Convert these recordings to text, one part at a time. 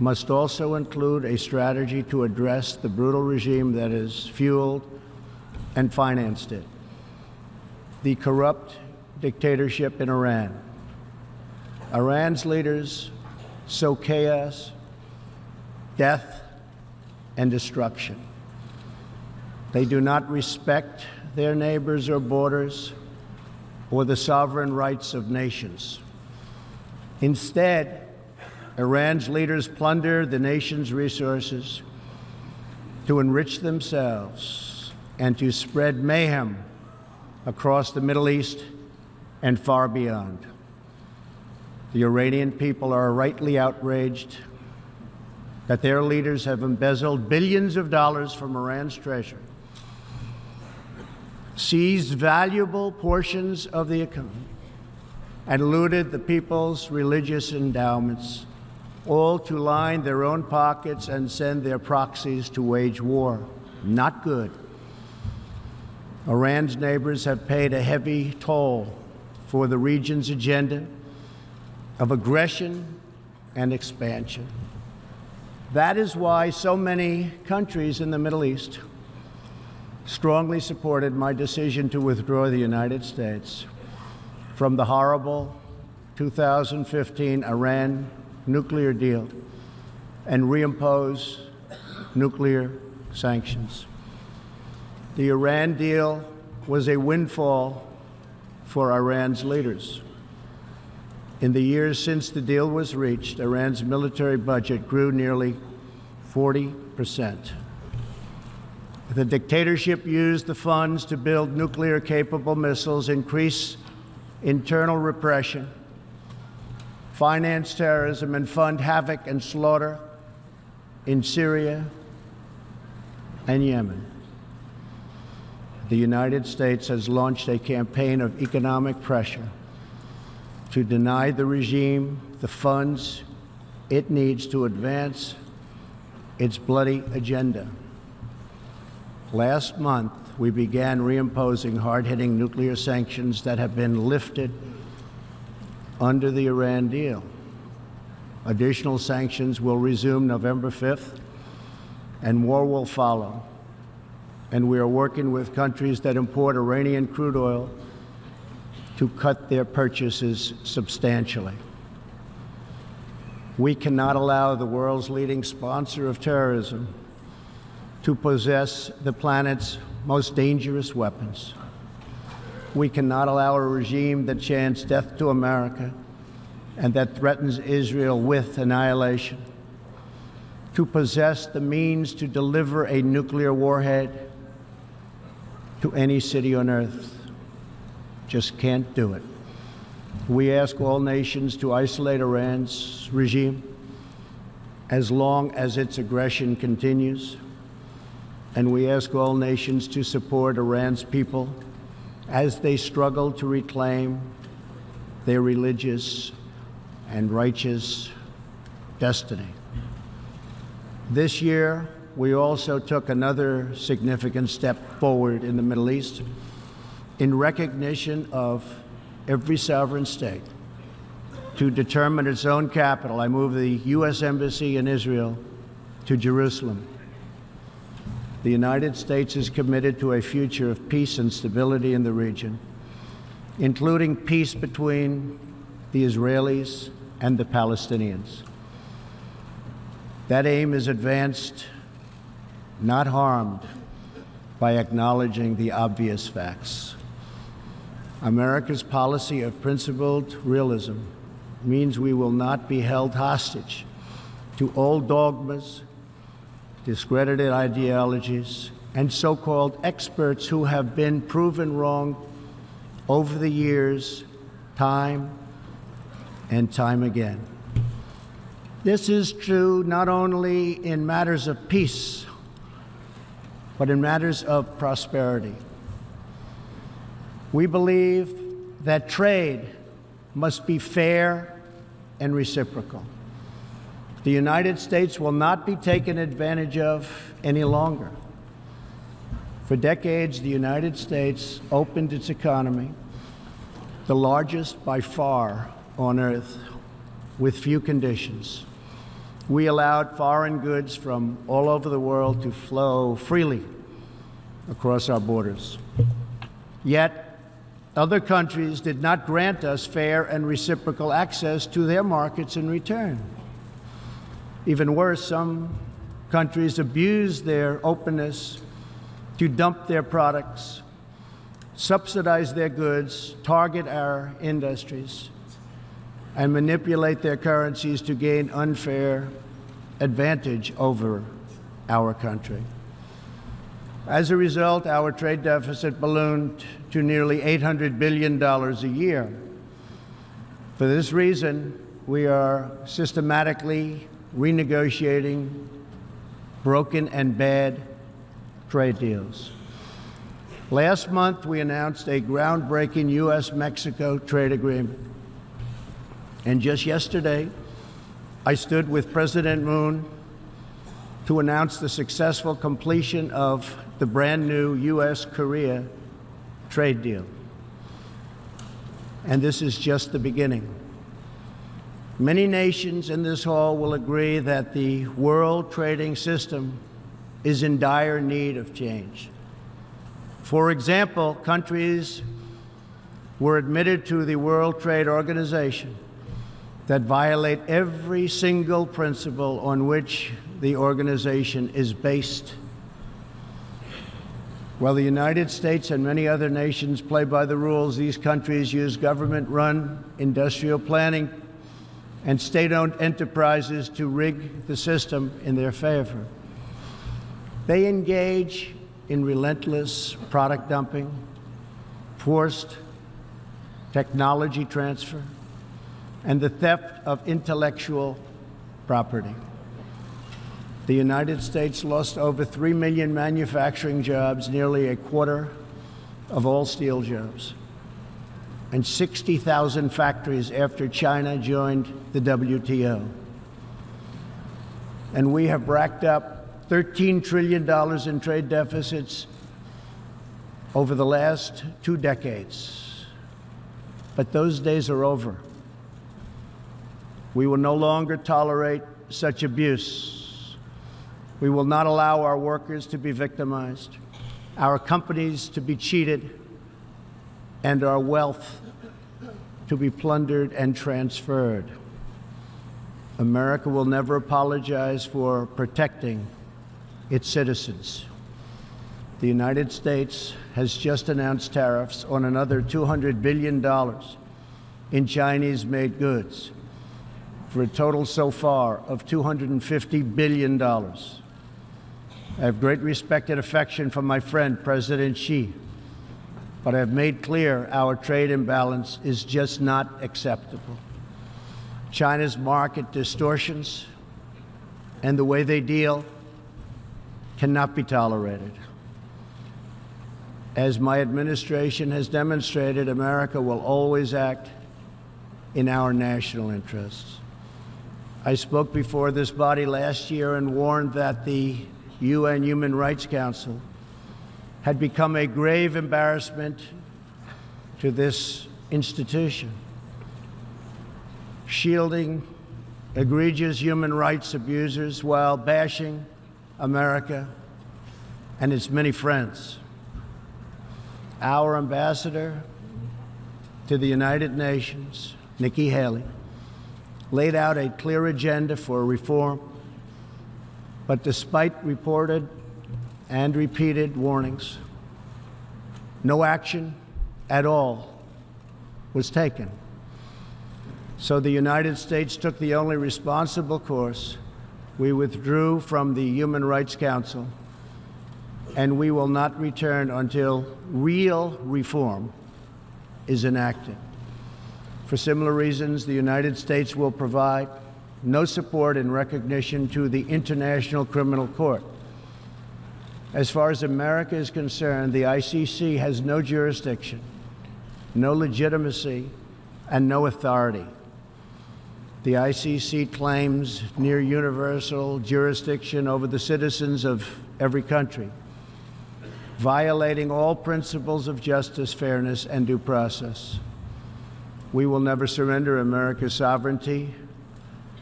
must also include a strategy to address the brutal regime that has fueled and financed it, the corrupt dictatorship in Iran. Iran's leaders sow chaos, death, and destruction. They do not respect their neighbors or borders or the sovereign rights of nations. Instead, Iran's leaders plunder the nation's resources to enrich themselves and to spread mayhem across the Middle East and far beyond. The Iranian people are rightly outraged that their leaders have embezzled billions of dollars from Iran's treasury, seized valuable portions of the economy, and looted the people's religious endowments, all to line their own pockets and send their proxies to wage war. Not good. Iran's neighbors have paid a heavy toll for the region's agenda of aggression and expansion. That is why so many countries in the Middle East strongly supported my decision to withdraw the United States from the horrible 2015 Iran nuclear deal and reimpose nuclear sanctions. The Iran deal was a windfall for Iran's leaders. In the years since the deal was reached, Iran's military budget grew nearly 40%. The dictatorship used the funds to build nuclear-capable missiles, increase internal repression, finance terrorism, and fund havoc and slaughter in Syria and Yemen. The United States has launched a campaign of economic pressure to deny the regime the funds it needs to advance its bloody agenda. Last month, we began reimposing hard-hitting nuclear sanctions that have been lifted under the Iran deal. Additional sanctions will resume November 5th, and more will follow. And we are working with countries that import Iranian crude oil to cut their purchases substantially. We cannot allow the world's leading sponsor of terrorism to possess the planet's most dangerous weapons. We cannot allow a regime that chants death to America and that threatens Israel with annihilation to possess the means to deliver a nuclear warhead to any city on earth. Just can't do it. We ask all nations to isolate Iran's regime as long as its aggression continues. And we ask all nations to support Iran's people as they struggle to reclaim their religious and righteous destiny. This year, we also took another significant step forward in the Middle East in recognition of every sovereign state to determine its own capital. I moved the U.S. Embassy in Israel to Jerusalem. The United States is committed to a future of peace and stability in the region, including peace between the Israelis and the Palestinians. That aim is advanced, not harmed, by acknowledging the obvious facts. America's policy of principled realism means we will not be held hostage to old dogmas, discredited ideologies, and so-called experts who have been proven wrong over the years, time and time again. This is true not only in matters of peace, but in matters of prosperity. We believe that trade must be fair and reciprocal. The United States will not be taken advantage of any longer. For decades, the United States opened its economy, the largest by far on earth, with few conditions, We allowed foreign goods from all over the world to flow freely across our borders. Yet, other countries did not grant us fair and reciprocal access to their markets in return. Even worse, some countries abused their openness to dump their products, subsidize their goods, target our industries, and manipulate their currencies to gain unfair advantage over our country. As a result, our trade deficit ballooned to nearly $800 billion a year. For this reason, we are systematically renegotiating broken and bad trade deals. Last month, we announced a groundbreaking U.S.-Mexico trade agreement. And just yesterday, I stood with President Moon to announce the successful completion of the brand new U.S.-Korea trade deal. And this is just the beginning. Many nations in this hall will agree that the world trading system is in dire need of change. For example, countries were admitted to the World Trade Organization that violate every single principle on which the organization is based. While the United States and many other nations play by the rules, these countries use government-run industrial planning and state-owned enterprises to rig the system in their favor. They engage in relentless product dumping, forced technology transfer, and the theft of intellectual property. The United States lost over 3 million manufacturing jobs, nearly a quarter of all steel jobs, and 60,000 factories after China joined the WTO. And we have racked up $13 trillion in trade deficits over the last 2 decades. But those days are over. We will no longer tolerate such abuse. We will not allow our workers to be victimized, our companies to be cheated, and our wealth to be plundered and transferred. America will never apologize for protecting its citizens. The United States has just announced tariffs on another $200 billion in Chinese-made goods, for a total so far of $250 billion. I have great respect and affection for my friend, President Xi, but I have made clear our trade imbalance is just not acceptable. China's market distortions and the way they deal cannot be tolerated. As my administration has demonstrated, America will always act in our national interests. I spoke before this body last year and warned that the UN Human Rights Council had become a grave embarrassment to this institution, shielding egregious human rights abusers while bashing America and its many friends. Our ambassador to the United Nations, Nikki Haley, laid out a clear agenda for reform, but despite reported and repeated warnings, no action at all was taken. So the United States took the only responsible course. We withdrew from the Human Rights Council, and we will not return until real reform is enacted. For similar reasons, the United States will provide no support in recognition to the International Criminal Court. As far as America is concerned, the ICC has no jurisdiction, no legitimacy, and no authority. The ICC claims near universal jurisdiction over the citizens of every country, violating all principles of justice, fairness, and due process. We will never surrender America's sovereignty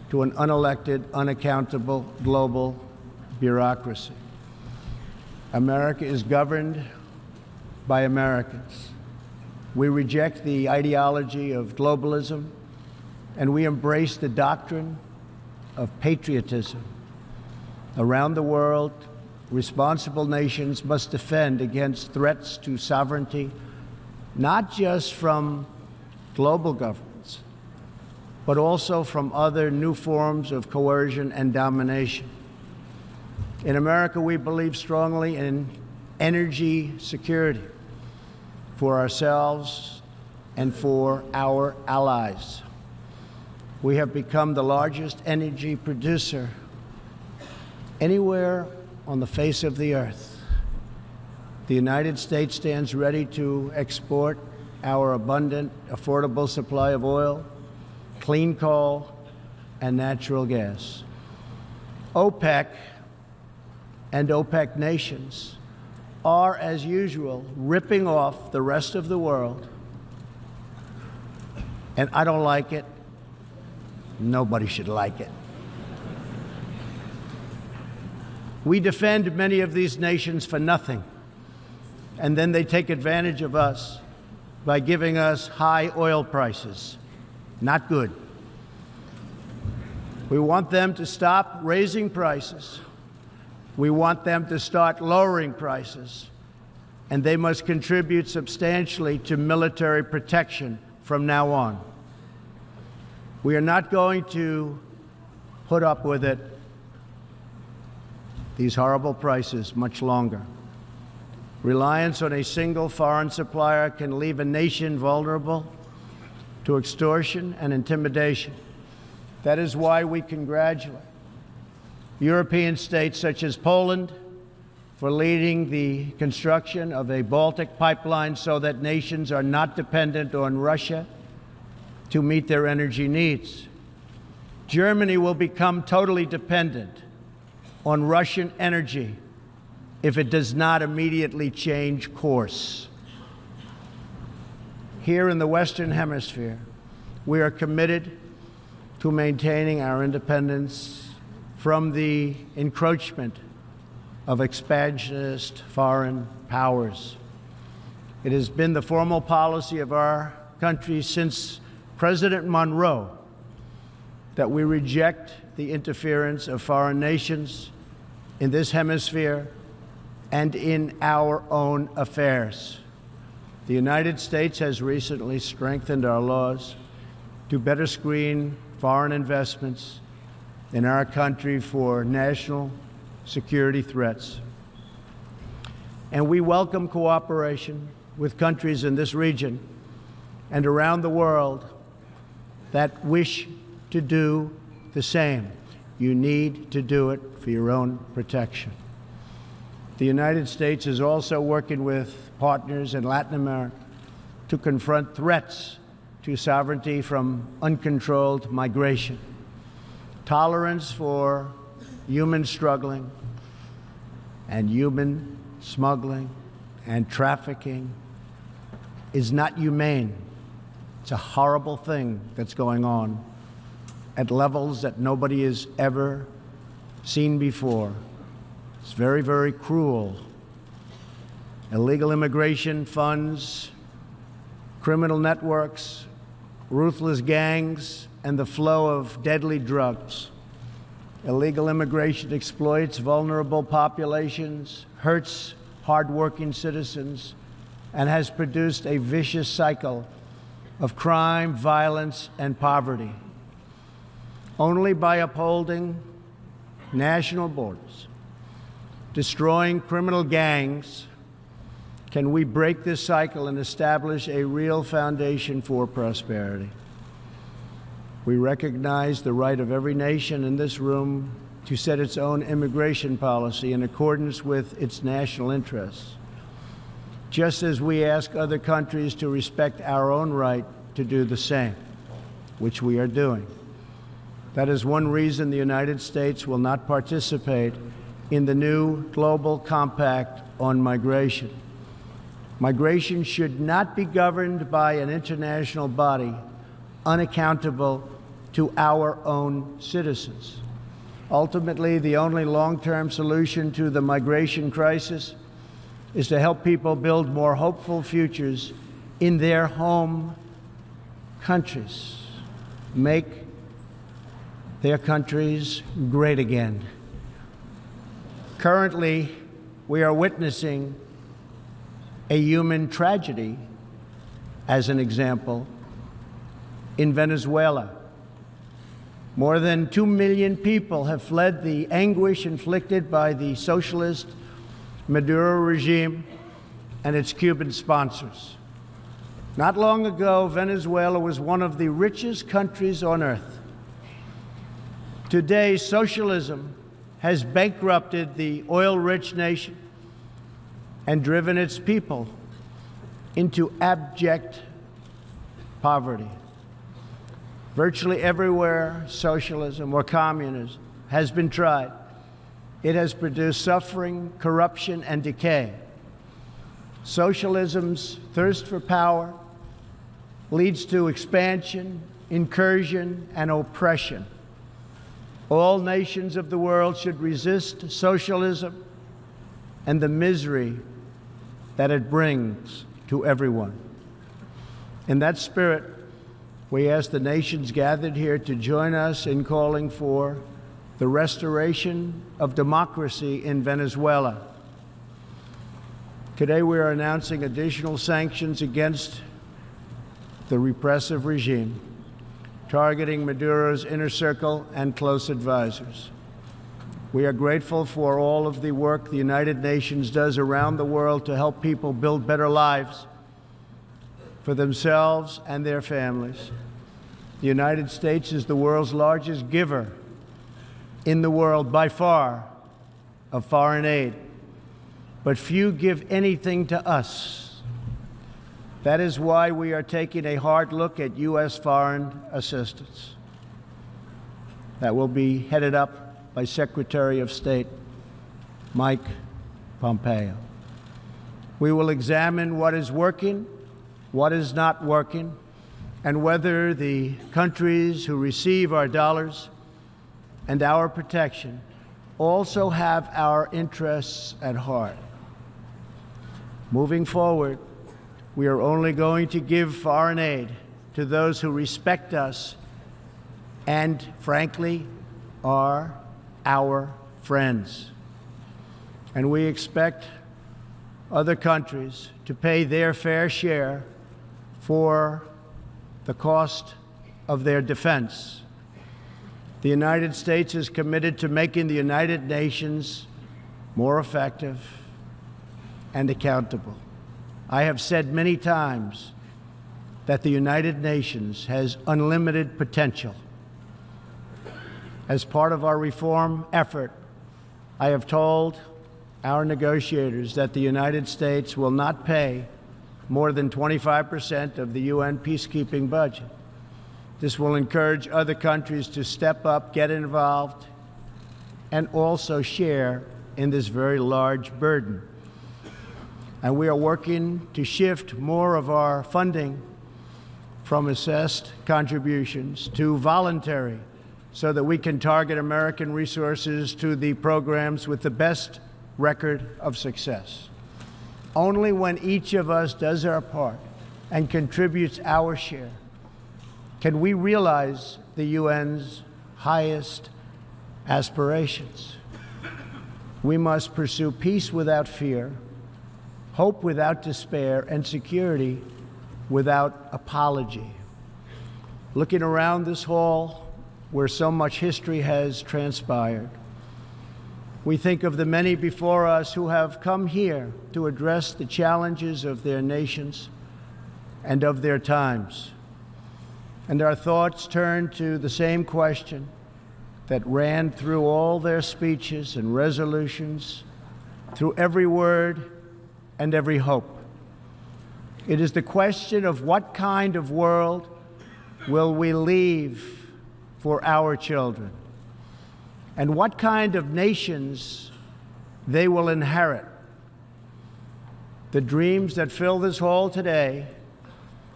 to an unelected, unaccountable global bureaucracy. America is governed by Americans. We reject the ideology of globalism, and we embrace the doctrine of patriotism. Around the world, responsible nations must defend against threats to sovereignty, not just from global governments, but also from other new forms of coercion and domination. In America, we believe strongly in energy security for ourselves and for our allies. We have become the largest energy producer anywhere on the face of the earth. The United States stands ready to export our abundant, affordable supply of oil, clean coal, and natural gas. OPEC and OPEC nations are, as usual, ripping off the rest of the world. And I don't like it. Nobody should like it. We defend many of these nations for nothing, and then they take advantage of us by giving us high oil prices. Not good. We want them to stop raising prices. We want them to start lowering prices, and they must contribute substantially to military protection from now on. We are not going to put up with it, these horrible prices, much longer. Reliance on a single foreign supplier can leave a nation vulnerable to extortion and intimidation. That is why we congratulate European states such as Poland for leading the construction of a Baltic pipeline so that nations are not dependent on Russia to meet their energy needs. Germany will become totally dependent on Russian energy if it does not immediately change course. Here in the Western Hemisphere, we are committed to maintaining our independence from the encroachment of expansionist foreign powers. It has been the formal policy of our country since President Monroe that we reject the interference of foreign nations in this hemisphere and in our own affairs. The United States has recently strengthened our laws to better screen foreign investments in our country for national security threats. And we welcome cooperation with countries in this region and around the world that wish to do the same. You need to do it for your own protection. The United States is also working with partners in Latin America to confront threats to sovereignty from uncontrolled migration. Tolerance for human struggling and human smuggling and trafficking is not humane. It's a horrible thing that's going on at levels that nobody has ever seen before. It's very, very cruel. Illegal immigration funds criminal networks, ruthless gangs, and the flow of deadly drugs. Illegal immigration exploits vulnerable populations, hurts hardworking citizens, and has produced a vicious cycle of crime, violence, and poverty. Only by upholding national borders, destroying criminal gangs, can we break this cycle and establish a real foundation for prosperity. We recognize the right of every nation in this room to set its own immigration policy in accordance with its national interests, just as we ask other countries to respect our own right to do the same, which we are doing. That is one reason the United States will not participate in the new global compact on migration. Migration should not be governed by an international body unaccountable to our own citizens. Ultimately, the only long-term solution to the migration crisis is to help people build more hopeful futures in their home countries, make their countries great again. Currently, we are witnessing a human tragedy, as an example, in Venezuela. More than 2 million people have fled the anguish inflicted by the socialist Maduro regime and its Cuban sponsors. Not long ago, Venezuela was one of the richest countries on earth. Today, socialism has bankrupted the oil-rich nation and driven its people into abject poverty. Virtually everywhere socialism or communism has been tried, it has produced suffering, corruption, and decay. Socialism's thirst for power leads to expansion, incursion, and oppression. All nations of the world should resist socialism and the misery that it brings to everyone. In that spirit, we ask the nations gathered here to join us in calling for the restoration of democracy in Venezuela. Today, we are announcing additional sanctions against the repressive regime, targeting Maduro's inner circle and close advisors. We are grateful for all of the work the United Nations does around the world to help people build better lives for themselves and their families. The United States is the world's largest giver in the world, by far, of foreign aid. But few give anything to us. That is why we are taking a hard look at U.S. foreign assistance. That will be headed up by Secretary of State Mike Pompeo. We will examine what is working, what is not working, and whether the countries who receive our dollars and our protection also have our interests at heart. Moving forward, we are only going to give foreign aid to those who respect us and, frankly, are our friends. And we expect other countries to pay their fair share for the cost of their defense. The United States is committed to making the United Nations more effective and accountable. I have said many times that the United Nations has unlimited potential. As part of our reform effort, I have told our negotiators that the United States will not pay more than 25% of the UN peacekeeping budget. This will encourage other countries to step up, get involved, and also share in this very large burden. And we are working to shift more of our funding from assessed contributions to voluntary, so that we can target American resources to the programs with the best record of success. Only when each of us does our part and contributes our share can we realize the UN's highest aspirations. We must pursue peace without fear, hope without despair, and security without apology. Looking around this hall, where so much history has transpired, we think of the many before us who have come here to address the challenges of their nations and of their times. And our thoughts turn to the same question that ran through all their speeches and resolutions, through every word and every hope. It is the question of what kind of world will we leave for our children, and what kind of nations they will inherit. The dreams that fill this hall today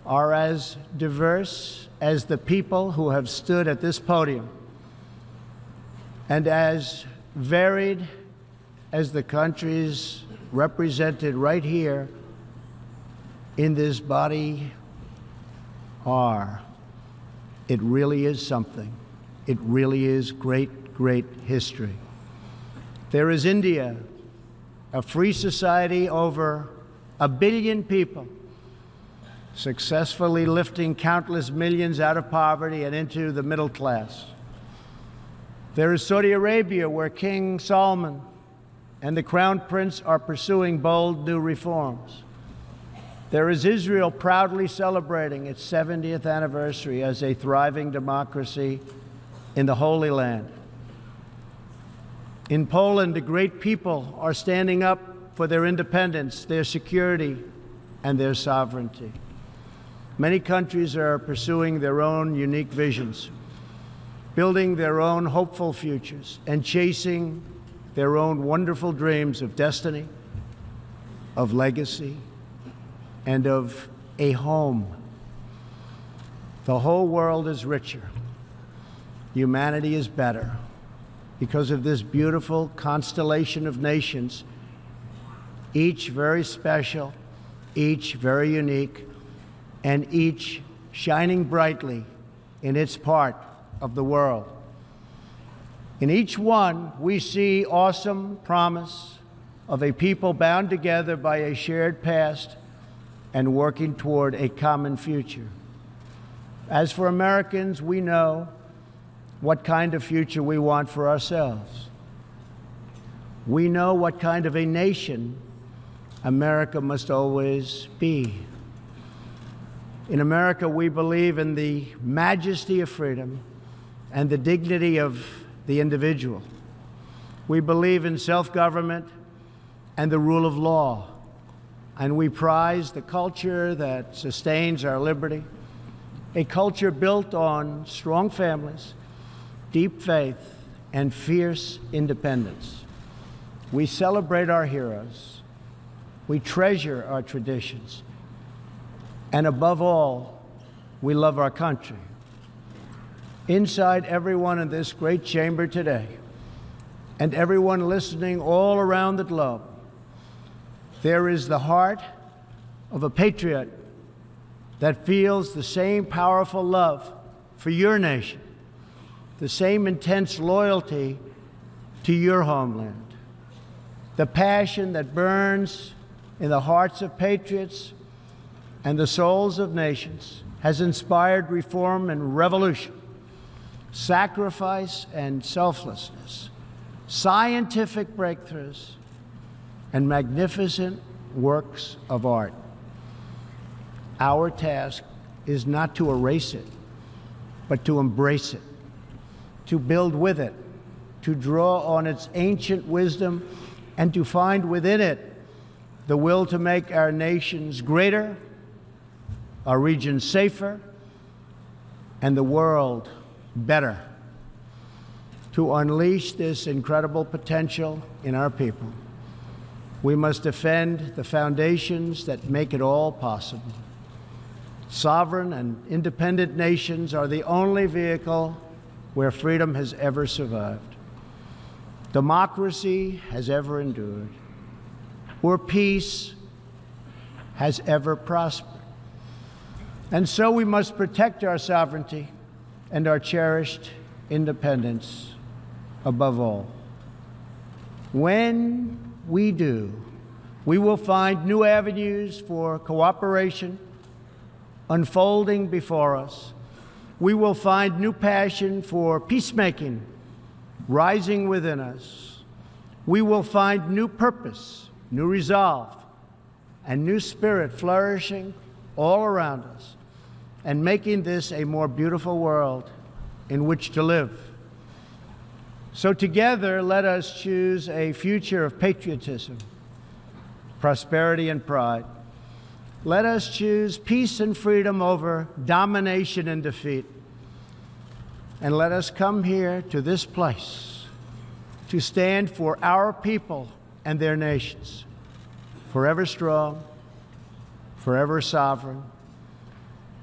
are as diverse as the people who have stood at this podium, and as varied as the countries represented right here in this body are. It really is something. It really is great, great history. There is India, a free society, over 1 billion people, successfully lifting countless millions out of poverty and into the middle class. There is Saudi Arabia, where King Salman and the Crown Prince are pursuing bold new reforms. There is Israel, proudly celebrating its 70th anniversary as a thriving democracy in the Holy Land. In Poland, the great people are standing up for their independence, their security, and their sovereignty. Many countries are pursuing their own unique visions, building their own hopeful futures, and chasing their own wonderful dreams of destiny, of legacy, and of a home. The whole world is richer. Humanity is better because of this beautiful constellation of nations, each very special, each very unique, and each shining brightly in its part of the world. In each one, we see awesome promise of a people bound together by a shared past and working toward a common future. As for Americans, we know what kind of future we want for ourselves. We know what kind of a nation America must always be. In America, we believe in the majesty of freedom and the dignity of the individual. We believe in self-government and the rule of law, and we prize the culture that sustains our liberty, a culture built on strong families, deep faith, and fierce independence. We celebrate our heroes. We treasure our traditions. And above all, we love our country. Inside everyone in this great chamber today, and everyone listening all around the globe, there is the heart of a patriot that feels the same powerful love for your nation, the same intense loyalty to your homeland. The passion that burns in the hearts of patriots and the souls of nations has inspired reform and revolution, sacrifice and selflessness, scientific breakthroughs, and magnificent works of art. Our task is not to erase it, but to embrace it, to build with it, to draw on its ancient wisdom, and to find within it the will to make our nations greater, our region safer, and the world better. To unleash this incredible potential in our people, we must defend the foundations that make it all possible. Sovereign and independent nations are the only vehicle where freedom has ever survived, democracy has ever endured, where peace has ever prospered. And so we must protect our sovereignty and our cherished independence above all. When we do, we will find new avenues for cooperation unfolding before us. We will find new passion for peacemaking rising within us. We will find new purpose, new resolve, and new spirit flourishing all around us, and making this a more beautiful world in which to live. So together, let us choose a future of patriotism, prosperity, and pride. Let us choose peace and freedom over domination and defeat. And let us come here to this place to stand for our people and their nations, forever strong, forever sovereign,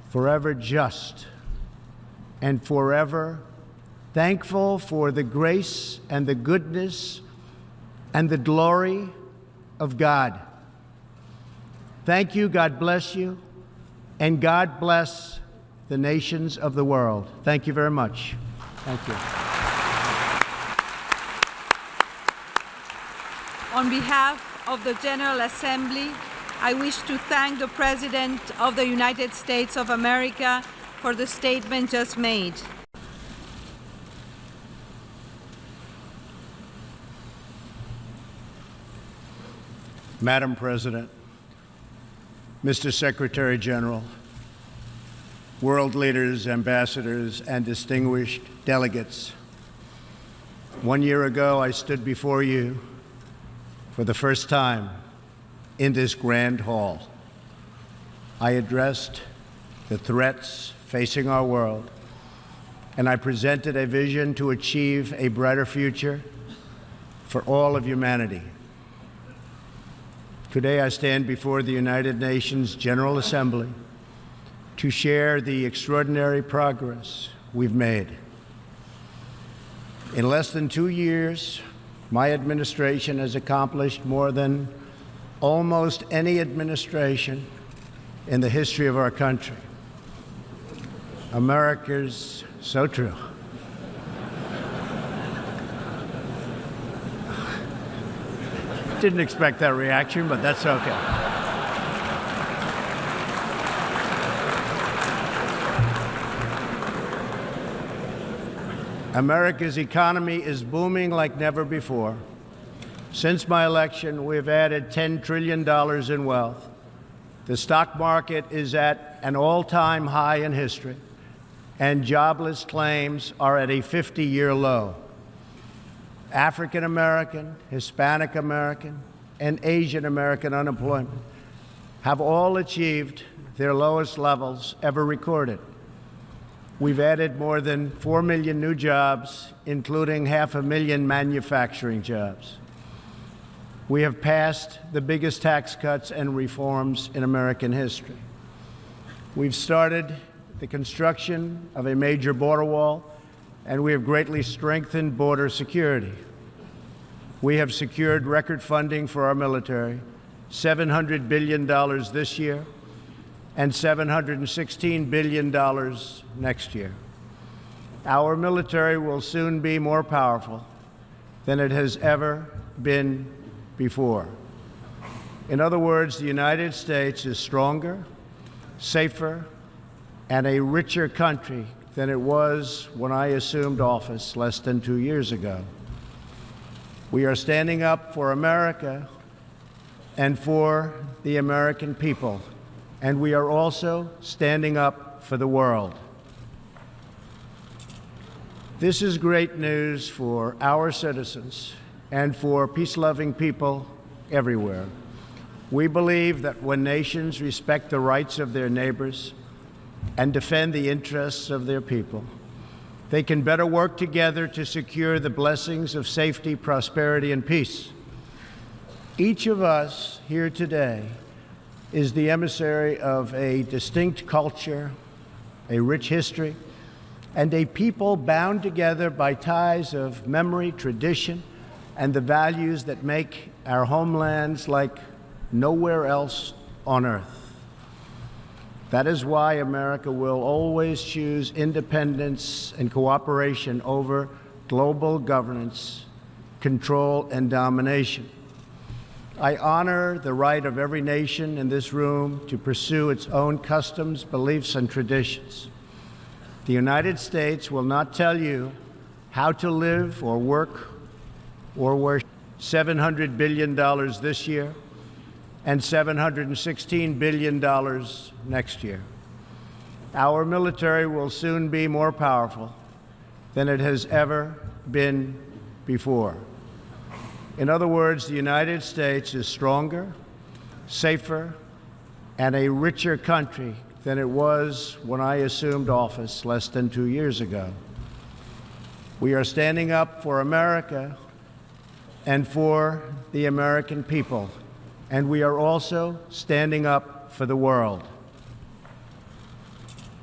forever just, and forever thankful for the grace and the goodness and the glory of God. Thank you, God bless you, and God bless the nations of the world. Thank you very much. Thank you. On behalf of the General Assembly, I wish to thank the President of the United States of America for the statement just made. Madam President, Mr. Secretary General, world leaders, ambassadors, and distinguished delegates, 1 year ago I stood before you for the first time in this grand hall. I addressed the threats facing our world, and I presented a vision to achieve a brighter future for all of humanity. Today I stand before the United Nations General Assembly to share the extraordinary progress we've made. In less than 2 years, my administration has accomplished more than almost any administration in the history of our country. America's so true. Didn't expect that reaction, but that's okay. America's economy is booming like never before. Since my election, we've added $10 trillion in wealth. The stock market is at an all-time high in history, and jobless claims are at a 50-year low. African American, Hispanic American, and Asian American unemployment have all achieved their lowest levels ever recorded. We've added more than 4 million new jobs, including 500,000 manufacturing jobs. We have passed the biggest tax cuts and reforms in American history. We've started the construction of a major border wall, and we have greatly strengthened border security. We have secured record funding for our military, $700 billion this year and $716 billion next year. Our military will soon be more powerful than it has ever been before. In other words, the United States is stronger, safer, and a richer country than it was when I assumed office less than 2 years ago. We are standing up for America and for the American people, and we are also standing up for the world. This is great news for our citizens and for peace-loving people everywhere. We believe that when nations respect the rights of their neighbors and defend the interests of their people, they can better work together to secure the blessings of safety, prosperity, and peace. Each of us here today is the emissary of a distinct culture, a rich history, and a people bound together by ties of memory, tradition, and the values that make our homelands like nowhere else on earth. That is why America will always choose independence and cooperation over global governance, control, and domination. I honor the right of every nation in this room to pursue its own customs, beliefs, and traditions. The United States will not tell you how to live or work or worship. $700 billion this year and $716 billion next year. Our military will soon be more powerful than it has ever been before. In other words, the United States is stronger, safer, and a richer country than it was when I assumed office less than 2 years ago. We are standing up for America and for the American people, and we are also standing up for the world.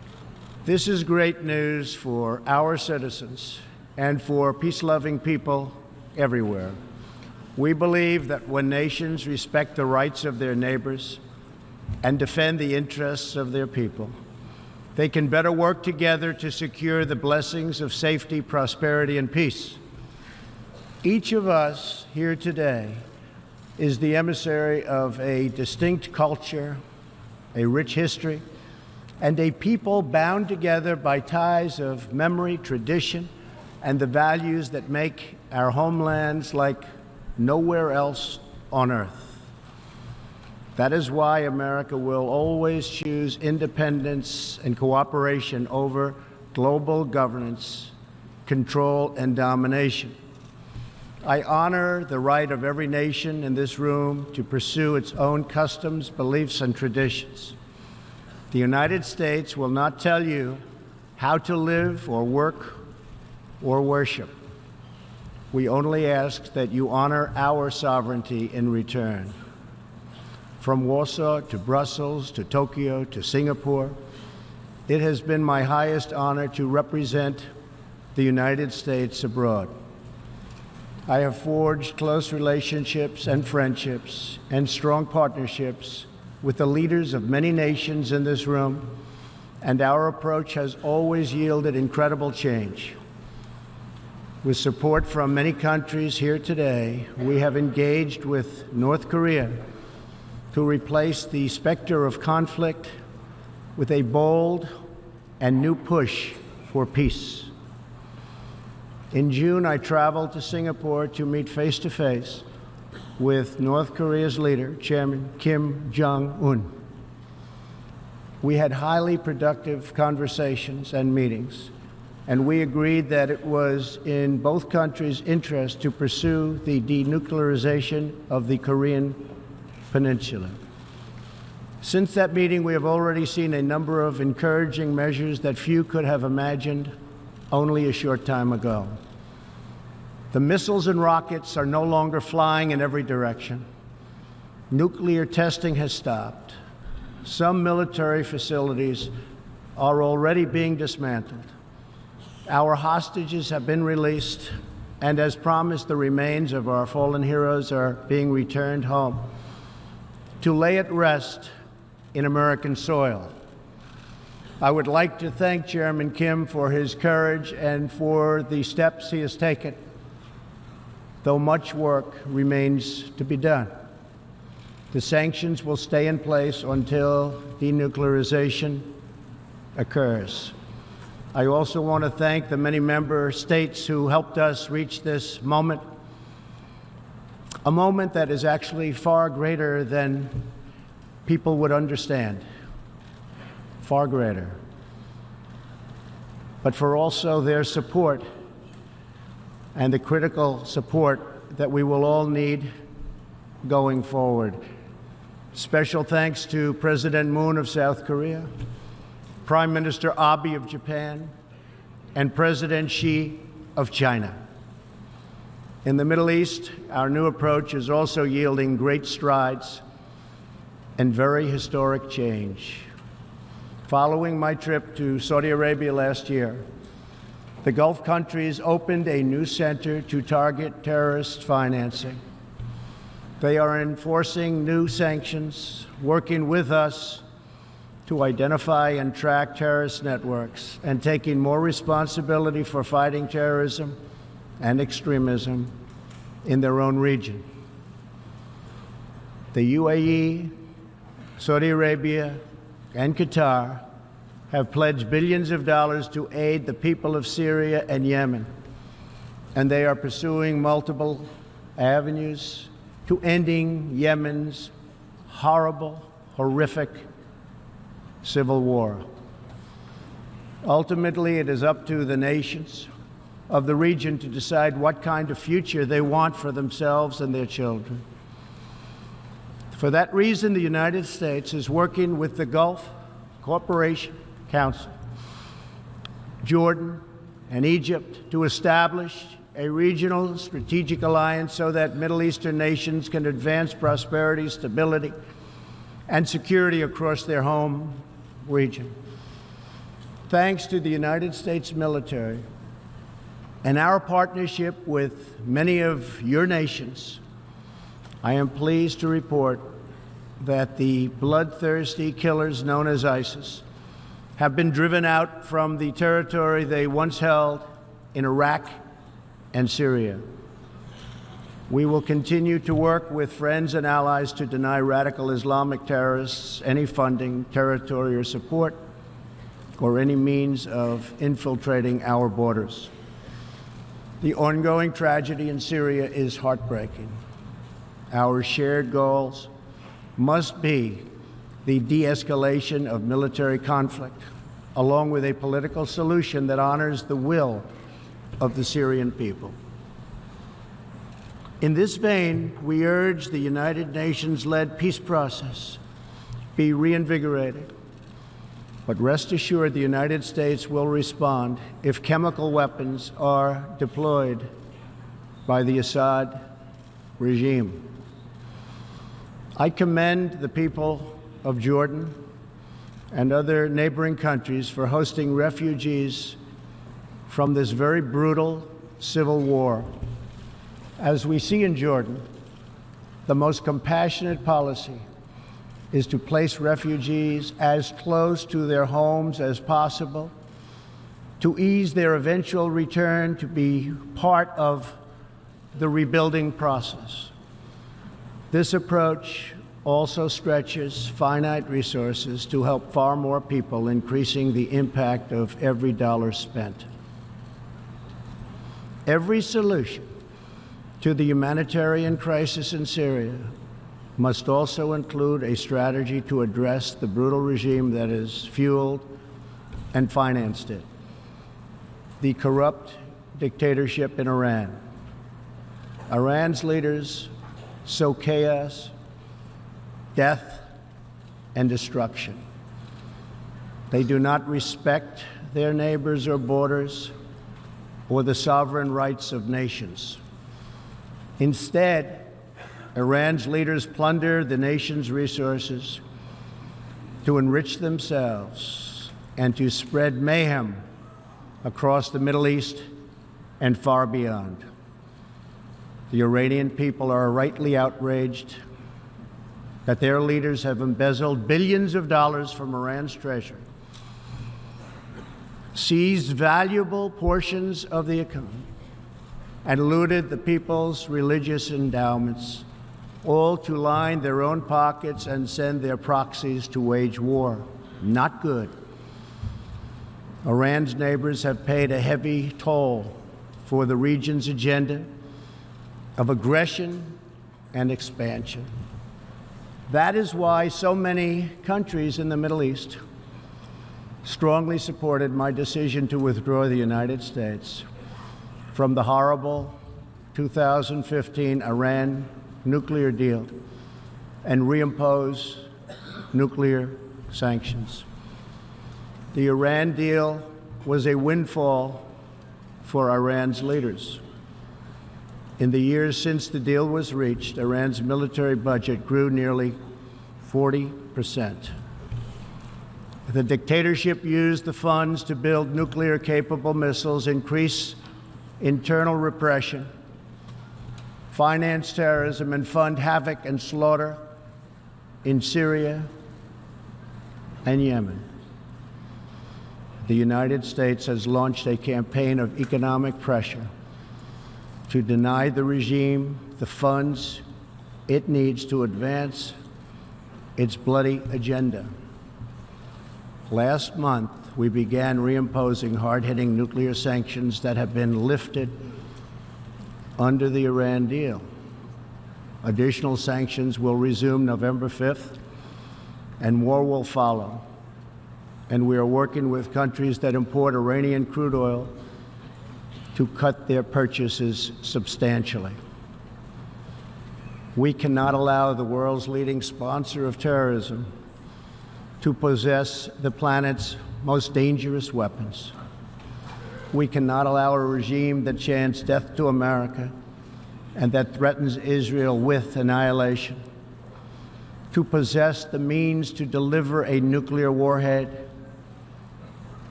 This is great news for our citizens and for peace-loving people everywhere. We believe that when nations respect the rights of their neighbors and defend the interests of their people, they can better work together to secure the blessings of safety, prosperity, and peace. Each of us here today is the emissary of a distinct culture, a rich history, and a people bound together by ties of memory, tradition, and the values that make our homelands like nowhere else on earth. That is why America will always choose independence and cooperation over global governance, control, and domination. I honor the right of every nation in this room to pursue its own customs, beliefs, and traditions. The United States will not tell you how to live or work or worship. We only ask that you honor our sovereignty in return. From Warsaw to Brussels to Tokyo to Singapore, it has been my highest honor to represent the United States abroad. I have forged close relationships and friendships and strong partnerships with the leaders of many nations in this room, and our approach has always yielded incredible change. With support from many countries here today, we have engaged with North Korea to replace the specter of conflict with a bold and new push for peace. In June, I traveled to Singapore to meet face-to-face with North Korea's leader, Chairman Kim Jong-un. We had highly productive conversations and meetings, and we agreed that it was in both countries' interest to pursue the denuclearization of the Korean Peninsula. Since that meeting, we have already seen a number of encouraging measures that few could have imagined only a short time ago. The missiles and rockets are no longer flying in every direction. Nuclear testing has stopped. Some military facilities are already being dismantled. Our hostages have been released, and as promised, the remains of our fallen heroes are being returned home to lay at rest in American soil. I would like to thank Chairman Kim for his courage and for the steps he has taken, though much work remains to be done. The sanctions will stay in place until denuclearization occurs. I also want to thank the many member states who helped us reach this moment, a moment that is actually far greater than people would understand, far greater, but for also their support and the critical support that we will all need going forward. Special thanks to President Moon of South Korea, Prime Minister Abe of Japan, and President Xi of China. In the Middle East, our new approach is also yielding great strides and very historic change. Following my trip to Saudi Arabia last year, the Gulf countries opened a new center to target terrorist financing. They are enforcing new sanctions, working with us to identify and track terrorist networks, and taking more responsibility for fighting terrorism and extremism in their own region. The UAE, Saudi Arabia, and Qatar have pledged billions of dollars to aid the people of Syria and Yemen, and they are pursuing multiple avenues to ending Yemen's horrible, horrific civil war. Ultimately, it is up to the nations of the region to decide what kind of future they want for themselves and their children. For that reason, the United States is working with the Gulf Cooperation Council, Jordan, and Egypt to establish a regional strategic alliance so that Middle Eastern nations can advance prosperity, stability, and security across their home region. Thanks to the United States military and our partnership with many of your nations, I am pleased to report that the bloodthirsty killers known as ISIS have been driven out from the territory they once held in Iraq and Syria. We will continue to work with friends and allies to deny radical Islamic terrorists any funding, territory, or support, or any means of infiltrating our borders. The ongoing tragedy in Syria is heartbreaking. Our shared goals must be the de-escalation of military conflict, along with a political solution that honors the will of the Syrian people. In this vein, we urge the United Nations-led peace process be reinvigorated. But rest assured, the United States will respond if chemical weapons are deployed by the Assad regime. I commend the people of Jordan and other neighboring countries for hosting refugees from this very brutal civil war. As we see in Jordan, the most compassionate policy is to place refugees as close to their homes as possible, to ease their eventual return to be part of the rebuilding process. This approach also stretches finite resources to help far more people, increasing the impact of every dollar spent. Every solution to the humanitarian crisis in Syria must also include a strategy to address the brutal regime that has fueled and financed it, the corrupt dictatorship in Iran. Iran's leaders sow chaos, death, and destruction. They do not respect their neighbors or borders or the sovereign rights of nations. Instead, Iran's leaders plunder the nation's resources to enrich themselves and to spread mayhem across the Middle East and far beyond. The Iranian people are rightly outraged that their leaders have embezzled billions of dollars from Iran's treasury, seized valuable portions of the economy, and looted the people's religious endowments, all to line their own pockets and send their proxies to wage war. Not good. Iran's neighbors have paid a heavy toll for the region's agenda of aggression and expansion. That is why so many countries in the Middle East strongly supported my decision to withdraw the United States from the horrible 2015 Iran nuclear deal and reimpose nuclear sanctions. The Iran deal was a windfall for Iran's leaders. In the years since the deal was reached, Iran's military budget grew nearly 40%. The dictatorship used the funds to build nuclear-capable missiles, increase internal repression, finance terrorism, and fund havoc and slaughter in Syria and Yemen. The United States has launched a campaign of economic pressure to deny the regime the funds it needs to advance its bloody agenda. Last month, we began reimposing hard-hitting nuclear sanctions that have been lifted under the Iran deal. Additional sanctions will resume November 5th, and more will follow. And we are working with countries that import Iranian crude oil to cut their purchases substantially. We cannot allow the world's leading sponsor of terrorism to possess the planet's most dangerous weapons. We cannot allow a regime that chants death to America and that threatens Israel with annihilation to possess the means to deliver a nuclear warhead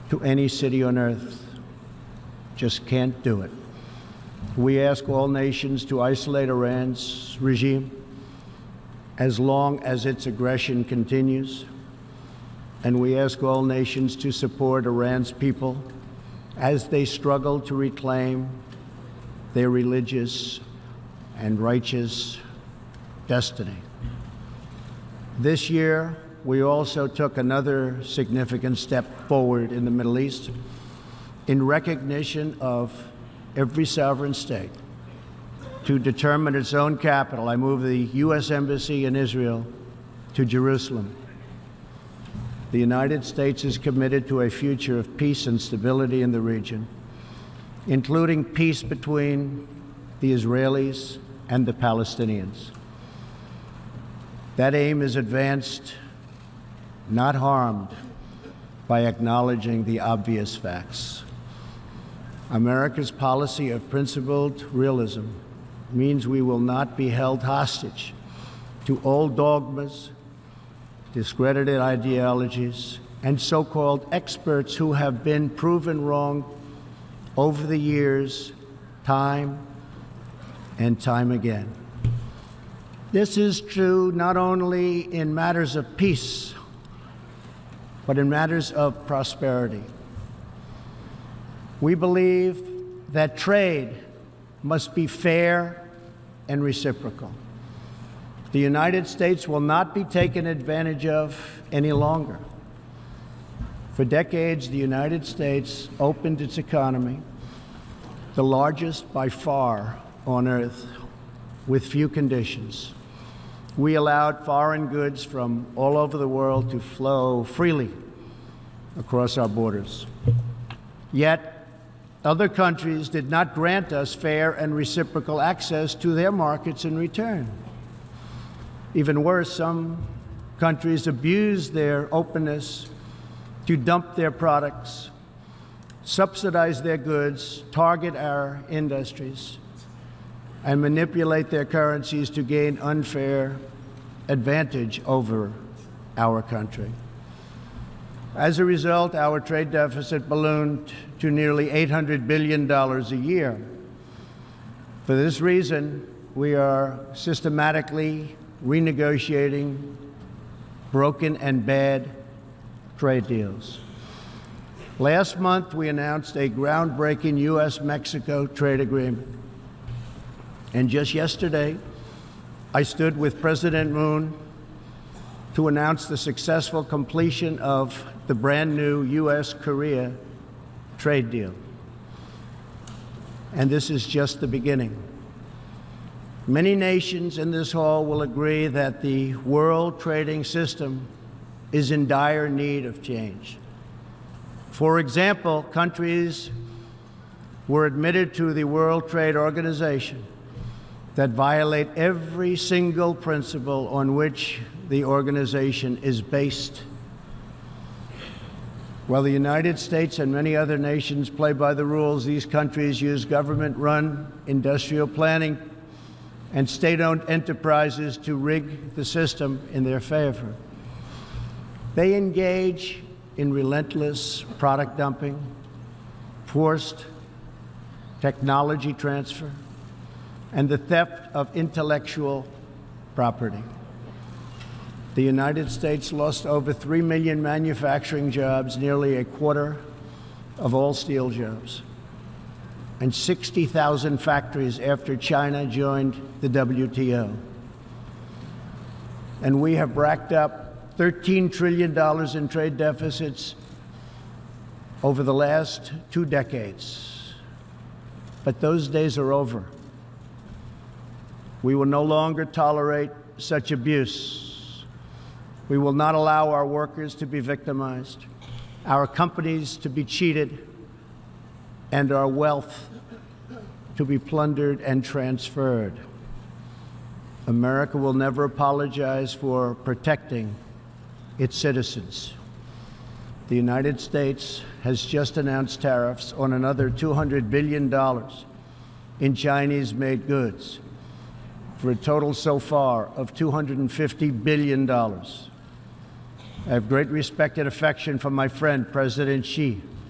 to any city on earth. Just can't do it. We ask all nations to isolate Iran's regime as long as its aggression continues. And we ask all nations to support Iran's people as they struggle to reclaim their religious and righteous destiny. This year, we also took another significant step forward in the Middle East in recognition of every sovereign state to determine its own capital. I moved the U.S. Embassy in Israel to Jerusalem. The United States is committed to a future of peace and stability in the region, including peace between the Israelis and the Palestinians. That aim is advanced, not harmed, by acknowledging the obvious facts. America's policy of principled realism means we will not be held hostage to old dogmas, discredited ideologies, and so-called experts who have been proven wrong over the years, time and time again. This is true not only in matters of peace, but in matters of prosperity. We believe that trade must be fair and reciprocal. The United States will not be taken advantage of any longer. For decades, the United States opened its economy, the largest by far on earth, with few conditions. We allowed foreign goods from all over the world to flow freely across our borders. Yet, other countries did not grant us fair and reciprocal access to their markets in return. Even worse, some countries abused their openness to dump their products, subsidize their goods, target our industries, and manipulate their currencies to gain unfair advantage over our country. As a result, our trade deficit ballooned to nearly $800 billion a year. For this reason, we are systematically renegotiating broken and bad trade deals. Last month, we announced a groundbreaking U.S.-Mexico trade agreement. And just yesterday, I stood with President Moon to announce the successful completion of the brand new U.S.-Korea trade deal. And this is just the beginning. Many nations in this hall will agree that the world trading system is in dire need of change. For example, countries were admitted to the World Trade Organization that violate every single principle on which the organization is based. While the United States and many other nations play by the rules, these countries use government-run industrial planning and state-owned enterprises to rig the system in their favor. They engage in relentless product dumping, forced technology transfer, and the theft of intellectual property. The United States lost over 3 million manufacturing jobs, nearly a quarter of all steel jobs, and 60,000 factories after China joined the WTO. And we have racked up $13 trillion in trade deficits over the last 2 decades. But those days are over. We will no longer tolerate such abuse. We will not allow our workers to be victimized, our companies to be cheated, and our wealth to be plundered and transferred. America will never apologize for protecting its citizens. The United States has just announced tariffs on another $200 billion in Chinese-made goods, for a total so far of $250 billion. I have great respect and affection for my friend, President Xi,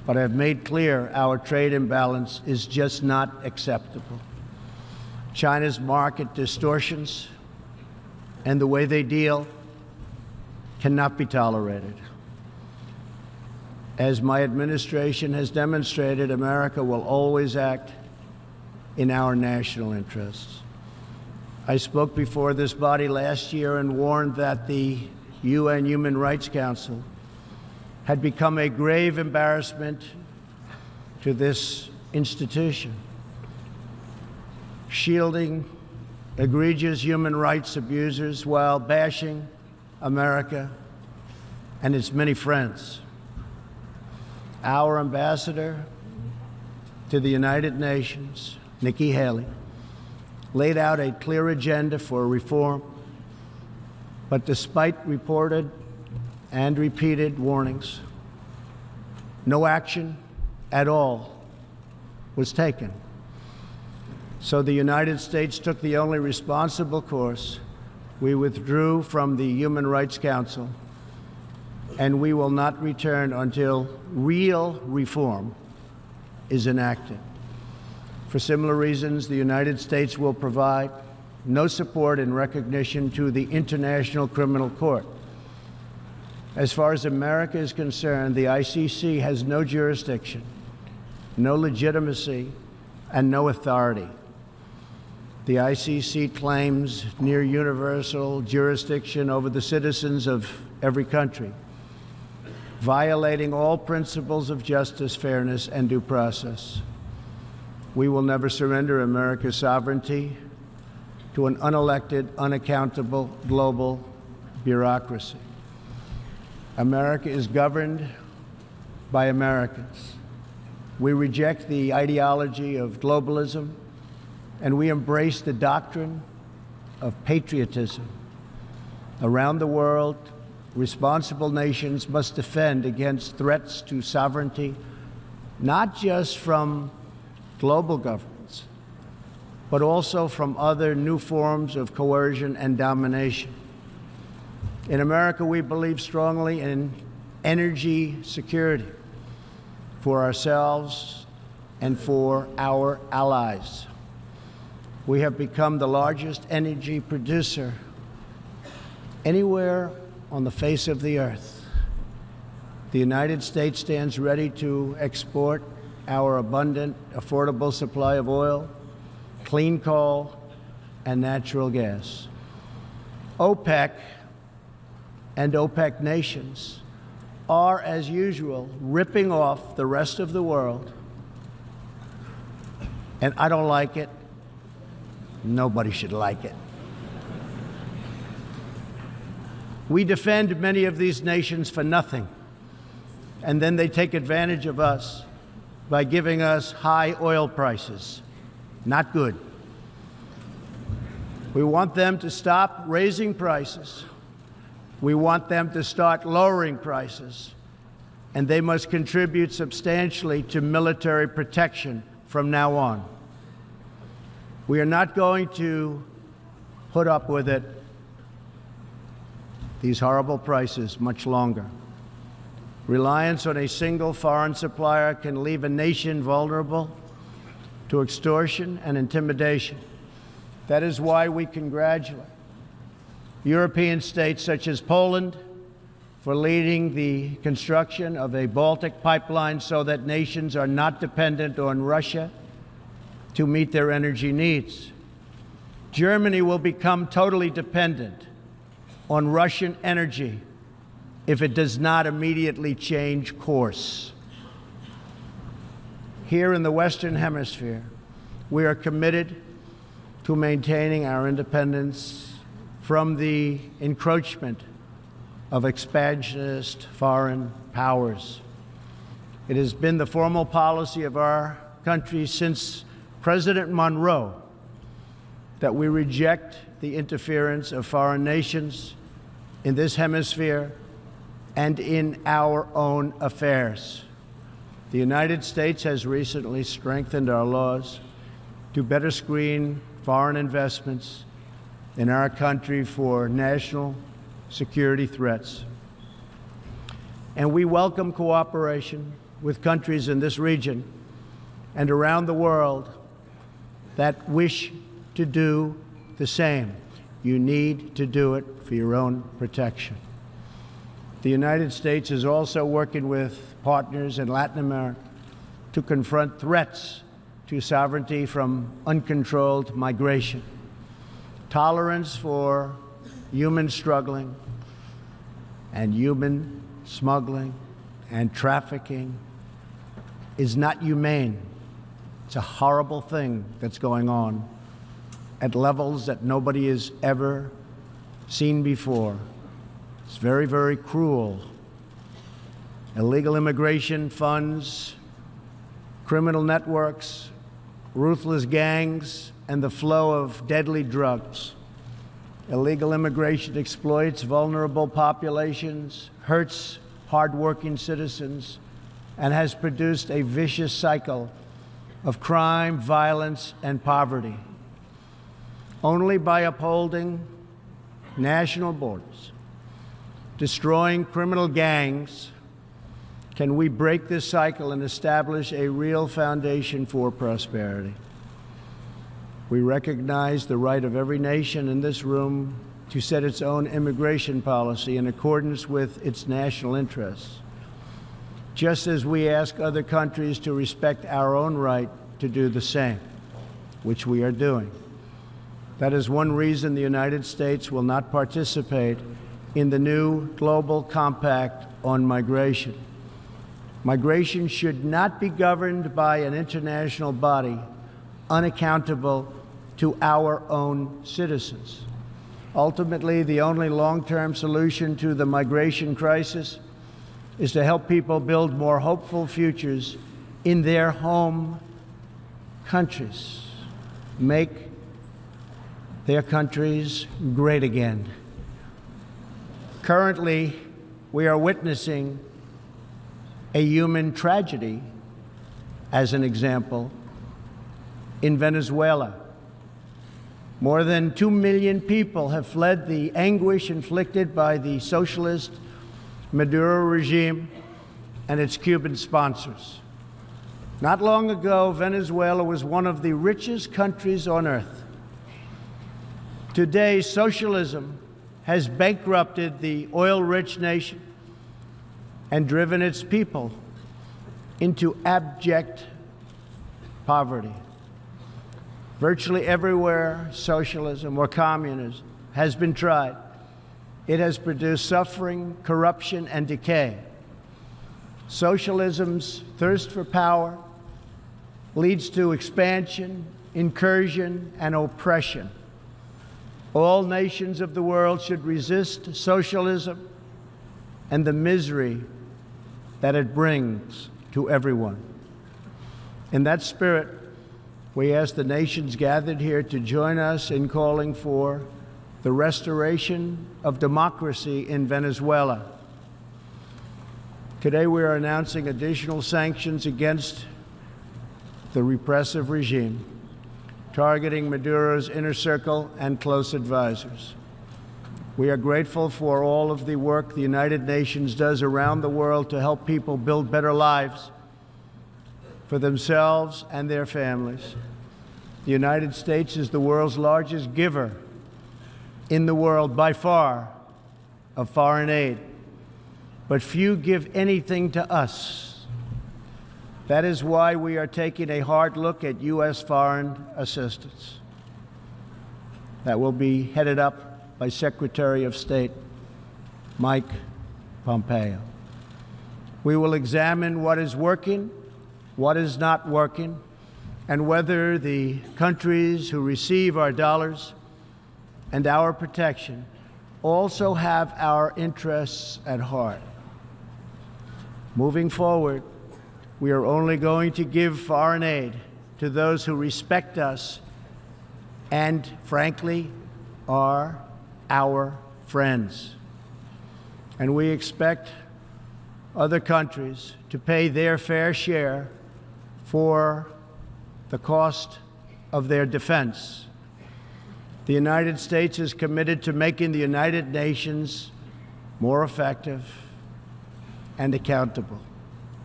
but I've made clear our trade imbalance is just not acceptable. China's market distortions and the way they deal cannot be tolerated. As my administration has demonstrated, America will always act in our national interests. I spoke before this body last year and warned that the UN Human Rights Council had become a grave embarrassment to this institution, shielding egregious human rights abusers while bashing America and its many friends. Our ambassador to the United Nations, Nikki Haley, laid out a clear agenda for reform, but despite reported and repeated warnings, no action at all was taken. So the United States took the only responsible course. We withdrew from the Human Rights Council, and we will not return until real reform is enacted. For similar reasons, the United States will provide no support in recognition to the International Criminal Court. As far as America is concerned, the ICC has no jurisdiction, no legitimacy, and no authority. The ICC claims near universal jurisdiction over the citizens of every country, violating all principles of justice, fairness, and due process. We will never surrender America's sovereignty to an unelected, unaccountable global bureaucracy. America is governed by Americans. We reject the ideology of globalism, and we embrace the doctrine of patriotism. Around the world, responsible nations must defend against threats to sovereignty, not just from global governments, but also from other new forms of coercion and domination. In America, we believe strongly in energy security for ourselves and for our allies. We have become the largest energy producer anywhere on the face of the earth. The United States stands ready to export our abundant, affordable supply of oil, clean coal, and natural gas. OPEC and OPEC nations are, as usual, ripping off the rest of the world, and I don't like it. Nobody should like it. We defend many of these nations for nothing, and then they take advantage of us by giving us high oil prices. Not good. We want them to stop raising prices. We want them to start lowering prices, and they must contribute substantially to military protection from now on. We are not going to put up with it, these horrible prices, much longer. Reliance on a single foreign supplier can leave a nation vulnerable to extortion and intimidation. That is why we congratulate European states such as Poland for leading the construction of a Baltic pipeline so that nations are not dependent on Russia to meet their energy needs. Germany will become totally dependent on Russian energy if it does not immediately change course. Here in the Western Hemisphere, we are committed to maintaining our independence from the encroachment of expansionist foreign powers. It has been the formal policy of our country since President Monroe that we reject the interference of foreign nations in this hemisphere and in our own affairs. The United States has recently strengthened our laws to better screen foreign investments in our country for national security threats. And we welcome cooperation with countries in this region and around the world that wish to do the same. You need to do it for your own protection. The United States is also working with partners in Latin America to confront threats to sovereignty from uncontrolled migration. Tolerance for human struggling and human smuggling and trafficking is not humane. It's a horrible thing that's going on at levels that nobody has ever seen before. It's very, very cruel. Illegal immigration funds criminal networks, ruthless gangs, and the flow of deadly drugs. Illegal immigration exploits vulnerable populations, hurts hardworking citizens, and has produced a vicious cycle of crime, violence, and poverty. Only by upholding national borders, destroying criminal gangs, can we break this cycle and establish a real foundation for prosperity. We recognize the right of every nation in this room to set its own immigration policy in accordance with its national interests, just as we ask other countries to respect our own right to do the same, which we are doing. That is one reason the United States will not participate in the new Global Compact on Migration. Migration should not be governed by an international body unaccountable to our own citizens. Ultimately, the only long-term solution to the migration crisis is to help people build more hopeful futures in their home countries, make their countries great again. Currently, we are witnessing a human tragedy, as an example, in Venezuela. More than 2 million people have fled the anguish inflicted by the socialist Maduro regime and its Cuban sponsors. Not long ago, Venezuela was one of the richest countries on earth. Today, socialism has bankrupted the oil-rich nation and driven its people into abject poverty. Virtually everywhere socialism or communism has been tried, it has produced suffering, corruption, and decay. Socialism's thirst for power leads to expansion, incursion, and oppression. All nations of the world should resist socialism and the misery that it brings to everyone. In that spirit, we ask the nations gathered here to join us in calling for the restoration of democracy in Venezuela. Today, we are announcing additional sanctions against the repressive regime, targeting Maduro's inner circle and close advisors. We are grateful for all of the work the United Nations does around the world to help people build better lives for themselves and their families. The United States is the world's largest giver in the world by far of foreign aid, but few give anything to us. That is why we are taking a hard look at U.S. foreign assistance that will be headed up by Secretary of State Mike Pompeo. We will examine what is working, what is not working, and whether the countries who receive our dollars and our protection also have our interests at heart. Moving forward, we are only going to give foreign aid to those who respect us and, frankly, are our friends. And we expect other countries to pay their fair share for the cost of their defense. The United States is committed to making the United Nations more effective and accountable.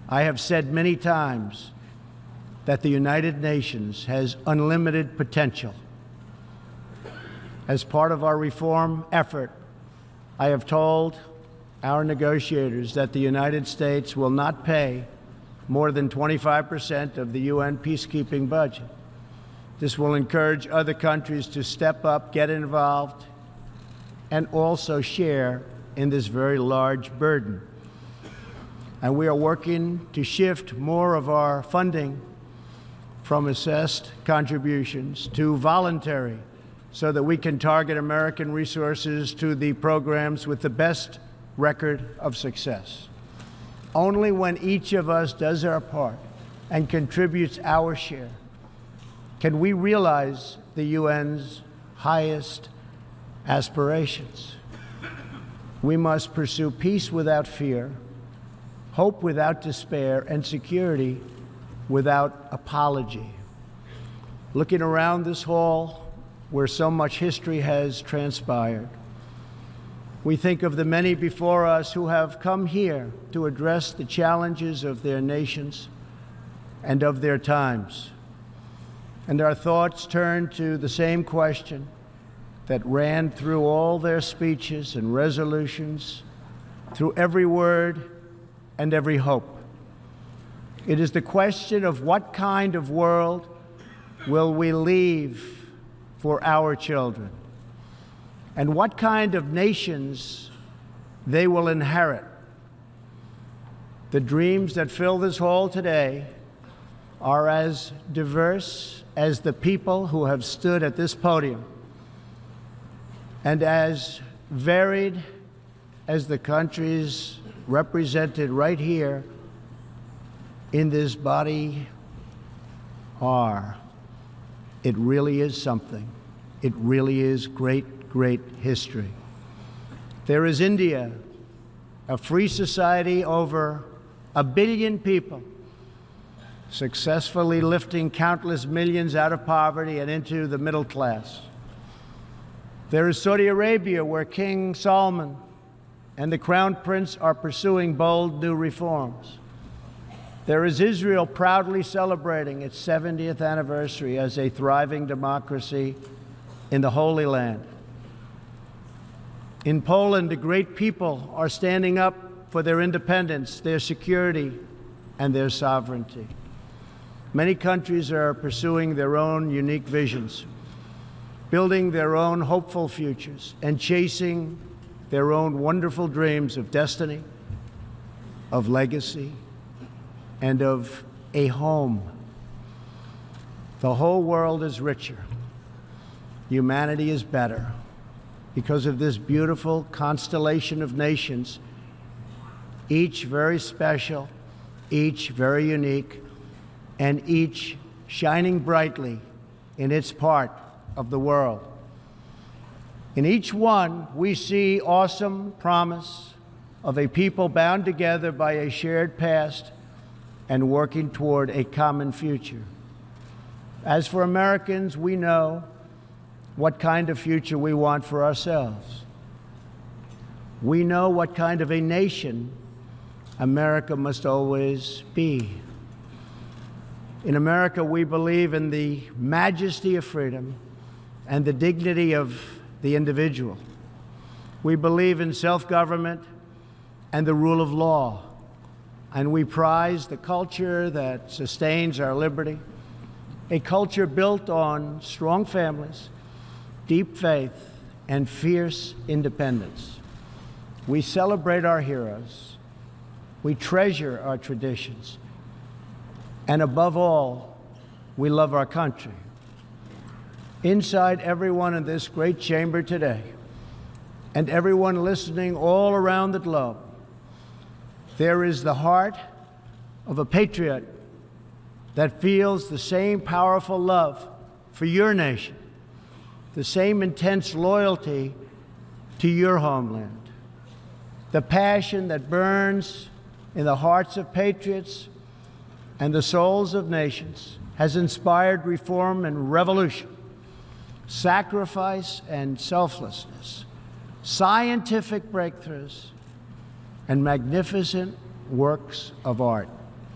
I have said many times that the United Nations has unlimited potential. As part of our reform effort, I have told our negotiators that the United States will not pay more than 25% of the UN peacekeeping budget. This will encourage other countries to step up, get involved, and also share in this very large burden. And we are working to shift more of our funding from assessed contributions to voluntary, so that we can target American resources to the programs with the best record of success. Only when each of us does our part and contributes our share can we realize the UN's highest aspirations. We must pursue peace without fear, hope without despair, and security without apology. Looking around this hall, where so much history has transpired, we think of the many before us who have come here to address the challenges of their nations and of their times. And our thoughts turn to the same question that ran through all their speeches and resolutions, through every word and every hope. It is the question of what kind of world will we leave for our children, and what kind of nations they will inherit. The dreams that fill this hall today are as diverse as the people who have stood at this podium, and as varied as the countries represented right here in this body are. It really is something. It really is great, great history. There is India, a free society, over 1 billion people, successfully lifting countless millions out of poverty and into the middle class. There is Saudi Arabia, where King Salman and the Crown Prince are pursuing bold new reforms. There is Israel, proudly celebrating its 70th anniversary as a thriving democracy in the Holy Land. In Poland, the great people are standing up for their independence, their security, and their sovereignty. Many countries are pursuing their own unique visions, building their own hopeful futures, and chasing their own wonderful dreams of destiny, of legacy, and of a home. The whole world is richer. Humanity is better because of this beautiful constellation of nations, each very special, each very unique, and each shining brightly in its part of the world. In each one, we see awesome promise of a people bound together by a shared past and working toward a common future. As for Americans, we know what kind of future we want for ourselves. We know what kind of a nation America must always be. In America, we believe in the majesty of freedom and the dignity of the individual. We believe in self-government and the rule of law. And we prize the culture that sustains our liberty, a culture built on strong families, deep faith, and fierce independence. We celebrate our heroes. We treasure our traditions. And above all, we love our country. Inside everyone in this great chamber today, and everyone listening all around the globe, there is the heart of a patriot that feels the same powerful love for your nation, the same intense loyalty to your homeland. The passion that burns in the hearts of patriots and the souls of nations has inspired reform and revolution, sacrifice and selflessness, scientific breakthroughs, and magnificent works of art.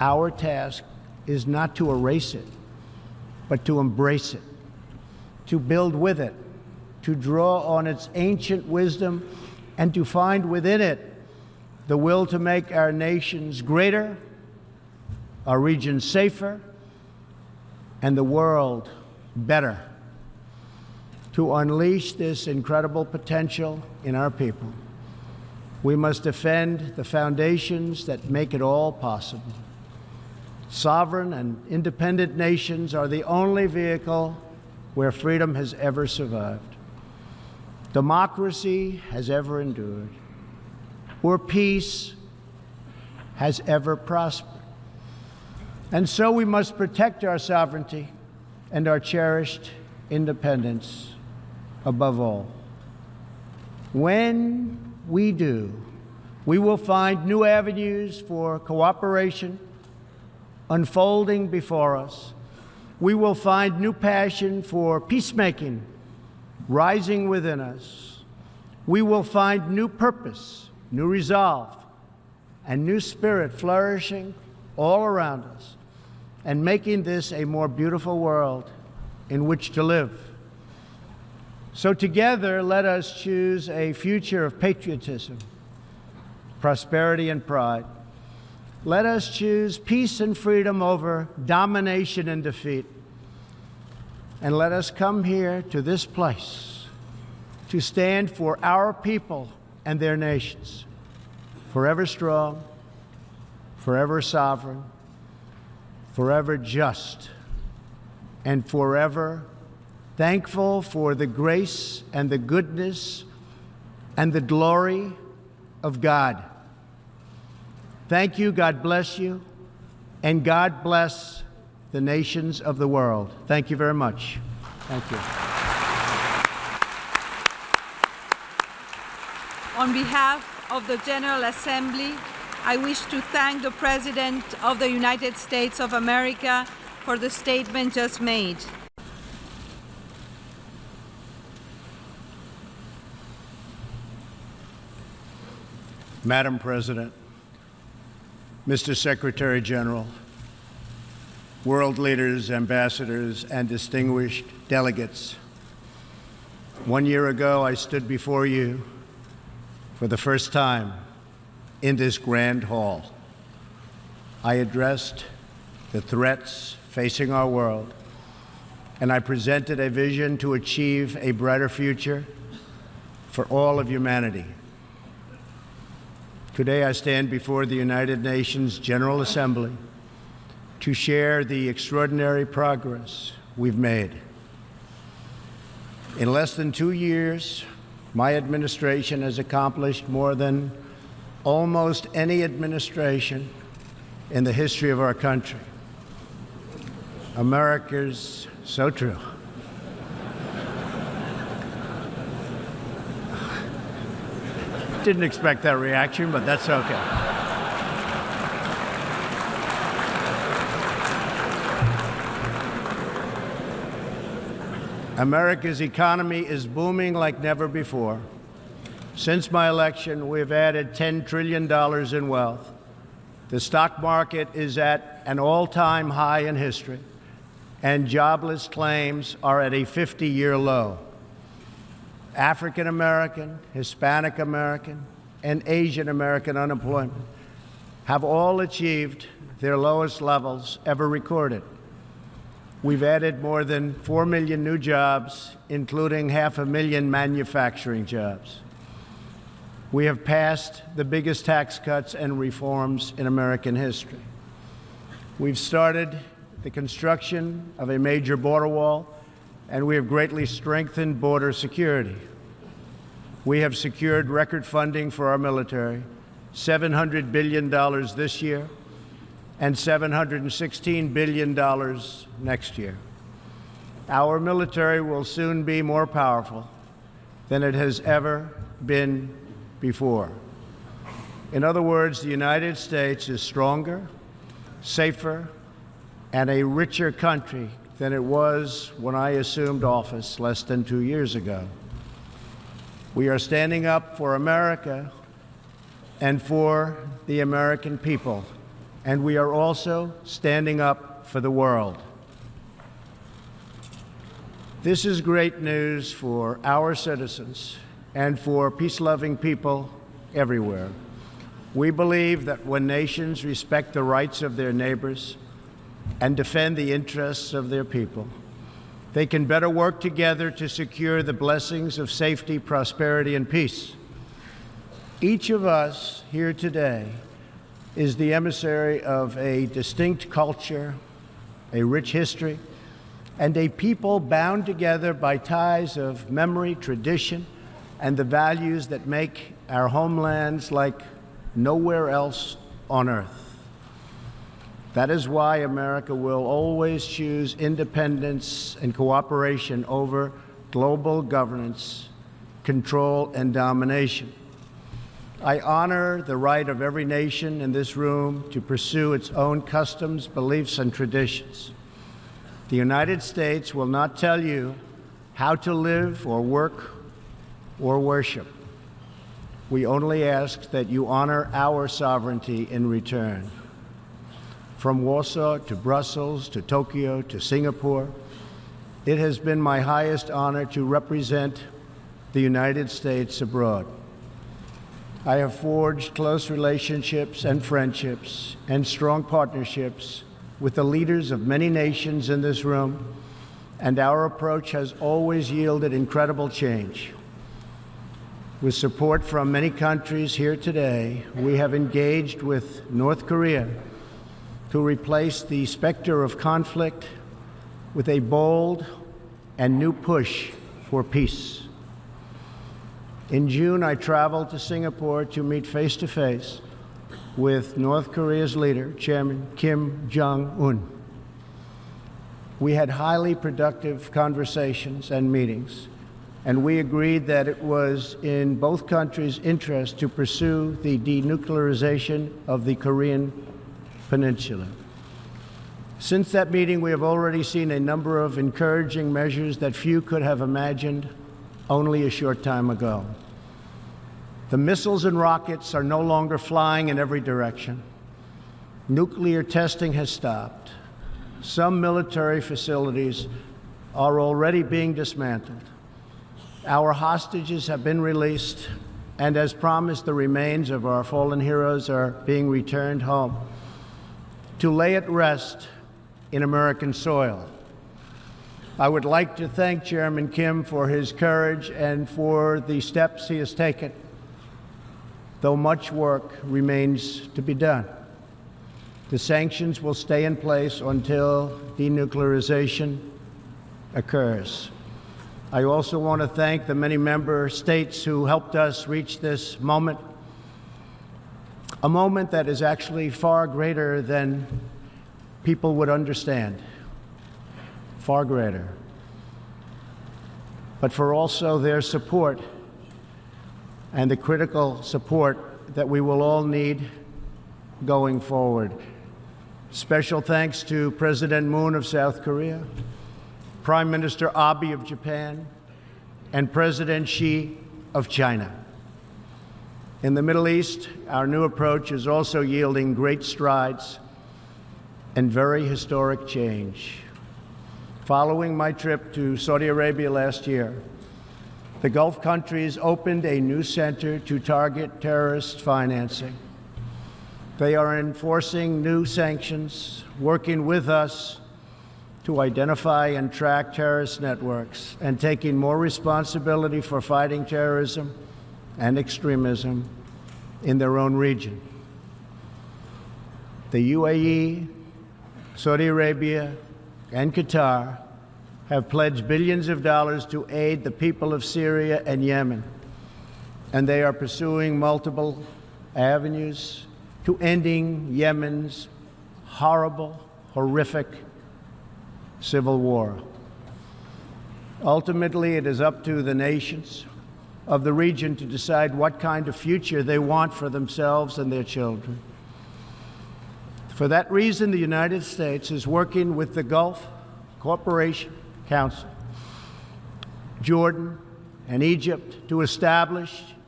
Our task is not to erase it, but to embrace it, to build with it, to draw on its ancient wisdom, and to find within it the will to make our nations greater, our region safer, and the world better, to unleash this incredible potential in our people. We must defend the foundations that make it all possible. Sovereign and independent nations are the only vehicle where freedom has ever survived, democracy has ever endured, where peace has ever prospered. And so we must protect our sovereignty and our cherished independence above all. When we do, we will find new avenues for cooperation unfolding before us. We will find new passion for peacemaking rising within us. We will find new purpose, new resolve, and new spirit flourishing all around us, and making this a more beautiful world in which to live. So together, let us choose a future of patriotism, prosperity, and pride. Let us choose peace and freedom over domination and defeat. And let us come here to this place to stand for our people and their nations, forever strong, forever sovereign, forever just, and forever thankful for the grace and the goodness and the glory of God. Thank you, God bless you, and God bless the nations of the world. Thank you very much. Thank you. On behalf of the General Assembly, I wish to thank the President of the United States of America for the statement just made. Madam President, Mr. Secretary General, world leaders, ambassadors, and distinguished delegates, 1 year ago, I stood before you for the first time in this grand hall. I addressed the threats facing our world, and I presented a vision to achieve a brighter future for all of humanity. Today, I stand before the United Nations General Assembly to share the extraordinary progress we've made. In less than 2 years, my administration has accomplished more than almost any administration in the history of our country. America's so true. Didn't expect that reaction, but that's okay. America's economy is booming like never before. Since my election, we've added $10 trillion in wealth. The stock market is at an all-time high in history, and jobless claims are at a 50-year low. African American, Hispanic American, and Asian American unemployment have all achieved their lowest levels ever recorded. We've added more than 4 million new jobs, including 500,000 manufacturing jobs. We have passed the biggest tax cuts and reforms in American history. We've started the construction of a major border wall, and we have greatly strengthened border security. We have secured record funding for our military, $700 billion this year, and $716 billion next year. Our military will soon be more powerful than it has ever been before. In other words, the United States is stronger, safer, and a richer country than it was when I assumed office less than 2 years ago. We are standing up for America and for the American people. and we are also standing up for the world. This is great news for our citizens and for peace-loving people everywhere. We believe that when nations respect the rights of their neighbors and defend the interests of their people, they can better work together to secure the blessings of safety, prosperity, and peace. Each of us here today is the emissary of a distinct culture, a rich history, and a people bound together by ties of memory, tradition, and the values that make our homelands like nowhere else on earth. That is why America will always choose independence and cooperation over global governance, control, and domination. I honor the right of every nation in this room to pursue its own customs, beliefs, and traditions. The United States will not tell you how to live or work or worship. We only ask that you honor our sovereignty in return. From Warsaw to Brussels to Tokyo to Singapore, it has been my highest honor to represent the United States abroad. I have forged close relationships and friendships and strong partnerships with the leaders of many nations in this room, and our approach has always yielded incredible change. With support from many countries here today, we have engaged with North Korea to replace the specter of conflict with a bold and new push for peace. In June, I traveled to Singapore to meet face-to-face with North Korea's leader, Chairman Kim Jong-un. We had highly productive conversations and meetings, and we agreed that it was in both countries' interest to pursue the denuclearization of the Korean Peninsula. Since that meeting, we have already seen a number of encouraging measures that few could have imagined only a short time ago. The missiles and rockets are no longer flying in every direction. Nuclear testing has stopped. Some military facilities are already being dismantled. Our hostages have been released, and as promised, the remains of our fallen heroes are being returned home to lay at rest in American soil. I would like to thank Chairman Kim for his courage and for the steps he has taken, though much work remains to be done. The sanctions will stay in place until denuclearization occurs. I also want to thank the many member states who helped us reach this moment, a moment that is actually far greater than people would understand, far greater, but for also their support and the critical support that we will all need going forward. Special thanks to President Moon of South Korea, Prime Minister Abe of Japan, and President Xi of China. In the Middle East, our new approach is also yielding great strides and very historic change. Following my trip to Saudi Arabia last year, the Gulf countries opened a new center to target terrorist financing. They are enforcing new sanctions, working with us to identify and track terrorist networks, and taking more responsibility for fighting terrorism and extremism in their own region. The UAE, Saudi Arabia, and Qatar have pledged billions of dollars to aid the people of Syria and Yemen, and they are pursuing multiple avenues to ending Yemen's horrible, horrific civil war. Ultimately, it is up to the nations of the region to decide what kind of future they want for themselves and their children. For that reason, the United States is working with the Gulf Cooperation Council, Jordan, and Egypt to establish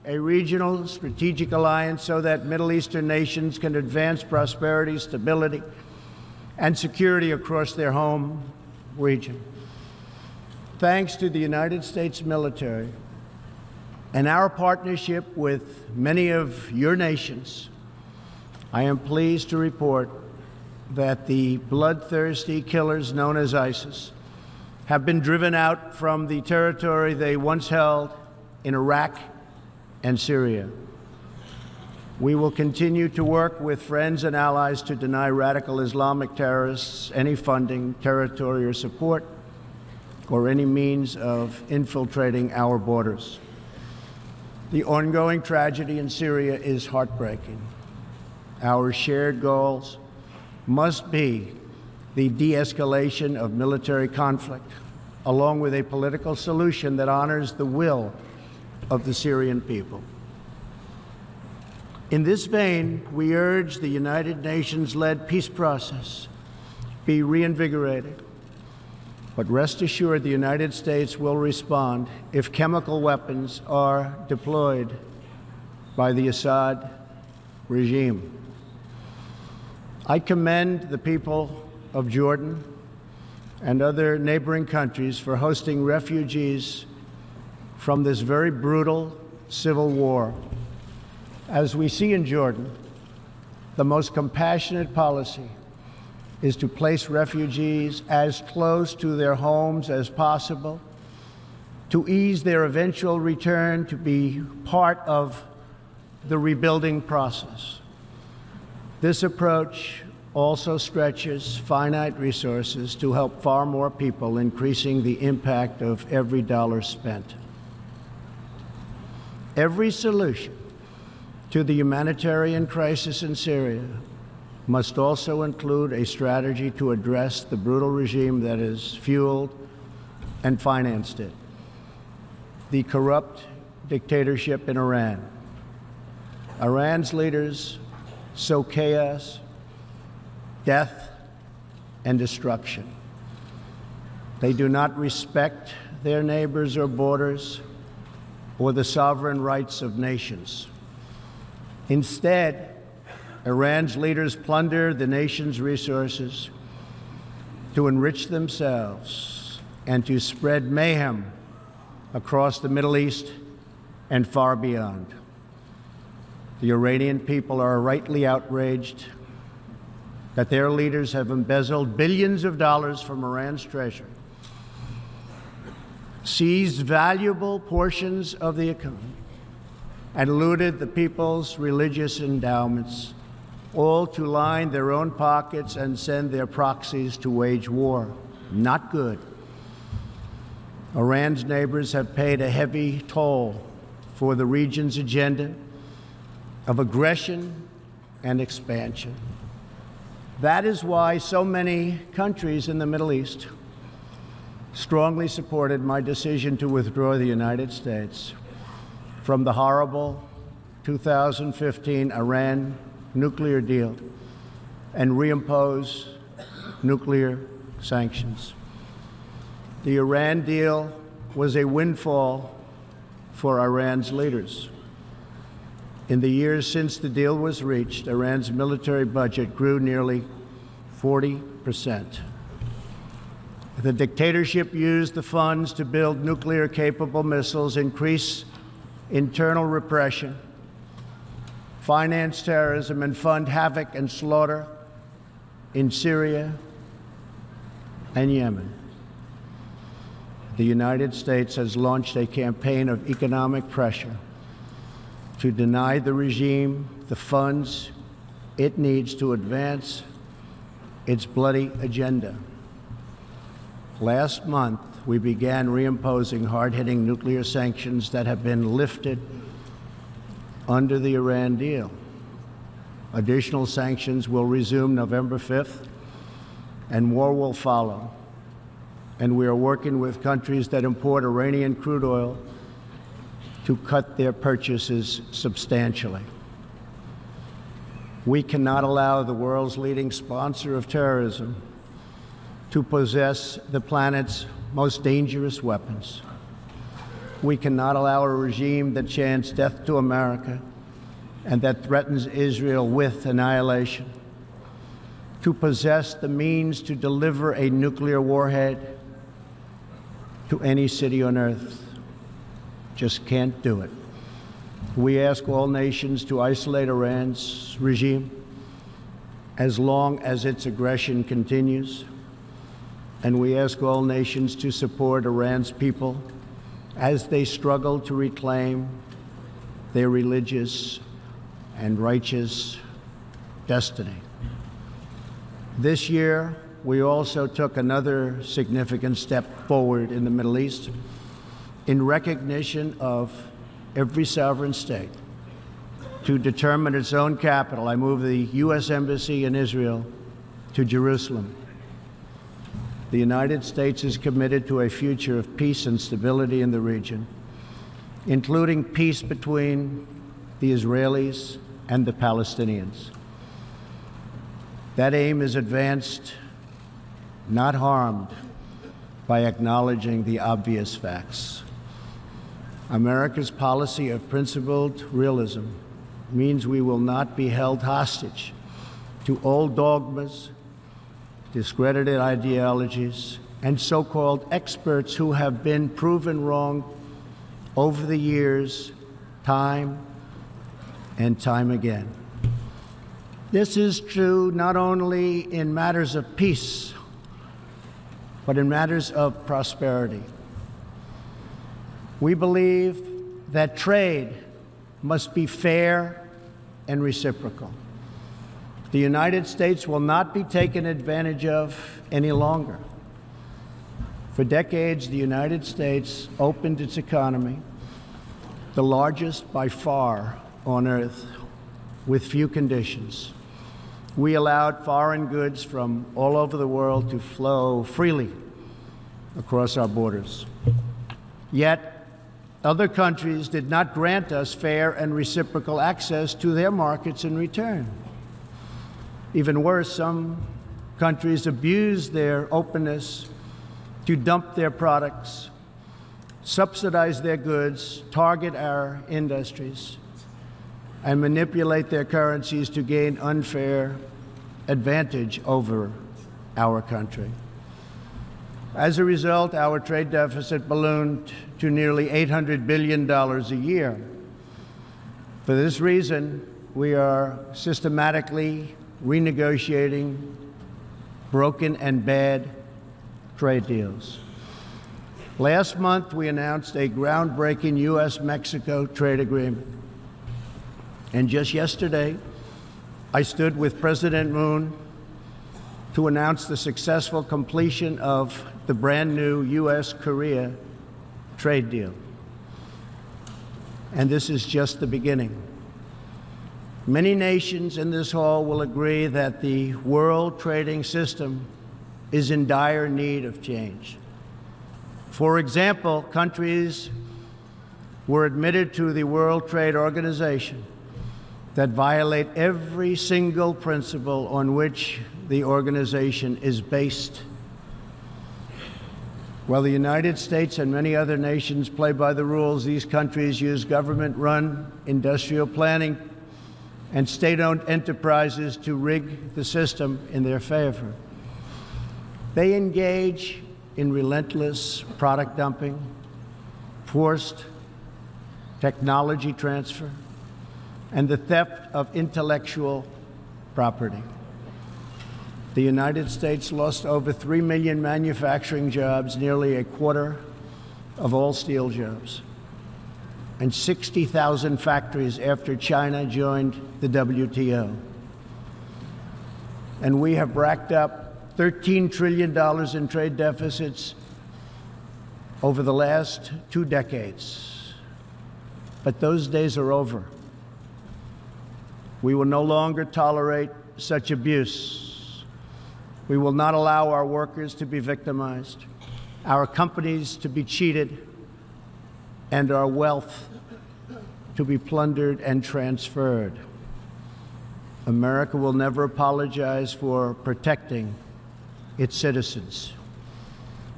a regional strategic alliance so that Middle Eastern nations can advance prosperity, stability, and security across their home region. Thanks to the United States military and our partnership with many of your nations, I am pleased to report that the bloodthirsty killers known as ISIS have been driven out from the territory they once held in Iraq and Syria. We will continue to work with friends and allies to deny radical Islamic terrorists any funding, territory, or support, or any means of infiltrating our borders. The ongoing tragedy in Syria is heartbreaking. Our shared goals must be the de-escalation of military conflict, along with a political solution that honors the will of the Syrian people. In this vein, we urge the United Nations-led peace process be reinvigorated. But rest assured, the United States will respond if chemical weapons are deployed by the Assad regime. I commend the people of Jordan and other neighboring countries for hosting refugees from this very brutal civil war. As we see in Jordan, the most compassionate policy is to place refugees as close to their homes as possible, to ease their eventual return to be part of the rebuilding process. This approach also stretches finite resources to help far more people, increasing the impact of every dollar spent. Every solution to the humanitarian crisis in Syria must also include a strategy to address the brutal regime that has fueled and financed it, the corrupt dictatorship in Iran. Iran's leaders sow chaos, death, and destruction. They do not respect their neighbors or borders or the sovereign rights of nations. Instead, Iran's leaders plunder the nation's resources to enrich themselves and to spread mayhem across the Middle East and far beyond. The Iranian people are rightly outraged that their leaders have embezzled billions of dollars from Iran's treasury, seized valuable portions of the economy, and looted the people's religious endowments, all to line their own pockets and send their proxies to wage war. Not good. Iran's neighbors have paid a heavy toll for the region's agenda of aggression and expansion. That is why so many countries in the Middle East strongly supported my decision to withdraw the United States from the horrible 2015 Iran nuclear deal and reimpose nuclear sanctions. The Iran deal was a windfall for Iran's leaders. In the years since the deal was reached, Iran's military budget grew nearly 40%. The dictatorship used the funds to build nuclear-capable missiles, increase internal repression, finance terrorism, and fund havoc and slaughter in Syria and Yemen. The United States has launched a campaign of economic pressure to deny the regime the funds it needs to advance its bloody agenda. Last month, we began reimposing hard-hitting nuclear sanctions that have been lifted under the Iran deal. Additional sanctions will resume November 5th, and more will follow. And we are working with countries that import Iranian crude oil to cut their purchases substantially. We cannot allow the world's leading sponsor of terrorism to possess the planet's most dangerous weapons. We cannot allow a regime that chants death to America and that threatens Israel with annihilation to possess the means to deliver a nuclear warhead to any city on earth. Just can't do it. We ask all nations to isolate Iran's regime as long as its aggression continues. And we ask all nations to support Iran's people as they struggle to reclaim their religious and righteous destiny. This year, we also took another significant step forward in the Middle East in recognition of every sovereign state to determine its own capital. I moved the U.S. Embassy in Israel to Jerusalem. The United States is committed to a future of peace and stability in the region, including peace between the Israelis and the Palestinians. That aim is advanced, not harmed, by acknowledging the obvious facts. America's policy of principled realism means we will not be held hostage to old dogmas, discredited ideologies, and so-called experts who have been proven wrong over the years, time and time again. This is true not only in matters of peace, but in matters of prosperity. We believe that trade must be fair and reciprocal. The United States will not be taken advantage of any longer. For decades, the United States opened its economy, the largest by far on earth, with few conditions. We allowed foreign goods from all over the world to flow freely across our borders. Yet, other countries did not grant us fair and reciprocal access to their markets in return. Even worse, some countries abused their openness to dump their products, subsidize their goods, target our industries, and manipulate their currencies to gain unfair advantage over our country. As a result, our trade deficit ballooned to nearly $800 billion a year. For this reason, we are systematically renegotiating broken and bad trade deals. Last month, we announced a groundbreaking U.S.-Mexico trade agreement. And just yesterday, I stood with President Moon to announce the successful completion of the brand new U.S.-Korea trade deal. And this is just the beginning. Many nations in this hall will agree that the world trading system is in dire need of change. For example, countries were admitted to the World Trade Organization that violate every single principle on which the organization is based. While the United States and many other nations play by the rules, these countries use government-run industrial planning and state-owned enterprises to rig the system in their favor. They engage in relentless product dumping, forced technology transfer, and the theft of intellectual property. The United States lost over 3 million manufacturing jobs, nearly a quarter of all steel jobs, and 60,000 factories after China joined the WTO. And we have racked up $13 trillion in trade deficits over the last 2 decades. But those days are over. We will no longer tolerate such abuse. We will not allow our workers to be victimized, our companies to be cheated, and our wealth to be plundered and transferred. America will never apologize for protecting its citizens.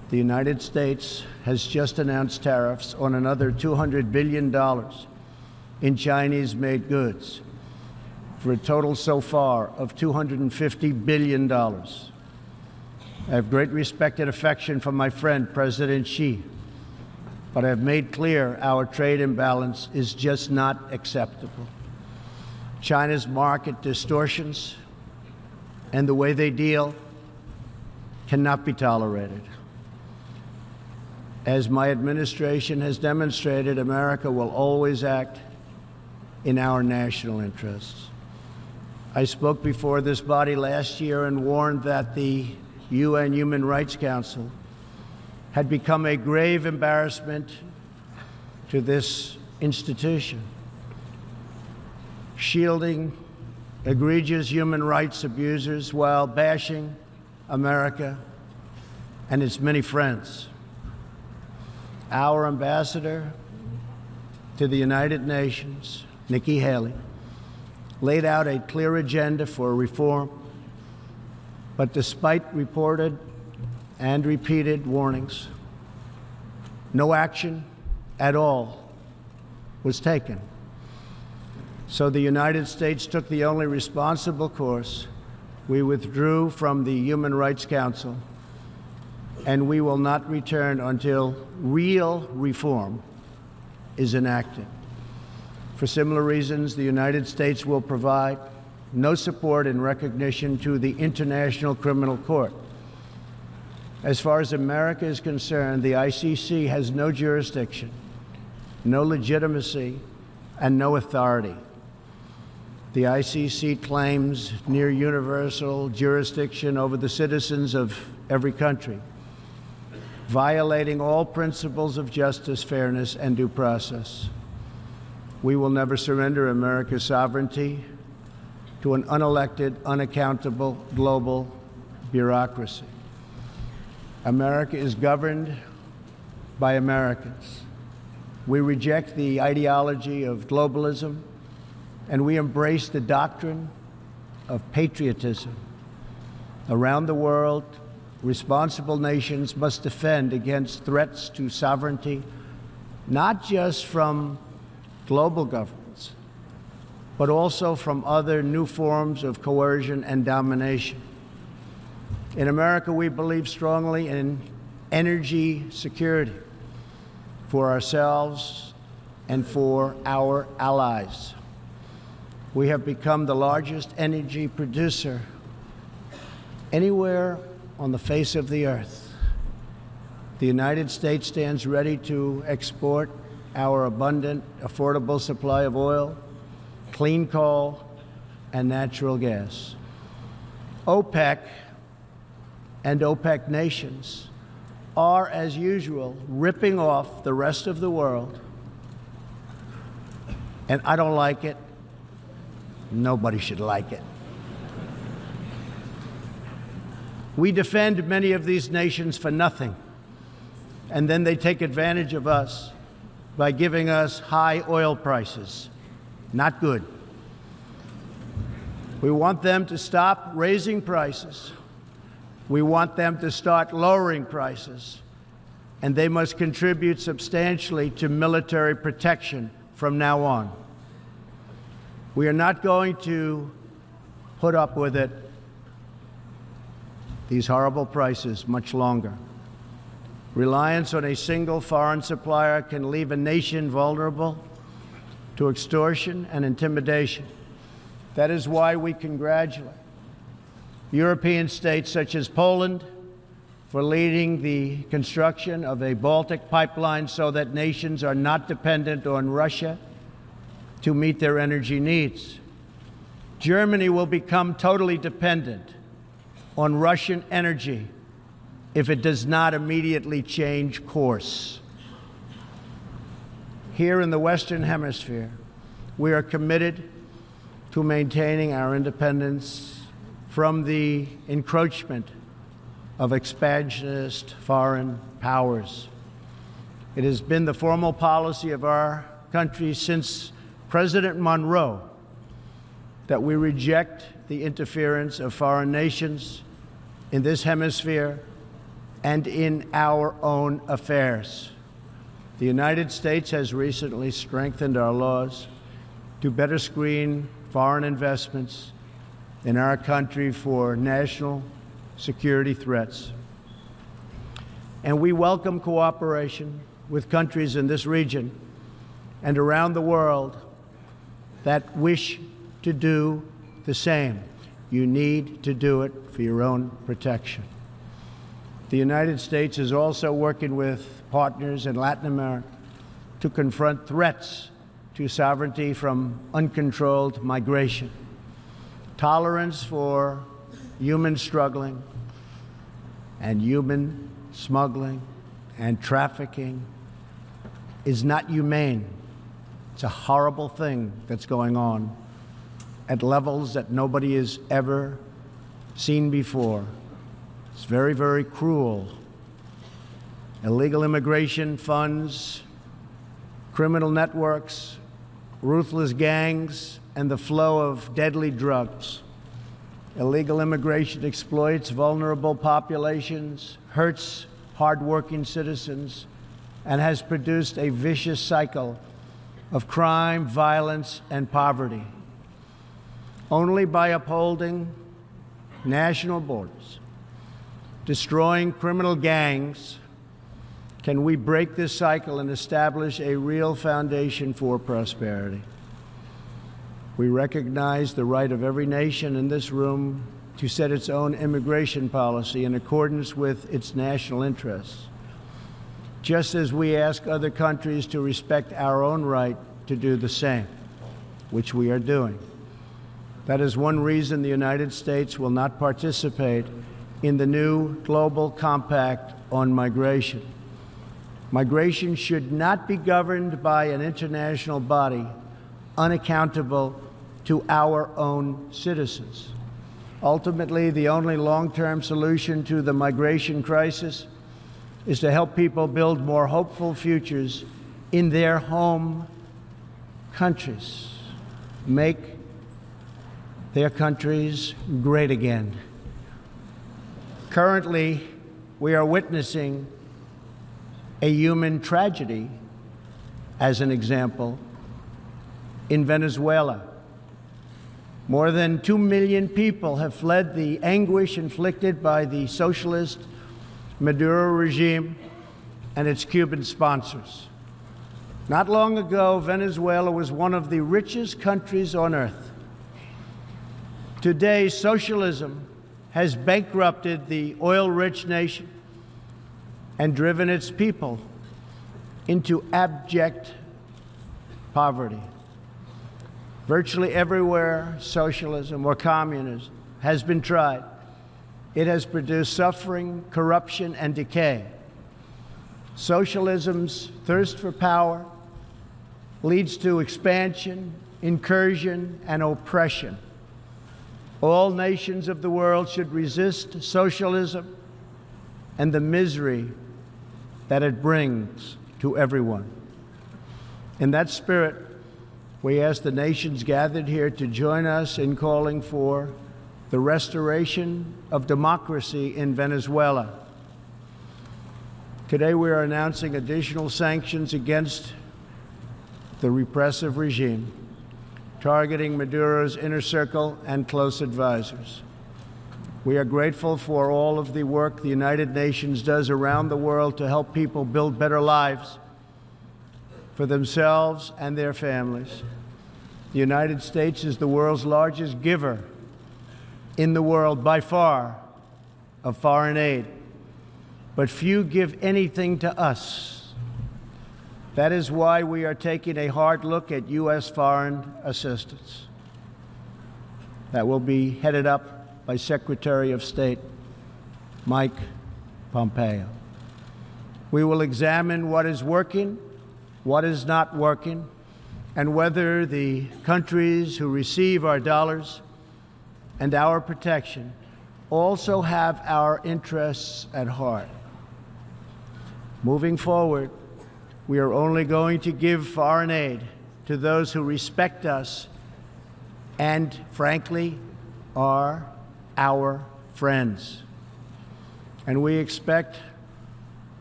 The United States has just announced tariffs on another $200 billion in Chinese-made goods, for a total so far of $250 billion. I have great respect and affection for my friend, President Xi, but I have made clear our trade imbalance is just not acceptable. China's market distortions and the way they deal cannot be tolerated. As my administration has demonstrated, America will always act in our national interests. I spoke before this body last year and warned that the UN Human Rights Council had become a grave embarrassment to this institution, shielding egregious human rights abusers while bashing America and its many friends. Our ambassador to the United Nations, Nikki Haley, laid out a clear agenda for reform, but despite reported and repeated warnings, no action at all was taken. So the United States took the only responsible course. We withdrew from the Human Rights Council, and we will not return until real reform is enacted. For similar reasons, the United States will provide no support in recognition to the International Criminal Court. As far as America is concerned, the ICC has no jurisdiction, no legitimacy, and no authority. The ICC claims near universal jurisdiction over the citizens of every country, violating all principles of justice, fairness, and due process. We will never surrender America's sovereignty to an unelected, unaccountable global bureaucracy. America is governed by Americans. We reject the ideology of globalism, and we embrace the doctrine of patriotism. Around the world, responsible nations must defend against threats to sovereignty, not just from global governments, but also from other new forms of coercion and domination. In America, we believe strongly in energy security for ourselves and for our allies. We have become the largest energy producer anywhere on the face of the earth. The United States stands ready to export our abundant, affordable supply of oil, clean coal, and natural gas. OPEC and OPEC nations are, as usual, ripping off the rest of the world, and I don't like it. Nobody should like it. We defend many of these nations for nothing, and then they take advantage of us by giving us high oil prices. Not good. We want them to stop raising prices. We want them to start lowering prices, and they must contribute substantially to military protection from now on. We are not going to put up with it, these horrible prices, much longer. Reliance on a single foreign supplier can leave a nation vulnerable to extortion and intimidation. That is why we congratulate European states such as Poland for leading the construction of a Baltic pipeline so that nations are not dependent on Russia to meet their energy needs. Germany will become totally dependent on Russian energy if it does not immediately change course. Here in the Western Hemisphere, we are committed to maintaining our independence from the encroachment of expansionist foreign powers. It has been the formal policy of our country since President Monroe that we reject the interference of foreign nations in this hemisphere and in our own affairs. The United States has recently strengthened our laws to better screen foreign investments in our country for national security threats. And we welcome cooperation with countries in this region and around the world that wish to do the same. You need to do it for your own protection. The United States is also working with partners in Latin America to confront threats to sovereignty from uncontrolled migration. Tolerance for human struggling and human smuggling and trafficking is not humane. It's a horrible thing that's going on at levels that nobody has ever seen before. It's very, very cruel. Illegal immigration funds criminal networks, ruthless gangs, and the flow of deadly drugs. Illegal immigration exploits vulnerable populations, hurts hardworking citizens, and has produced a vicious cycle of crime, violence, and poverty. Only by upholding national borders, destroying criminal gangs, can we break this cycle and establish a real foundation for prosperity. We recognize the right of every nation in this room to set its own immigration policy in accordance with its national interests, just as we ask other countries to respect our own right to do the same, which we are doing. That is one reason the United States will not participate in the new global compact on migration. Migration should not be governed by an international body unaccountable to our own citizens. Ultimately, the only long-term solution to the migration crisis is to help people build more hopeful futures in their home countries, make their countries great again. Currently, we are witnessing a human tragedy, as an example, in Venezuela. More than 2 million people have fled the anguish inflicted by the socialist Maduro regime and its Cuban sponsors. Not long ago, Venezuela was one of the richest countries on earth. Today, socialism has bankrupted the oil-rich nation and driven its people into abject poverty. Virtually everywhere socialism or communism has been tried, it has produced suffering, corruption, and decay. Socialism's thirst for power leads to expansion, incursion, and oppression. All nations of the world should resist socialism and the misery that it brings to everyone. In that spirit, we ask the nations gathered here to join us in calling for the restoration of democracy in Venezuela. Today, we are announcing additional sanctions against the repressive regime, targeting Maduro's inner circle and close advisors. We are grateful for all of the work the United Nations does around the world to help people build better lives for themselves and their families. The United States is the world's largest giver in the world, by far, of foreign aid. But few give anything to us. That is why we are taking a hard look at U.S. foreign assistance. That will be headed up by Secretary of State Mike Pompeo. We will examine what is working, what is not working, and whether the countries who receive our dollars and our protection also have our interests at heart. Moving forward, we are only going to give foreign aid to those who respect us and, frankly, are our friends. And we expect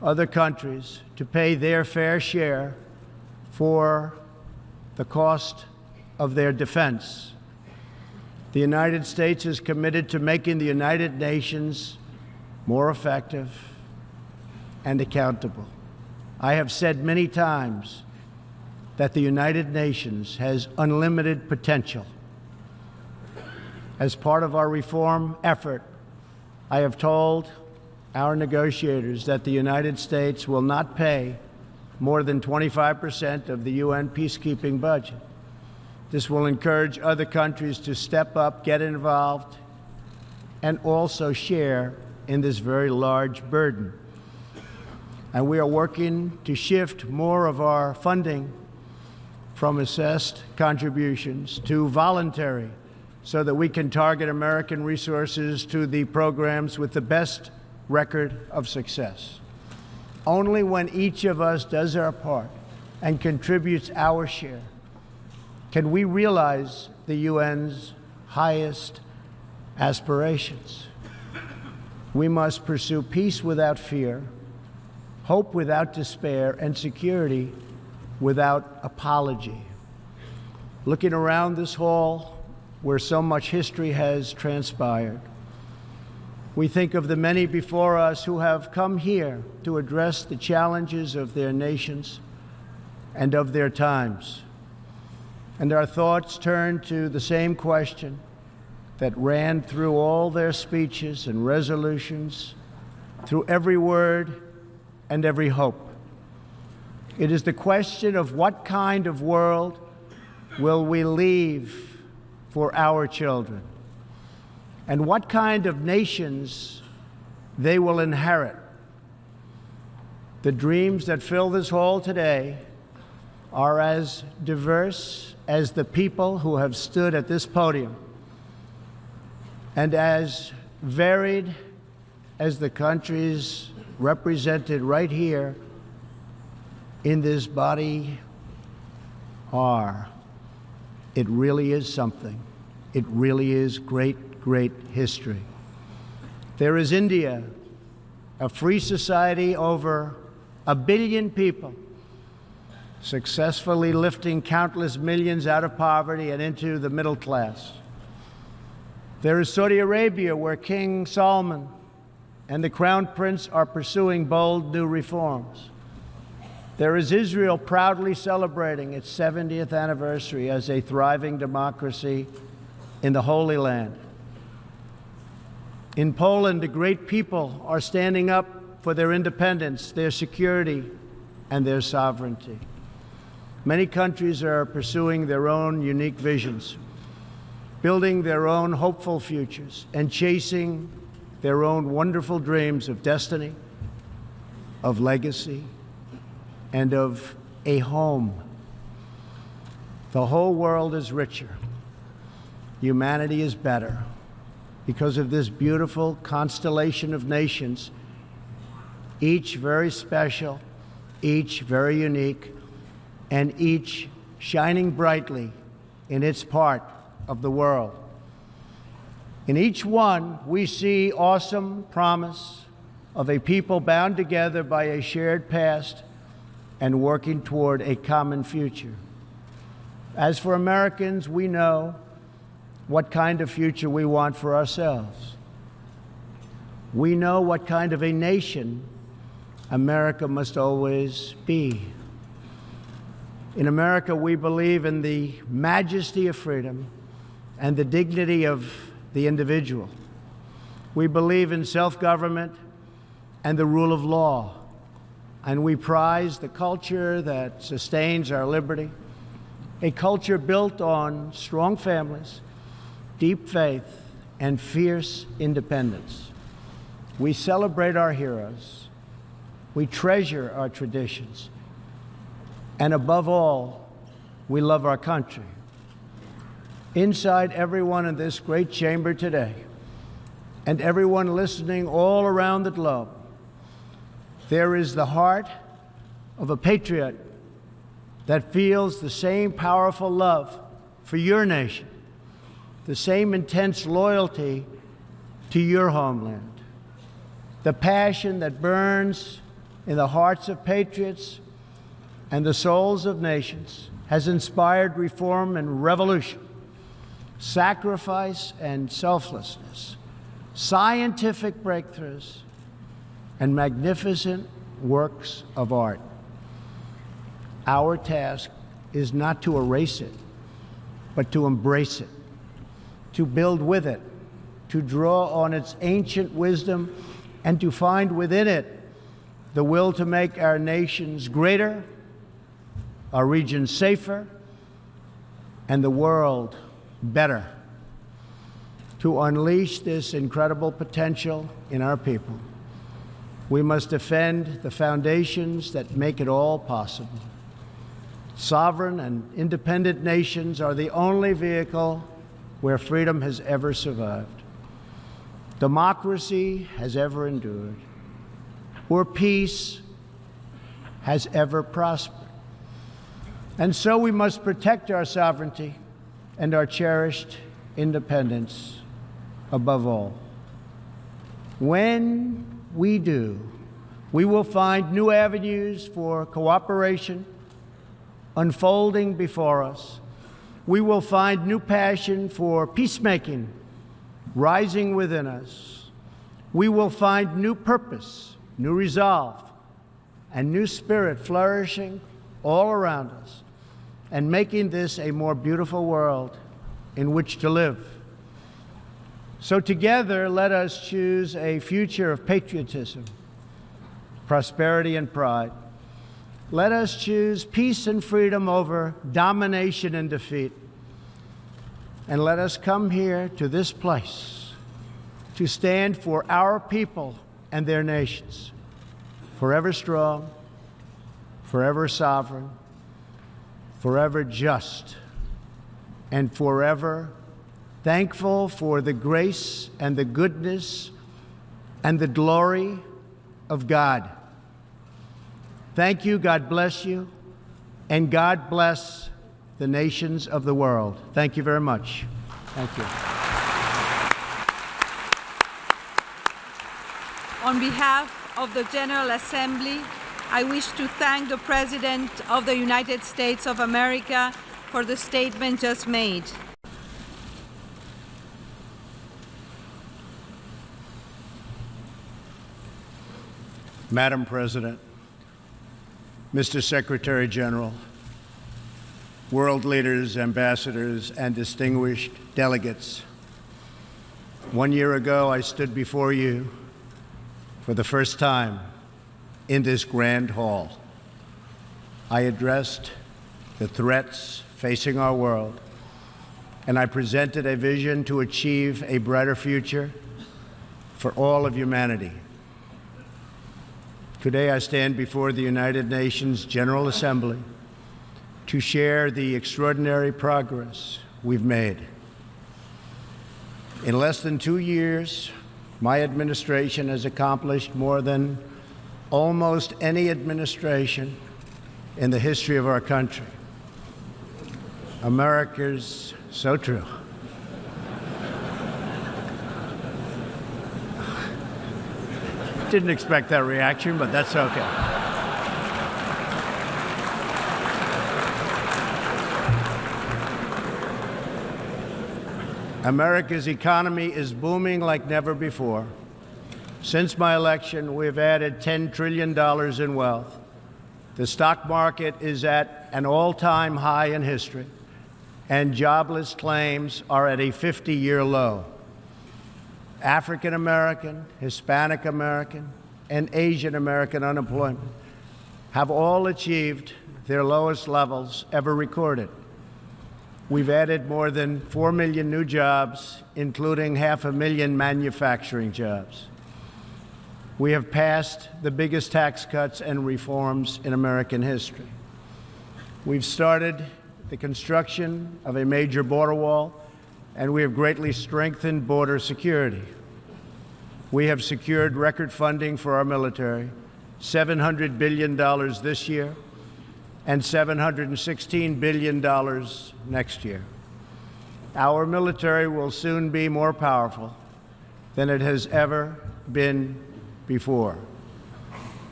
other countries to pay their fair share for the cost of their defense. The United States is committed to making the United Nations more effective and accountable. I have said many times that the United Nations has unlimited potential. As part of our reform effort, I have told our negotiators that the United States will not pay more than 25% of the UN peacekeeping budget. This will encourage other countries to step up, get involved, and also share in this very large burden. And we are working to shift more of our funding from assessed contributions to voluntary, so that we can target American resources to the programs with the best record of success. Only when each of us does our part and contributes our share can we realize the UN's highest aspirations. We must pursue peace without fear, hope without despair, and security without apology. Looking around this hall, where so much history has transpired, we think of the many before us who have come here to address the challenges of their nations and of their times. And our thoughts turn to the same question that ran through all their speeches and resolutions, through every word and every hope. It is the question of what kind of world will we leave for our children, and what kind of nations they will inherit. The dreams that fill this hall today are as diverse as the people who have stood at this podium, and as varied as the countries represented right here in this body are. It really is something. It really is great, great history. There is India, a free society, over 1 billion people, successfully lifting countless millions out of poverty and into the middle class. There is Saudi Arabia, where King Salman and the Crown Prince are pursuing bold new reforms. There is Israel, proudly celebrating its 70th anniversary as a thriving democracy in the Holy Land. In Poland, the great people are standing up for their independence, their security, and their sovereignty. Many countries are pursuing their own unique visions, building their own hopeful futures, and chasing their own wonderful dreams of destiny, of legacy, and of a home. The whole world is richer. Humanity is better because of this beautiful constellation of nations, each very special, each very unique, and each shining brightly in its part of the world. In each one, we see awesome promise of a people bound together by a shared past and working toward a common future. As for Americans, we know what kind of future we want for ourselves. We know what kind of a nation America must always be. In America, we believe in the majesty of freedom and the dignity of the individual. We believe in self-government and the rule of law. And we prize the culture that sustains our liberty, a culture built on strong families, deep faith, and fierce independence. We celebrate our heroes. We treasure our traditions. And above all, we love our country. Inside everyone in this great chamber today, and everyone listening all around the globe, there is the heart of a patriot that feels the same powerful love for your nation, the same intense loyalty to your homeland, the passion that burns in the hearts of patriots and the souls of nations, has inspired reform and revolution, sacrifice and selflessness, scientific breakthroughs, and magnificent works of art. Our task is not to erase it, but to embrace it, to build with it, to draw on its ancient wisdom, and to find within it the will to make our nations greater, our region safer, and the world better. To unleash this incredible potential in our people, we must defend the foundations that make it all possible. Sovereign and independent nations are the only vehicle where freedom has ever survived, democracy has ever endured, or peace has ever prospered. And so we must protect our sovereignty and our cherished independence above all. When we do, we will find new avenues for cooperation unfolding before us. We will find new passion for peacemaking rising within us. We will find new purpose, new resolve, and new spirit flourishing all around us, and making this a more beautiful world in which to live. So together, let us choose a future of patriotism, prosperity, and pride. Let us choose peace and freedom over domination and defeat. And let us come here to this place to stand for our people and their nations, forever strong, forever sovereign, forever just, and forever thankful for the grace and the goodness and the glory of God. Thank you, God bless you, and God bless the nations of the world. Thank you very much. Thank you. On behalf of the General Assembly, I wish to thank the President of the United States of America for the statement just made. Madam President, Mr. Secretary General, world leaders, ambassadors, and distinguished delegates, 1 year ago, I stood before you for the first time in this grand hall. I addressed the threats facing our world, and I presented a vision to achieve a brighter future for all of humanity. Today, I stand before the United Nations General Assembly to share the extraordinary progress we've made. In less than 2 years, my administration has accomplished more than almost any administration in the history of our country. America's so true. Didn't expect that reaction, but that's okay. America's economy is booming like never before. Since my election, we've added $10 trillion in wealth. The stock market is at an all-time high in history, and jobless claims are at a 50-year low. African American, Hispanic American, and Asian American unemployment have all achieved their lowest levels ever recorded. We've added more than 4 million new jobs, including 500,000 manufacturing jobs. We have passed the biggest tax cuts and reforms in American history. We've started the construction of a major border wall, and we have greatly strengthened border security. We have secured record funding for our military, $700 billion this year and $716 billion next year. Our military will soon be more powerful than it has ever been before.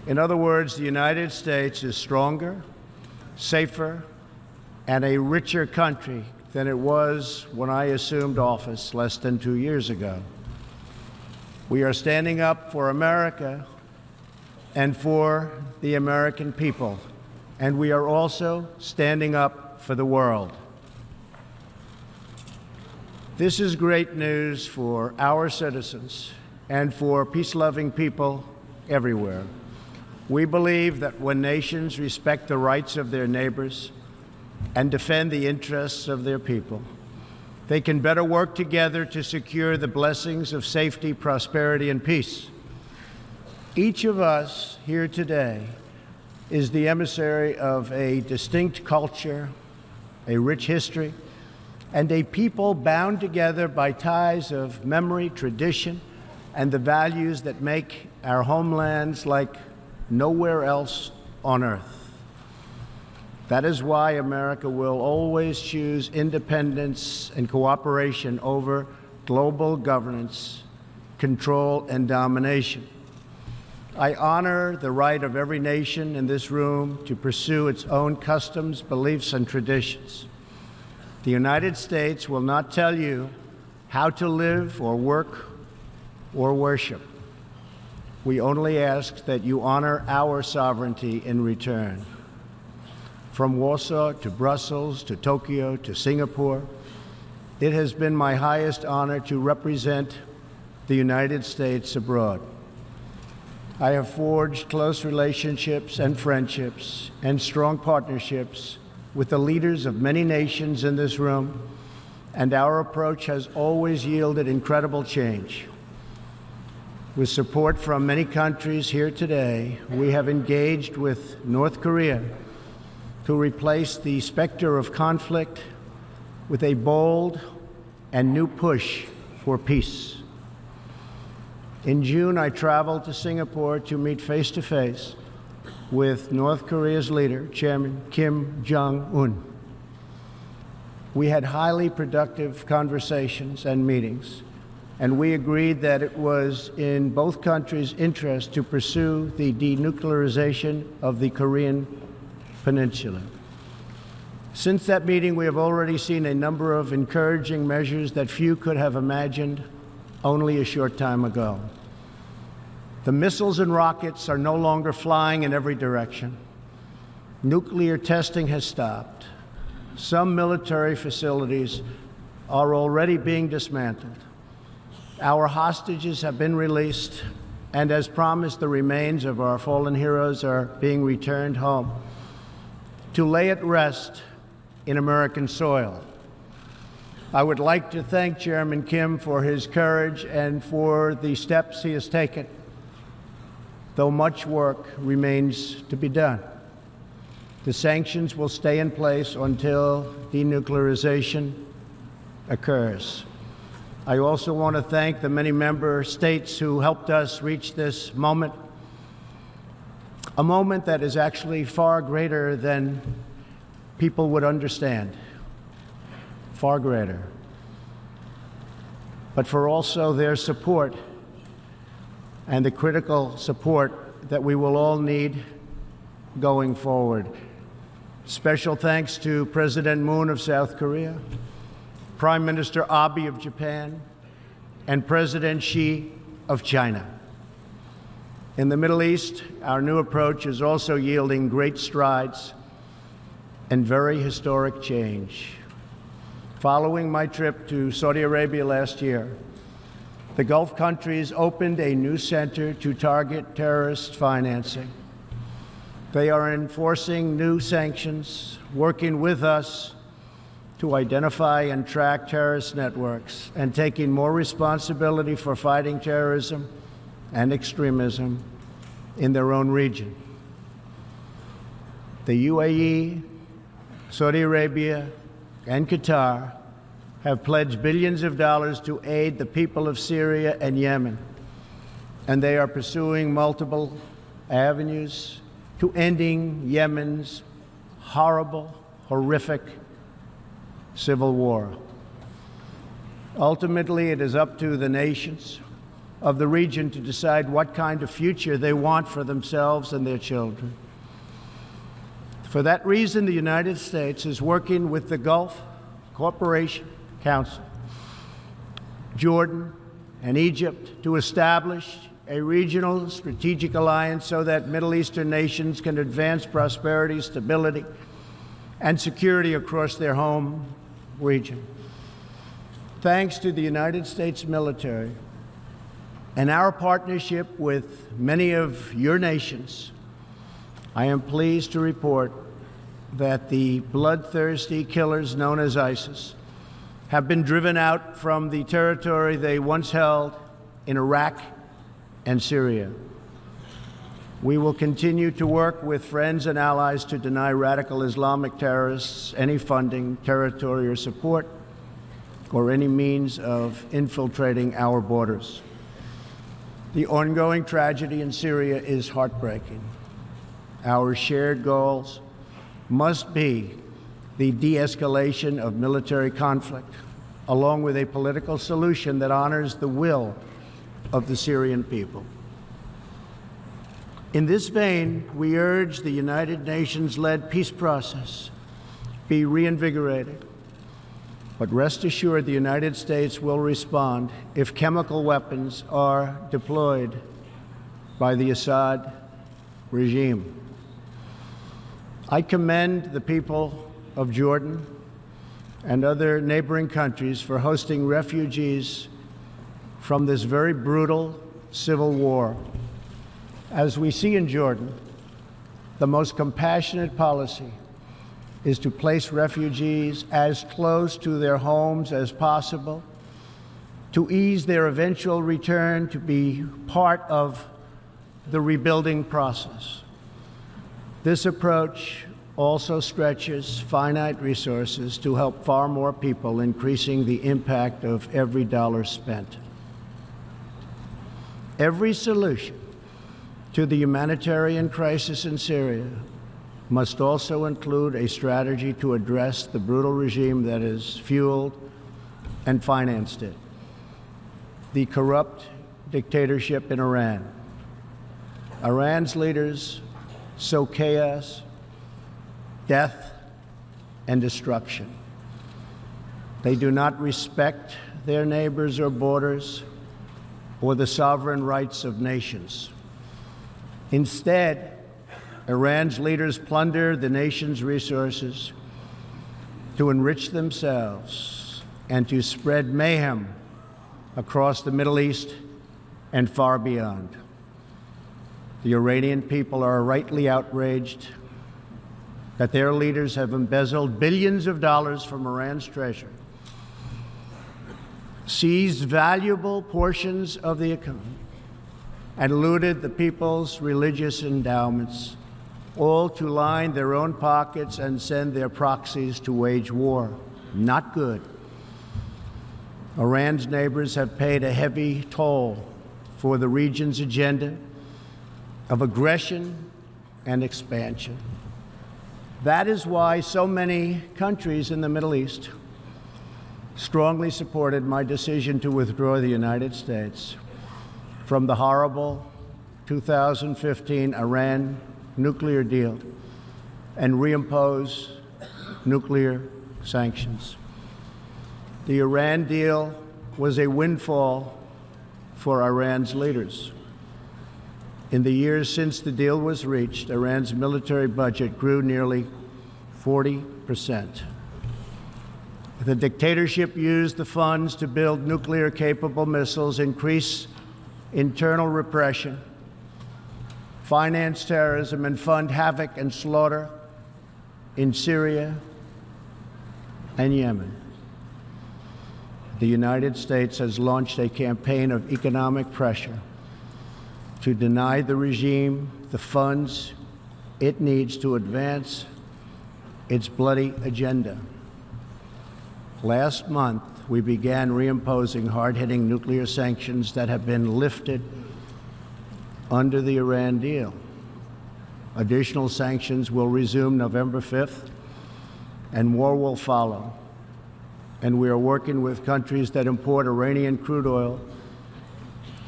In other words, the United States is stronger, safer, and a richer country than it was when I assumed office less than 2 years ago. We are standing up for America and for the American people, and we are also standing up for the world. This is great news for our citizens and for peace-loving people everywhere. We believe that when nations respect the rights of their neighbors and defend the interests of their people, they can better work together to secure the blessings of safety, prosperity, and peace. Each of us here today is the emissary of a distinct culture, a rich history, and a people bound together by ties of memory, tradition, and the values that make our homelands like nowhere else on earth. That is why America will always choose independence and cooperation over global governance, control, and domination. I honor the right of every nation in this room to pursue its own customs, beliefs, and traditions. The United States will not tell you how to live or work or worship. We only ask that you honor our sovereignty in return. From Warsaw to Brussels to Tokyo to Singapore, it has been my highest honor to represent the United States abroad. I have forged close relationships and friendships and strong partnerships with the leaders of many nations in this room, and our approach has always yielded incredible change. With support from many countries here today, we have engaged with North Korea to replace the specter of conflict with a bold and new push for peace. In June, I traveled to Singapore to meet face-to-face with North Korea's leader, Chairman Kim Jong-un. We had highly productive conversations and meetings, and we agreed that it was in both countries' interest to pursue the denuclearization of the Korean Peninsula. Since that meeting, we have already seen a number of encouraging measures that few could have imagined only a short time ago. The missiles and rockets are no longer flying in every direction. Nuclear testing has stopped. Some military facilities are already being dismantled. Our hostages have been released, and as promised, the remains of our fallen heroes are being returned home to lay at rest in American soil. I would like to thank Chairman Kim for his courage and for the steps he has taken, though much work remains to be done. The sanctions will stay in place until denuclearization occurs. I also want to thank the many member states who helped us reach this moment, a moment that is actually far greater than people would understand, far greater. But for also their support and the critical support that we will all need going forward. Special thanks to President Moon of South Korea, Prime Minister Abe of Japan, and President Xi of China. In the Middle East, our new approach is also yielding great strides and very historic change. Following my trip to Saudi Arabia last year, the Gulf countries opened a new center to target terrorist financing. They are enforcing new sanctions, working with us to identify and track terrorist networks, and taking more responsibility for fighting terrorism and extremism in their own region. The UAE, Saudi Arabia, and Qatar have pledged billions of dollars to aid the people of Syria and Yemen, and they are pursuing multiple avenues to ending Yemen's horrible, horrific civil war. Ultimately, it is up to the nations of the region to decide what kind of future they want for themselves and their children. For that reason, the United States is working with the Gulf Cooperation Council, Jordan, and Egypt to establish a regional strategic alliance so that Middle Eastern nations can advance prosperity, stability, and security across their home region. Thanks to the United States military and our partnership with many of your nations, I am pleased to report that the bloodthirsty killers known as ISIS have been driven out from the territory they once held in Iraq and Syria. We will continue to work with friends and allies to deny radical Islamic terrorists any funding, territory, or support, or any means of infiltrating our borders. The ongoing tragedy in Syria is heartbreaking. Our shared goals must be the de-escalation of military conflict, along with a political solution that honors the will of the Syrian people. In this vein, we urge the United Nations-led peace process be reinvigorated. But rest assured, the United States will respond if chemical weapons are deployed by the Assad regime. I commend the people of Jordan and other neighboring countries for hosting refugees from this very brutal civil war. As we see in Jordan, the most compassionate policy is to place refugees as close to their homes as possible, to ease their eventual return to be part of the rebuilding process. This approach also stretches finite resources to help far more people, increasing the impact of every dollar spent. Every solution to the humanitarian crisis in Syria must also include a strategy to address the brutal regime that has fueled and financed it, the corrupt dictatorship in Iran. Iran's leaders sow chaos, death, and destruction. They do not respect their neighbors or borders or the sovereign rights of nations. Instead, Iran's leaders plunder the nation's resources to enrich themselves and to spread mayhem across the Middle East and far beyond. The Iranian people are rightly outraged that their leaders have embezzled billions of dollars from Iran's treasury, seized valuable portions of the economy, and looted the people's religious endowments, all to line their own pockets and send their proxies to wage war. Not good. Iran's neighbors have paid a heavy toll for the region's agenda of aggression and expansion. That is why so many countries in the Middle East strongly supported my decision to withdraw the United States from the horrible 2015 Iran nuclear deal and reimpose nuclear sanctions. The Iran deal was a windfall for Iran's leaders. In the years since the deal was reached, Iran's military budget grew nearly 40%. The dictatorship used the funds to build nuclear-capable missiles, increase internal repression, finance terrorism, and fund havoc and slaughter in Syria and Yemen. The United States has launched a campaign of economic pressure to deny the regime the funds it needs to advance its bloody agenda. Last month, we began reimposing hard-hitting nuclear sanctions that have been lifted under the Iran deal. Additional sanctions will resume November 5th, and more will follow. And we are working with countries that import Iranian crude oil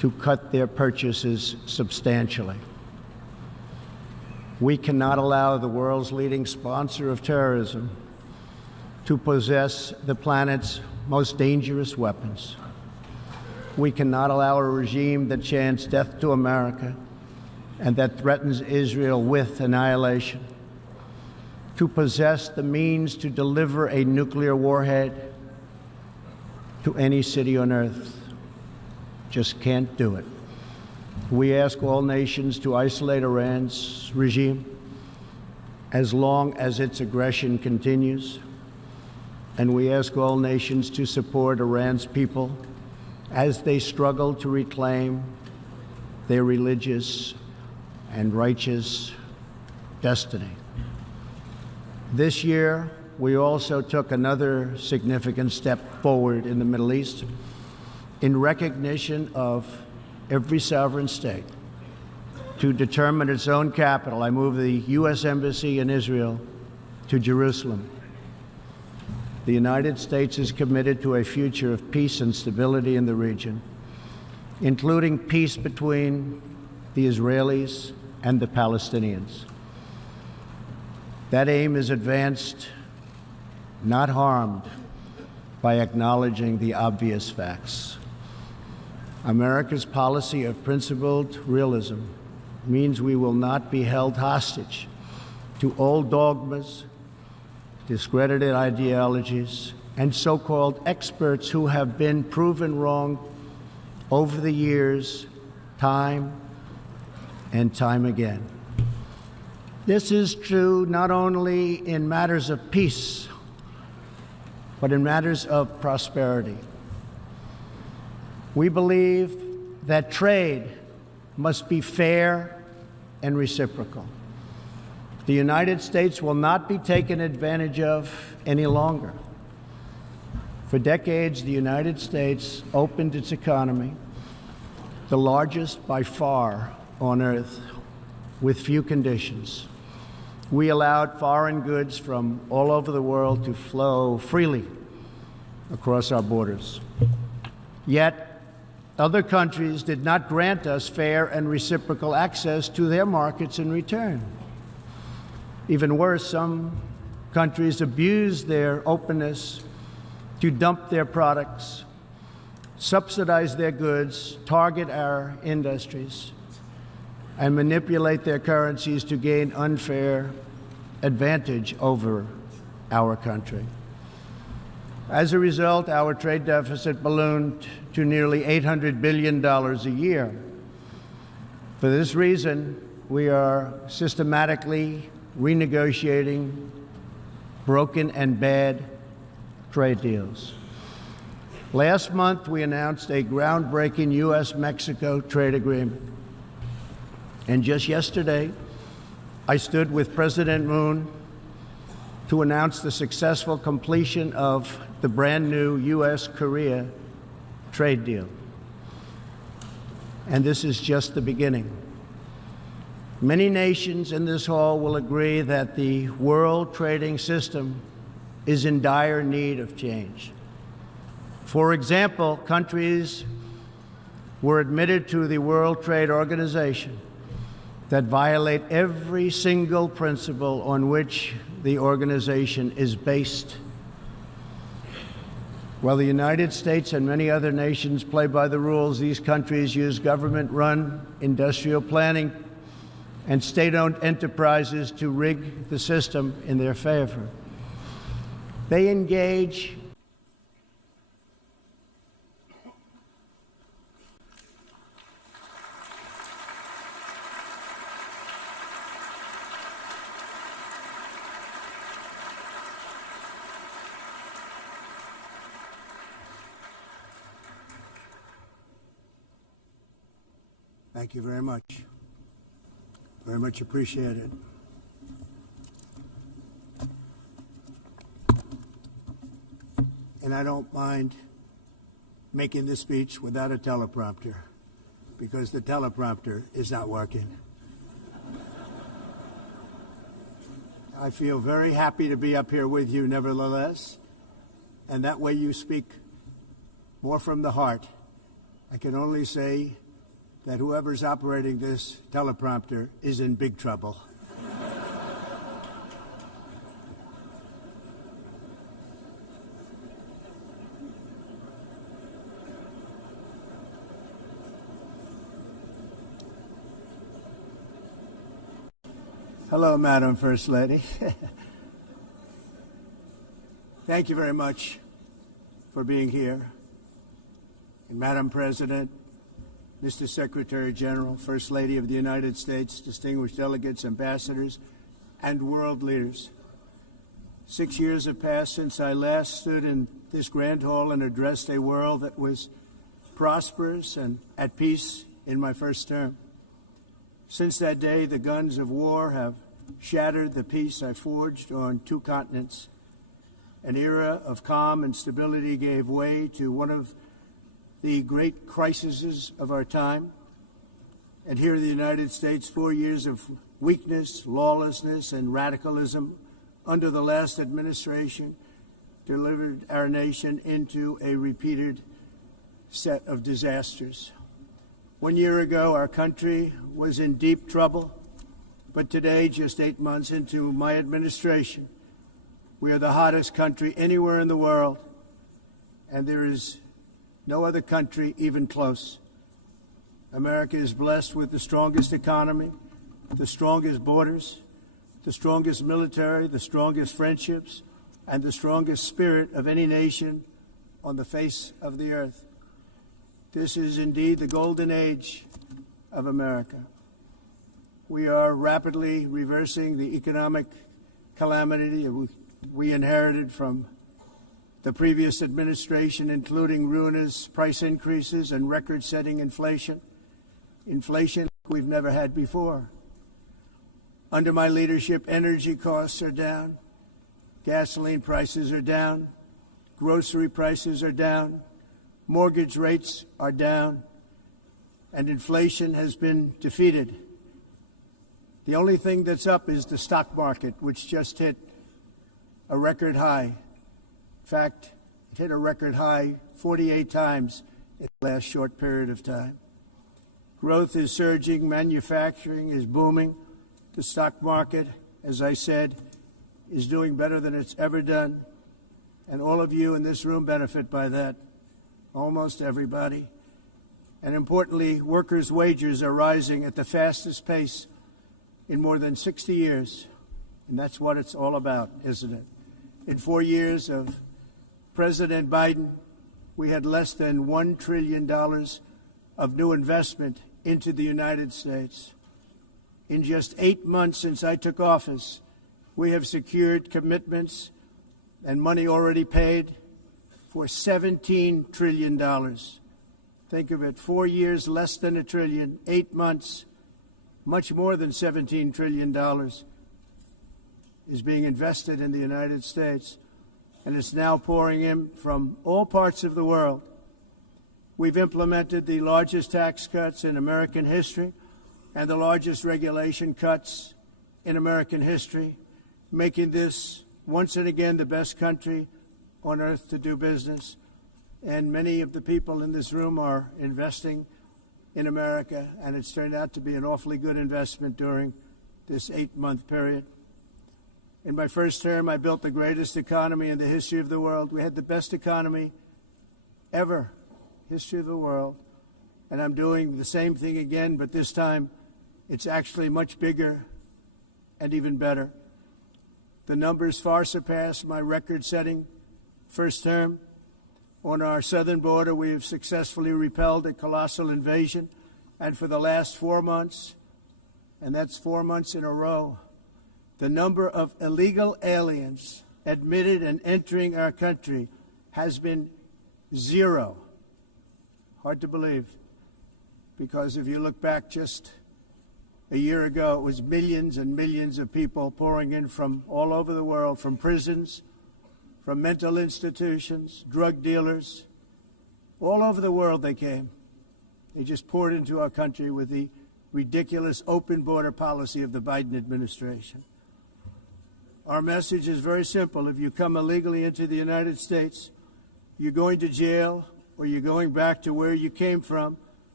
to cut their purchases substantially. We cannot allow the world's leading sponsor of terrorism to possess the planet's most dangerous weapons. We cannot allow a regime that chants death to America and that threatens Israel with annihilation to possess the means to deliver a nuclear warhead to any city on earth. Just can't do it. We ask all nations to isolate Iran's regime as long as its aggression continues. And we ask all nations to support Iran's people as they struggle to reclaim their religious and righteous destiny. This year, we also took another significant step forward in the Middle East in recognition of every sovereign state to determine its own capital. I moved the U.S. Embassy in Israel to Jerusalem. The United States is committed to a future of peace and stability in the region, including peace between the Israelis and the Palestinians. That aim is advanced, not harmed, by acknowledging the obvious facts. America's policy of principled realism means we will not be held hostage to old dogmas, discredited ideologies, and so-called experts who have been proven wrong over the years, time and time again. This is true not only in matters of peace, but in matters of prosperity. We believe that trade must be fair and reciprocal. The United States will not be taken advantage of any longer. For decades, the United States opened its economy, the largest by far on earth, with few conditions. We allowed foreign goods from all over the world to flow freely across our borders. Yet, other countries did not grant us fair and reciprocal access to their markets in return. Even worse, some countries abused their openness to dump their products, subsidize their goods, target our industries, and manipulate their currencies to gain unfair advantage over our country. As a result, our trade deficit ballooned to nearly $800 billion a year. For this reason, we are systematically renegotiating broken and bad trade deals. Last month, we announced a groundbreaking U.S.-Mexico trade agreement. And just yesterday, I stood with President Moon to announce the successful completion of the brand new U.S.-Korea trade deal. And this is just the beginning. Many nations in this hall will agree that the world trading system is in dire need of change. For example, countries were admitted to the World Trade Organization that violate every single principle on which the organization is based. While the United States and many other nations play by the rules, these countries use government-run industrial planning and state-owned enterprises to rig the system in their favor. They engage Thank you very much. Very much appreciated. And I don't mind making this speech without a teleprompter, because the teleprompter is not working. I feel very happy to be up here with you nevertheless, and that way you speak more from the heart. I can only say that whoever's operating this teleprompter is in big trouble. Hello, Madam First Lady. Thank you very much for being here. And Madam President, Mr. Secretary General, First Lady of the United States, distinguished delegates, ambassadors, and world leaders. 6 years have passed since I last stood in this grand hall and addressed a world that was prosperous and at peace in my first term. Since that day, the guns of war have shattered the peace I forged on 2 continents. An era of calm and stability gave way to one of the great crises of our time. And here in the United States, 4 years of weakness, lawlessness, and radicalism under the last administration delivered our nation into a repeated set of disasters. 1 year ago, our country was in deep trouble, but today, just 8 months into my administration, we are the hottest country anywhere in the world, and there is no other country even close. America is blessed with the strongest economy, the strongest borders, the strongest military, the strongest friendships, and the strongest spirit of any nation on the face of the earth. This is indeed the golden age of America. We are rapidly reversing the economic calamity we inherited from the previous administration, including ruinous price increases and record-setting inflation we've never had before. Under my leadership, energy costs are down, gasoline prices are down, grocery prices are down, mortgage rates are down, and inflation has been defeated. The only thing that's up is the stock market, which just hit a record high. In fact, it hit a record high 48 times in the last short period of time. Growth is surging, manufacturing is booming. The stock market, as I said, is doing better than it's ever done. And all of you in this room benefit by that, almost everybody. And importantly, workers' wages are rising at the fastest pace in more than 60 years. And that's what it's all about, isn't it? In 4 years of President Biden, we had less than $1 trillion of new investment into the United States. In just 8 months since I took office, we have secured commitments and money already paid for $17 trillion. Think of it, 4 years, less than $1 trillion, 8 months, much more than $17 trillion is being invested in the United States, and it's now pouring in from all parts of the world. We've implemented the largest tax cuts in American history and the largest regulation cuts in American history, making this once and again the best country on earth to do business. And many of the people in this room are investing in America, and it's turned out to be an awfully good investment during this 8-month period. In my first term, I built the greatest economy in the history of the world. We had the best economy ever, history of the world. And I'm doing the same thing again, but this time it's actually much bigger and even better. The numbers far surpass my record-setting first term. On our southern border, we have successfully repelled a colossal invasion. And for the last 4 months, and that's 4 months in a row, the number of illegal aliens admitted and entering our country has been 0. Hard to believe, because if you look back just a year ago, it was millions and millions of people pouring in from all over the world, from prisons, from mental institutions, drug dealers. All over the world they came. They just poured into our country with the ridiculous open border policy of the Biden administration. Our message is very simple. If you come illegally into the United States, you're going to jail or you're going back to where you came from,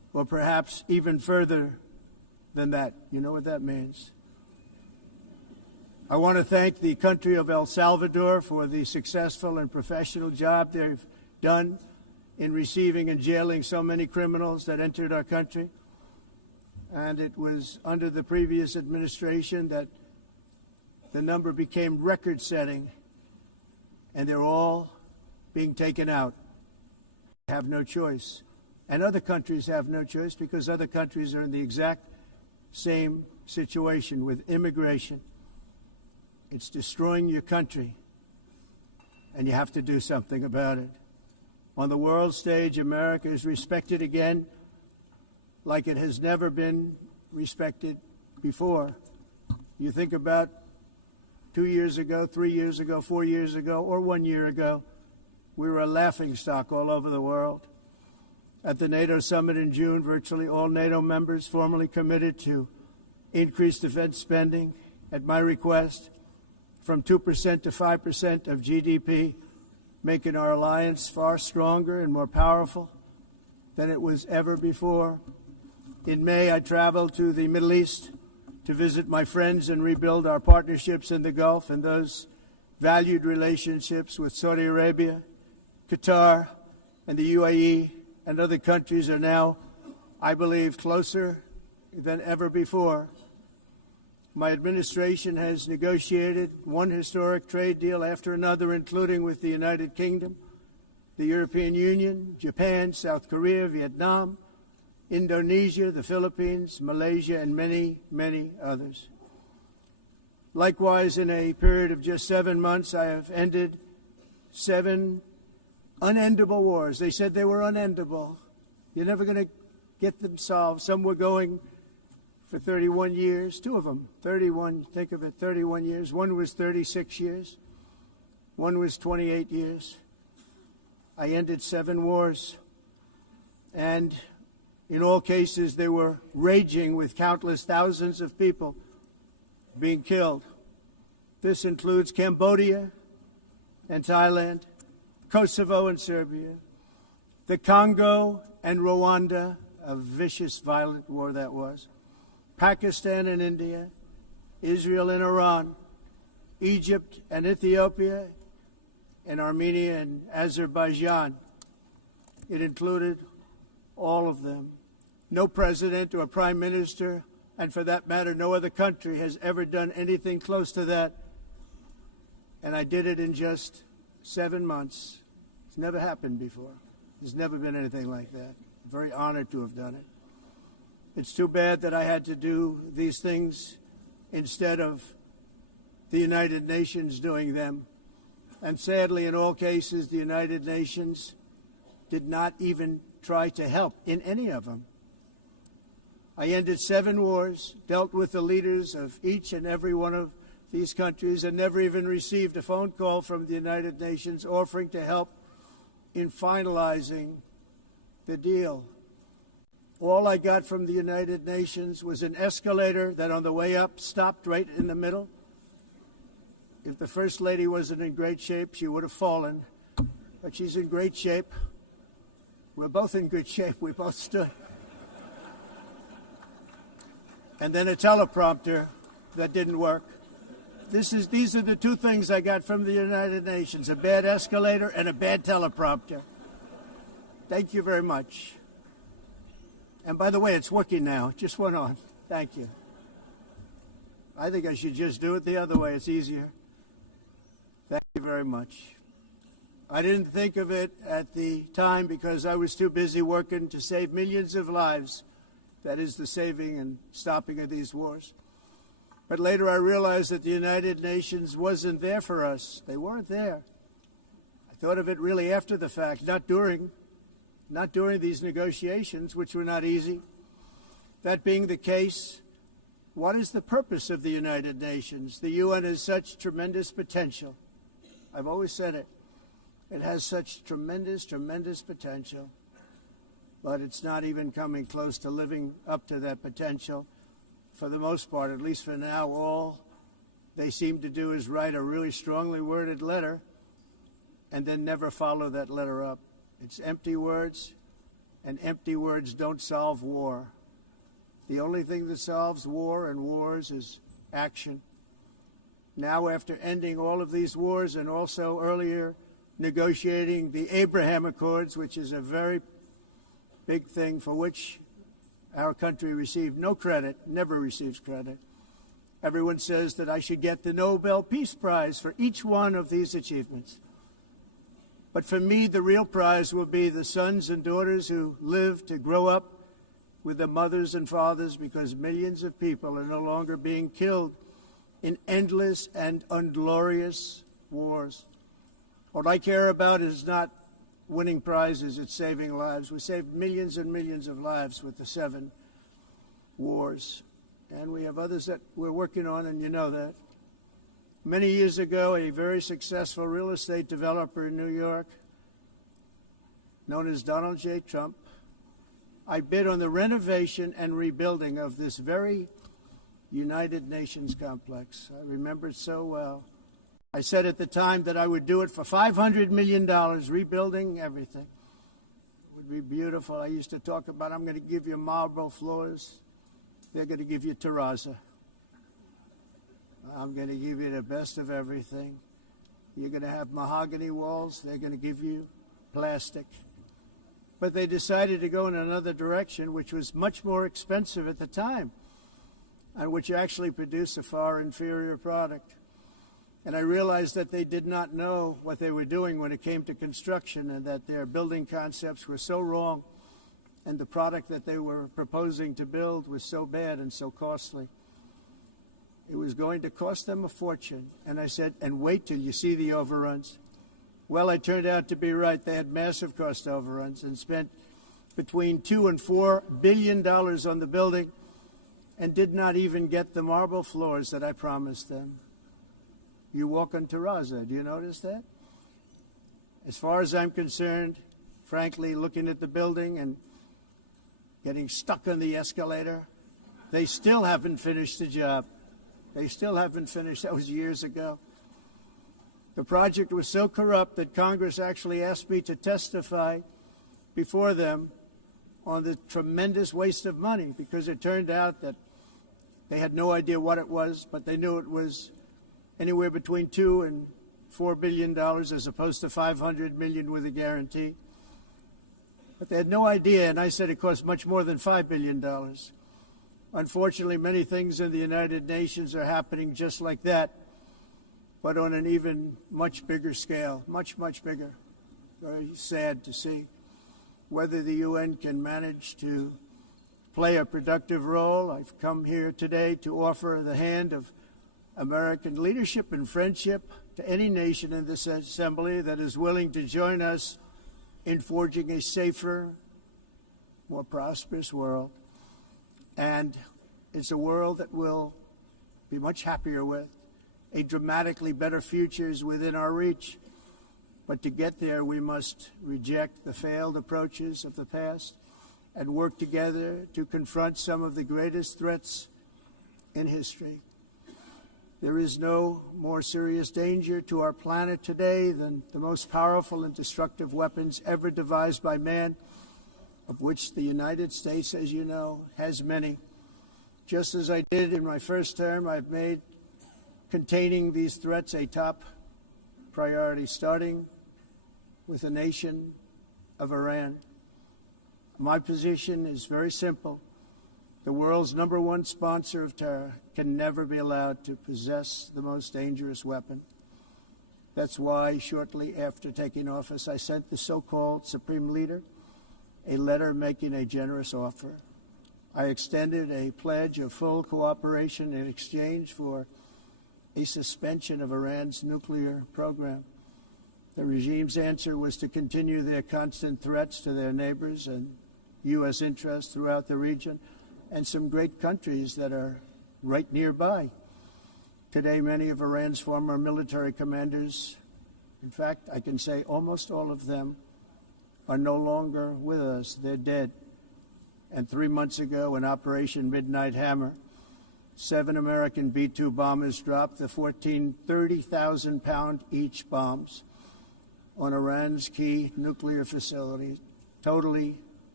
or perhaps even further than that. You know what that means. I want to thank the country of El Salvador for the successful and professional job they've done in receiving and jailing so many criminals that entered our country. And it was under the previous administration that the number became record-setting, and they're all being taken out. They have no choice. And other countries have no choice because other countries are in the exact same situation with immigration. It's destroying your country, and you have to do something about it. On the world stage, America is respected again like it has never been respected before. You think about 2 years ago, 3 years ago, 4 years ago, or 1 year ago, we were a laughingstock all over the world. At the NATO summit in June, virtually all NATO members formally committed to increase defense spending at my request from 2% to 5% of GDP, making our alliance far stronger and more powerful than it was ever before. In May, I traveled to the Middle East to visit my friends and rebuild our partnerships in the Gulf, and those valued relationships with Saudi Arabia, Qatar, and the UAE and other countries are now, I believe, closer than ever before. My administration has negotiated one historic trade deal after another, including with the United Kingdom, the European Union, Japan, South Korea, Vietnam, Indonesia, the Philippines, Malaysia, and many, many others. Likewise, in a period of just 7 months, I have ended 7 unendable wars. They said they were unendable. You're never going to get them solved. Some were going for 31 years, 2 of them, 31, think of it, 31 years. One was 36 years. One was 28 years. I ended 7 wars. And in all cases, they were raging with countless thousands of people being killed. This includes Cambodia and Thailand, Kosovo and Serbia, the Congo and Rwanda, a vicious, violent war that was, Pakistan and India, Israel and Iran, Egypt and Ethiopia, and Armenia and Azerbaijan. It included all of them. No president or prime minister, and for that matter, no other country has ever done anything close to that. And I did it in just 7 months. It's never happened before. There's never been anything like that. I'm very honored to have done it. It's too bad that I had to do these things instead of the United Nations doing them. And sadly, in all cases, the United Nations did not even try to help in any of them. I ended 7 wars, dealt with the leaders of each and every one of these countries, and never even received a phone call from the United Nations offering to help in finalizing the deal. All I got from the United Nations was an escalator that on the way up stopped right in the middle. If the First Lady wasn't in great shape, she would have fallen. But she's in great shape. We're both in good shape. We both stood. And then a teleprompter that didn't work. These are the 2 things I got from the United Nations, a bad escalator and a bad teleprompter. Thank you very much. And by the way, it's working now. It just went on. Thank you. I think I should just do it the other way. It's easier. Thank you very much. I didn't think of it at the time because I was too busy working to save millions of lives. That is the saving and stopping of these wars. But later I realized that the United Nations wasn't there for us. They weren't there. I thought of it really after the fact, not during these negotiations, which were not easy. That being the case, what is the purpose of the United Nations? The UN has such tremendous potential. I've always said it. It has such tremendous, tremendous potential. But it's not even coming close to living up to that potential. For the most part, at least for now, all they seem to do is write a really strongly worded letter and then never follow that letter up. It's empty words and empty words don't solve war. The only thing that solves war and wars is action. Now, after ending all of these wars and also earlier negotiating the Abraham Accords, which is a very big thing for which our country received no credit, never receives credit. Everyone says that I should get the Nobel Peace Prize for each one of these achievements. But for me, the real prize will be the sons and daughters who live to grow up with their mothers and fathers, because millions of people are no longer being killed in endless and unglorious wars. What I care about is not winning prizes, it's saving lives. We saved millions and millions of lives with the 7 wars. And we have others that we're working on, and you know that. Many years ago, a very successful real estate developer in New York, known as Donald J. Trump, I bid on the renovation and rebuilding of this very United Nations complex. I remember it so well. I said at the time that I would do it for $500 million, rebuilding everything. It would be beautiful. I used to talk about, I'm going to give you marble floors. They're going to give you terrazzo. I'm going to give you the best of everything. You're going to have mahogany walls. They're going to give you plastic. But they decided to go in another direction, which was much more expensive at the time, and which actually produced a far inferior product. And I realized that they did not know what they were doing when it came to construction, and that their building concepts were so wrong, and the product that they were proposing to build was so bad and so costly. It was going to cost them a fortune. And I said, and wait till you see the overruns. Well, I turned out to be right. They had massive cost overruns and spent between $2 and $4 billion on the building and did not even get the marble floors that I promised them. You walk on terrazzo. Do you notice that? As far as I'm concerned, frankly, looking at the building and getting stuck on the escalator, they still haven't finished the job. They still haven't finished. That was years ago. The project was so corrupt that Congress actually asked me to testify before them on the tremendous waste of money, because it turned out that they had no idea what it was, but they knew it was anywhere between $2 and $4 billion as opposed to $500 million with a guarantee. But they had no idea, and I said it cost much more than $5 billion. Unfortunately, many things in the United Nations are happening just like that, but on an even much bigger scale, much, much bigger. Very sad to see. Whether the UN can manage to play a productive role, I've come here today to offer the hand of American leadership and friendship to any nation in this assembly that is willing to join us in forging a safer, more prosperous world. And it's a world that we'll be much happier with. A dramatically better future is within our reach. But to get there, we must reject the failed approaches of the past and work together to confront some of the greatest threats in history. There is no more serious danger to our planet today than the most powerful and destructive weapons ever devised by man, of which the United States, as you know, has many. Just as I did in my first term, I've made containing these threats a top priority, starting with the nation of Iran. My position is very simple. The world's #1 sponsor of terror can never be allowed to possess the most dangerous weapon. That's why, shortly after taking office, I sent the so-called Supreme Leader a letter making a generous offer. I extended a pledge of full cooperation in exchange for a suspension of Iran's nuclear program. The regime's answer was to continue their constant threats to their neighbors and U.S. interests throughout the region, and some great countries that are right nearby. Today, many of Iran's former military commanders, in fact, I can say almost all of them, are no longer with us. They're dead. And 3 months ago, in Operation Midnight Hammer, 7 American B-2 bombers dropped the 14 30,000-pound each bombs on Iran's key nuclear facilities, totally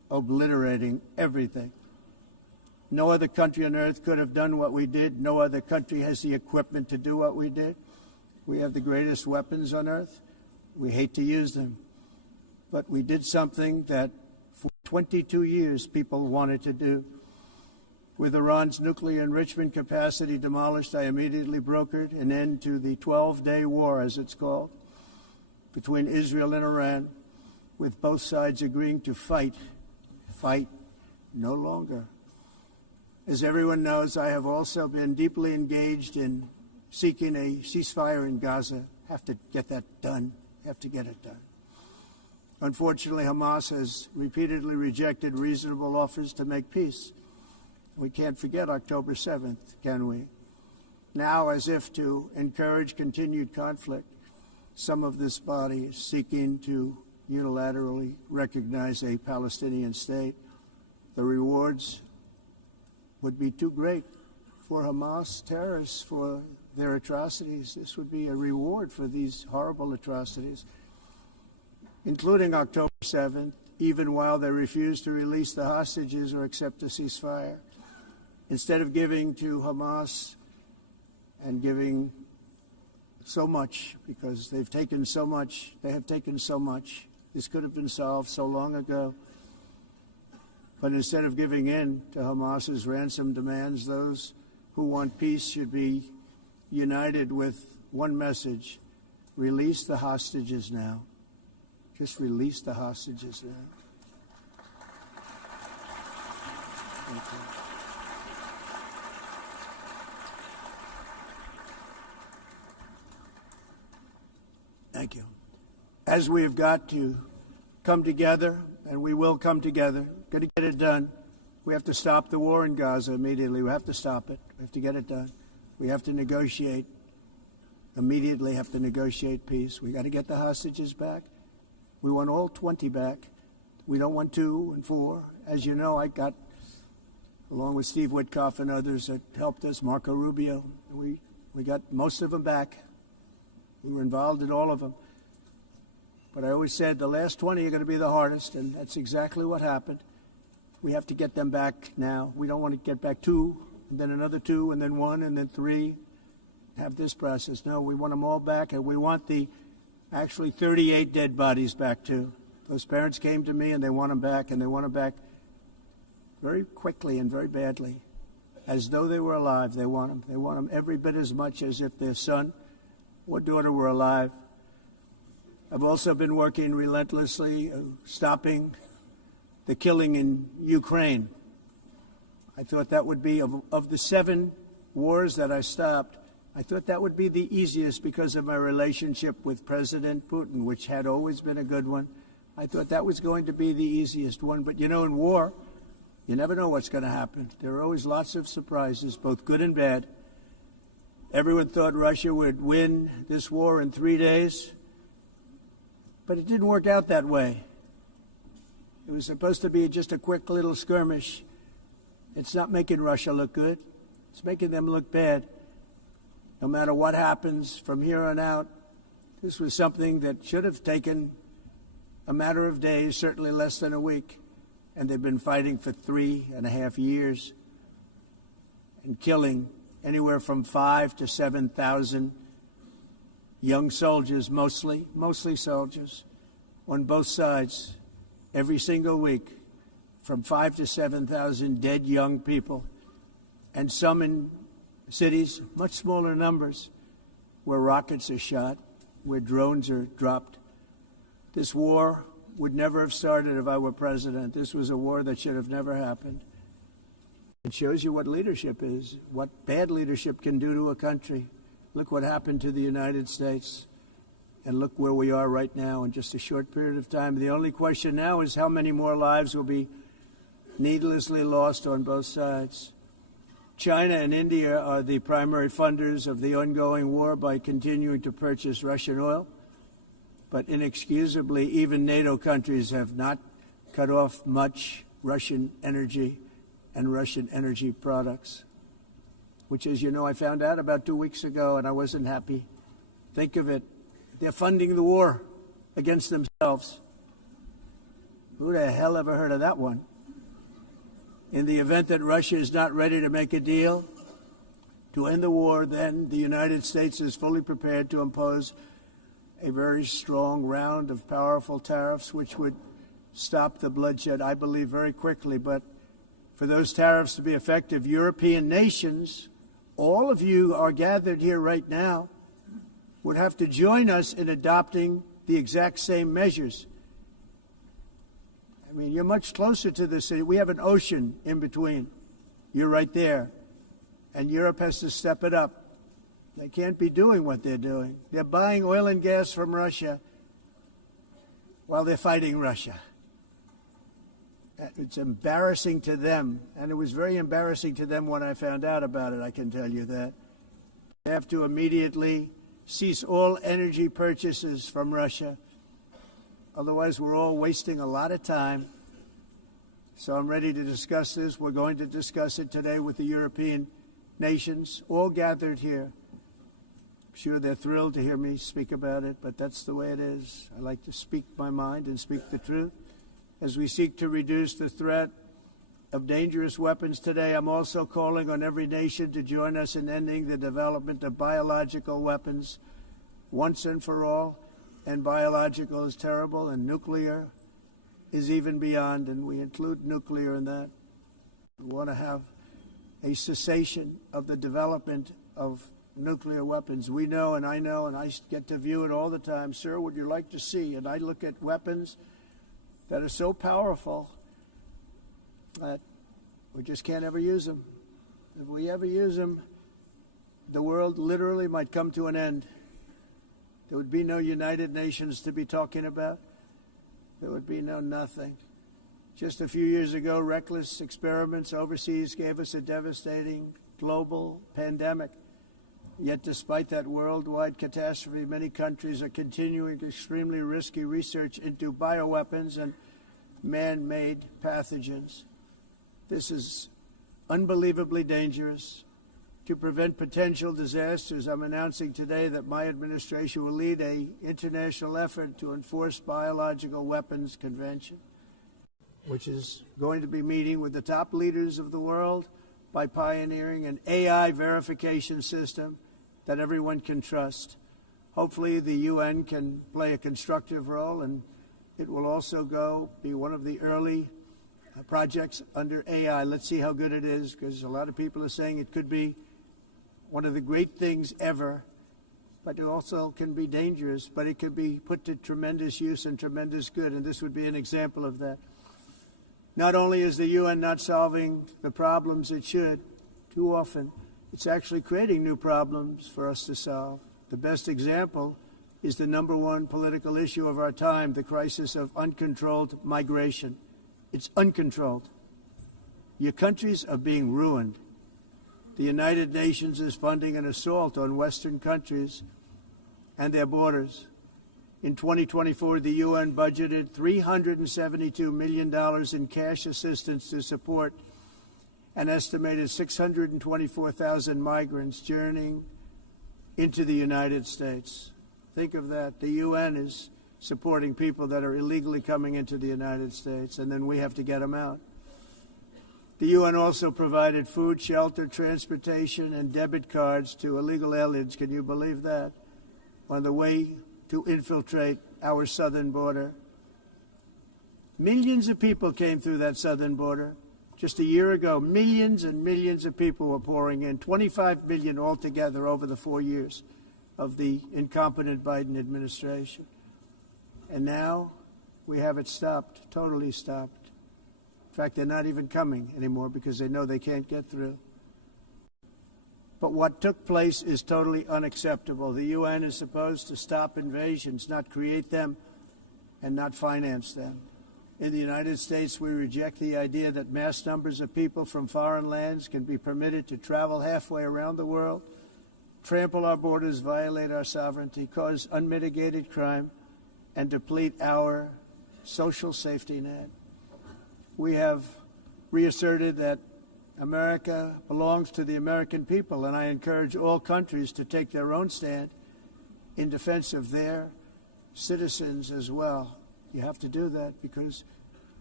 obliterating everything. No other country on earth could have done what we did. No other country has the equipment to do what we did. We have the greatest weapons on earth. We hate to use them. But we did something that for 22 years people wanted to do. With Iran's nuclear enrichment capacity demolished, I immediately brokered an end to the 12-day war, as it's called, between Israel and Iran, with both sides agreeing to fight no longer. As everyone knows, I have also been deeply engaged in seeking a ceasefire in Gaza. Have to get that done. Have to get it done. Unfortunately, Hamas has repeatedly rejected reasonable offers to make peace. We can't forget October 7th, can we? Now, as if to encourage continued conflict, some of this body is seeking to unilaterally recognize a Palestinian state. The rewards would be too great for Hamas terrorists for their atrocities. This would be a reward for these horrible atrocities, including October 7th, even while they refuse to release the hostages or accept a ceasefire. Instead of giving to Hamas and giving so much, because they've taken so much, they have taken so much. This could have been solved so long ago. But instead of giving in to Hamas's ransom demands, those who want peace should be united with one message: release the hostages now. Just release the hostages now. Thank you. Thank you. As we have got to come together, and we will come together, got to get it done. We have to stop the war in Gaza immediately. We have to stop it. We have to get it done. We have to negotiate, immediately have to negotiate peace. We got to get the hostages back. We want all 20 back. We don't want 2 and 4. As you know, I got, along with Steve Witkoff and others that helped us, Marco Rubio, we got most of them back. We were involved in all of them. But I always said the last 20 are going to be the hardest, and that's exactly what happened. We have to get them back now. We don't want to get back 2, and then another 2, and then 1, and then 3, have this process. No, we want them all back, and we want the actually 38 dead bodies back, too. Those parents came to me, and they want them back, and they want them back very quickly and very badly, as though they were alive. They want them. They want them every bit as much as if their son or daughter were alive. I've also been working relentlessly, stopping the killing in Ukraine. I thought that would be, of the 7 wars that I stopped, I thought that would be the easiest because of my relationship with President Putin, which had always been a good one. I thought that was going to be the easiest one. But, you know, in war, you never know what's going to happen. There are always lots of surprises, both good and bad. Everyone thought Russia would win this war in 3 days, but it didn't work out that way. It was supposed to be just a quick little skirmish. It's not making Russia look good. It's making them look bad. No matter what happens from here on out, this was something that should have taken a matter of days, certainly less than a week. And they've been fighting for 3.5 years and killing anywhere from 5,000 to 7,000 young soldiers, mostly soldiers, on both sides, every single week, from 5,000 to 7,000 dead young people, and some in cities, much smaller numbers, where rockets are shot, where drones are dropped. This war would never have started if I were president. This was a war that should have never happened. It shows you what leadership is, what bad leadership can do to a country. Look what happened to the United States, and look where we are right now in just a short period of time. The only question now is how many more lives will be needlessly lost on both sides. China and India are the primary funders of the ongoing war by continuing to purchase Russian oil. But inexcusably, even NATO countries have not cut off much Russian energy and Russian energy products, which, as you know, I found out about 2 weeks ago, and I wasn't happy. Think of it. They're funding the war against themselves. Who the hell ever heard of that one? In the event that Russia is not ready to make a deal to end the war, then the United States is fully prepared to impose a very strong round of powerful tariffs which would stop the bloodshed, I believe, very quickly. But for those tariffs to be effective, European nations, all of you are gathered here right now, would have to join us in adopting the exact same measures. I mean, you're much closer to the city. We have an ocean in between. You're right there. And Europe has to step it up. They can't be doing what they're doing. They're buying oil and gas from Russia while they're fighting Russia. It's embarrassing to them, and it was very embarrassing to them when I found out about it, I can tell you that. They have to immediately cease all energy purchases from Russia. Otherwise, we're all wasting a lot of time. So I'm ready to discuss this. We're going to discuss it today with the European nations, all gathered here. I'm sure they're thrilled to hear me speak about it, but that's the way it is. I like to speak my mind and speak the truth. As we seek to reduce the threat of dangerous weapons today, I'm also calling on every nation to join us in ending the development of biological weapons once and for all. And biological is terrible, and nuclear is even beyond, and we include nuclear in that. We want to have a cessation of the development of nuclear weapons. We know, and I get to view it all the time. Sir, would you like to see? And I look at weapons that are so powerful that we just can't ever use them. If we ever use them, the world literally might come to an end. There would be no United Nations to be talking about. There would be no nothing. Just a few years ago, reckless experiments overseas gave us a devastating global pandemic. Yet despite that worldwide catastrophe, many countries are continuing extremely risky research into bioweapons and man-made pathogens. This is unbelievably dangerous. To prevent potential disasters, I'm announcing today that my administration will lead an international effort to enforce Biological Weapons Convention, which is going to be meeting with the top leaders of the world by pioneering an AI verification system that everyone can trust. Hopefully the UN can play a constructive role, and it will also be one of the early projects under AI. Let's see how good it is, because a lot of people are saying it could be one of the great things ever, but it also can be dangerous, but it could be put to tremendous use and tremendous good, and this would be an example of that. Not only is the UN not solving the problems it should, too often, it's actually creating new problems for us to solve. The best example is the number one political issue of our time, the crisis of uncontrolled migration. It's uncontrolled. Your countries are being ruined. The United Nations is funding an assault on Western countries and their borders. In 2024, the UN budgeted $372 million in cash assistance to support an estimated 624,000 migrants journeying into the United States. Think of that. The UN is supporting people that are illegally coming into the United States, and then we have to get them out. The UN also provided food, shelter, transportation, and debit cards to illegal aliens. Can you believe that? On the way to infiltrate our southern border. Millions of people came through that southern border. Just a year ago, millions and millions of people were pouring in, 25 million altogether over the 4 years of the incompetent Biden administration. And now we have it stopped, totally stopped. In fact, they're not even coming anymore because they know they can't get through. But what took place is totally unacceptable. The UN is supposed to stop invasions, not create them and not finance them. In the United States, we reject the idea that mass numbers of people from foreign lands can be permitted to travel halfway around the world, trample our borders, violate our sovereignty, cause unmitigated crime, and deplete our social safety net. We have reasserted that America belongs to the American people, and I encourage all countries to take their own stand in defense of their citizens as well. You have to do that because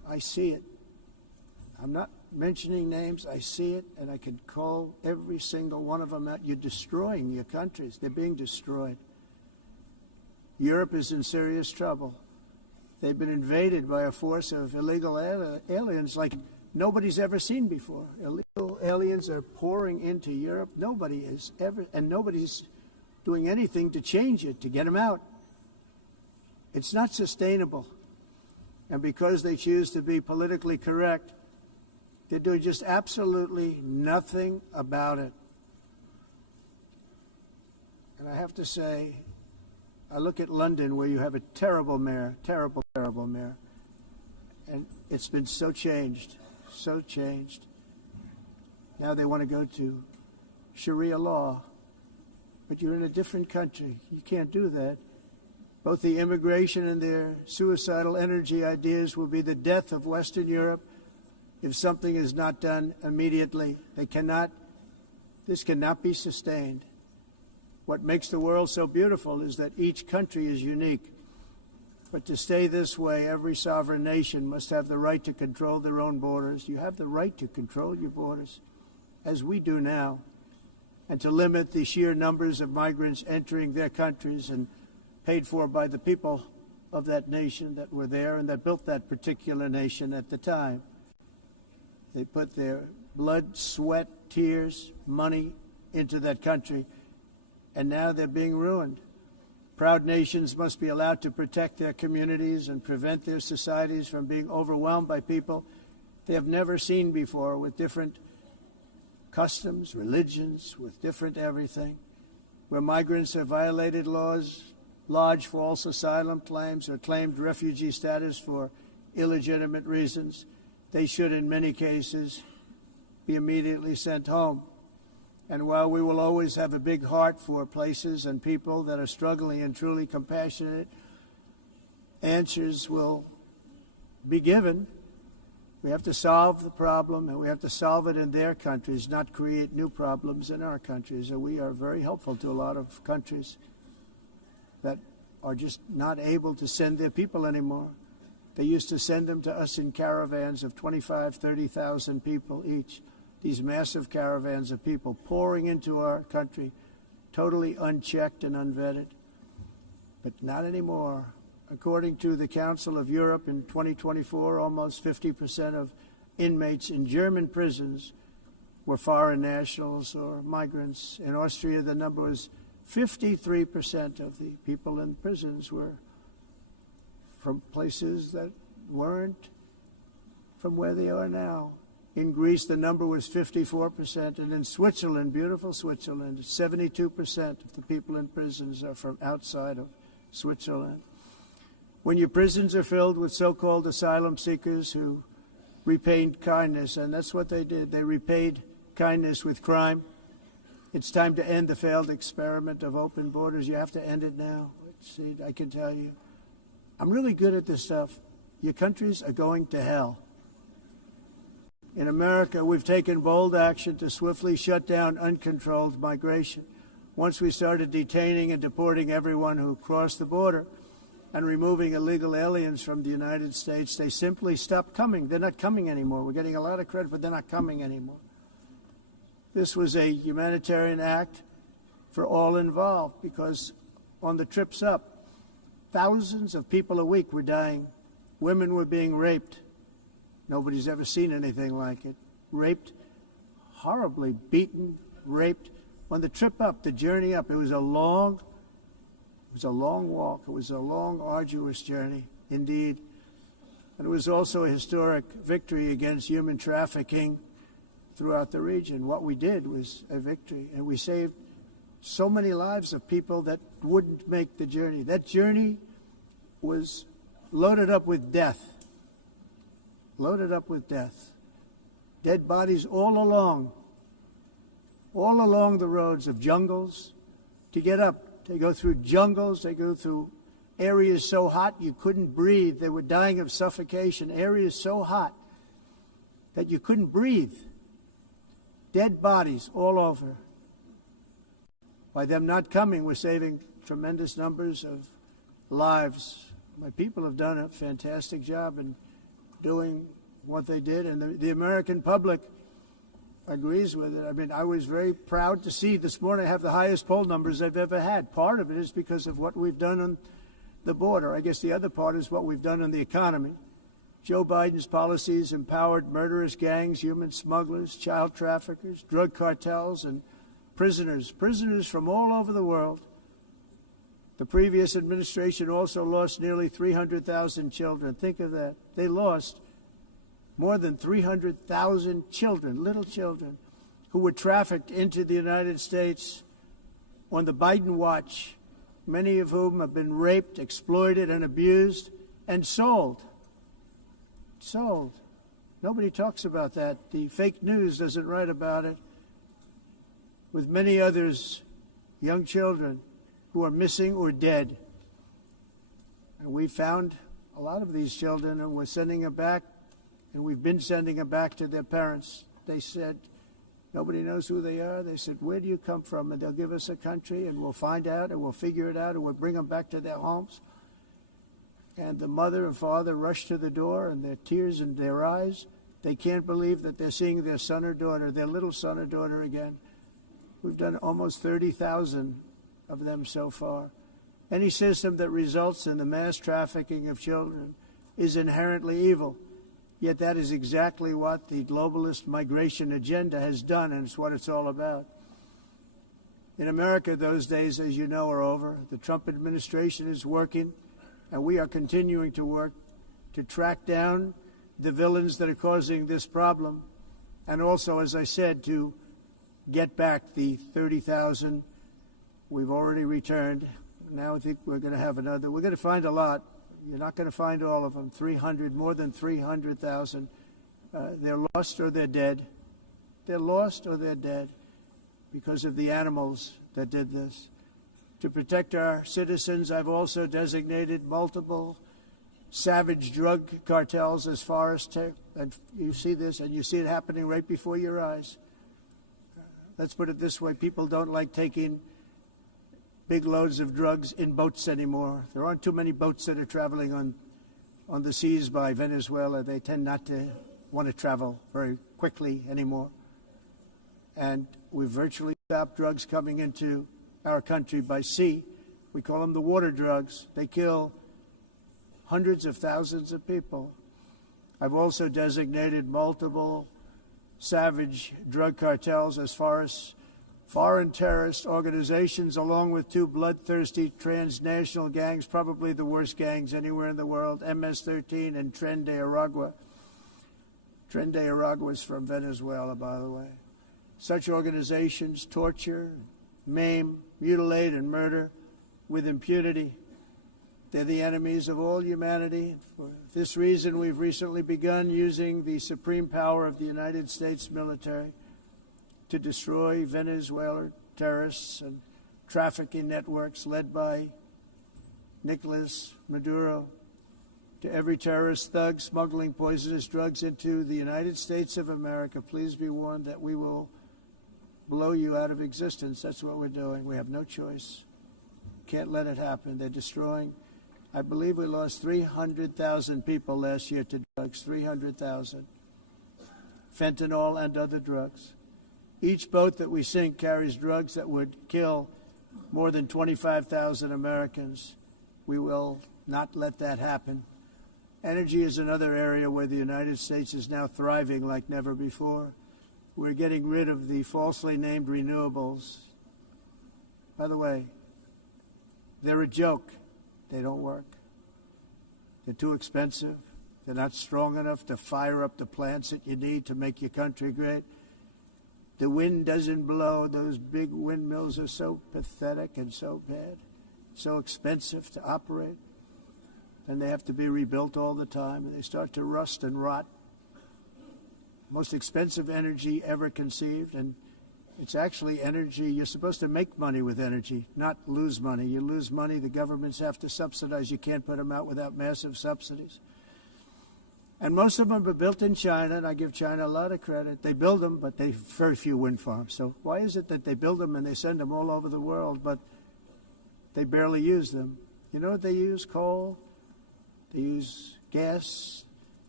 I see it. I'm not mentioning names. I see it, and I can call every single one of them out. You're destroying your countries. They're being destroyed. Europe is in serious trouble. They've been invaded by a force of illegal aliens like nobody's ever seen before. Illegal aliens are pouring into Europe. Nobody's doing anything to change it, to get them out. It's not sustainable. And because they choose to be politically correct, they're doing just absolutely nothing about it. And I have to say, I look at London, where you have a terrible mayor, terrible mayor, and it's been so changed. Now they want to go to Sharia law, but you're in a different country. You can't do that. Both the immigration and their suicidal energy ideas will be the death of Western Europe if something is not done immediately. This cannot be sustained. What makes the world so beautiful is that each country is unique. But to stay this way, every sovereign nation must have the right to control their own borders. You have the right to control your borders, as we do now, and to limit the sheer numbers of migrants entering their countries and paid for by the people of that nation that were there and that built that particular nation at the time. They put their blood, sweat, tears, money into that country, and now they're being ruined. Proud nations must be allowed to protect their communities and prevent their societies from being overwhelmed by people they have never seen before, with different customs, religions, with different everything. Where migrants have violated laws, lodged false asylum claims, or claimed refugee status for illegitimate reasons, they should, in many cases, be immediately sent home. And while we will always have a big heart for places and people that are struggling and truly compassionate, answers will be given. We have to solve the problem, and we have to solve it in their countries, not create new problems in our countries. And we are very helpful to a lot of countries that are just not able to send their people anymore. They used to send them to us in caravans of 25,000, 30,000 people each. These massive caravans of people pouring into our country, totally unchecked and unvetted. But not anymore. According to the Council of Europe, in 2024, almost 50% of inmates in German prisons were foreign nationals or migrants. In Austria, the number was 53% of the people in prisons were from places that weren't from where they are now. In Greece, the number was 54%, and in Switzerland, beautiful Switzerland, 72% of the people in prisons are from outside of Switzerland. When your prisons are filled with so-called asylum seekers who repaid kindness, and that's what they did, they repaid kindness with crime, it's time to end the failed experiment of open borders. You have to end it now. See, I can tell you, I'm really good at this stuff. Your countries are going to hell. In America, we've taken bold action to swiftly shut down uncontrolled migration. Once we started detaining and deporting everyone who crossed the border and removing illegal aliens from the United States, they simply stopped coming. They're not coming anymore. We're getting a lot of credit, but they're not coming anymore. This was a humanitarian act for all involved, because on the trips up, thousands of people a week were dying. Women were being raped. Nobody's ever seen anything like it. Raped, horribly beaten, raped. On the trip up, the journey up, it was a long walk. It was a long, arduous journey, indeed. And it was also a historic victory against human trafficking throughout the region. What we did was a victory, and we saved so many lives of people that wouldn't make the journey. That journey was loaded up with death. Loaded up with death. Dead bodies all along the roads of jungles to get up. They go through jungles, they go through areas so hot you couldn't breathe. They were dying of suffocation, areas so hot that you couldn't breathe. Dead bodies all over. By them not coming, we're saving tremendous numbers of lives. My people have done a fantastic job, and doing what they did, and the American public agrees with it. I mean, I was very proud to see this morning I have the highest poll numbers I've ever had. Part of it is because of what we've done on the border. I guess the other part is what we've done on the economy. Joe Biden's policies empowered murderous gangs, human smugglers, child traffickers, drug cartels, and prisoners from all over the world. The previous administration also lost nearly 300,000 children. Think of that. They lost more than 300,000 children, little children, who were trafficked into the United States on the Biden watch, many of whom have been raped, exploited, and abused, and sold. Sold. Nobody talks about that. The fake news doesn't write about it. With many others, young children who are missing or dead. And we found a lot of these children, and we're sending them back, and we've been sending them back to their parents. They said, nobody knows who they are. They said, where do you come from? And they'll give us a country, and we'll find out, and we'll figure it out, and we'll bring them back to their homes. And the mother and father rush to the door, and their tears in their eyes. They can't believe that they're seeing their son or daughter, their little son or daughter again. We've done almost 30,000 of them so far. Any system that results in the mass trafficking of children is inherently evil. Yet that is exactly what the globalist migration agenda has done, and it's what it's all about. In America, those days, as you know, are over. The Trump administration is working, and we are continuing to work to track down the villains that are causing this problem, and also, as I said, to get back the 30,000 we've already returned. Now I think we're going to have another. We're going to find a lot. You're not going to find all of them. 300, more than 300,000. They're lost or they're dead. They're lost or they're dead because of the animals that did this. To protect our citizens, I've also designated multiple savage drug cartels as far as and you see this, and you see it happening right before your eyes. Let's put it this way. People don't like taking big loads of drugs in boats anymore. There aren't too many boats that are traveling on the seas by Venezuela. They tend not to want to travel very quickly anymore. And we've virtually stopped drugs coming into our country by sea. We call them the water drugs. They kill hundreds of thousands of people. I've also designated multiple savage drug cartels as far as foreign terrorist organizations, along with two bloodthirsty transnational gangs, probably the worst gangs anywhere in the world, MS-13 and Tren de Aragua. Tren de Aragua is from Venezuela, by the way. Such organizations torture, maim, mutilate, and murder with impunity. They're the enemies of all humanity. For this reason, we've recently begun using the supreme power of the United States military to destroy Venezuelan terrorists and trafficking networks led by Nicolas Maduro. To every terrorist thug smuggling poisonous drugs into the United States of America, please be warned that we will blow you out of existence. That's what we're doing. We have no choice. Can't let it happen. They're destroying. I believe we lost 300,000 people last year to drugs, 300,000. Fentanyl and other drugs. Each boat that we sink carries drugs that would kill more than 25,000 Americans. We will not let that happen. Energy is another area where the United States is now thriving like never before. We're getting rid of the falsely named renewables. By the way, they're a joke. They don't work. They're too expensive. They're not strong enough to fire up the plants that you need to make your country great. The wind doesn't blow. Those big windmills are so pathetic and so bad, so expensive to operate. And they have to be rebuilt all the time, and they start to rust and rot. Most expensive energy ever conceived, and it's actually energy. You're supposed to make money with energy, not lose money. You lose money, the governments have to subsidize. You can't put them out without massive subsidies. And most of them are built in China, and I give China a lot of credit. They build them, but they very few wind farms. So why is it that they build them and they send them all over the world, but they barely use them? You know what they use? Coal. They use gas.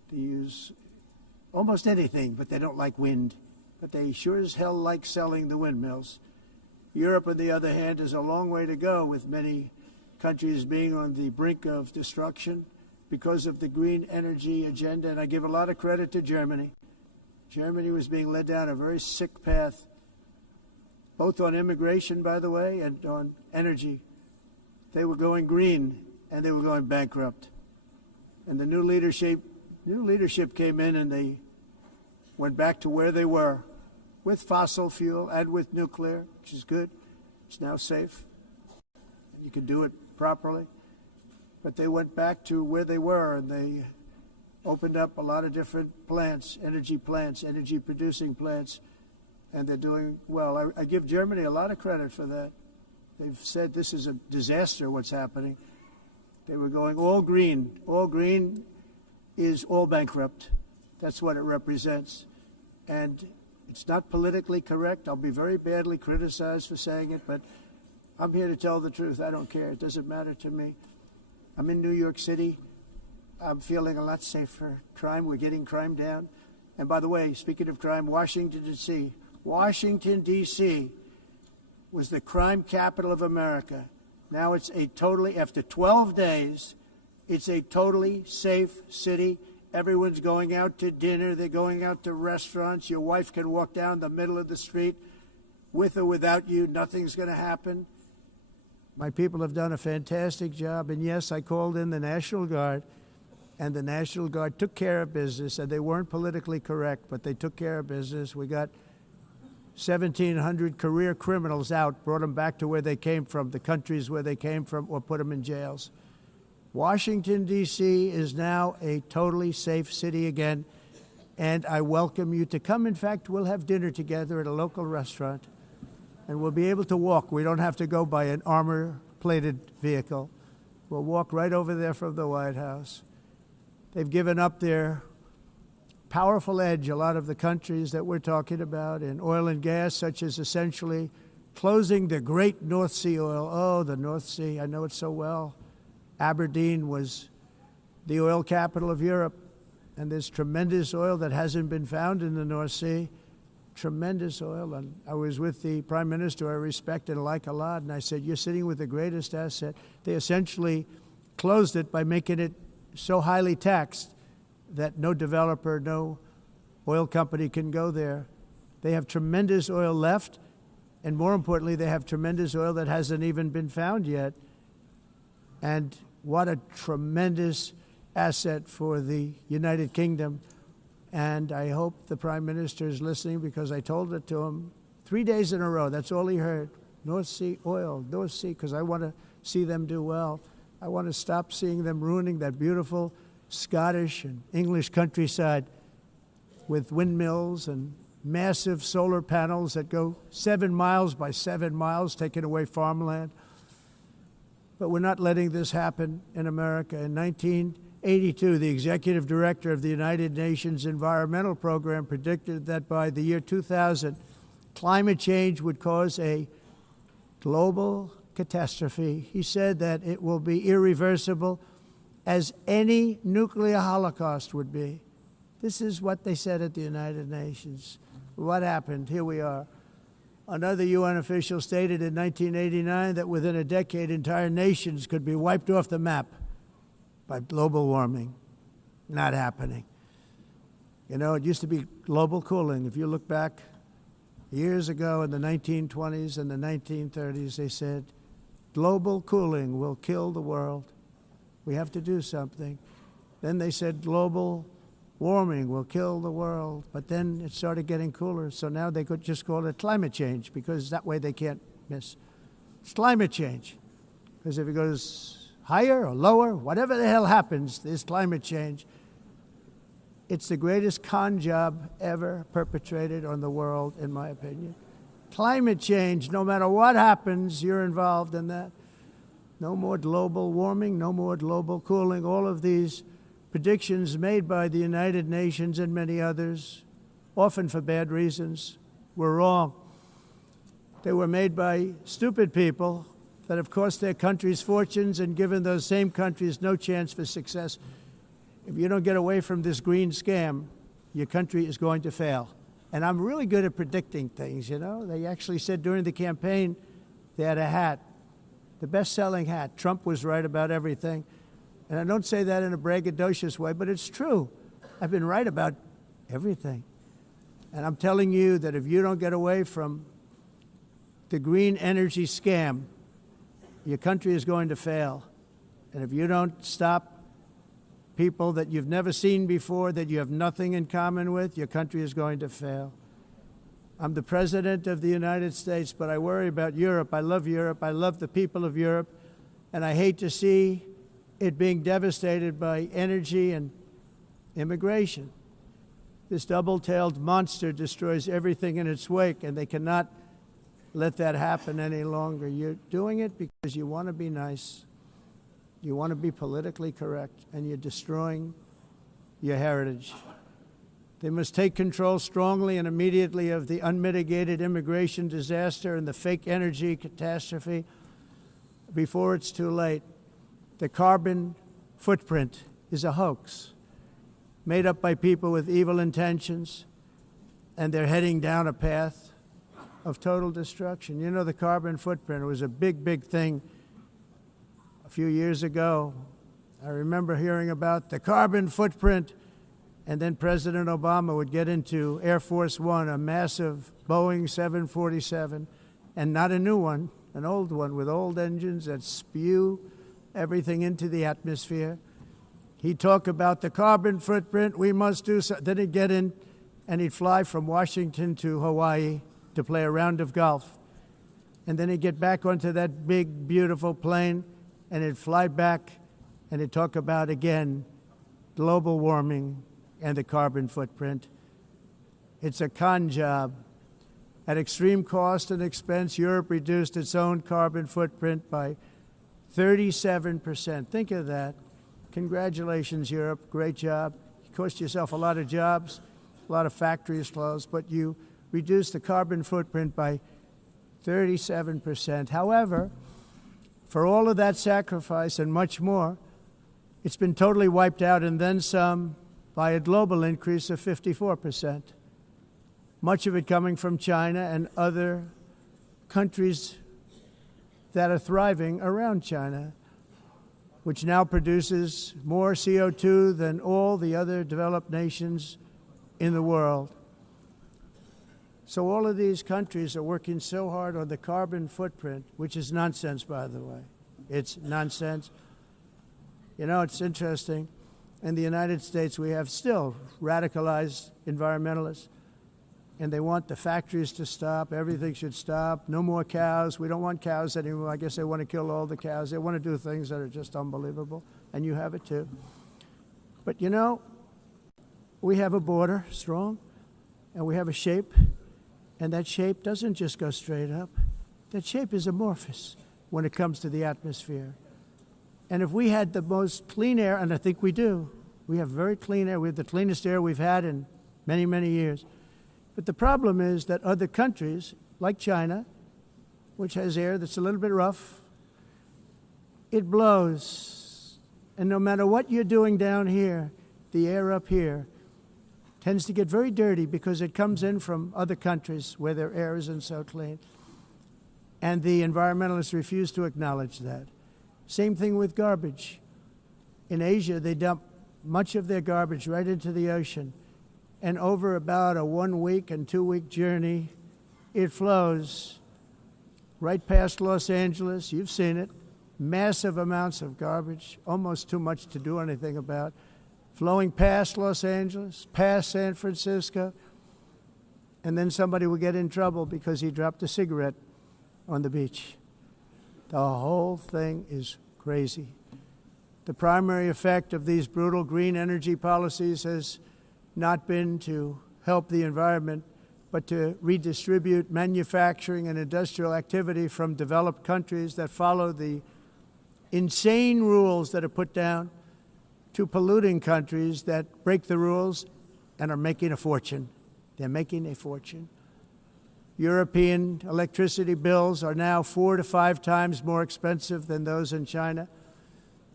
to use almost anything, but they don't like wind. But they sure as hell like selling the windmills. Europe, on the other hand, has a long way to go, with many countries being on the brink of destruction because of the green energy agenda. And I give a lot of credit to Germany. Germany was being led down a very sick path, both on immigration, by the way, and on energy. They were going green, and they were going bankrupt. And the new leadership came in, and they went back to where they were, with fossil fuel and with nuclear, which is good. It's now safe. You can do it properly. But they went back to where they were, and they opened up a lot of different plants, energy-producing plants, and they're doing well. I give Germany a lot of credit for that. They've said this is a disaster, what's happening. They were going all green. All green is all bankrupt. That's what it represents. And it's not politically correct. I'll be very badly criticized for saying it, but I'm here to tell the truth. I don't care. It doesn't matter to me. I'm in New York City. I'm feeling a lot safer. Crime, we're getting crime down. And by the way, speaking of crime, Washington, D.C. was the crime capital of America. Now it's after 12 days, it's a totally safe city. Everyone's going out to dinner. They're going out to restaurants. Your wife can walk down the middle of the street with or without you. Nothing's going to happen. My people have done a fantastic job. And yes, I called in the National Guard, and the National Guard took care of business. And they weren't politically correct, but they took care of business. We got 1,700 career criminals out, brought them back to where they came from, the countries where they came from, or put them in jails. Washington, D.C. is now a totally safe city again, and I welcome you to come. In fact, we'll have dinner together at a local restaurant, and we'll be able to walk. We don't have to go by an armor-plated vehicle. We'll walk right over there from the White House. They've given up their powerful edge, a lot of the countries that we're talking about, in oil and gas, such as essentially closing the great North Sea oil. Oh, the North Sea, I know it so well. Aberdeen was the oil capital of Europe, and there's tremendous oil that hasn't been found in the North Sea, tremendous oil. And I was with the Prime Minister, I respect and like a lot, and I said, you're sitting with the greatest asset. They essentially closed it by making it so highly taxed that no developer, no oil company can go there. They have tremendous oil left, and more importantly, they have tremendous oil that hasn't even been found yet. And what a tremendous asset for the United Kingdom. And I hope the Prime Minister is listening, because I told it to him 3 days in a row. That's all he heard. North Sea oil, North Sea, because I want to see them do well. I want to stop seeing them ruining that beautiful Scottish and English countryside with windmills and massive solar panels that go 7 miles by 7 miles, taking away farmland. But we're not letting this happen in America. In 1982, the executive director of the United Nations Environmental Program predicted that by the year 2000, climate change would cause a global catastrophe. He said that it will be irreversible, as any nuclear holocaust would be. This is what they said at the United Nations. What happened? Here we are. Another UN official stated in 1989 that within a decade, entire nations could be wiped off the map by global warming. Not happening. You know, it used to be global cooling. If you look back years ago in the 1920s and the 1930s, they said, global cooling will kill the world. We have to do something. Then they said global warming will kill the world, but then it started getting cooler, so now they could just call it climate change, because that way they can't miss. It's climate change, because if it goes higher or lower, whatever the hell happens, there's climate change. It's the greatest con job ever perpetrated on the world, in my opinion. Climate change, no matter what happens, you're involved in that. No more global warming, no more global cooling. All of these predictions made by the United Nations and many others, often for bad reasons, were wrong. They were made by stupid people that have cost their countries fortunes and given those same countries no chance for success. if you don't get away from this green scam, your country is going to fail. And I'm really good at predicting things, you know. They actually said during the campaign they had a hat, the best-selling hat. Trump was right about everything. And I don't say that in a braggadocious way, but it's true. I've been right about everything. And I'm telling you that if you don't get away from the green energy scam, your country is going to fail. And if you don't stop people that you've never seen before, that you have nothing in common with, your country is going to fail. I'm the President of the United States, but I worry about Europe. I love Europe. I love the people of Europe. And I hate to see it being devastated by energy and immigration. This double-tailed monster destroys everything in its wake, and they cannot let that happen any longer. You're doing it because you want to be nice. You want to be politically correct, and you're destroying your heritage. They must take control strongly and immediately of the unmitigated immigration disaster and the fake energy catastrophe before it's too late. The carbon footprint is a hoax made up by people with evil intentions, and they're heading down a path of total destruction. You know, the carbon footprint, it was a big, big thing a few years ago. I remember hearing about the carbon footprint, and then President Obama would get into Air Force One, a massive Boeing 747, and not a new one, an old one with old engines that spew everything into the atmosphere. He'd talk about the carbon footprint, we must do so. Then he'd get in and he'd fly from Washington to Hawaii to play a round of golf. And then he'd get back onto that big, beautiful plane and he'd fly back and he'd talk about, again, global warming and the carbon footprint. It's a con job. At extreme cost and expense, Europe reduced its own carbon footprint by 37%. Think of that. Congratulations, Europe. Great job. You cost yourself a lot of jobs, a lot of factories closed, but you reduced the carbon footprint by 37%. However, for all of that sacrifice and much more, it's been totally wiped out and then some by a global increase of 54%. Much of it coming from China and other countries that are thriving around China, which now produces more CO2 than all the other developed nations in the world. So all of these countries are working so hard on the carbon footprint, which is nonsense, by the way. It's nonsense. You know, it's interesting. In the United States, we have still radicalized environmentalists, and they want the factories to stop. Everything should stop. No more cows. We don't want cows anymore. I guess they want to kill all the cows. They want to do things that are just unbelievable, and you have it too. But you know, we have a border, strong, and we have a shape, and that shape doesn't just go straight up. That shape is amorphous when it comes to the atmosphere. And if we had the most clean air, and I think we do, we have very clean air. We have the cleanest air we've had in many, many years. But the problem is that other countries, like China, which has air that's a little bit rough, it blows. And no matter what you're doing down here, the air up here tends to get very dirty because it comes in from other countries where their air isn't so clean. And the environmentalists refuse to acknowledge that. Same thing with garbage. In Asia, they dump much of their garbage right into the ocean. And over about a 1 week and 2 week journey, it flows right past Los Angeles. You've seen it. Massive amounts of garbage, almost too much to do anything about, flowing past Los Angeles, past San Francisco, and then somebody will get in trouble because he dropped a cigarette on the beach. The whole thing is crazy. The primary effect of these brutal green energy policies has not been to help the environment, but to redistribute manufacturing and industrial activity from developed countries that follow the insane rules that are put down to polluting countries that break the rules and are making a fortune. They're making a fortune. European electricity bills are now 4 to 5 times more expensive than those in China.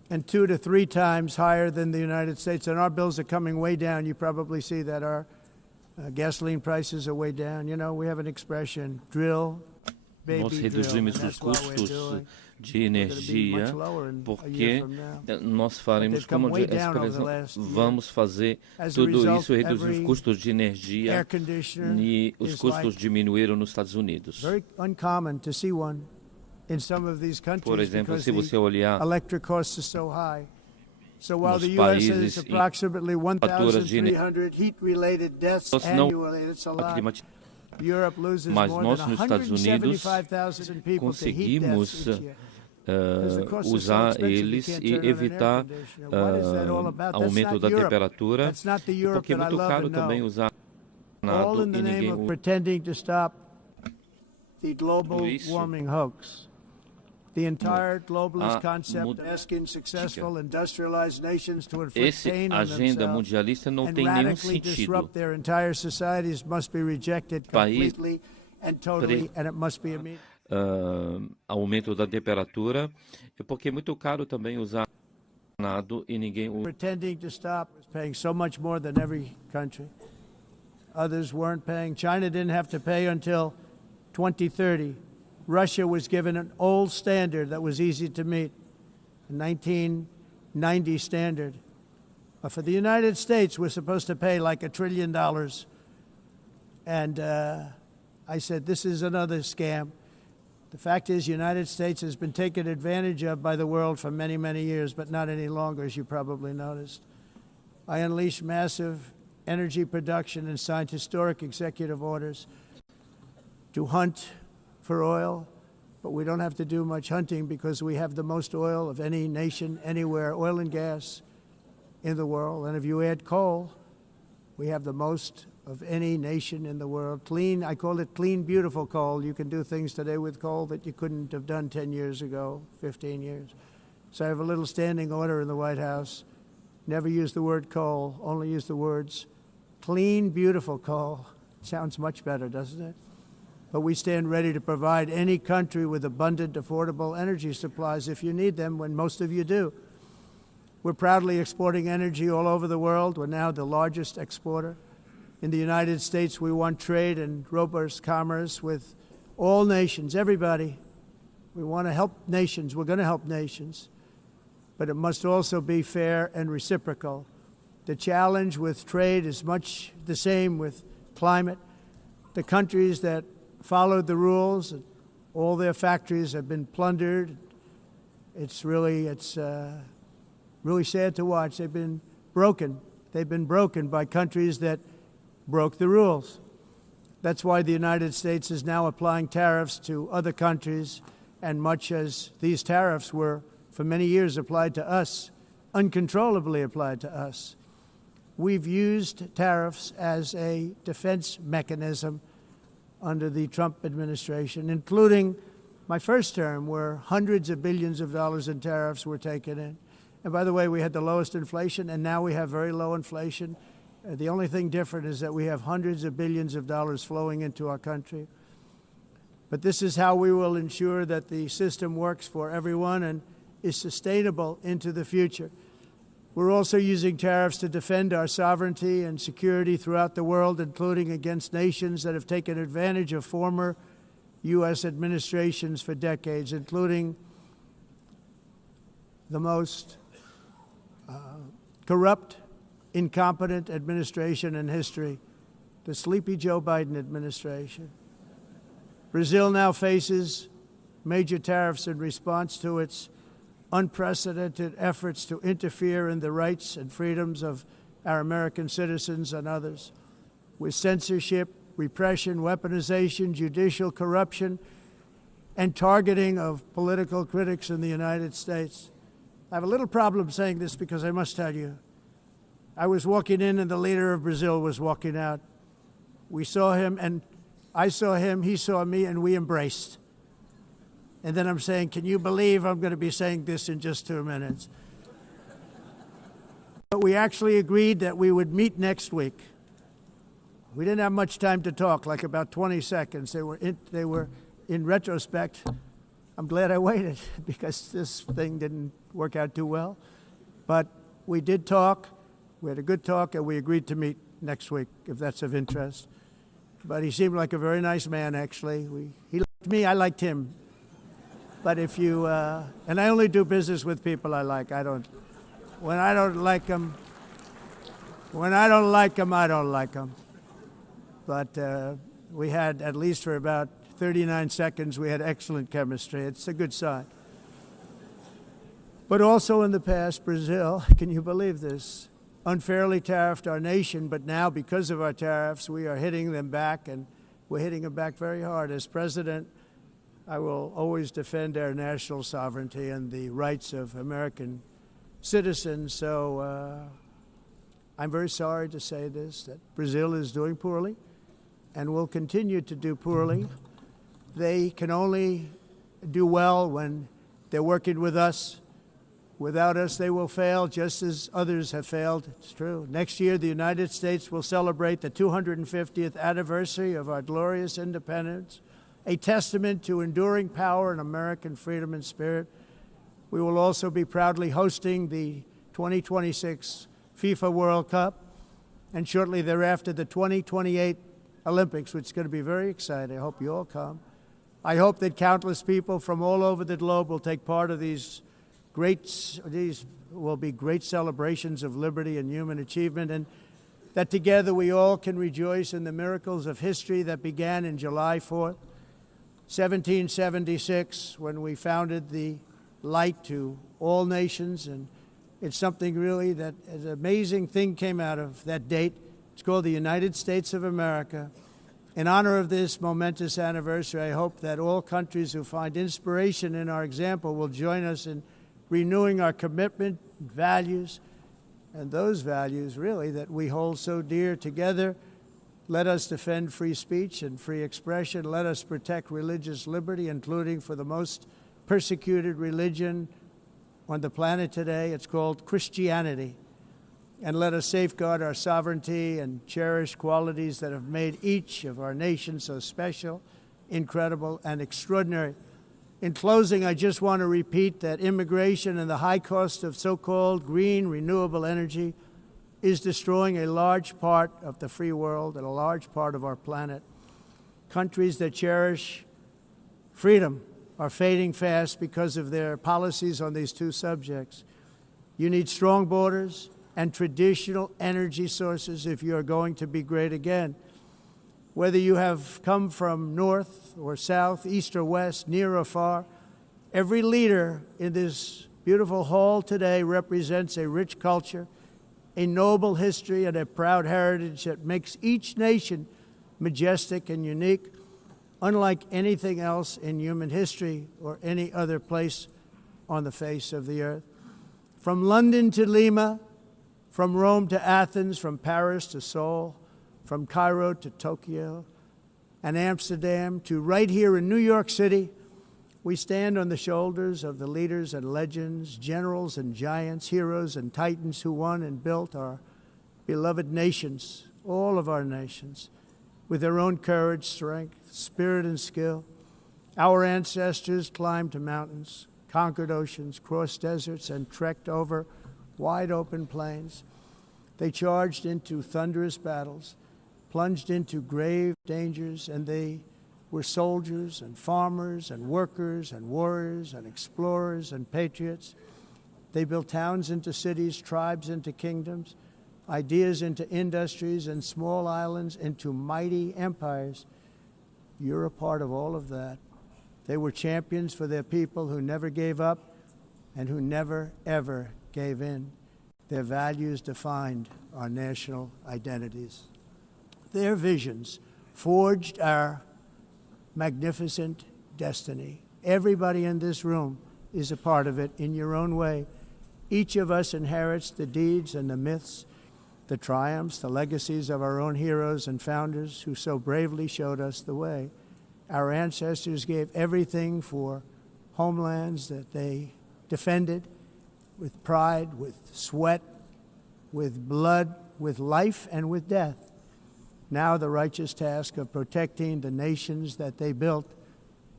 and 2 to 3 times higher than the United States. And our bills are coming way down. You probably see that our gasoline prices are way down. You know, we have an expression, drill, baby, Nós drill. reduzimos And os that's what we're custos doing. de energia, porque nós faremos, como a expressão, vamos fazer tudo isso, reduzir os custos de energia, e os custos diminuíram nos Estados Unidos. Por exemplo, se você olhar nos países em fatura de energia, mas nós nos Estados Unidos conseguimos usar eles e evitar aumento da temperatura, porque é muito caro também usar nada e ninguém usa isso. The entire globalist concept asking successful industrialized nations to inflict pain on themselves and radically disrupt their entire societies must be rejected completely and totally, and it must be immediate. Aumento da temperatura, porque é muito caro também usar nada e ninguém usa. Pretending to stop is paying so much more than every country. Others weren't paying. China didn't have to pay until 2030. Russia was given an old standard that was easy to meet, a 1990 standard. But for the United States, we're supposed to pay like $1 trillion. And I said, this is another scam. The fact is, the United States has been taken advantage of by the world for many, many years, but not any longer, as you probably noticed. I unleashed massive energy production and signed historic executive orders to hunt for oil, but we don't have to do much hunting because we have the most oil of any nation anywhere, oil and gas in the world. And if you add coal, we have the most of any nation in the world. Clean, I call it clean, beautiful coal. You can do things today with coal that you couldn't have done 10 years ago, 15 years. So I have a little standing order in the White House. Never use the word coal, only use the words clean, beautiful coal. Sounds much better, doesn't it? But we stand ready to provide any country with abundant, affordable energy supplies if you need them, when most of you do. We're proudly exporting energy all over the world. We're now the largest exporter. In the United States, we want trade and robust commerce with all nations, everybody. We want to help nations. We're going to help nations. But it must also be fair and reciprocal. The challenge with trade is much the same with climate. The countries that followed the rules, all their factories have been plundered. It's really sad to watch. They've been broken. They've been broken by countries that broke the rules. That's why the United States is now applying tariffs to other countries, and much as these tariffs were for many years applied to us, uncontrollably applied to us. We've used tariffs as a defense mechanism under the Trump administration, including my first term, where hundreds of billions of dollars in tariffs were taken in. And by the way, we had the lowest inflation, and now we have very low inflation. The only thing different is that we have hundreds of billions of dollars flowing into our country. But this is how we will ensure that the system works for everyone and is sustainable into the future. We're also using tariffs to defend our sovereignty and security throughout the world, including against nations that have taken advantage of former U.S. administrations for decades, including the most corrupt, incompetent administration in history, the sleepy Joe Biden administration. Brazil now faces major tariffs in response to its unprecedented efforts to interfere in the rights and freedoms of our American citizens and others, with censorship, repression, weaponization, judicial corruption, and targeting of political critics in the United States. I have a little problem saying this because I must tell you, I was walking in and the leader of Brazil was walking out. We saw him, and I saw him, he saw me, and we embraced. And then I'm saying, can you believe I'm going to be saying this in just 2 minutes? But we actually agreed that we would meet next week. We didn't have much time to talk, like about 20 seconds. They were, in retrospect, I'm glad I waited because this thing didn't work out too well. But we did talk. We had a good talk, and we agreed to meet next week, if that's of interest. But he seemed like a very nice man, actually. He liked me, I liked him. But if you, and I only do business with people I like. When I don't like them, I don't like them. But we had, at least for about 39 seconds, we had excellent chemistry. It's a good sign. But also in the past, Brazil, can you believe this, unfairly tariffed our nation, but now because of our tariffs, we are hitting them back, and we're hitting them back very hard. As president, I will always defend our national sovereignty and the rights of American citizens. So I'm very sorry to say this, that Brazil is doing poorly and will continue to do poorly. They can only do well when they're working with us. Without us, they will fail, just as others have failed. It's true. Next year, the United States will celebrate the 250th anniversary of our glorious independence, a testament to enduring power and American freedom and spirit. We will also be proudly hosting the 2026 FIFA World Cup, and shortly thereafter, the 2028 Olympics, which is going to be very exciting. I hope you all come. I hope that countless people from all over the globe will take part of these will be great celebrations of liberty and human achievement, and that together we all can rejoice in the miracles of history that began in July 4th, 1776, when we founded the light to all nations. And it's something really that an amazing thing came out of that date. It's called the United States of America. In honor of this momentous anniversary, I hope that all countries who find inspiration in our example will join us in renewing our commitment, values, and those values, really, that we hold so dear together. Let us defend free speech and free expression. Let us protect religious liberty, including for the most persecuted religion on the planet today. It's called Christianity. And let us safeguard our sovereignty and cherish qualities that have made each of our nations so special, incredible, and extraordinary. In closing, I just want to repeat that immigration and the high cost of so-called green renewable energy is destroying a large part of the free world and a large part of our planet. Countries that cherish freedom are fading fast because of their policies on these two subjects. You need strong borders and traditional energy sources if you are going to be great again. Whether you have come from north or south, east or west, near or far, every leader in this beautiful hall today represents a rich culture, a noble history, and a proud heritage that makes each nation majestic and unique, unlike anything else in human history or any other place on the face of the earth. From London to Lima, from Rome to Athens, from Paris to Seoul, from Cairo to Tokyo and Amsterdam to right here in New York City, we stand on the shoulders of the leaders and legends, generals and giants, heroes and titans who won and built our beloved nations, all of our nations, with their own courage, strength, spirit, and skill. Our ancestors climbed mountains, conquered oceans, crossed deserts, and trekked over wide open plains. They charged into thunderous battles, plunged into grave dangers, and they were soldiers and farmers and workers and warriors and explorers and patriots. They built towns into cities, tribes into kingdoms, ideas into industries, and small islands into mighty empires. You're a part of all of that. They were champions for their people who never gave up and who never, ever gave in. Their values defined our national identities. Their visions forged our magnificent destiny. Everybody in this room is a part of it in your own way. Each of us inherits the deeds and the myths, the triumphs, the legacies of our own heroes and founders who so bravely showed us the way. Our ancestors gave everything for homelands that they defended with pride, with sweat, with blood, with life, and with death. Now the righteous task of protecting the nations that they built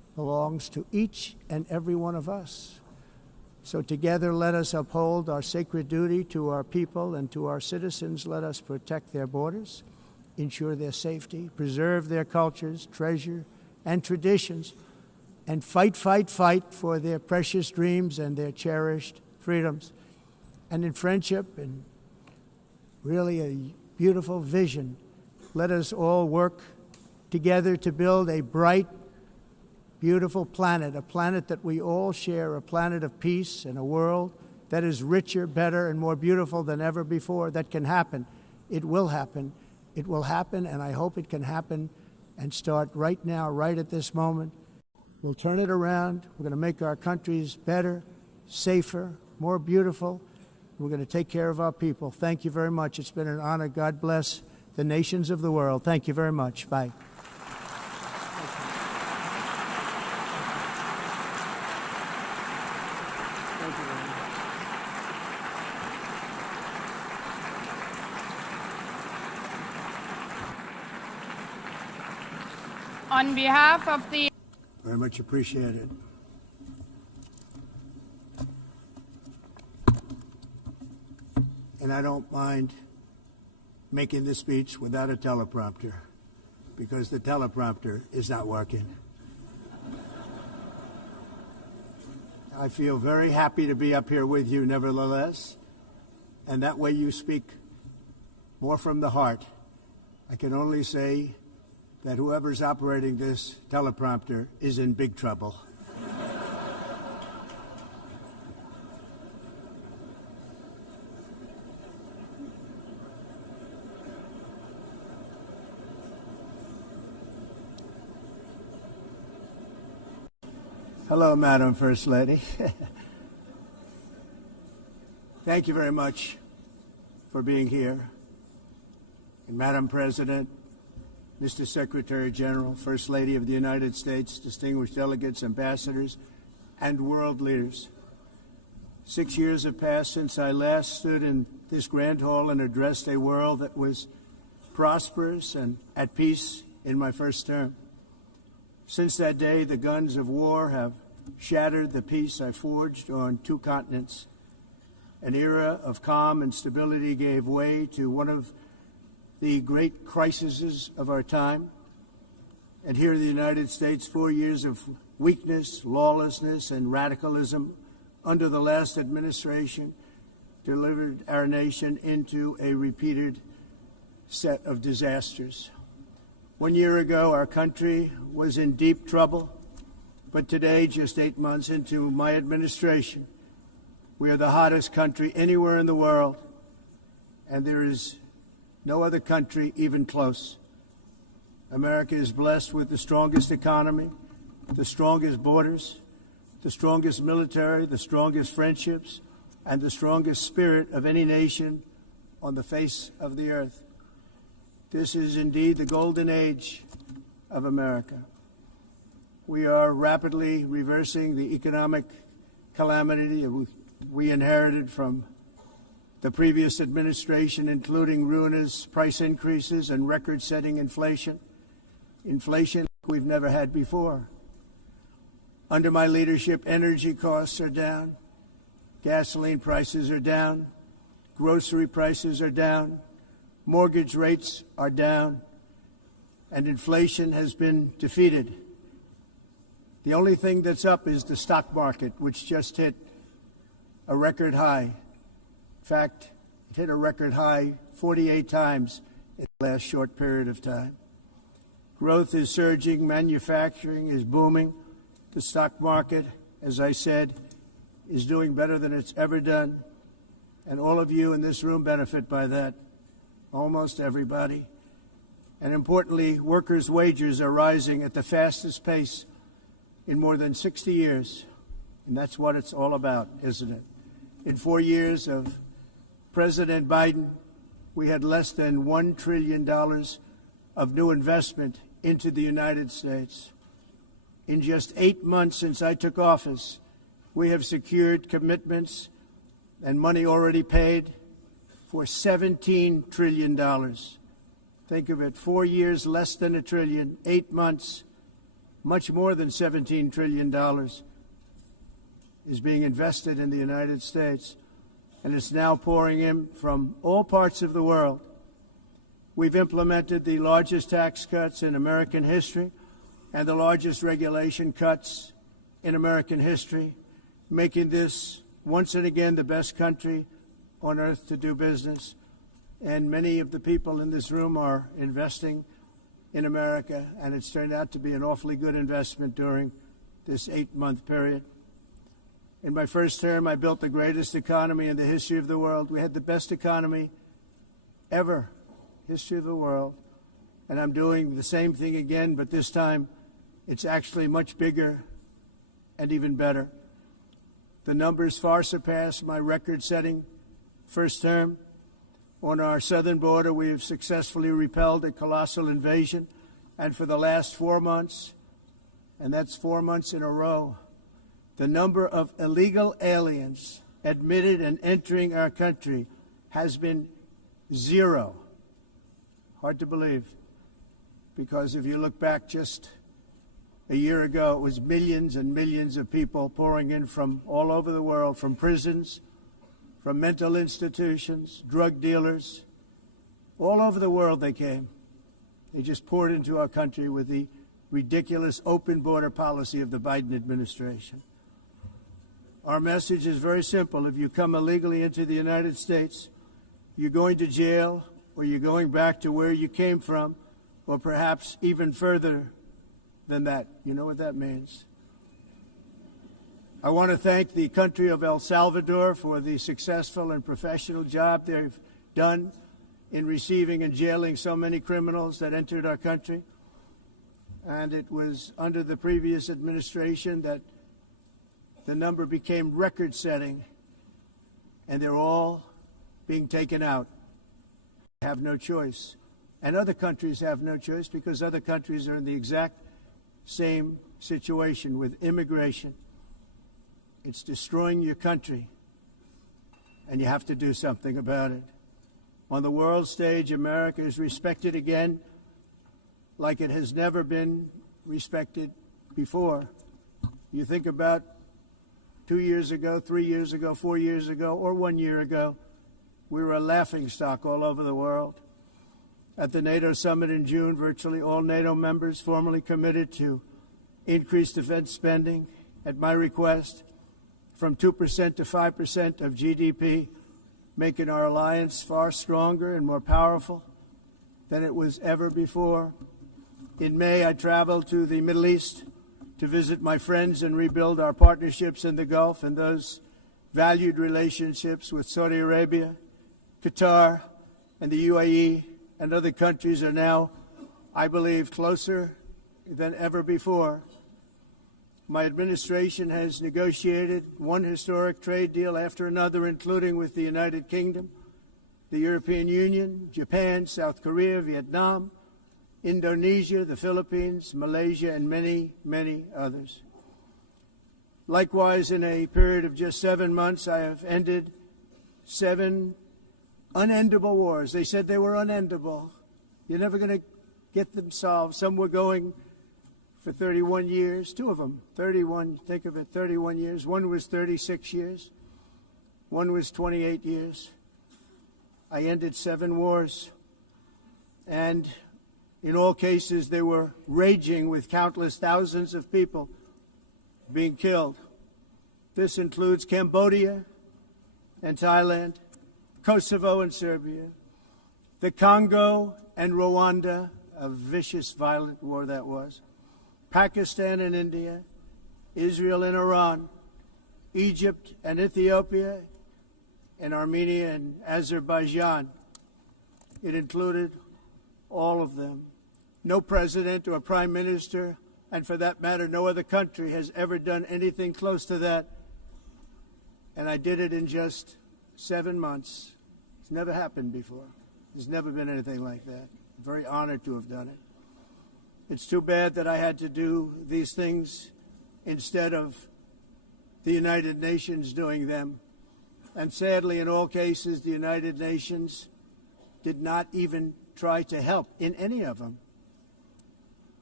belongs to each and every one of us. So together, let us uphold our sacred duty to our people and to our citizens. Let us protect their borders, ensure their safety, preserve their cultures, treasure, and traditions, and fight for their precious dreams and their cherished freedoms. And in friendship and really a beautiful vision, let us all work together to build a bright, beautiful planet, a planet that we all share, a planet of peace and a world that is richer, better, and more beautiful than ever before. That can happen. It will happen. It will happen, and I hope it can happen and start right now, right at this moment. We'll turn it around. We're going to make our countries better, safer, more beautiful. We're going to take care of our people. Thank you very much. It's been an honor. God bless the nations of the world. Thank you very much. Bye. On behalf of the... Very much appreciated. And I don't mind making this speech without a teleprompter, because the teleprompter is not working. I feel very happy to be up here with you nevertheless, and that way you speak more from the heart. I can only say that whoever's operating this teleprompter is in big trouble. Hello, Madam First Lady. Thank you very much for being here. And Madam President, Mr. Secretary General, First Lady of the United States, distinguished delegates, ambassadors, and world leaders. 6 years have passed since I last stood in this grand hall and addressed a world that was prosperous and at peace in my first term. Since that day, the guns of war have shattered the peace I forged on 2 continents. An era of calm and stability gave way to one of the great crises of our time. And here in the United States, 4 years of weakness, lawlessness, and radicalism under the last administration delivered our nation into a repeated set of disasters. 1 year ago, our country was in deep trouble, but today, just 8 months into my administration, we are the hottest country anywhere in the world, and there is no other country even close. America is blessed with the strongest economy, the strongest borders, the strongest military, the strongest friendships, and the strongest spirit of any nation on the face of the earth. This is indeed the golden age of America. We are rapidly reversing the economic calamity we inherited from the previous administration, including ruinous price increases and record-setting inflation we've never had before. Under my leadership, energy costs are down, gasoline prices are down, grocery prices are down, mortgage rates are down, and inflation has been defeated. The only thing that's up is the stock market, which just hit a record high. In fact, it hit a record high 48 times in the last short period of time. Growth is surging, manufacturing is booming. The stock market, as I said, is doing better than it's ever done. And all of you in this room benefit by that, almost everybody. And importantly, workers' wages are rising at the fastest pace in more than 60 years. And that's what it's all about, isn't it? In 4 years of President Biden, we had less than $1 trillion of new investment into the United States. In just 8 months since I took office, we have secured commitments and money already paid for $17 trillion. Think of it, 4 years, less than $1 trillion, 8 months, much more than $17 trillion is being invested in the United States, and it's now pouring in from all parts of the world. We've implemented the largest tax cuts in American history and the largest regulation cuts in American history, making this once and again the best country on earth to do business. And many of the people in this room are investing in America, and it's turned out to be an awfully good investment during this 8-month period. In my first term, I built the greatest economy in the history of the world. We had the best economy ever, history of the world. And I'm doing the same thing again, but this time it's actually much bigger and even better. The numbers far surpass my record-setting first term. On our southern border, we have successfully repelled a colossal invasion, and for the last 4 months, and that's 4 months in a row, the number of illegal aliens admitted and entering our country has been 0. Hard to believe, because if you look back just a year ago, it was millions and millions of people pouring in from all over the world, from prisons, from mental institutions, drug dealers. All over the world they came. They just poured into our country with the ridiculous open border policy of the Biden administration. Our message is very simple. If you come illegally into the United States, you're going to jail, or you're going back to where you came from, or perhaps even further than that. You know what that means. I want to thank the country of El Salvador for the successful and professional job they've done in receiving and jailing so many criminals that entered our country. And it was under the previous administration that the number became record-setting, and they're all being taken out. They have no choice. And other countries have no choice, because other countries are in the exact same situation with immigration. It's destroying your country, and you have to do something about it. On the world stage, America is respected again like it has never been respected before. You think about 2 years ago, 3 years ago, 4 years ago, or 1 year ago, we were a laughingstock all over the world. At the NATO summit in June, virtually all NATO members formally committed to increase defense spending at my request from 2% to 5% of GDP, making our alliance far stronger and more powerful than it was ever before. In May, I traveled to the Middle East to visit my friends and rebuild our partnerships in the Gulf and those valued relationships with Saudi Arabia, Qatar, and the UAE, and other countries are now, I believe, closer than ever before. My administration has negotiated one historic trade deal after another, including with the United Kingdom, the European Union, Japan, South Korea, Vietnam, Indonesia, the Philippines, Malaysia, and many, many others. Likewise, in a period of just 7 months, I have ended 7 unendable wars. They said they were unendable. You're never going to get them solved. Some were going for 31 years, 2 of them, 31, think of it, 31 years. One was 36 years. One was 28 years. I ended 7 wars. And in all cases, they were raging with countless thousands of people being killed. This includes Cambodia and Thailand, Kosovo and Serbia, the Congo and Rwanda, a vicious, violent war that was, Pakistan and India, Israel and Iran, Egypt and Ethiopia, and Armenia and Azerbaijan. It included all of them. No president or prime minister, and for that matter, no other country has ever done anything close to that. And I did it in just 7 months. It's never happened before. There's never been anything like that. I'm very honored to have done it. It's too bad that I had to do these things instead of the United Nations doing them. And sadly, in all cases, the United Nations did not even try to help in any of them.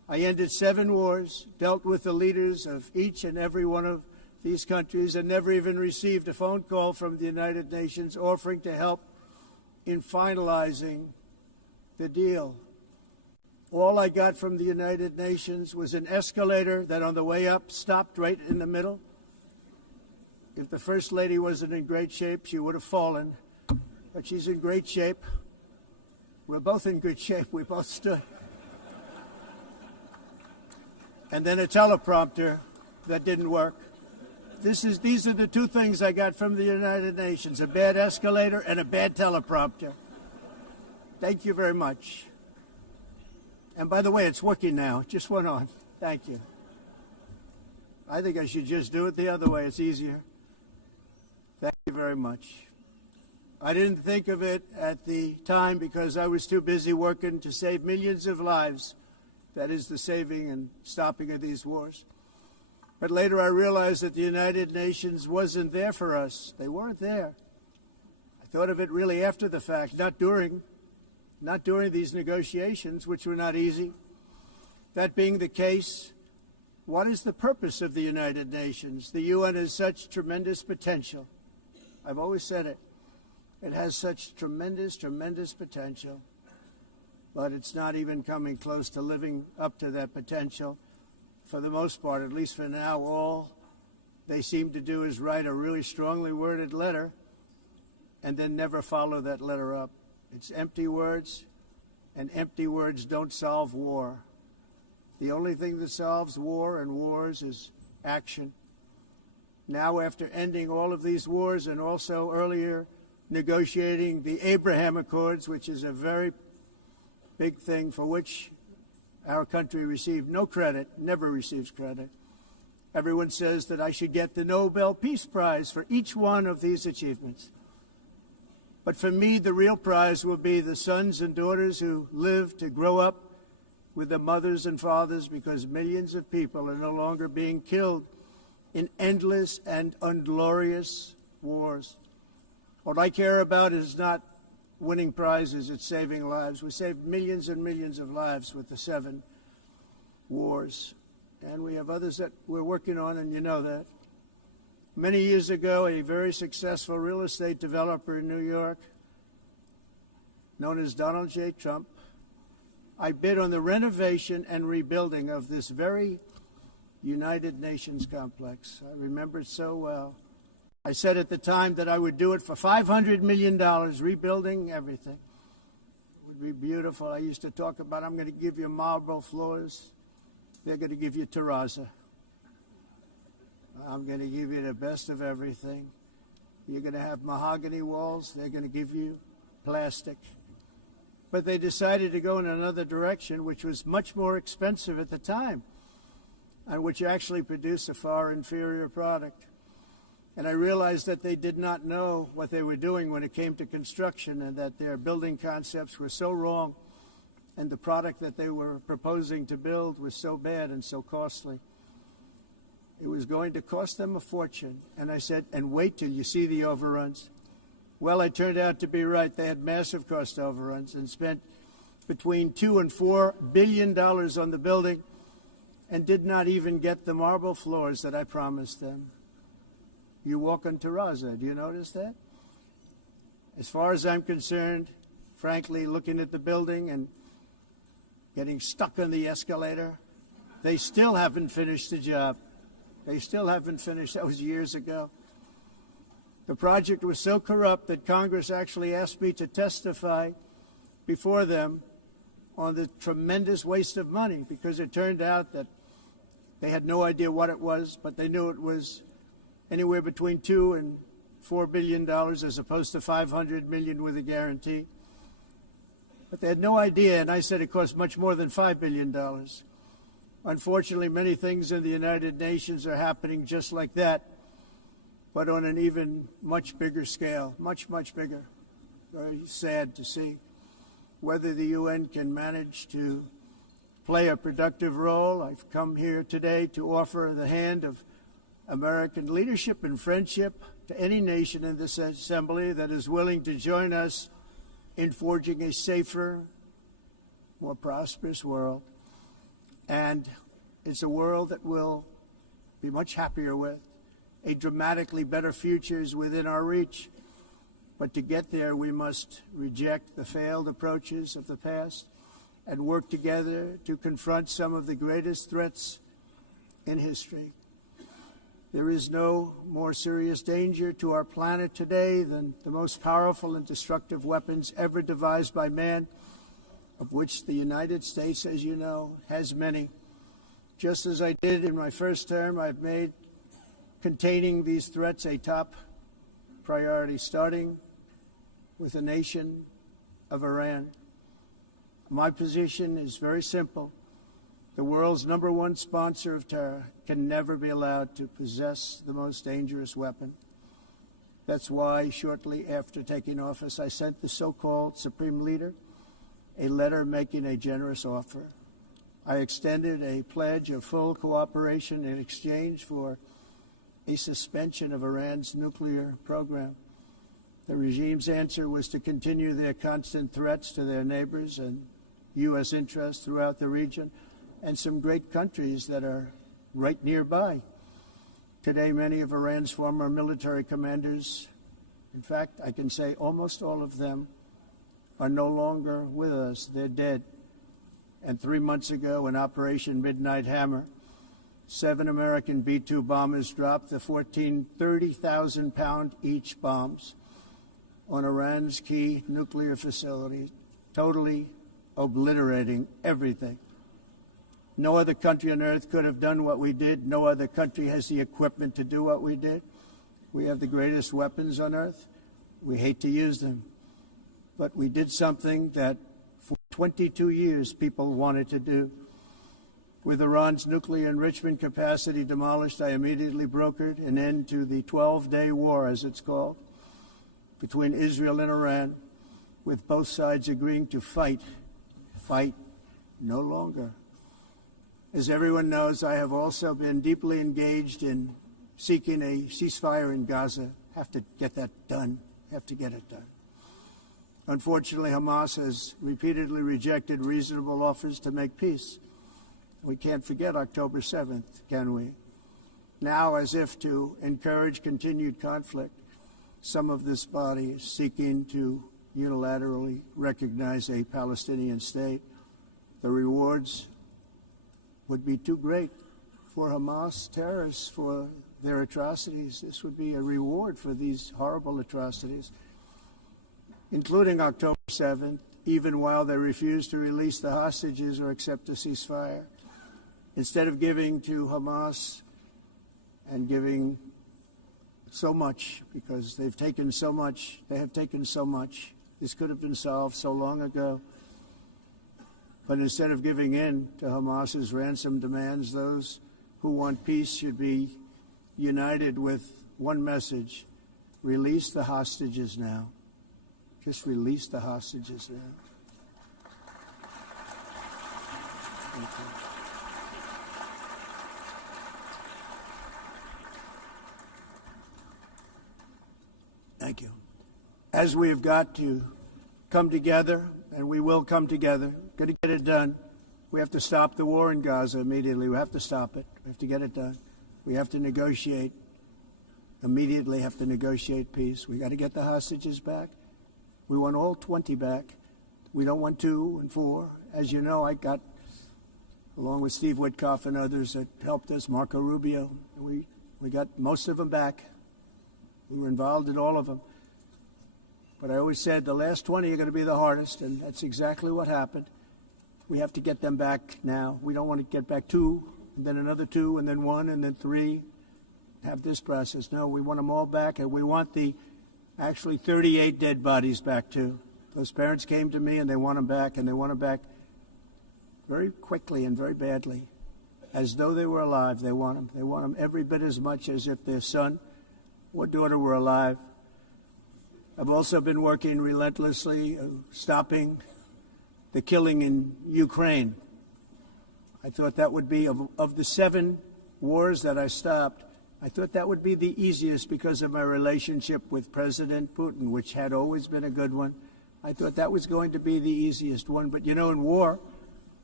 I ended 7 wars, dealt with the leaders of each and every one of these countries, and never even received a phone call from the United Nations offering to help in finalizing the deal. All I got from the United Nations was an escalator that on the way up stopped right in the middle. If the First Lady wasn't in great shape, she would have fallen. But she's in great shape. We're both in good shape. We both stood. And then a teleprompter that didn't work. These are the 2 things I got from the United Nations, a bad escalator and a bad teleprompter. Thank you very much. And by the way, it's working now. It just went on. Thank you. I think I should just do it the other way. It's easier. Thank you very much. I didn't think of it at the time because I was too busy working to save millions of lives. That is the saving and stopping of these wars. But later I realized that the United Nations wasn't there for us. They weren't there. I thought of it really after the fact, not during these negotiations, which were not easy. That being the case, what is the purpose of the United Nations? The UN has such tremendous potential. I've always said it. It has such tremendous, tremendous potential, but it's not even coming close to living up to that potential. For the most part, at least for now, all they seem to do is write a really strongly worded letter and then never follow that letter up. It's empty words, and empty words don't solve war. The only thing that solves war and wars is action. Now, after ending all of these wars and also earlier negotiating the Abraham Accords, which is a very big thing for which our country received no credit, never receives credit. Everyone says that I should get the Nobel Peace Prize for each one of these achievements. But for me, the real prize will be the sons and daughters who live to grow up with the mothers and fathers, because millions of people are no longer being killed in endless and unglorious wars. What I care about is not winning prizes, it's saving lives. We saved millions and millions of lives with the 7 wars. And we have others that we're working on, and you know that. Many years ago, a very successful real estate developer in New York, known as Donald J. Trump, I bid on the renovation and rebuilding of this very United Nations complex. I remember it so well. I said at the time that I would do it for $500 million, rebuilding everything. It would be beautiful. I used to talk about, I'm going to give you marble floors. They're going to give you terrazzo. I'm going to give you the best of everything. You're going to have mahogany walls. They're going to give you plastic. But they decided to go in another direction, which was much more expensive at the time, and which actually produced a far inferior product. And I realized that they did not know what they were doing when it came to construction, and that their building concepts were so wrong, and the product that they were proposing to build was so bad and so costly. It was going to cost them a fortune. And I said, and wait till you see the overruns. Well, I turned out to be right. They had massive cost overruns and spent between $2 and $4 billion on the building and did not even get the marble floors that I promised them. You walk on terrazzo. Do you notice that? As far as I'm concerned, frankly, looking at the building and getting stuck on the escalator, they still haven't finished the job. They still haven't finished. That was years ago. The project was so corrupt that Congress actually asked me to testify before them on the tremendous waste of money, because it turned out that they had no idea what it was, but they knew it was anywhere between $2 and $4 billion as opposed to $500 million with a guarantee. But they had no idea, and I said it cost much more than $5 billion. Unfortunately, many things in the United Nations are happening just like that, but on an even much bigger scale, much, much bigger. Very sad to see. Whether the UN can manage to play a productive role, I've come here today to offer the hand of American leadership and friendship to any nation in this assembly that is willing to join us in forging a safer, more prosperous world. And it's a world that we'll be much happier with. A dramatically better future is within our reach. But to get there, we must reject the failed approaches of the past and work together to confront some of the greatest threats in history. There is no more serious danger to our planet today than the most powerful and destructive weapons ever devised by man, of which the United States, as you know, has many. Just as I did in my first term, I've made containing these threats a top priority, starting with the nation of Iran. My position is very simple. The world's #1 sponsor of terror can never be allowed to possess the most dangerous weapon. That's why, shortly after taking office, I sent the so-called Supreme Leader a letter making a generous offer. I extended a pledge of full cooperation in exchange for a suspension of Iran's nuclear program. The regime's answer was to continue their constant threats to their neighbors and U.S. interests throughout the region and some great countries that are right nearby. Today, many of Iran's former military commanders, in fact, I can say almost all of them, are no longer with us. They're dead. And 3 months ago, in Operation Midnight Hammer, 7 American B-2 bombers dropped the 14 30,000-pound each bombs on Iran's key nuclear facilities, totally obliterating everything. No other country on earth could have done what we did. No other country has the equipment to do what we did. We have the greatest weapons on earth. We hate to use them. But we did something that for 22 years people wanted to do. With Iran's nuclear enrichment capacity demolished, I immediately brokered an end to the 12-day war, as it's called, between Israel and Iran, with both sides agreeing to fight no longer. As everyone knows, I have also been deeply engaged in seeking a ceasefire in Gaza. Have to get that done. Have to get it done. Unfortunately, Hamas has repeatedly rejected reasonable offers to make peace. We can't forget October 7th, can we? Now, as if to encourage continued conflict, some of this body is seeking to unilaterally recognize a Palestinian state. The rewards would be too great for Hamas terrorists for their atrocities. This would be a reward for these horrible atrocities, including October 7th, even while they refuse to release the hostages or accept a ceasefire. Instead of giving to Hamas and giving so much, because they've taken so much, this could have been solved so long ago. But instead of giving in to Hamas's ransom demands, those who want peace should be united with one message: release the hostages now. Just release the hostages now. Thank you. Thank you. As we have got to come together, and we will come together, got to get it done. We have to stop the war in Gaza immediately. We have to stop it. We have to get it done. We have to negotiate, immediately have to negotiate peace. We got to get the hostages back. We want all 20 back. We don't want 2 and 4. As you know, I got, along with Steve Witkoff and others that helped us, Marco Rubio, we got most of them back. We were involved in all of them. But I always said the last 20 are going to be the hardest, and that's exactly what happened. We have to get them back now. We don't want to get back 2, and then another 2, and then 1, and then 3. Have this process. No, we want them all back, and we want the actually 38 dead bodies back too. Those parents came to me, and they want them back, and they want them back very quickly and very badly, as though they were alive. They want them. They want them every bit as much as if their son or daughter were alive. I've also been working relentlessly, stopping the killing in Ukraine. I thought that would be, of the 7 wars that I stopped, I thought that would be the easiest because of my relationship with President Putin, which had always been a good one. I thought that was going to be the easiest one. But, you know, in war,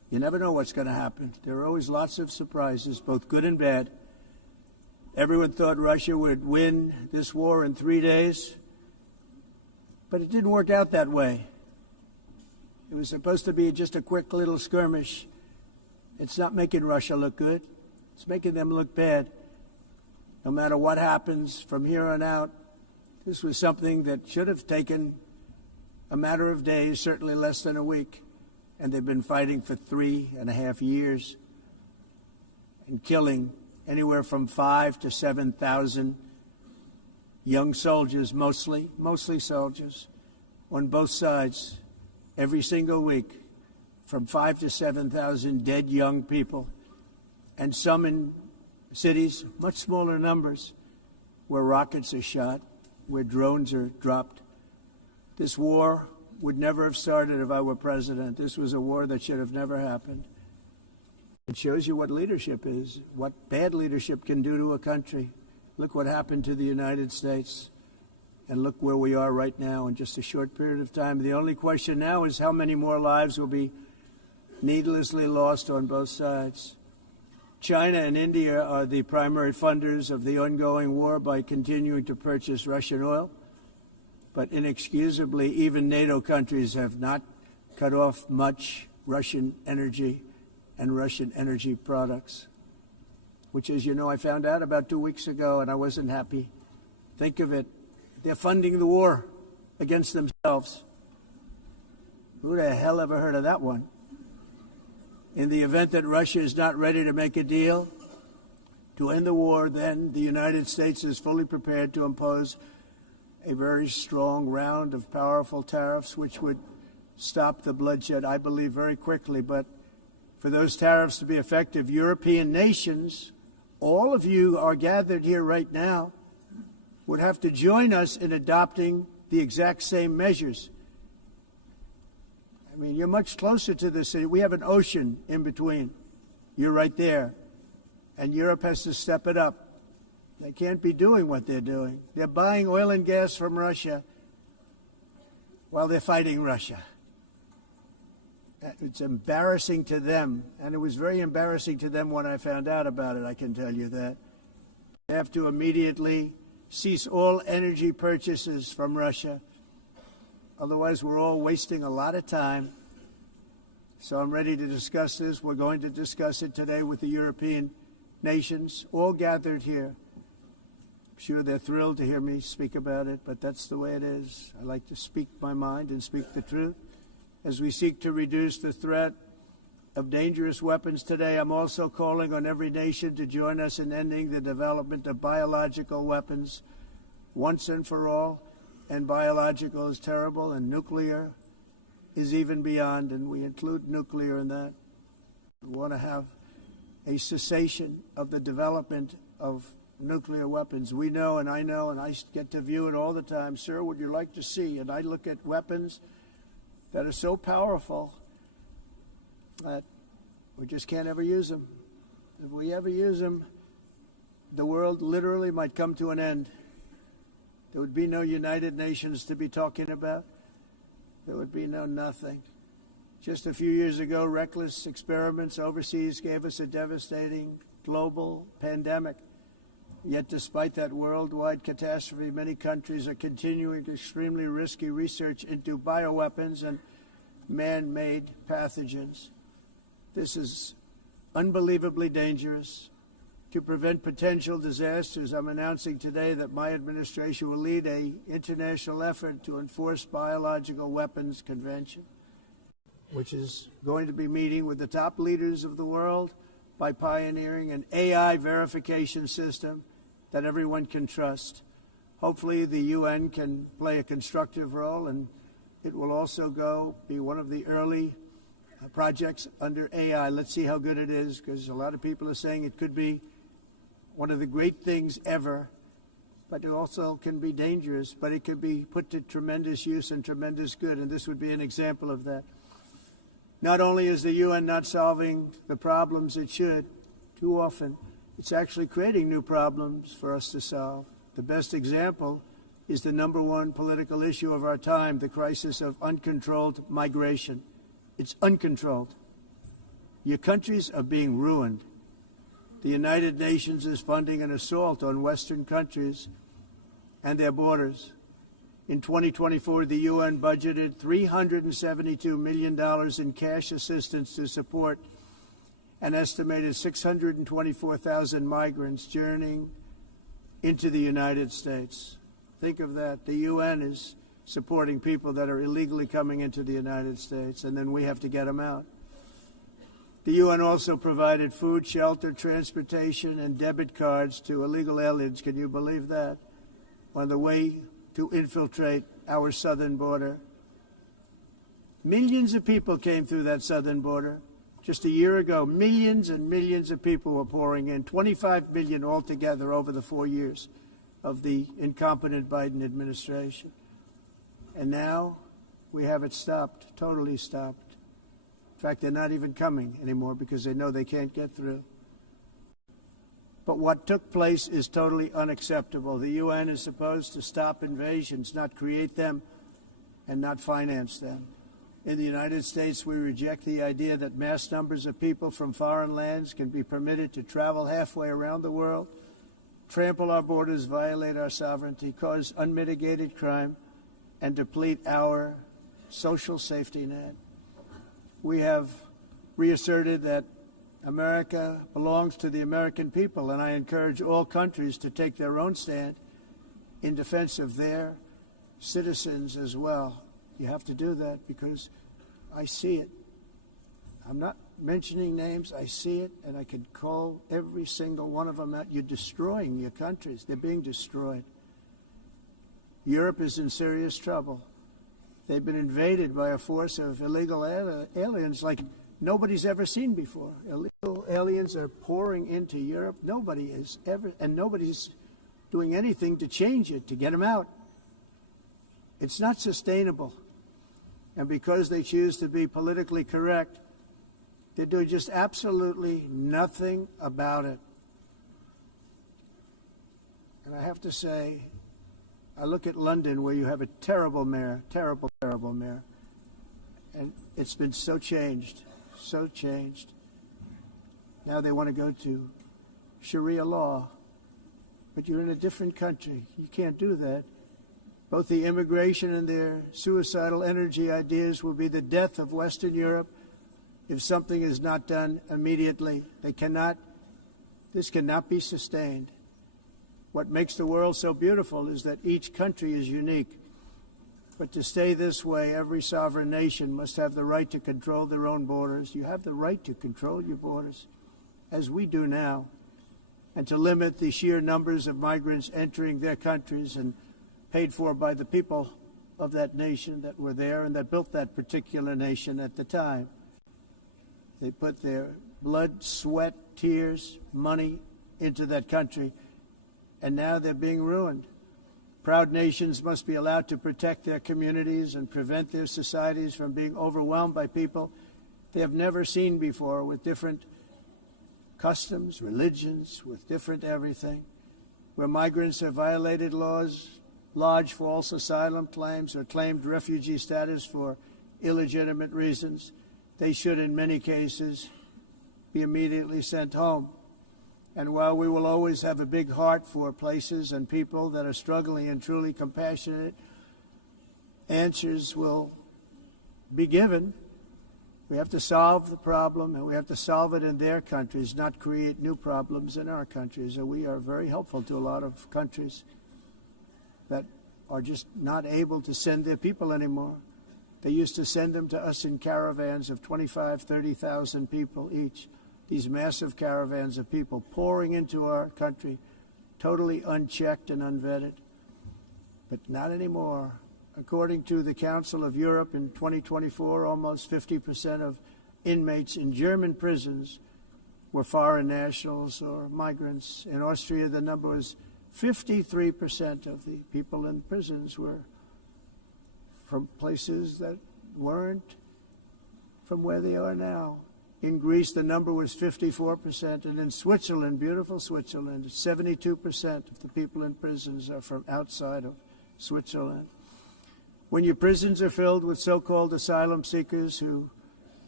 You never know what's going to happen. There are always lots of surprises, both good and bad. Everyone thought Russia would win this war in 3 days, but it didn't work out that way. It was supposed to be just a quick little skirmish. It's not making Russia look good. It's making them look bad. No matter what happens from here on out, this was something that should have taken a matter of days, certainly less than a week. And they've been fighting for 3.5 years and killing anywhere from 5,000 to 7,000 young soldiers, mostly soldiers, on both sides, every single week, from 5,000 to 7,000 dead young people, and some in cities, much smaller numbers, where rockets are shot, where drones are dropped. This war would never have started if I were president. This was a war that should have never happened. It shows you what leadership is, what bad leadership can do to a country. Look what happened to the United States, and look where we are right now in just a short period of time. The only question now is how many more lives will be needlessly lost on both sides. China and India are the primary funders of the ongoing war by continuing to purchase Russian oil. But inexcusably, even NATO countries have not cut off much Russian energy and Russian energy products, which, as you know, I found out about 2 weeks ago, and I wasn't happy. Think of it. They're funding the war against themselves. Who the hell ever heard of that one? In the event that Russia is not ready to make a deal to end the war, then the United States is fully prepared to impose a very strong round of powerful tariffs, which would stop the bloodshed, I believe, very quickly. But for those tariffs to be effective, European nations, all of you are gathered here right now, would have to join us in adopting the exact same measures. I mean, you're much closer to this city. We have an ocean in between. You're right there. And Europe has to step it up. They can't be doing what they're doing. They're buying oil and gas from Russia while they're fighting Russia. It's embarrassing to them, and it was very embarrassing to them when I found out about it, I can tell you that. They have to immediately cease all energy purchases from Russia. Otherwise, we're all wasting a lot of time. So I'm ready to discuss this. We're going to discuss it today with the European nations, all gathered here. I'm sure they're thrilled to hear me speak about it, but that's the way it is. I like to speak my mind and speak the truth. As we seek to reduce the threat of dangerous weapons today, I'm also calling on every nation to join us in ending the development of biological weapons once and for all. And biological is terrible, and nuclear is even beyond, and we include nuclear in that. We want to have a cessation of the development of nuclear weapons. We know, and I get to view it all the time. Sir, would you like to see? And I look at weapons that are so powerful that we just can't ever use them. If we ever use them, the world literally might come to an end. There would be no United Nations to be talking about. There would be no nothing. Just a few years ago, reckless experiments overseas gave us a devastating global pandemic. Yet despite that worldwide catastrophe, many countries are continuing extremely risky research into bioweapons and man-made pathogens. This is unbelievably dangerous. To prevent potential disasters, I'm announcing today that my administration will lead an international effort to enforce biological weapons convention, which is going to be meeting with the top leaders of the world by pioneering an AI verification system that everyone can trust. Hopefully the UN can play a constructive role, and it will also be one of the early projects under AI. Let's see how good it is, because a lot of people are saying it could be one of the great things ever, but it also can be dangerous, but it can be put to tremendous use and tremendous good, and this would be an example of that. Not only is the UN not solving the problems it should, too often, it's actually creating new problems for us to solve. The best example is the #1 political issue of our time, the crisis of uncontrolled migration. It's uncontrolled. Your countries are being ruined. The United Nations is funding an assault on Western countries and their borders. In 2024, the UN budgeted $372 million in cash assistance to support an estimated 624,000 migrants journeying into the United States. Think of that. The UN is supporting people that are illegally coming into the United States, and then we have to get them out. The UN also provided food, shelter, transportation, and debit cards to illegal aliens. Can you believe that? On the way to infiltrate our southern border. Millions of people came through that southern border. Just a year ago, millions and millions of people were pouring in, 25 million altogether over the 4 years of the incompetent Biden administration. And now we have it stopped, totally stopped. In fact, they're not even coming anymore because they know they can't get through. But what took place is totally unacceptable. The UN is supposed to stop invasions, not create them and not finance them. In the United States, we reject the idea that mass numbers of people from foreign lands can be permitted to travel halfway around the world, trample our borders, violate our sovereignty, cause unmitigated crime, and deplete our social safety net. We have reasserted that America belongs to the American people, and I encourage all countries to take their own stand in defense of their citizens as well. You have to do that because I see it. I'm not mentioning names. I see it, and I could call every single one of them out. You're destroying your countries. They're being destroyed. Europe is in serious trouble. They've been invaded by a force of illegal aliens like nobody's ever seen before. Illegal aliens are pouring into Europe. Nobody is ever, and nobody's doing anything to change it, to get them out. It's not sustainable. And because they choose to be politically correct, they're doing just absolutely nothing about it. And I have to say, I look at London where you have a terrible mayor, terrible mayor, and it's been so changed. So changed. Now they want to go to Sharia law, but you're in a different country. You can't do that. Both the immigration and their suicidal energy ideas will be the death of Western Europe if something is not done immediately. This cannot be sustained. What makes the world so beautiful is that each country is unique. But to stay this way, every sovereign nation must have the right to control their own borders. You have the right to control your borders, as we do now, and to limit the sheer numbers of migrants entering their countries and paid for by the people of that nation that were there and that built that particular nation at the time. They put their blood, sweat, tears, money into that country, and now they're being ruined. Proud nations must be allowed to protect their communities and prevent their societies from being overwhelmed by people they have never seen before, with different customs, religions, with different everything. Where migrants have violated laws, lodged false asylum claims, or claimed refugee status for illegitimate reasons, they should, in many cases, be immediately sent home. And while we will always have a big heart for places and people that are struggling and truly compassionate, answers will be given. We have to solve the problem, and we have to solve it in their countries, not create new problems in our countries. And we are very helpful to a lot of countries that are just not able to send their people anymore. They used to send them to us in caravans of 25,000, 30,000 people each. These massive caravans of people pouring into our country, totally unchecked and unvetted. But not anymore. According to the Council of Europe in 2024, almost 50% of inmates in German prisons were foreign nationals or migrants. In Austria, the number was 53% of the people in prisons were from places that weren't from where they are now. In Greece, the number was 54%, and in Switzerland, beautiful Switzerland, 72% of the people in prisons are from outside of Switzerland. When your prisons are filled with so-called asylum seekers who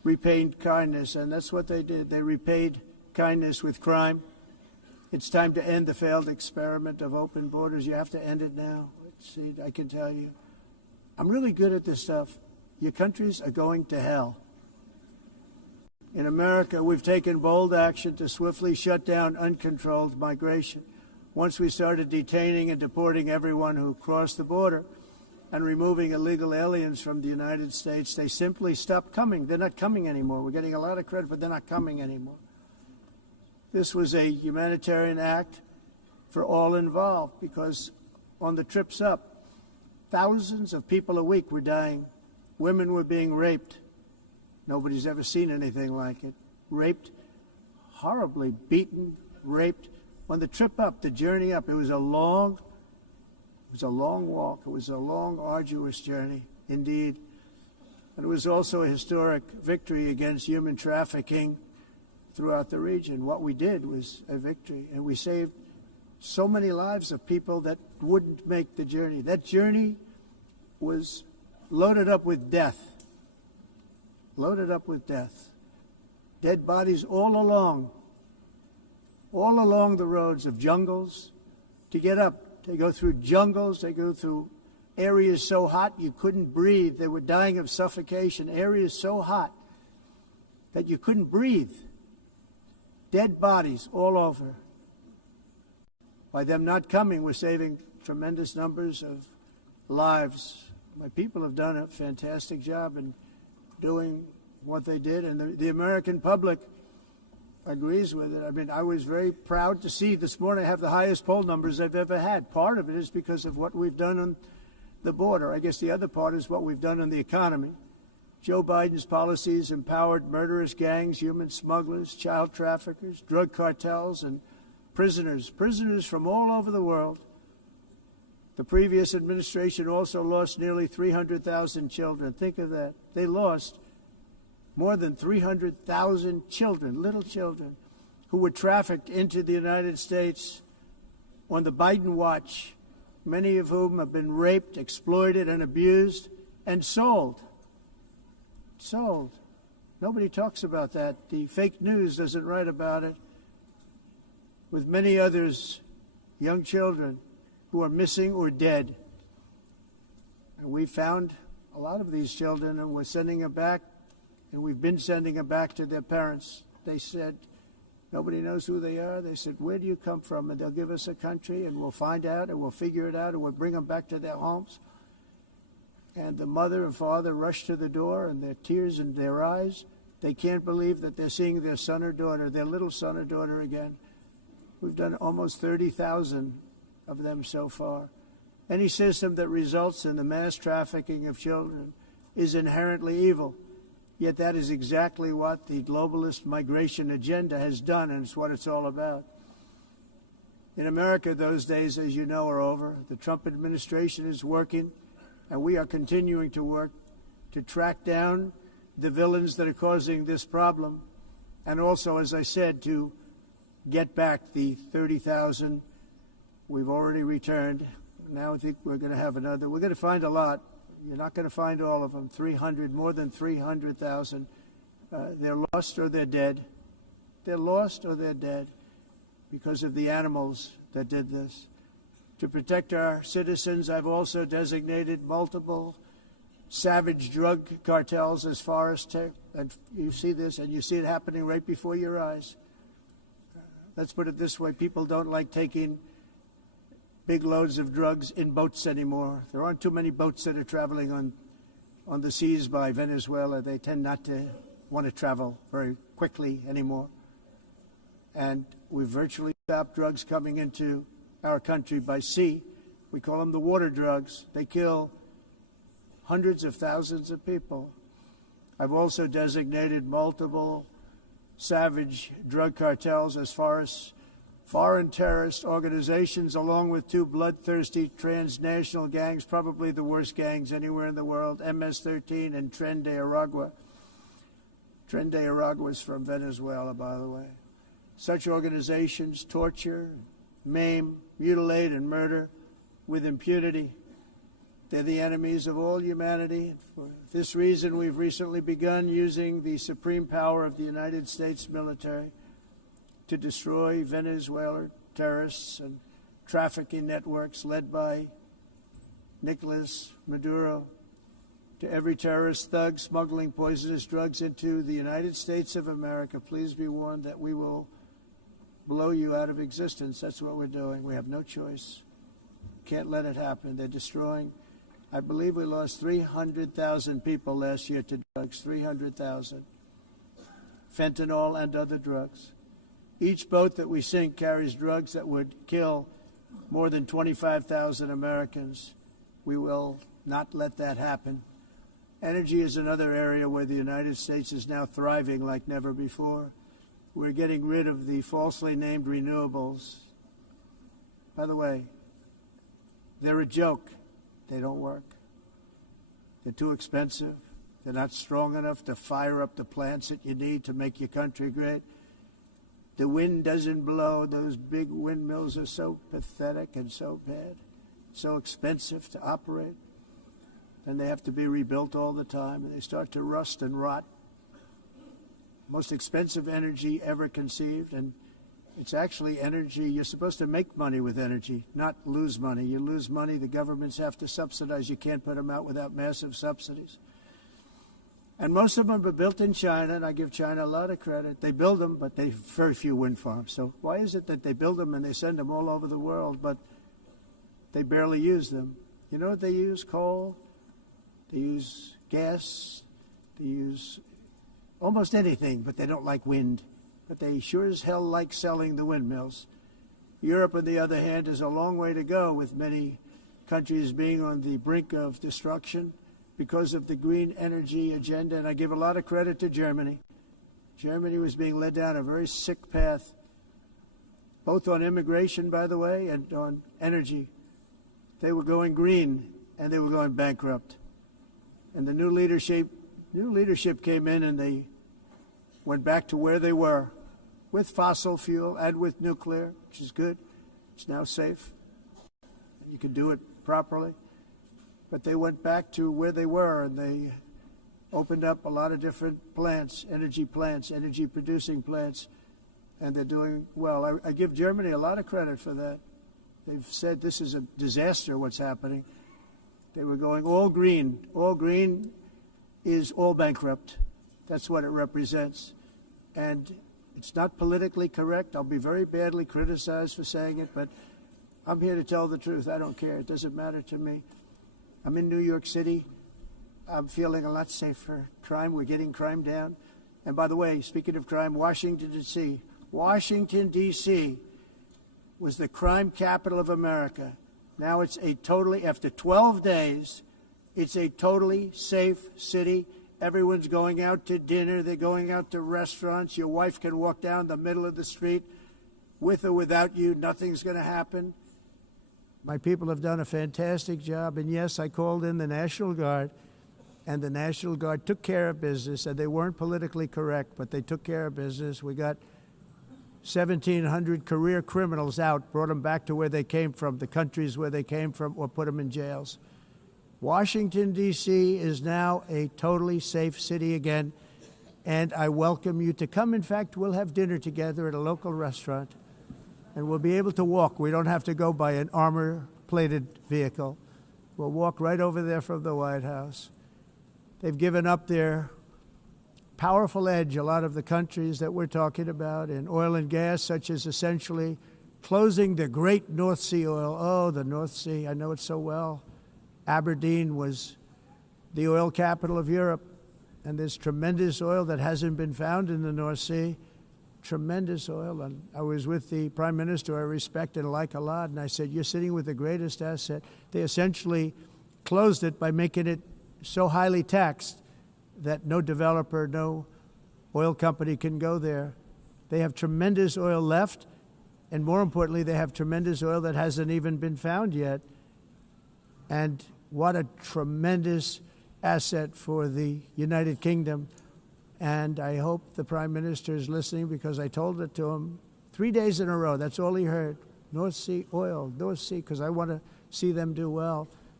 repaid kindness, and that's what they did. They repaid kindness with crime. It's time to end the failed experiment of open borders. You have to end it now. See, I can tell you, I'm really good at this stuff. Your countries are going to hell. In America, we've taken bold action to swiftly shut down uncontrolled migration. Once we started detaining and deporting everyone who crossed the border and removing illegal aliens from the United States, they simply stopped coming. They're not coming anymore. We're getting a lot of credit, but they're not coming anymore. This was a humanitarian act for all involved, because on the trips up, thousands of people a week were dying. Women were being raped. Nobody's ever seen anything like it. Raped, horribly beaten, raped. On the trip up, the journey up, it was a long walk. It was a long, arduous journey, indeed. And it was also a historic victory against human trafficking throughout the region. What we did was a victory, and we saved so many lives of people that wouldn't make the journey. That journey was loaded up with death. Loaded up with death. Dead bodies all along the roads of jungles. To get up, they go through jungles, they go through areas so hot you couldn't breathe. They were dying of suffocation, areas so hot that you couldn't breathe. Dead bodies all over. By them not coming, we're saving tremendous numbers of lives. My people have done a fantastic job in doing what they did, and the American public agrees with it. I mean, I was very proud to see this morning I have the highest poll numbers I've ever had. Part of it is because of what we've done on the border. I guess the other part is what we've done on the economy. Joe Biden's policies empowered murderous gangs, human smugglers, child traffickers, drug cartels, and prisoners from all over the world. The previous administration also lost nearly 300,000 children. Think of that. They lost more than 300,000 children, little children, who were trafficked into the United States on the Biden watch, many of whom have been raped, exploited, and abused, and sold. Sold. Nobody talks about that. The fake news doesn't write about it. With many others, young children who are missing or dead. And we found a lot of these children, and we're sending them back, and we've been sending them back to their parents. They said, nobody knows who they are. They said, where do you come from? And they'll give us a country, and we'll find out, and we'll figure it out, and we'll bring them back to their homes. And the mother and father rush to the door, and their tears in their eyes. They can't believe that they're seeing their son or daughter, their little son or daughter again. We've done almost 30,000 of them so far. Any system that results in the mass trafficking of children is inherently evil. Yet that is exactly what the globalist migration agenda has done, and it's what it's all about. In America, those days, as you know, are over. The Trump administration is working, and we are continuing to work to track down the villains that are causing this problem, and also, as I said, to get back the 30,000 we've already returned. Now I think we're going to have another. We're going to find a lot. You're not going to find all of them. 300, more than 300,000. They're lost or they're dead. They're lost or they're dead because of the animals that did this. To protect our citizens, I've also designated multiple savage drug cartels as far as and you see this, and you see it happening right before your eyes. Let's put it this way. People don't like taking big loads of drugs in boats anymore. There aren't too many boats that are traveling on the seas by Venezuela. They tend not to want to travel very quickly anymore. And we've virtually stopped drugs coming into our country by sea. We call them the water drugs. They kill hundreds of thousands of people. I've also designated multiple savage drug cartels as far as foreign terrorist organizations, along with two bloodthirsty transnational gangs, probably the worst gangs anywhere in the world, MS-13 and Tren de Aragua. Tren de Aragua is from Venezuela, by the way. Such organizations torture, maim, mutilate, and murder with impunity. They're the enemies of all humanity. For this reason, we've recently begun using the supreme power of the United States military to destroy Venezuelan terrorists and trafficking networks led by Nicolas Maduro, to every terrorist thug smuggling poisonous drugs into the United States of America. Please be warned that we will blow you out of existence. That's what we're doing. We have no choice. Can't let it happen. They're destroying. I believe we lost 300,000 people last year to drugs, 300,000. Fentanyl and other drugs. Each boat that we sink carries drugs that would kill more than 25,000 Americans. We will not let that happen. Energy is another area where the United States is now thriving like never before. We're getting rid of the falsely named renewables. By the way, they're a joke. They don't work. They're too expensive. They're not strong enough to fire up the plants that you need to make your country great. The wind doesn't blow. Those big windmills are so pathetic and so bad, so expensive to operate. And they have to be rebuilt all the time, and they start to rust and rot. Most expensive energy ever conceived, and it's actually energy. You're supposed to make money with energy, not lose money. You lose money, the governments have to subsidize. You can't put them out without massive subsidies. And most of them are built in China, and I give China a lot of credit. They build them, but they have very few wind farms. So why is it that they build them and they send them all over the world, but they barely use them? You know what they use? Coal. They use gas. They use almost anything, but they don't like wind. But they sure as hell like selling the windmills. Europe, on the other hand, has a long way to go, with many countries being on the brink of destruction because of the green energy agenda. And I give a lot of credit to Germany. Germany was being led down a very sick path, both on immigration, by the way, and on energy. They were going green, and they were going bankrupt. And the new leadership came in, and they went back to where they were, with fossil fuel and with nuclear, which is good. It's now safe. You can do it properly. But they went back to where they were, and they opened up a lot of different plants, energy-producing plants, and they're doing well. I give Germany a lot of credit for that. They've said this is a disaster, what's happening. They were going all green. All green is all bankrupt. That's what it represents. And it's not politically correct. I'll be very badly criticized for saying it, but I'm here to tell the truth. I don't care. It doesn't matter to me. I'm in New York City. I'm feeling a lot safer. Crime, we're getting crime down. And by the way, speaking of crime, Washington, D.C. Washington, D.C. was the crime capital of America. Now it's after 12 days, it's a totally safe city. Everyone's going out to dinner. They're going out to restaurants. Your wife can walk down the middle of the street with or without you. Nothing's going to happen. My people have done a fantastic job. And yes, I called in the National Guard, and the National Guard took care of business. And they weren't politically correct, but they took care of business. We got 1,700 career criminals out, brought them back to where they came from, the countries where they came from, or put them in jails. Washington, D.C. is now a totally safe city again, and I welcome you to come. In fact, we'll have dinner together at a local restaurant, and we'll be able to walk. We don't have to go by an armor-plated vehicle. We'll walk right over there from the White House. They've given up their powerful edge, a lot of the countries that we're talking about, in oil and gas, such as essentially closing the great North Sea oil. Oh, the North Sea, I know it so well. Aberdeen was the oil capital of Europe, and there's tremendous oil that hasn't been found in the North Sea. Tremendous oil. And I was with the Prime Minister I respect and like a lot, and I said, you're sitting with the greatest asset. They essentially closed it by making it so highly taxed that no developer, no oil company can go there. They have tremendous oil left, and more importantly, they have tremendous oil that hasn't even been found yet. And what a tremendous asset for the United Kingdom. And I hope the Prime Minister is listening, because I told it to him 3 days in a row. That's all he heard. North Sea oil, North Sea, because I want to see them do well.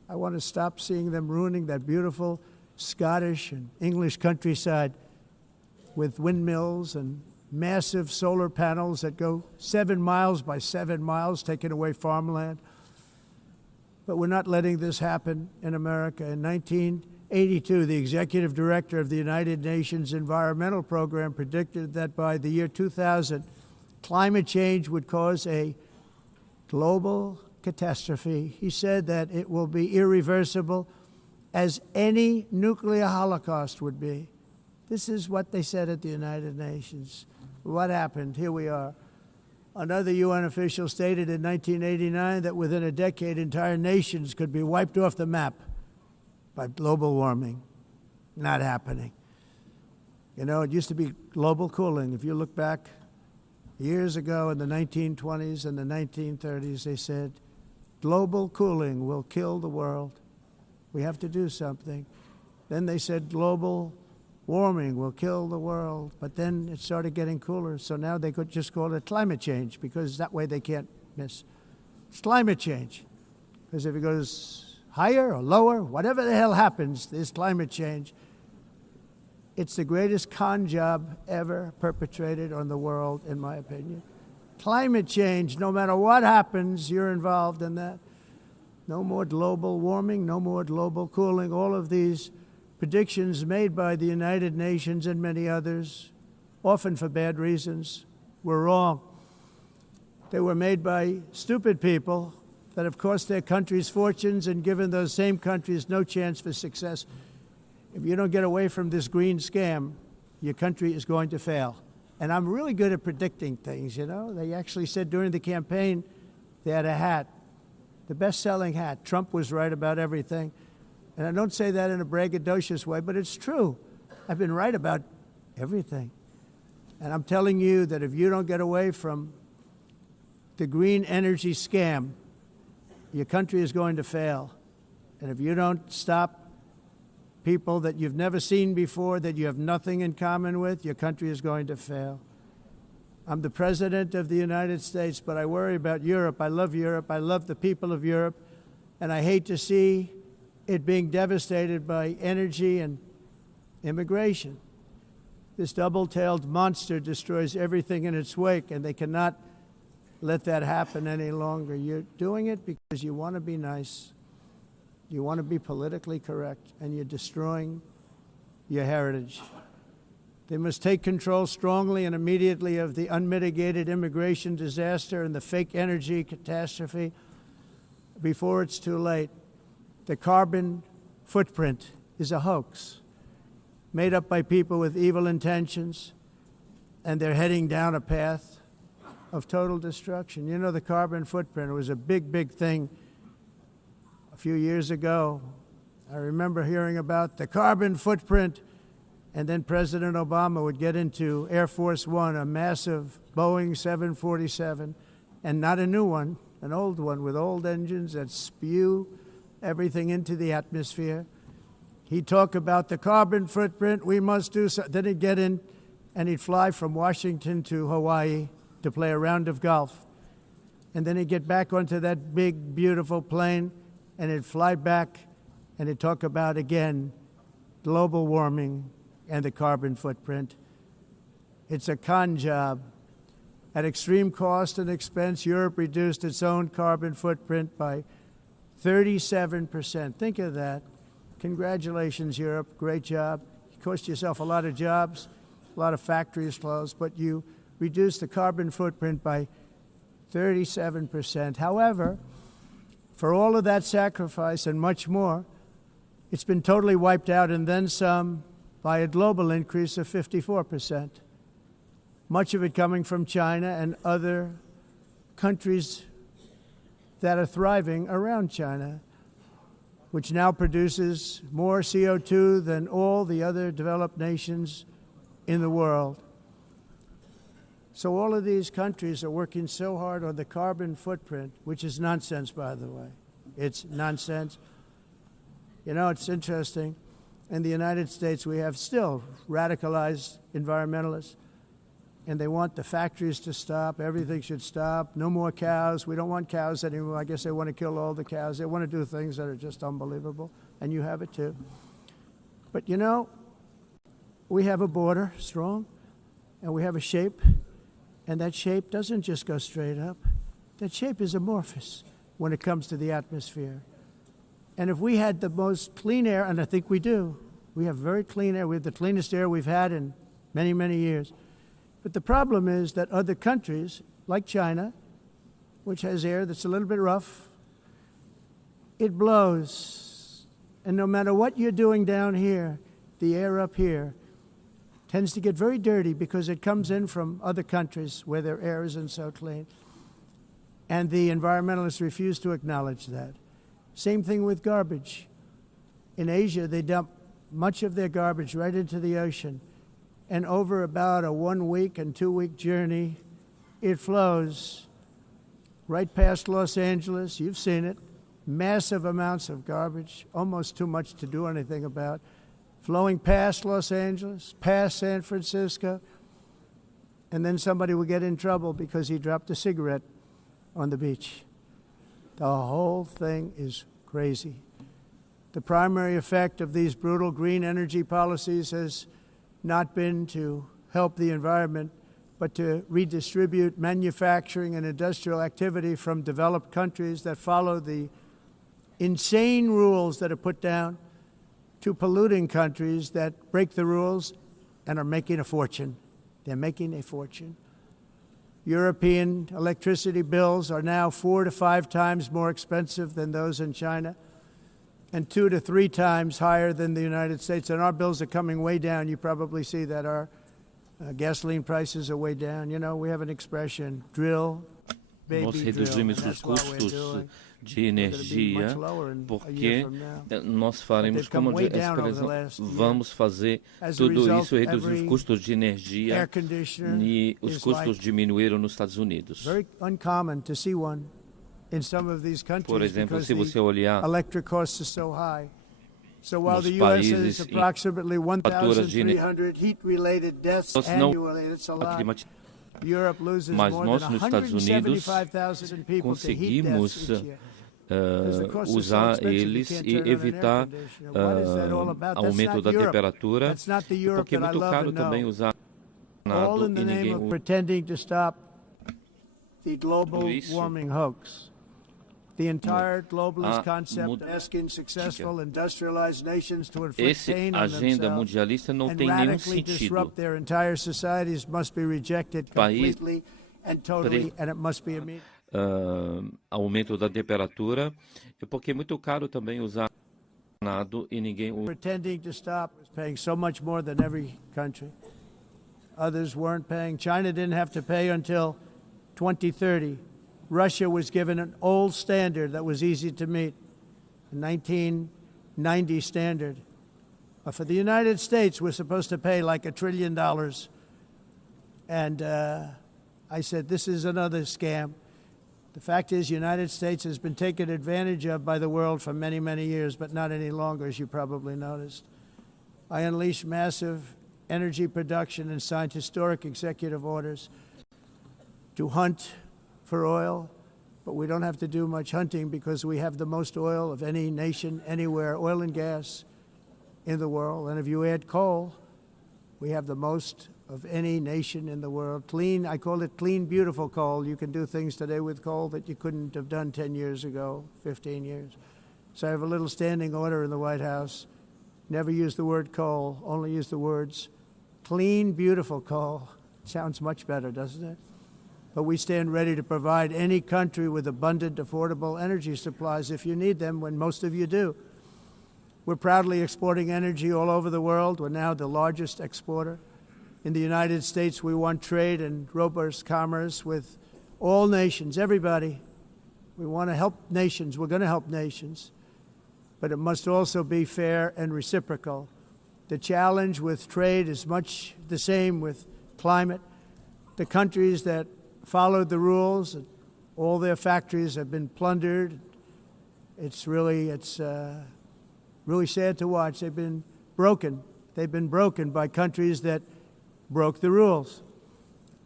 I want to stop seeing them ruining that beautiful Scottish and English countryside with windmills and massive solar panels that go 7 miles by 7 miles, taking away farmland. But we're not letting this happen in America. In 1982, the executive director of the United Nations Environmental Program predicted that by the year 2000, climate change would cause a global catastrophe. He said that it will be irreversible, as any nuclear holocaust would be. This is what they said at the United Nations. What happened? Here we are. Another UN official stated in 1989 that within a decade, entire nations could be wiped off the map by global warming. Not happening. You know, it used to be global cooling. If you look back years ago in the 1920s and the 1930s, they said, global cooling will kill the world. We have to do something. Then they said global warming will kill the world. But then it started getting cooler. So now they could just call it climate change, because that way they can't miss. It's climate change. Because if it goes higher or lower, whatever the hell happens, there's climate change. It's the greatest con job ever perpetrated on the world, in my opinion. Climate change, no matter what happens, you're involved in that. No more global warming, no more global cooling. All of these predictions made by the United Nations and many others, often for bad reasons, were wrong. They were made by stupid people that have cost their countries fortunes and given those same countries no chance for success. If you don't get away from this green scam, your country is going to fail. And I'm really good at predicting things, you know. They actually said during the campaign they had a hat, the best-selling hat. Trump was right about everything. And I don't say that in a braggadocious way, but it's true. I've been right about everything. And I'm telling you that if you don't get away from the green energy scam, your country is going to fail. And if you don't stop people that you've never seen before, that you have nothing in common with, your country is going to fail. I'm the President of the United States, but I worry about Europe. I love Europe. I love the people of Europe. And I hate to see it being devastated by energy and immigration. This double-tailed monster destroys everything in its wake, and they cannot let that happen any longer. You're doing it because you want to be nice. You want to be politically correct, and you're destroying your heritage. They must take control strongly and immediately of the unmitigated immigration disaster and the fake energy catastrophe before it's too late. The carbon footprint is a hoax made up by people with evil intentions, and they're heading down a path of total destruction. You know, the carbon footprint was a big, big thing a few years ago. I remember hearing about the carbon footprint, and then President Obama would get into Air Force One, a massive Boeing 747, and not a new one, an old one with old engines that spew everything into the atmosphere. He'd talk about the carbon footprint, we must do so. Then he'd get in and he'd fly from Washington to Hawaii to play a round of golf. And then he'd get back onto that big, beautiful plane and he'd fly back and he'd talk about, again, global warming and the carbon footprint. It's a con job. At extreme cost and expense, Europe reduced its own carbon footprint by 37%. Think of that. Congratulations, Europe. Great job. You cost yourself a lot of jobs, a lot of factories closed, but you reduced the carbon footprint by 37%. However, for all of that sacrifice and much more, it's been totally wiped out and then some by a global increase of 54%. Much of it coming from China and other countries that are thriving around China, which now produces more CO2 than all the other developed nations in the world. So all of these countries are working so hard on the carbon footprint, which is nonsense, by the way. It's nonsense. You know, it's interesting. In the United States, we have still radicalized environmentalists. and they want the factories to stop. Everything should stop. No more cows. We don't want cows anymore. I guess they want to kill all the cows. They want to do things that are just unbelievable, and you have it too. But you know, we have a border, strong, and we have a shape, and that shape doesn't just go straight up. That shape is amorphous when it comes to the atmosphere. And if we had the most clean air, and I think we do, we have very clean air. We have the cleanest air we've had in many, many years. But the problem is that other countries, like China, which has air that's a little bit rough, it blows. And no matter what you're doing down here, the air up here tends to get very dirty because it comes in from other countries where their air isn't so clean. And the environmentalists refuse to acknowledge that. Same thing with garbage. In Asia, they dump much of their garbage right into the ocean. And over about a 1 week and 2 week journey, it flows right past Los Angeles. You've seen it. Massive amounts of garbage, almost too much to do anything about, flowing past Los Angeles, past San Francisco, and then somebody will get in trouble because he dropped a cigarette on the beach. The whole thing is crazy. The primary effect of these brutal green energy policies has not been to help the environment, but to redistribute manufacturing and industrial activity from developed countries that follow the insane rules that are put down to polluting countries that break the rules and are making a fortune. They're making a fortune. European electricity bills are now 4 to 5 times more expensive than those in China, and 2 to 3 times higher than the United States. And our bills are coming way down. You probably see that our gasoline prices are way down. You know, we have an expression, drill, baby, nós reduzimos os custos de energia porque nós faremos, como vamos fazer tudo isso, reduzir os custos de energia e os custos diminuíram nos Estados Unidos. Very uncommon to see one in some of these countries. Por exemplo, se você olhar electric costs are so high. So while the US has approximately 1,300 heat-related deaths annually, that's a lot. Europe loses Mas more nós than nos Estados Unidos 175,000 people to heat deaths each year. Usar eles e evitar aumento da temperatura, porque é muito caro também usar all in the name of pretending to stop the global warming hoax. The entire globalist concept asking successful industrialized nations to inflict pain on themselves and radically disrupt their entire societies must be rejected completely and totally, and it must be immediate. Aumento da temperatura, porque é muito caro também usar nado e ninguém pretending to stop is paying so much more than every country. Others weren't paying. China didn't have to pay until 2030. Russia was given an old standard that was easy to meet, a 1990 standard. For the United States, we're supposed to pay like $1 trillion. And I said, this is another scam. The fact is, the United States has been taken advantage of by the world for many, many years, but not any longer, as you probably noticed. I unleashed massive energy production and signed historic executive orders to hunt for oil, but we don't have to do much hunting because we have the most oil of any nation anywhere, oil and gas in the world. And if you add coal, we have the most of any nation in the world. Clean, I call it clean, beautiful coal. You can do things today with coal that you couldn't have done 10 years ago, 15 years. So I have a little standing order in the White House. Never use the word coal, only use the words clean, beautiful coal. Sounds much better, doesn't it? But we stand ready to provide any country with abundant, affordable energy supplies if you need them, when most of you do. We're proudly exporting energy all over the world. We're now the largest exporter. In the United States, we want trade and robust commerce with all nations, everybody. We want to help nations. We're going to help nations. But it must also be fair and reciprocal. The challenge with trade is much the same with climate. The countries that followed the rules, all their factories have been plundered. It's really sad to watch. They've been broken. They've been broken by countries that broke the rules.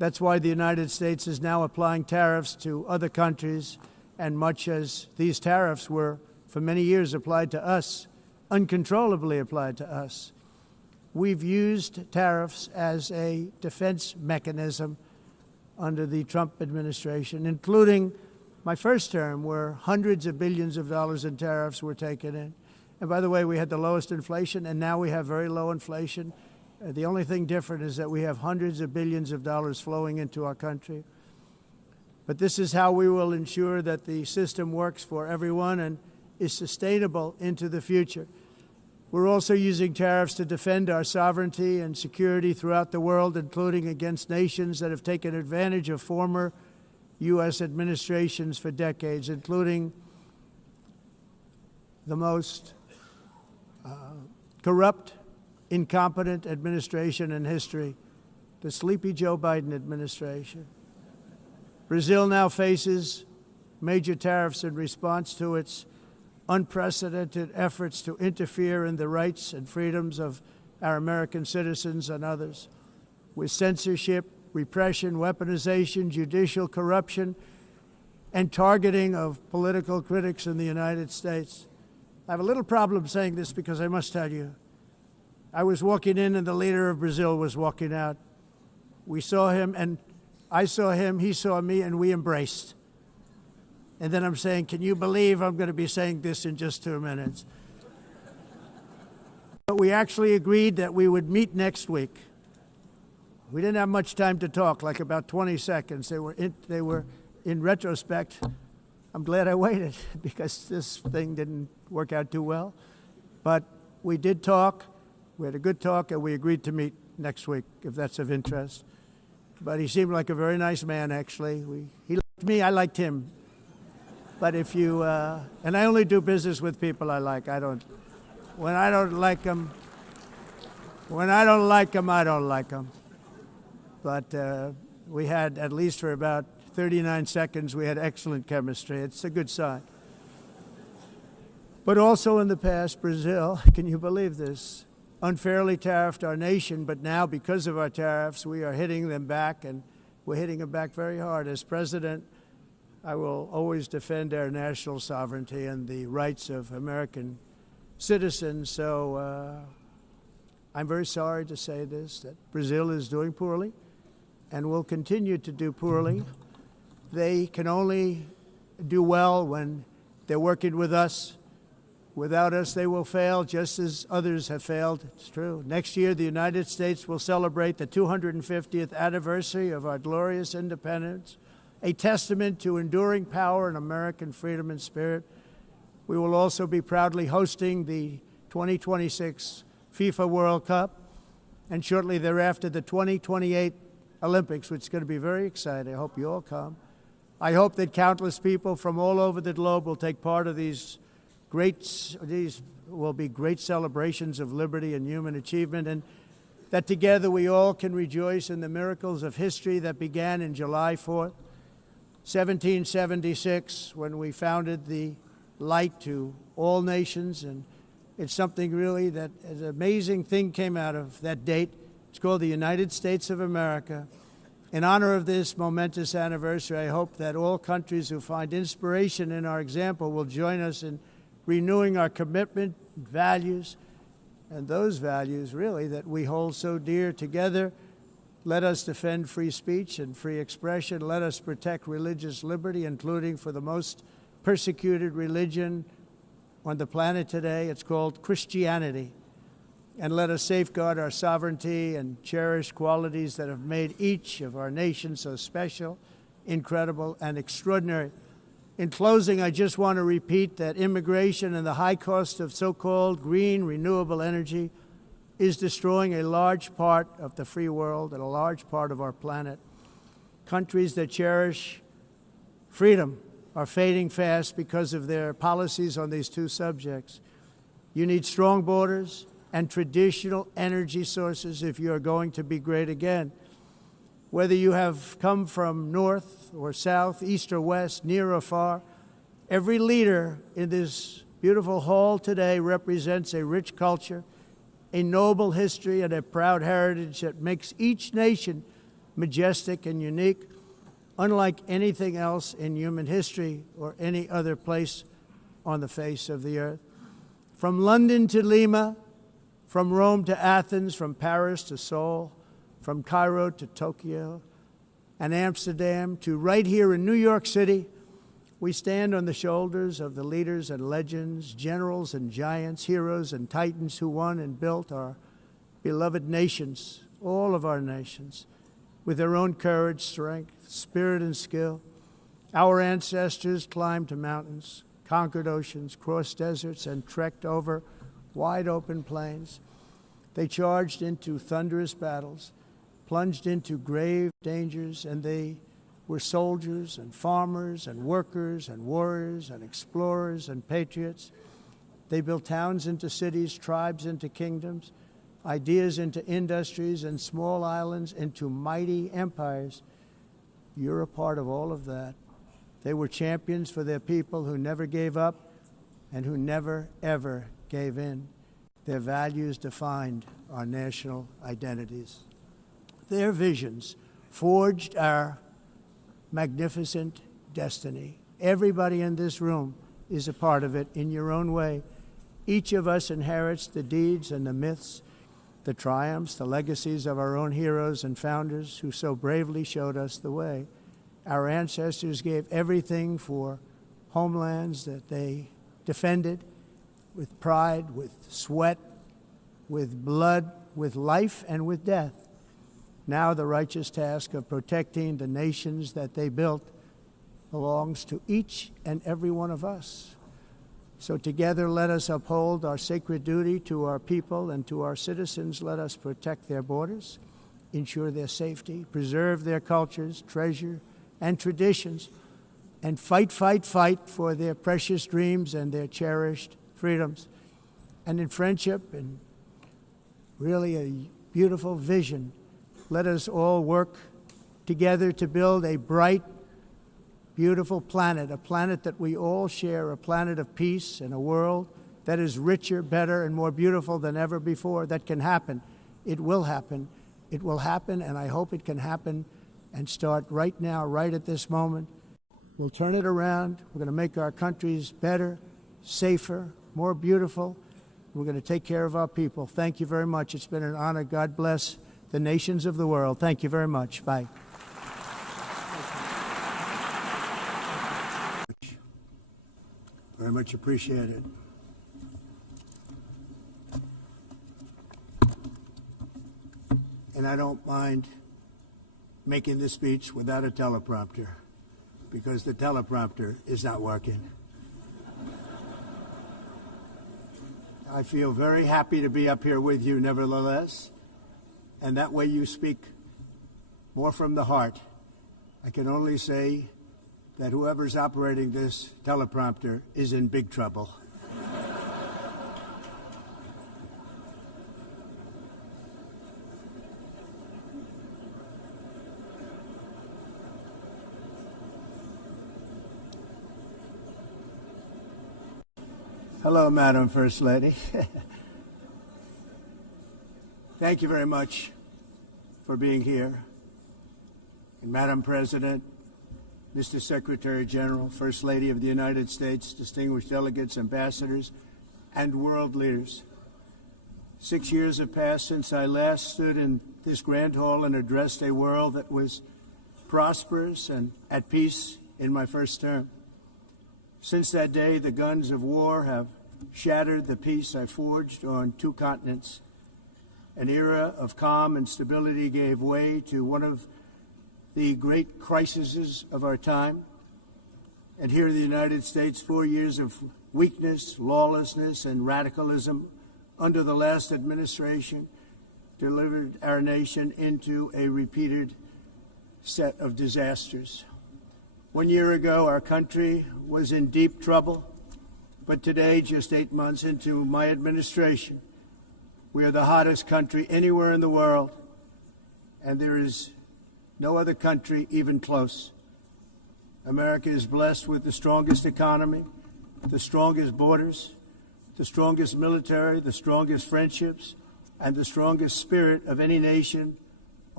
That's why the United States is now applying tariffs to other countries, and much as these tariffs were for many years applied to us, uncontrollably applied to us, we've used tariffs as a defense mechanism under the Trump administration, including my first term, where hundreds of billions of dollars in tariffs were taken in. And by the way, we had the lowest inflation, and now we have very low inflation. The only thing different is that we have hundreds of billions of dollars flowing into our country. But this is how we will ensure that the system works for everyone and is sustainable into the future. We're also using tariffs to defend our sovereignty and security throughout the world, including against nations that have taken advantage of former U.S. administrations for decades, including the most corrupt, incompetent administration in history, the sleepy Joe Biden administration. Brazil now faces major tariffs in response to its unprecedented efforts to interfere in the rights and freedoms of our American citizens and others, with censorship, repression, weaponization, judicial corruption, and targeting of political critics in the United States. I have a little problem saying this because I must tell you, I was walking in and the leader of Brazil was walking out. We saw him and I saw him, he saw me, and we embraced. And then I'm saying, can you believe I'm going to be saying this in just 2 minutes? But we actually agreed that we would meet next week. We didn't have much time to talk, like about 20 seconds. They were in retrospect, I'm glad I waited because this thing didn't work out too well. But we did talk, we had a good talk, and we agreed to meet next week, if that's of interest. But he seemed like a very nice man, actually. He liked me, I liked him. But if you, and I only do business with people I like. When I don't like them, I don't like them. But we had, at least for about 39 seconds, we had excellent chemistry. It's a good sign. But also in the past, Brazil, can you believe this, unfairly tariffed our nation, but now because of our tariffs, we are hitting them back, and we're hitting them back very hard. As president, I will always defend our national sovereignty and the rights of American citizens. So I'm very sorry to say this, that Brazil is doing poorly and will continue to do poorly. They can only do well when they're working with us. Without us, they will fail, just as others have failed. It's true. Next year, the United States will celebrate the 250th anniversary of our glorious independence, a testament to enduring power and American freedom and spirit. We will also be proudly hosting the 2026 FIFA World Cup, and shortly thereafter, the 2028 Olympics, which is going to be very exciting. I hope you all come. I hope that countless people from all over the globe will take part of these will be great celebrations of liberty and human achievement, and that together we all can rejoice in the miracles of history that began in July 4th, 1776, when we founded the light to all nations. And it's something really that an amazing thing came out of that date. It's called the United States of America. In honor of this momentous anniversary, I hope that all countries who find inspiration in our example will join us in renewing our commitment, values, and those values, really, that we hold so dear together. Let us defend free speech and free expression. Let us protect religious liberty, including for the most persecuted religion on the planet today. It's called Christianity. And let us safeguard our sovereignty and cherish qualities that have made each of our nations so special, incredible, and extraordinary. In closing, I just want to repeat that immigration and the high cost of so-called green renewable energy is destroying a large part of the free world and a large part of our planet. Countries that cherish freedom are fading fast because of their policies on these two subjects. You need strong borders and traditional energy sources if you are going to be great again. Whether you have come from north or south, east or west, near or far, every leader in this beautiful hall today represents a rich culture, a noble history, and a proud heritage that makes each nation majestic and unique, unlike anything else in human history or any other place on the face of the earth. From London to Lima, from Rome to Athens, from Paris to Seoul, from Cairo to Tokyo and Amsterdam to right here in New York City, we stand on the shoulders of the leaders and legends, generals and giants, heroes and titans who won and built our beloved nations, all of our nations, with their own courage, strength, spirit, and skill. Our ancestors climbed to mountains, conquered oceans, crossed deserts, and trekked over wide-open plains. They charged into thunderous battles, plunged into grave dangers, and they were soldiers and farmers and workers and warriors and explorers and patriots. They built towns into cities, tribes into kingdoms, ideas into industries, and small islands into mighty empires. You're a part of all of that. They were champions for their people who never gave up and who never, ever gave in. Their values defined our national identities. Their visions forged our magnificent destiny. Everybody in this room is a part of it in your own way. Each of us inherits the deeds and the myths, the triumphs, the legacies of our own heroes and founders who so bravely showed us the way. Our ancestors gave everything for homelands that they defended with pride, with sweat, with blood, with life, and with death. Now the righteous task of protecting the nations that they built belongs to each and every one of us. So together let us uphold our sacred duty to our people and to our citizens. Let us protect their borders, ensure their safety, preserve their cultures, treasure, and traditions, and fight, fight, fight for their precious dreams and their cherished freedoms. And in friendship and really a beautiful vision, let us all work together to build a bright, beautiful planet, a planet that we all share, a planet of peace and a world that is richer, better, and more beautiful than ever before. That can happen. It will happen. It will happen, and I hope it can happen and start right now, right at this moment. We'll turn it around. We're going to make our countries better, safer, more beautiful. We're going to take care of our people. Thank you very much. It's been an honor. God bless the nations of the world. Thank you very much. Bye. Very much appreciated. And I don't mind making this speech without a teleprompter, because the teleprompter is not working. I feel very happy to be up here with you nevertheless, and that way you speak more from the heart. I can only say that whoever's operating this teleprompter is in big trouble. Hello, Madam First Lady. Thank you very much for being here. And Madam President, Mr. Secretary General, First Lady of the United States, distinguished delegates, ambassadors, and world leaders. 6 years have passed since I last stood in this grand hall and addressed a world that was prosperous and at peace in my first term. Since that day, the guns of war have shattered the peace I forged on 2 continents. An era of calm and stability gave way to one of the great crises of our time. And here in the United States, 4 years of weakness, lawlessness, and radicalism under the last administration delivered our nation into a repeated set of disasters. 1 year ago, our country was in deep trouble, but today, just 8 months into my administration, we are the hottest country anywhere in the world, and there is no other country even close. America is blessed with the strongest economy, the strongest borders, the strongest military, the strongest friendships, and the strongest spirit of any nation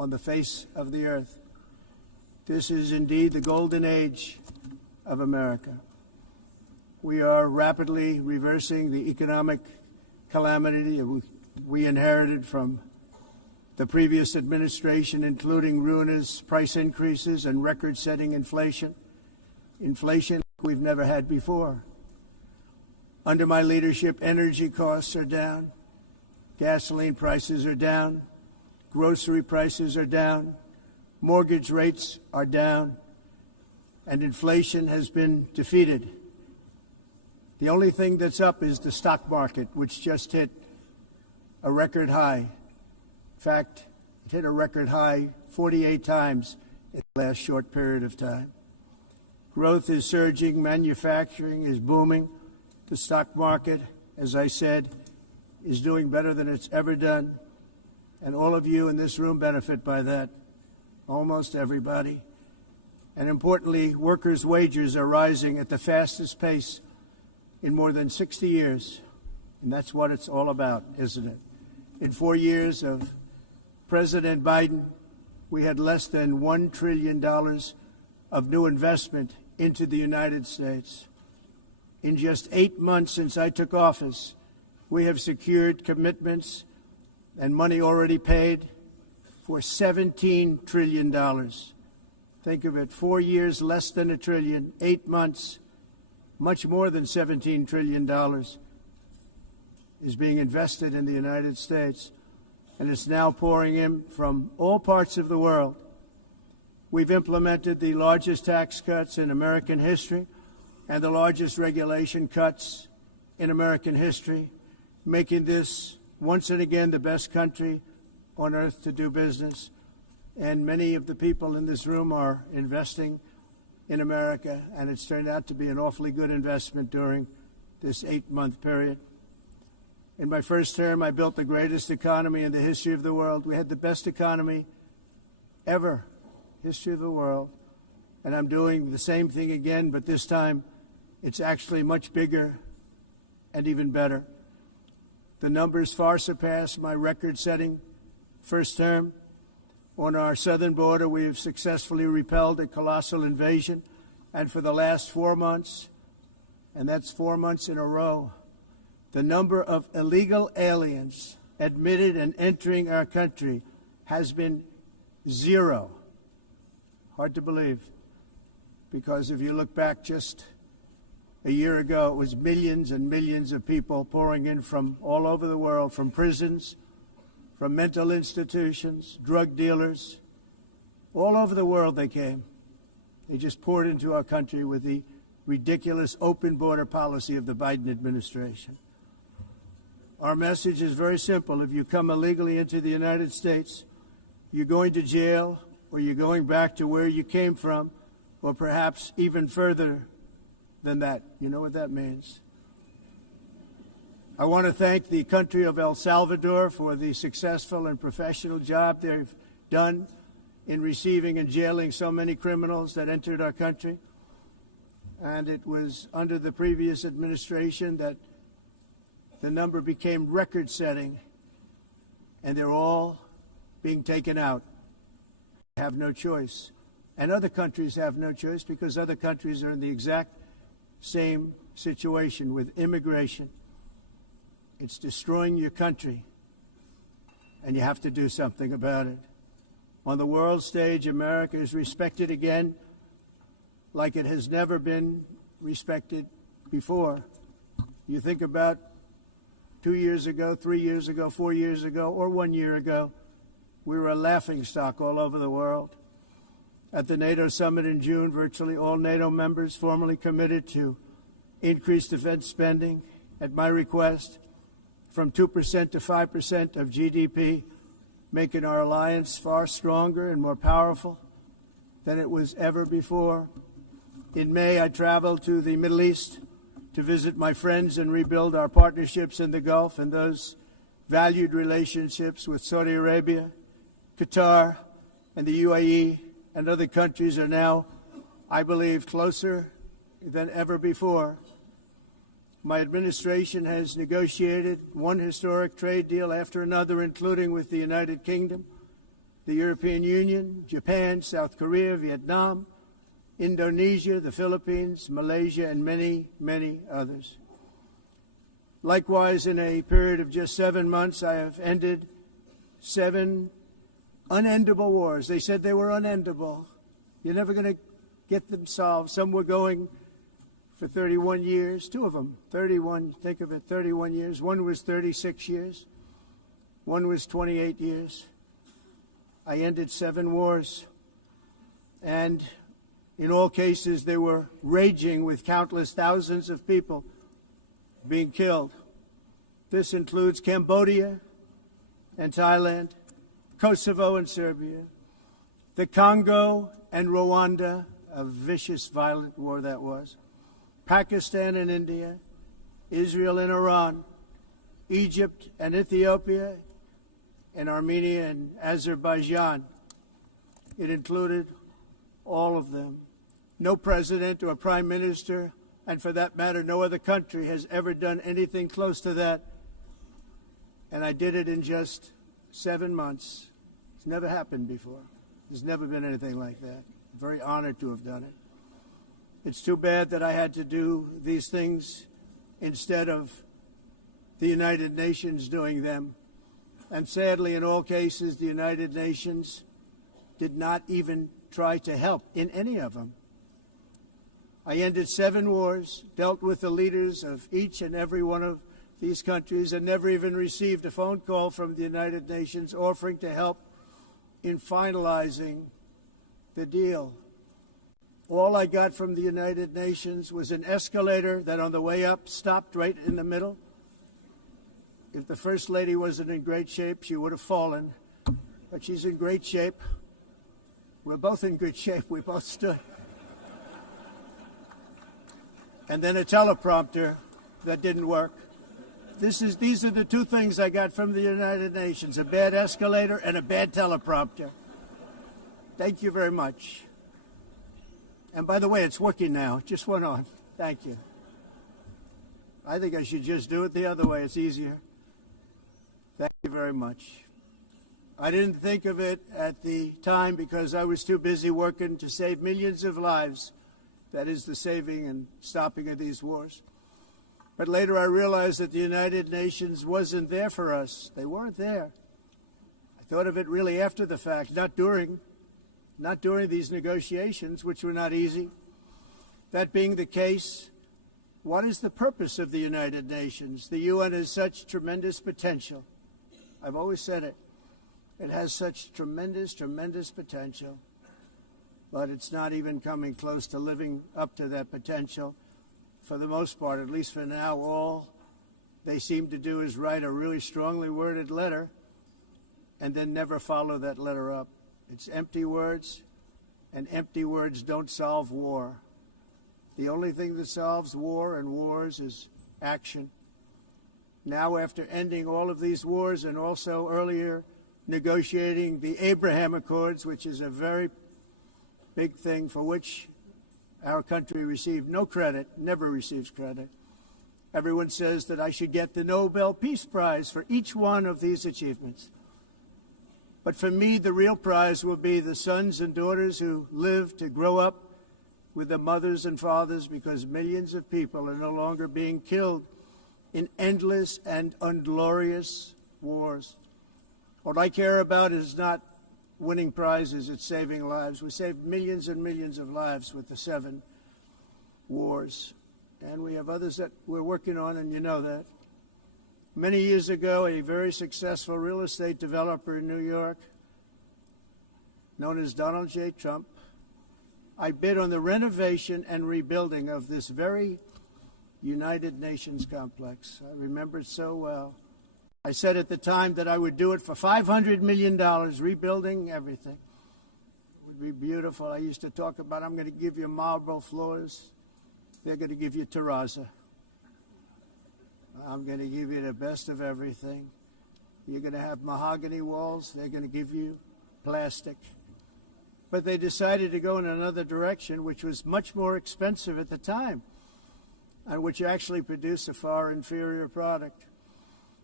on the face of the earth. This is indeed the golden age of America. We are rapidly reversing the economic calamity we inherited from the previous administration, including ruinous price increases and record-setting inflation we've never had before. Under my leadership, energy costs are down, gasoline prices are down, grocery prices are down, mortgage rates are down, and inflation has been defeated. The only thing that's up is the stock market, which just hit a record high. In fact, it hit a record high 48 times in the last short period of time. Growth is surging, manufacturing is booming. The stock market, as I said, is doing better than it's ever done. And all of you in this room benefit by that, almost everybody. And importantly, workers' wages are rising at the fastest pace in more than 60 years. And that's what it's all about, isn't it? In 4 years of President Biden, we had less than $1 trillion of new investment into the United States. In just 8 months since I took office, we have secured commitments and money already paid for $17 trillion. Think of it, 4 years, less than $1 trillion, 8 months, much more than $17 trillion is being invested in the United States, and it's now pouring in from all parts of the world. We've implemented the largest tax cuts in American history and the largest regulation cuts in American history, making this once and again the best country on earth to do business. And many of the people in this room are investing in America, and it's turned out to be an awfully good investment during this 8-month period. In my first term, I built the greatest economy in the history of the world. We had the best economy ever, history of the world. And I'm doing the same thing again, but this time it's actually much bigger and even better. The numbers far surpass my record-setting first term. On our southern border, we have successfully repelled a colossal invasion. And for the last 4 months, and that's 4 months in a row, the number of illegal aliens admitted and entering our country has been 0. Hard to believe, because if you look back just a year ago, it was millions and millions of people pouring in from all over the world, from prisons, from mental institutions, drug dealers. All over the world they came. They just poured into our country with the ridiculous open border policy of the Biden administration. Our message is very simple. If you come illegally into the United States, you're going to jail, or you're going back to where you came from, or perhaps even further than that. You know what that means. I want to thank the country of El Salvador for the successful and professional job they've done in receiving and jailing so many criminals that entered our country. And it was under the previous administration that the number became record-setting, and they're all being taken out. They have no choice. And other countries have no choice, because other countries are in the exact same situation with immigration. It's destroying your country, and you have to do something about it. On the world stage, America is respected again like it has never been respected before. You think about 2 years ago, 3 years ago, 4 years ago, or 1 year ago, we were a laughingstock all over the world. At the NATO summit in June, virtually all NATO members formally committed to increase defense spending at my request from 2% to 5% of GDP, making our alliance far stronger and more powerful than it was ever before. In May, I traveled to the Middle East to visit my friends and rebuild our partnerships in the Gulf and those valued relationships with Saudi Arabia, Qatar, and the UAE, and other countries are now, I believe, closer than ever before. My administration has negotiated one historic trade deal after another, including with the United Kingdom, the European Union, Japan, South Korea, Vietnam, Indonesia, the Philippines, Malaysia, and many, many others. Likewise, in a period of just 7 months, I have ended 7 unendable wars. They said they were unendable. You're never going to get them solved. Some were going for 31 years, 2 of them, 31, think of it, 31 years. One was 36 years. One was 28 years. I ended 7 wars. And in all cases, they were raging with countless thousands of people being killed. This includes Cambodia and Thailand, Kosovo and Serbia, the Congo and Rwanda, a vicious, violent war that was, Pakistan and India, Israel and Iran, Egypt and Ethiopia, and Armenia and Azerbaijan. It included all of them. No president or prime minister, and for that matter, no other country has ever done anything close to that. And I did it in just 7 months. It's never happened before. There's never been anything like that. I'm very honored to have done it. It's too bad that I had to do these things instead of the United Nations doing them. And sadly, in all cases, the United Nations did not even try to help in any of them. I ended 7 wars, dealt with the leaders of each and every one of these countries, and never even received a phone call from the United Nations offering to help in finalizing the deal. All I got from the United Nations was an escalator that on the way up stopped right in the middle. If the First Lady wasn't in great shape, she would have fallen. But she's in great shape. We're both in good shape. We both stood. And then a teleprompter that didn't work. These are the 2 things I got from the United Nations, a bad escalator and a bad teleprompter. Thank you very much. And by the way, it's working now. It just went on. Thank you. I think I should just do it the other way. It's easier. Thank you very much. I didn't think of it at the time because I was too busy working to save millions of lives. That is the saving and stopping of these wars. But later I realized that the United Nations wasn't there for us. They weren't there. I thought of it really after the fact, not during these negotiations, which were not easy. That being the case, what is the purpose of the United Nations? The UN has such tremendous potential. I've always said it. It has such tremendous, tremendous potential. But it's not even coming close to living up to that potential. For the most part, at least for now, all they seem to do is write a really strongly worded letter and then never follow that letter up. It's empty words, and empty words don't solve war. The only thing that solves war and wars is action. Now, after ending all of these wars and also earlier negotiating the Abraham Accords, which is a very big thing for which our country received no credit, never receives credit. Everyone says that I should get the Nobel Peace Prize for each one of these achievements. But for me, the real prize will be the sons and daughters who live to grow up with the mothers and fathers, because millions of people are no longer being killed in endless and unglorious wars. What I care about is not winning prizes, it's saving lives. We saved millions and millions of lives with the 7 wars. And we have others that we're working on, and you know that. Many years ago, a very successful real estate developer in New York, known as Donald J. Trump, I bid on the renovation and rebuilding of this very United Nations complex. I remember it so well. I said at the time that I would do it for $500 million, rebuilding everything. It would be beautiful. I used to talk about, I'm going to give you marble floors. They're going to give you terrazzo. I'm going to give you the best of everything. You're going to have mahogany walls. They're going to give you plastic. But they decided to go in another direction, which was much more expensive at the time, and which actually produced a far inferior product.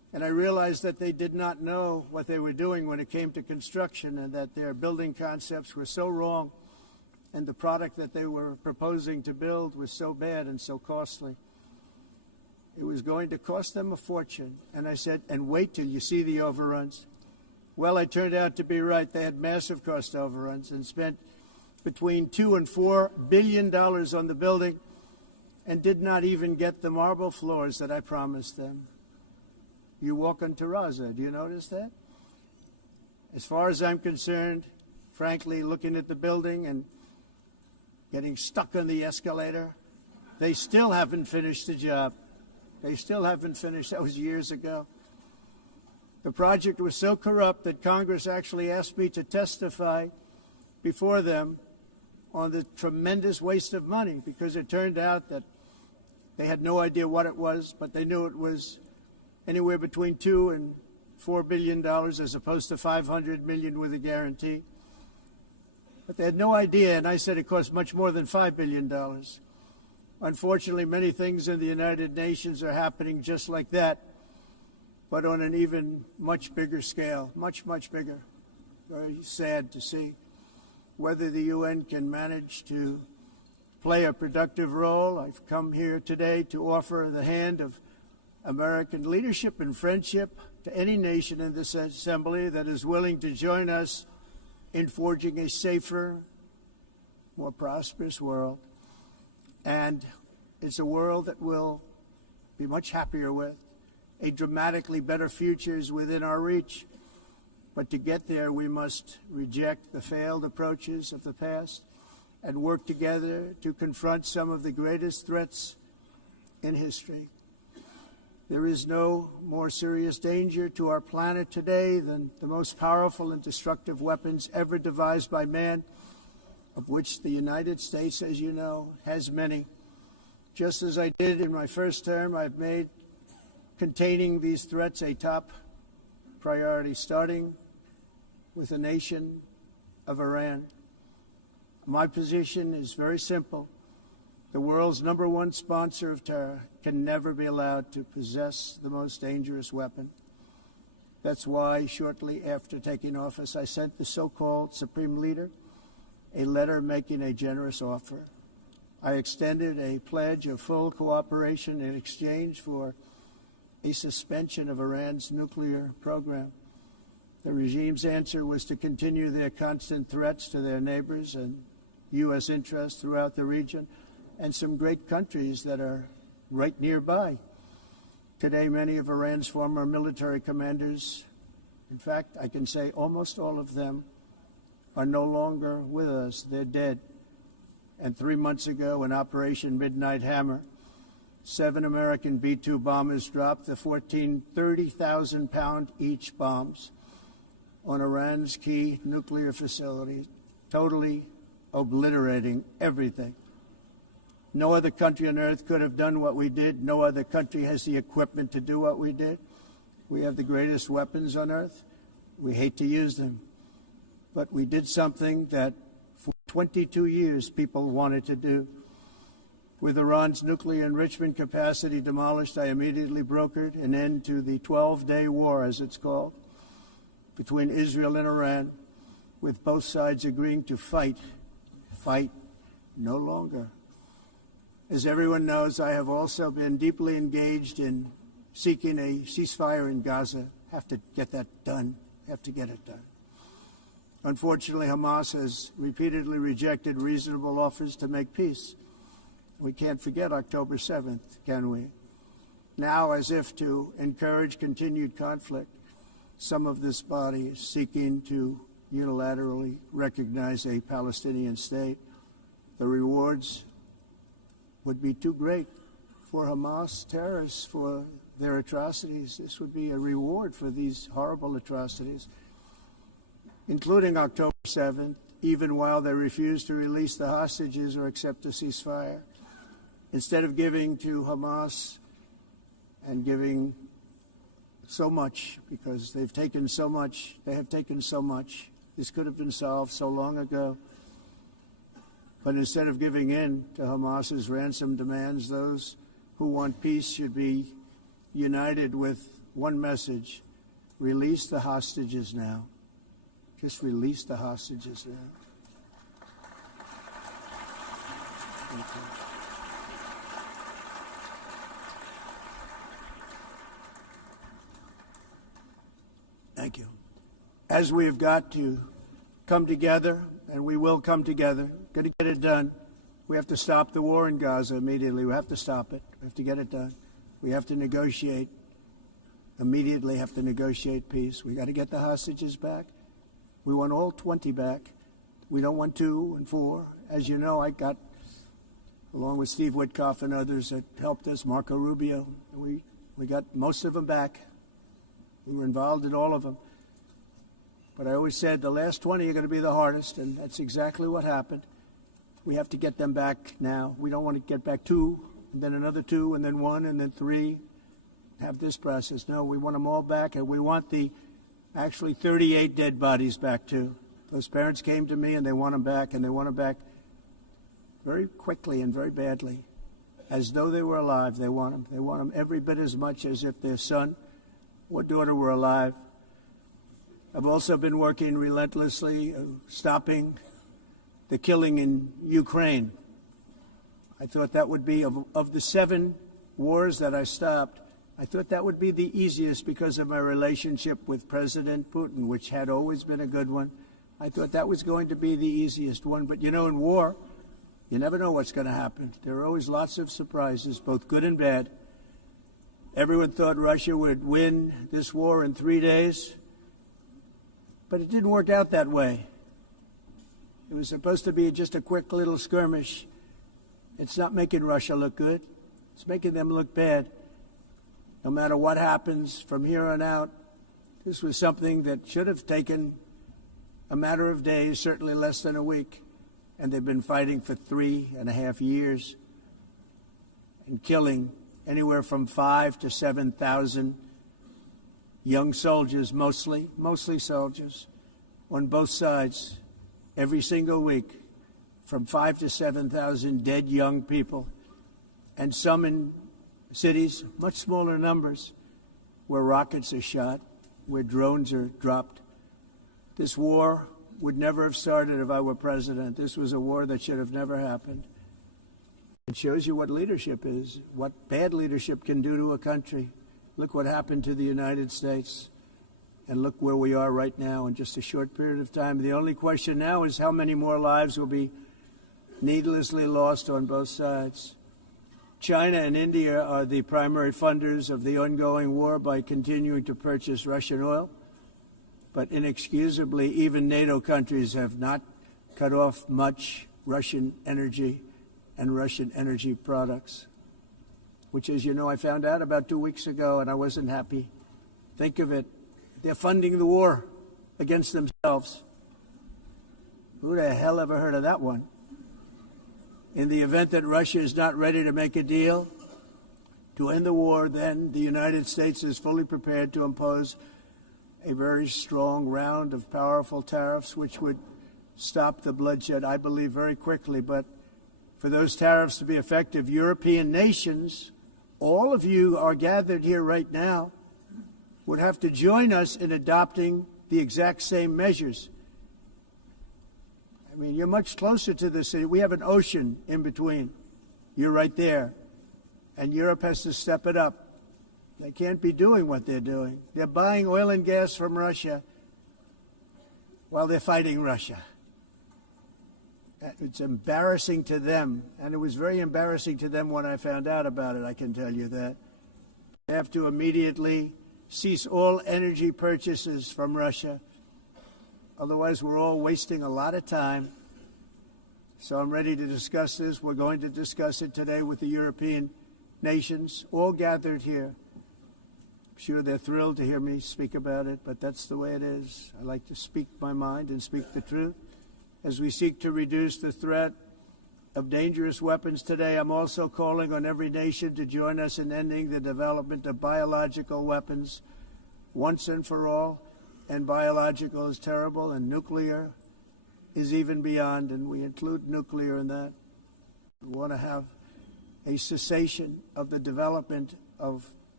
And I realized that they did not know what they were doing when it came to construction, and that their building concepts were so wrong and the product that they were proposing to build was so bad and so costly. It was going to cost them a fortune. And I said, and wait till you see the overruns. Well, I turned out to be right. They had massive cost overruns and spent between $2 and $4 billion on the building and did not even get the marble floors that I promised them. You walk on terrazzo. Do you notice that? As far as I'm concerned, frankly, looking at the building and getting stuck on the escalator, they still haven't finished the job. They still haven't finished. That was years ago. The project was so corrupt that Congress actually asked me to testify before them on the tremendous waste of money, because it turned out that they had no idea what it was, but they knew it was anywhere between $2 and $4 billion as opposed to $500 million with a guarantee. But they had no idea, and I said it cost much more than $5 billion. Unfortunately, many things in the United Nations are happening just like that, but on an even much bigger scale, much, much bigger. Very sad to see. Whether the UN can manage to play a productive role, I've come here today to offer the hand of American leadership and friendship to any nation in this assembly that is willing to join us in forging a safer, more prosperous world. And it's a world that we'll be much happier with. A dramatically better future is within our reach. But to get there, we must reject the failed approaches of the past and work together to confront some of the greatest threats in history. There is no more serious danger to our planet today than the most powerful and destructive weapons ever devised by man, of which the United States, as you know, has many. Just as I did in my first term, I've made containing these threats a top priority, starting with the nation of Iran. My position is very simple. The world's #1 sponsor of terror can never be allowed to possess the most dangerous weapon. That's why, shortly after taking office, I sent the so-called Supreme Leader a letter making a generous offer. I extended a pledge of full cooperation in exchange for a suspension of Iran's nuclear program. The regime's answer was to continue their constant threats to their neighbors and U.S. interests throughout the region, and some great countries that are right nearby. Today, many of Iran's former military commanders, in fact, I can say almost all of them, are no longer with us. They're dead. And 3 months ago, in Operation Midnight Hammer, 7 American B-2 bombers dropped the 30,000-pound each bombs on Iran's key nuclear facilities, totally obliterating everything. No other country on earth could have done what we did. No other country has the equipment to do what we did. We have the greatest weapons on earth. We hate to use them. But we did something that for 22 years people wanted to do. With Iran's nuclear enrichment capacity demolished, I immediately brokered an end to the 12-day war, as it's called, between Israel and Iran, with both sides agreeing to fight no longer. As everyone knows, I have also been deeply engaged in seeking a ceasefire in Gaza. Have to get that done. Have to get it done. Unfortunately, Hamas has repeatedly rejected reasonable offers to make peace. We can't forget October 7th, can we? Now, as if to encourage continued conflict, some of this body is seeking to unilaterally recognize a Palestinian state. The rewards would be too great for Hamas terrorists for their atrocities. This would be a reward for these horrible atrocities, including October 7th, even while they refuse to release the hostages or accept a ceasefire. Instead of giving to Hamas and giving so much, because they've taken so much, they have taken so much. This could have been solved so long ago. But instead of giving in to Hamas's ransom demands, those who want peace should be united with one message: release the hostages now. Just release the hostages now. Thank you. Thank you. As we have got to come together, and we will come together, got to get it done. We have to stop the war in Gaza immediately. We have to stop it. We have to get it done. We have to negotiate. Immediately have to negotiate peace. We got to get the hostages back. We want all 20 back. We don't want 2 and 4. As you know, I got, along with Steve Witkoff and others that helped us, Marco Rubio, we got most of them back. We were involved in all of them. But I always said the last 20 are going to be the hardest, and that's exactly what happened. We have to get them back now. We don't want to get back 2, and then another 2, and then 1, and then 3. Have this process. No, we want them all back, and we want the actually 38 dead bodies back too. Those parents came to me, and they want them back, and they want them back very quickly and very badly, as though they were alive. They want them. They want them every bit as much as if their son or daughter were alive. I've also been working relentlessly, stopping the killing in Ukraine. I thought that would be, of the 7 wars that I stopped, I thought that would be the easiest because of my relationship with President Putin, which had always been a good one. I thought that was going to be the easiest one. But, you know, in war, you never know what's going to happen. There are always lots of surprises, both good and bad. Everyone thought Russia would win this war in 3 days, but it didn't work out that way. It was supposed to be just a quick little skirmish. It's not making Russia look good. It's making them look bad. No matter what happens from here on out, this was something that should have taken a matter of days, certainly less than a week. And they've been fighting for 3.5 years and killing anywhere from 5,000 to 7,000 young soldiers, mostly soldiers, on both sides, every single week, from 5,000 to 7,000 dead young people, and some in cities, much smaller numbers, where rockets are shot, where drones are dropped. This war would never have started if I were president. This was a war that should have never happened. It shows you what leadership is, what bad leadership can do to a country. Look what happened to the United States, and look where we are right now in just a short period of time. The only question now is how many more lives will be needlessly lost on both sides. China and India are the primary funders of the ongoing war by continuing to purchase Russian oil. But inexcusably, even NATO countries have not cut off much Russian energy and Russian energy products, which, as you know, I found out about 2 weeks ago, and I wasn't happy. Think of it. They're funding the war against themselves. Who the hell ever heard of that one? In the event that Russia is not ready to make a deal to end the war, then the United States is fully prepared to impose a very strong round of powerful tariffs, which would stop the bloodshed, I believe, very quickly. But for those tariffs to be effective, European nations, all of you are gathered here right now, would have to join us in adopting the exact same measures. I mean, you're much closer to the city. We have an ocean in between. You're right there. And Europe has to step it up. They can't be doing what they're doing. They're buying oil and gas from Russia while they're fighting Russia. It's embarrassing to them, and it was very embarrassing to them when I found out about it, I can tell you that. They have to immediately cease all energy purchases from Russia. Otherwise, we're all wasting a lot of time. So I'm ready to discuss this. We're going to discuss it today with the European nations, all gathered here. I'm sure they're thrilled to hear me speak about it, but that's the way it is. I like to speak my mind and speak the truth. As we seek to reduce the threat of dangerous weapons today, I'm also calling on every nation to join us in ending the development of biological weapons once and for all. And biological is terrible, and nuclear is even beyond, and we include nuclear in that. We want to have a cessation of the development of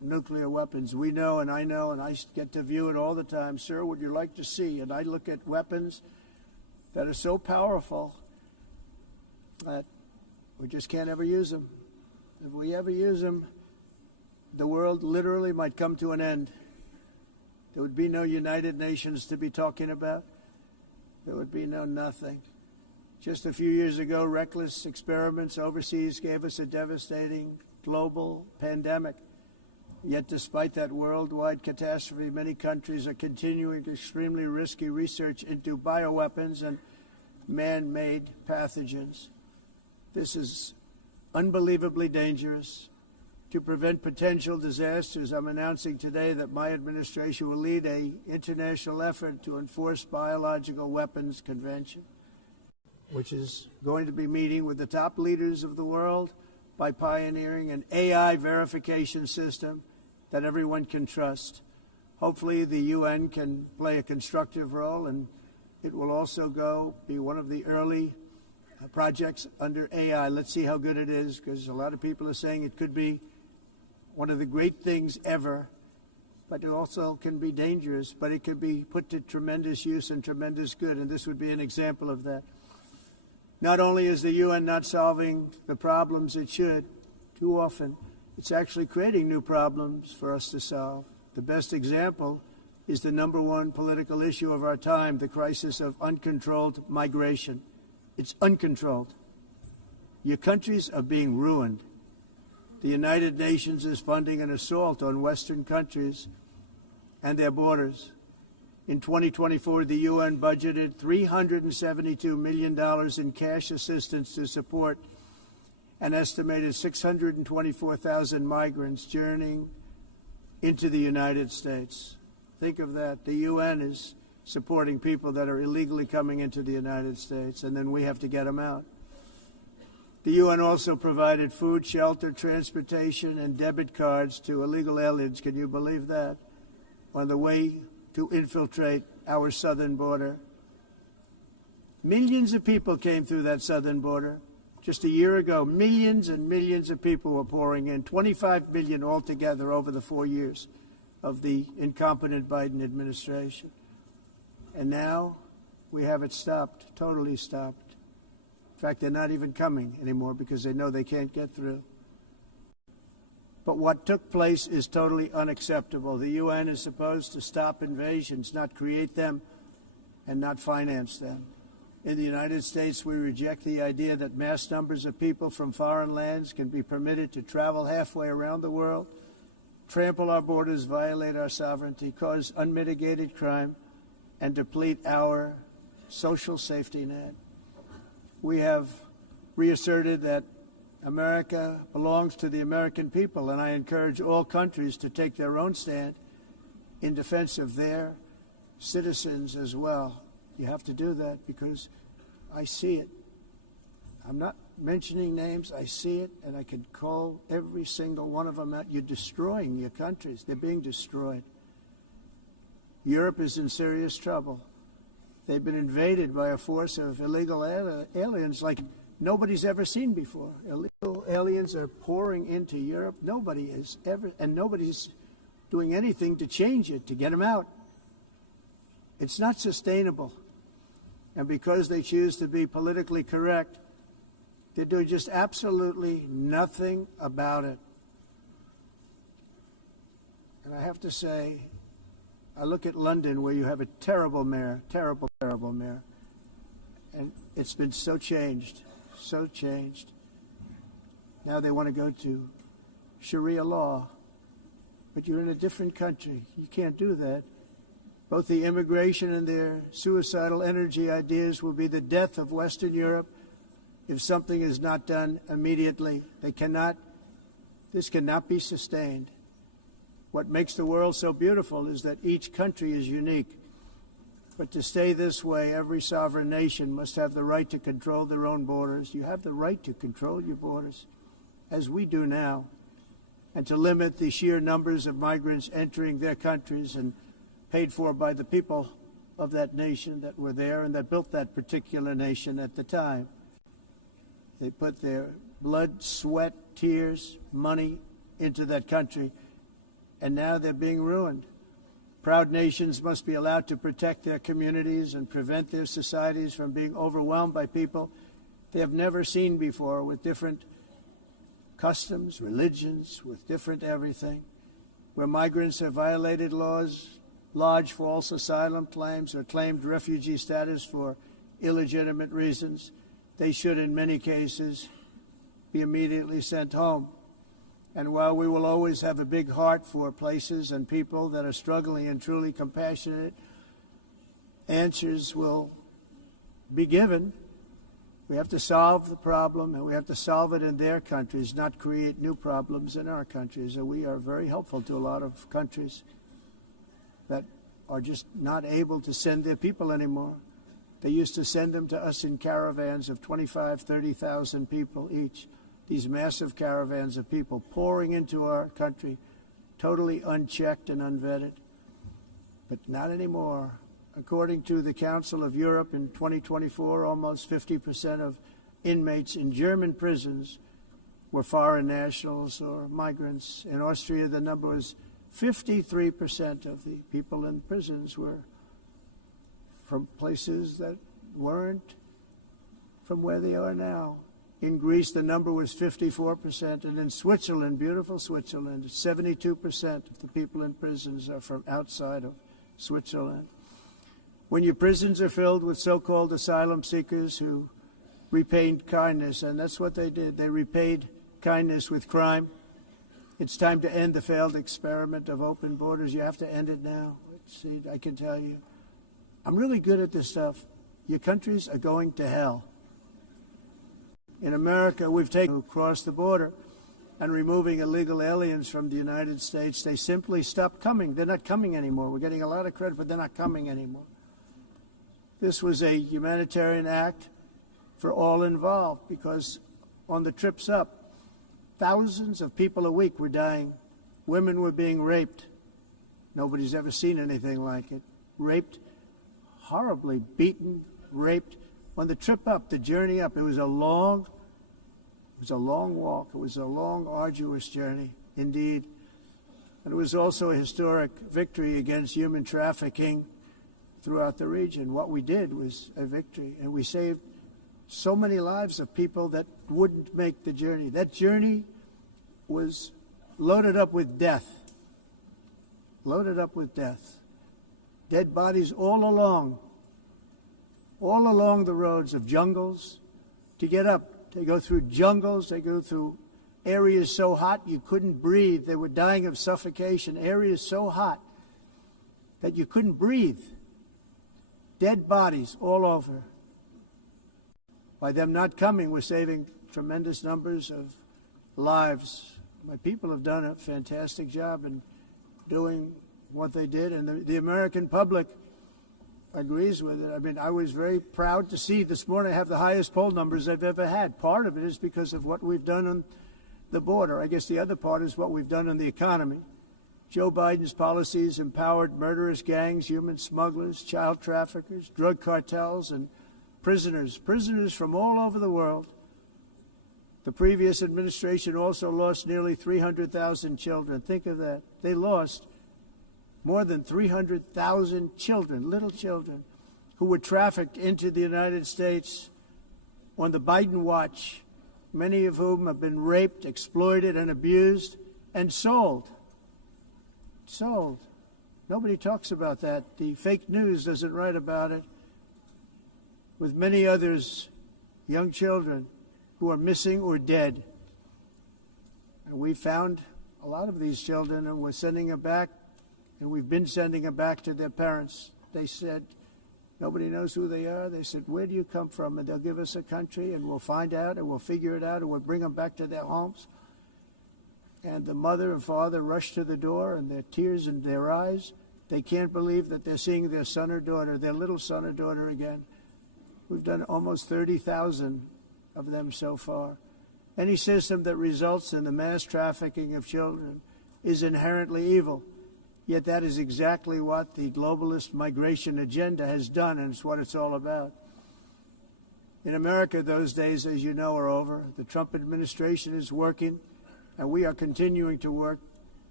nuclear weapons. We know, and I get to view it all the time. Sir, would you like to see? And I look at weapons that are so powerful that we just can't ever use them. If we ever use them, the world literally might come to an end. There would be no United Nations to be talking about. There would be no nothing. Just a few years ago, reckless experiments overseas gave us a devastating global pandemic. Yet despite that worldwide catastrophe, many countries are continuing extremely risky research into bioweapons and man-made pathogens. This is unbelievably dangerous. To prevent potential disasters, I'm announcing today that my administration will lead an international effort to enforce Biological Weapons Convention, which is going to be meeting with the top leaders of the world by pioneering an AI verification system that everyone can trust. Hopefully the UN can play a constructive role, and it will also be one of the early projects under AI. Let's see how good it is, because a lot of people are saying it could be one of the great things ever, but it also can be dangerous, but it could be put to tremendous use and tremendous good, and this would be an example of that. Not only is the UN not solving the problems it should, too often, it's actually creating new problems for us to solve. The best example is the #1 political issue of our time, the crisis of uncontrolled migration. It's uncontrolled. Your countries are being ruined. The United Nations is funding an assault on Western countries and their borders. In 2024, the UN budgeted $372 million in cash assistance to support an estimated 624,000 migrants journeying into the United States. Think of that. The UN is supporting people that are illegally coming into the United States, and then we have to get them out. The UN also provided food, shelter, transportation, and debit cards to illegal aliens. Can you believe that? On the way to infiltrate our southern border. Millions of people came through that southern border. Just a year ago, millions and millions of people were pouring in, 25 million altogether over the 4 years of the incompetent Biden administration. And now we have it stopped, totally stopped. In fact, they're not even coming anymore because they know they can't get through. But what took place is totally unacceptable. The UN is supposed to stop invasions, not create them and not finance them. In the United States, we reject the idea that mass numbers of people from foreign lands can be permitted to travel halfway around the world, trample our borders, violate our sovereignty, cause unmitigated crime, and deplete our social safety net. We have reasserted that America belongs to the American people, and I encourage all countries to take their own stand in defense of their citizens as well. You have to do that because I see it. I'm not mentioning names. I see it, and I can call every single one of them out. You're destroying your countries. They're being destroyed. Europe is in serious trouble. They've been invaded by a force of illegal aliens like nobody's ever seen before. Illegal aliens are pouring into Europe. Nobody's doing anything to change it, to get them out. It's not sustainable. And because they choose to be politically correct, they're doing just absolutely nothing about it. And I have to say, I look at London, where you have a terrible mayor, terrible mayor, and it's been so changed. Now they want to go to Sharia law, but you're in a different country. You can't do that. Both the immigration and their suicidal energy ideas will be the death of Western Europe if something is not done immediately. This cannot be sustained. What makes the world so beautiful is that each country is unique. But to stay this way, every sovereign nation must have the right to control their own borders. You have the right to control your borders, as we do now, and to limit the sheer numbers of migrants entering their countries and paid for by the people of that nation that were there and that built that particular nation at the time. They put their blood, sweat, tears, money into that country. and now they're being ruined. Proud nations must be allowed to protect their communities and prevent their societies from being overwhelmed by people they have never seen before, with different customs, religions, with different everything. Where migrants have violated laws, lodged false asylum claims, or claimed refugee status for illegitimate reasons, they should, in many cases, be immediately sent home. And while we will always have a big heart for places and people that are struggling and truly compassionate, answers will be given. We have to solve the problem, and we have to solve it in their countries, not create new problems in our countries. And we are very helpful to a lot of countries that are just not able to send their people anymore. They used to send them to us in caravans of 25,000, 30,000 people each. These massive caravans of people pouring into our country, totally unchecked and unvetted. But not anymore. According to the Council of Europe in 2024, almost 50% of inmates in German prisons were foreign nationals or migrants. In Austria, the number was 53% of the people in prisons were from places that weren't from where they are now. In Greece, the number was 54%, and in Switzerland, beautiful Switzerland, 72% of the people in prisons are from outside of Switzerland. When your prisons are filled with so-called asylum seekers who repaid kindness, and that's what they did, they repaid kindness with crime. It's time to end the failed experiment of open borders. You have to end it now. See, I can tell you, I'm really good at this stuff. Your countries are going to hell. In America, we've taken across the border and removing illegal aliens from the United States. They simply stopped coming. They're not coming anymore. We're getting a lot of credit, but they're not coming anymore. This was a humanitarian act for all involved, because on the trips up, thousands of people a week were dying. Women were being raped. Nobody's ever seen anything like it. Raped, horribly beaten, raped. On the trip up, the journey up, it was a long walk. It was a long, arduous journey, indeed. And it was also a historic victory against human trafficking throughout the region. What we did was a victory, and we saved so many lives of people that wouldn't make the journey. That journey was loaded up with death. Loaded up with death. Dead bodies all along the roads of jungles to get up. They go through jungles, they go through areas so hot you couldn't breathe. They were dying of suffocation, areas so hot that you couldn't breathe. Dead bodies all over. By them not coming, we're saving tremendous numbers of lives. My people have done a fantastic job in doing what they did, and the American public agrees with it. I mean, I was very proud to see this morning I have the highest poll numbers I've ever had. Part of it is because of what we've done on the border. I guess the other part is what we've done on the economy. Joe Biden's policies empowered murderous gangs, human smugglers, child traffickers, drug cartels, and prisoners from all over the world. The previous administration also lost nearly 300,000 children. Think of that. They lost more than 300,000 children, little children, who were trafficked into the United States on the Biden watch, many of whom have been raped, exploited, and abused, and sold. Sold. Nobody talks about that. The fake news doesn't write about it. With many others, young children who are missing or dead. And we found a lot of these children, and we're sending them back. And we've been sending them back to their parents. They said, nobody knows who they are. They said, where do you come from? And they'll give us a country, and we'll find out, and we'll figure it out, and we'll bring them back to their homes. And the mother and father rush to the door, and their tears in their eyes. They can't believe that they're seeing their son or daughter, their little son or daughter again. We've done almost 30,000 of them so far. Any system that results in the mass trafficking of children is inherently evil. Yet that is exactly what the globalist migration agenda has done, and it's what it's all about. In America, those days, as you know, are over. The Trump administration is working, and we are continuing to work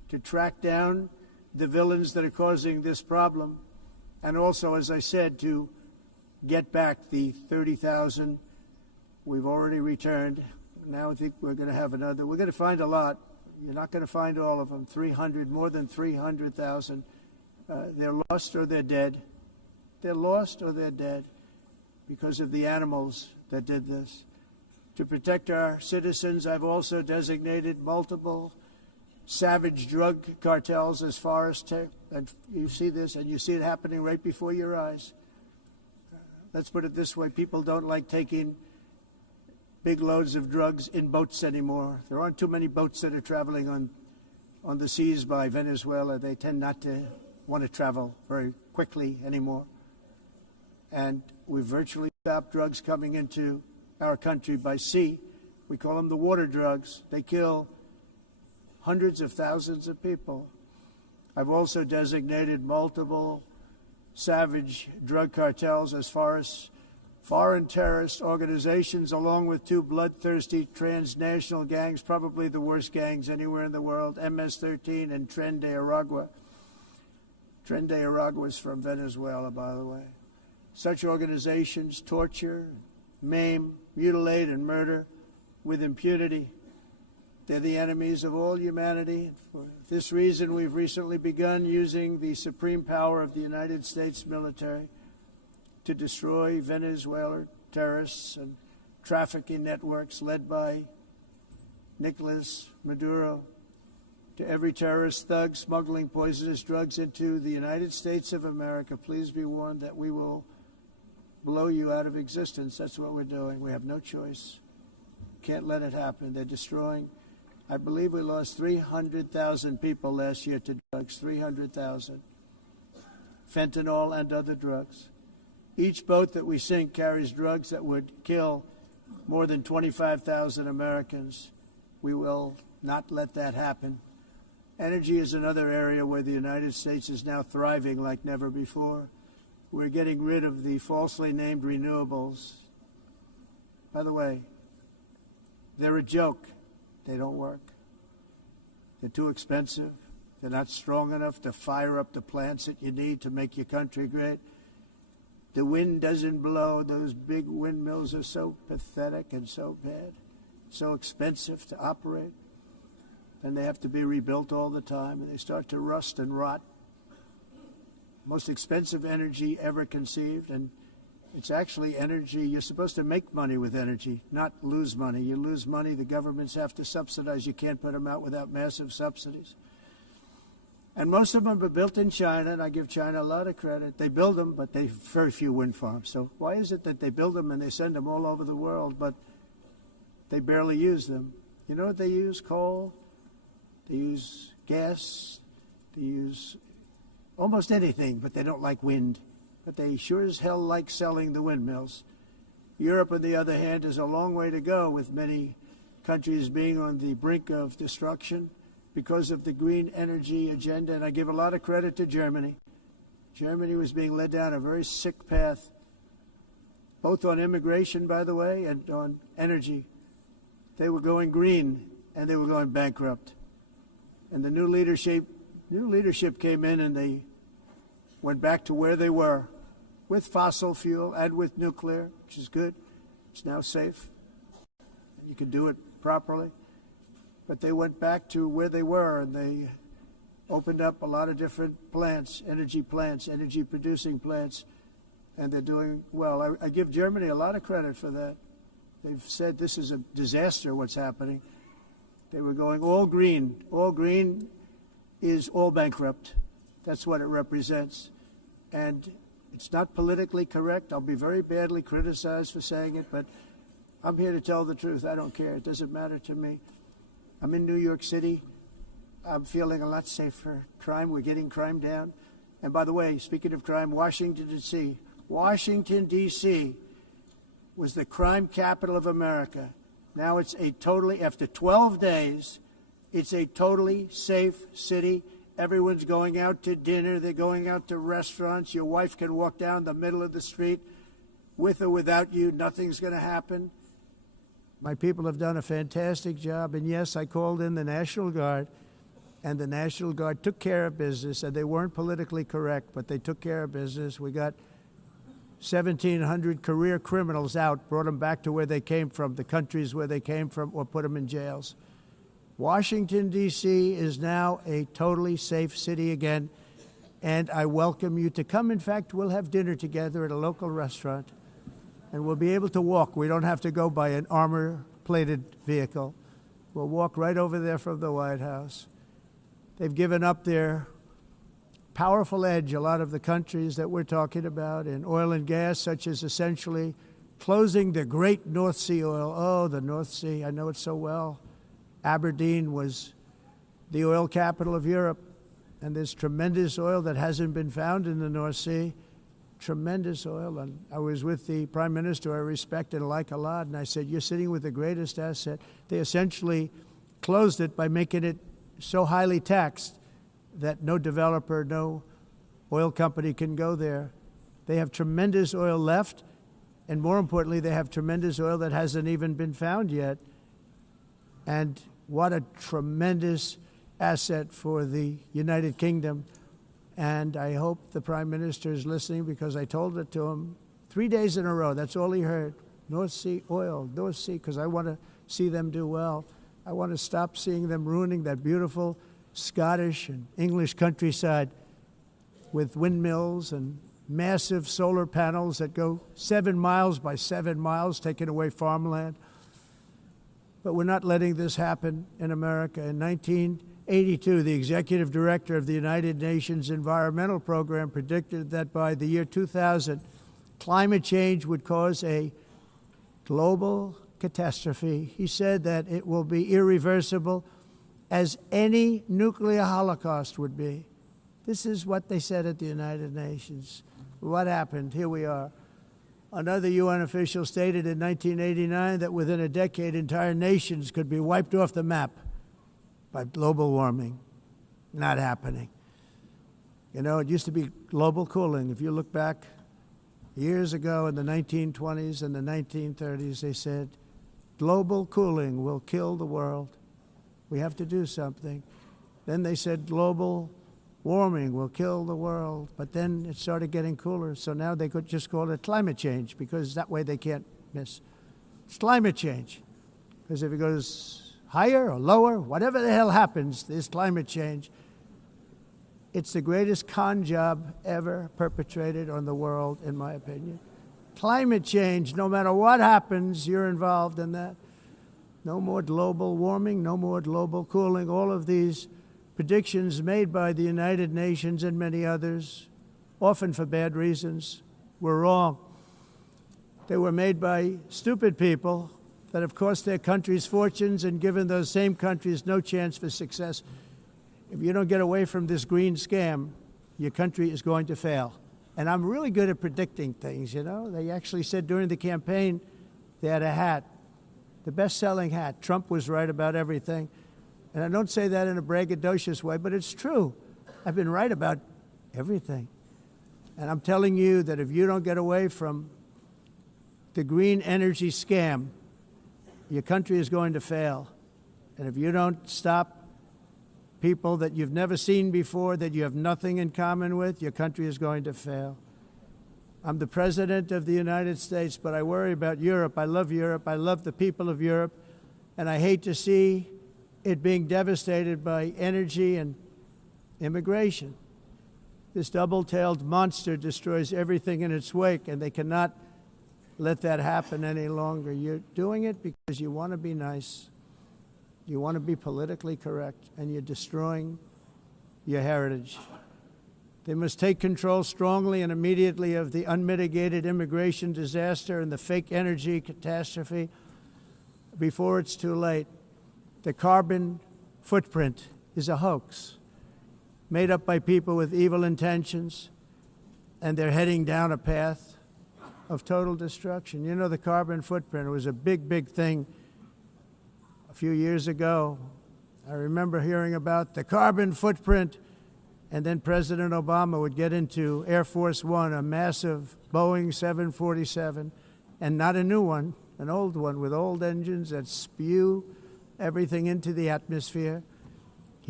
to track down the villains that are causing this problem, and also, as I said, to get back the 30,000 we've already returned. Now I think we're going to have another. We're going to find a lot. You're not going to find all of them. 300, more than 300,000. They're lost or they're dead. They're lost or they're dead because of the animals that did this. To protect our citizens, I've also designated multiple savage drug cartels as far as and you see this, and you see it happening right before your eyes. Let's put it this way. People don't like taking big loads of drugs in boats anymore. There aren't too many boats that are traveling on the seas by Venezuela. They tend not to want to travel very quickly anymore. And we've virtually stopped drugs coming into our country by sea. We call them the water drugs. They kill hundreds of thousands of people. I've also designated multiple savage drug cartels as far as foreign terrorist organizations, along with two bloodthirsty transnational gangs, probably the worst gangs anywhere in the world, MS-13 and Tren de Aragua. Tren de Aragua is from Venezuela, by the way. Such organizations torture, maim, mutilate, and murder with impunity. They're the enemies of all humanity. For this reason, we've recently begun using the supreme power of the United States military to destroy Venezuelan terrorists and trafficking networks led by Nicolas Maduro. To every terrorist thug smuggling poisonous drugs into the United States of America, please be warned that we will blow you out of existence. That's what we're doing. We have no choice. Can't let it happen. They're destroying. I believe we lost 300,000 people last year to drugs, 300,000. Fentanyl and other drugs. Each boat that we sink carries drugs that would kill more than 25,000 Americans. We will not let that happen. Energy is another area where the United States is now thriving like never before. We're getting rid of the falsely named renewables. By the way, they're a joke. They don't work. They're too expensive. They're not strong enough to fire up the plants that you need to make your country great. The wind doesn't blow. Those big windmills are so pathetic and so bad, so expensive to operate. And they have to be rebuilt all the time, and they start to rust and rot. Most expensive energy ever conceived, and it's actually energy. You're supposed to make money with energy, not lose money. You lose money, the governments have to subsidize. You can't put them out without massive subsidies. And most of them are built in China, and I give China a lot of credit. They build them, but they have very few wind farms. So why is it that they build them and they send them all over the world, but they barely use them? You know what they use? Coal. They use gas. They use almost anything, but they don't like wind. But they sure as hell like selling the windmills. Europe, on the other hand, has a long way to go, with many countries being on the brink of destruction because of the green energy agenda. And I give a lot of credit to Germany. Germany was being led down a very sick path, both on immigration, by the way, and on energy. They were going green, and they were going bankrupt. And the new leadership came in, and they went back to where they were, with fossil fuel and with nuclear, which is good. It's now safe. You can do it properly. But they went back to where they were, and they opened up a lot of different plants, energy-producing plants, and they're doing well. I give Germany a lot of credit for that. They've said this is a disaster, what's happening. They were going all green. All green is all bankrupt. That's what it represents. And it's not politically correct. I'll be very badly criticized for saying it, but I'm here to tell the truth. I don't care. It doesn't matter to me. I'm in New York City. I'm feeling a lot safer. Crime, we're getting crime down. And by the way, speaking of crime, Washington, D.C. was the crime capital of America. Now it's after 12 days, it's a totally safe city. Everyone's going out to dinner. They're going out to restaurants. Your wife can walk down the middle of the street with or without you. Nothing's going to happen. My people have done a fantastic job. And yes, I called in the National Guard. and the National Guard took care of business, and they weren't politically correct, but they took care of business. We got 1,700 career criminals out, brought them back to where they came from, the countries where they came from, or put them in jails. Washington, D.C. is now a totally safe city again, and I welcome you to come. In fact, we'll have dinner together at a local restaurant, and we'll be able to walk. We don't have to go by an armor-plated vehicle. We'll walk right over there from the White House. They've given up their powerful edge, a lot of the countries that we're talking about, in oil and gas, such as essentially closing the great North Sea oil. Oh, the North Sea, I know it so well. Aberdeen was the oil capital of Europe, and there's tremendous oil that hasn't been found in the North Sea, tremendous oil. And I was with the Prime Minister I respect and like a lot, and I said, you're sitting with the greatest asset. They essentially closed it by making it so highly taxed that no developer, no oil company can go there. They have tremendous oil left, and more importantly, they have tremendous oil that hasn't even been found yet. And what a tremendous asset for the United Kingdom. And I hope the Prime Minister is listening, because I told it to him 3 days in a row. That's all he heard. North Sea oil, North Sea, because I want to see them do well. I want to stop seeing them ruining that beautiful Scottish and English countryside with windmills and massive solar panels that go 7 miles by 7 miles, taking away farmland. But we're not letting this happen in America. In 1982, the executive director of the United Nations Environmental Program predicted that by the year 2000, climate change would cause a global catastrophe. He said that it will be irreversible, as any nuclear holocaust would be. This is what they said at the United Nations. What happened? Here we are. Another UN official stated in 1989 that within a decade, entire nations could be wiped off the map by global warming. Not happening. You know, it used to be global cooling. If you look back years ago in the 1920s and the 1930s, they said, global cooling will kill the world. We have to do something. Then they said global warming will kill the world. But then it started getting cooler, so now they could just call it climate change, because that way they can't miss. It's climate change. Because if it goes higher or lower, whatever the hell happens, there's climate change. It's the greatest con job ever perpetrated on the world, in my opinion. Climate change, no matter what happens, you're involved in that. No more global warming, no more global cooling. All of these predictions made by the United Nations and many others, often for bad reasons, were wrong. They were made by stupid people that have cost their countries fortunes and given those same countries no chance for success. If you don't get away from this green scam, your country is going to fail. And I'm really good at predicting things, you know. They actually said during the campaign they had a hat, the best-selling hat. Trump was right about everything. And I don't say that in a braggadocious way, but it's true. I've been right about everything. And I'm telling you that if you don't get away from the green energy scam, your country is going to fail. And if you don't stop people that you've never seen before, that you have nothing in common with, your country is going to fail. I'm the President of the United States, but I worry about Europe. I love Europe. I love the people of Europe. And I hate to see it being devastated by energy and immigration. This double-tailed monster destroys everything in its wake, and they cannot let that happen any longer. You're doing it because you want to be nice. You want to be politically correct, and you're destroying your heritage. They must take control strongly and immediately of the unmitigated immigration disaster and the fake energy catastrophe before it's too late. The carbon footprint is a hoax made up by people with evil intentions, and they're heading down a path of total destruction. You know, the carbon footprint was a big, big thing a few years ago. I remember hearing about the carbon footprint, and then President Obama would get into Air Force One, a massive Boeing 747, and not a new one, an old one with old engines that spew everything into the atmosphere.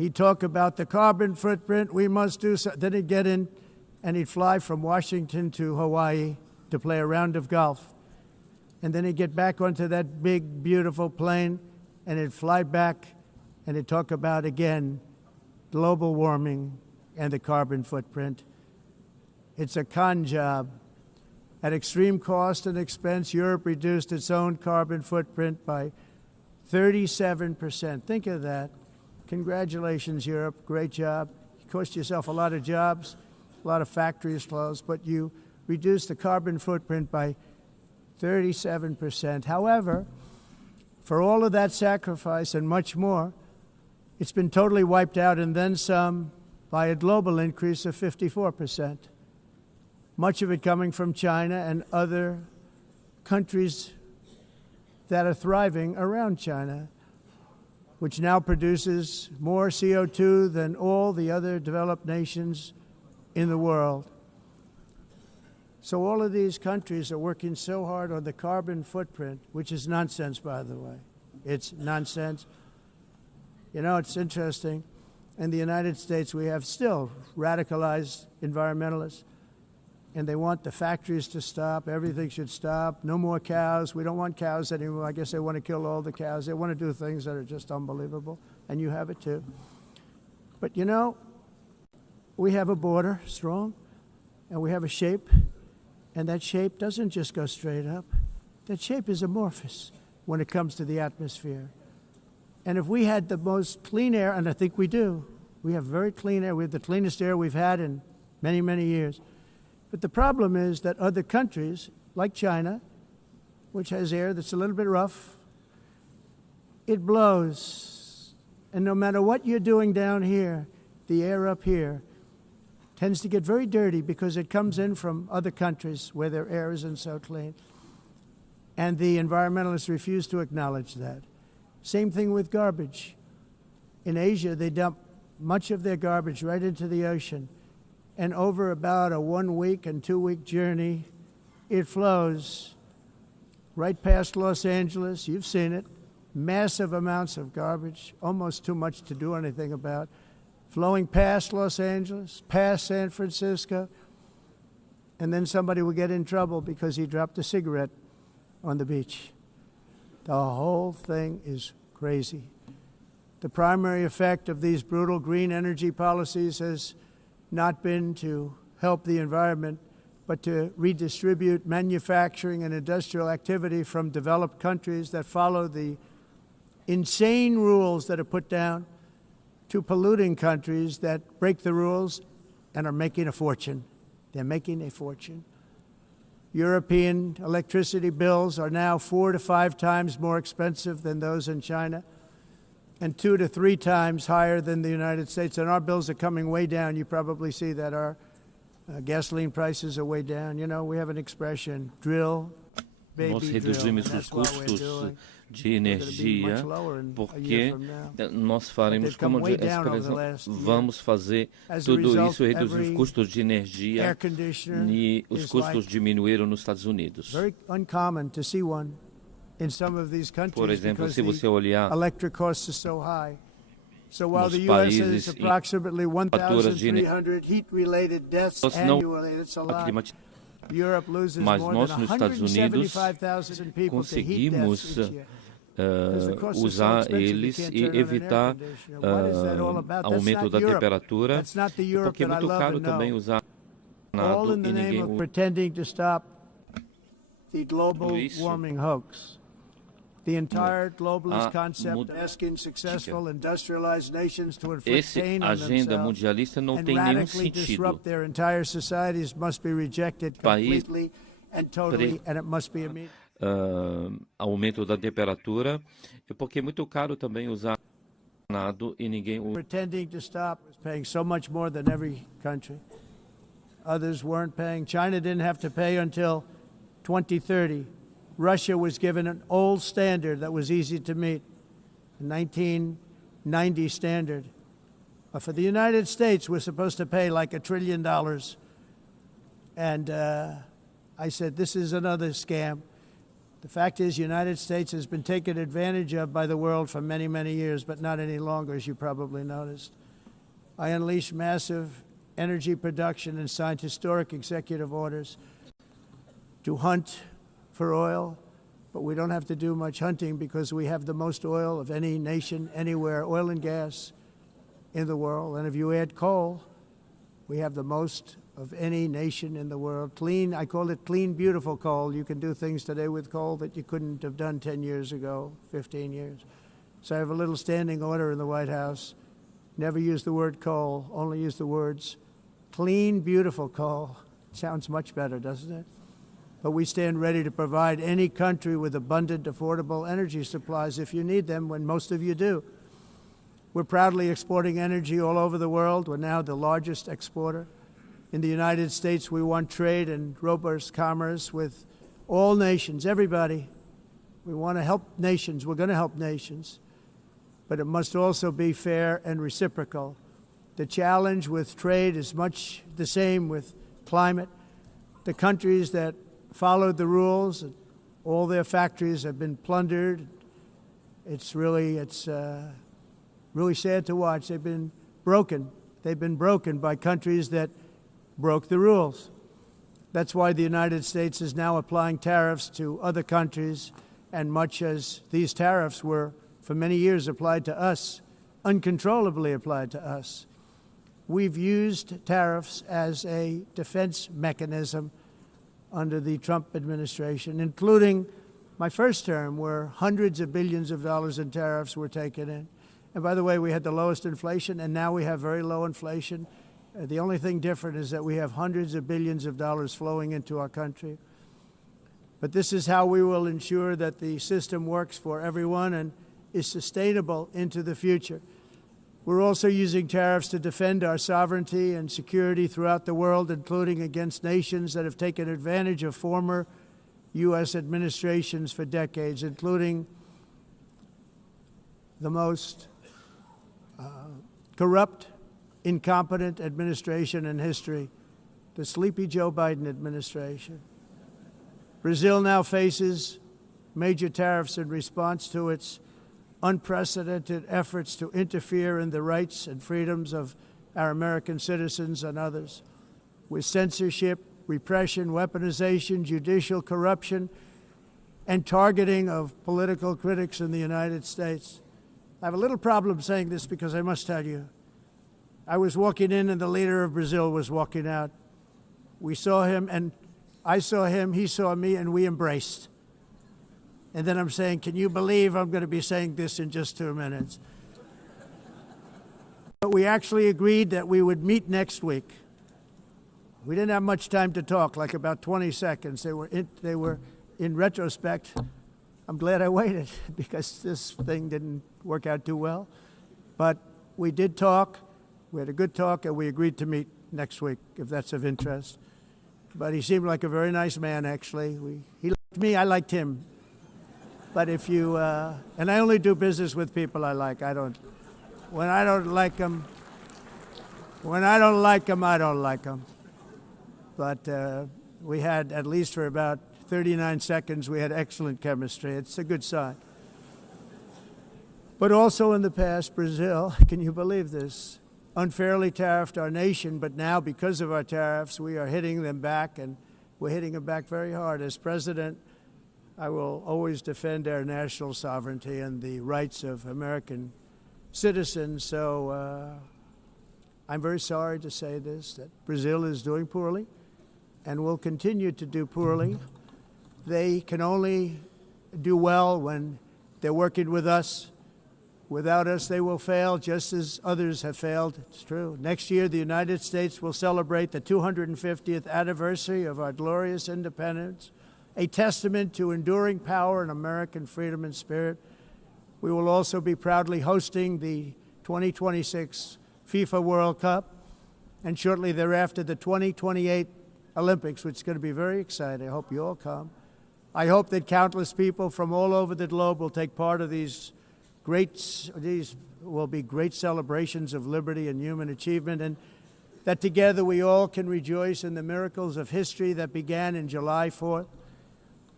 He'd talk about the carbon footprint, we must do so. Then he'd get in and he'd fly from Washington to Hawaii to play a round of golf. And then he'd get back onto that big, beautiful plane and he'd fly back and he'd talk about, again, global warming and the carbon footprint. It's a con job. At extreme cost and expense, Europe reduced its own carbon footprint by 37%. Think of that. Congratulations, Europe. Great job. You cost yourself a lot of jobs, a lot of factories closed, but you reduced the carbon footprint by 37%. However, for all of that sacrifice and much more, it's been totally wiped out and then some by a global increase of 54%. Much of it coming from China and other countries that are thriving around China, which now produces more CO2 than all the other developed nations in the world. So all of these countries are working so hard on the carbon footprint, which is nonsense, by the way. It's nonsense. You know, it's interesting. In the United States, we have still radicalized environmentalists, and they want the factories to stop. Everything should stop. No more cows. We don't want cows anymore. I guess they want to kill all the cows. They want to do things that are just unbelievable, and you have it too. But, you know, we have a border, strong, and we have a shape, and that shape doesn't just go straight up. That shape is amorphous when it comes to the atmosphere. And if we had the most clean air, and I think we do, we have very clean air. We have the cleanest air we've had in many, many years. But the problem is that other countries, like China, which has air that's a little bit rough, it blows. And no matter what you're doing down here, the air up here tends to get very dirty because it comes in from other countries where their air isn't so clean. And the environmentalists refuse to acknowledge that. Same thing with garbage. In Asia, they dump much of their garbage right into the ocean. And over about a 1 week and 2 week journey, it flows right past Los Angeles. You've seen it. Massive amounts of garbage, almost too much to do anything about, flowing past Los Angeles, past San Francisco, and then somebody will get in trouble because he dropped a cigarette on the beach. The whole thing is crazy. The primary effect of these brutal green energy policies has not been to help the environment, but to redistribute manufacturing and industrial activity from developed countries that follow the insane rules that are put down to polluting countries that break the rules and are making a fortune. They're making a fortune. European electricity bills are now 4 to 5 times more expensive than those in China, and 2 to 3 times higher than the United States. And our bills are coming way down. You probably see that our gasoline prices are way down. You know, we have an expression, drill, baby, nós drill. reduzimos os custos de energia porque nós faremos como vamos fazer tudo isso, reduzir os custos de energia e os custos diminuíram nos Estados Unidos. Por exemplo, se você olhar nos países em faturas de energia não climáticas, mas nós nos Estados Unidos conseguimos usar eles e evitar aumento da temperatura, porque é muito caro também usar nada e ninguém usa isso. The entire globalist concept asking successful industrialized nations to inflict pain on themselves and radically disrupt their entire societies must be rejected completely and totally, and it must be immediate. Aumento da temperatura, porque é muito caro também usar nada e ninguém usa. Pretending to stop was paying so much more than every country. Others weren't paying. China didn't have to pay until 2030. Russia was given an old standard that was easy to meet, a 1990 standard. But for the United States, we're supposed to pay like $1 trillion. And I said, this is another scam. The fact is, the United States has been taken advantage of by the world for many, many years, but not any longer, as you probably noticed. I unleashed massive energy production and signed historic executive orders to hunt for oil, but we don't have to do much hunting because we have the most oil of any nation anywhere, oil and gas in the world. And if you add coal, we have the most of any nation in the world. Clean, I call it clean, beautiful coal. You can do things today with coal that you couldn't have done 10 years ago, 15 years. So I have a little standing order in the White House. Never use the word coal, only use the words clean, beautiful coal. Sounds much better, doesn't it? But we stand ready to provide any country with abundant, affordable energy supplies if you need them, when most of you do. We're proudly exporting energy all over the world. We're now the largest exporter. In the United States, we want trade and robust commerce with all nations, everybody. We want to help nations. We're going to help nations. But it must also be fair and reciprocal. The challenge with trade is much the same with climate. The countries that followed the rules, all their factories have been plundered. It's really sad to watch. They've been broken. They've been broken by countries that broke the rules. That's why the United States is now applying tariffs to other countries, and much as these tariffs were for many years applied to us, uncontrollably applied to us. We've used tariffs as a defense mechanism under the Trump administration, including my first term, where hundreds of billions of dollars in tariffs were taken in. And by the way, we had the lowest inflation, and now we have very low inflation. The only thing different is that we have hundreds of billions of dollars flowing into our country. But this is how we will ensure that the system works for everyone and is sustainable into the future. We're also using tariffs to defend our sovereignty and security throughout the world, including against nations that have taken advantage of former U.S. administrations for decades, including the most corrupt, incompetent administration in history, the sleepy Joe Biden administration. Brazil now faces major tariffs in response to its unprecedented efforts to interfere in the rights and freedoms of our American citizens and others, with censorship, repression, weaponization, judicial corruption, and targeting of political critics in the United States. I have a little problem saying this because I must tell you, I was walking in and the leader of Brazil was walking out. We saw him, and I saw him, he saw me, and we embraced. And then I'm saying, can you believe I'm going to be saying this in just 2 minutes? But we actually agreed that we would meet next week. We didn't have much time to talk, like about 20 seconds. They were in retrospect, I'm glad I waited because this thing didn't work out too well. But we did talk. We had a good talk, and we agreed to meet next week, if that's of interest. But he seemed like a very nice man, actually. He liked me, I liked him. But if you, and I only do business with people I like. When I don't like them, I don't like them. But we had, at least for about 39 seconds, we had excellent chemistry. It's a good sign. But also in the past, Brazil, can you believe this, unfairly tariffed our nation, but now because of our tariffs, we are hitting them back, and we're hitting them back very hard. As president, I will always defend our national sovereignty and the rights of American citizens. So I'm very sorry to say this, that Brazil is doing poorly and will continue to do poorly. They can only do well when they're working with us. Without us, they will fail, just as others have failed. It's true. Next year, the United States will celebrate the 250th anniversary of our glorious independence, a testament to enduring power and American freedom and spirit. We will also be proudly hosting the 2026 FIFA World Cup, and shortly thereafter, the 2028 Olympics, which is going to be very exciting. I hope you all come. I hope that countless people from all over the globe will take part of these will be great celebrations of liberty and human achievement, and that together we all can rejoice in the miracles of history that began in July 4th.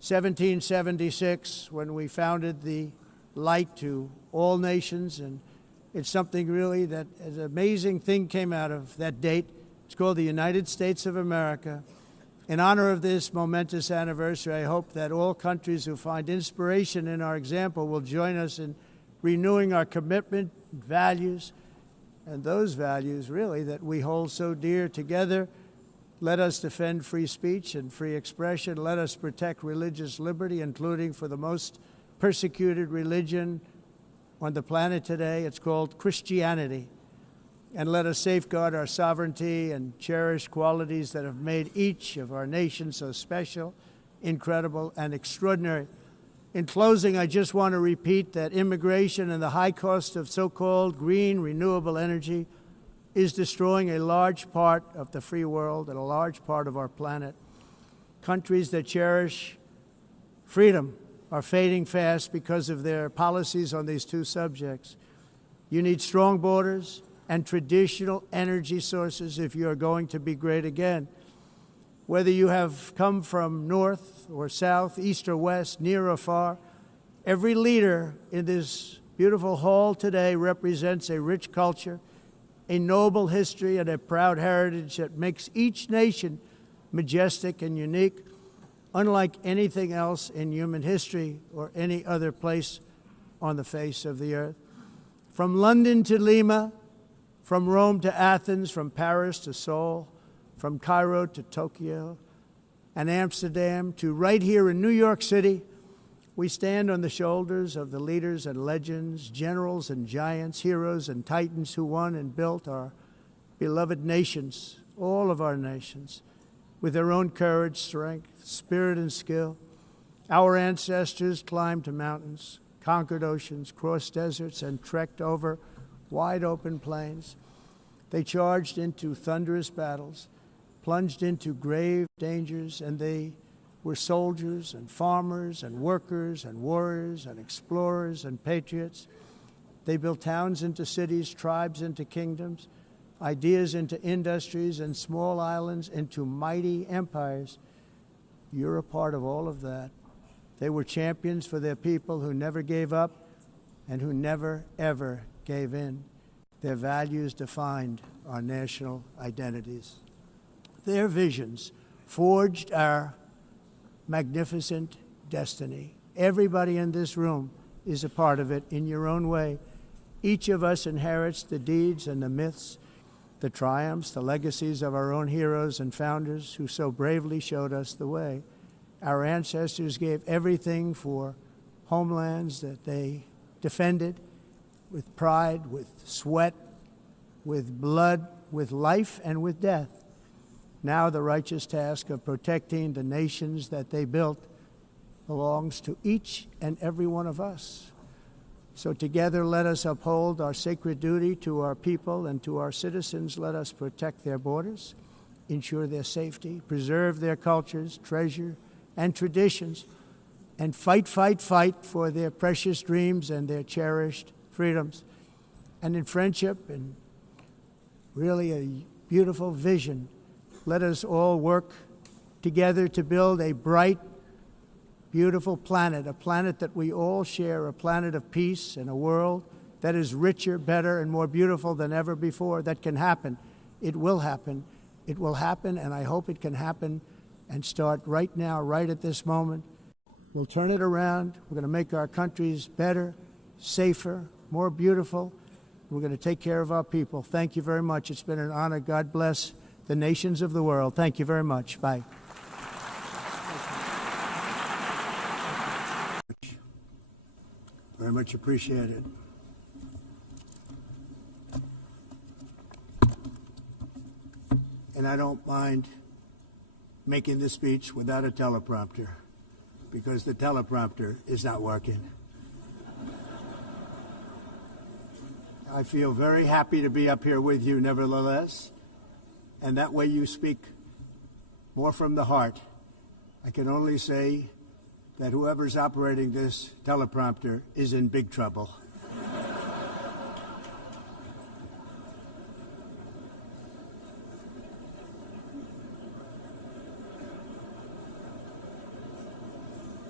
1776, when we founded the light to all nations, and it's something really that an amazing thing came out of that date. It's called the United States of America. In honor of this momentous anniversary, I hope that all countries who find inspiration in our example will join us in renewing our commitment, values, and those values really that we hold so dear together. Let us defend free speech and free expression. Let us protect religious liberty, including for the most persecuted religion on the planet today. It's called Christianity. And let us safeguard our sovereignty and cherish qualities that have made each of our nations so special, incredible, and extraordinary. In closing, I just want to repeat that immigration and the high cost of so-called green renewable energy is destroying a large part of the free world and a large part of our planet. Countries that cherish freedom are fading fast because of their policies on these two subjects. You need strong borders and traditional energy sources if you are going to be great again. Whether you have come from north or south, east or west, near or far, every leader in this beautiful hall today represents a rich culture, a noble history, and a proud heritage that makes each nation majestic and unique, unlike anything else in human history or any other place on the face of the earth. From London to Lima, from Rome to Athens, from Paris to Seoul, from Cairo to Tokyo and Amsterdam to right here in New York City, we stand on the shoulders of the leaders and legends, generals and giants, heroes and titans who won and built our beloved nations, all of our nations, with their own courage, strength, spirit, and skill. Our ancestors climbed mountains, conquered oceans, crossed deserts, and trekked over wide open plains. They charged into thunderous battles, plunged into grave dangers, and they were soldiers and farmers and workers and warriors and explorers and patriots. They built towns into cities, tribes into kingdoms, ideas into industries, and small islands into mighty empires. You're a part of all of that. They were champions for their people who never gave up and who never, ever gave in. Their values defined our national identities. Their visions forged our magnificent destiny. Everybody in this room is a part of it in your own way. Each of us inherits the deeds and the myths, the triumphs, the legacies of our own heroes and founders who so bravely showed us the way. Our ancestors gave everything for homelands that they defended with pride, with sweat, with blood, with life, and with death. Now the righteous task of protecting the nations that they built belongs to each and every one of us. So together let us uphold our sacred duty to our people and to our citizens. Let us protect their borders, ensure their safety, preserve their cultures, treasure, and traditions, and fight, fight, fight for their precious dreams and their cherished freedoms. And in friendship and really a beautiful vision, let us all work together to build a bright, beautiful planet, a planet that we all share, a planet of peace and a world that is richer, better, and more beautiful than ever before. That can happen. It will happen. It will happen, and I hope it can happen and start right now, right at this moment. We'll turn it around. We're going to make our countries better, safer, more beautiful. We're going to take care of our people. Thank you very much. It's been an honor. God bless the nations of the world. Thank you very much. Bye. Very much appreciated. And I don't mind making this speech without a teleprompter, because the teleprompter is not working. I feel very happy to be up here with you nevertheless, and that way you speak more from the heart. I can only say that whoever's operating this teleprompter is in big trouble.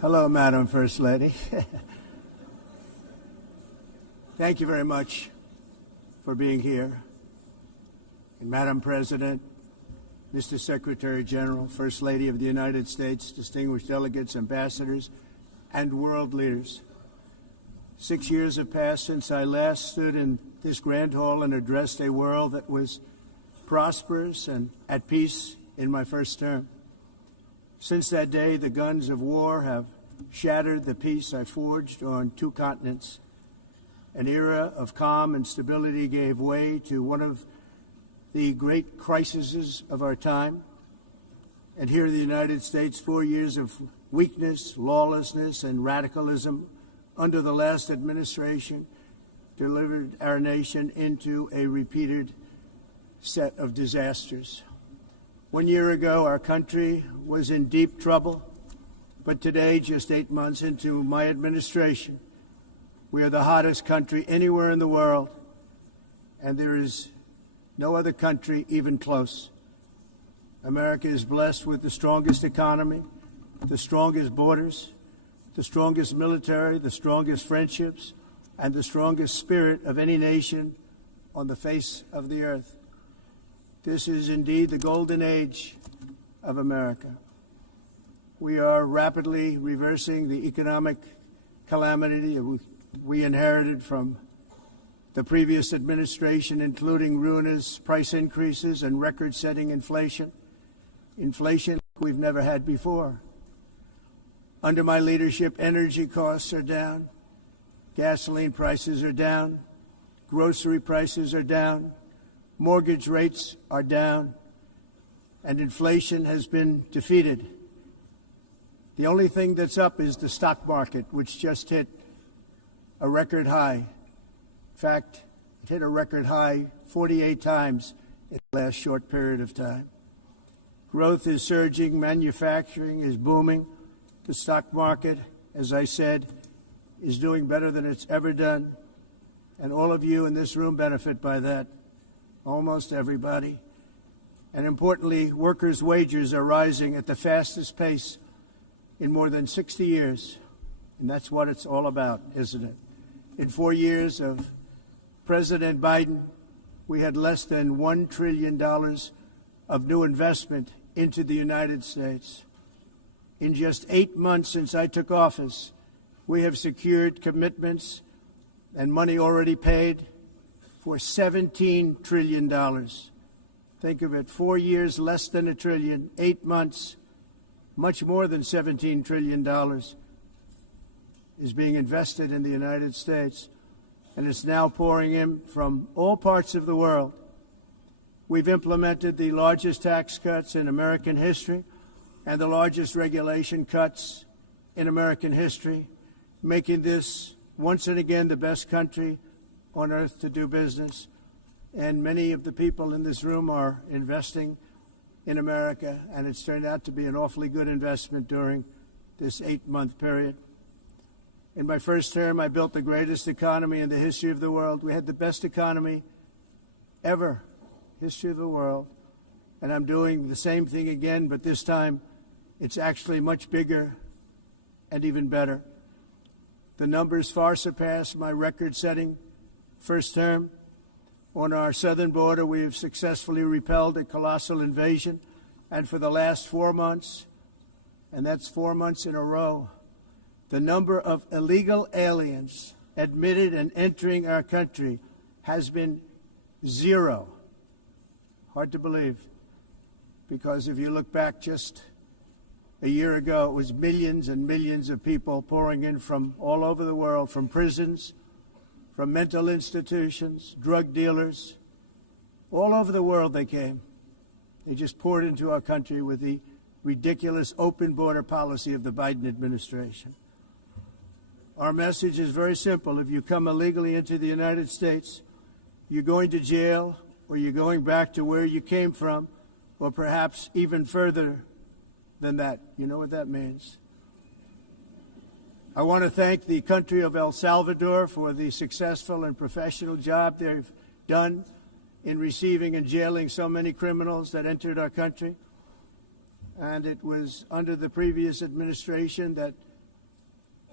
Hello, Madam First Lady. Thank you very much for being here. And Madam President, Mr. Secretary General, First Lady of the United States, distinguished delegates, ambassadors, and world leaders. 6 years have passed since I last stood in this grand hall and addressed a world that was prosperous and at peace in my first term. Since that day, the guns of war have shattered the peace I forged on 2 continents. An era of calm and stability gave way to one of the great crises of our time. And here in the United States, 4 years of weakness, lawlessness, and radicalism under the last administration delivered our nation into a repeated set of disasters. 1 year ago, our country was in deep trouble, but today, just 8 months into my administration, we are the hottest country anywhere in the world, and there is no other country even close. America is blessed with the strongest economy, the strongest borders, the strongest military, the strongest friendships, and the strongest spirit of any nation on the face of the earth. This is indeed the golden age of America. We are rapidly reversing the economic calamity we inherited from the previous administration, including ruinous price increases and record-setting inflation we've never had before. Under my leadership, energy costs are down, gasoline prices are down, grocery prices are down, mortgage rates are down, and inflation has been defeated. The only thing that's up is the stock market, which just hit a record high. In fact, it hit a record high 48 times in the last short period of time. Growth is surging, manufacturing is booming. The stock market, as I said, is doing better than it's ever done. And all of you in this room benefit by that, almost everybody. And importantly, workers' wages are rising at the fastest pace in more than 60 years. And that's what it's all about, isn't it? In 4 years of President Biden, we had less than $1 trillion of new investment into the United States. In just 8 months since I took office, we have secured commitments and money already paid for $17 trillion. Think of it, 4 years, less than $1 trillion, 8 months, much more than $17 trillion is being invested in the United States, and it's now pouring in from all parts of the world. We've implemented the largest tax cuts in American history and the largest regulation cuts in American history, making this once and again the best country on earth to do business. And many of the people in this room are investing in America, and it's turned out to be an awfully good investment during this 8-month period. In my first term, I built the greatest economy in the history of the world. We had the best economy ever, history of the world. And I'm doing the same thing again, but this time it's actually much bigger and even better. The numbers far surpass my record-setting first term. On our southern border, we have successfully repelled a colossal invasion, and for the last 4 months, and that's 4 months in a row, the number of illegal aliens admitted and entering our country has been 0. Hard to believe, because if you look back just a year ago, it was millions and millions of people pouring in from all over the world, from prisons, from mental institutions, drug dealers. All over the world they came. They just poured into our country with the ridiculous open border policy of the Biden administration. Our message is very simple. If you come illegally into the United States, you're going to jail, or you're going back to where you came from, or perhaps even further than that. You know what that means. I want to thank the country of El Salvador for the successful and professional job they've done in receiving and jailing so many criminals that entered our country. And it was under the previous administration that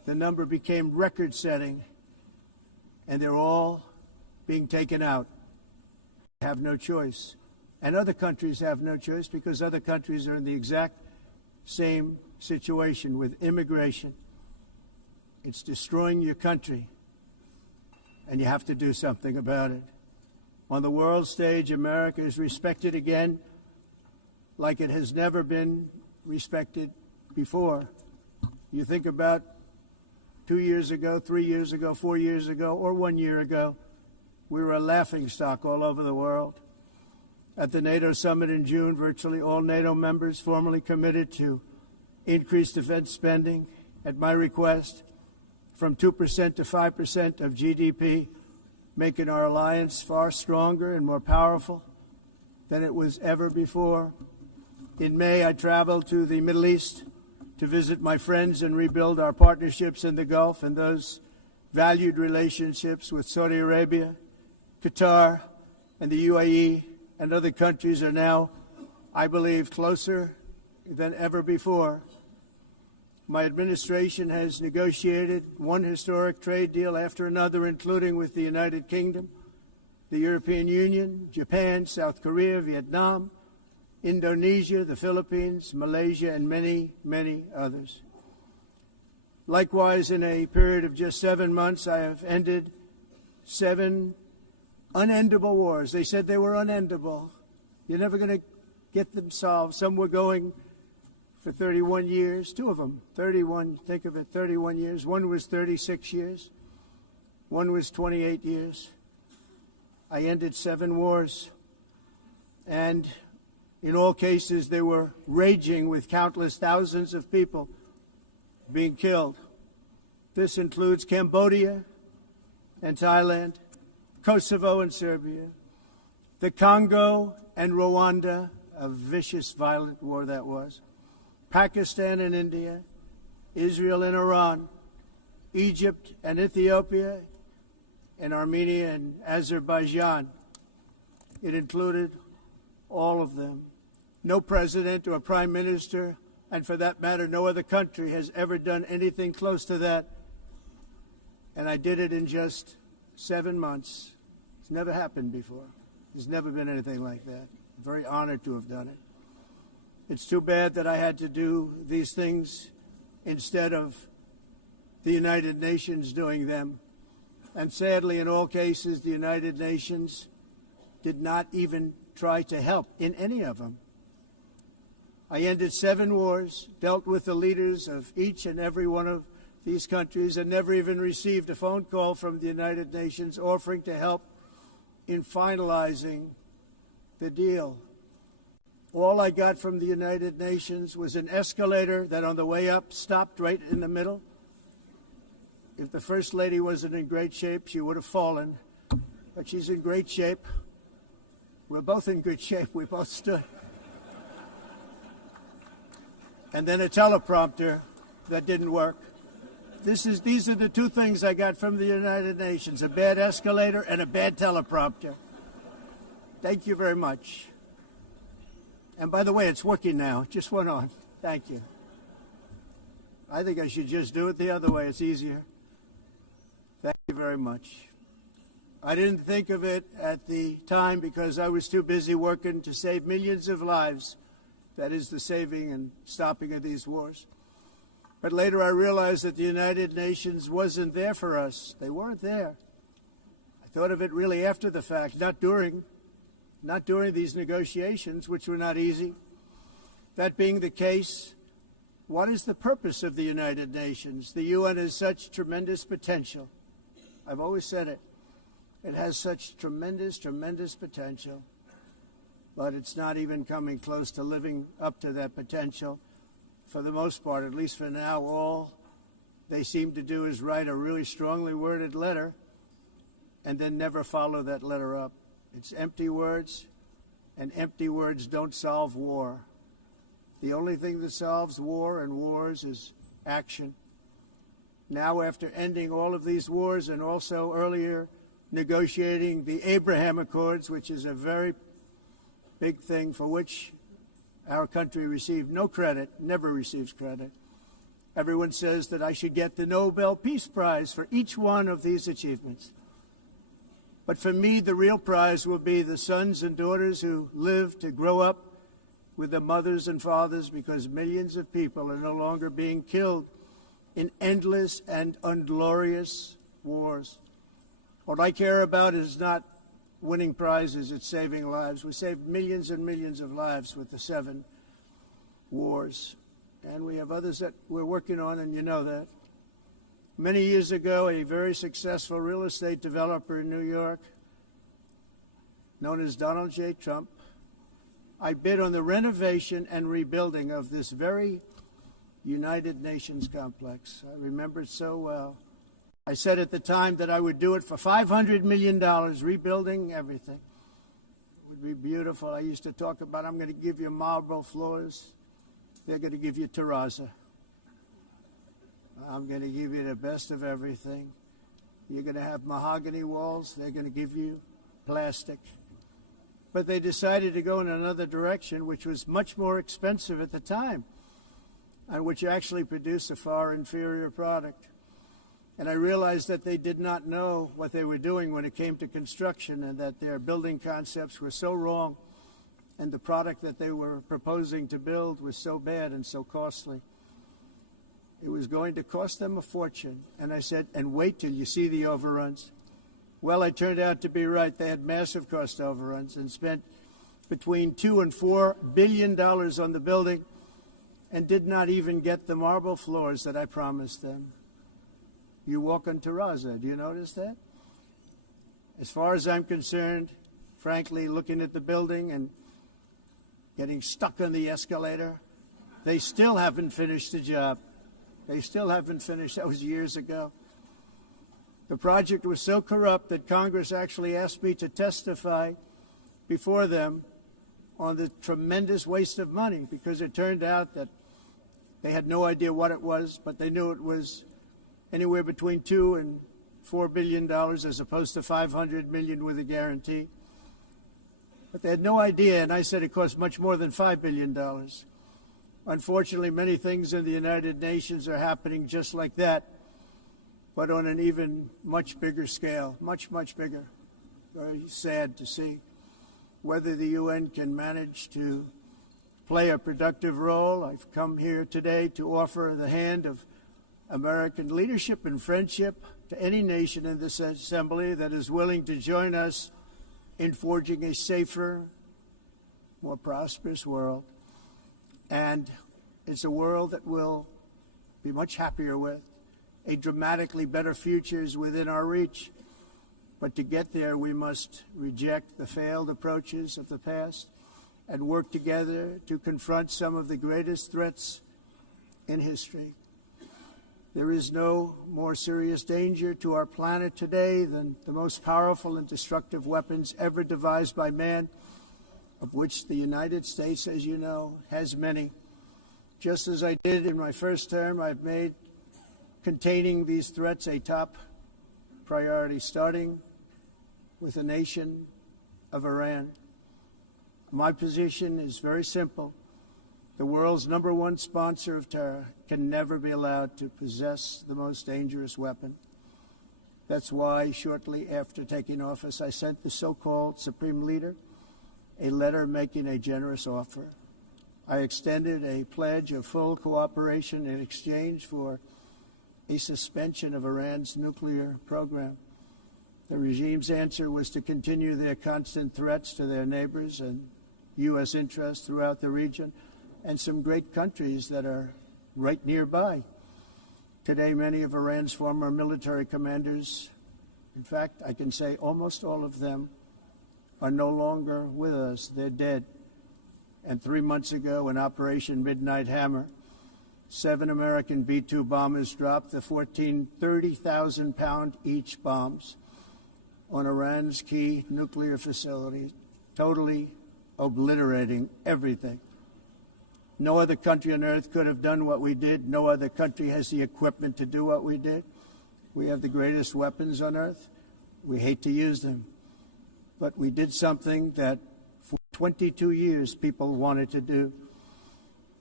the number became record-setting, and they're all being taken out. They have no choice. And other countries have no choice because other countries are in the exact same situation with immigration. It's destroying your country, and you have to do something about it. On the world stage, America is respected again like it has never been respected before. You think about 2 years ago, 3 years ago, 4 years ago, or 1 year ago, we were a laughingstock all over the world. At the NATO summit in June, virtually all NATO members formally committed to increase defense spending at my request from 2% to 5% of GDP, making our alliance far stronger and more powerful than it was ever before. In May, I traveled to the Middle East to visit my friends and rebuild our partnerships in the Gulf and those valued relationships with Saudi Arabia, Qatar, and the UAE, and other countries are now, I believe, closer than ever before. My administration has negotiated one historic trade deal after another, including with the United Kingdom, the European Union, Japan, South Korea, Vietnam, Indonesia, the Philippines, Malaysia, and many, many others. Likewise, in a period of just 7 months, I have ended 7 unendable wars. They said they were unendable. You're never going to get them solved. Some were going for 31 years, 2 of them, 31, think of it, 31 years. One was 36 years. One was 28 years. I ended 7 wars. And in all cases, they were raging with countless thousands of people being killed. This includes Cambodia and Thailand, Kosovo and Serbia, the Congo and Rwanda, a vicious, violent war that was, Pakistan and India, Israel and Iran, Egypt and Ethiopia, and Armenia and Azerbaijan. It included all of them. No president or prime minister, and for that matter, no other country has ever done anything close to that. And I did it in just 7 months. It's never happened before. There's never been anything like that. I'm very honored to have done it. It's too bad that I had to do these things instead of the United Nations doing them. And sadly, in all cases, the United Nations did not even try to help in any of them. I ended 7 wars, dealt with the leaders of each and every one of these countries, and never even received a phone call from the United Nations offering to help in finalizing the deal. All I got from the United Nations was an escalator that on the way up stopped right in the middle. If the First Lady wasn't in great shape, she would have fallen. But she's in great shape. We're both in good shape. We both stood. And then a teleprompter that didn't work. These are the 2 things I got from the United Nations, a bad escalator and a bad teleprompter. Thank you very much. And by the way, it's working now. It just went on. Thank you. I think I should just do it the other way. It's easier. Thank you very much. I didn't think of it at the time because I was too busy working to save millions of lives. That is the saving and stopping of these wars. But later I realized that the United Nations wasn't there for us. They weren't there. I thought of it really after the fact, not during these negotiations, which were not easy. That being the case, what is the purpose of the United Nations? The UN has such tremendous potential. I've always said it. It has such tremendous, tremendous potential. But it's not even coming close to living up to that potential. For the most part, at least for now, all they seem to do is write a really strongly worded letter and then never follow that letter up. It's empty words, and empty words don't solve war. The only thing that solves war and wars is action. Now, after ending all of these wars and also earlier negotiating the Abraham Accords, which is a very big thing for which our country received no credit, never receives credit, Everyone says that I should get the Nobel Peace Prize for each one of these achievements. But for me, the real prize will be the sons and daughters who live to grow up with their mothers and fathers, because millions of people are no longer being killed in endless and unglorious wars. What I care about is not winning prizes, it's saving lives. We saved millions and millions of lives with the 7 wars. And we have others that we're working on, and you know that. Many years ago, a very successful real estate developer in New York, known as Donald J. Trump, I bid on the renovation and rebuilding of this very United Nations complex. I remember it so well. I said at the time that I would do it for $500 million, rebuilding everything. It would be beautiful. I used to talk about, I'm going to give you marble floors. They're going to give you terrazzo. I'm going to give you the best of everything. You're going to have mahogany walls. They're going to give you plastic. But they decided to go in another direction, which was much more expensive at the time, and which actually produced a far inferior product. And I realized that they did not know what they were doing when it came to construction, and that their building concepts were so wrong, and the product that they were proposing to build was so bad and so costly. It was going to cost them a fortune. And I said, and wait till you see the overruns. Well, I turned out to be right. They had massive cost overruns and spent between $2 and $4 billion on the building and did not even get the marble floors that I promised them. You walk on terrazzo. Do you notice that? As far as I'm concerned, frankly, looking at the building and getting stuck on the escalator, they still haven't finished the job. They still haven't finished. That was years ago. The project was so corrupt that Congress actually asked me to testify before them on the tremendous waste of money, because it turned out that they had no idea what it was, but they knew it was anywhere between $2 and $4 billion as opposed to $500 million with a guarantee. But they had no idea, and I said it cost much more than $5 billion. Unfortunately, many things in the United Nations are happening just like that, but on an even much bigger scale, much, much bigger. Very sad to see whether the UN can manage to play a productive role. I've come here today to offer the hand of American leadership and friendship to any nation in this assembly that is willing to join us in forging a safer, more prosperous world. And it's a world that we'll be much happier with. A dramatically better future is within our reach. But to get there, we must reject the failed approaches of the past and work together to confront some of the greatest threats in history. There is no more serious danger to our planet today than the most powerful and destructive weapons ever devised by man, of which the United States, as you know, has many. Just as I did in my first term, I've made containing these threats a top priority, starting with the nation of Iran. My position is very simple. The world's #1 sponsor of terror can never be allowed to possess the most dangerous weapon. That's why, shortly after taking office, I sent the so-called Supreme Leader a letter making a generous offer. I extended a pledge of full cooperation in exchange for a suspension of Iran's nuclear program. The regime's answer was to continue their constant threats to their neighbors and U.S. interests throughout the region, and some great countries that are right nearby. Today, many of Iran's former military commanders, in fact, I can say almost all of them, are no longer with us. They're dead. And 3 months ago, in Operation Midnight Hammer, 7 American B-2 bombers dropped the 14 30,000-pound each bombs on Iran's key nuclear facilities, totally obliterating everything. No other country on earth could have done what we did. No other country has the equipment to do what we did. We have the greatest weapons on earth. We hate to use them. But we did something that for 22 years people wanted to do.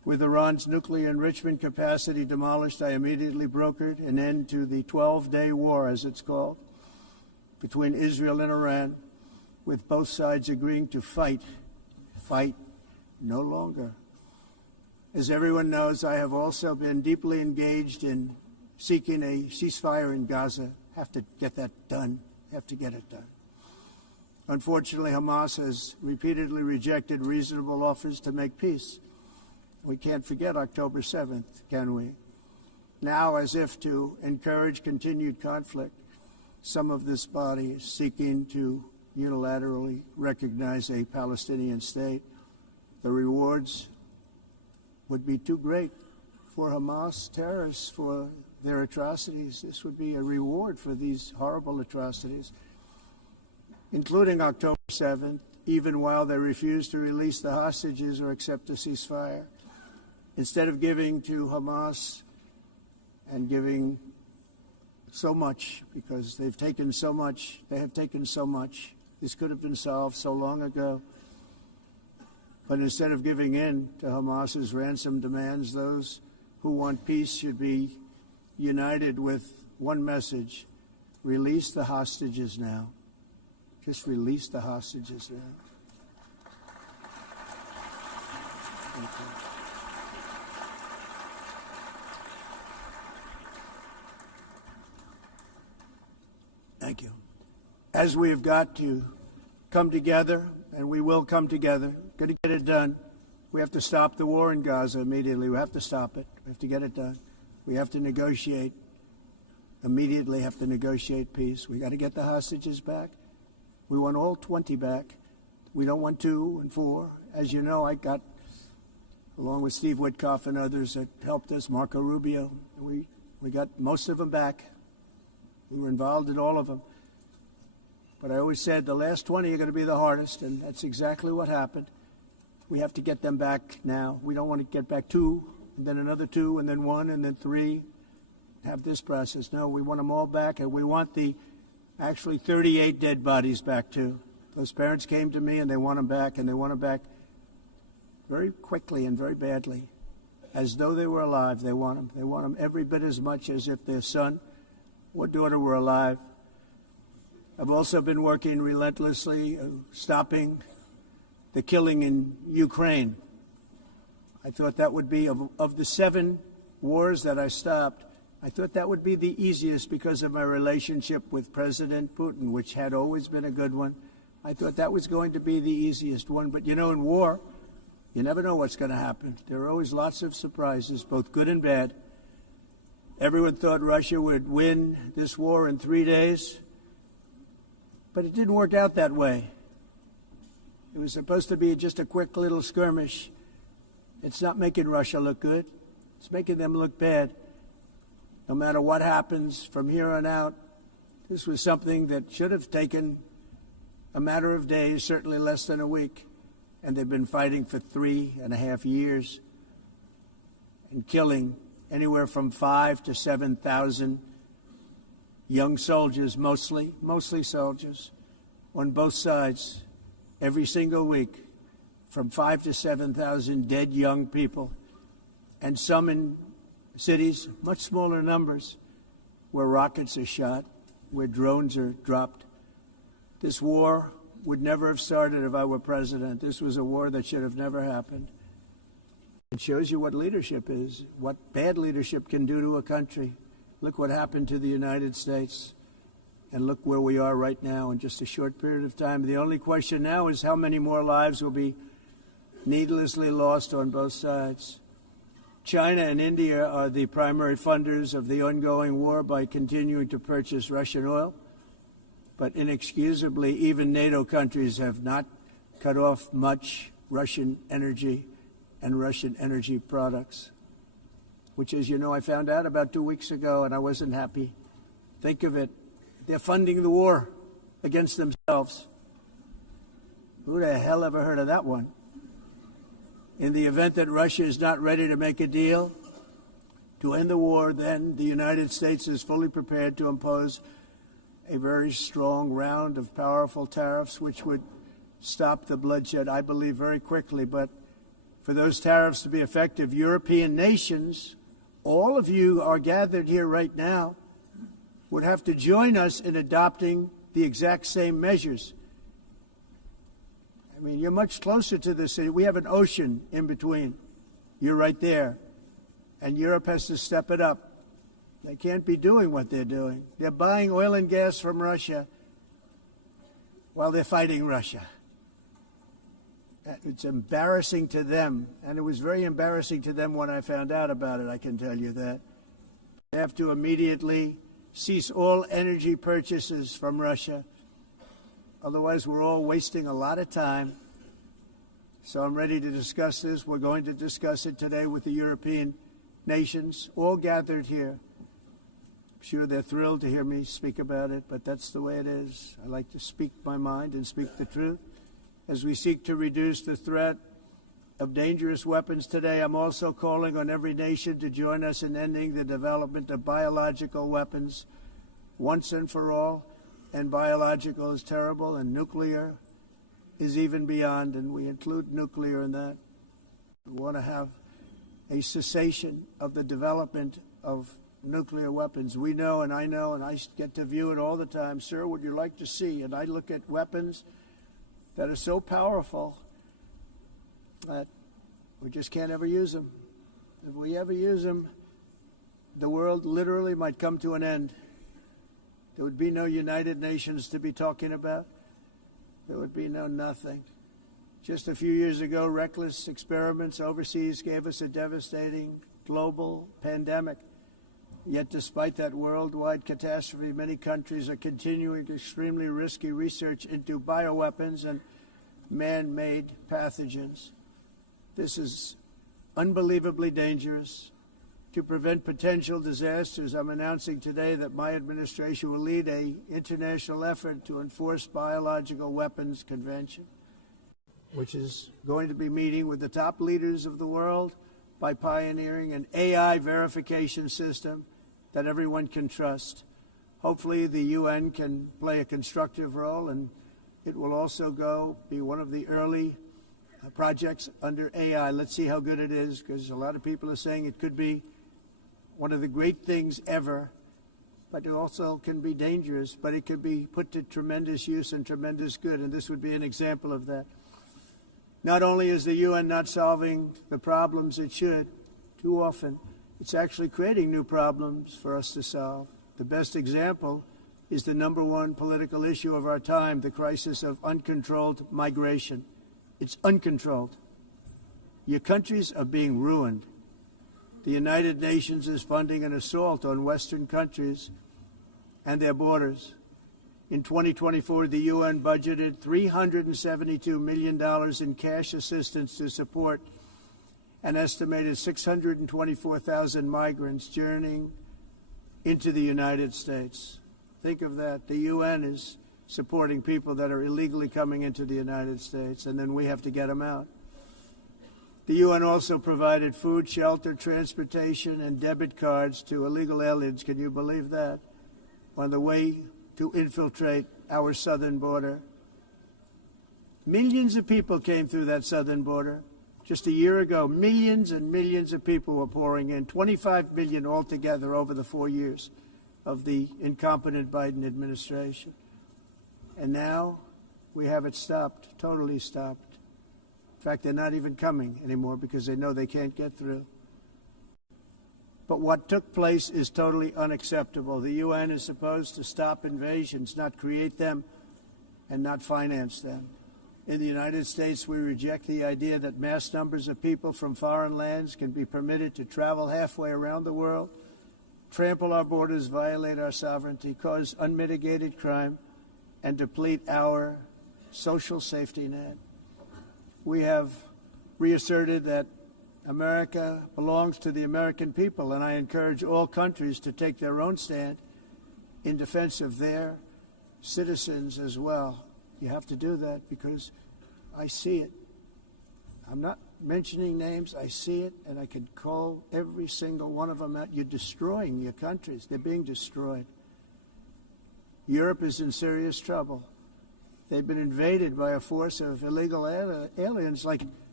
With Iran's nuclear enrichment capacity demolished, I immediately brokered an end to the 12-day war, as it's called, between Israel and Iran, with both sides agreeing to fight no longer. As everyone knows, I have also been deeply engaged in seeking a ceasefire in Gaza. Have to get that done. Have to get it done. Unfortunately, Hamas has repeatedly rejected reasonable offers to make peace. We can't forget October 7th, can we? Now, as if to encourage continued conflict, some of this body is seeking to unilaterally recognize a Palestinian state. The rewards would be too great for Hamas terrorists for their atrocities. This would be a reward for these horrible atrocities, including October 7th, even while they refuse to release the hostages or accept a ceasefire. Instead of giving to Hamas and giving so much, because they've taken so much, this could have been solved so long ago. But instead of giving in to Hamas's ransom demands, those who want peace should be united with one message: release the hostages now. Just release the hostages now. Thank you. Thank you. As we have got to come together, and we will come together, got to get it done. We have to stop the war in Gaza immediately. We have to stop it. We have to get it done. We have to negotiate. Immediately have to negotiate peace. We got to get the hostages back. We want all 20 back. We don't want 2 and 4. As you know, I got, along with Steve Witkoff and others that helped us, Marco Rubio, we got most of them back. We were involved in all of them. But I always said the last 20 are going to be the hardest, and that's exactly what happened. We have to get them back now. We don't want to get back 2, and then another 2, and then 1, and then 3. Have this process. No, we want them all back, and we want the actually 38 dead bodies back, too. Those parents came to me, and they want them back, and they want them back very quickly and very badly. As though they were alive, they want them. They want them every bit as much as if their son or daughter were alive. I've also been working relentlessly, stopping the killing in Ukraine. I thought that would be, of the 7 wars that I stopped, I thought that would be the easiest because of my relationship with President Putin, which had always been a good one. I thought that was going to be the easiest one. But, you know, in war, you never know what's going to happen. There are always lots of surprises, both good and bad. Everyone thought Russia would win this war in 3 days, but it didn't work out that way. It was supposed to be just a quick little skirmish. It's not making Russia look good. It's making them look bad. No matter what happens from here on out, this was something that should have taken a matter of days, certainly less than a week. And they've been fighting for 3.5 years and killing anywhere from 5,000 to 7,000 young soldiers, mostly soldiers, on both sides, every single week, from 5,000 to 7,000 dead young people, and some in cities, much smaller numbers, where rockets are shot, where drones are dropped. This war would never have started if I were president. This was a war that should have never happened. It shows you what leadership is, what bad leadership can do to a country. Look what happened to the United States, and look where we are right now in just a short period of time. The only question now is how many more lives will be needlessly lost on both sides. China and India are the primary funders of the ongoing war by continuing to purchase Russian oil. But inexcusably, even NATO countries have not cut off much Russian energy and Russian energy products, which, as you know, I found out about 2 weeks ago, and I wasn't happy. Think of it. They're funding the war against themselves. Who the hell ever heard of that one? In the event that Russia is not ready to make a deal to end the war, then the United States is fully prepared to impose a very strong round of powerful tariffs, which would stop the bloodshed, I believe, very quickly. But For those tariffs to be effective, European nations, all of you are gathered here right now, would have to join us in adopting the exact same measures. I mean, you're much closer to the city. We have an ocean in between. You're right there. And Europe has to step it up. They can't be doing what they're doing. They're buying oil and gas from Russia while they're fighting Russia. It's embarrassing to them, and it was very embarrassing to them when I found out about it, I can tell you that. They have to immediately cease all energy purchases from Russia. Otherwise, we're all wasting a lot of time. So I'm ready to discuss this. We're going to discuss it today with the European nations, all gathered here. I'm sure they're thrilled to hear me speak about it, but that's the way it is. I like to speak my mind and speak the truth. As we seek to reduce the threat of dangerous weapons today, I'm also calling on every nation to join us in ending the development of biological weapons once and for all. And biological is terrible, and nuclear is even beyond, and we include nuclear in that. We want to have a cessation of the development of nuclear weapons. We know, and I get to view it all the time. Sir, would you like to see? And I look at weapons that are so powerful that we just can't ever use them. If we ever use them, the world literally might come to an end. There would be no United Nations to be talking about. There would be no nothing. Just a few years ago, reckless experiments overseas gave us a devastating global pandemic. Yet despite that worldwide catastrophe, many countries are continuing extremely risky research into bioweapons and man-made pathogens. This is unbelievably dangerous. To prevent potential disasters, I'm announcing today that my administration will lead an international effort to enforce biological weapons convention, which is going to be meeting with the top leaders of the world by pioneering an AI verification system that everyone can trust. Hopefully the UN can play a constructive role, and it will also be one of the early projects under AI. Let's see how good it is, because a lot of people are saying it could be one of the great things ever, but it also can be dangerous, but it could be put to tremendous use and tremendous good, and this would be an example of that. Not only is the UN not solving the problems it should, too often, it's actually creating new problems for us to solve. The best example is the number one political issue of our time, the crisis of uncontrolled migration. It's uncontrolled. Your countries are being ruined. The United Nations is funding an assault on Western countries and their borders. In 2024, the UN budgeted $372 million in cash assistance to support an estimated 624,000 migrants journeying into the United States. Think of that. The UN is supporting people that are illegally coming into the United States, and then we have to get them out. The UN also provided food, shelter, transportation, and debit cards to illegal aliens. Can you believe that? On the way to infiltrate our southern border. Millions of people came through that southern border. Just a year ago, millions and millions of people were pouring in, 25 million altogether over the 4 years of the incompetent Biden administration. And now we have it stopped, totally stopped. In fact, they're not even coming anymore because they know they can't get through. But what took place is totally unacceptable. The UN is supposed to stop invasions, not create them and not finance them. In the United States, we reject the idea that mass numbers of people from foreign lands can be permitted to travel halfway around the world, trample our borders, violate our sovereignty, cause unmitigated crime, and deplete our social safety net. We have reasserted that America belongs to the American people, and I encourage all countries to take their own stand in defense of their citizens as well. You have to do that because I see it. I'm not mentioning names. I see it, and I could call every single one of them out. You're destroying your countries. They're being destroyed. Europe is in serious trouble. They've been invaded by a force of illegal aliens like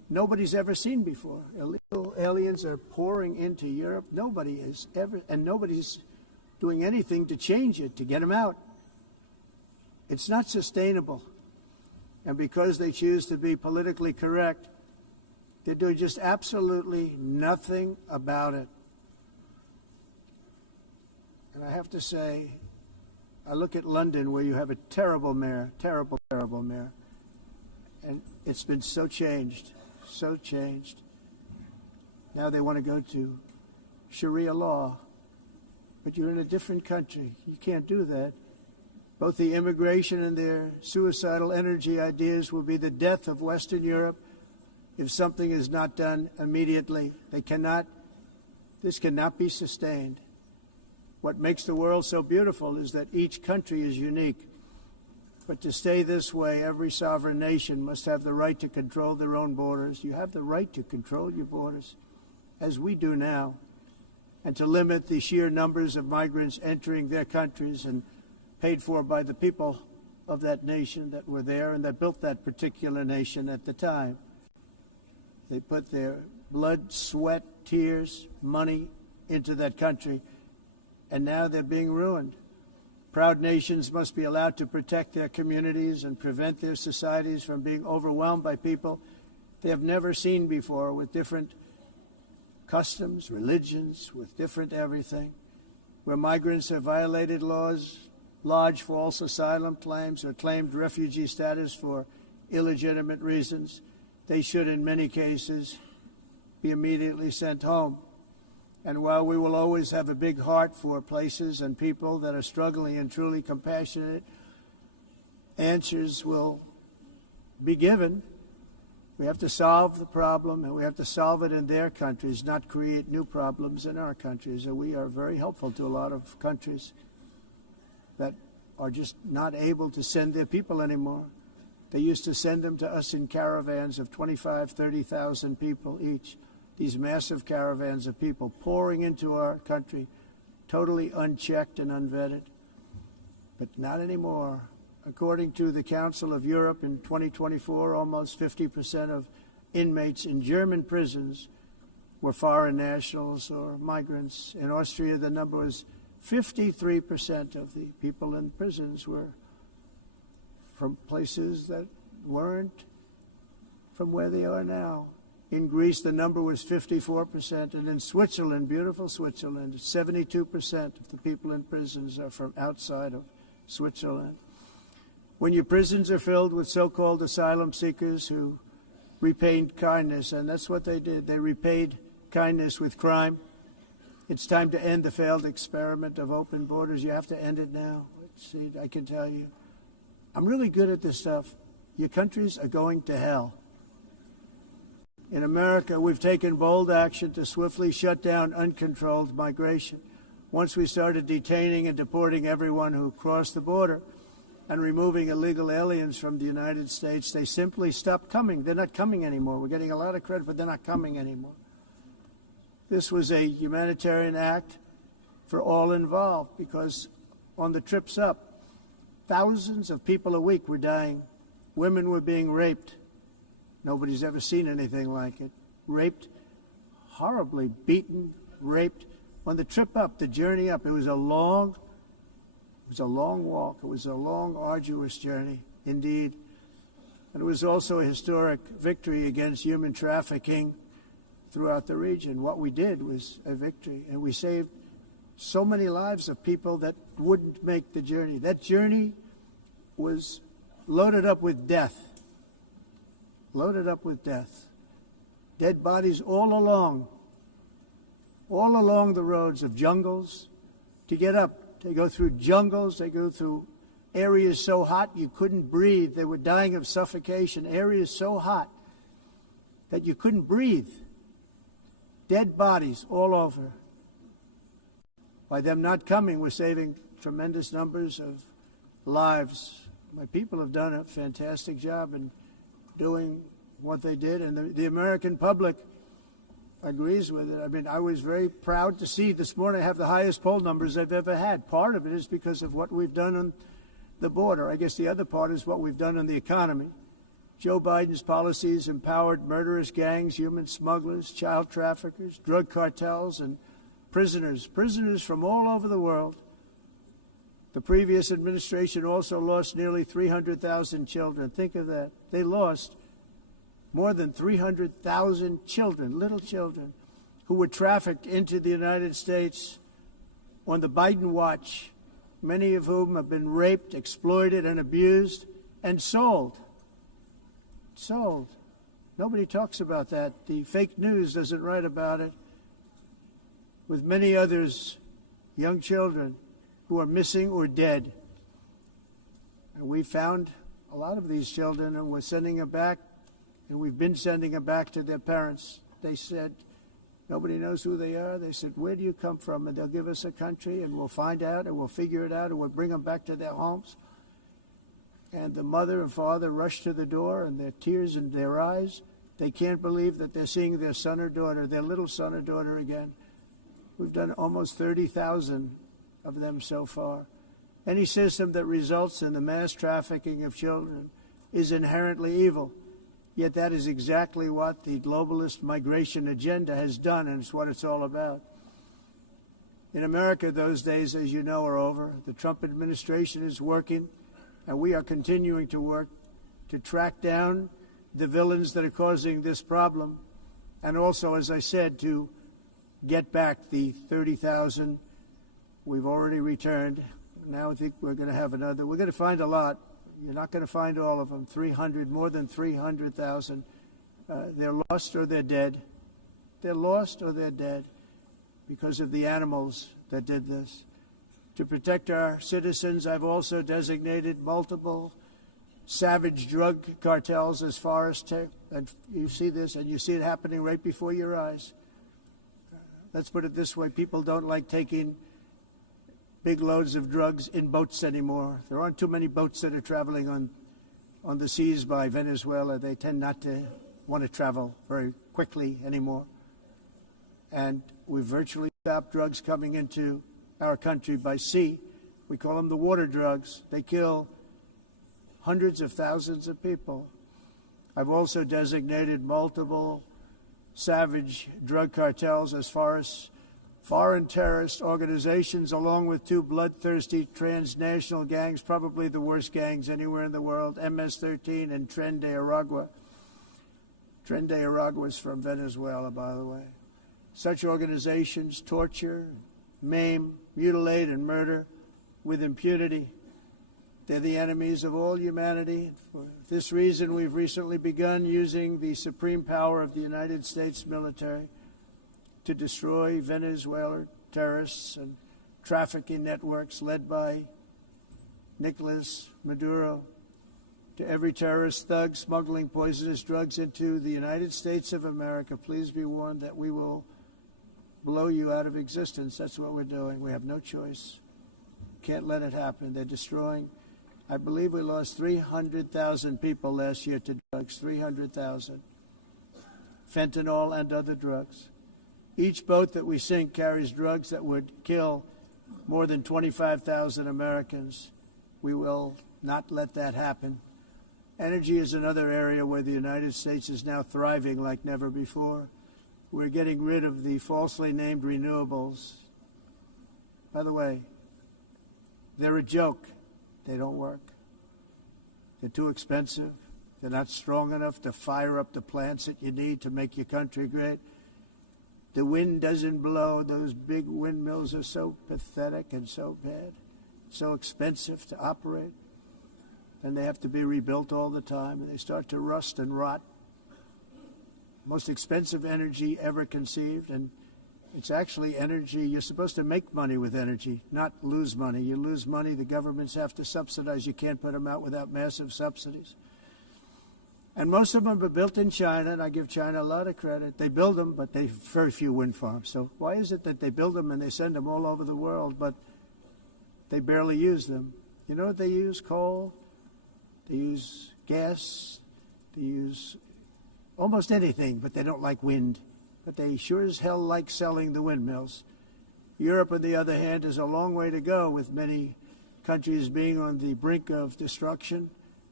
nobody's ever seen before. Illegal aliens are pouring into Europe. Nobody has ever, and nobody's doing anything to change it, to get them out. It's not sustainable. And because they choose to be politically correct, they're doing just absolutely nothing about it. And I have to say, I look at London, where you have a terrible mayor, terrible mayor, and it's been so changed. So changed. Now they want to go to Sharia law, but you're in a different country. You can't do that. Both the immigration and their suicidal energy ideas will be the death of Western Europe if something is not done immediately. This cannot be sustained. What makes the world so beautiful is that each country is unique. But to stay this way, every sovereign nation must have the right to control their own borders. You have the right to control your borders, as we do now, and to limit the sheer numbers of migrants entering their countries and paid for by the people of that nation that were there and that built that particular nation at the time. They put their blood, sweat, tears, money into that country, and now they're being ruined. Proud nations must be allowed to protect their communities and prevent their societies from being overwhelmed by people they have never seen before, with different customs, religions, with different everything. Where migrants have violated laws, lodged false asylum claims, or claimed refugee status for illegitimate reasons, they should, in many cases, be immediately sent home. And while we will always have a big heart for places and people that are struggling and truly compassionate, answers will be given. We have to solve the problem, and we have to solve it in their countries, not create new problems in our countries. And we are very helpful to a lot of countries that are just not able to send their people anymore. They used to send them to us in caravans of 25,000, 30,000 people each. These massive caravans of people pouring into our country, totally unchecked and unvetted. But not anymore. According to the Council of Europe, in 2024, almost 50% of inmates in German prisons were foreign nationals or migrants. In Austria, the number was 53% of the people in prisons were from places that weren't from where they are now. In Greece, the number was 54%, and in Switzerland, beautiful Switzerland, 72% of the people in prisons are from outside of Switzerland. When your prisons are filled with so-called asylum seekers who repaid kindness, and that's what they did, they repaid kindness with crime, it's time to end the failed experiment of open borders. You have to end it now. Let's see, I can tell you, I'm really good at this stuff. Your countries are going to hell. In America, we've taken bold action to swiftly shut down uncontrolled migration. Once we started detaining and deporting everyone who crossed the border and removing illegal aliens from the United States, they simply stopped coming. They're not coming anymore. We're getting a lot of credit, but they're not coming anymore. This was a humanitarian act for all involved, because on the trips up, thousands of people a week were dying. Women were being raped. Nobody's ever seen anything like it. Raped, horribly beaten, raped. On the trip up, the journey up, it was a long walk. It was a long, arduous journey, indeed. And it was also a historic victory against human trafficking throughout the region. What we did was a victory, and we saved so many lives of people that wouldn't make the journey. That journey was loaded up with death. Loaded up with death. Dead bodies all along the roads of jungles. To get up, they go through jungles, they go through areas so hot you couldn't breathe. They were dying of suffocation, areas so hot that you couldn't breathe. Dead bodies all over. By them not coming, we're saving tremendous numbers of lives. My people have done a fantastic job in doing what they did, and the American public agrees with it. I mean, I was very proud to see this morning I have the highest poll numbers I've ever had. Part of it is because of what we've done on the border. I guess the other part is what we've done on the economy. Joe Biden's policies empowered murderous gangs, human smugglers, child traffickers, drug cartels, and prisoners from all over the world. The previous administration also lost nearly 300,000 children. Think of that. They lost more than 300,000 children, little children, who were trafficked into the United States on the Biden watch, many of whom have been raped, exploited, and abused, and sold. Sold. Nobody talks about that. The fake news doesn't write about it. With many others, young children who are missing or dead. And we found a lot of these children and we're sending them back, and we've been sending them back to their parents. They said, nobody knows who they are. They said, where do you come from? And they'll give us a country, and we'll find out, and we'll figure it out, and we'll bring them back to their homes. And the mother and father rush to the door, and their tears in their eyes. They can't believe that they're seeing their son or daughter, their little son or daughter again. We've done almost 30,000 of them so far. Any system that results in the mass trafficking of children is inherently evil. Yet that is exactly what the globalist migration agenda has done, and it's what it's all about. In America, those days, as you know, are over. The Trump administration is working, and we are continuing to work to track down the villains that are causing this problem, and also, as I said, to get back the 30,000 we've already returned. Now I think we're going to have another. We're going to find a lot. You're not going to find all of them. 300, more than 300,000. They're lost or they're dead. They're lost or they're dead because of the animals that did this. To protect our citizens, I've also designated multiple savage drug cartels as far as and you see this, and you see it happening right before your eyes. Let's put it this way. People don't like taking big loads of drugs in boats anymore. There aren't too many boats that are traveling on the seas by Venezuela. They tend not to want to travel very quickly anymore. And we've virtually stopped drugs coming into our country by sea. We call them the water drugs. They kill hundreds of thousands of people. I've also designated multiple savage drug cartels as far as foreign terrorist organizations, along with two bloodthirsty transnational gangs, probably the worst gangs anywhere in the world, MS-13 and Tren de Aragua. Tren de Aragua is from Venezuela, by the way. Such organizations torture, maim, mutilate, and murder with impunity. They're the enemies of all humanity. For this reason, we've recently begun using the supreme power of the United States military to destroy Venezuelan terrorists and trafficking networks led by Nicolas Maduro. To every terrorist thug smuggling poisonous drugs into the United States of America, please be warned that we will blow you out of existence. That's what we're doing. We have no choice. Can't let it happen. They're destroying. I believe we lost 300,000 people last year to drugs, 300,000. Fentanyl and other drugs. Each boat that we sink carries drugs that would kill more than 25,000 Americans. We will not let that happen. Energy is another area where the United States is now thriving like never before. We're getting rid of the falsely named renewables. By the way, they're a joke. They don't work. They're too expensive. They're not strong enough to fire up the plants that you need to make your country great. The wind doesn't blow. Those big windmills are so pathetic and so bad, so expensive to operate. And they have to be rebuilt all the time, and they start to rust and rot. Most expensive energy ever conceived, and it's actually energy. You're supposed to make money with energy, not lose money. You lose money, the governments have to subsidize. You can't put them out without massive subsidies. And most of them are built in China, and I give China a lot of credit. They build them, but they have very few wind farms. So why is it that they build them and they send them all over the world, but they barely use them? You know what they use? Coal. They use gas. They use almost anything, but they don't like wind. But they sure as hell like selling the windmills. Europe, on the other hand, has a long way to go, with many countries being on the brink of destruction.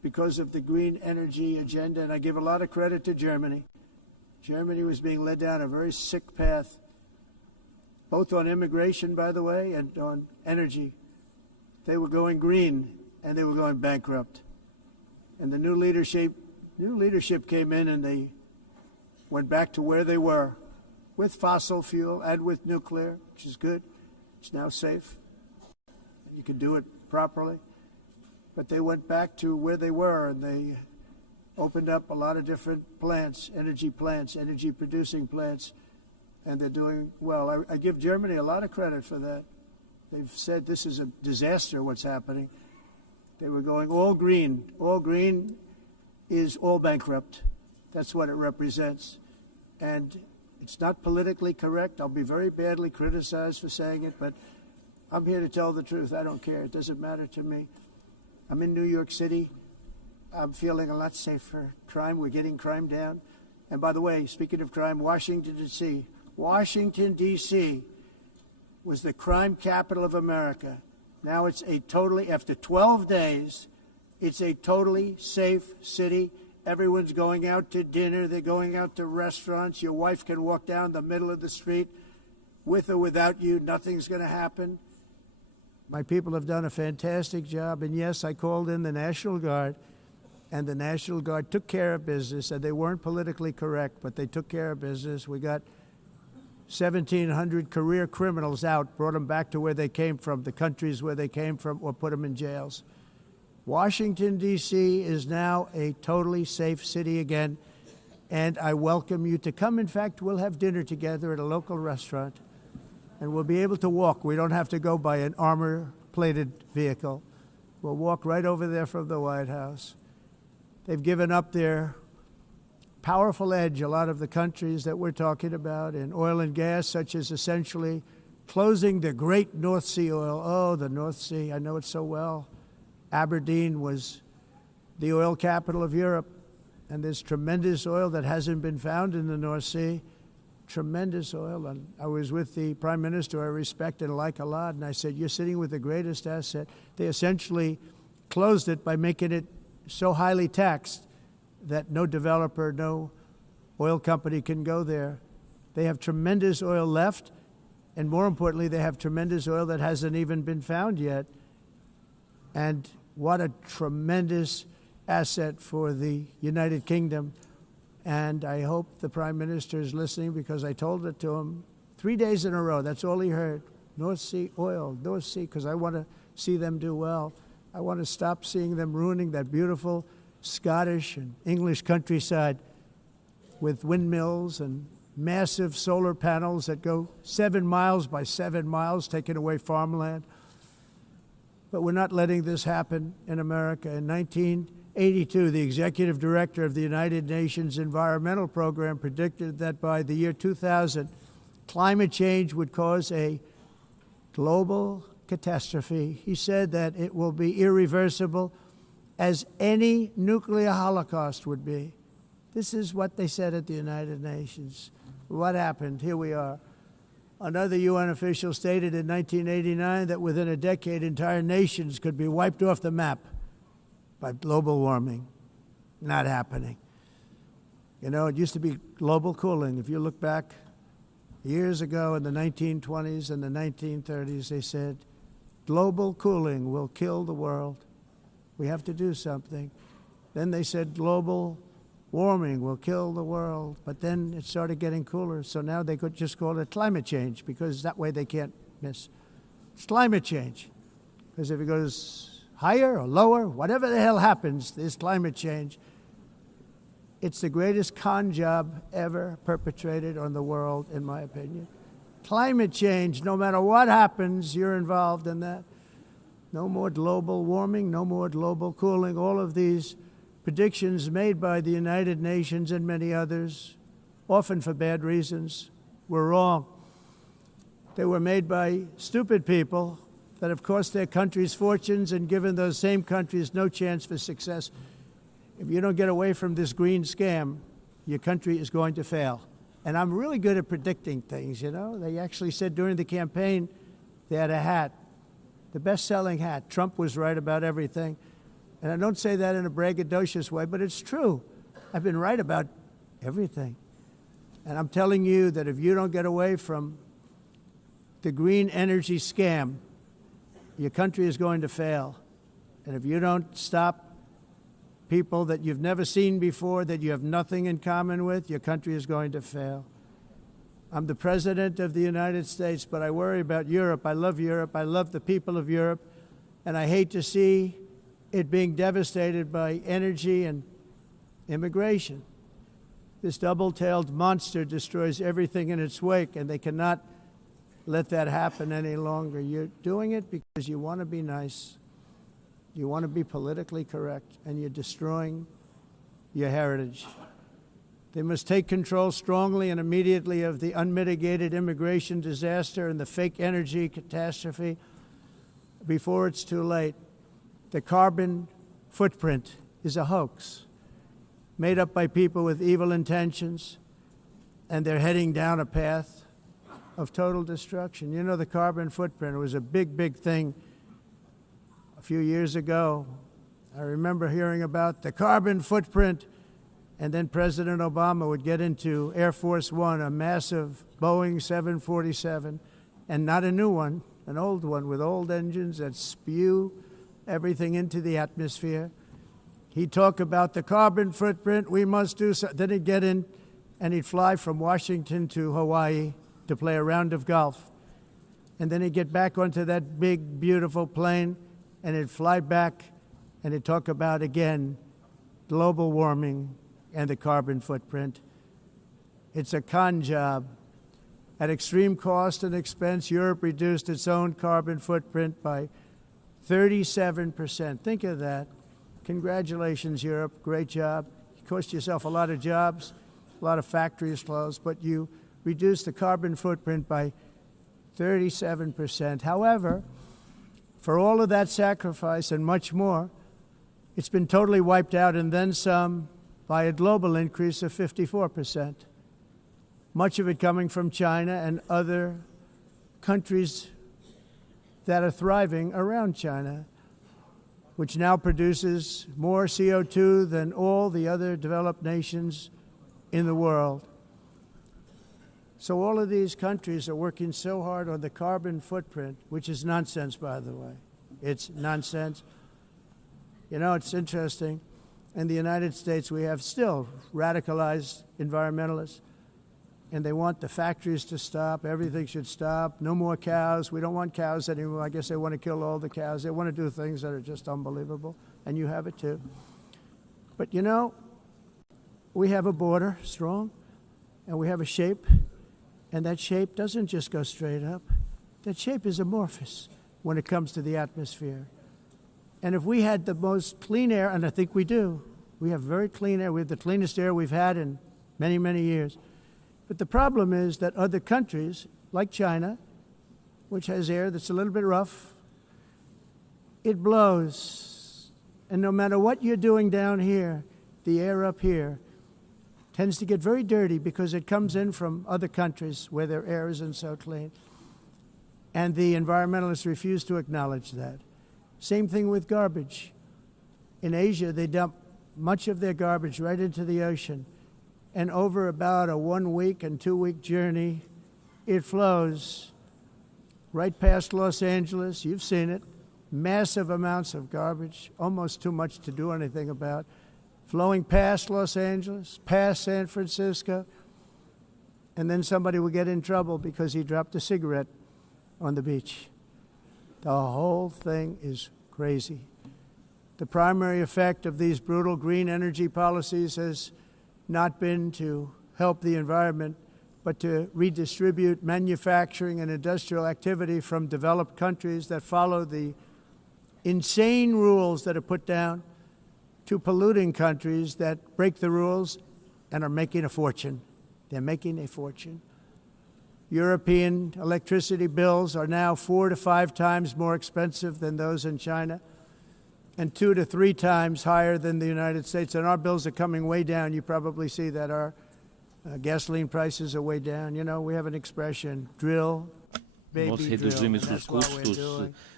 because of the green energy agenda, and I give a lot of credit to Germany. Germany was being led down a very sick path, both on immigration, by the way, and on energy. They were going green, and they were going bankrupt. And the new leadership came in, and they went back to where they were, with fossil fuel and with nuclear, which is good. It's now safe. You can do it properly. But they went back to where they were, and they opened up a lot of different plants, energy-producing plants, and they're doing well. I give Germany a lot of credit for that. They've said this is a disaster, what's happening. They were going all green. All green is all bankrupt. That's what it represents. And it's not politically correct. I'll be very badly criticized for saying it, but I'm here to tell the truth. I don't care. It doesn't matter to me. I'm in New York City. I'm feeling a lot safer. Crime, we're getting crime down. And by the way, speaking of crime, Washington, D.C. Washington, D.C. was the crime capital of America. Now it's after 12 days, it's a totally safe city. Everyone's going out to dinner. They're going out to restaurants. Your wife can walk down the middle of the street with or without you. Nothing's going to happen. My people have done a fantastic job. And yes, I called in the National Guard, and the National Guard took care of business. And they weren't politically correct, but they took care of business. We got 1,700 career criminals out, brought them back to where they came from, the countries where they came from, or put them in jails. Washington, D.C. is now a totally safe city again, and I welcome you to come. In fact, we'll have dinner together at a local restaurant, and we'll be able to walk. We don't have to go by an armor-plated vehicle. We'll walk right over there from the White House. They've given up their powerful edge, a lot of the countries that we're talking about, in oil and gas, such as essentially closing the great North Sea oil. Oh, the North Sea, I know it so well. Aberdeen was the oil capital of Europe, and there's tremendous oil that hasn't been found in the North Sea. Tremendous oil. And I was with the Prime Minister I respect and like a lot, and I said, you're sitting with the greatest asset. They essentially closed it by making it so highly taxed that no developer, no oil company can go there. They have tremendous oil left, and more importantly, they have tremendous oil that hasn't even been found yet. And what a tremendous asset for the United Kingdom. And I hope the Prime Minister is listening, because I told it to him 3 days in a row. That's all he heard. North Sea oil, North Sea, because I want to see them do well. I want to stop seeing them ruining that beautiful Scottish and English countryside with windmills and massive solar panels that go 7 miles by 7 miles, taking away farmland. But we're not letting this happen in America. In 1982, the executive director of the United Nations Environmental Program predicted that by the year 2000, climate change would cause a global catastrophe. He said that it will be irreversible, as any nuclear holocaust would be. This is what they said at the United Nations. What happened? Here we are. Another UN official stated in 1989 that within a decade, entire nations could be wiped off the map by global warming. Not happening. You know, it used to be global cooling. If you look back years ago in the 1920s and the 1930s, they said, global cooling will kill the world. We have to do something. Then they said global warming will kill the world. But then it started getting cooler. So now they could just call it climate change, because that way they can't miss. It's climate change. Because if it goes higher or lower, whatever the hell happens, there's climate change. It's the greatest con job ever perpetrated on the world, in my opinion. Climate change, no matter what happens, you're involved in that. No more global warming, no more global cooling. All of these predictions made by the United Nations and many others, often for bad reasons, were wrong. They were made by stupid people that have cost their countries fortunes and given those same countries no chance for success. If you don't get away from this green scam, your country is going to fail. And I'm really good at predicting things, you know. They actually said during the campaign they had a hat, the best-selling hat. Trump was right about everything. And I don't say that in a braggadocious way, but it's true. I've been right about everything. And I'm telling you that if you don't get away from the green energy scam, your country is going to fail. And if you don't stop people that you've never seen before, that you have nothing in common with, your country is going to fail. I'm the President of the United States, but I worry about Europe. I love Europe. I love the people of Europe. And I hate to see it being devastated by energy and immigration. This double-tailed monster destroys everything in its wake, and they cannot let that happen any longer. You're doing it because you want to be nice. You want to be politically correct, and you're destroying your heritage. They must take control strongly and immediately of the unmitigated immigration disaster and the fake energy catastrophe before it's too late. The carbon footprint is a hoax made up by people with evil intentions, and they're heading down a path of total destruction. You know, the carbon footprint was a big, big thing a few years ago. I remember hearing about the carbon footprint, and then President Obama would get into Air Force One, a massive Boeing 747, and not a new one, an old one with old engines that spew everything into the atmosphere. He'd talk about the carbon footprint, we must do so. Then he'd get in and he'd fly from Washington to Hawaii to play a round of golf. And then he'd get back onto that big, beautiful plane and he'd fly back and he'd talk about, again, global warming and the carbon footprint. It's a con job. At extreme cost and expense, Europe reduced its own carbon footprint by 37%. Think of that. Congratulations, Europe. Great job. You cost yourself a lot of jobs, a lot of factories closed, but you reduced the carbon footprint by 37%. However, for all of that sacrifice and much more, it's been totally wiped out and then some by a global increase of 54%. Much of it coming from China and other countries that are thriving around China, which now produces more CO2 than all the other developed nations in the world. So all of these countries are working so hard on the carbon footprint, which is nonsense, by the way. It's nonsense. You know, it's interesting. In the United States, we have still radicalized environmentalists, and they want the factories to stop. Everything should stop. No more cows. We don't want cows anymore. I guess they want to kill all the cows. They want to do things that are just unbelievable, and you have it too. But you know, we have a border, strong, and we have a shape, and that shape doesn't just go straight up. That shape is amorphous when it comes to the atmosphere. And if we had the most clean air, and I think we do, we have very clean air. We have the cleanest air we've had in many, many years. But the problem is that other countries, like China, which has air that's a little bit rough, it blows. And no matter what you're doing down here, the air up here tends to get very dirty because it comes in from other countries where their air isn't so clean. And the environmentalists refuse to acknowledge that. Same thing with garbage. In Asia, they dump much of their garbage right into the ocean. And over about a 1 week and 2 week journey, it flows right past Los Angeles. You've seen it. Massive amounts of garbage, almost too much to do anything about, flowing past Los Angeles, past San Francisco, and then somebody will get in trouble because he dropped a cigarette on the beach. The whole thing is crazy. The primary effect of these brutal green energy policies has not been to help the environment, but to redistribute manufacturing and industrial activity from developed countries that follow the insane rules that are put down to polluting countries that break the rules and are making a fortune. They're making a fortune. European electricity bills are now 4 to 5 times more expensive than those in China, and 2 to 3 times higher than the United States. And our bills are coming way down. You probably see that our gasoline prices are way down. You know, we have an expression, drill, baby, Nós drill. reduzimos And os that's what we're custos doing.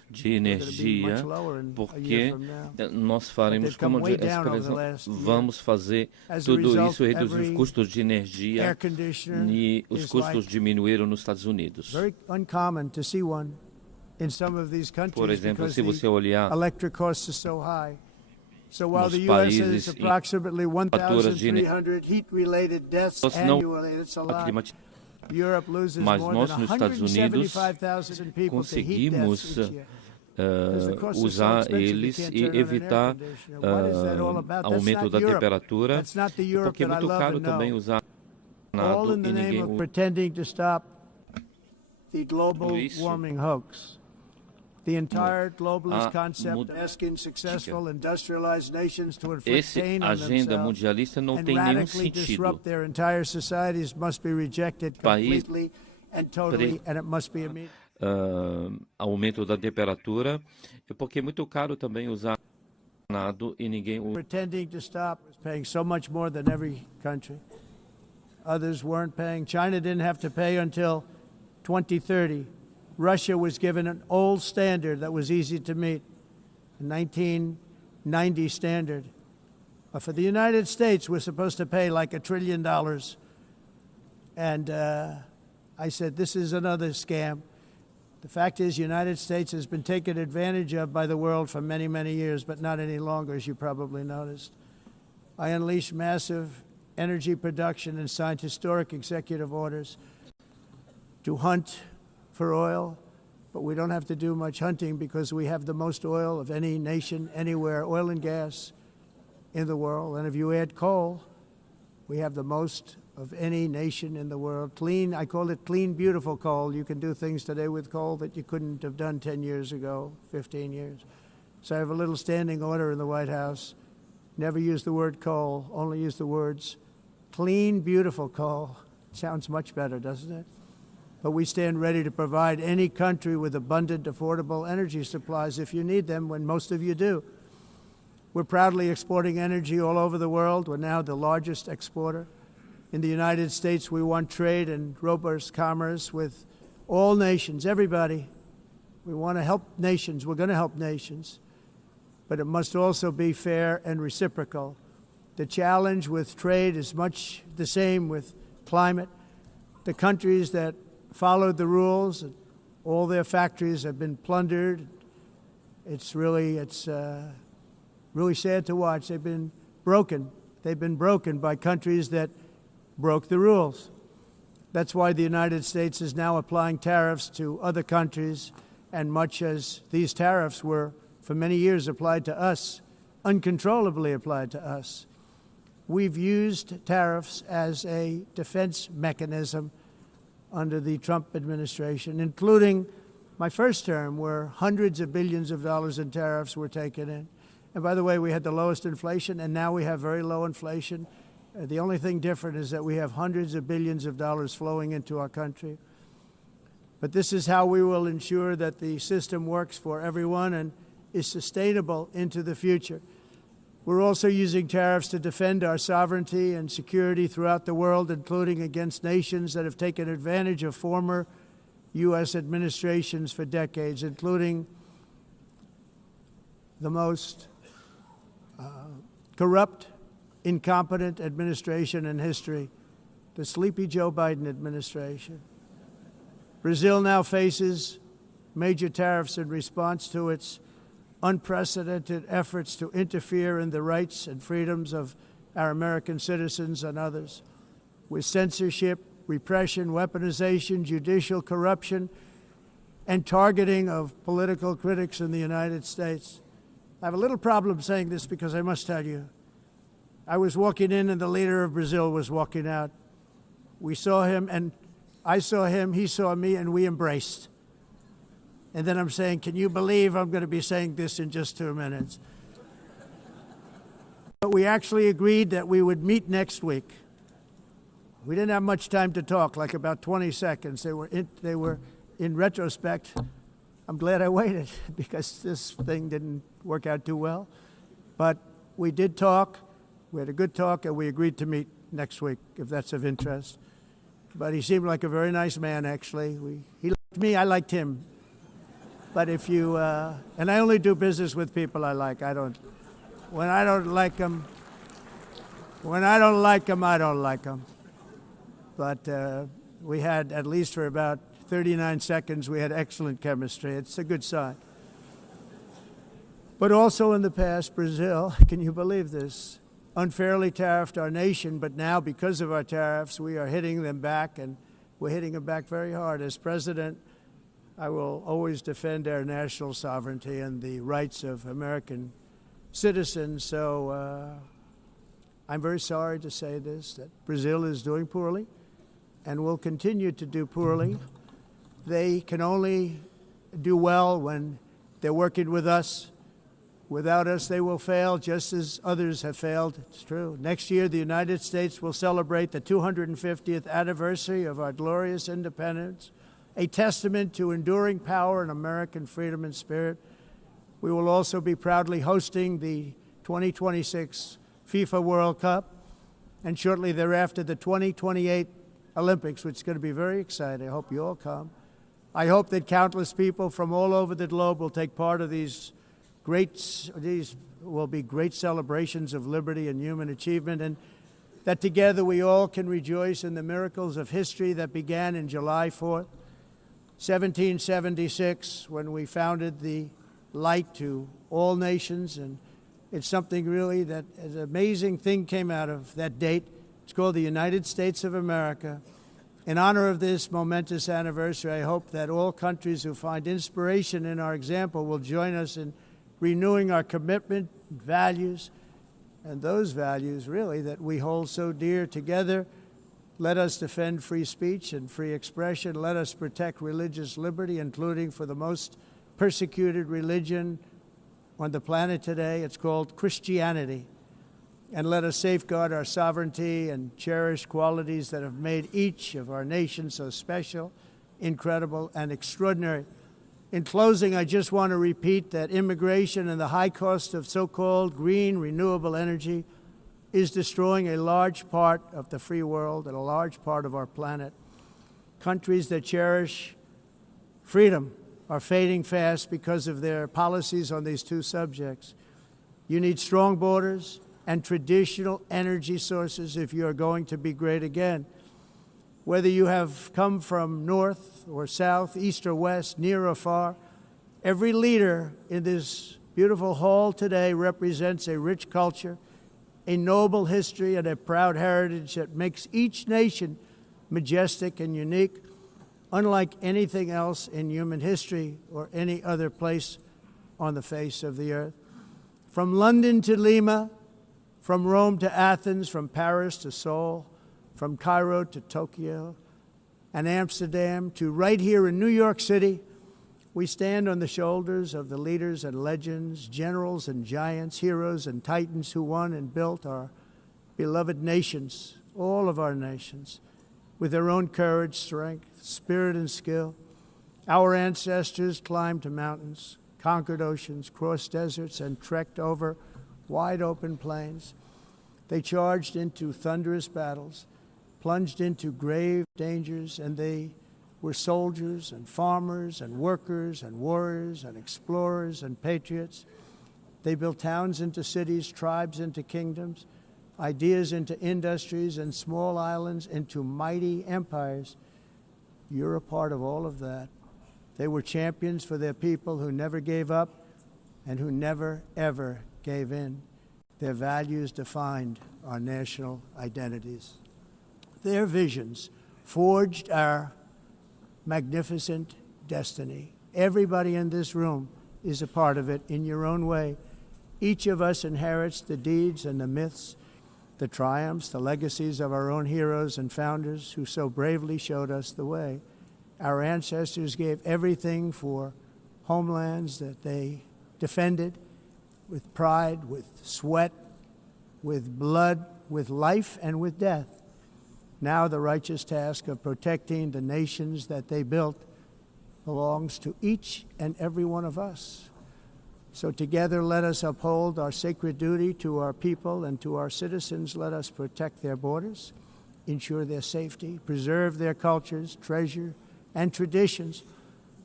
de energia, porque nós faremos, como vamos fazer tudo isso e reduzir os custos de energia, e os custos diminuíram nos Estados Unidos. Por exemplo, se você olhar nos países em faturas de energia não climatizadas, mas nós nos Estados Unidos conseguimos usar eles e evitar aumento da temperatura, porque é muito caro também usar nada e ninguém usa isso. The entire globalist concept asking successful industrialized nations to inflict pain on themselves and radically disrupt their entire societies must be rejected completely and totally, and it must be immediate. Aumento da temperatura, porque é muito caro também usar nada e ninguém usa. Pretending to stop was paying so much more than every country. Others weren't paying. China didn't have to pay until 2030. Russia was given an old standard that was easy to meet, a 1990 standard. For the United States, we're supposed to pay like $1 trillion. And I said, this is another scam. The fact is, the United States has been taken advantage of by the world for many, many years, but not any longer, as you probably noticed. I unleashed massive energy production and signed historic executive orders to hunt for oil, but we don't have to do much hunting because we have the most oil of any nation anywhere, oil and gas in the world. And if you add coal, we have the most of any nation in the world. Clean, I call it clean, beautiful coal. You can do things today with coal that you couldn't have done 10 years ago, 15 years. So I have a little standing order in the White House. Never use the word coal, only use the words clean, beautiful coal. Sounds much better, doesn't it? But we stand ready to provide any country with abundant, affordable energy supplies if you need them, when most of you do. We're proudly exporting energy all over the world. We're now the largest exporter. In the United States, we want trade and robust commerce with all nations, everybody. We want to help nations. We're going to help nations. But it must also be fair and reciprocal. The challenge with trade is much the same with climate. The countries that followed the rules, all their factories have been plundered. It's really sad to watch. They've been broken. They've been broken by countries that broke the rules. That's why the United States is now applying tariffs to other countries, and much as these tariffs were for many years applied to us, uncontrollably applied to us. We've used tariffs as a defense mechanism under the Trump administration, including my first term, where hundreds of billions of dollars in tariffs were taken in. And by the way, we had the lowest inflation, and now we have very low inflation. The only thing different is that we have hundreds of billions of dollars flowing into our country. But this is how we will ensure that the system works for everyone and is sustainable into the future. We're also using tariffs to defend our sovereignty and security throughout the world, including against nations that have taken advantage of former U.S. administrations for decades, including the most corrupt, incompetent administration in history, the sleepy Joe Biden administration. Brazil now faces major tariffs in response to its unprecedented efforts to interfere in the rights and freedoms of our American citizens and others, with censorship, repression, weaponization, judicial corruption, and targeting of political critics in the United States. I have a little problem saying this because I must tell you, I was walking in and the leader of Brazil was walking out. We saw him and I saw him, he saw me, and we embraced. And then I'm saying, can you believe I'm going to be saying this in just 2 minutes? But we actually agreed that we would meet next week. We didn't have much time to talk, like about 20 seconds. They were in retrospect, I'm glad I waited because this thing didn't work out too well. But we did talk. We had a good talk, and we agreed to meet next week, if that's of interest. But he seemed like a very nice man, actually. He liked me, I liked him. But if you, and I only do business with people I like. When I don't like them, I don't like them. But we had, at least for about 39 seconds, we had excellent chemistry. It's a good sign. But also in the past, Brazil, can you believe this, unfairly tariffed our nation, but now because of our tariffs, we are hitting them back, and we're hitting them back very hard. As president, I will always defend our national sovereignty and the rights of American citizens. So I'm very sorry to say this, that Brazil is doing poorly and will continue to do poorly. They can only do well when they're working with us. Without us, they will fail, just as others have failed. It's true. Next year, the United States will celebrate the 250th anniversary of our glorious independence, a testament to enduring power and American freedom and spirit. We will also be proudly hosting the 2026 FIFA World Cup, and shortly thereafter, the 2028 Olympics, which is going to be very exciting. I hope you all come. I hope that countless people from all over the globe will take part of these will be great celebrations of liberty and human achievement, and that together we all can rejoice in the miracles of history that began in July 4th, 1776, when we founded the light to all nations. And it's something really that an amazing thing came out of that date. It's called the United States of America. In honor of this momentous anniversary, I hope that all countries who find inspiration in our example will join us in renewing our commitment, values, and those values, really, that we hold so dear. Together, let us defend free speech and free expression. Let us protect religious liberty, including for the most persecuted religion on the planet today. It's called Christianity. And let us safeguard our sovereignty and cherish qualities that have made each of our nations so special, incredible, and extraordinary. In closing, I just want to repeat that immigration and the high cost of so-called green renewable energy is destroying a large part of the free world and a large part of our planet. Countries that cherish freedom are fading fast because of their policies on these two subjects. You need strong borders and traditional energy sources if you are going to be great again. Whether you have come from north or south, east or west, near or far, every leader in this beautiful hall today represents a rich culture, a noble history, and a proud heritage that makes each nation majestic and unique, unlike anything else in human history or any other place on the face of the earth. From London to Lima, from Rome to Athens, from Paris to Seoul, from Cairo to Tokyo and Amsterdam to right here in New York City, we stand on the shoulders of the leaders and legends, generals and giants, heroes and titans who won and built our beloved nations, all of our nations, with their own courage, strength, spirit, and skill. Our ancestors climbed to mountains, conquered oceans, crossed deserts, and trekked over wide open plains. They charged into thunderous battles, plunged into grave dangers, and they were soldiers and farmers and workers and warriors and explorers and patriots. They built towns into cities, tribes into kingdoms, ideas into industries, and small islands into mighty empires. You're a part of all of that. They were champions for their people who never gave up and who never, ever gave in. Their values defined our national identities. Their visions forged our magnificent destiny. Everybody in this room is a part of it in your own way. Each of us inherits the deeds and the myths, the triumphs, the legacies of our own heroes and founders who so bravely showed us the way. Our ancestors gave everything for homelands that they defended with pride, with sweat, with blood, with life, and with death. Now the righteous task of protecting the nations that they built belongs to each and every one of us. So together let us uphold our sacred duty to our people and to our citizens. Let us protect their borders, ensure their safety, preserve their cultures, treasure, and traditions,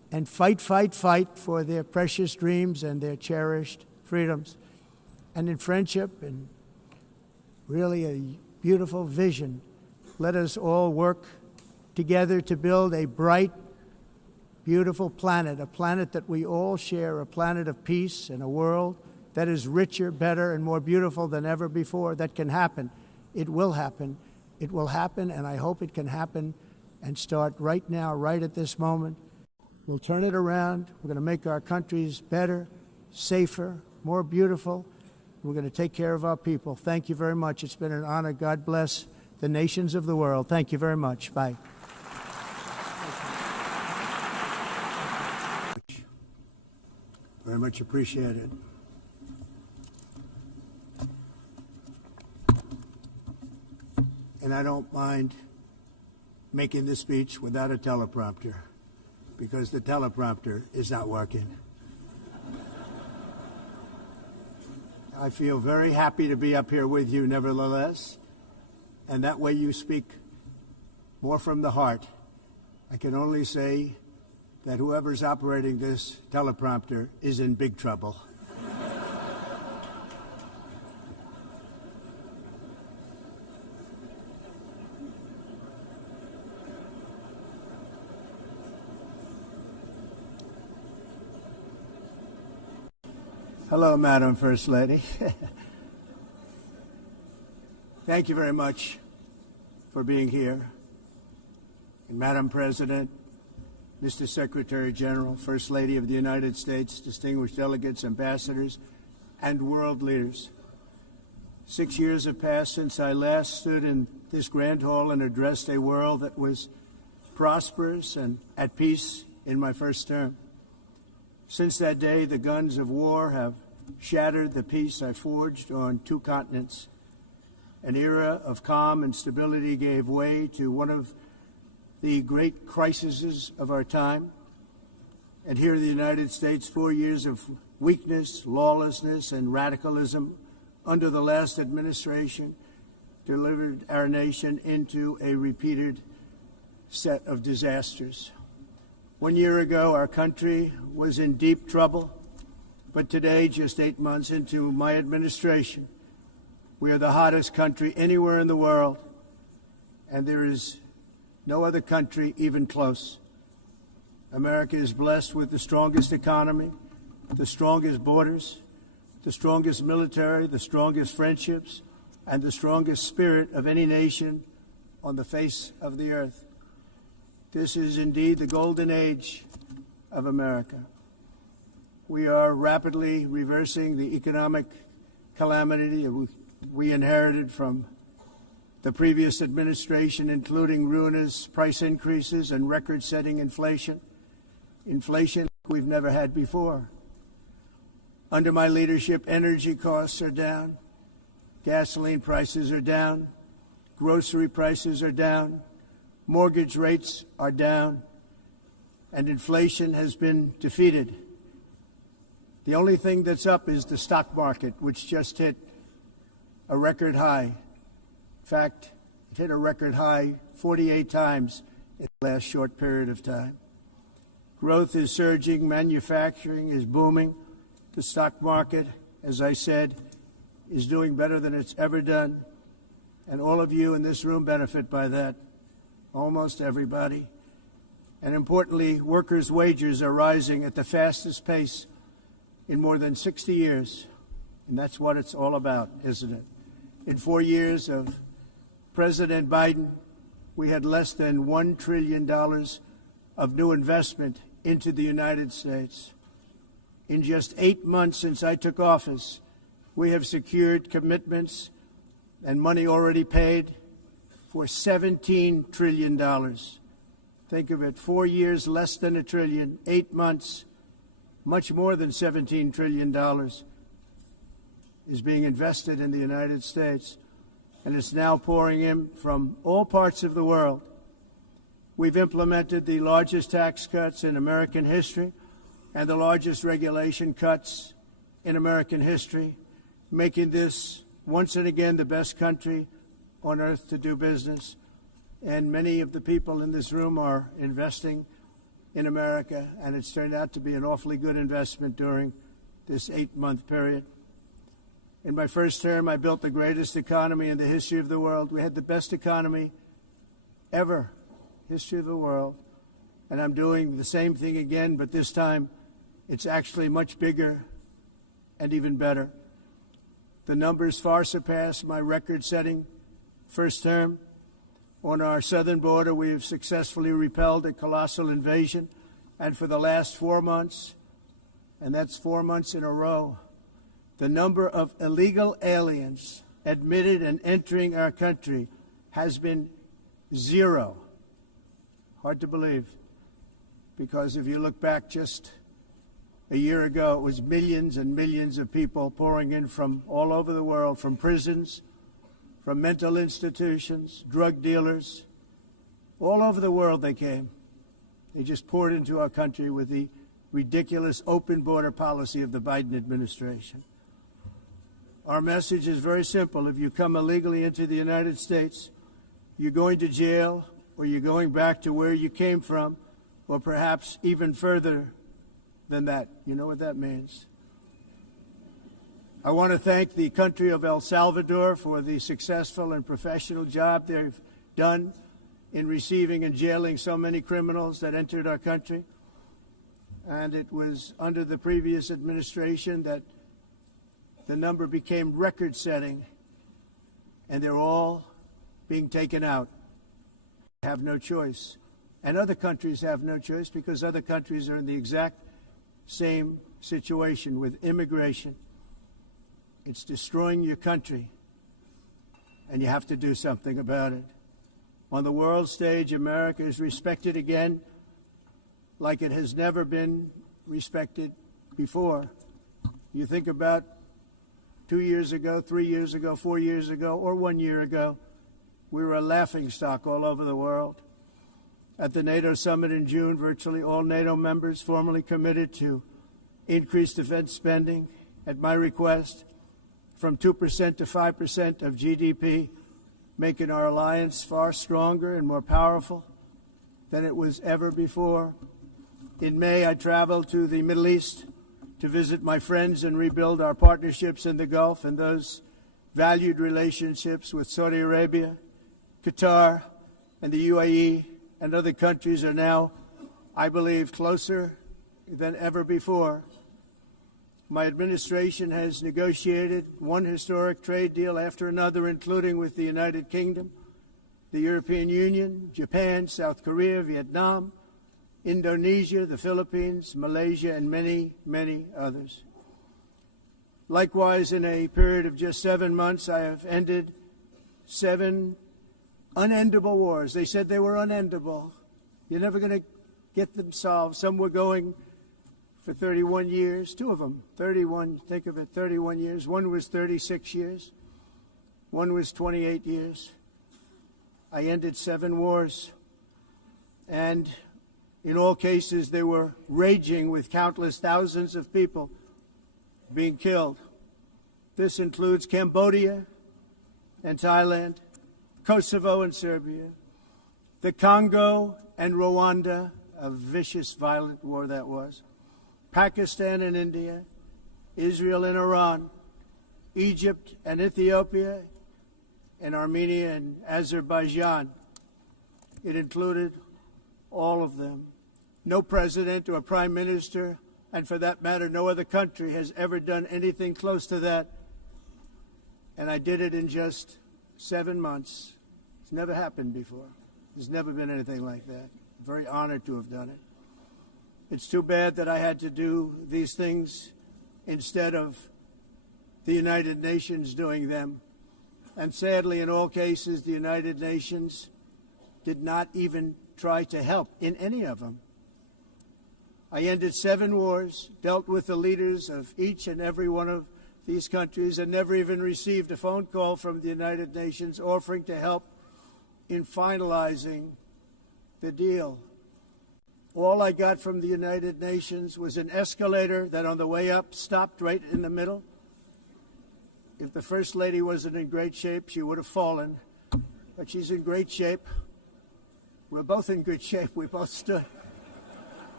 and fight, fight, fight for their precious dreams and their cherished freedoms. And in friendship and really a beautiful vision, let us all work together to build a bright, beautiful planet, a planet that we all share, a planet of peace and a world that is richer, better, and more beautiful than ever before. That can happen. It will happen. It will happen, and I hope it can happen and start right now, right at this moment. We'll turn it around. We're going to make our countries better, safer, more beautiful. We're going to take care of our people. Thank you very much. It's been an honor. God bless the nations of the world. Thank you very much. Bye. Very much appreciated. And I don't mind making this speech without a teleprompter, because the teleprompter is not working. I feel very happy to be up here with you nevertheless, and that way you speak more from the heart. I can only say that whoever's operating this teleprompter is in big trouble. Hello, Madam First Lady. Thank you very much for being here. And Madam President, Mr. Secretary General, First Lady of the United States, distinguished delegates, ambassadors, and world leaders. 6 years have passed since I last stood in this grand hall and addressed a world that was prosperous and at peace in my first term. Since that day, the guns of war have shattered the peace I forged on 2 continents. An era of calm and stability gave way to one of the great crises of our time. And here in the United States, 4 years of weakness, lawlessness, and radicalism under the last administration delivered our nation into a repeated set of disasters. 1 year ago, our country was in deep trouble, but today, just 8 months into my administration, we are the hottest country anywhere in the world, and there is no other country even close. America is blessed with the strongest economy, the strongest borders, the strongest military, the strongest friendships, and the strongest spirit of any nation on the face of the earth. This is indeed the golden age of America. We are rapidly reversing the economic calamity we inherited from the previous administration, including ruinous price increases and record-setting inflation we've never had before. Under my leadership, energy costs are down, gasoline prices are down, grocery prices are down, mortgage rates are down, and inflation has been defeated. The only thing that's up is the stock market, which just hit a record high. In fact, it hit a record high 48 times in the last short period of time. Growth is surging, manufacturing is booming. The stock market, as I said, is doing better than it's ever done. And all of you in this room benefit by that, almost everybody. And importantly, workers' wages are rising at the fastest pace in more than 60 years. And that's what it's all about, isn't it? In 4 years of President Biden, we had less than $1 trillion of new investment into the United States. In just 8 months since I took office, we have secured commitments and money already paid for $17 trillion. Think of it, 4 years, less than $1 trillion, 8 months, much more than $17 trillion is being invested in the United States, and it's now pouring in from all parts of the world. We've implemented the largest tax cuts in American history and the largest regulation cuts in American history, making this once and again the best country on earth to do business. And many of the people in this room are investing in America, and it's turned out to be an awfully good investment during this 8-month period. In my first term, I built the greatest economy in the history of the world. We had the best economy ever, history of the world. And I'm doing the same thing again, but this time it's actually much bigger and even better. The numbers far surpass my record-setting first term. On our southern border, we have successfully repelled a colossal invasion, and for the last 4 months, and that's 4 months in a row, the number of illegal aliens admitted and entering our country has been 0. Hard to believe, because if you look back just a year ago, it was millions and millions of people pouring in from all over the world, from prisons, from mental institutions, drug dealers. All over the world they came. They just poured into our country with the ridiculous open border policy of the Biden administration. Our message is very simple. If you come illegally into the United States, you're going to jail, or you're going back to where you came from, or perhaps even further than that. You know what that means. I want to thank the country of El Salvador for the successful and professional job they've done in receiving and jailing so many criminals that entered our country. And it was under the previous administration that the number became record-setting, and they're all being taken out. They have no choice. And other countries have no choice, because other countries are in the exact same situation with immigration. It's destroying your country, and you have to do something about it. On the world stage, America is respected again like it has never been respected before. You think about 2 years ago, 3 years ago, 4 years ago, or 1 year ago, we were a laughingstock all over the world. At the NATO summit in June, virtually all NATO members formally committed to increase defense spending, at my request, from 2% to 5% of GDP, making our alliance far stronger and more powerful than it was ever before. In May, I traveled to the Middle East to visit my friends and rebuild our partnerships in the Gulf and those valued relationships with Saudi Arabia, Qatar, and the UAE, and other countries are now, I believe, closer than ever before. My administration has negotiated one historic trade deal after another, including with the United Kingdom, the European Union, Japan, South Korea, Vietnam, Indonesia, the Philippines, Malaysia, and many, many others. Likewise, in a period of just 7 months, I have ended 7 unendable wars. They said they were unendable. You're never going to get them solved. Some were going for 31 years, 2 of them, 31, think of it, 31 years. One was 36 years. One was 28 years. I ended 7 wars. And in all cases, they were raging with countless thousands of people being killed. This includes Cambodia and Thailand, Kosovo and Serbia, the Congo and Rwanda, a vicious, violent war that was, Pakistan and India, Israel and Iran, Egypt and Ethiopia, and Armenia and Azerbaijan. It included all of them. No president or prime minister, and for that matter, no other country has ever done anything close to that. And I did it in just 7 months. It's never happened before. There's never been anything like that. I'm very honored to have done it. It's too bad that I had to do these things instead of the United Nations doing them. And sadly, in all cases, the United Nations did not even try to help in any of them. I ended 7 wars, dealt with the leaders of each and every one of these countries, and never even received a phone call from the United Nations offering to help in finalizing the deal. All I got from the United Nations was an escalator that on the way up stopped right in the middle. If the First Lady wasn't in great shape, she would have fallen. But she's in great shape. We're both in good shape. We both stood.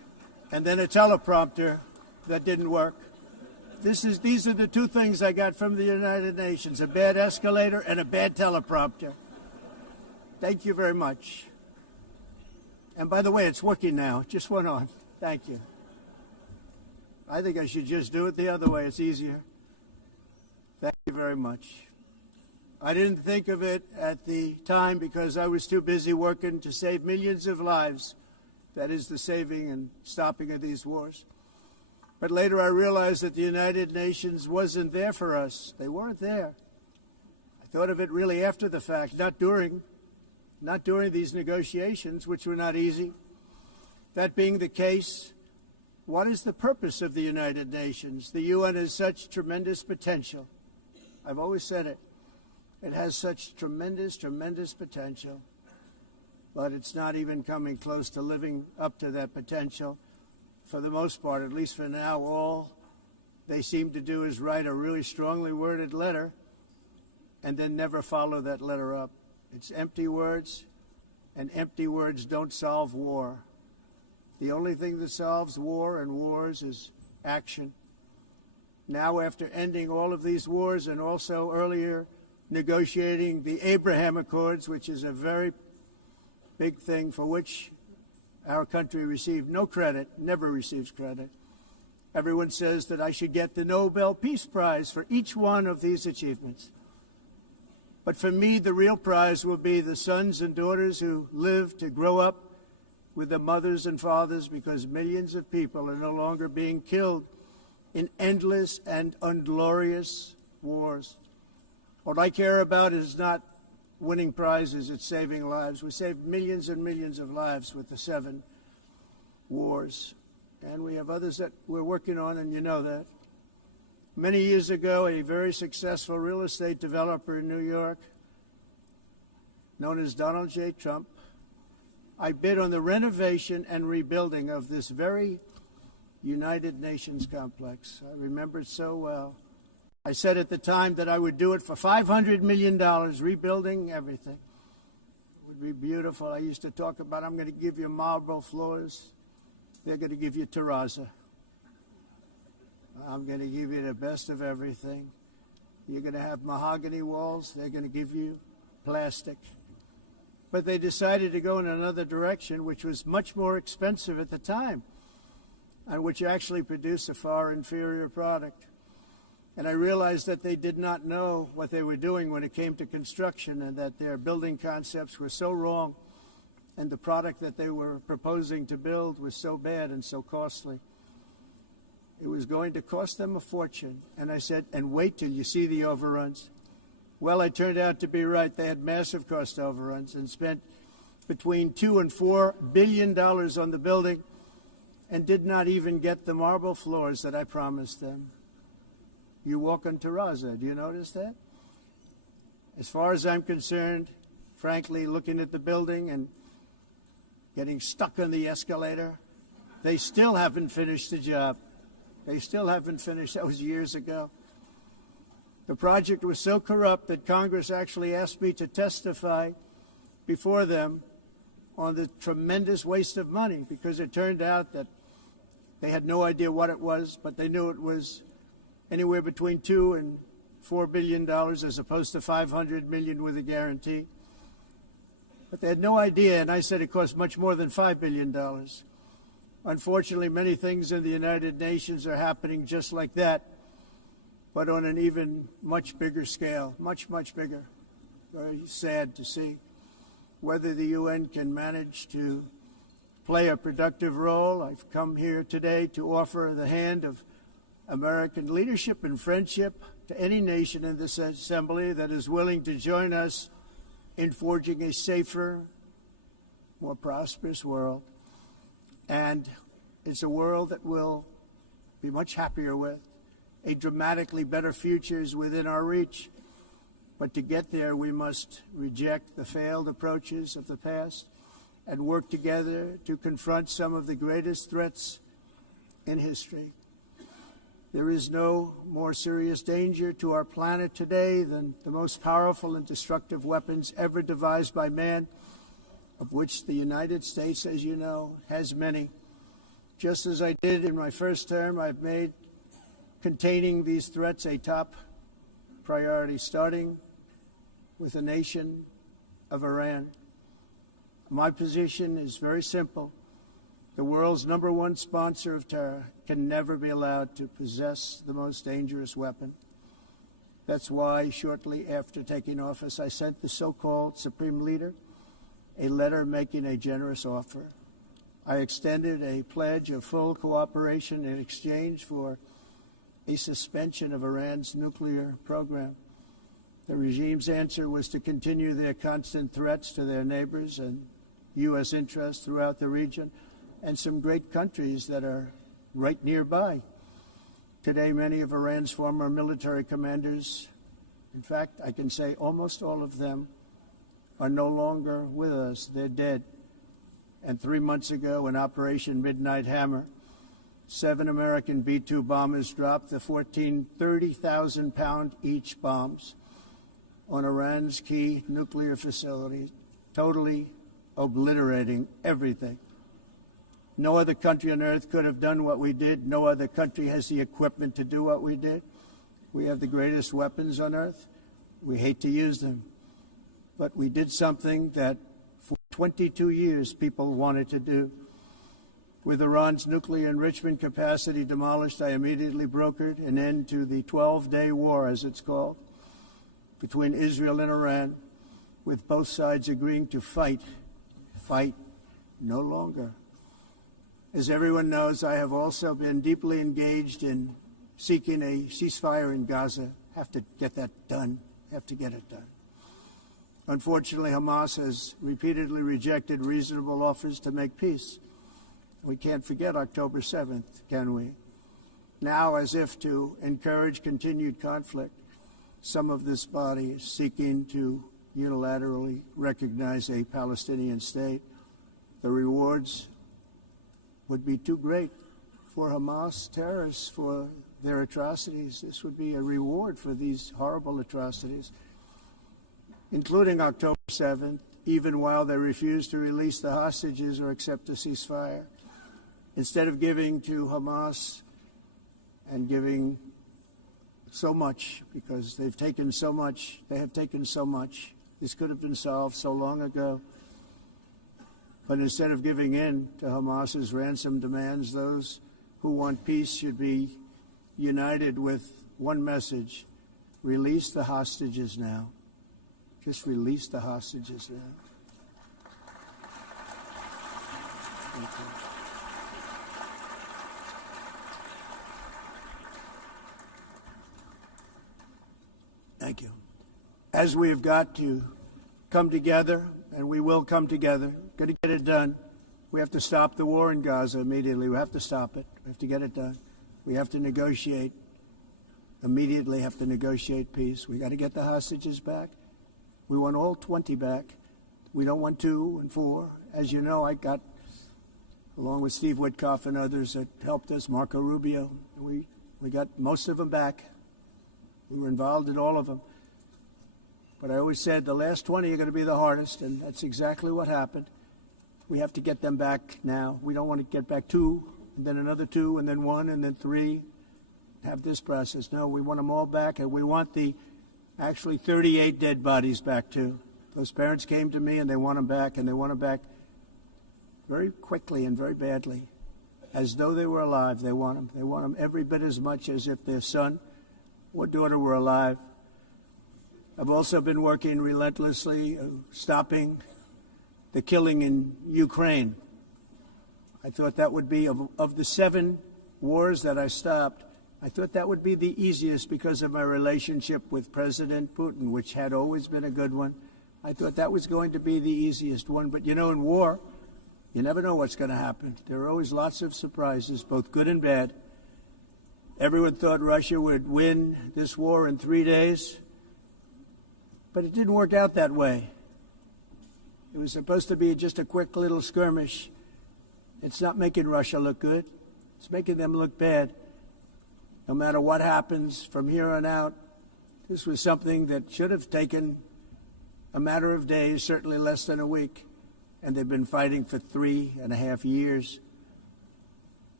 and then a teleprompter that didn't work. These are the two things I got from the United Nations, a bad escalator and a bad teleprompter. Thank you very much. And by the way, it's working now. It just went on. Thank you. I think I should just do it the other way. It's easier. Thank you very much. I didn't think of it at the time because I was too busy working to save millions of lives. That is the saving and stopping of these wars. But later I realized that the United Nations wasn't there for us. They weren't there. I thought of it really after the fact, not during these negotiations, which were not easy. That being the case, what is the purpose of the United Nations? The UN has such tremendous potential. I've always said it. It has such tremendous, tremendous potential. But it's not even coming close to living up to that potential. For the most part, at least for now, all they seem to do is write a really strongly worded letter and then never follow that letter up. It's empty words, and empty words don't solve war. The only thing that solves war and wars is action. Now, after ending all of these wars and also earlier negotiating the Abraham Accords, which is a very big thing for which our country received no credit, never receives credit. Everyone says that I should get the Nobel Peace Prize for each one of these achievements. But for me, the real prize will be the sons and daughters who live to grow up with the mothers and fathers, because millions of people are no longer being killed in endless and unglorious wars. What I care about is not winning prizes, it's saving lives. We saved millions and millions of lives with the 7 wars. And we have others that we're working on, and you know that. Many years ago, a very successful real estate developer in New York, known as Donald J. Trump, I bid on the renovation and rebuilding of this very United Nations complex. I remember it so well. I said at the time that I would do it for $500 million, rebuilding everything. It would be beautiful. I used to talk about, I'm going to give you marble floors. They're going to give you terrazzo. I'm going to give you the best of everything. You're going to have mahogany walls. They're going to give you plastic. But they decided to go in another direction, which was much more expensive at the time, and which actually produced a far inferior product. And I realized that they did not know what they were doing when it came to construction, and that their building concepts were so wrong, and the product that they were proposing to build was so bad and so costly. It was going to cost them a fortune. And I said, and wait till you see the overruns. Well, I turned out to be right. They had massive cost overruns and spent between $2 and $4 billion on the building and did not even get the marble floors that I promised them. You walk on terrazzo. Do you notice that? As far as I'm concerned, frankly, looking at the building and getting stuck on the escalator, they still haven't finished the job. They still haven't finished. That was years ago. The project was so corrupt that Congress actually asked me to testify before them on the tremendous waste of money, because it turned out that they had no idea what it was, but they knew it was anywhere between $2 and $4 billion as opposed to $500 million with a guarantee. But they had no idea, and I said it cost much more than $5 billion. Unfortunately, many things in the United Nations are happening just like that, but on an even much bigger scale, much, much bigger. Very sad to see whether the UN can manage to play a productive role. I've come here today to offer the hand of American leadership and friendship to any nation in this assembly that is willing to join us in forging a safer, more prosperous world. And it's a world that we'll be much happier with. A dramatically better future is within our reach. But to get there, we must reject the failed approaches of the past and work together to confront some of the greatest threats in history. There is no more serious danger to our planet today than the most powerful and destructive weapons ever devised by man, of which the United States, as you know, has many. Just as I did in my first term, I've made containing these threats a top priority, starting with the nation of Iran. My position is very simple. The world's #1 sponsor of terror can never be allowed to possess the most dangerous weapon. That's why, shortly after taking office, I sent the so-called Supreme Leader a letter making a generous offer. I extended a pledge of full cooperation in exchange for a suspension of Iran's nuclear program. The regime's answer was to continue their constant threats to their neighbors and U.S. interests throughout the region and some great countries that are right nearby. Today, many of Iran's former military commanders, in fact, I can say almost all of them, are no longer with us. They're dead. And 3 months ago, in Operation Midnight Hammer, 7 American B-2 bombers dropped the 14 30,000-pound each bombs on Iran's key nuclear facilities, totally obliterating everything. No other country on earth could have done what we did. No other country has the equipment to do what we did. We have the greatest weapons on earth. We hate to use them. But we did something that for 22 years people wanted to do. With Iran's nuclear enrichment capacity demolished, I immediately brokered an end to the 12-day war, as it's called, between Israel and Iran, with both sides agreeing to fight no longer. As everyone knows, I have also been deeply engaged in seeking a ceasefire in Gaza. Have to get that done. Have to get it done. Unfortunately, Hamas has repeatedly rejected reasonable offers to make peace. We can't forget October 7th, can we? Now, as if to encourage continued conflict, some of this body is seeking to unilaterally recognize a Palestinian state. The rewards would be too great for Hamas terrorists for their atrocities. This would be a reward for these horrible atrocities, including October 7th, even while they refuse to release the hostages or accept a ceasefire. Instead of giving to Hamas and giving so much, because they've taken so much, they have taken so much. This could have been solved so long ago. But instead of giving in to Hamas's ransom demands, those who want peace should be united with one message: release the hostages now. Just release the hostages now. Thank you. Thank you. As we have got to come together, and we will come together, got to get it done. We have to stop the war in Gaza immediately. We have to stop it. We have to get it done. We have to negotiate, immediately have to negotiate peace. We got to get the hostages back. We want all 20 back. We don't want 2 and 4. As you know, I got, along with Steve Witkoff and others that helped us, Marco Rubio, we got most of them back. We were involved in all of them. But I always said the last 20 are going to be the hardest, and that's exactly what happened. We have to get them back now. We don't want to get back 2, and then another 2, and then 1, and then 3, have this process. No, we want them all back, and we want the actually 38 dead bodies back, too. Those parents came to me, and they want them back, and they want them back very quickly and very badly. As though they were alive, they want them. They want them every bit as much as if their son or daughter were alive. I've also been working relentlessly, stopping the killing in Ukraine. I thought that would be, of the 7 wars that I stopped, I thought that would be the easiest because of my relationship with President Putin, which had always been a good one. I thought that was going to be the easiest one. But, you know, in war, you never know what's going to happen. There are always lots of surprises, both good and bad. Everyone thought Russia would win this war in 3 days, but it didn't work out that way. It was supposed to be just a quick little skirmish. It's not making Russia look good. It's making them look bad. No matter what happens from here on out, this was something that should have taken a matter of days, certainly less than a week, and they've been fighting for 3.5 years.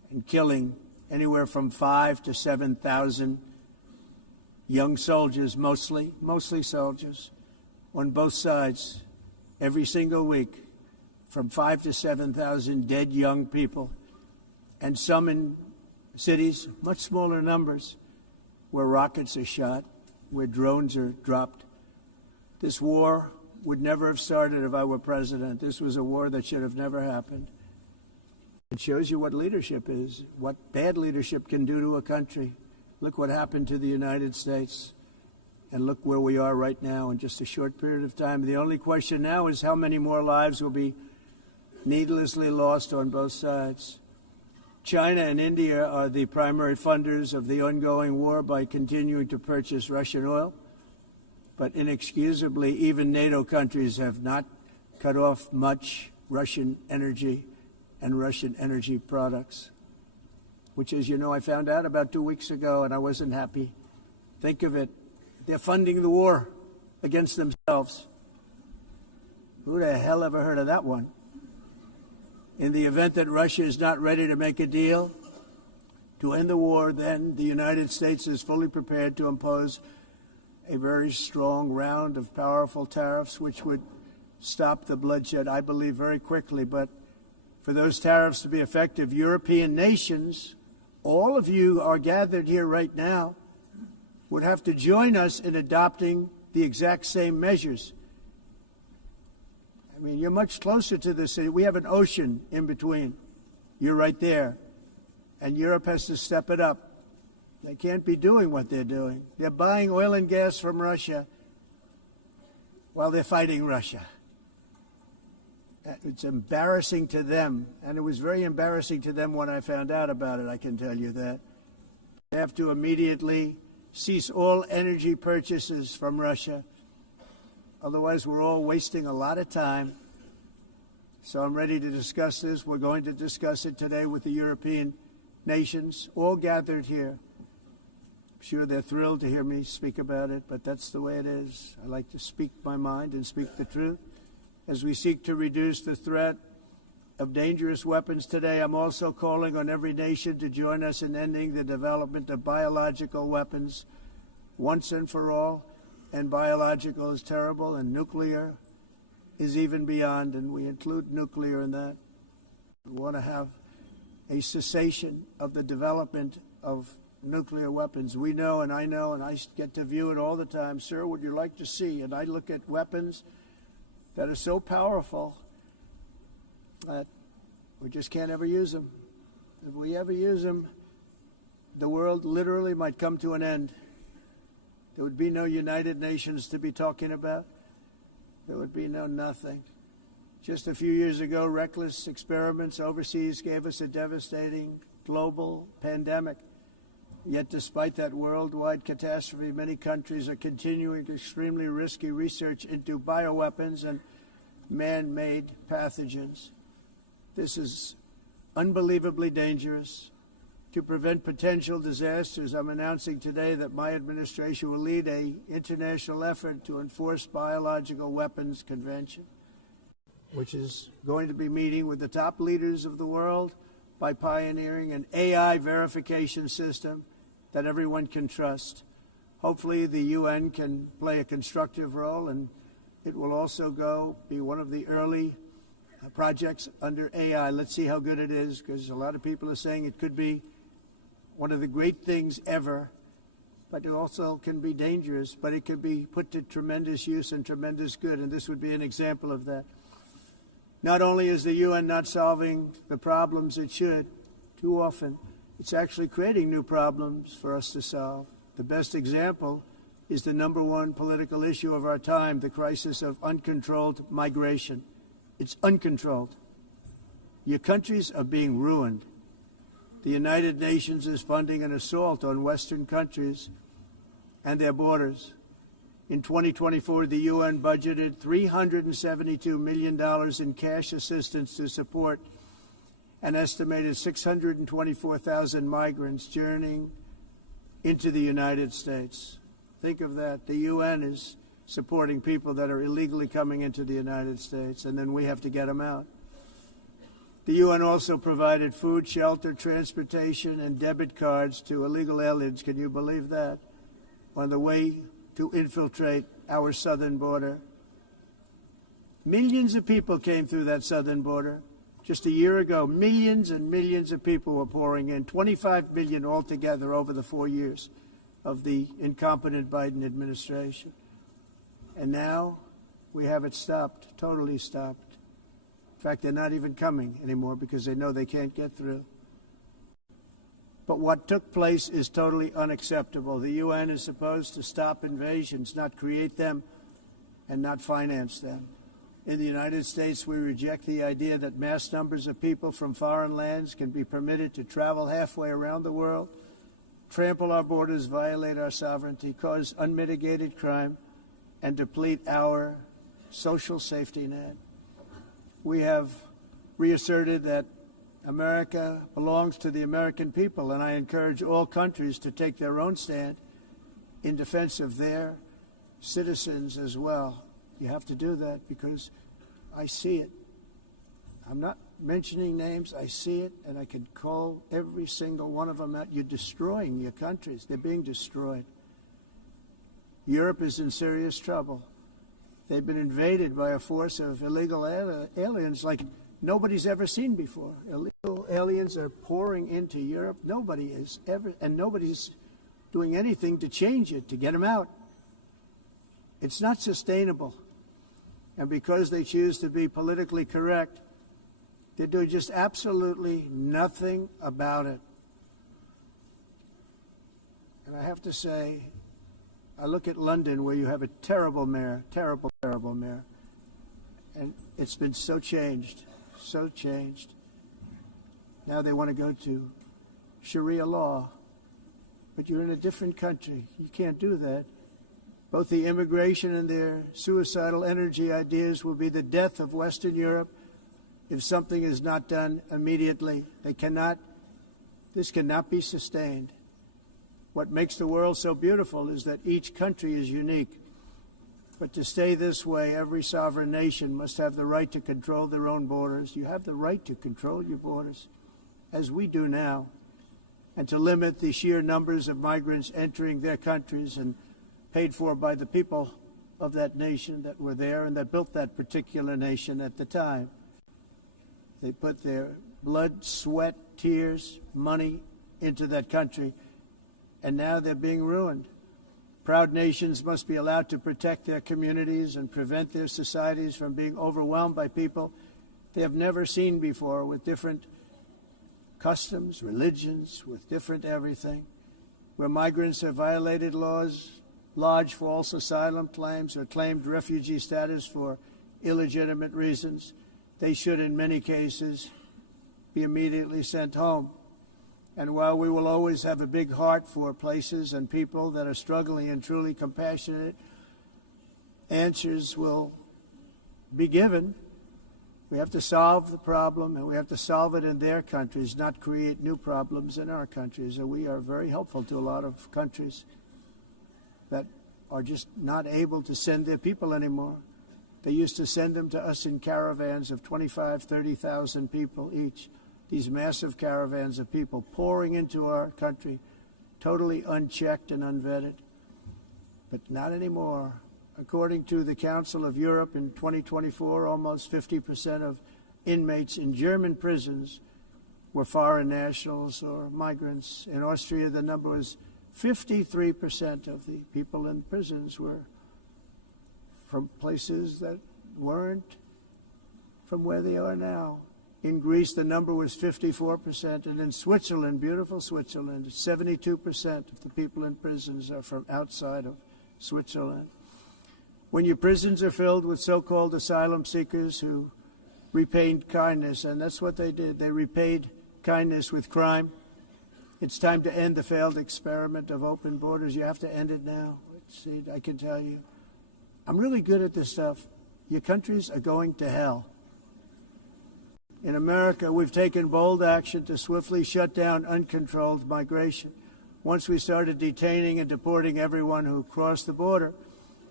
and killing anywhere from 5,000 to 7,000 young soldiers, mostly soldiers, on both sides every single week, from 5,000 to 7,000 dead young people, and some in cities, much smaller numbers, where rockets are shot, where drones are dropped. This war would never have started if I were president. This was a war that should have never happened. It shows you what leadership is, what bad leadership can do to a country. Look what happened to the United States, and look where we are right now in just a short period of time. The only question now is how many more lives will be needlessly lost on both sides. China and India are the primary funders of the ongoing war by continuing to purchase Russian oil. But inexcusably, even NATO countries have not cut off much Russian energy and Russian energy products, which, as you know, I found out about 2 weeks ago, and I wasn't happy. Think of it. They're funding the war against themselves. Who the hell ever heard of that one? In the event that Russia is not ready to make a deal to end the war, then the United States is fully prepared to impose a very strong round of powerful tariffs, which would stop the bloodshed, I believe, very quickly. But for those tariffs to be effective, European nations, all of you are gathered here right now, would have to join us in adopting the exact same measures. I mean, you're much closer to the city. We have an ocean in between. You're right there. And Europe has to step it up. They can't be doing what they're doing. They're buying oil and gas from Russia while they're fighting Russia. It's embarrassing to them, and it was very embarrassing to them when I found out about it, I can tell you that. They have to immediately cease all energy purchases from Russia. Otherwise, we're all wasting a lot of time. So I'm ready to discuss this. We're going to discuss it today with the European nations, all gathered here. I'm sure they're thrilled to hear me speak about it, but that's the way it is. I like to speak my mind and speak the truth. As we seek to reduce the threat of dangerous weapons today, I'm also calling on every nation to join us in ending the development of biological weapons once and for all. And biological is terrible, and nuclear is even beyond, and we include nuclear in that. We want to have a cessation of the development of nuclear weapons. We know, and I get to view it all the time. Sir, would you like to see? And I look at weapons that are so powerful that we just can't ever use them. If we ever use them, the world literally might come to an end. There would be no United Nations to be talking about. There would be no nothing. Just a few years ago, reckless experiments overseas gave us a devastating global pandemic. Yet despite that worldwide catastrophe, many countries are continuing extremely risky research into bioweapons and man-made pathogens. This is unbelievably dangerous. To prevent potential disasters, I'm announcing today that my administration will lead an international effort to enforce biological weapons convention, which is going to be meeting with the top leaders of the world by pioneering an AI verification system that everyone can trust. Hopefully the UN can play a constructive role, and it will also be one of the early projects under AI. Let's see how good it is, because a lot of people are saying it could be one of the great things ever, but it also can be dangerous, but it can be put to tremendous use and tremendous good, and this would be an example of that. Not only is the UN not solving the problems it should, too often, it's actually creating new problems for us to solve. The best example is the #1 political issue of our time, the crisis of uncontrolled migration. It's uncontrolled. Your countries are being ruined. The United Nations is funding an assault on Western countries and their borders. In 2024, the UN budgeted $372 million in cash assistance to support an estimated 624,000 migrants journeying into the United States. Think of that. The UN is supporting people that are illegally coming into the United States, and then we have to get them out. The UN also provided food, shelter, transportation, and debit cards to illegal aliens. Can you believe that? On the way to infiltrate our southern border. Millions of people came through that southern border. Just a year ago, millions and millions of people were pouring in, 25 million altogether over the 4 years of the incompetent Biden administration. And now we have it stopped, totally stopped. In fact, they're not even coming anymore because they know they can't get through. But what took place is totally unacceptable. The UN is supposed to stop invasions, not create them and not finance them. In the United States, we reject the idea that mass numbers of people from foreign lands can be permitted to travel halfway around the world, trample our borders, violate our sovereignty, cause unmitigated crime, and deplete our social safety net. We have reasserted that America belongs to the American people, and I encourage all countries to take their own stand in defense of their citizens as well. You have to do that because I see it. I'm not mentioning names. I see it, and I could call every single one of them out. You're destroying your countries. They're being destroyed. Europe is in serious trouble. They've been invaded by a force of illegal aliens like nobody's ever seen before. Illegal aliens are pouring into Europe. Nobody is ever, and nobody's doing anything to change it, to get them out. It's not sustainable. And because they choose to be politically correct, they're doing just absolutely nothing about it. And I have to say, I look at London, where you have a terrible mayor, terrible mayor, and it's been so changed, so changed. Now they want to go to Sharia law, but you're in a different country. You can't do that. Both the immigration and their suicidal energy ideas will be the death of Western Europe if something is not done immediately. This cannot be sustained. What makes the world so beautiful is that each country is unique. But to stay this way, every sovereign nation must have the right to control their own borders. You have the right to control your borders, as we do now, and to limit the sheer numbers of migrants entering their countries and paid for by the people of that nation that were there and that built that particular nation at the time. They put their blood, sweat, tears, money into that country, and now they're being ruined. Proud nations must be allowed to protect their communities and prevent their societies from being overwhelmed by people they have never seen before, with different customs, religions, with different everything. Where migrants have violated laws, lodged false asylum claims, or claimed refugee status for illegitimate reasons, they should, in many cases, be immediately sent home. And while we will always have a big heart for places and people that are struggling and truly compassionate, answers will be given. We have to solve the problem, and we have to solve it in their countries, not create new problems in our countries. And we are very helpful to a lot of countries that are just not able to send their people anymore. They used to send them to us in caravans of 25,000, 30,000 people each. These massive caravans of people pouring into our country, totally unchecked and unvetted. But not anymore. According to the Council of Europe, in 2024, almost 50% of inmates in German prisons were foreign nationals or migrants. In Austria, the number was 53% of the people in prisons were from places that weren't from where they are now. In Greece, the number was 54%, and in Switzerland, beautiful Switzerland, 72% of the people in prisons are from outside of Switzerland. When your prisons are filled with so-called asylum seekers who repaid kindness, and that's what they did, they repaid kindness with crime, it's time to end the failed experiment of open borders. You have to end it now. See, I can tell you, I'm really good at this stuff. Your countries are going to hell. In America, we've taken bold action to swiftly shut down uncontrolled migration. Once we started detaining and deporting everyone who crossed the border,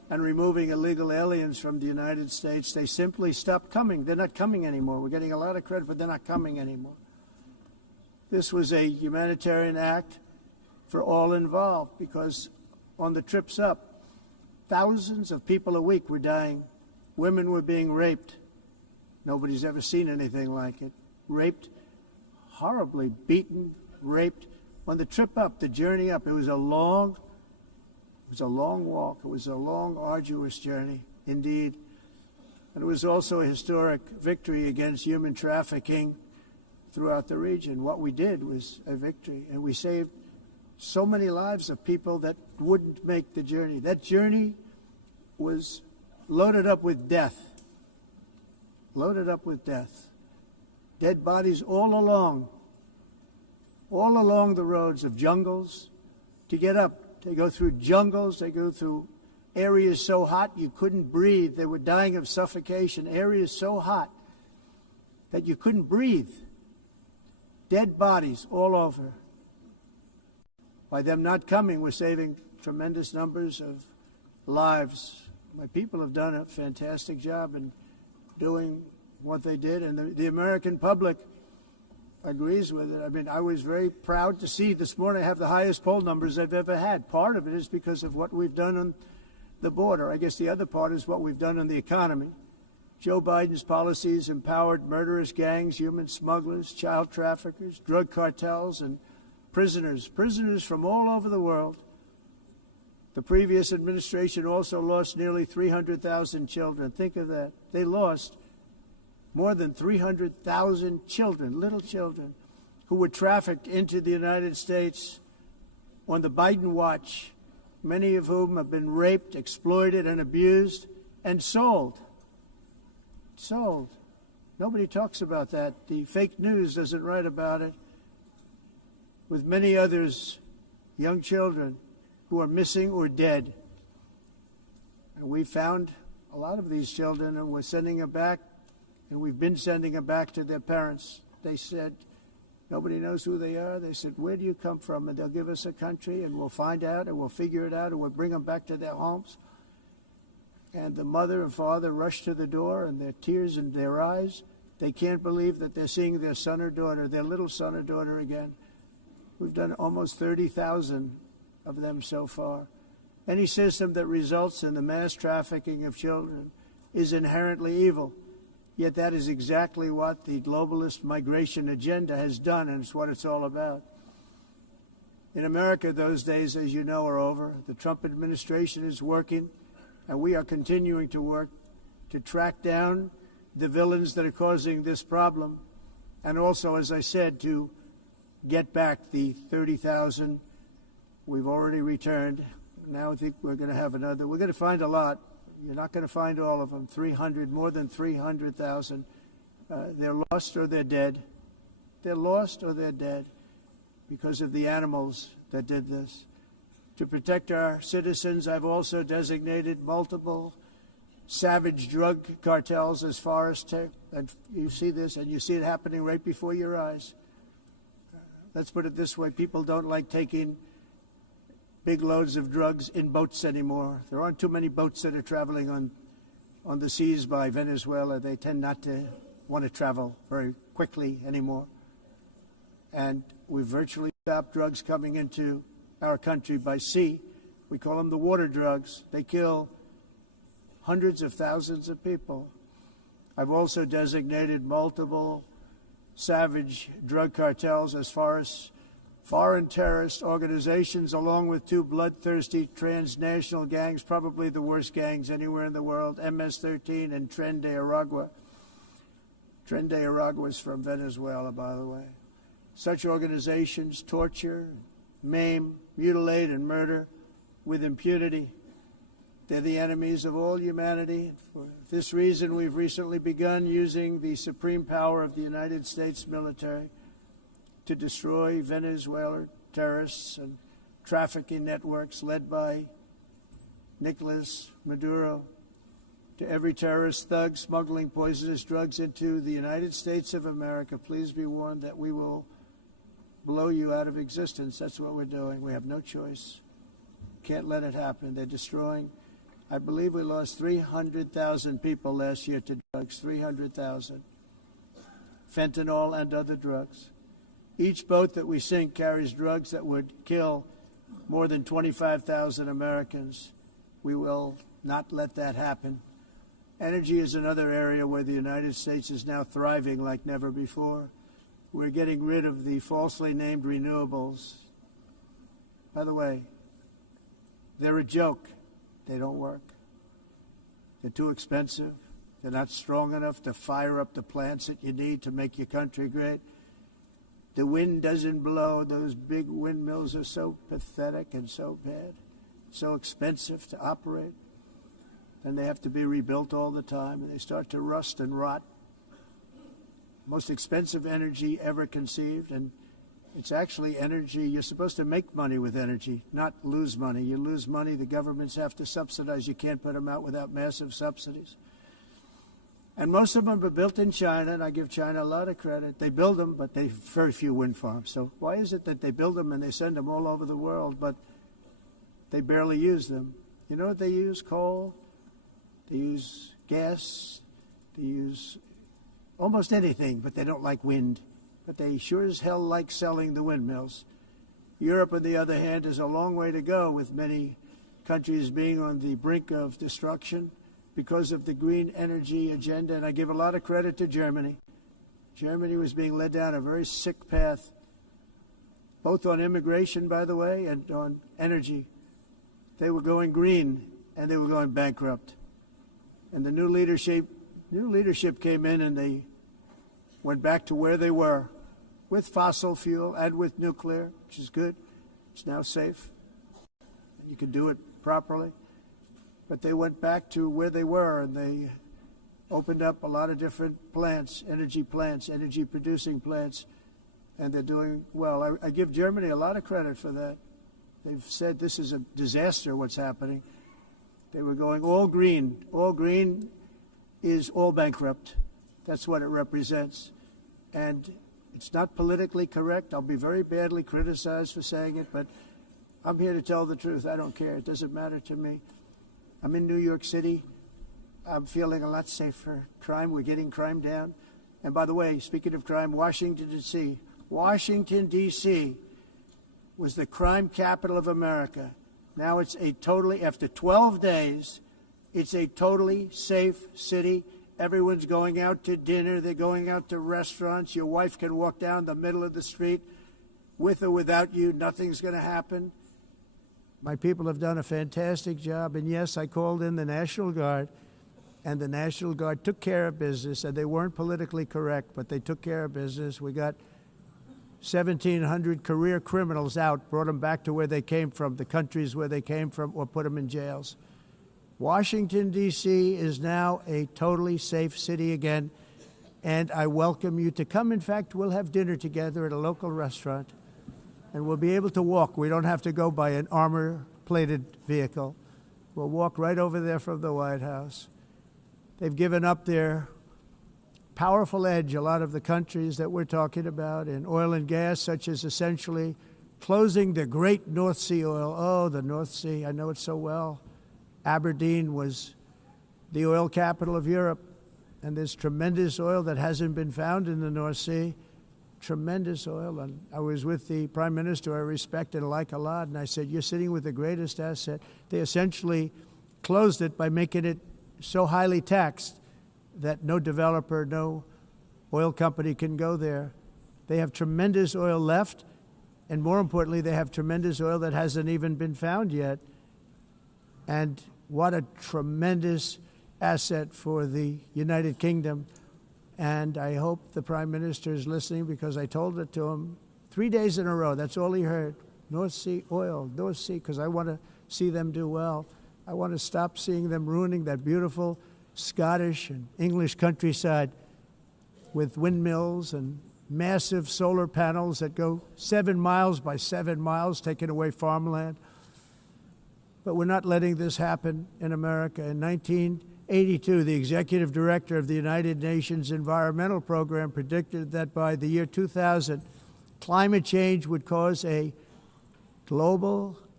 and removing illegal aliens from the United States, they simply stopped coming. They're not coming anymore. We're getting a lot of credit, but they're not coming anymore. This was a humanitarian act for all involved, because on the trips up, thousands of people a week were dying. Women were being raped. Nobody's ever seen anything like it. Raped, horribly beaten, raped. On the trip up, the journey up, it was a long walk. It was a long, arduous journey, indeed. And it was also a historic victory against human trafficking throughout the region. What we did was a victory, and we saved so many lives of people that wouldn't make the journey. That journey was loaded up with death. Loaded up with death. Dead bodies all along the roads of jungles to get up. They go through jungles, they go through areas so hot you couldn't breathe. They were dying of suffocation, areas so hot that you couldn't breathe. Dead bodies all over. By them not coming, we're saving tremendous numbers of lives. My people have done a fantastic job in doing what they did, and the American public agrees with it. I mean, I was very proud to see this morning I have the highest poll numbers I've ever had. Part of it is because of what we've done on the border. I guess the other part is what we've done on the economy. Joe Biden's policies empowered murderous gangs, human smugglers, child traffickers, drug cartels, and prisoners from all over the world. The previous administration also lost nearly 300,000 children. Think of that. They lost more than 300,000 children, little children, who were trafficked into the United States on the Biden watch, many of whom have been raped, exploited, and abused, and sold. Sold. Nobody talks about that. The fake news doesn't write about it. With many others, young children who are missing or dead. And we found a lot of these children, and we're sending them back, and we've been sending them back to their parents. They said, nobody knows who they are. They said, where do you come from? And they'll give us a country, and we'll find out, and we'll figure it out, and we'll bring them back to their homes. And the mother and father rush to the door, and their tears in their eyes. They can't believe that they're seeing their son or daughter, their little son or daughter again. We've done almost 30,000 of them so far. Any system that results in the mass trafficking of children is inherently evil. Yet that is exactly what the globalist migration agenda has done, and it's what it's all about. In America, those days, as you know, are over. The Trump administration is working, and we are continuing to work to track down the villains that are causing this problem, and also, as I said, to get back the 30,000 we've already returned. Now I think we're going to have another. We're going to find a lot. You're not going to find all of them. 300, more than 300,000. They're lost or they're dead. They're lost or they're dead because of the animals that did this. To protect our citizens, I've also designated multiple savage drug cartels as far as and you see this, and you see it happening right before your eyes. Let's put it this way. People don't like taking big loads of drugs in boats anymore. There aren't too many boats that are traveling on the seas by Venezuela. They tend not to want to travel very quickly anymore. And we've virtually stopped drugs coming into our country by sea. We call them the water drugs. They kill hundreds of thousands of people. I've also designated multiple savage drug cartels as far as foreign terrorist organizations, along with two bloodthirsty transnational gangs, probably the worst gangs anywhere in the world, MS-13 and Tren de Aragua. Tren de Aragua is from Venezuela, by the way. Such organizations torture, maim, mutilate, and murder with impunity. They're the enemies of all humanity. For this reason, we've recently begun using the supreme power of the United States military to destroy Venezuelan terrorists and trafficking networks led by Nicolas Maduro. To every terrorist thug smuggling poisonous drugs into the United States of America, please be warned that we will blow you out of existence. That's what we're doing. We have no choice. Can't let it happen. They're destroying I believe we lost 300,000 people last year to drugs, 300,000. Fentanyl and other drugs. Each boat that we sink carries drugs that would kill more than 25,000 Americans. We will not let that happen. Energy is another area where the United States is now thriving like never before. We're getting rid of the falsely named renewables. By the way, they're a joke. They don't work. They're too expensive. They're not strong enough to fire up the plants that you need to make your country great. The wind doesn't blow. Those big windmills are so pathetic and so bad, so expensive to operate. And they have to be rebuilt all the time, and they start to rust and rot. Most expensive energy ever conceived, and it's actually energy. You're supposed to make money with energy, not lose money. You lose money, the governments have to subsidize. You can't put them out without massive subsidies. And most of them are built in China, and I give China a lot of credit. They build them, but they have very few wind farms. So why is it that they build them and they send them all over the world, but they barely use them? You know what they use? Coal. They use gas. They use almost anything, but they don't like wind. But they sure as hell like selling the windmills. Europe, on the other hand, is a long way to go, with many countries being on the brink of destruction because of the green energy agenda. And I give a lot of credit to Germany. Germany was being led down a very sick path, both on immigration, by the way, and on energy. They were going green, and they were going bankrupt. And the new leadership came in, and they went back to where they were, with fossil fuel and with nuclear, which is good. It's now safe. You can do it properly. But they went back to where they were, and they opened up a lot of different plants, energy-producing plants, and they're doing well. I give Germany a lot of credit for that. They've said this is a disaster, what's happening. They were going all green. All green is all bankrupt. That's what it represents. And it's not politically correct. I'll be very badly criticized for saying it, but I'm here to tell the truth. I don't care. It doesn't matter to me. I'm in New York City. I'm feeling a lot safer. Crime, we're getting crime down. And by the way, speaking of crime, Washington, D.C. Washington, D.C. was the crime capital of America. Now it's after 12 days, it's a totally safe city. Everyone's going out to dinner. They're going out to restaurants. Your wife can walk down the middle of the street with or without you. Nothing's going to happen. My people have done a fantastic job. And yes, I called in the National Guard, and the National Guard took care of business. And they weren't politically correct, but they took care of business. We got 1,700 career criminals out, brought them back to where they came from, the countries where they came from, or put them in jails. Washington, D.C. is now a totally safe city again, and I welcome you to come. In fact, we'll have dinner together at a local restaurant, and we'll be able to walk. We don't have to go by an armor-plated vehicle. We'll walk right over there from the White House. They've given up their powerful edge, a lot of the countries that we're talking about, in oil and gas, such as essentially closing the great North Sea oil. Oh, the North Sea, I know it so well. Aberdeen was the oil capital of Europe, and there's tremendous oil that hasn't been found in the North Sea, tremendous oil. And I was with the Prime Minister I respect and like a lot, and I said, you're sitting with the greatest asset. They essentially closed it by making it so highly taxed that no developer, no oil company can go there. They have tremendous oil left, and more importantly, they have tremendous oil that hasn't even been found yet. And what a tremendous asset for the United Kingdom. And I hope the Prime Minister is listening, because I told it to him 3 days in a row. That's all he heard. North Sea oil, North Sea, because I want to see them do well. I want to stop seeing them ruining that beautiful Scottish and English countryside with windmills and massive solar panels that go 7 miles by 7 miles, taking away farmland. But we're not letting this happen in America. In 1982, the executive director of the United Nations Environmental Program predicted that by the year 2000, climate change would cause a global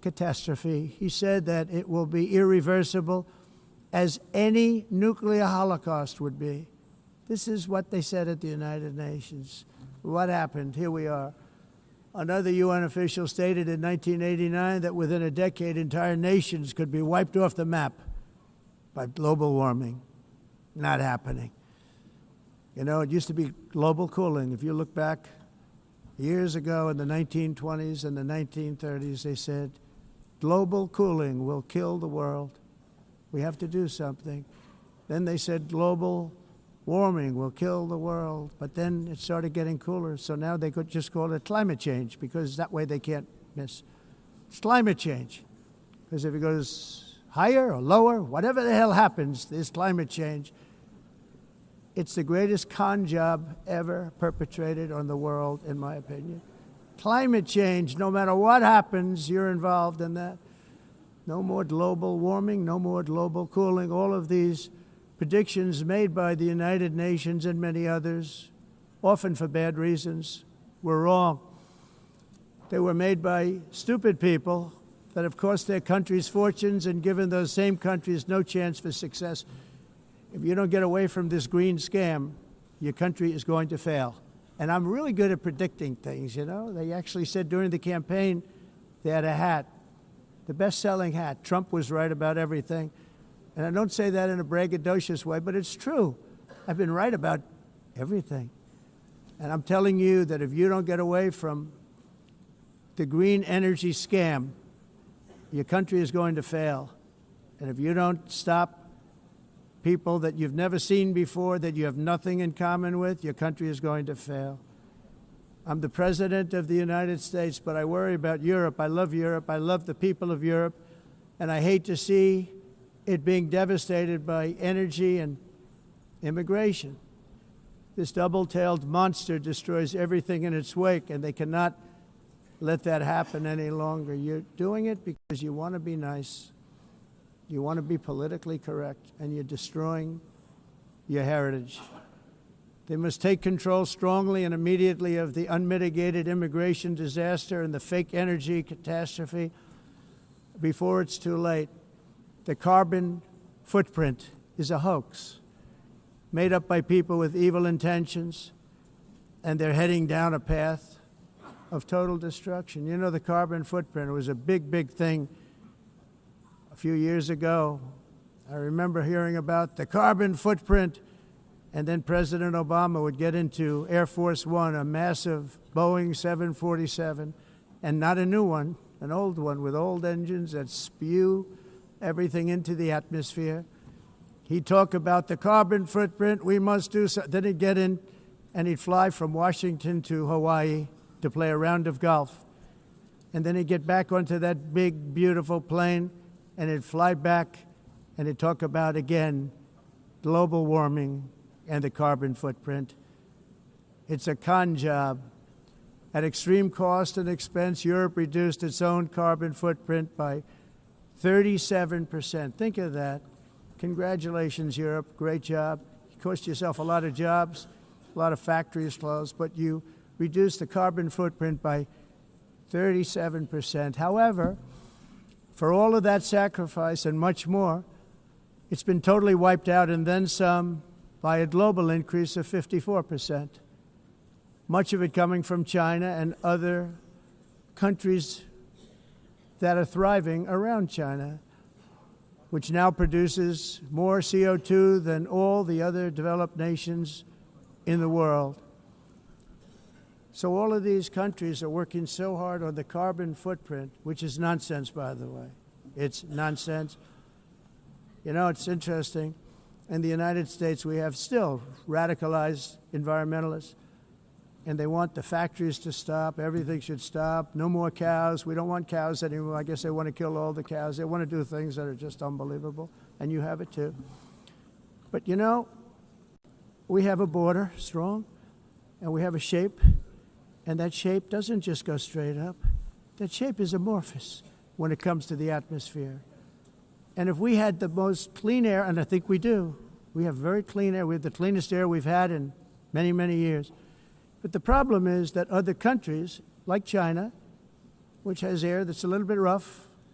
catastrophe. He said that it will be irreversible, as any nuclear holocaust would be. This is what they said at the United Nations. What happened? Here we are. Another UN official stated in 1989 that within a decade, entire nations could be wiped off the map by global warming. Not happening. You know, it used to be global cooling. If you look back years ago in the 1920s and the 1930s, they said, global cooling will kill the world. We have to do something. Then they said global warming will kill the world. But then it started getting cooler. So now they could just call it climate change, because that way they can't miss. It's climate change. Because if it goes higher or lower, whatever the hell happens, there's climate change. It's the greatest con job ever perpetrated on the world, in my opinion. Climate change, no matter what happens, you're involved in that. No more global warming, no more global cooling. All of these predictions made by the United Nations and many others, often for bad reasons, were wrong. They were made by stupid people that have cost their countries fortunes and given those same countries no chance for success. If you don't get away from this green scam, your country is going to fail. And I'm really good at predicting things, you know. They actually said during the campaign they had a hat, the best-selling hat. Trump was right about everything. And I don't say that in a braggadocious way, but it's true. I've been right about everything. And I'm telling you that if you don't get away from the green energy scam, your country is going to fail. And if you don't stop people that you've never seen before, that you have nothing in common with, your country is going to fail. I'm the President of the United States, but I worry about Europe. I love Europe. I love the people of Europe. And I hate to see it being devastated by energy and immigration. This double-tailed monster destroys everything in its wake, and they cannot let that happen any longer. You're doing it because you want to be nice. You want to be politically correct, and you're destroying your heritage. They must take control strongly and immediately of the unmitigated immigration disaster and the fake energy catastrophe before it's too late. The carbon footprint is a hoax made up by people with evil intentions, and they're heading down a path of total destruction. You know, the carbon footprint, it was a big, big thing a few years ago. I remember hearing about the carbon footprint, and then President Obama would get into Air Force One, a massive Boeing 747, and not a new one, an old one with old engines that spew everything into the atmosphere. He'd talk about the carbon footprint, we must do so. Then he'd get in and he'd fly from Washington to Hawaii to play a round of golf. And then he'd get back onto that big, beautiful plane and he'd fly back and he'd talk about, again, global warming and the carbon footprint. It's a con job. At extreme cost and expense, Europe reduced its own carbon footprint by 37%. Think of that. Congratulations, Europe. Great job. You cost yourself a lot of jobs, a lot of factories closed, but you reduced the carbon footprint by 37%. However, for all of that sacrifice and much more, it's been totally wiped out and then some by a global increase of 54%. Much of it coming from China and other countries that are thriving around China, which now produces more CO2 than all the other developed nations in the world. So all of these countries are working so hard on the carbon footprint, which is nonsense, by the way. It's nonsense. You know, it's interesting. In the United States, we have still radicalized environmentalists, and they want the factories to stop. Everything should stop. No more cows. We don't want cows anymore. I guess they want to kill all the cows. They want to do things that are just unbelievable, and you have it too. But you know, we have a border, strong, and we have a shape, and that shape doesn't just go straight up. That shape is amorphous when it comes to the atmosphere. And if we had the most clean air, and I think we do, we have very clean air. We have the cleanest air we've had in many, many years. But the problem is that other countries, like China, which has air that's a little bit rough,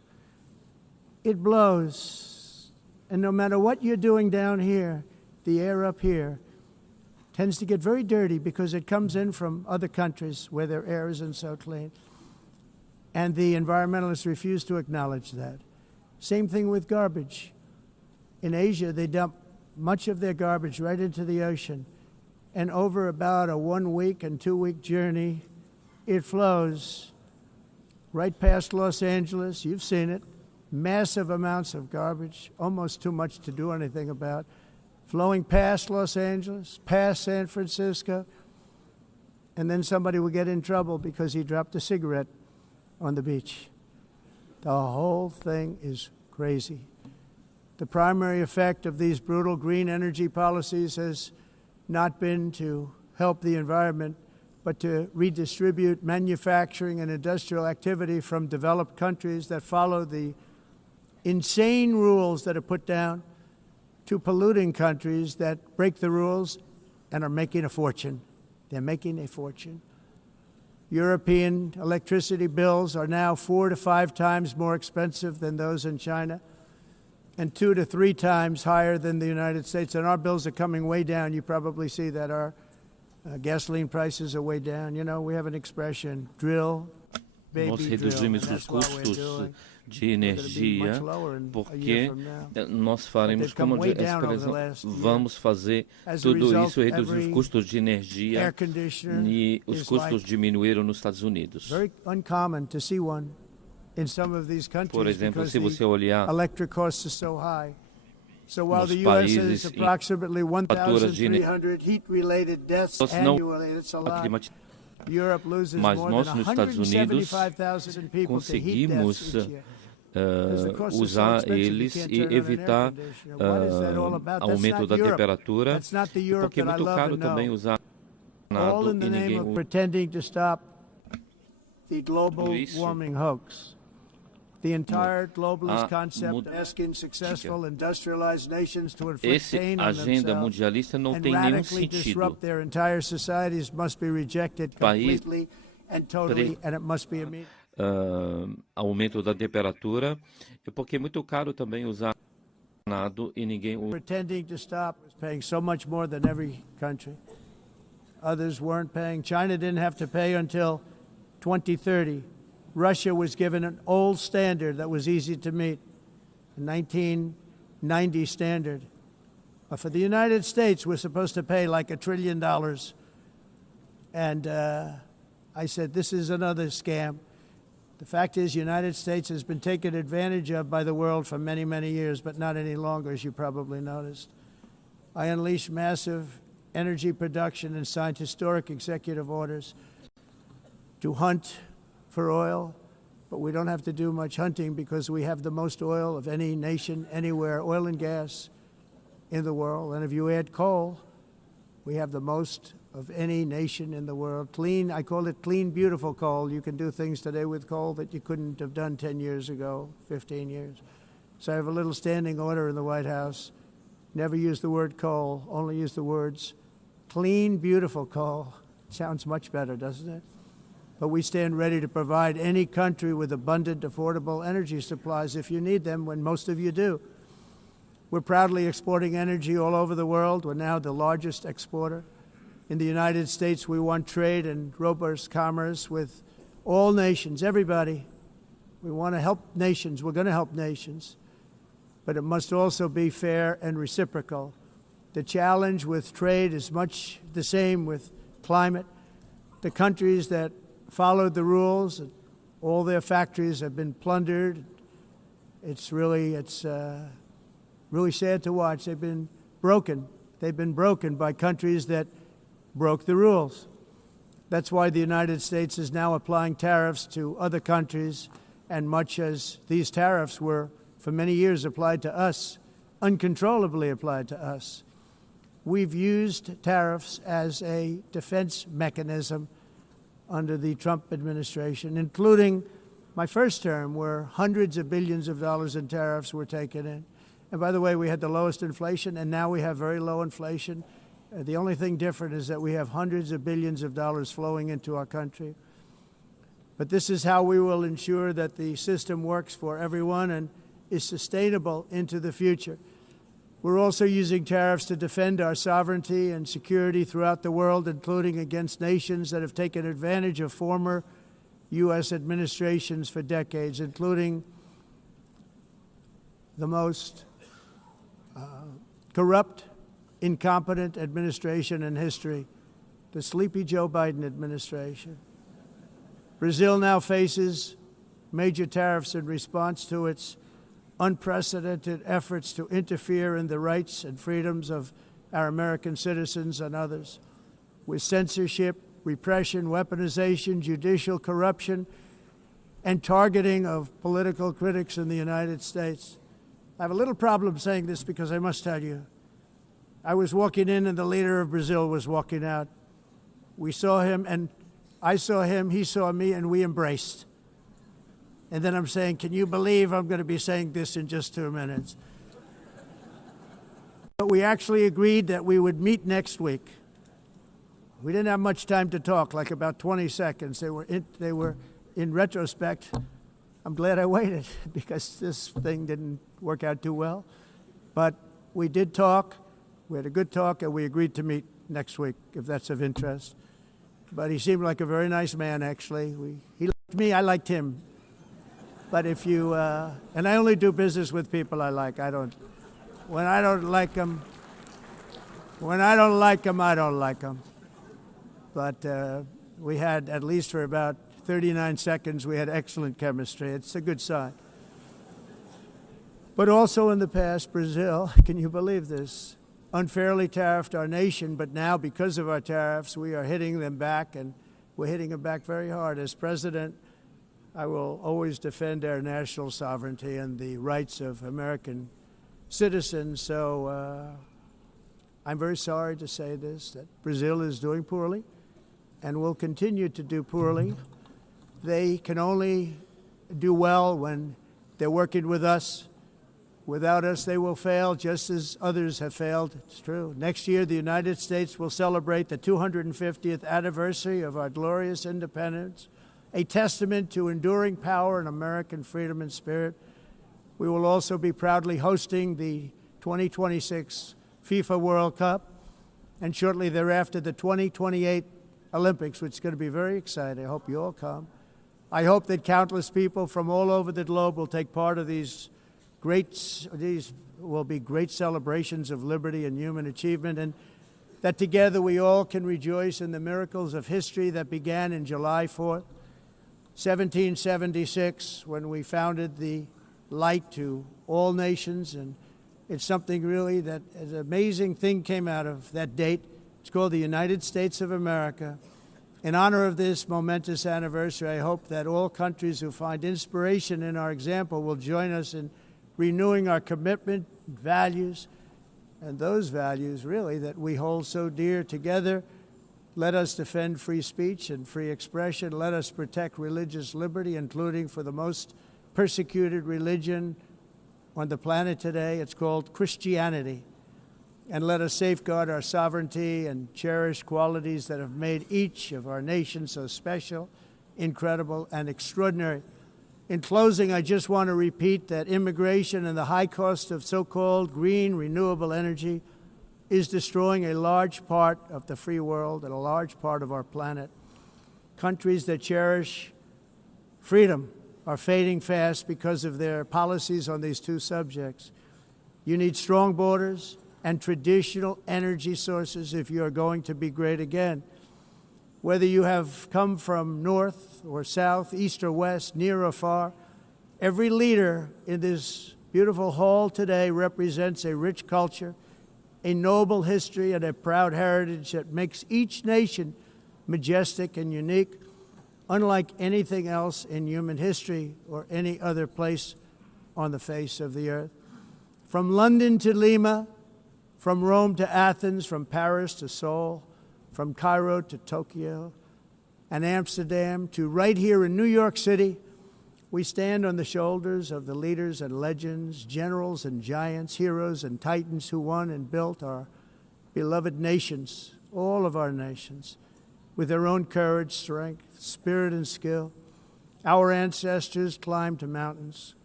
it blows. And no matter what you're doing down here, the air up here tends to get very dirty because it comes in from other countries where their air isn't so clean. And the environmentalists refuse to acknowledge that. Same thing with garbage. In Asia, they dump much of their garbage right into the ocean. And over about a 1 week and 2 week journey, it flows right past Los Angeles. You've seen it. Massive amounts of garbage, almost too much to do anything about, flowing past Los Angeles, past San Francisco, and then somebody will get in trouble because he dropped a cigarette on the beach. The whole thing is crazy. The primary effect of these brutal green energy policies has not been to help the environment, but to redistribute manufacturing and industrial activity from developed countries that follow the insane rules that are put down to polluting countries that break the rules and are making a fortune. They're making a fortune. European electricity bills are now 4 to 5 times more expensive than those in China, and 2 to 3 times higher than the United States. And our bills are coming way down. You probably see that our gasoline prices are way down. You know, we have an expression, drill, baby, Nós drill. reduzimos os custos de energia porque nós faremos, como a expressão, vamos fazer tudo isso, reduzir os custos de energia, e os custos diminuíram nos Estados Unidos. Very uncommon to see one in some of these countries. Por exemplo, se você olhar electric costs are so high. So while nos the US has países approximately 1,300 heat-related deaths annually, it's a lot. Europe loses Mas more nós than nos Estados Unidos 175,000 people to heat deaths conseguimos each year. usar eles e evitar aumento da temperatura, porque é muito caro também usar all in the e name ninguém of pretending to stop the global warming hoax. The entire globalist concept asking successful industrialized nations to inflict pain on agenda themselves mundialista não and tem nenhum radically sentido. disrupt their entire societies must be rejected completely and totally, and it must be immediate. Aumento da temperatura, porque é muito caro também usar nado e ninguém pretending to stop is paying so much more than every country. Others weren't paying. China didn't have to pay until 2030. Russia was given an old standard that was easy to meet, a 1990 standard. But for the United States, we're supposed to pay like $1 trillion. And I said, this is another scam. The fact is, the United States has been taken advantage of by the world for many, many years, but not any longer, as you probably noticed. I unleashed massive energy production and signed historic executive orders to hunt for oil, but we don't have to do much hunting because we have the most oil of any nation anywhere, oil and gas in the world. And if you add coal, we have the most of any nation in the world. Clean, I call it clean, beautiful coal. You can do things today with coal that you couldn't have done 10 years ago, 15 years. So I have a little standing order in the White House. Never use the word coal, only use the words clean, beautiful coal. Sounds much better, doesn't it? But we stand ready to provide any country with abundant, affordable energy supplies if you need them, when most of you do. We're proudly exporting energy all over the world. We're now the largest exporter. In the United States, we want trade and robust commerce with all nations, everybody. We want to help nations. We're going to help nations. But it must also be fair and reciprocal. The challenge with trade is much the same with climate. The countries that followed the rules, all their factories have been plundered. It's really sad to watch. They've been broken. They've been broken by countries that broke the rules. That's why the United States is now applying tariffs to other countries, and much as these tariffs were for many years applied to us, uncontrollably applied to us. We've used tariffs as a defense mechanism under the Trump administration, including my first term, where hundreds of billions of dollars in tariffs were taken in. And by the way, we had the lowest inflation, and now we have very low inflation. The only thing different is that we have hundreds of billions of dollars flowing into our country. But this is how we will ensure that the system works for everyone. And is sustainable into the future. We're also using tariffs to defend our sovereignty and security throughout the world, including against nations that have taken advantage of former U.S. administrations for decades, including the most corrupt, incompetent administration in history, the sleepy Joe Biden administration. Brazil now faces major tariffs in response to its unprecedented efforts to interfere in the rights and freedoms of our American citizens and others, with censorship, repression, weaponization, judicial corruption, and targeting of political critics in the United States. I have a little problem saying this because I must tell you, I was walking in and the leader of Brazil was walking out. We saw him and I saw him, he saw me, and we embraced. And then I'm saying, can you believe I'm going to be saying this in just 2 minutes? But we actually agreed that we would meet next week. We didn't have much time to talk, like about 20 seconds. They were in retrospect, I'm glad I waited because this thing didn't work out too well. But we did talk, we had a good talk, and we agreed to meet next week, if that's of interest. But he seemed like a very nice man, actually. He liked me, I liked him. But if you, and I only do business with people I like. When I don't like them, I don't like them. But we had, at least for about 39 seconds, we had excellent chemistry. It's a good sign. But also in the past, Brazil, can you believe this, unfairly tariffed our nation, but now because of our tariffs, we are hitting them back, and we're hitting them back very hard. As president, I will always defend our national sovereignty and the rights of American citizens. So I'm very sorry to say this, that Brazil is doing poorly and will continue to do poorly. They can only do well when they're working with us. Without us, they will fail, just as others have failed. It's true. Next year, the United States will celebrate the 250th anniversary of our glorious independence, a testament to enduring power and American freedom and spirit. We will also be proudly hosting the 2026 FIFA World Cup, and shortly thereafter, the 2028 Olympics, which is going to be very exciting. I hope you all come. I hope that countless people from all over the globe will take part of these will be great celebrations of liberty and human achievement, and that together we all can rejoice in the miracles of history that began in July 4th, 1776, when we founded the light to all nations. And it's something really that an amazing thing came out of that date. It's called the United States of America. In honor of this momentous anniversary, I hope that all countries who find inspiration in our example will join us in renewing our commitment, values, and those values, really, that we hold so dear together. Let us defend free speech and free expression. Let us protect religious liberty, including for the most persecuted religion on the planet today. It's called Christianity. And let us safeguard our sovereignty and cherish qualities that have made each of our nations so special, incredible, and extraordinary. In closing, I just want to repeat that immigration and the high cost of so-called green renewable energy is destroying a large part of the free world and a large part of our planet. Countries that cherish freedom are fading fast because of their policies on these two subjects. You need strong borders and traditional energy sources if you are going to be great again. Whether you have come from north or south, east or west, near or far, every leader in this beautiful hall today represents a rich culture, a noble history, and a proud heritage that makes each nation majestic and unique, unlike anything else in human history or any other place on the face of the earth. From London to Lima, from Rome to Athens, from Paris to Seoul, from Cairo to Tokyo and Amsterdam to right here in New York City, we stand on the shoulders of the leaders and legends, generals and giants, heroes and titans who won and built our beloved nations, all of our nations, with their own courage, strength, spirit, and skill. Our ancestors climbed mountains,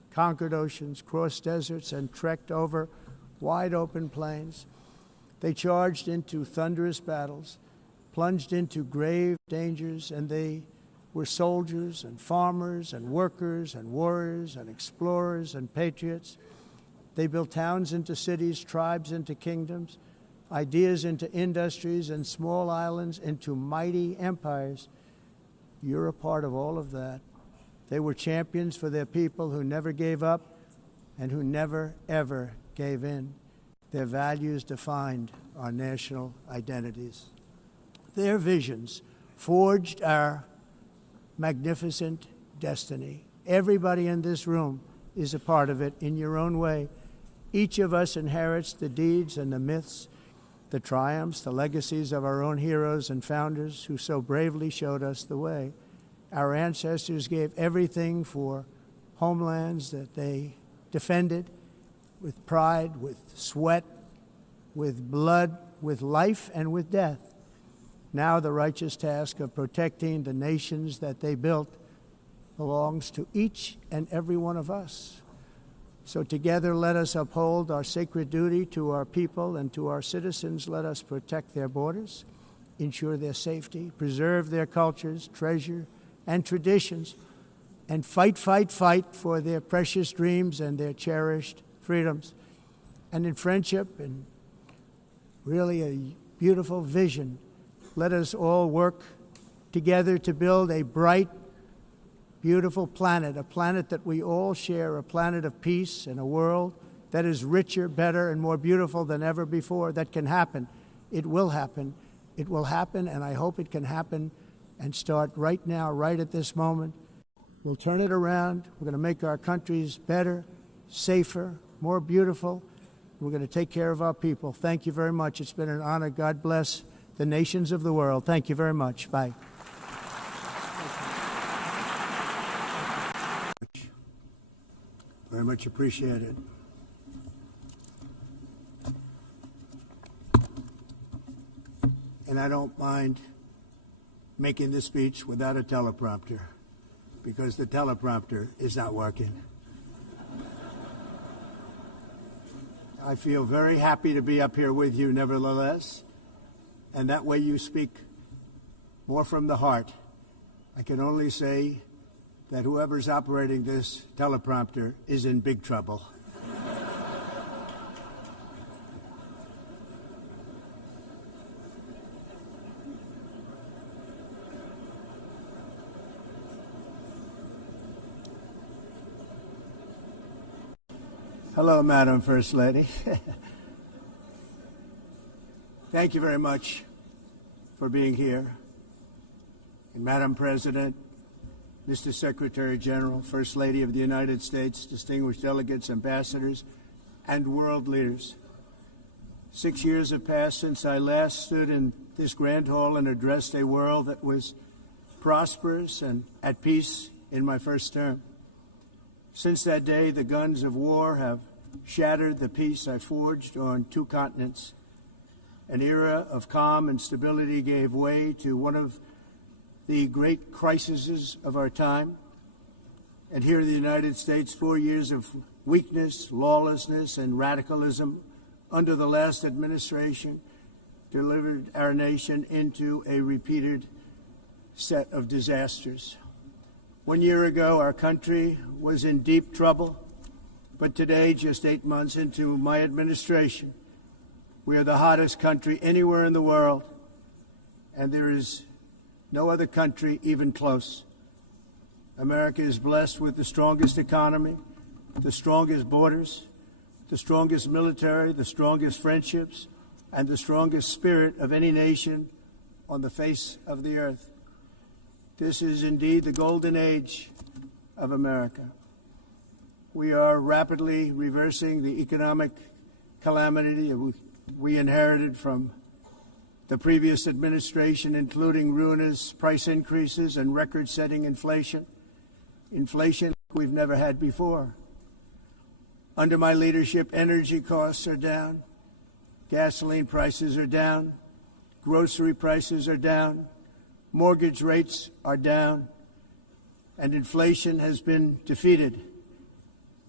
conquered oceans, crossed deserts, and trekked over wide open plains. They charged into thunderous battles, plunged into grave dangers, and they were soldiers and farmers and workers and warriors and explorers and patriots. They built towns into cities, tribes into kingdoms, ideas into industries, and small islands into mighty empires. You're a part of all of that. They were champions for their people who never gave up and who never, ever gave in. Their values defined our national identities. Their visions forged our magnificent destiny. Everybody in this room is a part of it in your own way. Each of us inherits the deeds and the myths, the triumphs, the legacies of our own heroes and founders who so bravely showed us the way. Our ancestors gave everything for homelands that they defended with pride, with sweat, with blood, with life, and with death. Now the righteous task of protecting the nations that they built belongs to each and every one of us. So together let us uphold our sacred duty to our people and to our citizens. Let us protect their borders, ensure their safety, preserve their cultures, treasure, and traditions, and fight for their precious dreams and their cherished freedoms. And in friendship and really a beautiful vision, let us all work together to build a bright, beautiful planet, a planet that we all share, a planet of peace and a world that is richer, better, and more beautiful than ever before. That can happen. It will happen. It will happen, and I hope it can happen and start right now, right at this moment. We'll turn it around. We're going to make our countries better, safer, more beautiful. We're going to take care of our people. Thank you very much. It's been an honor. God bless the nations of the world. Thank you very much. Bye. Very much appreciated. And I don't mind making this speech without a teleprompter, because the teleprompter is not working. I feel very happy to be up here with you nevertheless, and that way you speak more from the heart. I can only say that whoever's operating this teleprompter is in big trouble. Hello, Madam First Lady. Thank you very much for being here. And Madam President, Mr. Secretary General, First Lady of the United States, distinguished delegates, ambassadors, and world leaders. 6 years have passed since I last stood in this grand hall and addressed a world that was prosperous and at peace in my first term. Since that day, the guns of war have shattered the peace I forged on 2 continents. An era of calm and stability gave way to one of the great crises of our time. And here in the United States, 4 years of weakness, lawlessness, and radicalism under the last administration delivered our nation into a repeated set of disasters. 1 year ago, our country was in deep trouble, but today, just 8 months into my administration, we are the hottest country anywhere in the world, and there is no other country even close. America is blessed with the strongest economy, the strongest borders, the strongest military, the strongest friendships, and the strongest spirit of any nation on the face of the earth. This is indeed the golden age of America. We are rapidly reversing the economic calamity we inherited from the previous administration, including ruinous price increases and record-setting inflation we've never had before. Under my leadership, energy costs are down, gasoline prices are down, grocery prices are down, mortgage rates are down, and inflation has been defeated.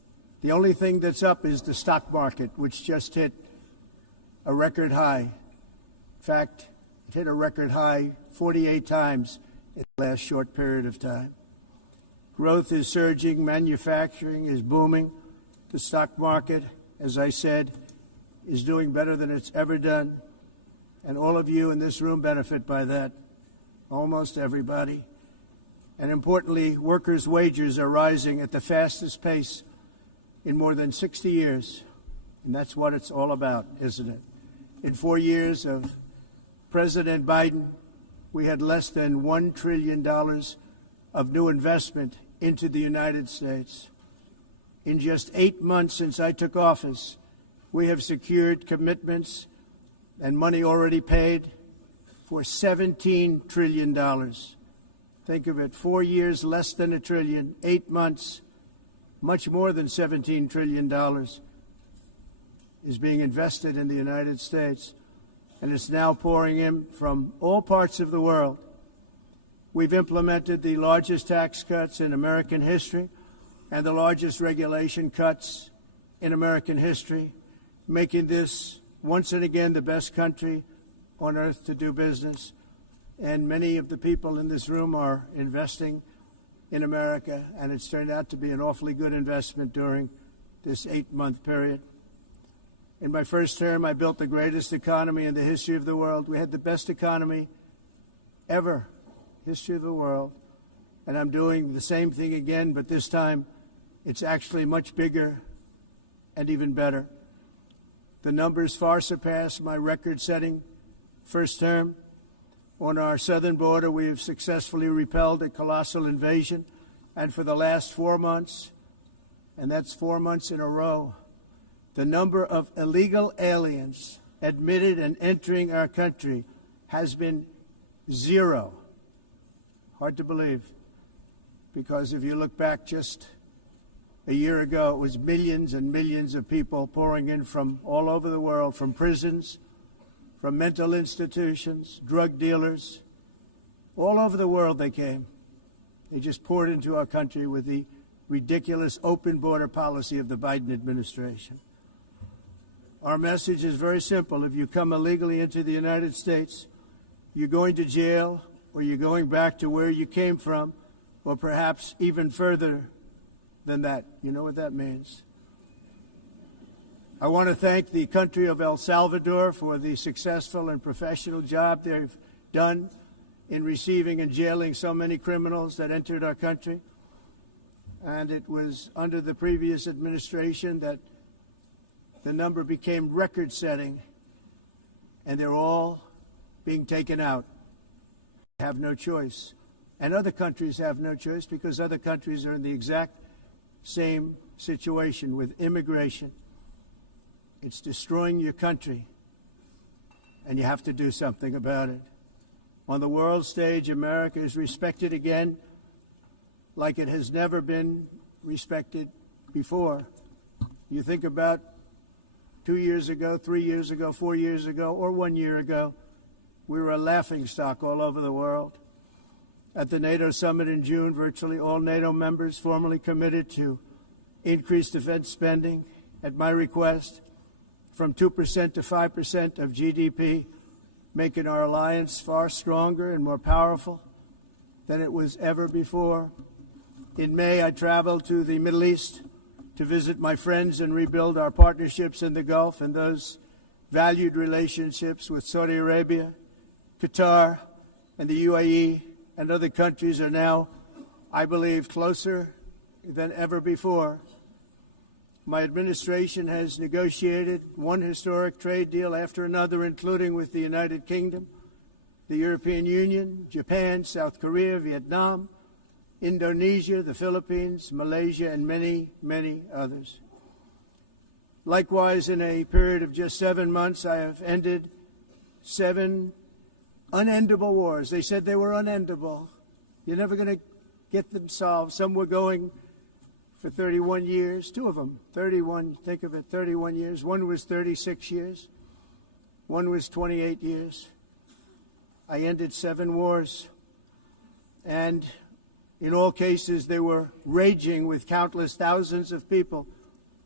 The only thing that's up is the stock market, which just hit a record high. In fact, it hit a record high 48 times in the last short period of time. Growth is surging, manufacturing is booming. The stock market, as I said, is doing better than it's ever done. And all of you in this room benefit by that, almost everybody. And importantly, workers' wages are rising at the fastest pace in more than 60 years. And that's what it's all about, isn't it? In 4 years of President Biden, we had less than $1 trillion of new investment into the United States. In just 8 months since I took office, we have secured commitments and money already paid for $17 trillion. Think of it, 4 years, less than $1 trillion, 8 months, much more than $17 trillion is being invested in the United States, and it's now pouring in from all parts of the world. We've implemented the largest tax cuts in American history and the largest regulation cuts in American history, making this once and again the best country on earth to do business. And many of the people in this room are investing in America, and it's turned out to be an awfully good investment during this 8-month period. In my first term, I built the greatest economy in the history of the world. We had the best economy ever, history of the world. And I'm doing the same thing again, but this time it's actually much bigger and even better. The numbers far surpass my record-setting first term. On our southern border, we have successfully repelled a colossal invasion, and for the last 4 months, and that's 4 months in a row, the number of illegal aliens admitted and entering our country has been 0. Hard to believe, because if you look back just a year ago, it was millions and millions of people pouring in from all over the world, from prisons, from mental institutions, drug dealers. All over the world they came. They just poured into our country with the ridiculous open border policy of the Biden administration. Our message is very simple. If you come illegally into the United States, you're going to jail, or you're going back to where you came from, or perhaps even further than that. You know what that means. I want to thank the country of El Salvador for the successful and professional job they've done in receiving and jailing so many criminals that entered our country. And it was under the previous administration that the number became record-setting, and they're all being taken out. They have no choice. And other countries have no choice, because other countries are in the exact same situation with immigration. It's destroying your country, and you have to do something about it. On the world stage, America is respected again like it has never been respected before. You think about 2 years ago, 3 years ago, 4 years ago, or 1 year ago, we were a laughingstock all over the world. At the NATO summit in June, virtually all NATO members formally committed to increase defense spending at my request from 2% to 5% of GDP, making our alliance far stronger and more powerful than it was ever before. In May, I traveled to the Middle East to visit my friends and rebuild our partnerships in the Gulf, and those valued relationships with Saudi Arabia, Qatar, and the UAE and other countries are now, I believe, closer than ever before. My administration has negotiated one historic trade deal after another, including with the United Kingdom, the European Union, Japan, South Korea, Vietnam, Indonesia, the Philippines, Malaysia, and many, many others. Likewise, in a period of just 7 months, I have ended 7 unendable wars. They said they were unendable. You're never going to get them solved. Some were going for 31 years, 2 of them, 31, think of it, 31 years. One was 36 years. One was 28 years. I ended 7 wars. And in all cases, they were raging with countless thousands of people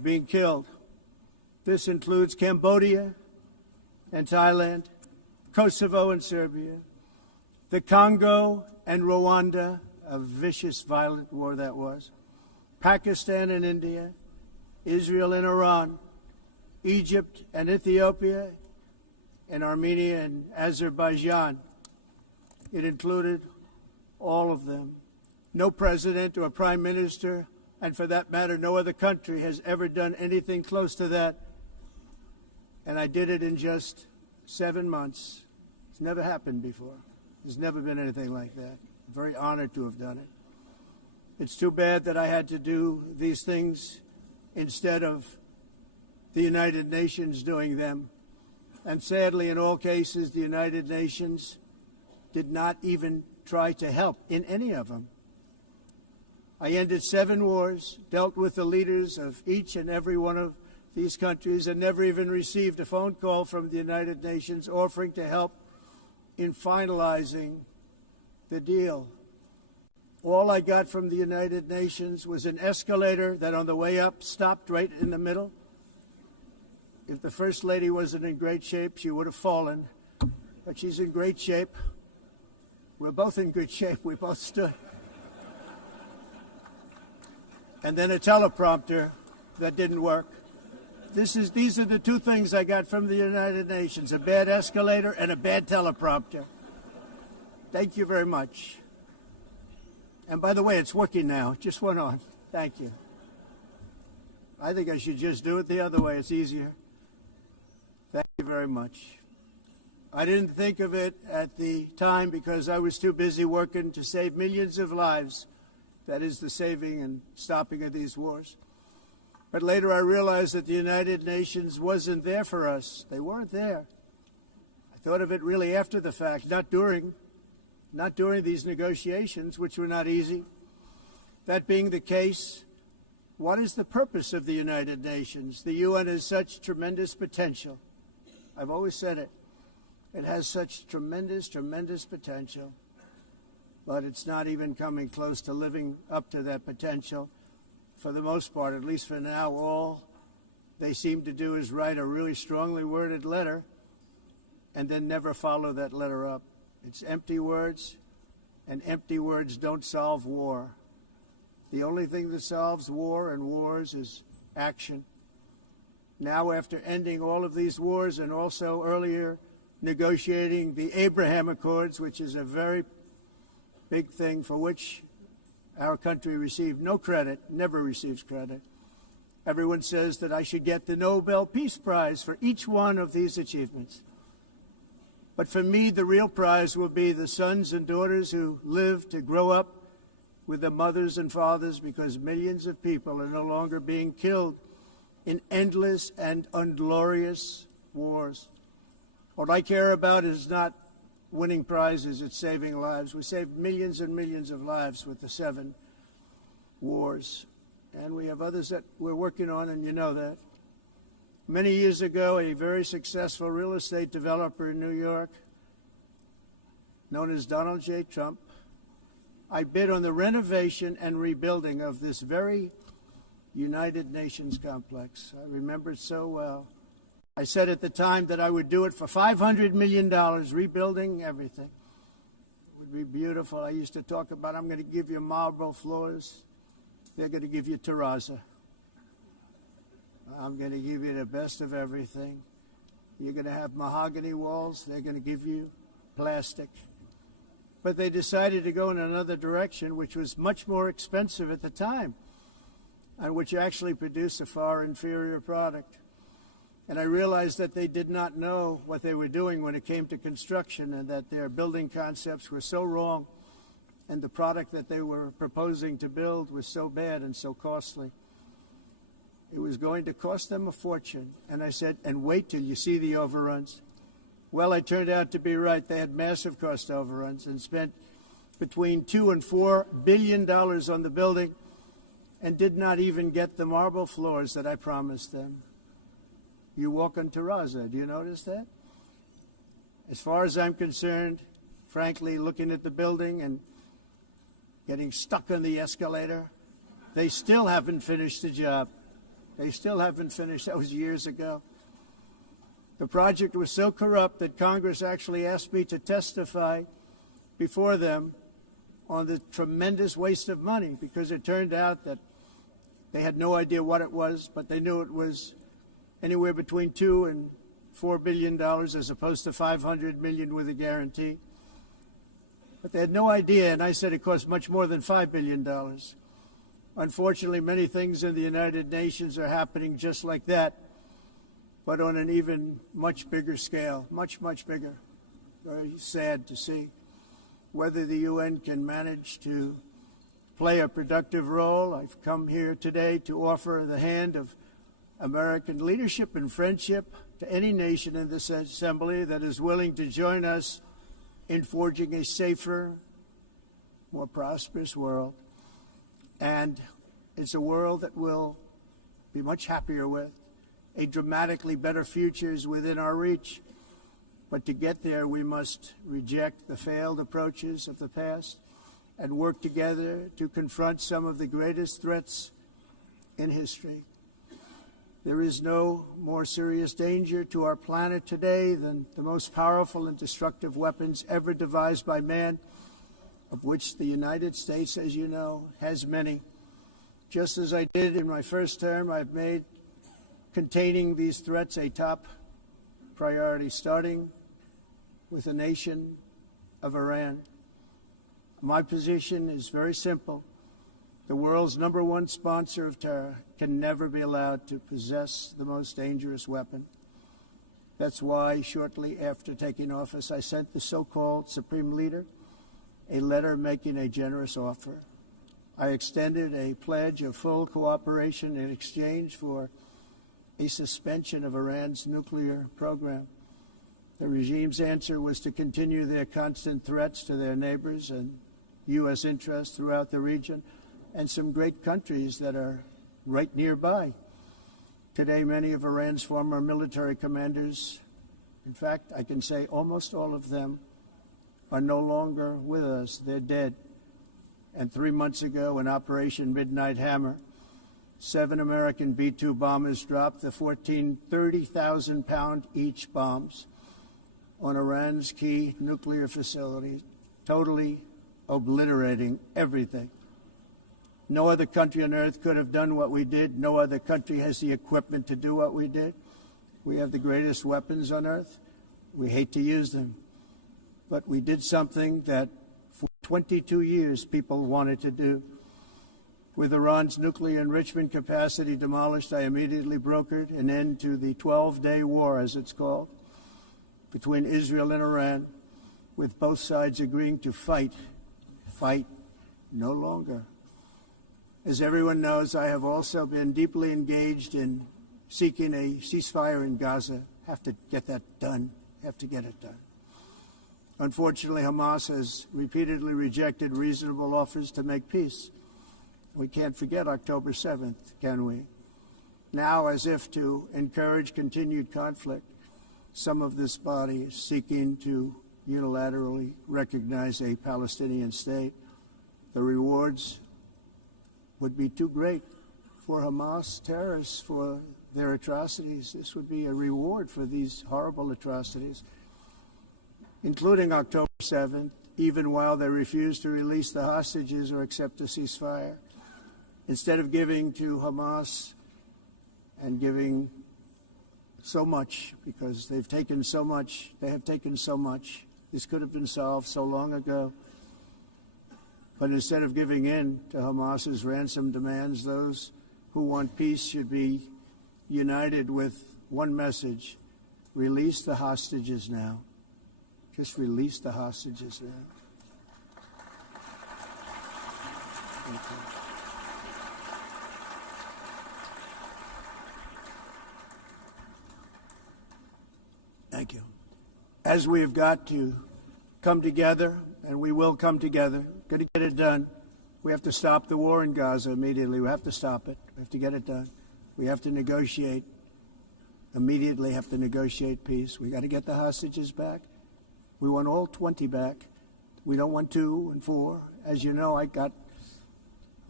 being killed. This includes Cambodia and Thailand, Kosovo and Serbia, the Congo and Rwanda, a vicious, violent war that was, Pakistan and India, Israel and Iran, Egypt and Ethiopia, and Armenia and Azerbaijan. It included all of them. No president or prime minister, and for that matter, no other country has ever done anything close to that. And I did it in just 7 months. It's never happened before. There's never been anything like that. I'm very honored to have done it. It's too bad that I had to do these things instead of the United Nations doing them. And sadly, in all cases, the United Nations did not even try to help in any of them. I ended 7 wars, dealt with the leaders of each and every one of these countries, and never even received a phone call from the United Nations offering to help in finalizing the deal. All I got from the United Nations was an escalator that on the way up stopped right in the middle. If the First Lady wasn't in great shape, she would have fallen. But she's in great shape. We're both in good shape. We both stood. And then a teleprompter that didn't work. These are the 2 things I got from the United Nations, a bad escalator and a bad teleprompter. Thank you very much. And by the way, it's working now. It just went on. Thank you. I think I should just do it the other way. It's easier. Thank you very much. I didn't think of it at the time because I was too busy working to save millions of lives. That is the saving and stopping of these wars. But later I realized that the United Nations wasn't there for us. They weren't there. I thought of it really after the fact, not during these negotiations, which were not easy. That being the case, what is the purpose of the United Nations? The UN has such tremendous potential. I've always said it. It has such tremendous, tremendous potential. But it's not even coming close to living up to that potential. For the most part, at least for now, all they seem to do is write a really strongly worded letter and then never follow that letter up. It's empty words, and empty words don't solve war. The only thing that solves war and wars is action. Now, after ending all of these wars and also earlier negotiating the Abraham Accords, which is a very big thing for which our country received no credit, never receives credit. Everyone says that I should get the Nobel Peace Prize for each one of these achievements. But for me, the real prize will be the sons and daughters who live to grow up with the mothers and fathers, because millions of people are no longer being killed in endless and unglorious wars. What I care about is not winning prizes, it's saving lives. We saved millions and millions of lives with the 7 wars. And we have others that we're working on, and you know that. Many years ago, a very successful real estate developer in New York, known as Donald J. Trump, I bid on the renovation and rebuilding of this very United Nations complex. I remember it so well. I said at the time that I would do it for $500 million, rebuilding everything. It would be beautiful. I used to talk about, I'm going to give you marble floors. They're going to give you terrazzo. I'm going to give you the best of everything. You're going to have mahogany walls. They're going to give you plastic. But they decided to go in another direction, which was much more expensive at the time, and which actually produced a far inferior product. And I realized that they did not know what they were doing when it came to construction, and that their building concepts were so wrong, and the product that they were proposing to build was so bad and so costly. It was going to cost them a fortune. And I said, and wait till you see the overruns. Well, I turned out to be right. They had massive cost overruns and spent between $2 and $4 billion on the building and did not even get the marble floors that I promised them. You walk on terrazzo. Do you notice that? As far as I'm concerned, frankly, looking at the building and getting stuck on the escalator, they still haven't finished the job. They still haven't finished. That was years ago. The project was so corrupt that Congress actually asked me to testify before them on the tremendous waste of money, because it turned out that they had no idea what it was, but they knew it was anywhere between $2 and $4 billion as opposed to $500 million with a guarantee. But they had no idea, and I said it cost much more than $5 billion. Unfortunately, many things in the United Nations are happening just like that, but on an even much bigger scale, much, much bigger. Very sad to see. Whether the UN can manage to play a productive role, I've come here today to offer the hand of American leadership and friendship to any nation in this assembly that is willing to join us in forging a safer, more prosperous world. And it's a world that we'll be much happier with. A dramatically better future is within our reach. But to get there, we must reject the failed approaches of the past and work together to confront some of the greatest threats in history. There is no more serious danger to our planet today than the most powerful and destructive weapons ever devised by man, of which the United States, as you know, has many. Just as I did in my first term, I've made containing these threats a top priority, starting with the nation of Iran. My position is very simple. The world's #1 sponsor of terror can never be allowed to possess the most dangerous weapon. That's why, shortly after taking office, I sent the so-called Supreme Leader a letter making a generous offer. I extended a pledge of full cooperation in exchange for a suspension of Iran's nuclear program. The regime's answer was to continue their constant threats to their neighbors and U.S. interests throughout the region and some great countries that are right nearby. Today, many of Iran's former military commanders, in fact, I can say almost all of them, are no longer with us. They're dead. And 3 months ago, in Operation Midnight Hammer, 7 American B-2 bombers dropped the 14 30,000-pound each bombs on Iran's key nuclear facilities, totally obliterating everything. No other country on earth could have done what we did. No other country has the equipment to do what we did. We have the greatest weapons on earth. We hate to use them. But we did something that for 22 years people wanted to do. With Iran's nuclear enrichment capacity demolished, I immediately brokered an end to the 12-day war, as it's called, between Israel and Iran, with both sides agreeing to fight no longer. As everyone knows, I have also been deeply engaged in seeking a ceasefire in Gaza. Have to get that done. Have to get it done. Unfortunately, Hamas has repeatedly rejected reasonable offers to make peace. We can't forget October 7th, can we? Now, as if to encourage continued conflict, some of this body is seeking to unilaterally recognize a Palestinian state. The rewards would be too great for Hamas terrorists for their atrocities. This would be a reward for these horrible atrocities, including October 7th, even while they refuse to release the hostages or accept a ceasefire. Instead of giving to Hamas and giving so much, because they've taken so much, they have taken so much. This could have been solved so long ago. But instead of giving in to Hamas's ransom demands, those who want peace should be united with one message: release the hostages now. Just release the hostages now. Thank you. Thank you. As we have got to come together, and we will come together, got to get it done. We have to stop the war in Gaza immediately. We have to stop it. We have to get it done. We have to negotiate, immediately have to negotiate peace. We got to get the hostages back. We want all 20 back. We don't want 2 and 4. As you know, I got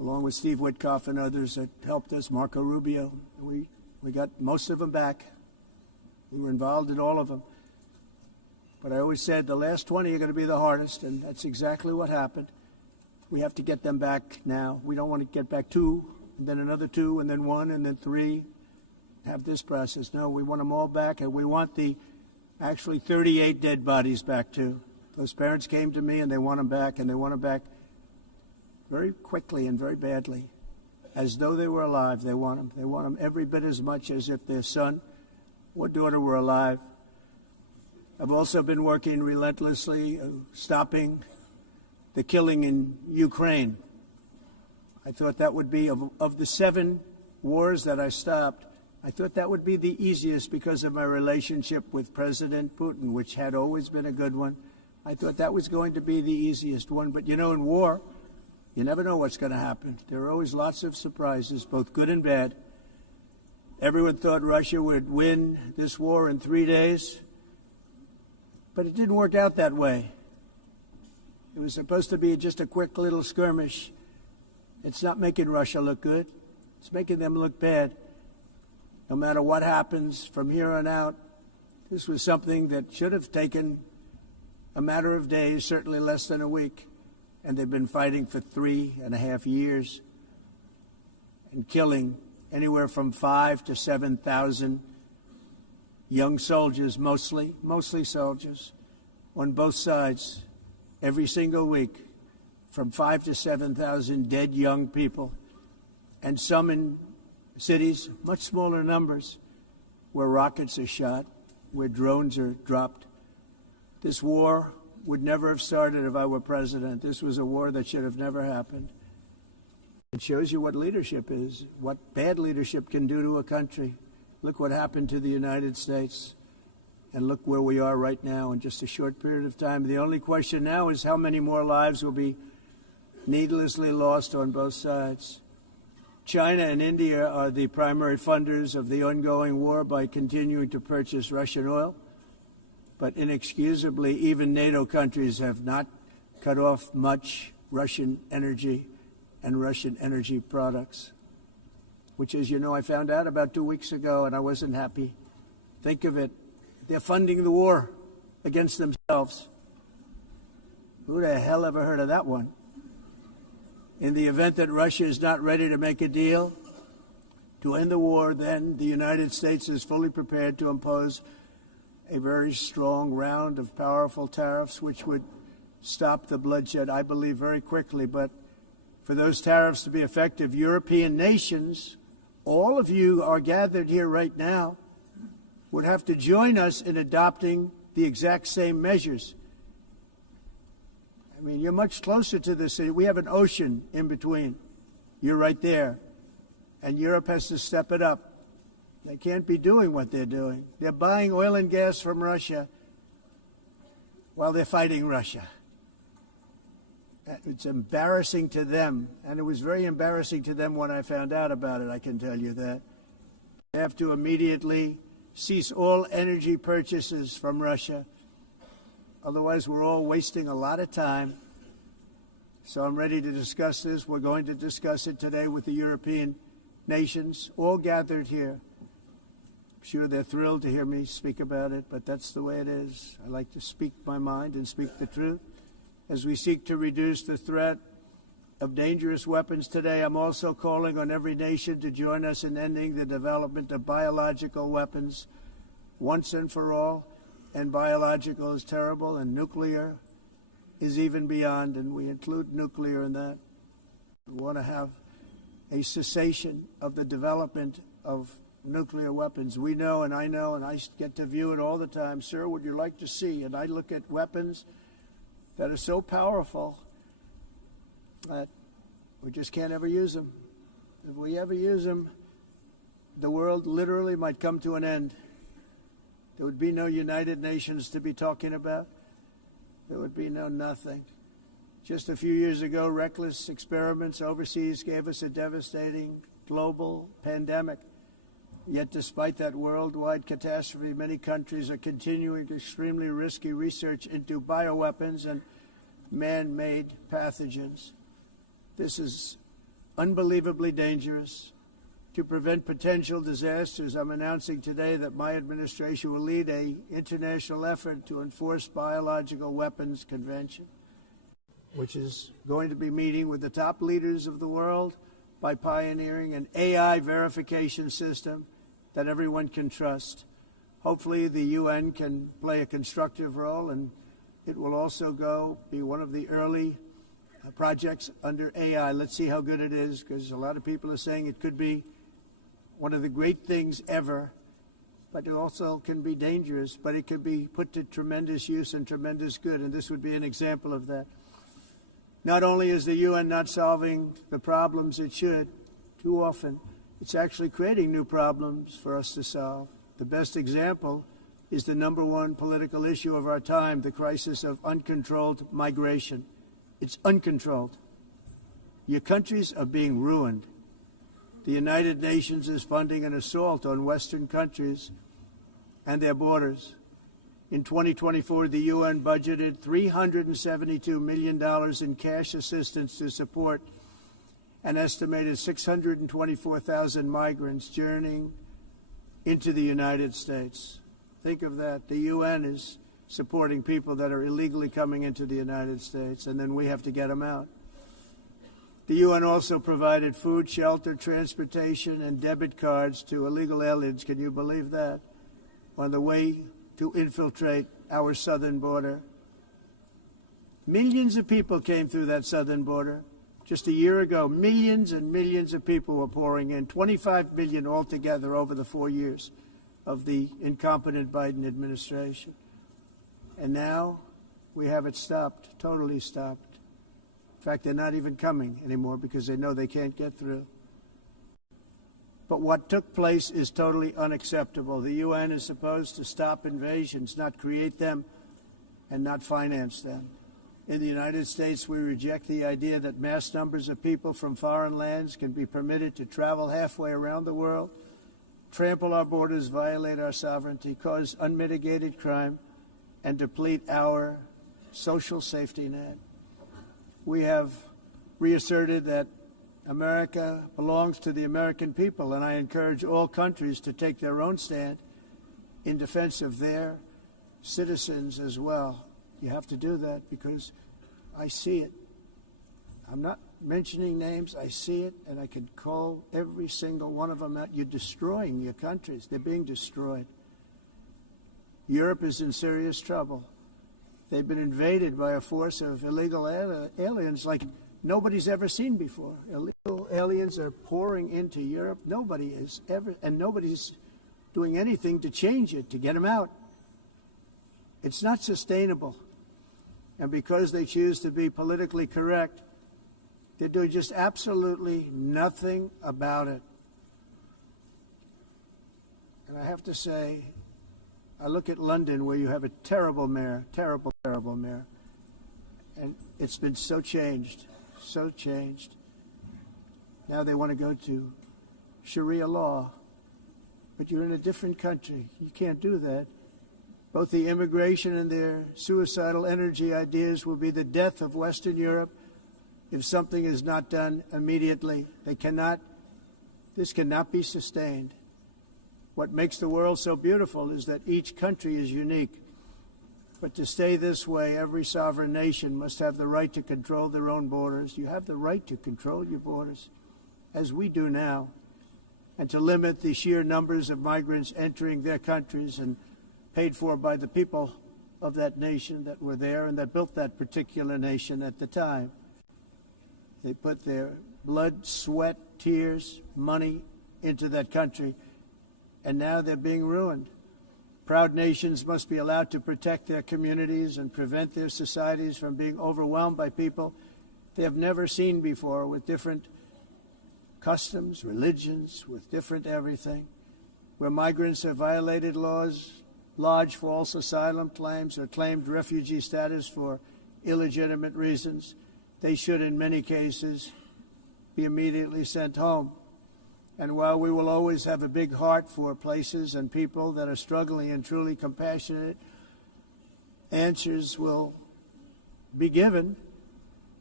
along with Steve Witkoff and others that helped us, Marco Rubio. We got most of them back. We were involved in all of them. But I always said the last 20 are going to be the hardest, and that's exactly what happened. We have to get them back now. We don't want to get back 2, and then another 2, and then 1, and then 3. Have this process. No, we want them all back, and we want the actually 38 dead bodies back too. Those parents came to me, and they want them back, and they want them back very quickly and very badly. As though they were alive, they want them. They want them every bit as much as if their son or daughter were alive. I've also been working relentlessly, stopping the killing in Ukraine. I thought that would be, of the 7 wars that I stopped, I thought that would be the easiest because of my relationship with President Putin, which had always been a good one. I thought that was going to be the easiest one. But, you know, in war, you never know what's going to happen. There are always lots of surprises, both good and bad. Everyone thought Russia would win this war in 3 days, but it didn't work out that way. It was supposed to be just a quick little skirmish. It's not making Russia look good. It's making them look bad. No matter what happens from here on out, this was something that should have taken a matter of days, certainly less than a week. And they've been fighting for 3.5 years and killing anywhere from 5,000 to 7,000 young soldiers, mostly soldiers, on both sides, every single week, from 5,000 to 7,000 dead young people, and some in cities, much smaller numbers, where rockets are shot, where drones are dropped. This war would never have started if I were president. This was a war that should have never happened. It shows you what leadership is, what bad leadership can do to a country. Look what happened to the United States, and look where we are right now in just a short period of time. The only question now is how many more lives will be needlessly lost on both sides. China and India are the primary funders of the ongoing war by continuing to purchase Russian oil. But inexcusably, even NATO countries have not cut off much Russian energy and Russian energy products, which, as you know, I found out about 2 weeks ago, and I wasn't happy. Think of it. They're funding the war against themselves. Who the hell ever heard of that one? In the event that Russia is not ready to make a deal to end the war, then the United States is fully prepared to impose a very strong round of powerful tariffs, which would stop the bloodshed, I believe, very quickly. But for those tariffs to be effective, European nations, all of you are gathered here right now, would have to join us in adopting the exact same measures. I mean, you're much closer to the city. We have an ocean in between. You're right there. And Europe has to step it up. They can't be doing what they're doing. They're buying oil and gas from Russia while they're fighting Russia. It's embarrassing to them, and it was very embarrassing to them when I found out about it, I can tell you that. They have to immediately cease all energy purchases from Russia. Otherwise, we're all wasting a lot of time. So I'm ready to discuss this. We're going to discuss it today with the European nations, all gathered here. I'm sure they're thrilled to hear me speak about it, but that's the way it is. I like to speak my mind and speak the truth. As we seek to reduce the threat of dangerous weapons today, I'm also calling on every nation to join us in ending the development of biological weapons once and for all. And biological is terrible, and nuclear is even beyond, and we include nuclear in that. We want to have a cessation of the development of nuclear weapons. We know, and I get to view it all the time. Sir, would you like to see? And I look at weapons that are so powerful that we just can't ever use them. If we ever use them, the world literally might come to an end. There would be no United Nations to be talking about. There would be no nothing. Just a few years ago, reckless experiments overseas gave us a devastating global pandemic. Yet despite that worldwide catastrophe, many countries are continuing extremely risky research into bioweapons and man-made pathogens. This is unbelievably dangerous. To prevent potential disasters, I'm announcing today that my administration will lead an international effort to enforce Biological Weapons Convention, which is going to be meeting with the top leaders of the world by pioneering an AI verification system that everyone can trust. Hopefully the UN can play a constructive role, and it will also be one of the early projects under AI. Let's see how good it is, because a lot of people are saying it could be one of the great things ever, but it also can be dangerous, but it could be put to tremendous use and tremendous good, and this would be an example of that. Not only is the UN not solving the problems it should, too often, it's actually creating new problems for us to solve. The best example is the #1 political issue of our time, the crisis of uncontrolled migration. It's uncontrolled. Your countries are being ruined. The United Nations is funding an assault on Western countries and their borders. In 2024, the UN budgeted $372 million in cash assistance to support an estimated 624,000 migrants journeying into the United States. Think of that. The UN is supporting people that are illegally coming into the United States, and then we have to get them out. The UN also provided food, shelter, transportation, and debit cards to illegal aliens. Can you believe that? On the way to infiltrate our southern border. Millions of people came through that southern border. Just a year ago, millions and millions of people were pouring in, 25 million altogether over the 4 years of the incompetent Biden administration. And now we have it stopped, totally stopped. In fact, they're not even coming anymore because they know they can't get through. But what took place is totally unacceptable. The UN is supposed to stop invasions, not create them and not finance them. In the United States, we reject the idea that mass numbers of people from foreign lands can be permitted to travel halfway around the world, trample our borders, violate our sovereignty, cause unmitigated crime, and deplete our social safety net. We have reasserted that America belongs to the American people, and I encourage all countries to take their own stand in defense of their citizens as well. You have to do that because I see it. I'm not mentioning names. I see it, and I could call every single one of them out. You're destroying your countries. They're being destroyed. Europe is in serious trouble. They've been invaded by a force of illegal aliens like nobody's ever seen before. Illegal aliens are pouring into Europe. Nobody's doing anything to change it, to get them out. It's not sustainable. And because they choose to be politically correct, they're doing just absolutely nothing about it. And I have to say, I look at London, where you have a terrible mayor, terrible mayor, and it's been so changed. Now they want to go to Sharia law, but you're in a different country. You can't do that. Both the immigration and their suicidal energy ideas will be the death of Western Europe if something is not done immediately. This cannot be sustained. What makes the world so beautiful is that each country is unique. But to stay this way, every sovereign nation must have the right to control their own borders. You have the right to control your borders, as we do now, and to limit the sheer numbers of migrants entering their countries and paid for by the people of that nation that were there and that built that particular nation at the time. They put their blood, sweat, tears, money into that country, and now they're being ruined. Proud nations must be allowed to protect their communities and prevent their societies from being overwhelmed by people they have never seen before, with different customs, religions, with different everything. Where migrants have violated laws, lodged false asylum claims, or claimed refugee status for illegitimate reasons, they should, in many cases, be immediately sent home. And while we will always have a big heart for places and people that are struggling and truly compassionate, answers will be given.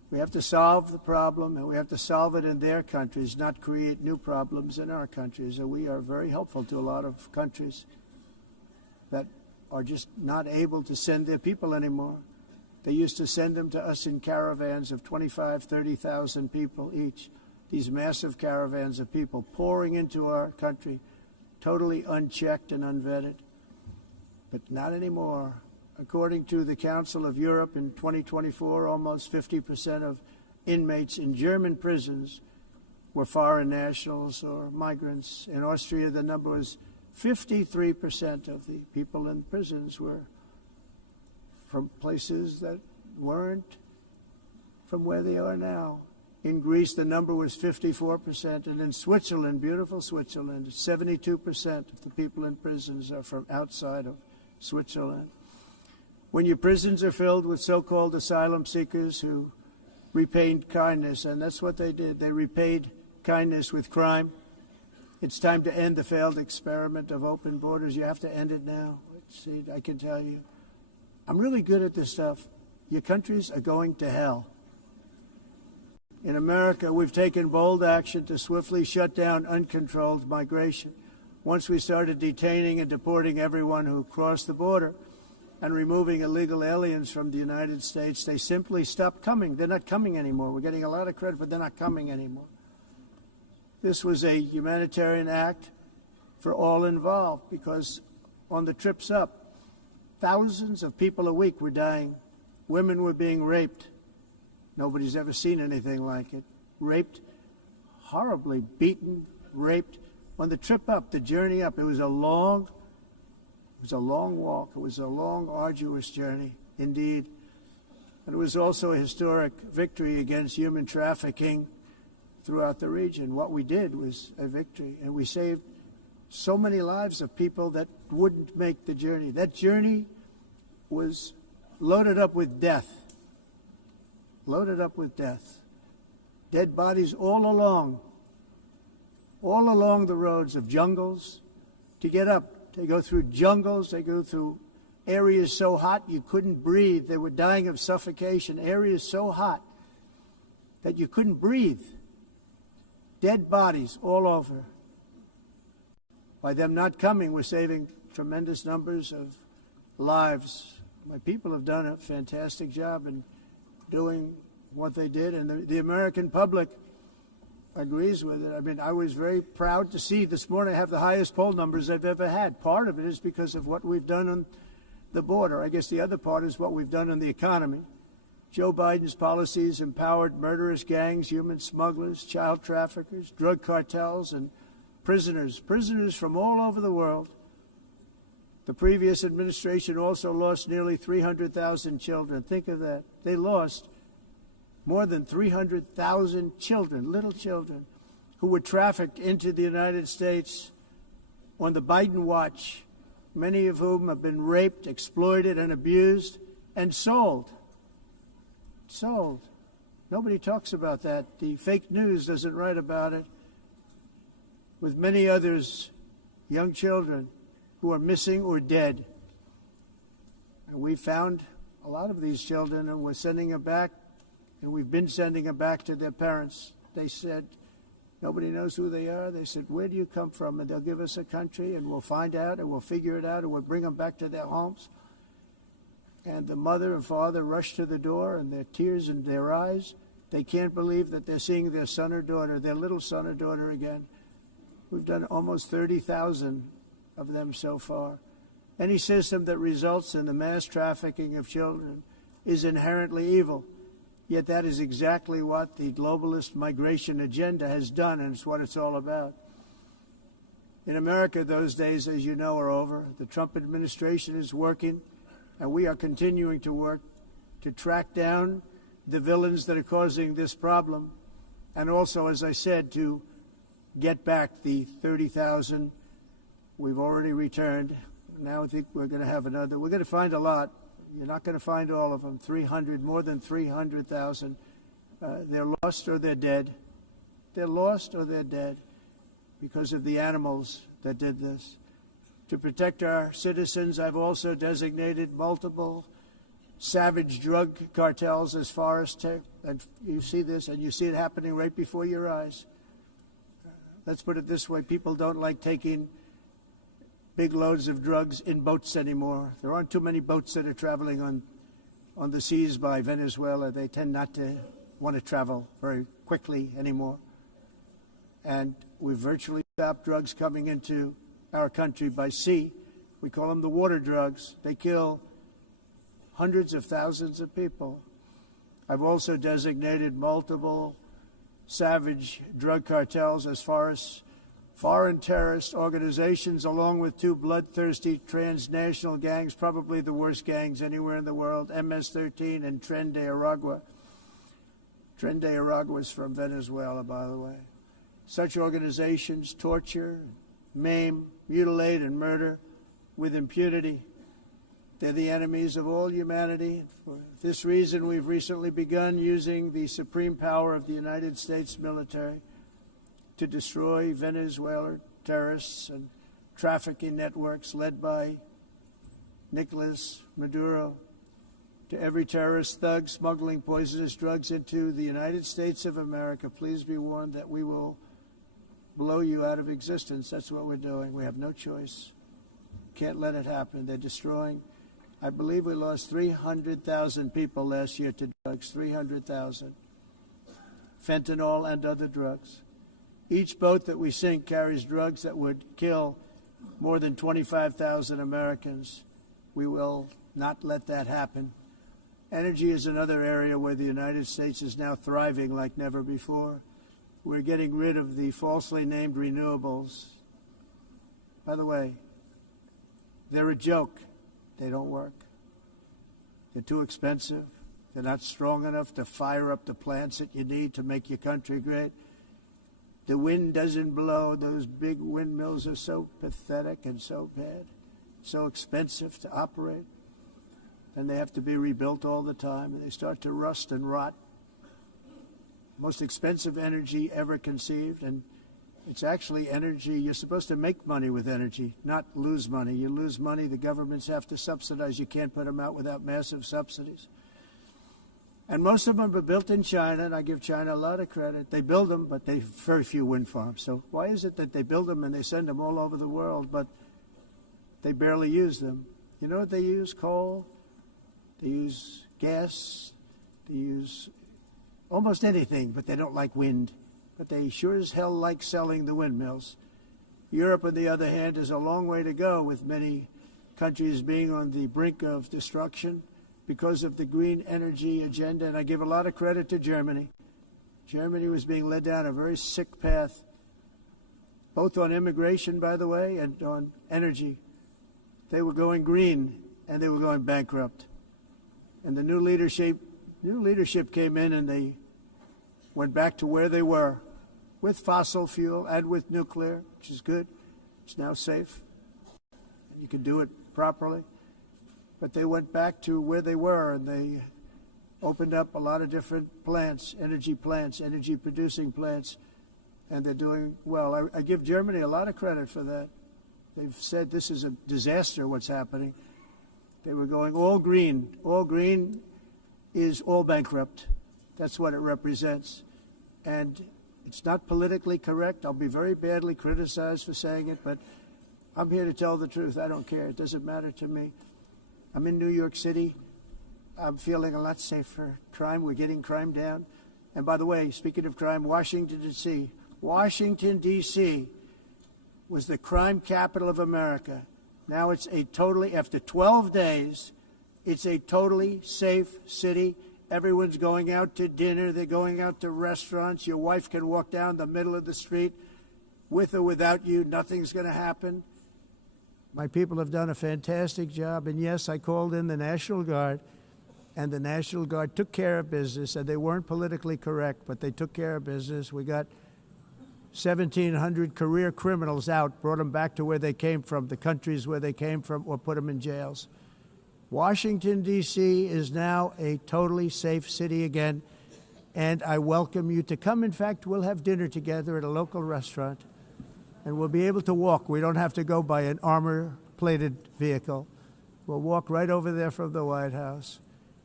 We have to solve the problem, and we have to solve it in their countries, not create new problems in our countries. And we are very helpful to a lot of countries that are just not able to send their people anymore. They used to send them to us in caravans of 25,000, 30,000 people each. These massive caravans of people pouring into our country, totally unchecked and unvetted. But not anymore. According to the Council of Europe in 2024, almost 50% of inmates in German prisons were foreign nationals or migrants. In Austria, the number was 53% of the people in prisons were from places that weren't from where they are now. In Greece, the number was 54%, and in Switzerland, beautiful Switzerland, 72% of the people in prisons are from outside of Switzerland. When your prisons are filled with so-called asylum seekers who repaid kindness, and that's what they did. They repaid kindness with crime. It's time to end the failed experiment of open borders. You have to end it now. See, I can tell you. I'm really good at this stuff. Your countries are going to hell. In America, we've taken bold action to swiftly shut down uncontrolled migration. Once we started detaining and deporting everyone who crossed the border and removing illegal aliens from the United States, they simply stopped coming. They're not coming anymore. We're getting a lot of credit, but they're not coming anymore. This was a humanitarian act for all involved, because on the trips up, thousands of people a week were dying. Women were being raped. Nobody's ever seen anything like it. Raped, horribly beaten, raped. On the trip up, the journey up, it was a long walk. It was a long, arduous journey, indeed. And it was also a historic victory against human trafficking throughout the region. What we did was a victory, and we saved so many lives of people that wouldn't make the journey. That journey was loaded up with death. Loaded up with death. Dead bodies all along the roads of jungles to get up. They go through jungles, they go through areas so hot you couldn't breathe. They were dying of suffocation, areas so hot that you couldn't breathe. Dead bodies all over. By them not coming, we're saving tremendous numbers of lives. My people have done a fantastic job in doing what they did, and the American public agrees with it. I mean, I was very proud to see this morning I have the highest poll numbers I've ever had. Part of it is because of what we've done on the border. I guess the other part is what we've done on the economy. Joe Biden's policies empowered murderous gangs, human smugglers, child traffickers, drug cartels, and prisoners from all over the world. The previous administration also lost nearly 300,000 children. Think of that. They lost more than 300,000 children, little children, who were trafficked into the United States on the Biden watch, many of whom have been raped, exploited, and abused, and sold. Sold. Nobody talks about that. The fake news doesn't write about it. With many others, young children who are missing or dead. And we found a lot of these children, and we're sending them back. And we've been sending them back to their parents. They said, nobody knows who they are. They said, where do you come from? And they'll give us a country, and we'll find out, and we'll figure it out, and we'll bring them back to their homes. And the mother and father rush to the door, and their tears in their eyes. They can't believe that they're seeing their son or daughter, their little son or daughter again. We've done almost 30,000 of them so far. Any system that results in the mass trafficking of children is inherently evil. Yet that is exactly what the globalist migration agenda has done, and it's what it's all about. In America, those days, as you know, are over. The Trump administration is working, and we are continuing to work to track down the villains that are causing this problem, and also, as I said, to get back the 30,000 we've already returned. Now I think we're going to have another. We're going to find a lot. You're not going to find all of them. 300, more than 300,000. They're lost or they're dead. They're lost or they're dead because of the animals that did this. To protect our citizens, I've also designated multiple savage drug cartels as far as and you see this, and you see it happening right before your eyes. Let's put it this way: people don't like taking big loads of drugs in boats anymore. There aren't too many boats that are traveling on the seas by Venezuela. They tend not to want to travel very quickly anymore. And we've virtually stopped drugs coming into our country by sea. We call them the water drugs. They kill hundreds of thousands of people. I've also designated multiple savage drug cartels as far as foreign terrorist organizations, along with two bloodthirsty transnational gangs, probably the worst gangs anywhere in the world, MS-13 and Tren de Aragua. Tren de Aragua is from Venezuela, by the way. Such organizations torture, maim, mutilate, and murder with impunity. They're the enemies of all humanity. For this reason, we've recently begun using the supreme power of the United States military to destroy Venezuelan terrorists and trafficking networks led by Nicolas Maduro. To every terrorist thug smuggling poisonous drugs into the United States of America, please be warned that we will blow you out of existence. That's what we're doing. We have no choice. Can't let it happen. They're destroying. I believe we lost 300,000 people last year to drugs, 300,000. Fentanyl and other drugs. Each boat that we sink carries drugs that would kill more than 25,000 Americans. We will not let that happen. Energy is another area where the United States is now thriving like never before. We're getting rid of the falsely named renewables. By the way, they're a joke. They don't work. They're too expensive. They're not strong enough to fire up the plants that you need to make your country great. The wind doesn't blow. Those big windmills are so pathetic and so bad, so expensive to operate. And they have to be rebuilt all the time, and they start to rust and rot. Most expensive energy ever conceived, and it's actually energy. You're supposed to make money with energy, not lose money. You lose money, the governments have to subsidize. You can't put them out without massive subsidies. And most of them are built in China, and I give China a lot of credit. They build them, but they very few wind farms. So why is it that they build them and they send them all over the world, but they barely use them? You know what they use? Coal. They use gas. They use almost anything, but they don't like wind. But they sure as hell like selling the windmills. Europe, on the other hand, is a long way to go, with many countries being on the brink of destruction because of the green energy agenda. And I give a lot of credit to Germany. Germany was being led down a very sick path, both on immigration, by the way, and on energy. They were going green, and they were going bankrupt. And the new leadership came in, and they went back to where they were, with fossil fuel and with nuclear, which is good. It's now safe. You can do it properly. But they went back to where they were, and they opened up a lot of different plants, energy-producing plants, and they're doing well. I give Germany a lot of credit for that. They've said this is a disaster, what's happening. They were going all green. All green is all bankrupt. That's what it represents. And it's not politically correct. I'll be very badly criticized for saying it, but I'm here to tell the truth. I don't care. It doesn't matter to me. I'm in New York City. I'm feeling a lot safer. Crime, we're getting crime down. And by the way, speaking of crime, Washington, D.C. was the crime capital of America. Now it's after 12 days, it's a totally safe city. Everyone's going out to dinner. They're going out to restaurants. Your wife can walk down the middle of the street with or without you. Nothing's going to happen. My people have done a fantastic job. And yes, I called in the National Guard, and the National Guard took care of business. And they weren't politically correct, but they took care of business. We got 1,700 career criminals out, brought them back to where they came from, the countries where they came from, or put them in jails. Washington, D.C. is now a totally safe city again, and I welcome you to come. In fact, we'll have dinner together at a local restaurant, and we'll be able to walk. We don't have to go by an armor-plated vehicle. We'll walk right over there from the White House.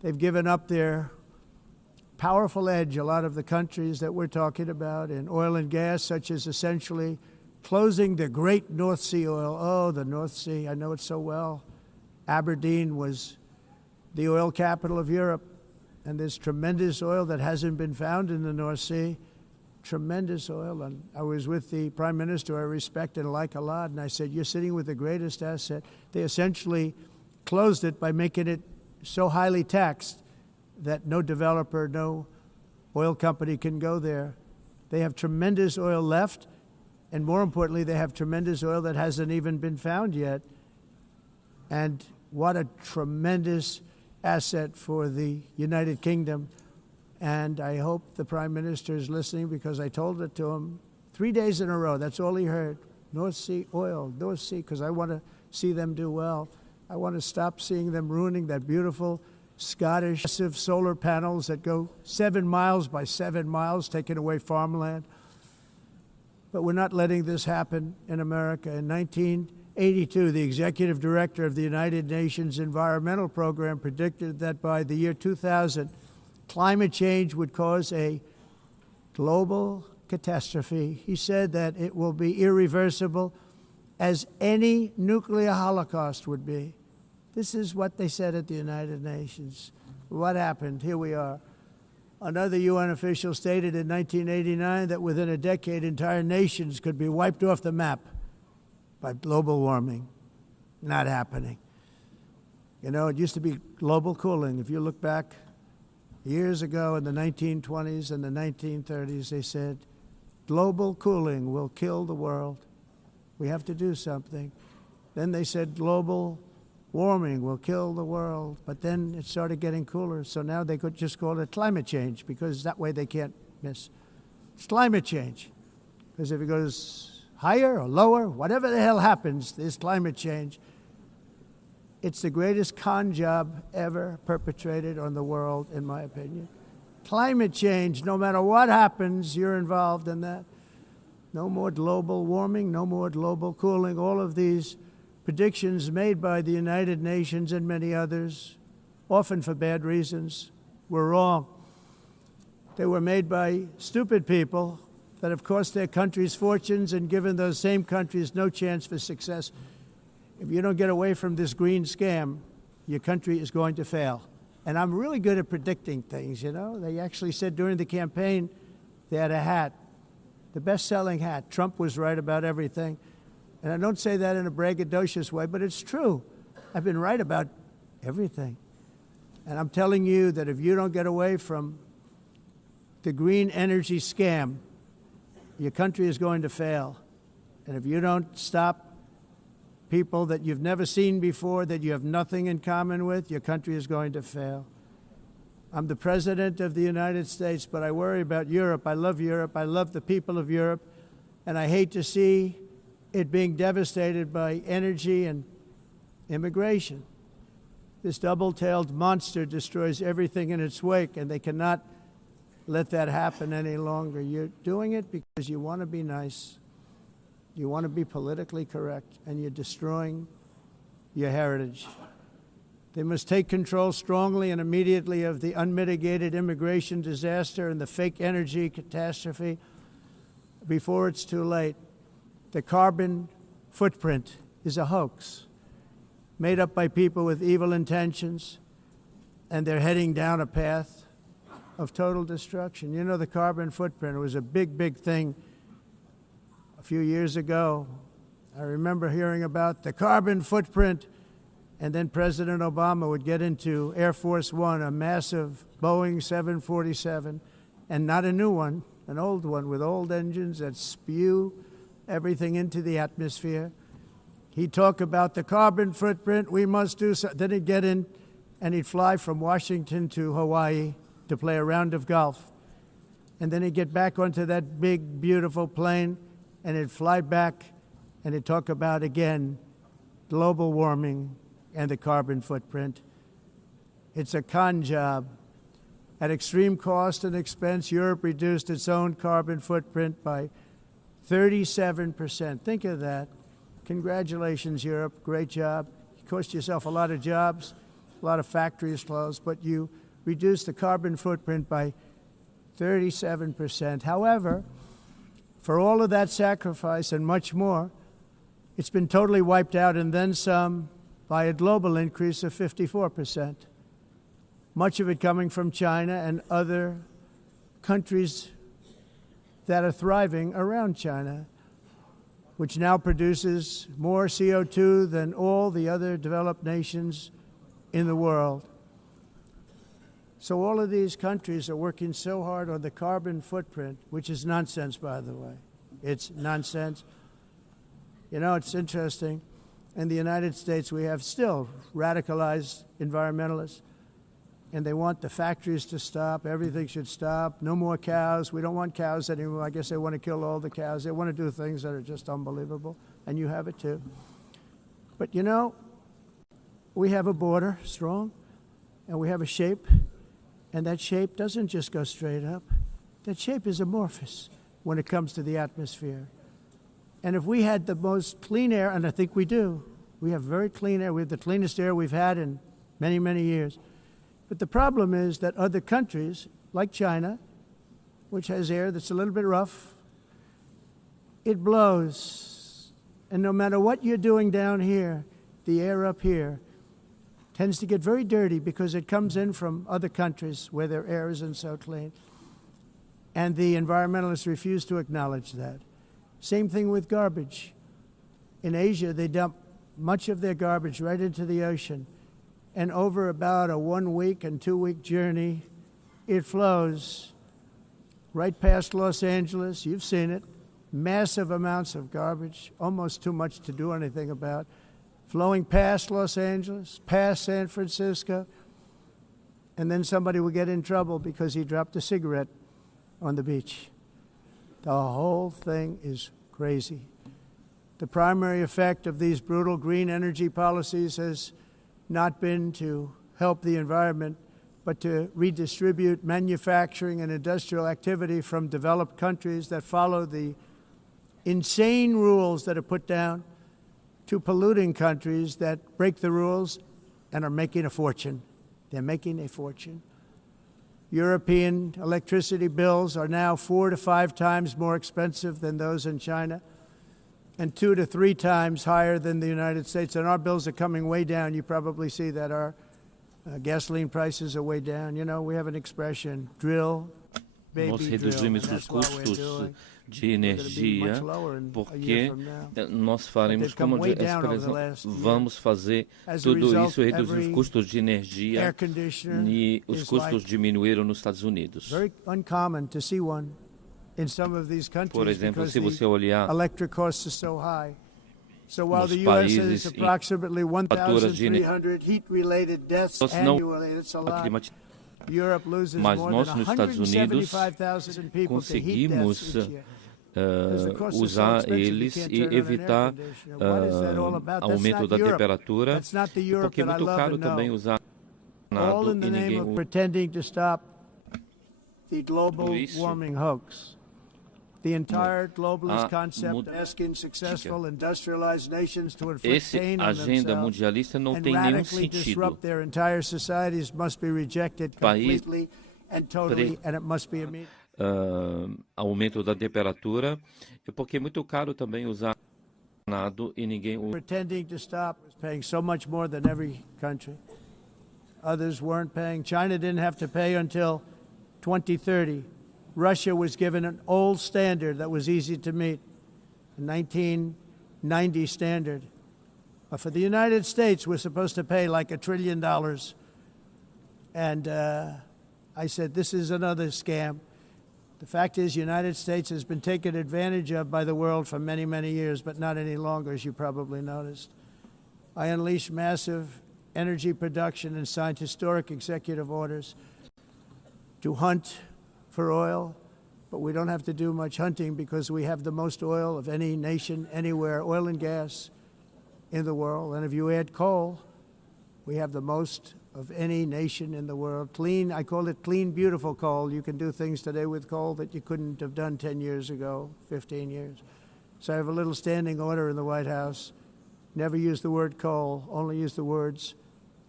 They've given up their powerful edge, a lot of the countries that we're talking about in oil and gas, such as essentially closing the great North Sea oil. Oh, the North Sea, I know it so well. Aberdeen was the oil capital of Europe, and there's tremendous oil that hasn't been found in the North Sea. Tremendous oil. And I was with the Prime Minister I respect and like a lot, and I said, you're sitting with the greatest asset. They essentially closed it by making it so highly taxed that no developer, no oil company can go there. They have tremendous oil left, and more importantly, they have tremendous oil that hasn't even been found yet. And what a tremendous asset for the United Kingdom. And I hope the Prime Minister is listening, because I told it to him 3 days in a row. That's all he heard. North Sea oil, North Sea, because I want to see them do well. I want to stop seeing them ruining that beautiful Scottish solar panels that go 7 miles by 7 miles, taking away farmland. But we're not letting this happen in America. In 1982, the executive director of the United Nations Environmental Program predicted that by the year 2000, climate change would cause a global catastrophe. He said that it will be irreversible, as any nuclear holocaust would be. This is what they said at the United Nations. What happened? Here we are. Another UN official stated in 1989 that within a decade, entire nations could be wiped off the map by global warming. Not happening. You know, it used to be global cooling. If you look back years ago in the 1920s and the 1930s, they said, global cooling will kill the world. We have to do something. Then they said global warming will kill the world, but then it started getting cooler, so now they could just call it climate change, because that way they can't miss. It's climate change, because if it goes higher or lower, whatever the hell happens, there's climate change. It's the greatest con job ever perpetrated on the world, in my opinion. Climate change, no matter what happens, you're involved in that. No more global warming, no more global cooling. All of these predictions made by the United Nations and many others, often for bad reasons, were wrong. They were made by stupid people that have cost their countries fortunes and given those same countries no chance for success. If you don't get away from this green scam, your country is going to fail. And I'm really good at predicting things, you know. They actually said during the campaign they had a hat, the best-selling hat. Trump was right about everything. And I don't say that in a braggadocious way, but it's true. I've been right about everything. And I'm telling you that if you don't get away from the green energy scam, your country is going to fail. And if you don't stop people that you've never seen before, that you have nothing in common with, your country is going to fail. I'm the President of the United States, but I worry about Europe. I love Europe. I love the people of Europe. And I hate to see it being devastated by energy and immigration. This double-tailed monster destroys everything in its wake, and they cannot let that happen any longer. You're doing it because you want to be nice. You want to be politically correct, and you're destroying your heritage. They must take control strongly and immediately of the unmitigated immigration disaster and the fake energy catastrophe before it's too late. The carbon footprint is a hoax made up by people with evil intentions, and they're heading down a path of total destruction. You know, the carbon footprint was a big, big thing a few years ago. I remember hearing about the carbon footprint, and then President Obama would get into Air Force One, a massive Boeing 747, and not a new one, an old one with old engines that spew everything into the atmosphere. He'd talk about the carbon footprint, we must do so. Then he'd get in and he'd fly from Washington to Hawaii to play a round of golf. And then he'd get back onto that big, beautiful plane and he'd fly back and he'd talk about, again, global warming and the carbon footprint. It's a con job. At extreme cost and expense, Europe reduced its own carbon footprint by 37%. Think of that. Congratulations, Europe. Great job. You cost yourself a lot of jobs. a lot of factories closed, but you reduce the carbon footprint by 37%. However, for all of that sacrifice and much more, it's been totally wiped out and then some by a global increase of 54%. Much of it coming from China and other countries that are thriving around China, which now produces more CO2 than all the other developed nations in the world. So all of these countries are working so hard on the carbon footprint, which is nonsense, by the way. It's nonsense. You know, it's interesting. In the United States, we have still radicalized environmentalists, and they want the factories to stop. Everything should stop. No more cows. We don't want cows anymore. I guess they want to kill all the cows. They want to do things that are just unbelievable, and you have it too. But, you know, we have a border, strong, and we have a shape, and that shape doesn't just go straight up. That shape is amorphous when it comes to the atmosphere. And if we had the most clean air, and I think we do, we have very clean air. We have the cleanest air we've had in many, many years. But the problem is that other countries, like China, which has air that's a little bit rough, it blows. And no matter what you're doing down here, the air up here tends to get very dirty because it comes in from other countries where their air isn't so clean. And the environmentalists refuse to acknowledge that. Same thing with garbage. In Asia, they dump much of their garbage right into the ocean. And over about a 1 week and 2 week journey, it flows right past Los Angeles. You've seen it. Massive amounts of garbage, almost too much to do anything about. Flowing past Los Angeles, past San Francisco, and then somebody will get in trouble because he dropped a cigarette on the beach. The whole thing is crazy. The primary effect of these brutal green energy policies has not been to help the environment, but to redistribute manufacturing and industrial activity from developed countries that follow the insane rules that are put down to polluting countries that break the rules and are making a fortune. They're making a fortune. European electricity bills are now 4 to 5 times more expensive than those in China, and 2 to 3 times higher than the United States. And our bills are coming way down. You probably see that our gasoline prices are way down. You know, we have an expression, drill, baby, nós drill. reduzimos os custos de energia porque nós faremos como vamos fazer tudo isso, reduzir os custos de energia, e os custos diminuíram nos Estados Unidos. Por exemplo, se você olhar nos países em faturas de energia não climatizadas, mas nós nos Estados Unidos conseguimos usar eles e evitar aumento da temperatura, porque é muito caro também usar nada e ninguém usa isso. The entire globalist concept asking successful industrialized nations to inflict pain on themselves and radically disrupt their entire societies must be rejected completely and totally, and it must be immediate. Aumento da temperatura, porque é muito caro também usar nada e ninguém usa. Pretending to stop, paying so much more than every country. Others weren't paying. China didn't have to pay until 2030. Russia was given an old standard that was easy to meet, a 1990 standard. But for the United States, we're supposed to pay like $1 trillion. And I said, this is another scam. The fact is, the United States has been taken advantage of by the world for many, many years, but not any longer, as you probably noticed. I unleashed massive energy production and signed historic executive orders to hunt for oil, but we don't have to do much hunting because we have the most oil of any nation anywhere, oil and gas in the world. And if you add coal, we have the most of any nation in the world. Clean, I call it clean, beautiful coal. You can do things today with coal that you couldn't have done 10 years ago, 15 years. So I have a little standing order in the White House. Never use the word coal, only use the words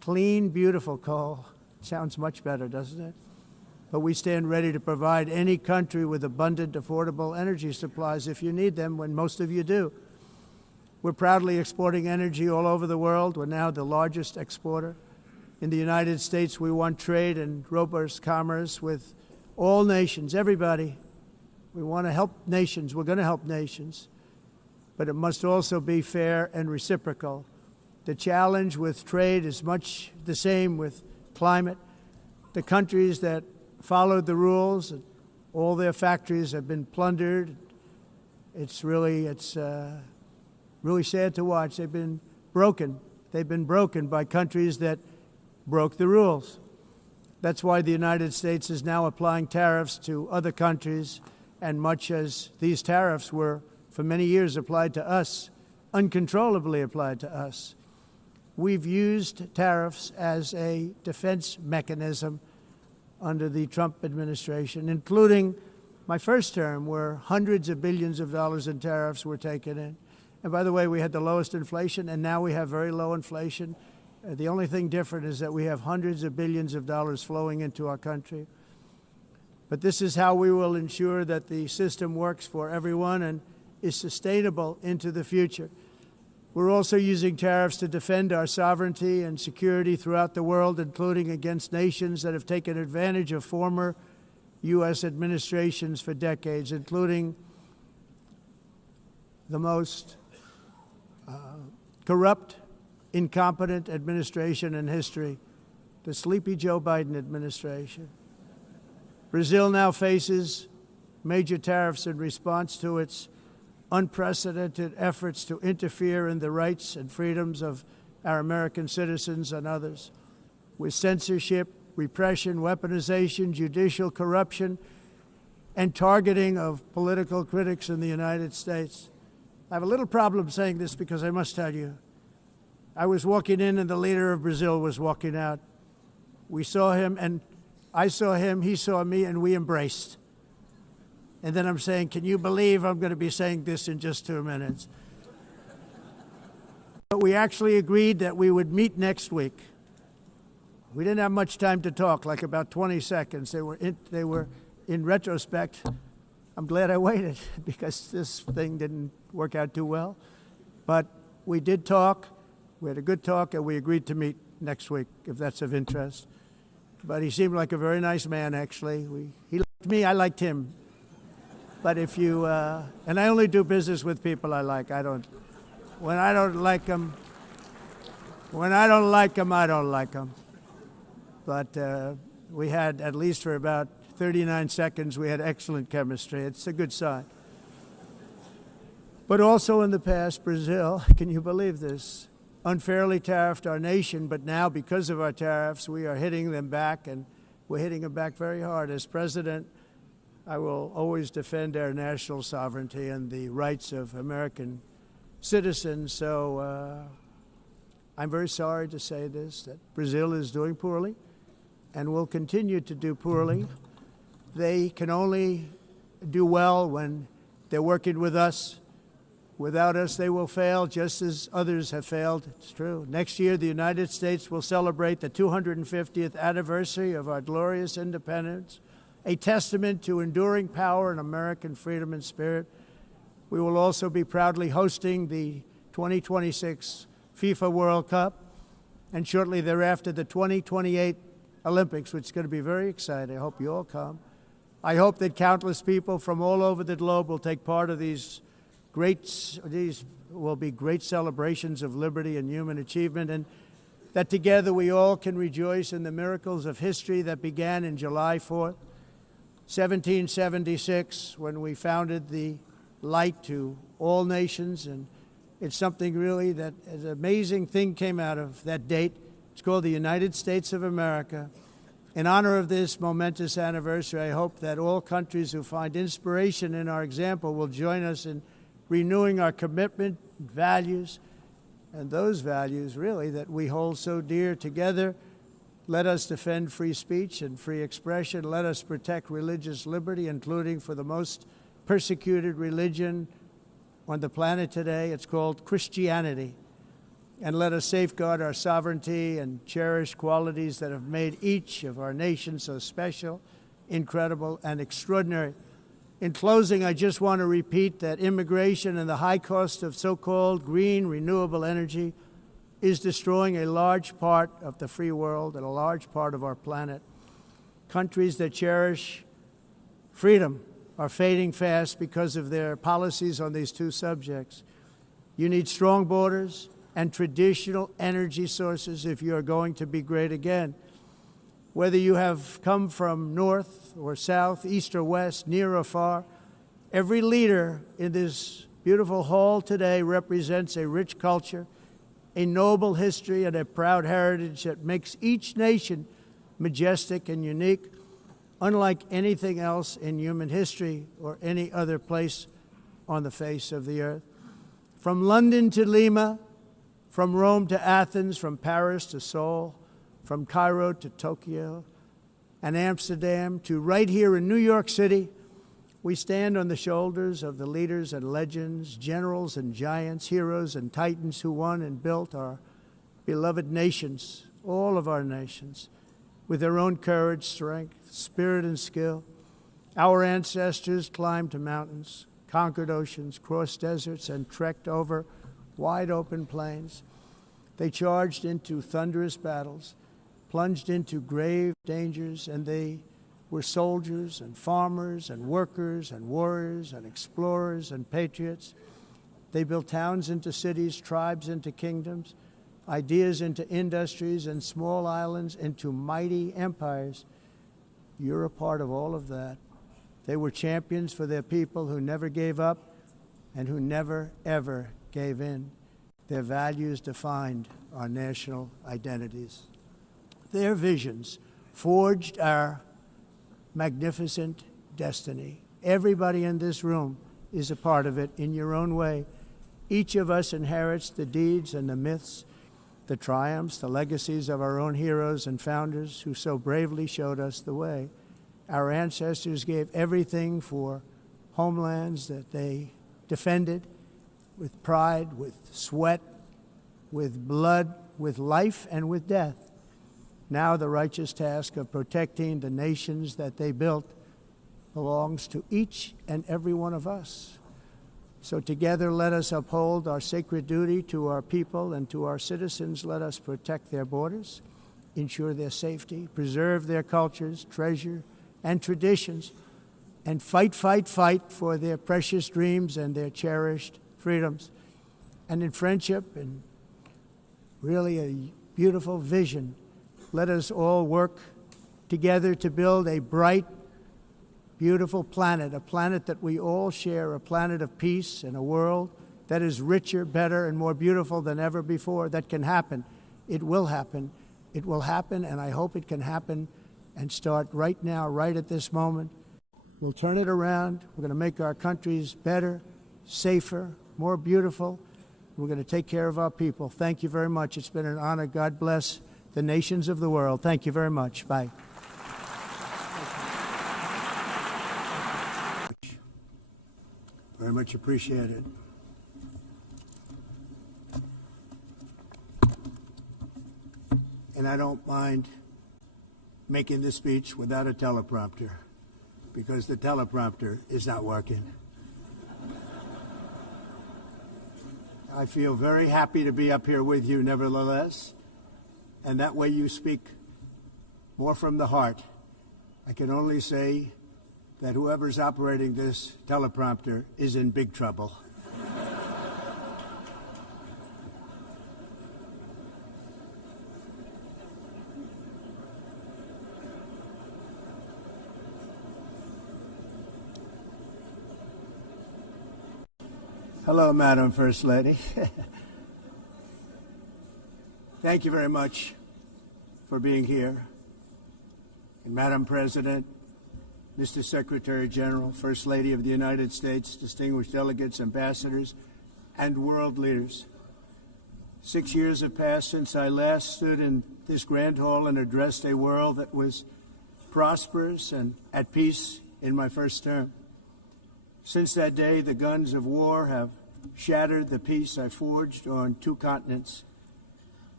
clean, beautiful coal. Sounds much better, doesn't it? But we stand ready to provide any country with abundant, affordable energy supplies if you need them, when most of you do. We're proudly exporting energy all over the world. We're now the largest exporter. In the United States, we want trade and robust commerce with all nations, everybody. We want to help nations. We're going to help nations. But it must also be fair and reciprocal. The challenge with trade is much the same with climate. The countries that followed the rules, all their factories have been plundered. It's really sad to watch. They've been broken. They've been broken by countries that broke the rules. That's why the United States is now applying tariffs to other countries, and much as these tariffs were for many years applied to us, uncontrollably applied to us. We've used tariffs as a defense mechanism under the Trump administration, including my first term, where hundreds of billions of dollars in tariffs were taken in. And by the way, we had the lowest inflation, and now we have very low inflation. The only thing different is that we have hundreds of billions of dollars flowing into our country. But this is how we will ensure that the system works for everyone and is sustainable into the future. We're also using tariffs to defend our sovereignty and security throughout the world, including against nations that have taken advantage of former U.S. administrations for decades, including the most corrupt, incompetent administration in history, the sleepy Joe Biden administration. Brazil now faces major tariffs in response to its unprecedented efforts to interfere in the rights and freedoms of our American citizens and others, with censorship, repression, weaponization, judicial corruption, and targeting of political critics in the United States. I have a little problem saying this because I must tell you, I was walking in and the leader of Brazil was walking out. We saw him, and I saw him, he saw me, and we embraced. And then I'm saying, can you believe I'm going to be saying this in just 2 minutes? But we actually agreed that we would meet next week. We didn't have much time to talk, like about 20 seconds. They were in retrospect, I'm glad I waited because this thing didn't work out too well. But we did talk. We had a good talk, and we agreed to meet next week, if that's of interest. But he seemed like a very nice man, actually. He liked me, I liked him. But if you, and I only do business with people I like. When I don't like them, I don't like them. But we had, at least for about 39 seconds, we had excellent chemistry. It's a good sign. But also in the past, Brazil, can you believe this, unfairly tariffed our nation, but now because of our tariffs, we are hitting them back, and we're hitting them back very hard. As president, I will always defend our national sovereignty and the rights of American citizens. So I'm very sorry to say this, that Brazil is doing poorly and will continue to do poorly. They can only do well when they're working with us. Without us, they will fail, just as others have failed. It's true. Next year, the United States will celebrate the 250th anniversary of our glorious independence, a testament to enduring power and American freedom and spirit. We will also be proudly hosting the 2026 FIFA World Cup, and shortly thereafter, the 2028 Olympics, which is going to be very exciting. I hope you all come. I hope that countless people from all over the globe will take part of these will be great celebrations of liberty and human achievement, and that together we all can rejoice in the miracles of history that began in July 4th, 1776, when we founded the light to all nations. And it's something really that an amazing thing came out of that date. It's called the United States of America. In honor of this momentous anniversary, I hope that all countries who find inspiration in our example will join us in renewing our commitment, values, and those values, really, that we hold so dear together. Let us defend free speech and free expression. Let us protect religious liberty, including for the most persecuted religion on the planet today. It's called Christianity. and let us safeguard our sovereignty and cherish qualities that have made each of our nations so special, incredible, and extraordinary. In closing, I just want to repeat that immigration and the high cost of so-called green renewable energy is destroying a large part of the free world and a large part of our planet. Countries that cherish freedom are fading fast because of their policies on these two subjects. You need strong borders and traditional energy sources if you are going to be great again. Whether you have come from north or south, east or west, near or far, every leader in this beautiful hall today represents a rich culture, a noble history, and a proud heritage that makes each nation majestic and unique, unlike anything else in human history or any other place on the face of the earth. From London to Lima, from Rome to Athens, from Paris to Seoul, from Cairo to Tokyo and Amsterdam to right here in New York City, we stand on the shoulders of the leaders and legends, generals and giants, heroes and titans who won and built our beloved nations, all of our nations, with their own courage, strength, spirit, and skill. Our ancestors climbed mountains, conquered oceans, crossed deserts, and trekked over wide-open plains. They charged into thunderous battles, plunged into grave dangers, and they were soldiers and farmers and workers and warriors and explorers and patriots. They built towns into cities, tribes into kingdoms, ideas into industries, and small islands into mighty empires. You're a part of all of that. They were champions for their people who never gave up and who never, ever gave in. Their values defined our national identities. Their visions forged our magnificent destiny. Everybody in this room is a part of it in your own way. Each of us inherits the deeds and the myths, the triumphs, the legacies of our own heroes and founders who so bravely showed us the way. Our ancestors gave everything for homelands that they defended with pride, with sweat, with blood, with life, and with death. Now the righteous task of protecting the nations that they built belongs to each and every one of us. So together let us uphold our sacred duty to our people and to our citizens. Let us protect their borders, ensure their safety, preserve their cultures, treasure, and traditions, and fight, fight, fight for their precious dreams and their cherished freedoms. And in friendship and really a beautiful vision, let us all work together to build a bright, beautiful planet, a planet that we all share, a planet of peace and a world that is richer, better, and more beautiful than ever before. That can happen. It will happen. It will happen, and I hope it can happen and start right now, right at this moment. We'll turn it around. We're going to make our countries better, safer, more beautiful. We're going to take care of our people. Thank you very much. It's been an honor. God bless the nations of the world. Thank you very much. Bye. Very much appreciated. And I don't mind making this speech without a teleprompter, because the teleprompter is not working. I feel very happy to be up here with you nevertheless, and that way you speak more from the heart. I can only say that whoever's operating this teleprompter is in big trouble. Hello, Madam First Lady. Thank you very much for being here. And Madam President, Mr. Secretary General, First Lady of the United States, distinguished delegates, ambassadors, and world leaders. 6 years have passed since I last stood in this grand hall and addressed a world that was prosperous and at peace in my first term. Since that day, the guns of war have shattered the peace I forged on two continents,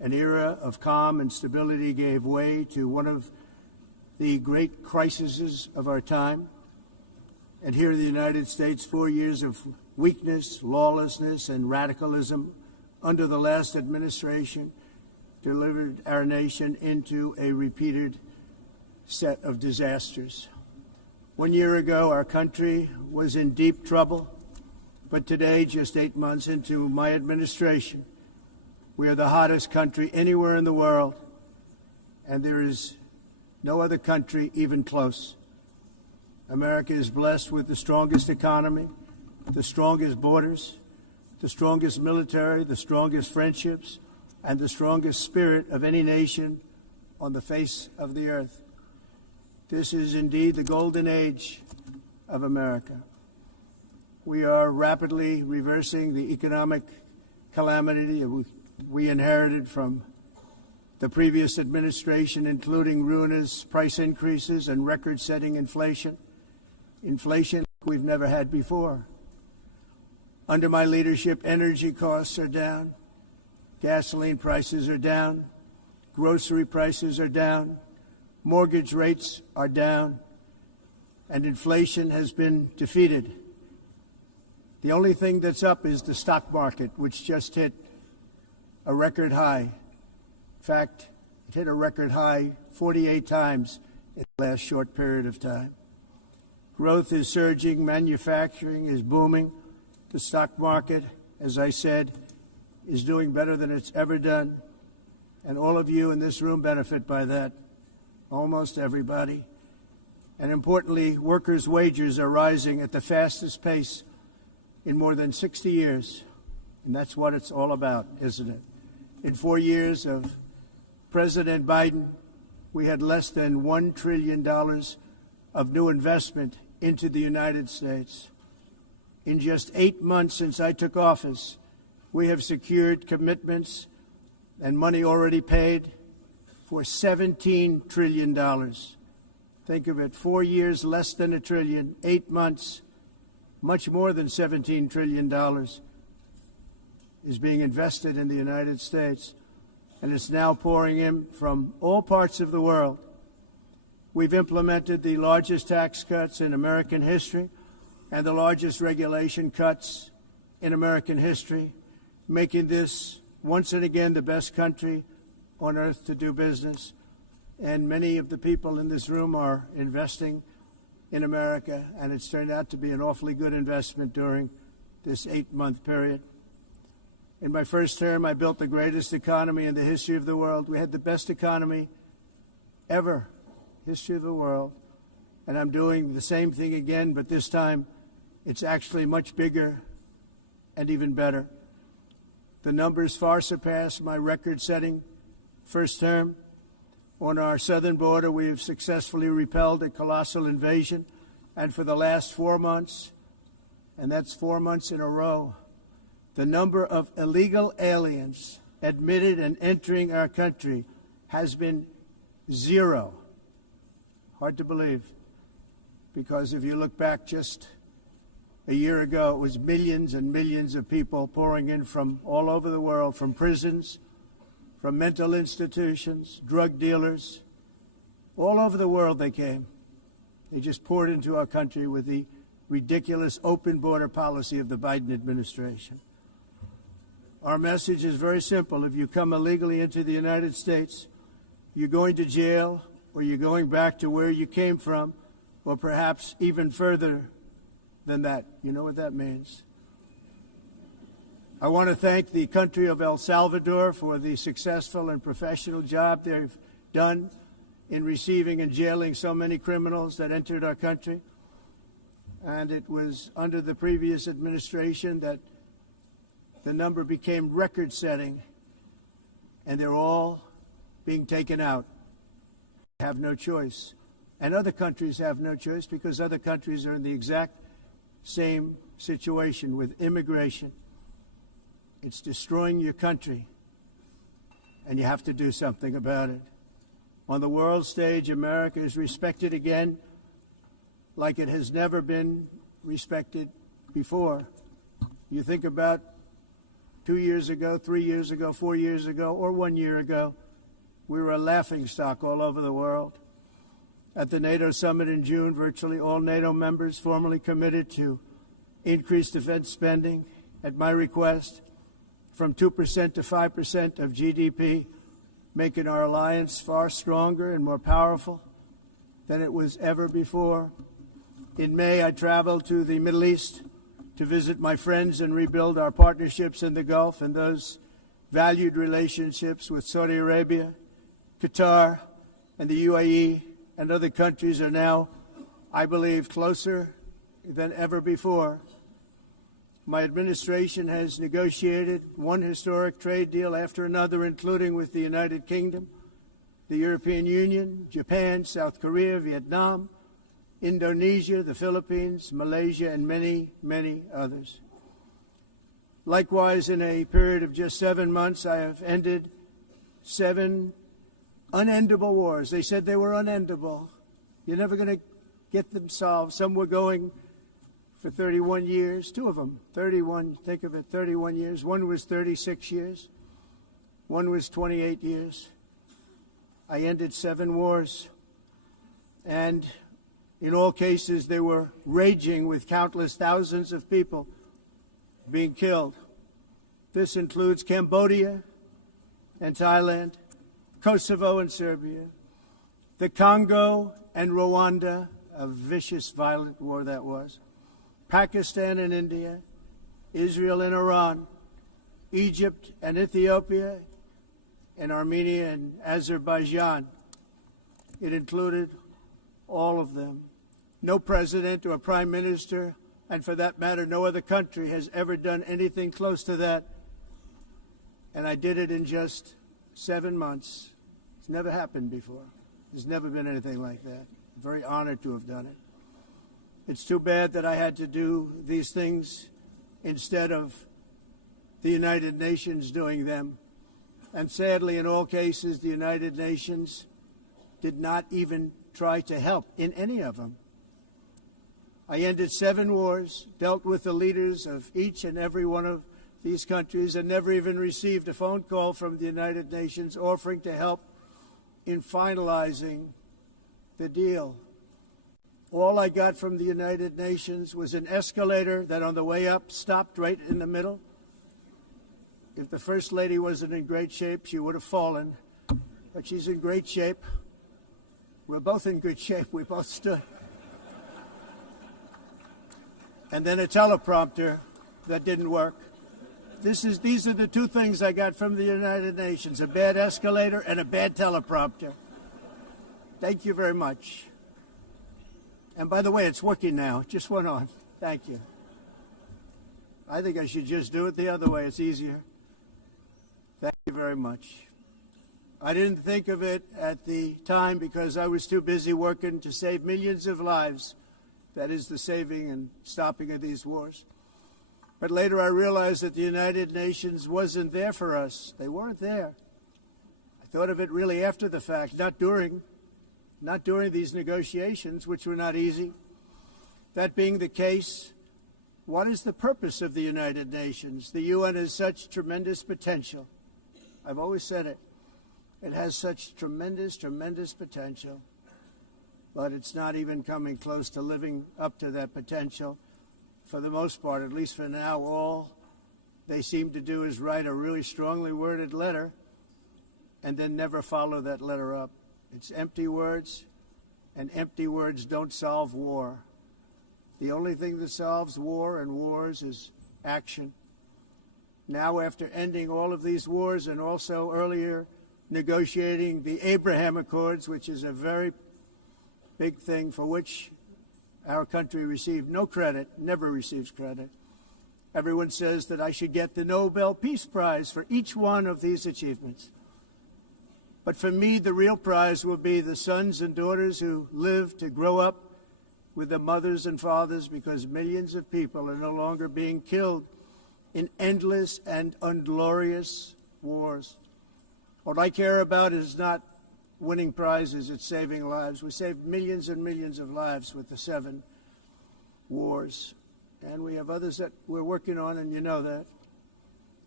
An era of calm and stability gave way to one of the great crises of our time. And here in the United States, 4 years of weakness, lawlessness, and radicalism under the last administration delivered our nation into a repeated set of disasters. 1 year ago, our country was in deep trouble, but today, just 8 months into my administration, we are the hottest country anywhere in the world, and there is no other country even close. America is blessed with the strongest economy, the strongest borders, the strongest military, the strongest friendships, and the strongest spirit of any nation on the face of the earth. This is indeed the golden age of America. We are rapidly reversing the economic calamity we inherited from the previous administration, including ruinous price increases and record-setting inflation we've never had before. Under my leadership, energy costs are down, gasoline prices are down, grocery prices are down, mortgage rates are down, and inflation has been defeated. The only thing that's up is the stock market, which just hit a record high. In fact, it hit a record high 48 times in the last short period of time. Growth is surging, manufacturing is booming. The stock market, as I said, is doing better than it's ever done. And all of you in this room benefit by that, almost everybody. And importantly, workers' wages are rising at the fastest pace in more than 60 years. And that's what it's all about, isn't it? In 4 years of President Biden, we had less than $1 trillion of new investment into the United States. In just 8 months since I took office, we have secured commitments and money already paid for $17 trillion. Think of it, 4 years, less than $1 trillion, 8 months, much more than $17 trillion is being invested in the United States, and it's now pouring in from all parts of the world. We've implemented the largest tax cuts in American history and the largest regulation cuts in American history, making this once and again the best country on earth to do business. And many of the people in this room are investing in America, and it's turned out to be an awfully good investment during this 8-month period. In my first term, I built the greatest economy in the history of the world. We had the best economy ever, history of the world. And I'm doing the same thing again, but this time it's actually much bigger and even better. The numbers far surpass my record-setting first term. On our southern border, we have successfully repelled a colossal invasion. And for the last 4 months, and that's 4 months in a row, the number of illegal aliens admitted and entering our country has been 0. Hard to believe, because if you look back just a year ago, it was millions and millions of people pouring in from all over the world, from prisons, from mental institutions, drug dealers. All over the world they came. They just poured into our country with the ridiculous open border policy of the Biden administration. Our message is very simple. If you come illegally into the United States, you're going to jail, or you're going back to where you came from, or perhaps even further than that. You know what that means. I want to thank the country of El Salvador for the successful and professional job they've done in receiving and jailing so many criminals that entered our country. And it was under the previous administration that the number became record-setting, and they're all being taken out. They have no choice. And other countries have no choice, because other countries are in the exact same situation with immigration. It's destroying your country, and you have to do something about it. On the world stage, America is respected again like it has never been respected before. You think about 2 years ago, 3 years ago, 4 years ago, or 1 year ago, we were a laughingstock all over the world. At the NATO summit in June, virtually all NATO members formally committed to increase defense spending at my request from 2% to 5% of GDP, making our alliance far stronger and more powerful than it was ever before. In May, I traveled to the Middle East to visit my friends and rebuild our partnerships in the Gulf and those valued relationships with Saudi Arabia, Qatar, and the UAE and other countries are now, I believe, closer than ever before. My administration has negotiated one historic trade deal after another, including with the United Kingdom, the European Union, Japan, South Korea, Vietnam, Indonesia, the Philippines, Malaysia, and many, many others. Likewise, in a period of just 7 months, I have ended 7 unendable wars. They said they were unendable. You're never going to get them solved. Some were going for 31 years, 2 of them, 31, think of it, 31 years. One was 36 years. One was 28 years. I ended 7 wars. And in all cases, they were raging with countless thousands of people being killed. This includes Cambodia and Thailand, Kosovo and Serbia, the Congo and Rwanda, a vicious, violent war that was, Pakistan and India, Israel and Iran, Egypt and Ethiopia, and Armenia and Azerbaijan. It included all of them. No president or prime minister, and for that matter, no other country has ever done anything close to that. And I did it in just 7 months. It's never happened before. There's never been anything like that. I'm very honored to have done it. It's too bad that I had to do these things instead of the United Nations doing them. And sadly, in all cases, the United Nations did not even try to help in any of them. I ended 7 wars, dealt with the leaders of each and every one of these countries, and never even received a phone call from the United Nations offering to help in finalizing the deal. All I got from the United Nations was an escalator that on the way up stopped right in the middle. If the First Lady wasn't in great shape, she would have fallen, but she's in great shape. We're both in good shape. We both stood. And then a teleprompter that didn't work. These are the 2 things I got from the United Nations, a bad escalator and a bad teleprompter. Thank you very much. And by the way, it's working now. It just went on. Thank you. I think I should just do it the other way. It's easier. Thank you very much. I didn't think of it at the time because I was too busy working to save millions of lives. That is the saving and stopping of these wars. But later I realized that the United Nations wasn't there for us. They weren't there. I thought of it really after the fact, not during these negotiations, which were not easy. That being the case, what is the purpose of the United Nations? The UN has such tremendous potential. I've always said it. It has such tremendous, tremendous potential. But it's not even coming close to living up to that potential. For the most part, at least for now, all they seem to do is write a really strongly worded letter and then never follow that letter up. It's empty words, and empty words don't solve war. The only thing that solves war and wars is action. Now, after ending all of these wars and also earlier negotiating the Abraham Accords, which is a very big thing for which our country received no credit, never receives credit. Everyone says that I should get the Nobel Peace Prize for each one of these achievements. But for me, the real prize will be the sons and daughters who live to grow up with their mothers and fathers, because millions of people are no longer being killed in endless and unglorious wars. What I care about is not winning prizes, it's saving lives. We saved millions and millions of lives with the 7 wars. And we have others that we're working on, and you know that.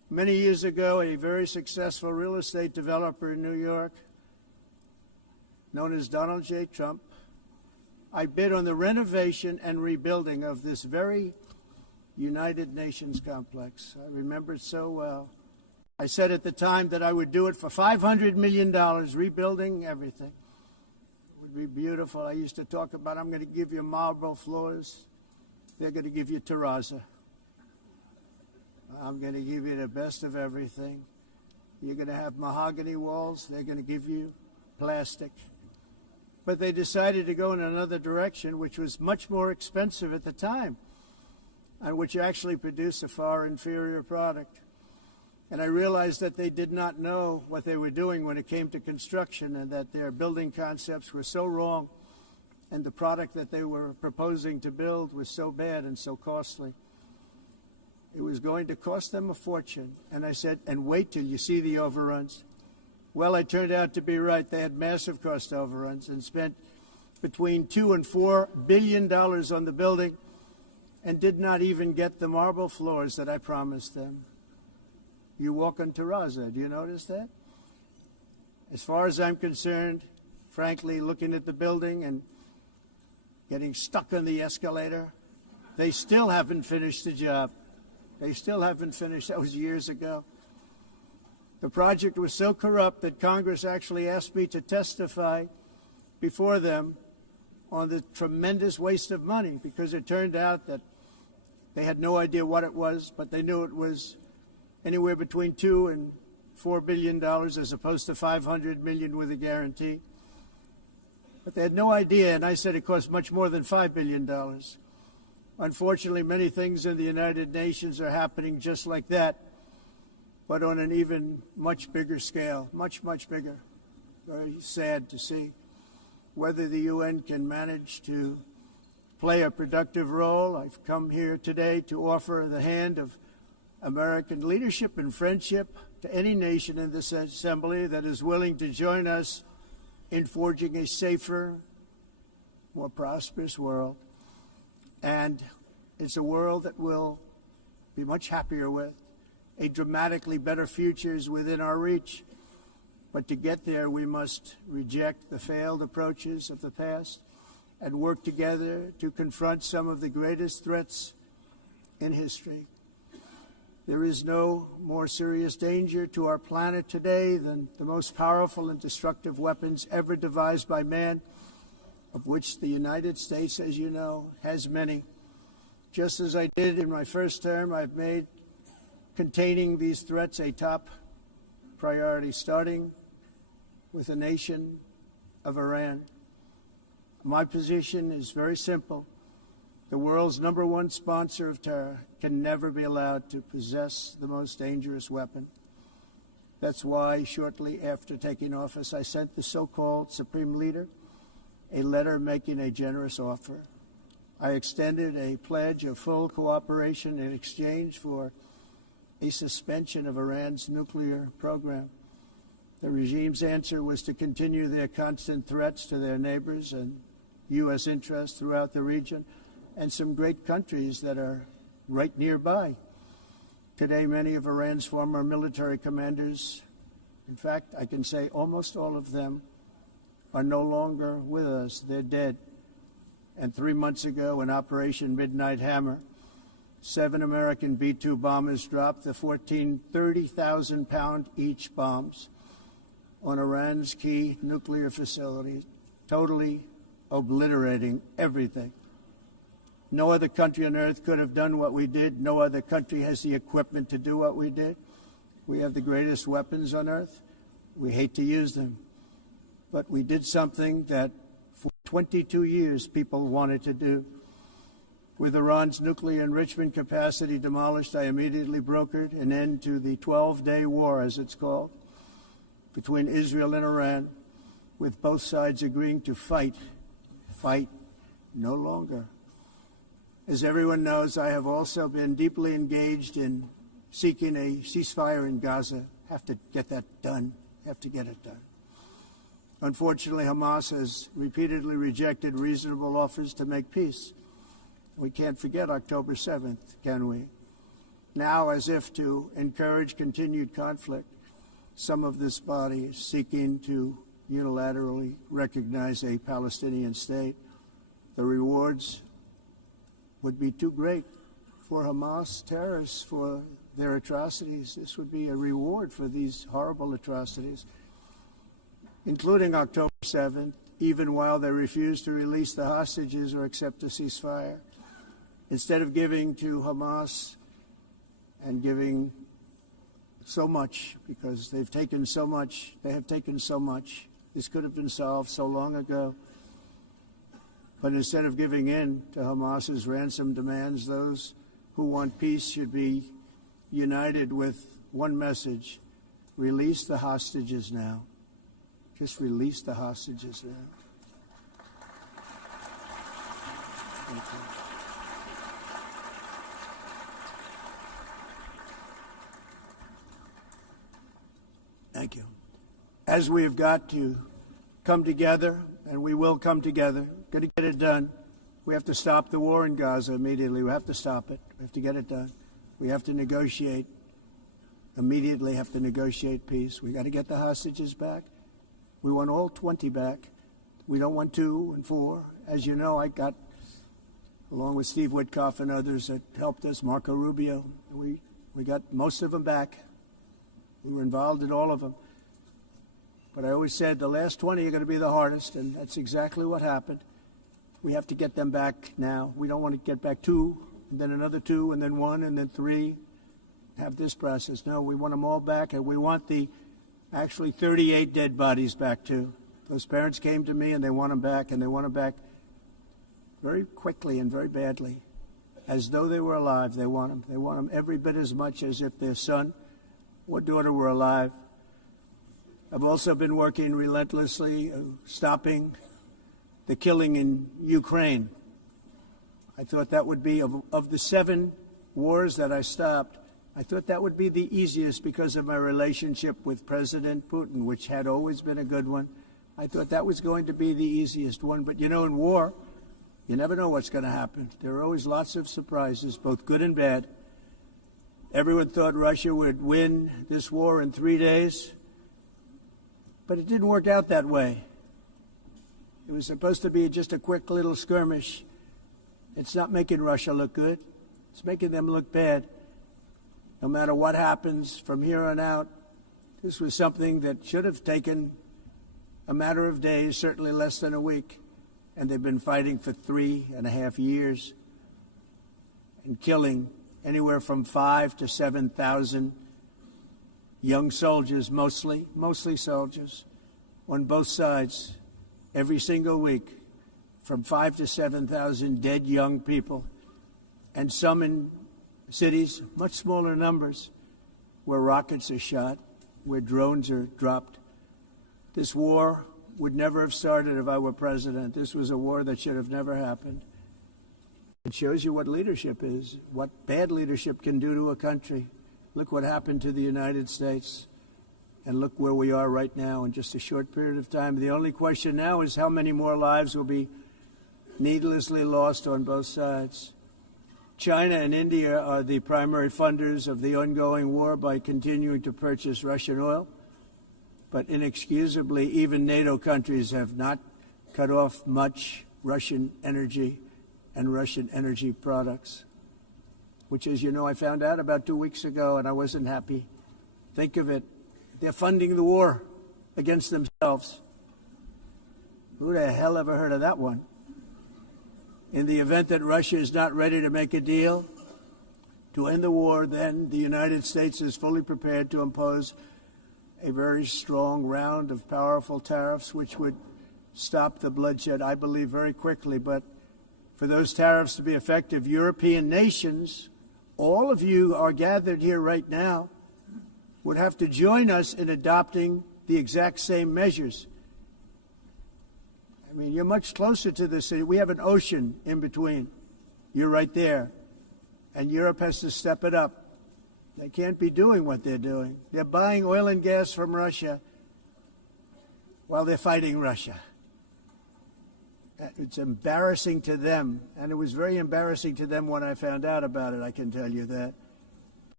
Many years ago, a very successful real estate developer in New York, known as Donald J. Trump, I bid on the renovation and rebuilding of this very United Nations complex. I remember it so well. I said at the time that I would do it for $500 million, rebuilding everything. It would be beautiful. I used to talk about, I'm going to give you marble floors. They're going to give you terrazzo. I'm going to give you the best of everything. You're going to have mahogany walls. They're going to give you plastic. But they decided to go in another direction, which was much more expensive at the time, and which actually produced a far inferior product. And I realized that they did not know what they were doing when it came to construction, and that their building concepts were so wrong, and the product that they were proposing to build was so bad and so costly. It was going to cost them a fortune. And I said, and wait till you see the overruns. Well, I turned out to be right. They had massive cost overruns and spent between $2 and $4 billion on the building and did not even get the marble floors that I promised them. You walk on terrazzo. Do you notice that? As far as I'm concerned, frankly, looking at the building and getting stuck on the escalator, they still haven't finished the job. They still haven't finished. That was years ago. The project was so corrupt that Congress actually asked me to testify before them on the tremendous waste of money, because it turned out that they had no idea what it was, but they knew it was anywhere between $2 and $4 billion as opposed to $500 million with a guarantee. But they had no idea, and I said it cost much more than $5 billion. Unfortunately, many things in the United Nations are happening just like that, but on an even much bigger scale, much, much bigger. Very sad to see. Whether the UN can manage to play a productive role, I've come here today to offer the hand of American leadership and friendship to any nation in this assembly that is willing to join us in forging a safer, more prosperous world. And it's a world that we'll be much happier with. A dramatically better future is within our reach. But to get there, we must reject the failed approaches of the past and work together to confront some of the greatest threats in history. There is no more serious danger to our planet today than the most powerful and destructive weapons ever devised by man, of which the United States, as you know, has many. Just as I did in my first term, I've made containing these threats a top priority, starting with the nation of Iran. My position is very simple. The world's #1 sponsor of terror can never be allowed to possess the most dangerous weapon. That's why, shortly after taking office, I sent the so-called Supreme Leader a letter making a generous offer. I extended a pledge of full cooperation in exchange for a suspension of Iran's nuclear program. The regime's answer was to continue their constant threats to their neighbors and U.S. interests throughout the region and some great countries that are right nearby. Today, many of Iran's former military commanders, in fact, I can say almost all of them, are no longer with us. They're dead. And 3 months ago, in Operation Midnight Hammer, 7 American B-2 bombers dropped the 14 30,000-pound each bombs on Iran's key nuclear facilities, totally obliterating everything. No other country on earth could have done what we did. No other country has the equipment to do what we did. We have the greatest weapons on earth. We hate to use them. But we did something that for 22 years people wanted to do. With Iran's nuclear enrichment capacity demolished, I immediately brokered an end to the 12-day war, as it's called, between Israel and Iran, with both sides agreeing to fight no longer. As everyone knows, I have also been deeply engaged in seeking a ceasefire in Gaza. Have to get that done. Have to get it done. Unfortunately, Hamas has repeatedly rejected reasonable offers to make peace. We can't forget October 7th, can we? Now, as if to encourage continued conflict, some of this body is seeking to unilaterally recognize a Palestinian state. The rewards would be too great for Hamas terrorists for their atrocities. This would be a reward for these horrible atrocities, including October 7th, even while they refuse to release the hostages or accept a ceasefire. Instead of giving to Hamas and giving so much, because they've taken so much, they have taken so much. This could have been solved so long ago. But instead of giving in to Hamas's ransom demands, those who want peace should be united with one message: release the hostages now. Just release the hostages now. Thank you. Thank you. As we have got to come together, and we will come together, got to get it done. We have to stop the war in Gaza immediately. We have to stop it. We have to get it done. We have to negotiate, immediately have to negotiate peace. We got to get the hostages back. We want all 20 back. We don't want 2 and 4. As you know, I got, along with Steve Witkoff and others that helped us, Marco Rubio, we got most of them back. We were involved in all of them. But I always said the last 20 are going to be the hardest, and that's exactly what happened. We have to get them back now. We don't want to get back 2, and then another 2, and then 1, and then 3. Have this process. No, we want them all back, and we want the actually 38 dead bodies back too. Those parents came to me, and they want them back, and they want them back very quickly and very badly, as though they were alive. They want them. They want them every bit as much as if their son or daughter were alive. I've also been working relentlessly, stopping the killing in Ukraine. I thought that would be, of the 7 wars that I stopped, I thought that would be the easiest because of my relationship with President Putin, which had always been a good one. I thought that was going to be the easiest one. But, you know, in war, you never know what's going to happen. There are always lots of surprises, both good and bad. Everyone thought Russia would win this war in 3 days. But it didn't work out that way. It was supposed to be just a quick little skirmish. It's not making Russia look good. It's making them look bad. No matter what happens from here on out, this was something that should have taken a matter of days, certainly less than a week. And they've been fighting for 3.5 years and killing anywhere from 5,000 to 7,000 young soldiers, mostly soldiers, on both sides, every single week, from 5,000 to 7,000 dead young people, and some in cities, much smaller numbers, where rockets are shot, where drones are dropped. This war would never have started if I were president. This was a war that should have never happened. It shows you what leadership is, what bad leadership can do to a country. Look what happened to the United States, and look where we are right now in just a short period of time. The only question now is how many more lives will be needlessly lost on both sides. China and India are the primary funders of the ongoing war by continuing to purchase Russian oil. But inexcusably, even NATO countries have not cut off much Russian energy and Russian energy products, which, as you know, I found out about 2 weeks ago, and I wasn't happy. Think of it. They're funding the war against themselves. Who the hell ever heard of that one? In the event that Russia is not ready to make a deal to end the war, then the United States is fully prepared to impose a very strong round of powerful tariffs, which would stop the bloodshed, I believe, very quickly. But for those tariffs to be effective, European nations, all of you are gathered here right now, would have to join us in adopting the exact same measures. I mean, you're much closer to the city. We have an ocean in between. You're right there. And Europe has to step it up. They can't be doing what they're doing. They're buying oil and gas from Russia while they're fighting Russia. It's embarrassing to them, and it was very embarrassing to them when I found out about it, I can tell you that.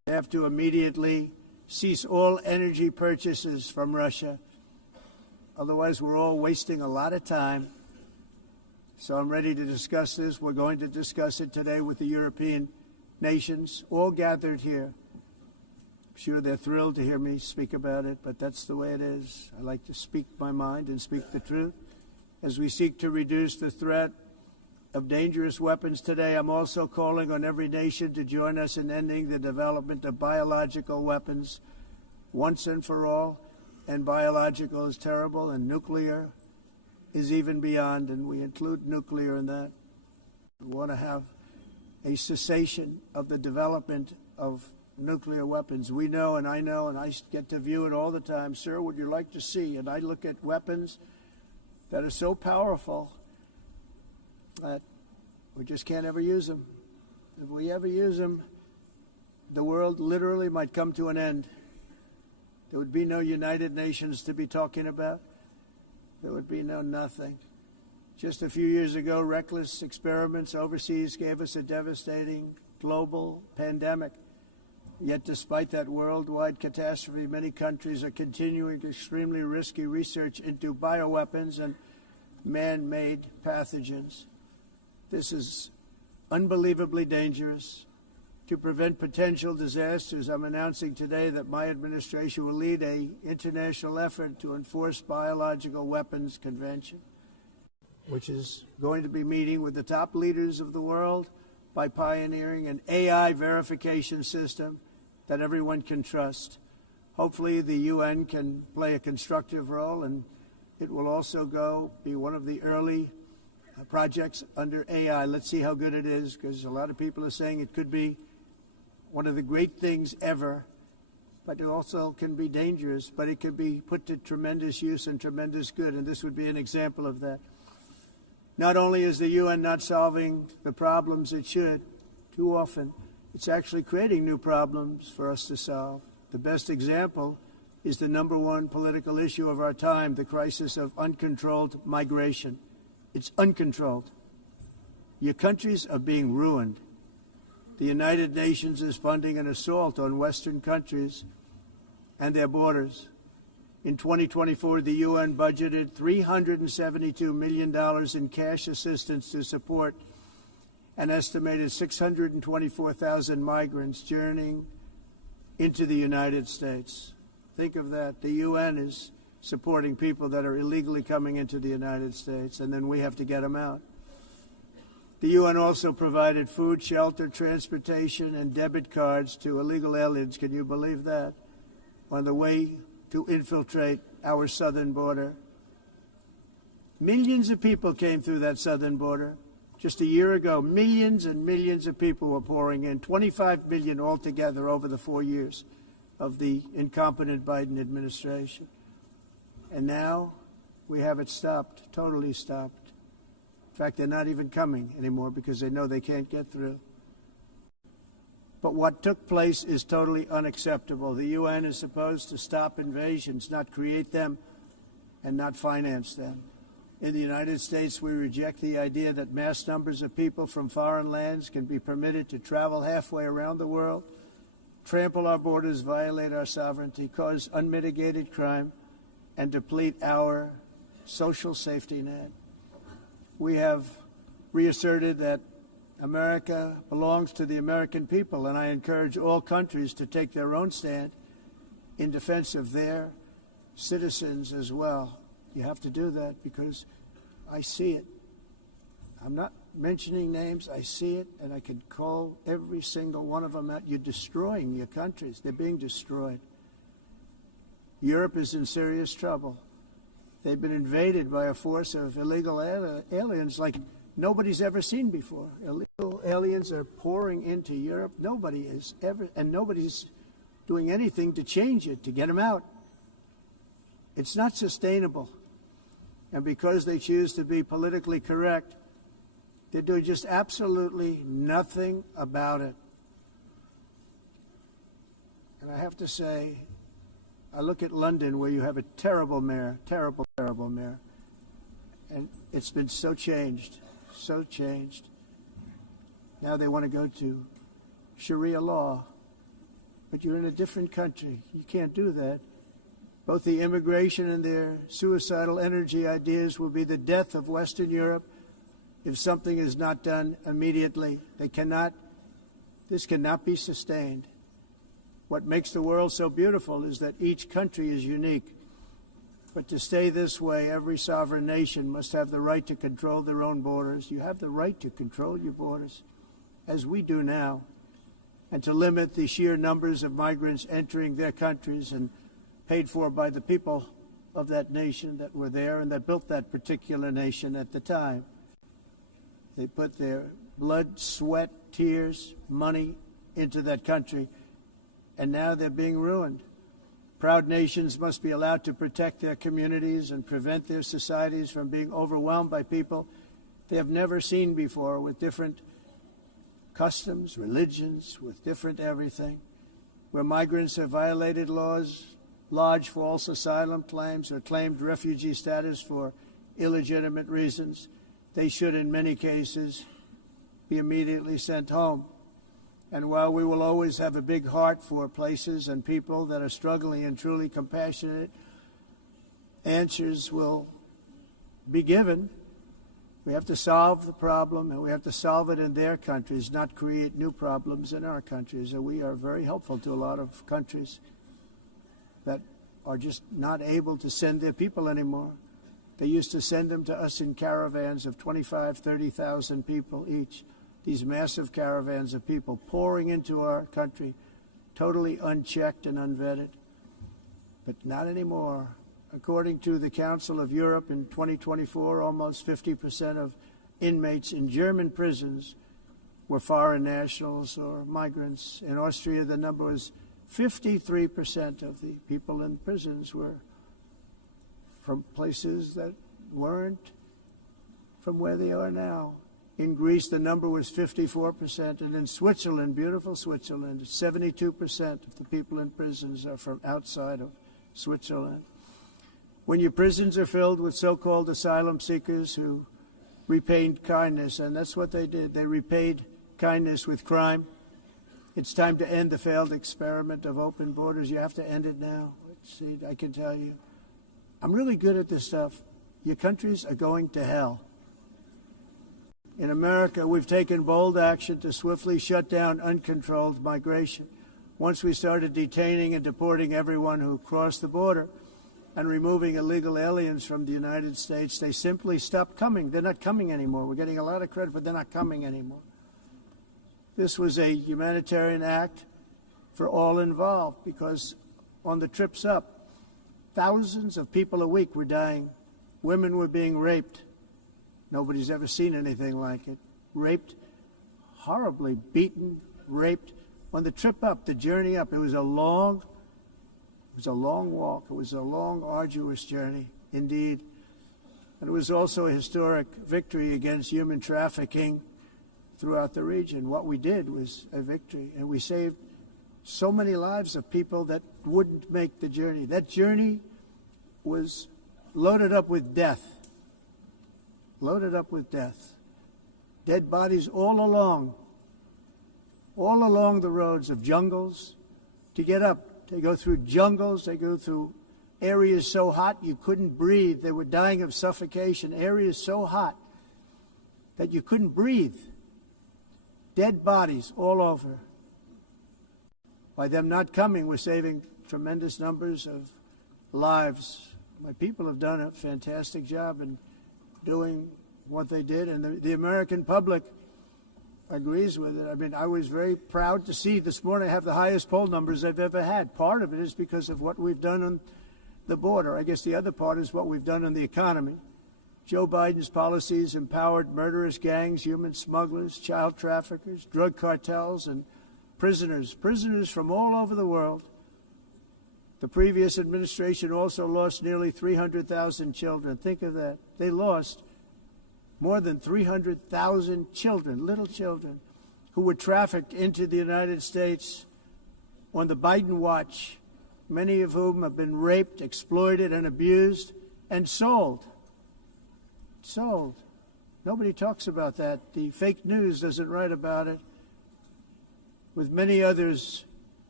They have to immediately cease all energy purchases from Russia. Otherwise, we're all wasting a lot of time. So I'm ready to discuss this. We're going to discuss it today with the European nations, all gathered here. I'm sure they're thrilled to hear me speak about it, but that's the way it is. I like to speak my mind and speak the truth. As we seek to reduce the threat of dangerous weapons today, I'm also calling on every nation to join us in ending the development of biological weapons once and for all. And biological is terrible, and nuclear is even beyond, and we include nuclear in that. We want to have a cessation of the development of nuclear weapons. We know, and I get to view it all the time. Sir, would you like to see? And I look at weapons that are so powerful that we just can't ever use them. If we ever use them, the world literally might come to an end. There would be no United Nations to be talking about. There would be no nothing. Just a few years ago, reckless experiments overseas gave us a devastating global pandemic. Yet despite that worldwide catastrophe, many countries are continuing extremely risky research into bioweapons and man-made pathogens. This is unbelievably dangerous. To prevent potential disasters, I'm announcing today that my administration will lead an international effort to enforce Biological Weapons Convention, which is going to be meeting with the top leaders of the world by pioneering an AI verification system that everyone can trust. Hopefully the UN can play a constructive role, and it will also be one of the early projects under AI. Let's see how good it is, because a lot of people are saying it could be one of the great things ever, but it also can be dangerous, but it can be put to tremendous use and tremendous good, and this would be an example of that. Not only is the UN not solving the problems it should, too often, it's actually creating new problems for us to solve. The best example is the #1 political issue of our time, the crisis of uncontrolled migration. It's uncontrolled. Your countries are being ruined. The United Nations is funding an assault on Western countries and their borders. In 2024, the UN budgeted $372 million in cash assistance to support an estimated 624,000 migrants journeying into the United States. Think of that. The UN is supporting people that are illegally coming into the United States, and then we have to get them out. The UN also provided food, shelter, transportation, and debit cards to illegal aliens. Can you believe that? On the way to infiltrate our southern border. Millions of people came through that southern border. Just a year ago, millions and millions of people were pouring in, 25 million altogether over the 4 years of the incompetent Biden administration. And now we have it stopped, totally stopped. In fact, they're not even coming anymore because they know they can't get through. But what took place is totally unacceptable. The UN is supposed to stop invasions, not create them and not finance them. In the United States, we reject the idea that mass numbers of people from foreign lands can be permitted to travel halfway around the world, trample our borders, violate our sovereignty, cause unmitigated crime, and deplete our social safety net. We have reasserted that America belongs to the American people, and I encourage all countries to take their own stand in defense of their citizens as well. You have to do that because I see it. I'm not mentioning names. I see it, and I can call every single one of them out. You're destroying your countries. They're being destroyed. Europe is in serious trouble. They've been invaded by a force of illegal aliens like nobody's ever seen before. Illegal aliens are pouring into Europe. Nobody is ever, and nobody's doing anything to change it, to get them out. It's not sustainable. And because they choose to be politically correct, they're doing just absolutely nothing about it. And I have to say, I look at London, where you have a terrible mayor, terrible mayor, and it's been so changed, so changed. Now they want to go to Sharia law. but you're in a different country. You can't do that. Both the immigration and their suicidal energy ideas will be the death of Western Europe if something is not done immediately. This cannot be sustained. What makes the world so beautiful is that each country is unique. But to stay this way, every sovereign nation must have the right to control their own borders. You have the right to control your borders, as we do now, and to limit the sheer numbers of migrants entering their countries and paid for by the people of that nation that were there and that built that particular nation at the time. They put their blood, sweat, tears, money into that country, and now they're being ruined. Proud nations must be allowed to protect their communities and prevent their societies from being overwhelmed by people they have never seen before, with different customs, religions, with different everything. Where migrants have violated laws, lodged false asylum claims, or claimed refugee status for illegitimate reasons, they should, in many cases, be immediately sent home. And while we will always have a big heart for places and people that are struggling and truly compassionate, answers will be given. We have to solve the problem, and we have to solve it in their countries, not create new problems in our countries. And we are very helpful to a lot of countries that are just not able to send their people anymore. They used to send them to us in caravans of 25,000, 30,000 people each. These massive caravans of people pouring into our country, totally unchecked and unvetted. But not anymore. According to the Council of Europe in 2024, almost 50% of inmates in German prisons were foreign nationals or migrants. In Austria, the number was 53% of the people in prisons were from places that weren't from where they are now. In Greece, the number was 54%, and in Switzerland, beautiful Switzerland, 72% of the people in prisons are from outside of Switzerland. When your prisons are filled with so-called asylum seekers who repaid kindness, and that's what they did, they repaid kindness with crime, it's time to end the failed experiment of open borders. You have to end it now. See, I can tell you, I'm really good at this stuff. Your countries are going to hell. In America, we've taken bold action to swiftly shut down uncontrolled migration. Once we started detaining and deporting everyone who crossed the border and removing illegal aliens from the United States, they simply stopped coming. They're not coming anymore. We're getting a lot of credit, but they're not coming anymore. This was a humanitarian act for all involved, because on the trips up, thousands of people a week were dying. Women were being raped. Nobody's ever seen anything like it. Raped, horribly beaten, raped. On the trip up, the journey up, it was a long walk. It was a long, arduous journey, indeed. And it was also a historic victory against human trafficking throughout the region. What we did was a victory, and we saved so many lives of people that wouldn't make the journey. That journey was loaded up with death. Loaded up with death. Dead bodies all along the roads of jungles to get up. They go through jungles, they go through areas so hot you couldn't breathe. They were dying of suffocation, areas so hot that you couldn't breathe. Dead bodies all over. By them not coming, we're saving tremendous numbers of lives. My people have done a fantastic job in doing what they did, and the American public agrees with it. I mean, I was very proud to see this morning I have the highest poll numbers I've ever had. Part of it is because of what we've done on the border. I guess the other part is what we've done on the economy. Joe Biden's policies empowered murderous gangs, human smugglers, child traffickers, drug cartels, and prisoners from all over the world. The previous administration also lost nearly 300,000 children. Think of that. They lost more than 300,000 children, little children, who were trafficked into the United States on the Biden watch, many of whom have been raped, exploited, and abused, and sold. Sold. Nobody talks about that. The fake news doesn't write about it. With many others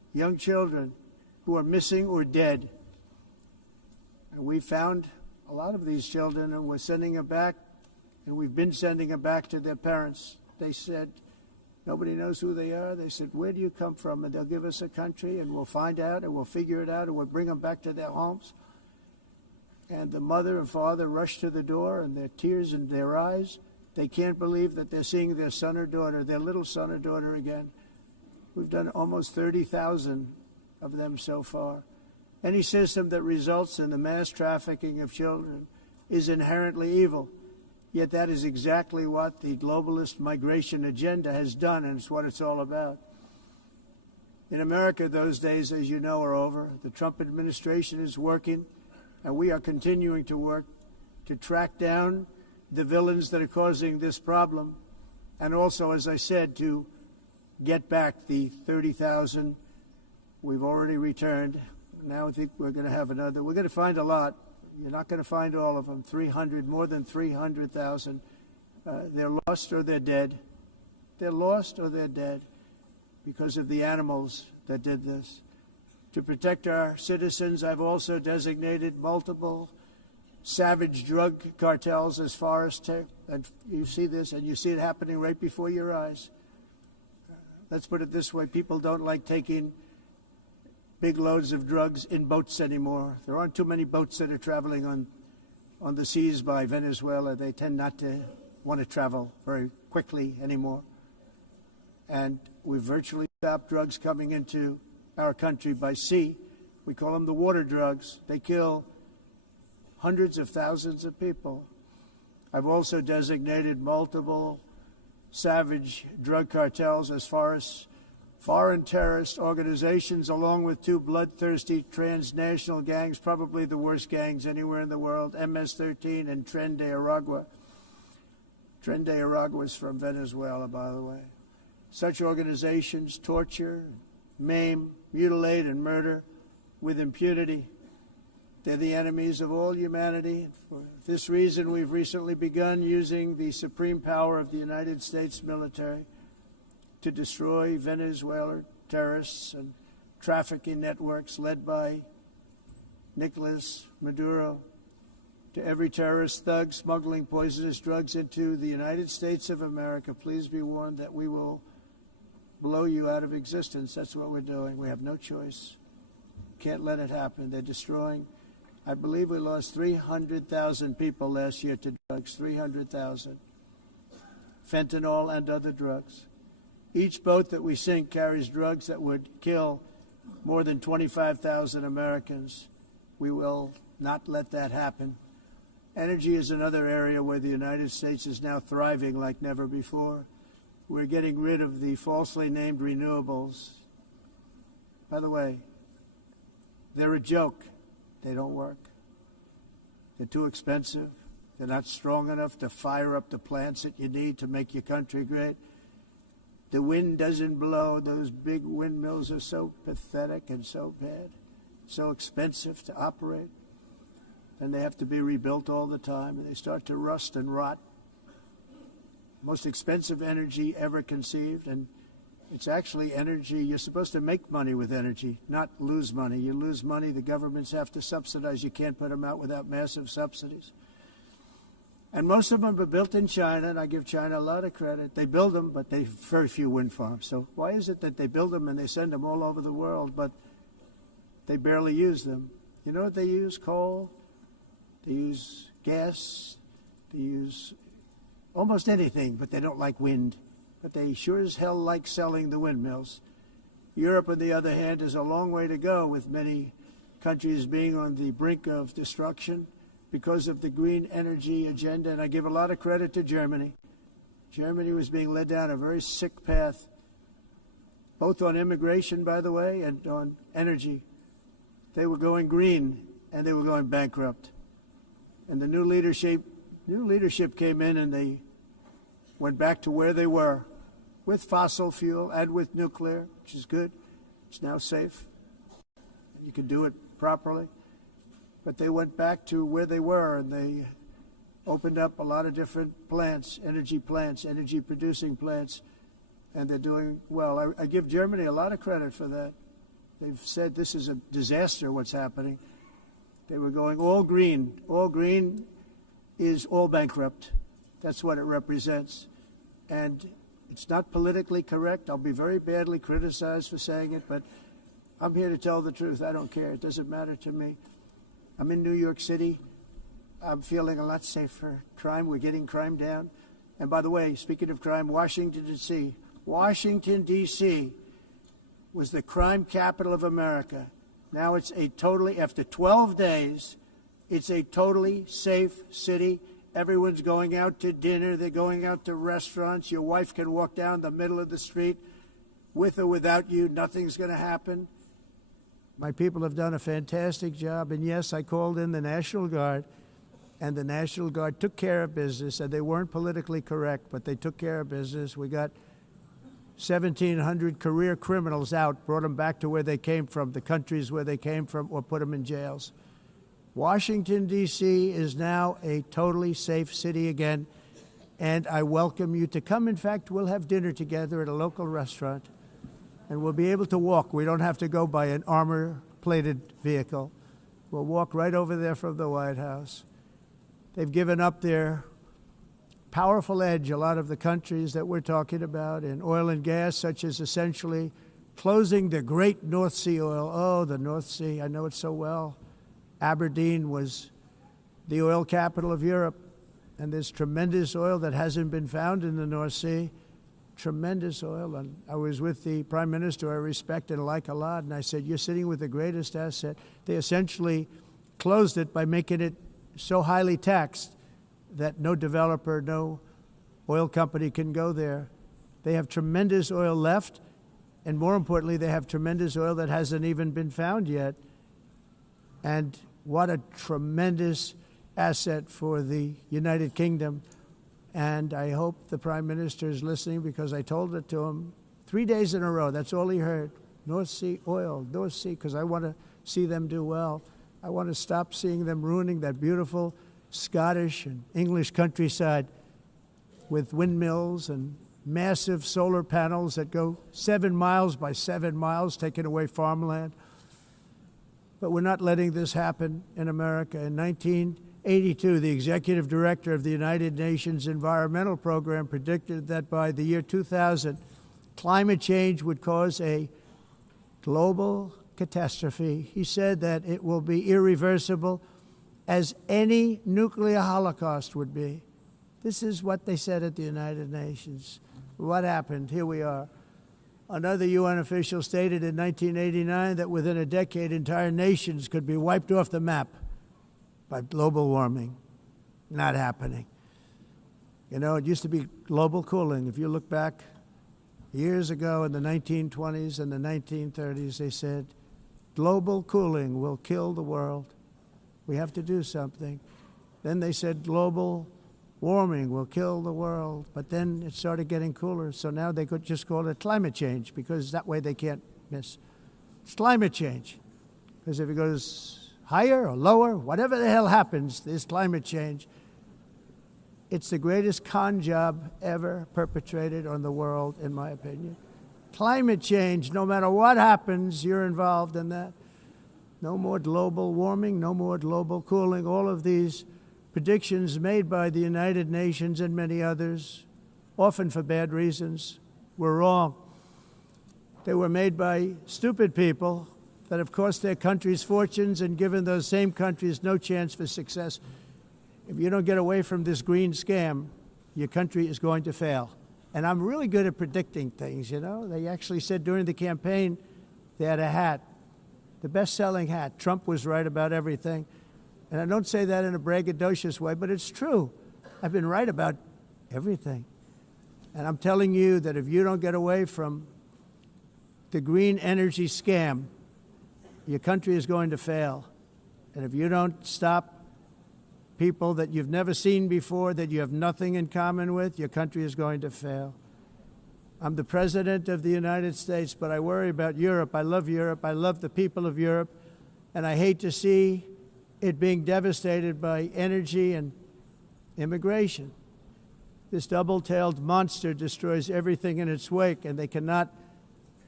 young children who are missing or dead. And we found a lot of these children, and we're sending them back, and we've been sending them back to their parents. They said, nobody knows who they are. They said, where do you come from? And they'll give us a country, and we'll find out, and we'll figure it out, and we'll bring them back to their homes. And the mother and father rush to the door, and their tears in their eyes. They can't believe that they're seeing their son or daughter, their little son or daughter again. We've done almost 30,000 of them so far. Any system that results in the mass trafficking of children is inherently evil. Yet that is exactly what the globalist migration agenda has done, and it's what it's all about. In America, those days, as you know, are over. The Trump administration is working, and we are continuing to work to track down the villains that are causing this problem, and also, as I said, to get back the 30,000 we've already returned. Now I think we're going to have another. We're going to find a lot. You're not going to find all of them. 300, more than 300,000. They're lost or they're dead. They're lost or they're dead because of the animals that did this. To protect our citizens, I've also designated multiple savage drug cartels as far as and you see this, and you see it happening right before your eyes. Let's put it this way. People don't like taking big loads of drugs in boats anymore. There aren't too many boats that are traveling on the seas by Venezuela. They tend not to want to travel very quickly anymore. And we've virtually stopped drugs coming into our country by sea. We call them the water drugs. They kill hundreds of thousands of people. I've also designated multiple savage drug cartels as far as foreign terrorist organizations, along with two bloodthirsty transnational gangs, probably the worst gangs anywhere in the world, MS-13 and Tren de Aragua. Tren de Aragua is from Venezuela, by the way. Such organizations torture, maim, mutilate, and murder with impunity. They're the enemies of all humanity. For this reason, we've recently begun using the supreme power of the United States military to destroy Venezuelan terrorists and trafficking networks led by Nicolas Maduro. To every terrorist thug smuggling poisonous drugs into the United States of America, please be warned that we will blow you out of existence. That's what we're doing. We have no choice. Can't let it happen. They're destroying. I believe we lost 300,000 people last year to drugs, 300,000. Fentanyl and other drugs. Each boat that we sink carries drugs that would kill more than 25,000 Americans. We will not let that happen. Energy is another area where the United States is now thriving like never before. We're getting rid of the falsely named renewables. By the way, they're a joke. They don't work. They're too expensive. They're not strong enough to fire up the plants that you need to make your country great. The wind doesn't blow. Those big windmills are so pathetic and so bad, so expensive to operate. And they have to be rebuilt all the time, and they start to rust and rot. Most expensive energy ever conceived, and it's actually energy. You're supposed to make money with energy, not lose money. You lose money, the governments have to subsidize. You can't put them out without massive subsidies. And most of them are built in China, and I give China a lot of credit. They build them, but they have very few wind farms. So why is it that they build them and they send them all over the world, but they barely use them? You know what they use? Coal. They use gas. They use almost anything, but they don't like wind. But they sure as hell like selling the windmills. Europe, on the other hand, is a long way to go, with many countries being on the brink of destruction because of the green energy agenda, and I give a lot of credit to Germany. Germany was being led down a very sick path, both on immigration, by the way, and on energy. They were going green, and they were going bankrupt. And the new leadership came in, and they went back to where they were, with fossil fuel and with nuclear, which is good. It's now safe. You can do it properly. But they went back to where they were, and they opened up a lot of different plants, energy-producing plants, and they're doing well. I give Germany a lot of credit for that. They've said this is a disaster, what's happening. They were going all green. All green is all bankrupt. That's what it represents. And it's not politically correct. I'll be very badly criticized for saying it, but I'm here to tell the truth. I don't care. It doesn't matter to me. I'm in New York City. I'm feeling a lot safer. Crime, we're getting crime down. And by the way, speaking of crime, Washington, D.C. Washington, D.C. was the crime capital of America. Now it's a totally, after 12 days, it's a totally safe city. Everyone's going out to dinner. They're going out to restaurants. Your wife can walk down the middle of the street with or without you. Nothing's going to happen. My people have done a fantastic job. And yes, I called in the National Guard, and the National Guard took care of business. And they weren't politically correct, but they took care of business. We got 1,700 career criminals out, brought them back to where they came from, the countries where they came from, or put them in jails. Washington, D.C. is now a totally safe city again, and I welcome you to come. In fact, we'll have dinner together at a local restaurant, and we'll be able to walk. We don't have to go by an armor-plated vehicle. We'll walk right over there from the White House. They've given up their powerful edge, a lot of the countries that we're talking about, in oil and gas, such as essentially closing the great North Sea oil. Oh, the North Sea, I know it so well. Aberdeen was the oil capital of Europe, and there's tremendous oil that hasn't been found in the North Sea, tremendous oil. And I was with the Prime Minister I respect and like a lot, and I said, you're sitting with the greatest asset. They essentially closed it by making it so highly taxed that no developer, no oil company can go there. They have tremendous oil left, and more importantly, they have tremendous oil that hasn't even been found yet. And what a tremendous asset for the United Kingdom. And I hope the Prime Minister is listening, because I told it to him 3 days in a row. That's all he heard. North Sea oil, North Sea, because I want to see them do well. I want to stop seeing them ruining that beautiful Scottish and English countryside with windmills and massive solar panels that go 7 miles by 7 miles, taking away farmland. But we're not letting this happen in America. In 1982, the executive director of the United Nations Environmental Program predicted that by the year 2000, climate change would cause a global catastrophe. He said that it will be irreversible, as any nuclear holocaust would be. This is what they said at the United Nations. What happened? Here we are. Another UN official stated in 1989 that within a decade, entire nations could be wiped off the map by global warming. Not happening. You know, it used to be global cooling. If you look back years ago in the 1920s and the 1930s, they said, global cooling will kill the world. We have to do something. Then they said global warming will kill the world, but then it started getting cooler, so now they could just call it climate change, because that way they can't miss. It's climate change, because if it goes higher or lower, whatever the hell happens, there's climate change. It's the greatest con job ever perpetrated on the world, in my opinion. Climate change, no matter what happens, you're involved in that. No more global warming, no more global cooling. All of these predictions made by the United Nations and many others, often for bad reasons, were wrong. They were made by stupid people that have cost their countries fortunes and given those same countries no chance for success. If you don't get away from this green scam, your country is going to fail. And I'm really good at predicting things, you know. They actually said during the campaign they had a hat, the best-selling hat. Trump was right about everything. And I don't say that in a braggadocious way, but it's true. I've been right about everything. And I'm telling you that if you don't get away from the green energy scam, your country is going to fail. And if you don't stop people that you've never seen before, that you have nothing in common with, your country is going to fail. I'm the President of the United States, but I worry about Europe. I love Europe. I love the people of Europe. And I hate to see it being devastated by energy and immigration. This double-tailed monster destroys everything in its wake, and they cannot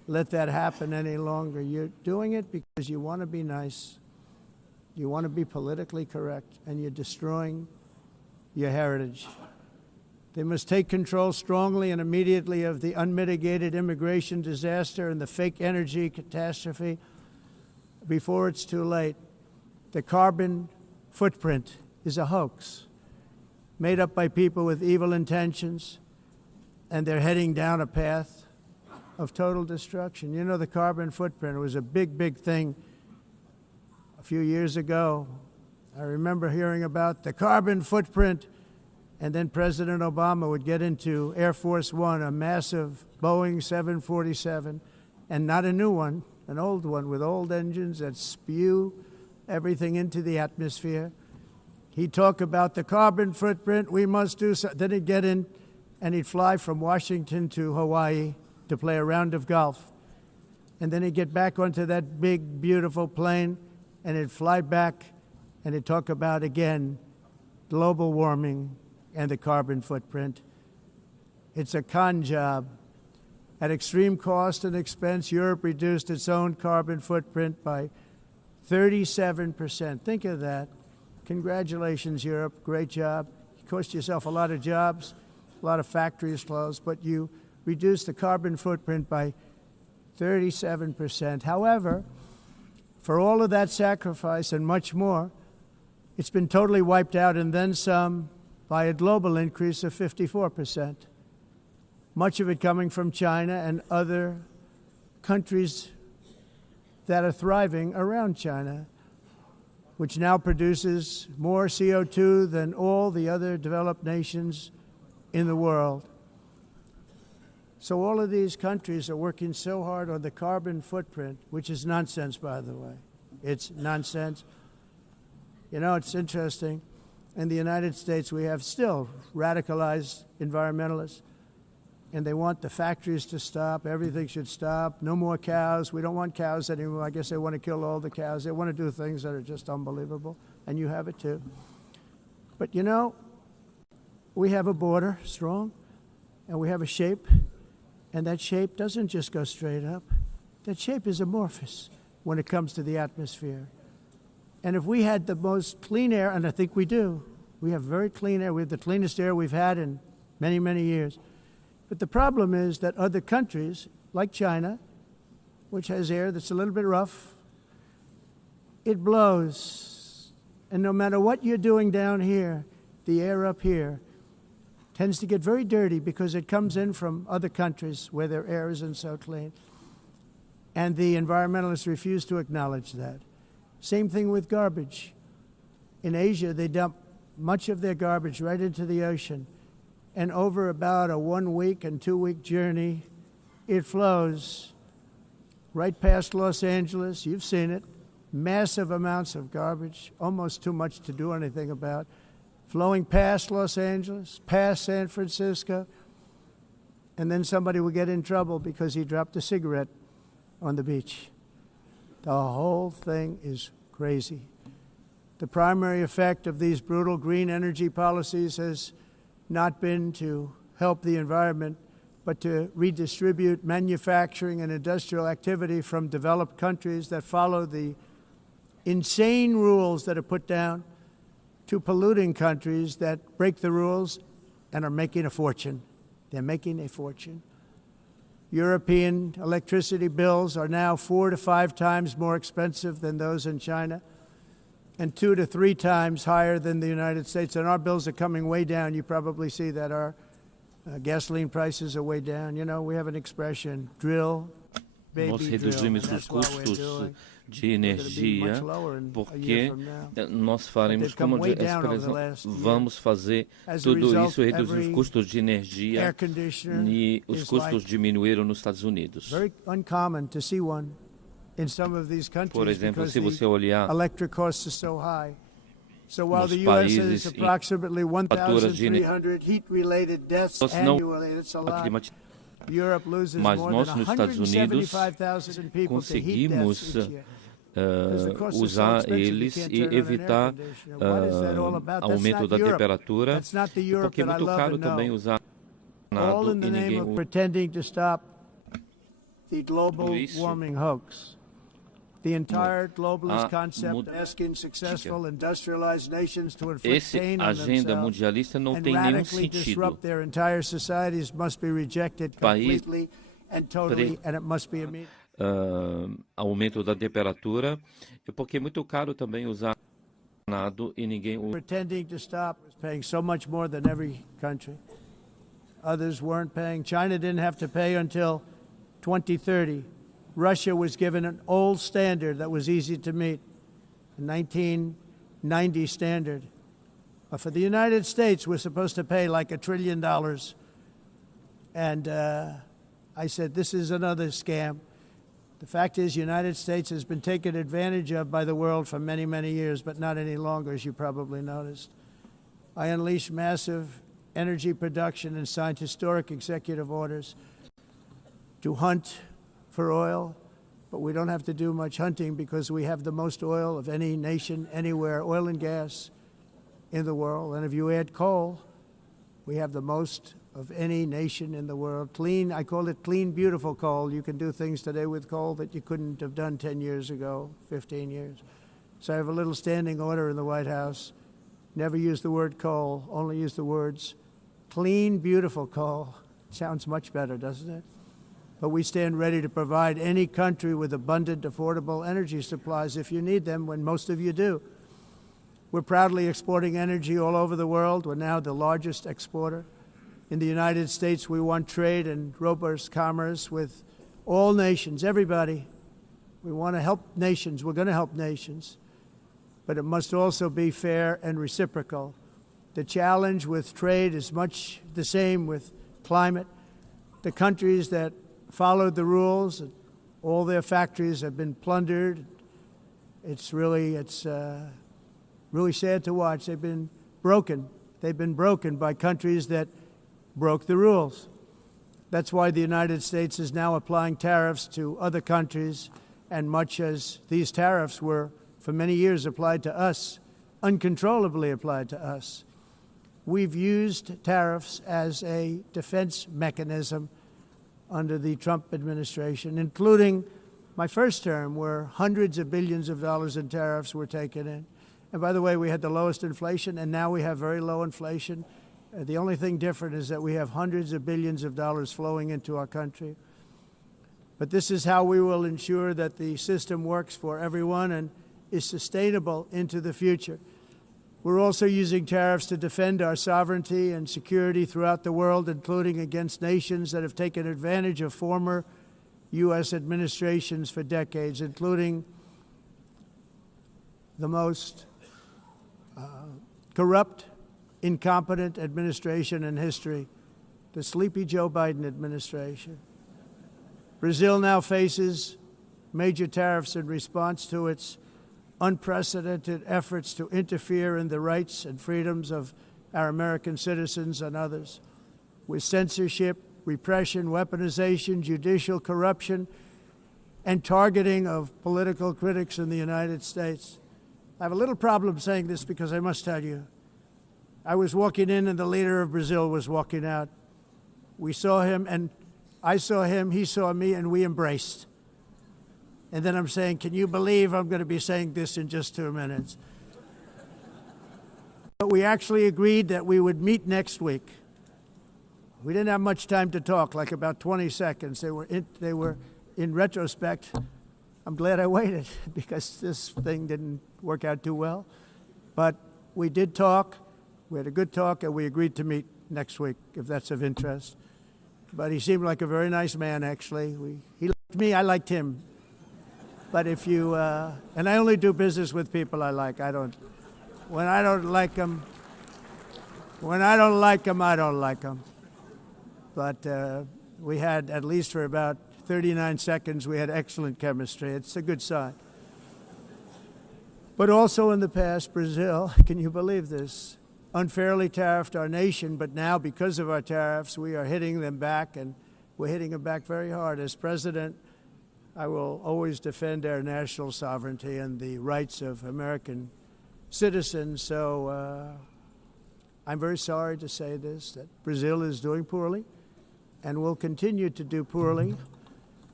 let that happen any longer. You're doing it because you want to be nice. You want to be politically correct, and you're destroying your heritage. They must take control strongly and immediately of the unmitigated immigration disaster and the fake energy catastrophe before it's too late. The carbon footprint is a hoax made up by people with evil intentions, and they're heading down a path of total destruction. You know, the carbon footprint was a big, big thing a few years ago. I remember hearing about the carbon footprint, and then President Obama would get into Air Force One, a massive Boeing 747, and not a new one, an old one with old engines that spew everything into the atmosphere. He'd talk about the carbon footprint, we must do so. Then he'd get in and he'd fly from Washington to Hawaii to play a round of golf. And then he'd get back onto that big, beautiful plane and he'd fly back and he'd talk about, again, global warming and the carbon footprint. It's a con job. At extreme cost and expense, Europe reduced its own carbon footprint by 37%. Think of that. Congratulations, Europe. Great job. You cost yourself a lot of jobs, a lot of factories closed, but you reduced the carbon footprint by 37%. However, for all of that sacrifice and much more, it's been totally wiped out and then some by a global increase of 54%. Much of it coming from China and other countries that are thriving around China, which now produces more CO2 than all the other developed nations in the world. So all of these countries are working so hard on the carbon footprint, which is nonsense, by the way. It's nonsense. You know, it's interesting. In the United States, we have still radicalized environmentalists, and they want the factories to stop. Everything should stop. No more cows. We don't want cows anymore. I guess they want to kill all the cows. They want to do things that are just unbelievable, and you have it too. But you know, we have a border, strong, and we have a shape, and that shape doesn't just go straight up. That shape is amorphous when it comes to the atmosphere. And if we had the most clean air, and I think we do, we have very clean air. We have the cleanest air we've had in many, many years. But the problem is that other countries, like China, which has air that's a little bit rough, it blows. And no matter what you're doing down here, the air up here tends to get very dirty because it comes in from other countries where their air isn't so clean. And the environmentalists refuse to acknowledge that. Same thing with garbage. In Asia, they dump much of their garbage right into the ocean. And over about a 1 week and 2 week journey, it flows right past Los Angeles. You've seen it. Massive amounts of garbage, almost too much to do anything about, flowing past Los Angeles, past San Francisco, and then somebody will get in trouble because he dropped a cigarette on the beach. The whole thing is crazy. The primary effect of these brutal green energy policies has not been to help the environment, but to redistribute manufacturing and industrial activity from developed countries that follow the insane rules that are put down to polluting countries that break the rules and are making a fortune. They're making a fortune. European electricity bills are now 4 to 5 times more expensive than those in China, and 2 to 3 times higher than the United States. And our bills are coming way down. You probably see that our gasoline prices are way down. You know, we have an expression, drill, baby, nós reduzimos os custos de energia porque nós faremos, como vamos fazer tudo isso, reduzir os custos de energia, e os custos diminuíram nos Estados Unidos. Por exemplo, se você olhar nos países em faturas de energia mas nós nos Estados Unidos conseguimos usar eles e evitar aumento da temperatura, porque é muito caro também usar nada e ninguém the global warming hoax. The entire globalist concept of asking successful industrialized nations to inflict pain on themselves and radically disrupt their entire societies must be rejected completely and totally, and it must be immediate. Aumento da temperatura, porque é muito caro também usar nado e ninguém usa. Pretending to stop, paying so much more than every country. Others weren't paying. China didn't have to pay until 2030. Russia was given an old standard that was easy to meet, a 1990 standard. But for the United States, we're supposed to pay like $1 trillion. And I said, this is another scam. The fact is, the United States has been taken advantage of by the world for many, many years, but not any longer, as you probably noticed. I unleashed massive energy production and signed historic executive orders to hunt for oil, but we don't have to do much hunting because we have the most oil of any nation anywhere, oil and gas in the world. And if you add coal, we have the most of any nation in the world. Clean, I call it clean, beautiful coal. You can do things today with coal that you couldn't have done 10 years ago, 15 years. So I have a little standing order in the White House. Never use the word coal, only use the words clean, beautiful coal. Sounds much better, doesn't it? But we stand ready to provide any country with abundant, affordable energy supplies if you need them, when most of you do. We're proudly exporting energy all over the world. We're now the largest exporter. In the United States, we want trade and robust commerce with all nations, everybody. We want to help nations. We're going to help nations. But it must also be fair and reciprocal. The challenge with trade is much the same with climate. The countries that followed the rules, all their factories have been plundered. It's really sad to watch. They've been broken. They've been broken by countries that broke the rules. That's why the United States is now applying tariffs to other countries, and much as these tariffs were for many years applied to us, uncontrollably applied to us. We've used tariffs as a defense mechanism under the Trump administration, including my first term, where hundreds of billions of dollars in tariffs were taken in. And by the way, we had the lowest inflation, and now we have very low inflation. The only thing different is that we have hundreds of billions of dollars flowing into our country. But this is how we will ensure that the system works for everyone and is sustainable into the future. We're also using tariffs to defend our sovereignty and security throughout the world, including against nations that have taken advantage of former U.S. administrations for decades, including the most corrupt, incompetent administration in history, the sleepy Joe Biden administration. Brazil now faces major tariffs in response to its unprecedented efforts to interfere in the rights and freedoms of our American citizens and others, with censorship, repression, weaponization, judicial corruption, and targeting of political critics in the United States. I have a little problem saying this because I must tell you, I was walking in and the leader of Brazil was walking out. We saw him, and I saw him, he saw me, and we embraced. And then I'm saying, can you believe I'm going to be saying this in just 2 minutes? But we actually agreed that we would meet next week. We didn't have much time to talk, like about 20 seconds. They were in retrospect, I'm glad I waited because this thing didn't work out too well. But we did talk. We had a good talk, and we agreed to meet next week, if that's of interest. But he seemed like a very nice man, actually. He liked me, I liked him. But if you, and I only do business with people I like. When I don't like them, I don't like them. But we had, at least for about 39 seconds, we had excellent chemistry. It's a good sign. But also in the past, Brazil, can you believe this, unfairly tariffed our nation, but now because of our tariffs, we are hitting them back, and we're hitting them back very hard. As president, I will always defend our national sovereignty and the rights of American citizens. So I'm very sorry to say this, that Brazil is doing poorly and will continue to do poorly.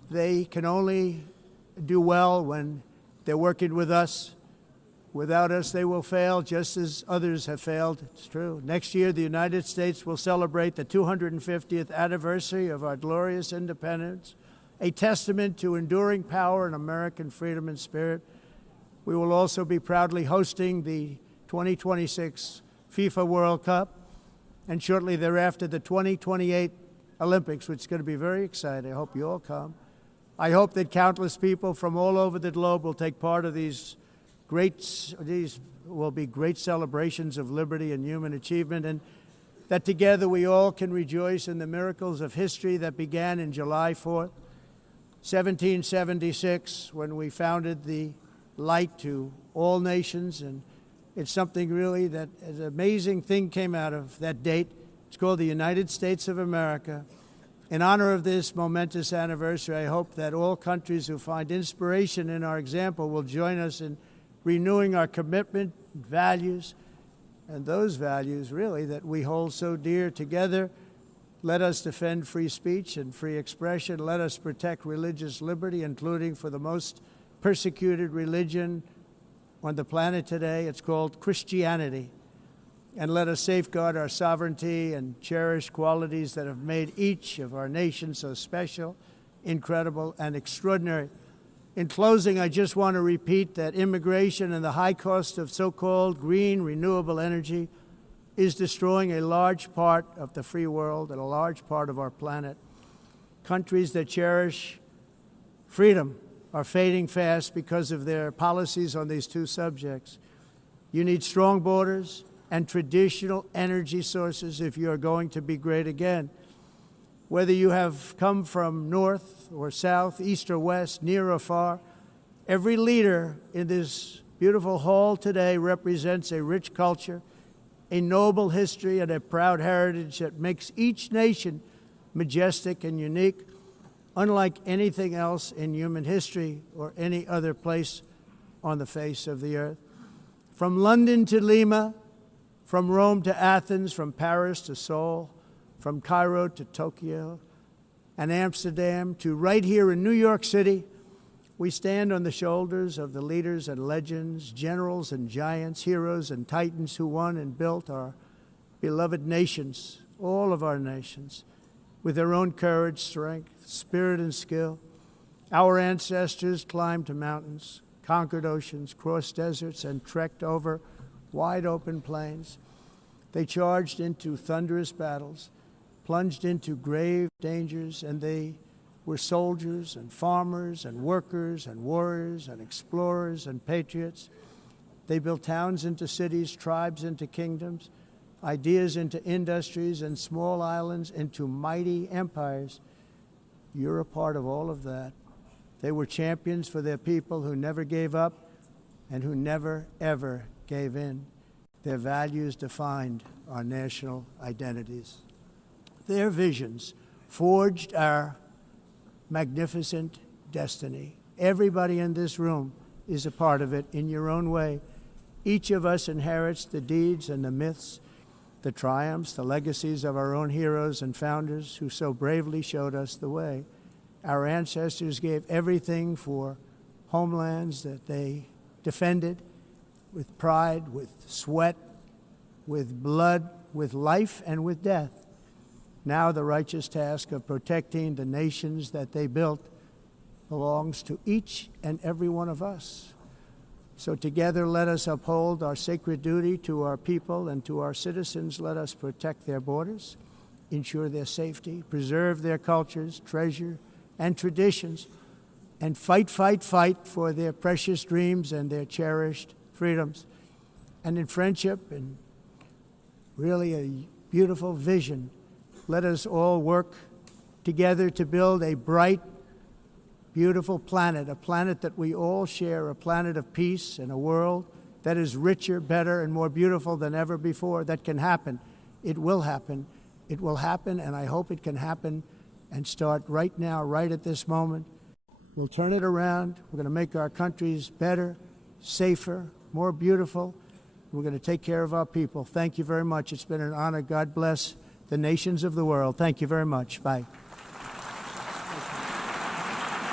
they can only do well when they're working with us. Without us, they will fail, just as others have failed. It's true. Next year, the United States will celebrate the 250th anniversary of our glorious independence, a testament to enduring power and American freedom and spirit. We will also be proudly hosting the 2026 FIFA World Cup, and shortly thereafter, the 2028 Olympics, which is going to be very exciting. I hope you all come. I hope that countless people from all over the globe will take part of these will be great celebrations of liberty and human achievement, and that together we all can rejoice in the miracles of history that began in July 4th, 1776, when we founded the light to all nations. And it's something really that an amazing thing came out of that date. It's called the United States of America. In honor of this momentous anniversary, I hope that all countries who find inspiration in our example will join us in renewing our commitment, values, and those values, really, that we hold so dear. Together, let us defend free speech and free expression. Let us protect religious liberty, including for the most persecuted religion on the planet today. It's called Christianity. And let us safeguard our sovereignty and cherish qualities that have made each of our nations so special, incredible, and extraordinary. In closing, I just want to repeat that immigration and the high cost of so-called green renewable energy is destroying a large part of the free world and a large part of our planet. Countries that cherish freedom are fading fast because of their policies on these two subjects. You need strong borders and traditional energy sources if you are going to be great again. Whether you have come from north or south, east or west, near or far, every leader in this beautiful hall today represents a rich culture, a noble history, and a proud heritage that makes each nation majestic and unique, unlike anything else in human history or any other place on the face of the earth. From London to Lima, from Rome to Athens, from Paris to Seoul, from Cairo to Tokyo and Amsterdam to right here in New York City, we stand on the shoulders of the leaders and legends, generals and giants, heroes and titans who won and built our beloved nations, all of our nations, with their own courage, strength, spirit, and skill. Our ancestors climbed mountains, conquered oceans, crossed deserts, and trekked over wide open plains. They charged into thunderous battles, plunged into grave dangers, and they were soldiers and farmers and workers and warriors and explorers and patriots. They built towns into cities, tribes into kingdoms, ideas into industries, and small islands into mighty empires. You're a part of all of that. They were champions for their people who never gave up and who never, ever gave in. Their values defined our national identities. Their visions forged our magnificent destiny. Everybody in this room is a part of it in your own way. Each of us inherits the deeds and the myths, the triumphs, the legacies of our own heroes and founders who so bravely showed us the way. Our ancestors gave everything for homelands that they defended with pride, with sweat, with blood, with life, and with death. Now the righteous task of protecting the nations that they built belongs to each and every one of us. So together let us uphold our sacred duty to our people and to our citizens. Let us protect their borders, ensure their safety, preserve their cultures, treasure, and traditions, and fight, fight, fight for their precious dreams and their cherished freedoms. And in friendship and really a beautiful vision, let us all work together to build a bright, beautiful planet, a planet that we all share, a planet of peace and a world that is richer, better, and more beautiful than ever before. That can happen. It will happen. It will happen, and I hope it can happen and start right now, right at this moment. We'll turn it around. We're going to make our countries better, safer, more beautiful. We're going to take care of our people. Thank you very much. It's been an honor. God bless the nations of the world. Thank you very much. Bye.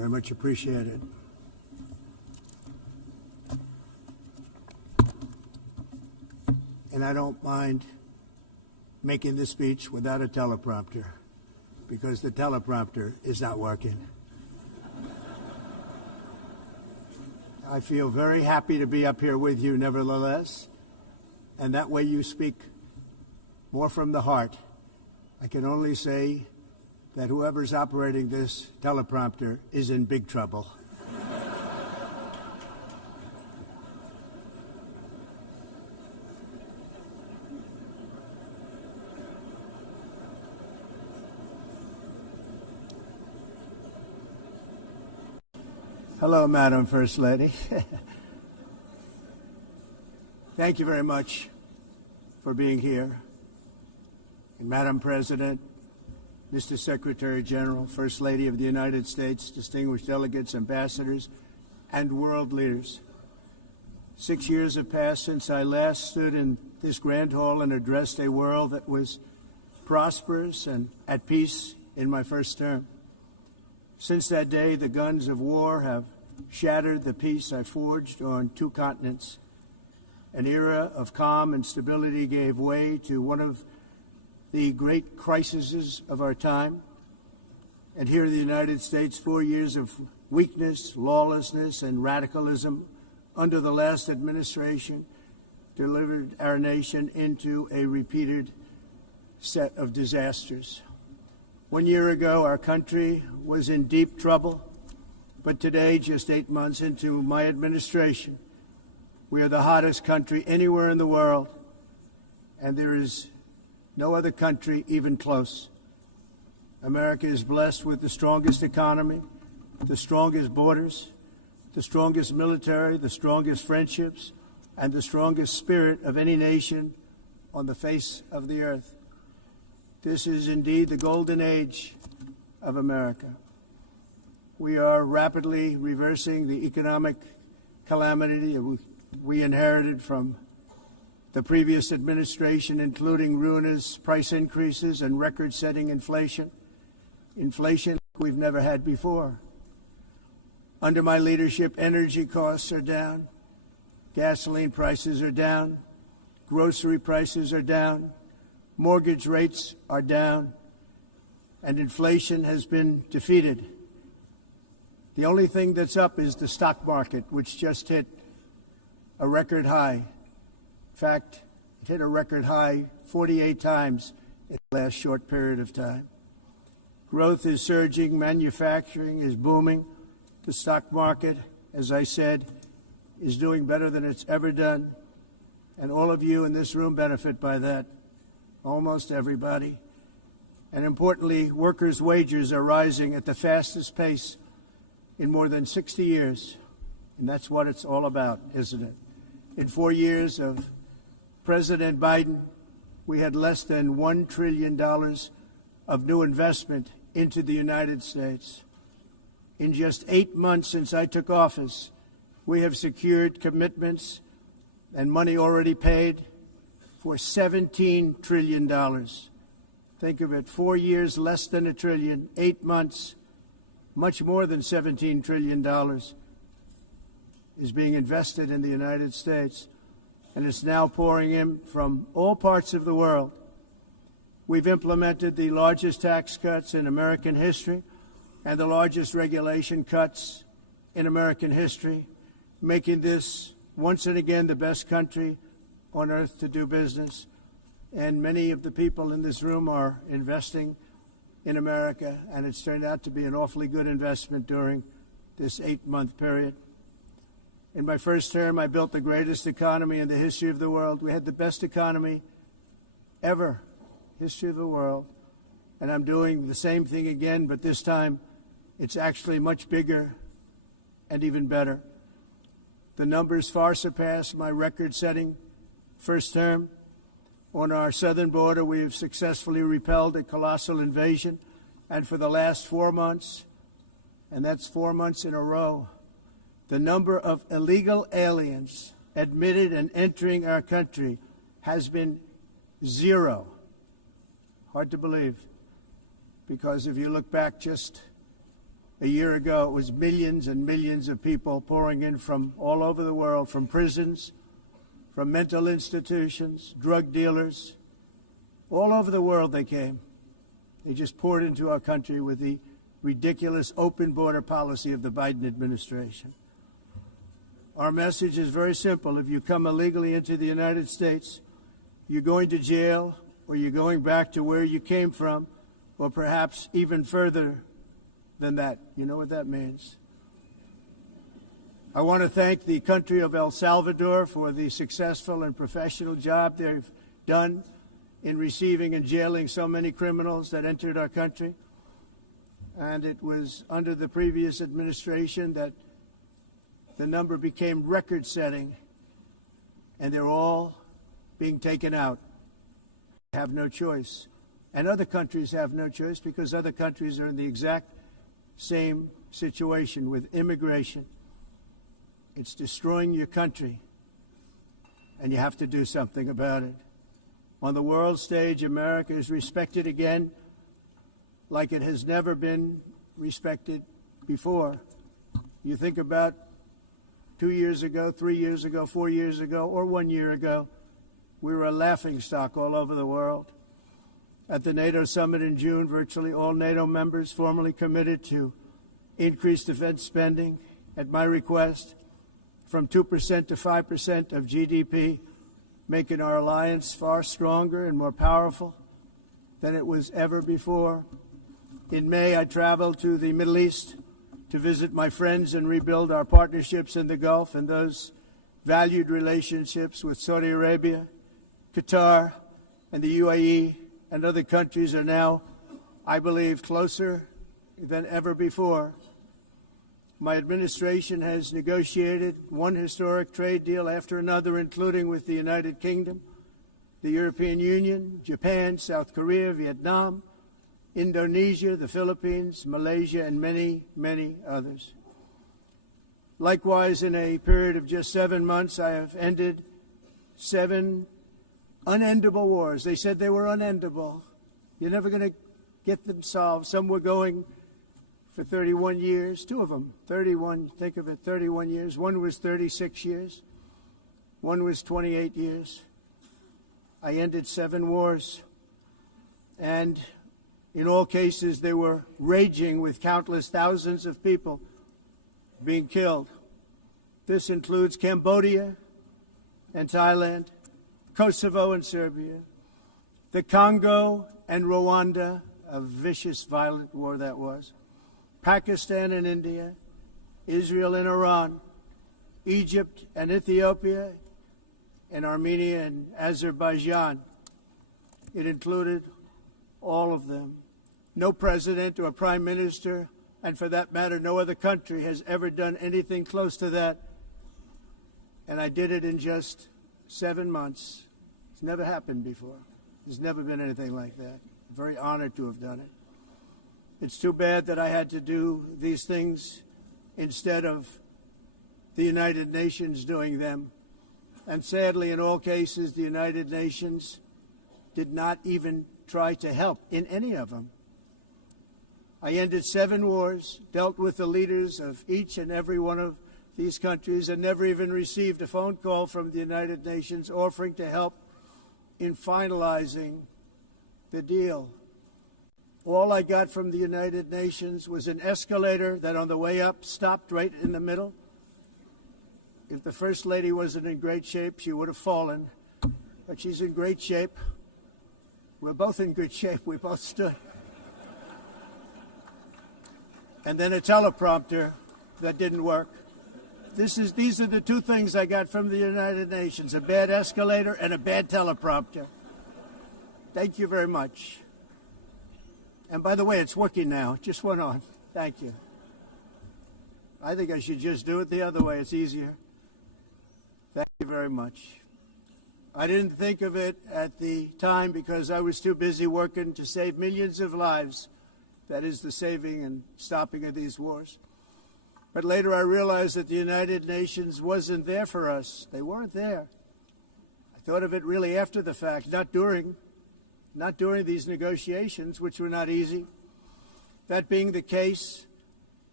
Very much appreciated. And I don't mind making the speech without a teleprompter, because the teleprompter is not working. I feel very happy to be up here with you nevertheless, and that way you speak more from the heart. I can only say that whoever's operating this teleprompter is in big trouble. Hello, Madam First Lady. Thank you very much for being here. And Madam President, Mr. Secretary General, First Lady of the United States, distinguished delegates, ambassadors, and world leaders. 6 years have passed since I last stood in this grand hall and addressed a world that was prosperous and at peace in my first term. Since that day, the guns of war have shattered the peace I forged on 2 continents. An era of calm and stability gave way to one of the great crises of our time. And here in the United States, 4 years of weakness, lawlessness, and radicalism under the last administration delivered our nation into a repeated set of disasters. 1 year ago, our country was in deep trouble, but today, just 8 months into my administration, we are the hottest country anywhere in the world, and there is no other country even close. America is blessed with the strongest economy, the strongest borders, the strongest military, the strongest friendships, and the strongest spirit of any nation on the face of the earth. This is indeed the golden age of America. We are rapidly reversing the economic calamity we inherited from the previous administration, including ruinous price increases and record-setting inflation we've never had before. Under my leadership, energy costs are down, gasoline prices are down, grocery prices are down, mortgage rates are down, and inflation has been defeated. The only thing that's up is the stock market, which just hit a record high. In fact, it hit a record high 48 times in the last short period of time. Growth is surging, manufacturing is booming. The stock market, as I said, is doing better than it's ever done. And all of you in this room benefit by that, almost everybody. And importantly, workers' wages are rising at the fastest pace in more than 60 years. And that's what it's all about, isn't it? In 4 years of President Biden, we had less than $1 trillion of new investment into the United States. In just 8 months since I took office, we have secured commitments and money already paid for $17 trillion. Think of it, 4 years, less than $1 trillion, 8 months, much more than $17 trillion is being invested in the United States, and it's now pouring in from all parts of the world. We've implemented the largest tax cuts in American history and the largest regulation cuts in American history, making this once and again the best country on earth to do business. And many of the people in this room are investing in America, and it's turned out to be an awfully good investment during this 8-month period. In my first term, I built the greatest economy in the history of the world. We had the best economy ever, history of the world. And I'm doing the same thing again, but this time it's actually much bigger and even better. The numbers far surpass my record-setting first term. On our southern border, we have successfully repelled a colossal invasion, and for the last 4 months, and that's 4 months in a row, the number of illegal aliens admitted and entering our country has been 0. Hard to believe, because if you look back just A year ago, it was millions and millions of people pouring in from all over the world, from prisons, from mental institutions, drug dealers. All over the world they came. They just poured into our country with the ridiculous open border policy of the Biden administration. Our message is very simple. If you come illegally into the United States, you're going to jail, or you're going back to where you came from, or perhaps even further than that. You know what that means. I want to thank the country of El Salvador for the successful and professional job they've done in receiving and jailing so many criminals that entered our country. And it was under the previous administration that the number became record-setting, and they're all being taken out. They have no choice. And other countries have no choice because other countries are in the exact same situation with immigration. It's destroying your country, and you have to do something about it. On the world stage, America is respected again like it has never been respected before. You think about 2 years ago, 3 years ago, 4 years ago, or 1 year ago, we were a laughingstock all over the world. At the NATO summit in June, virtually all NATO members formally committed to increase defense spending, at my request, from 2% to 5% of GDP, making our alliance far stronger and more powerful than it was ever before. In May, I traveled to the Middle East to visit my friends and rebuild our partnerships in the Gulf and those valued relationships with Saudi Arabia, Qatar, and the UAE, and other countries are now, I believe, closer than ever before. My administration has negotiated one historic trade deal after another, including with the United Kingdom, the European Union, Japan, South Korea, Vietnam, Indonesia, the Philippines, Malaysia, and many, many others. Likewise, in a period of just 7 months, I have ended 7 unendable wars. They said they were unendable. You're never going to get them solved. Some were going for 31 years, 2 of them, 31, think of it, 31 years. One was 36 years. One was 28 years. I ended 7 wars. And in all cases, they were raging with countless thousands of people being killed. This includes Cambodia and Thailand, Kosovo and Serbia, the Congo and Rwanda, a vicious, violent war that was, Pakistan and India, Israel and Iran, Egypt and Ethiopia, and Armenia and Azerbaijan. It included all of them. No president or prime minister, and for that matter, no other country has ever done anything close to that. And I did it in just 7 months. It's never happened before. There's never been anything like that. I'm very honored to have done it. It's too bad that I had to do these things instead of the United Nations doing them. And sadly, in all cases, the United Nations did not even try to help in any of them. I ended 7 wars, dealt with the leaders of each and every one of these countries, and never even received a phone call from the United Nations offering to help in finalizing the deal. All I got from the United Nations was an escalator that on the way up stopped right in the middle. If the First Lady wasn't in great shape, she would have fallen. But she's in great shape. We're both in good shape. We both stood. And then a teleprompter that didn't work. These are the 2 things I got from the United Nations, a bad escalator and a bad teleprompter. Thank you very much. And by the way, it's working now. It just went on. Thank you. I think I should just do it the other way. It's easier. Thank you very much. I didn't think of it at the time because I was too busy working to save millions of lives. That is the saving and stopping of these wars. But later I realized that the United Nations wasn't there for us. They weren't there. I thought of it really after the fact, not during these negotiations, which were not easy. That being the case,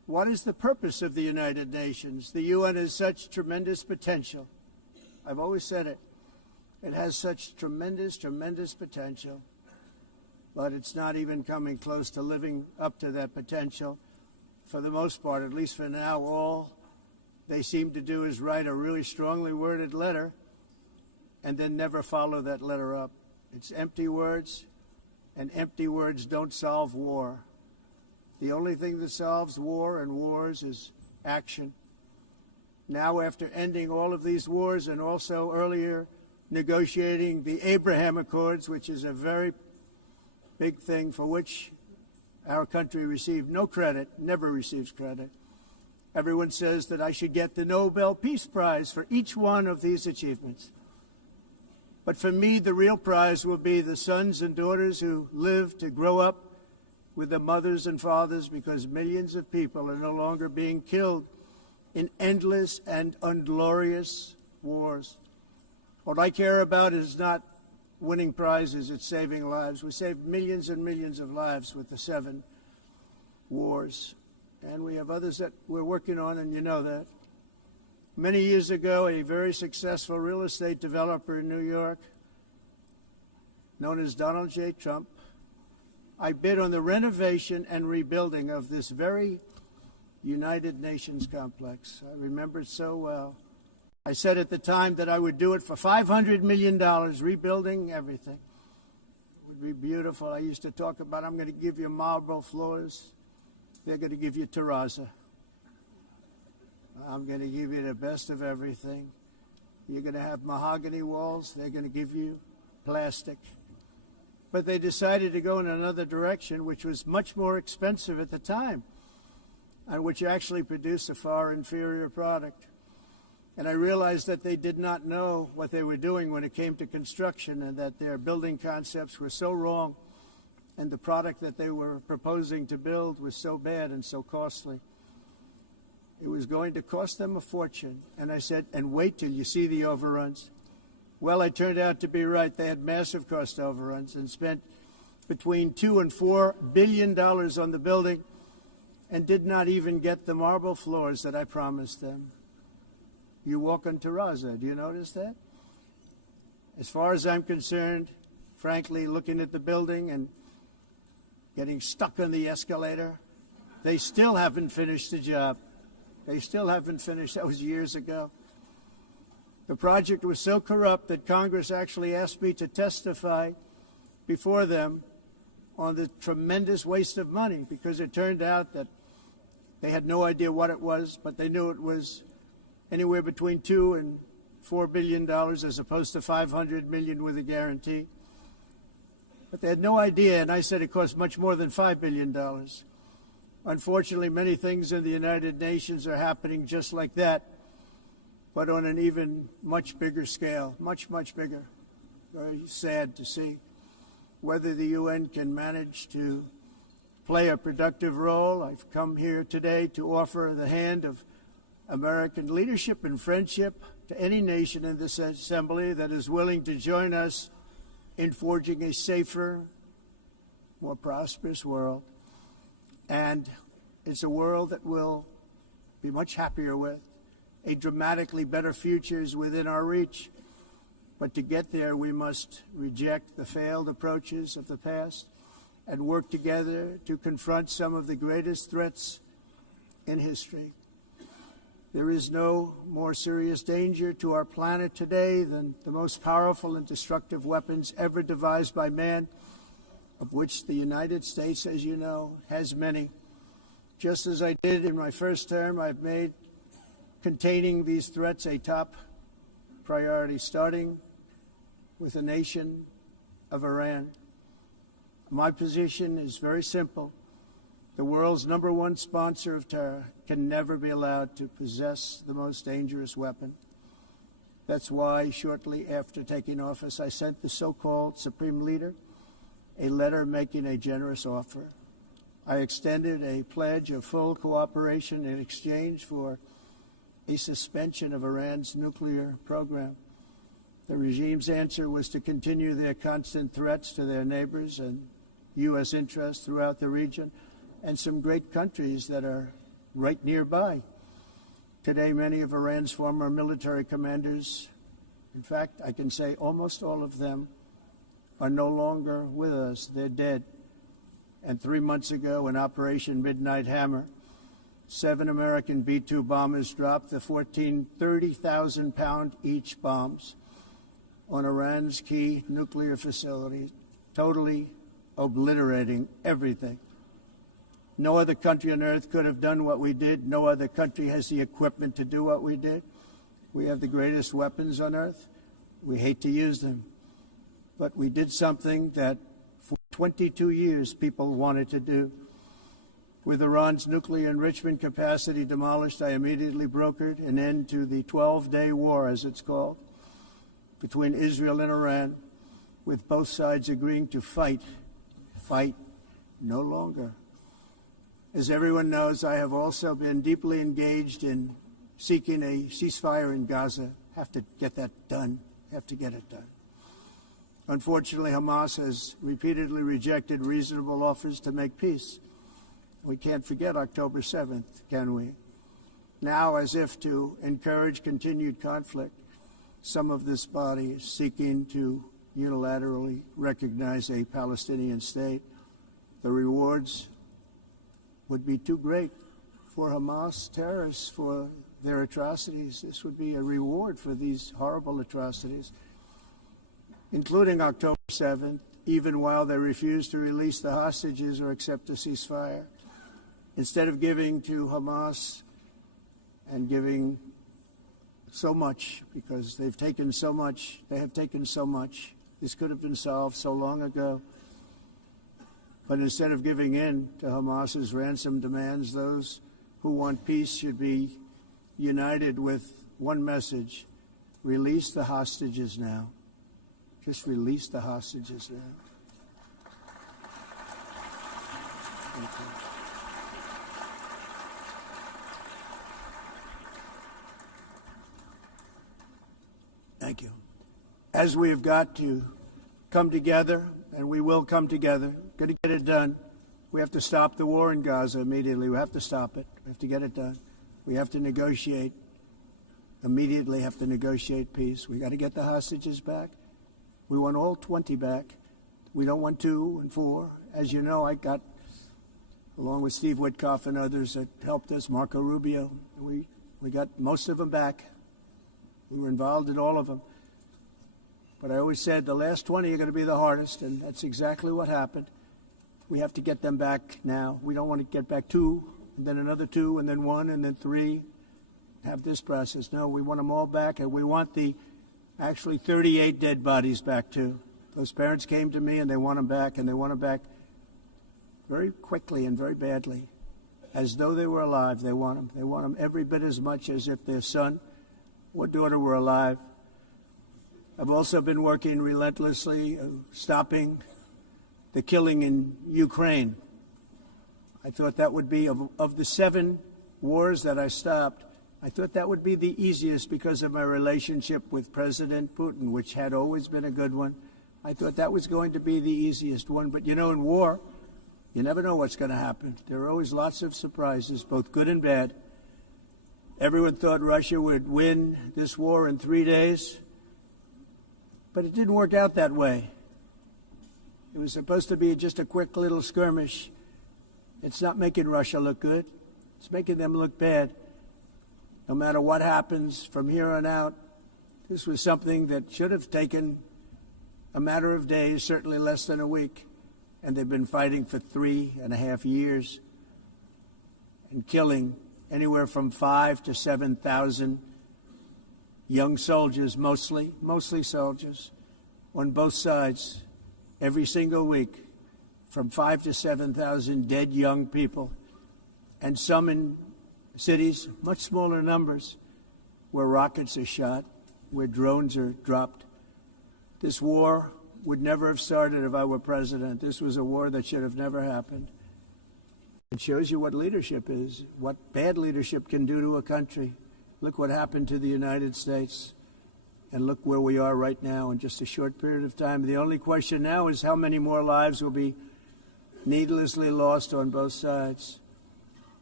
What is the purpose of the United Nations? The UN has such tremendous potential. I've always said it. It has such tremendous, tremendous potential, but it's not even coming close to living up to that potential. For the most part, at least for now, all they seem to do is write a really strongly worded letter and then never follow that letter up. It's empty words, and empty words don't solve war. The only thing that solves war and wars is action. Now, after ending all of these wars and also earlier negotiating the Abraham Accords, which is a very big thing for which our country received no credit, never receives credit. Everyone says that I should get the Nobel Peace Prize for each one of these achievements. But for me, the real prize will be the sons and daughters who live to grow up with the mothers and fathers, because millions of people are no longer being killed in endless and unglorious wars. What I care about is not winning prizes, it's saving lives. We saved millions and millions of lives with the 7 wars. And we have others that we're working on, and you know that. Many years ago, a very successful real estate developer in New York, known as Donald J. Trump, I bid on the renovation and rebuilding of this very United Nations complex. I remember it so well. I said at the time that I would do it for $500 million, rebuilding everything. It would be beautiful. I used to talk about, I'm going to give you marble floors. They're going to give you terrazzo. I'm going to give you the best of everything. You're going to have mahogany walls. They're going to give you plastic. But they decided to go in another direction, which was much more expensive at the time, and which actually produced a far inferior product. And I realized that they did not know what they were doing when it came to construction, and that their building concepts were so wrong, and the product that they were proposing to build was so bad and so costly. It was going to cost them a fortune. And I said, and wait till you see the overruns. Well, I turned out to be right. They had massive cost overruns and spent between $2 and $4 billion on the building and did not even get the marble floors that I promised them. You walk on terrazzo. Do you notice that? As far as I'm concerned, frankly, looking at the building and getting stuck on the escalator, they still haven't finished the job. They still haven't finished. That was years ago. The project was so corrupt that Congress actually asked me to testify before them on the tremendous waste of money, because it turned out that they had no idea what it was, but they knew it was anywhere between $2 and $4 billion as opposed to $500 million with a guarantee. But they had no idea, and I said it cost much more than $5 billion. Unfortunately, many things in the United Nations are happening just like that, but on an even much bigger scale, much, much bigger. Very sad to see whether the UN can manage to play a productive role. I've come here today to offer the hand of American leadership and friendship to any nation in this assembly that is willing to join us in forging a safer, more prosperous world. And it's a world that we'll be much happier with. A dramatically better future is within our reach. But to get there, we must reject the failed approaches of the past and work together to confront some of the greatest threats in history. There is no more serious danger to our planet today than the most powerful and destructive weapons ever devised by man, of which the United States, as you know, has many. Just as I did in my first term, I've made containing these threats a top priority, starting with the nation of Iran. My position is very simple. The world's #1 sponsor of terror can never be allowed to possess the most dangerous weapon. That's why, shortly after taking office, I sent the so-called Supreme Leader a letter making a generous offer. I extended a pledge of full cooperation in exchange for a suspension of Iran's nuclear program. The regime's answer was to continue their constant threats to their neighbors and U.S. interests throughout the region, and some great countries that are right nearby. Today, many of Iran's former military commanders, in fact, I can say almost all of them, are no longer with us. They're dead. And 3 months ago, in Operation Midnight Hammer, 7 American B-2 bombers dropped the 14 30,000-pound each bombs on Iran's key nuclear facilities, totally obliterating everything. No other country on earth could have done what we did. No other country has the equipment to do what we did. We have the greatest weapons on earth. We hate to use them. But we did something that for 22 years people wanted to do. With Iran's nuclear enrichment capacity demolished, I immediately brokered an end to the 12-day war, as it's called, between Israel and Iran, with both sides agreeing to fight no longer. As everyone knows, I have also been deeply engaged in seeking a ceasefire in Gaza. Have to get that done. Have to get it done. Unfortunately, Hamas has repeatedly rejected reasonable offers to make peace. We can't forget October 7th, can we? Now, as if to encourage continued conflict, some of this body is seeking to unilaterally recognize a Palestinian state. The rewards would be too great for Hamas terrorists for their atrocities. This would be a reward for these horrible atrocities, including October 7th, even while they refuse to release the hostages or accept a ceasefire. Instead of giving to Hamas and giving so much, because they've taken so much, they have taken so much. This could have been solved so long ago. But instead of giving in to Hamas's ransom demands, those who want peace should be united with one message: release the hostages now. Just release the hostages now. Thank you. Thank you. As we have got to come together, and we will come together, got to get it done. We have to stop the war in Gaza immediately. We have to stop it. We have to get it done. We have to negotiate, immediately have to negotiate peace. We got to get the hostages back. We want all 20 back. We don't want 2 and 4. As you know, I got, along with Steve Witkoff and others that helped us, Marco Rubio, we got most of them back. We were involved in all of them. But I always said the last 20 are going to be the hardest, and that's exactly what happened. We have to get them back now. We don't want to get back 2, and then another 2, and then 1, and then 3. Have this process. No, we want them all back, and we want the actually 38 dead bodies back too. Those parents came to me, and they want them back, and they want them back very quickly and very badly. As though they were alive, they want them. They want them every bit as much as if their son or daughter were alive. I've also been working relentlessly, stopping the killing in Ukraine. I thought that would be, of the 7 wars that I stopped, I thought that would be the easiest because of my relationship with President Putin, which had always been a good one. I thought that was going to be the easiest one. But, you know, in war, you never know what's going to happen. There are always lots of surprises, both good and bad. Everyone thought Russia would win this war in 3 days, but it didn't work out that way. It was supposed to be just a quick little skirmish. It's not making Russia look good. It's making them look bad. No matter what happens from here on out, this was something that should have taken a matter of days, certainly less than a week. And they've been fighting for 3.5 years and killing anywhere from 5,000 to 7,000 young soldiers, mostly soldiers, on both sides, every single week, from 5,000 to 7,000 dead young people, and some in cities, much smaller numbers, where rockets are shot, where drones are dropped. This war would never have started if I were president. This was a war that should have never happened. It shows you what leadership is, what bad leadership can do to a country. Look what happened to the United States, and look where we are right now in just a short period of time. The only question now is how many more lives will be needlessly lost on both sides.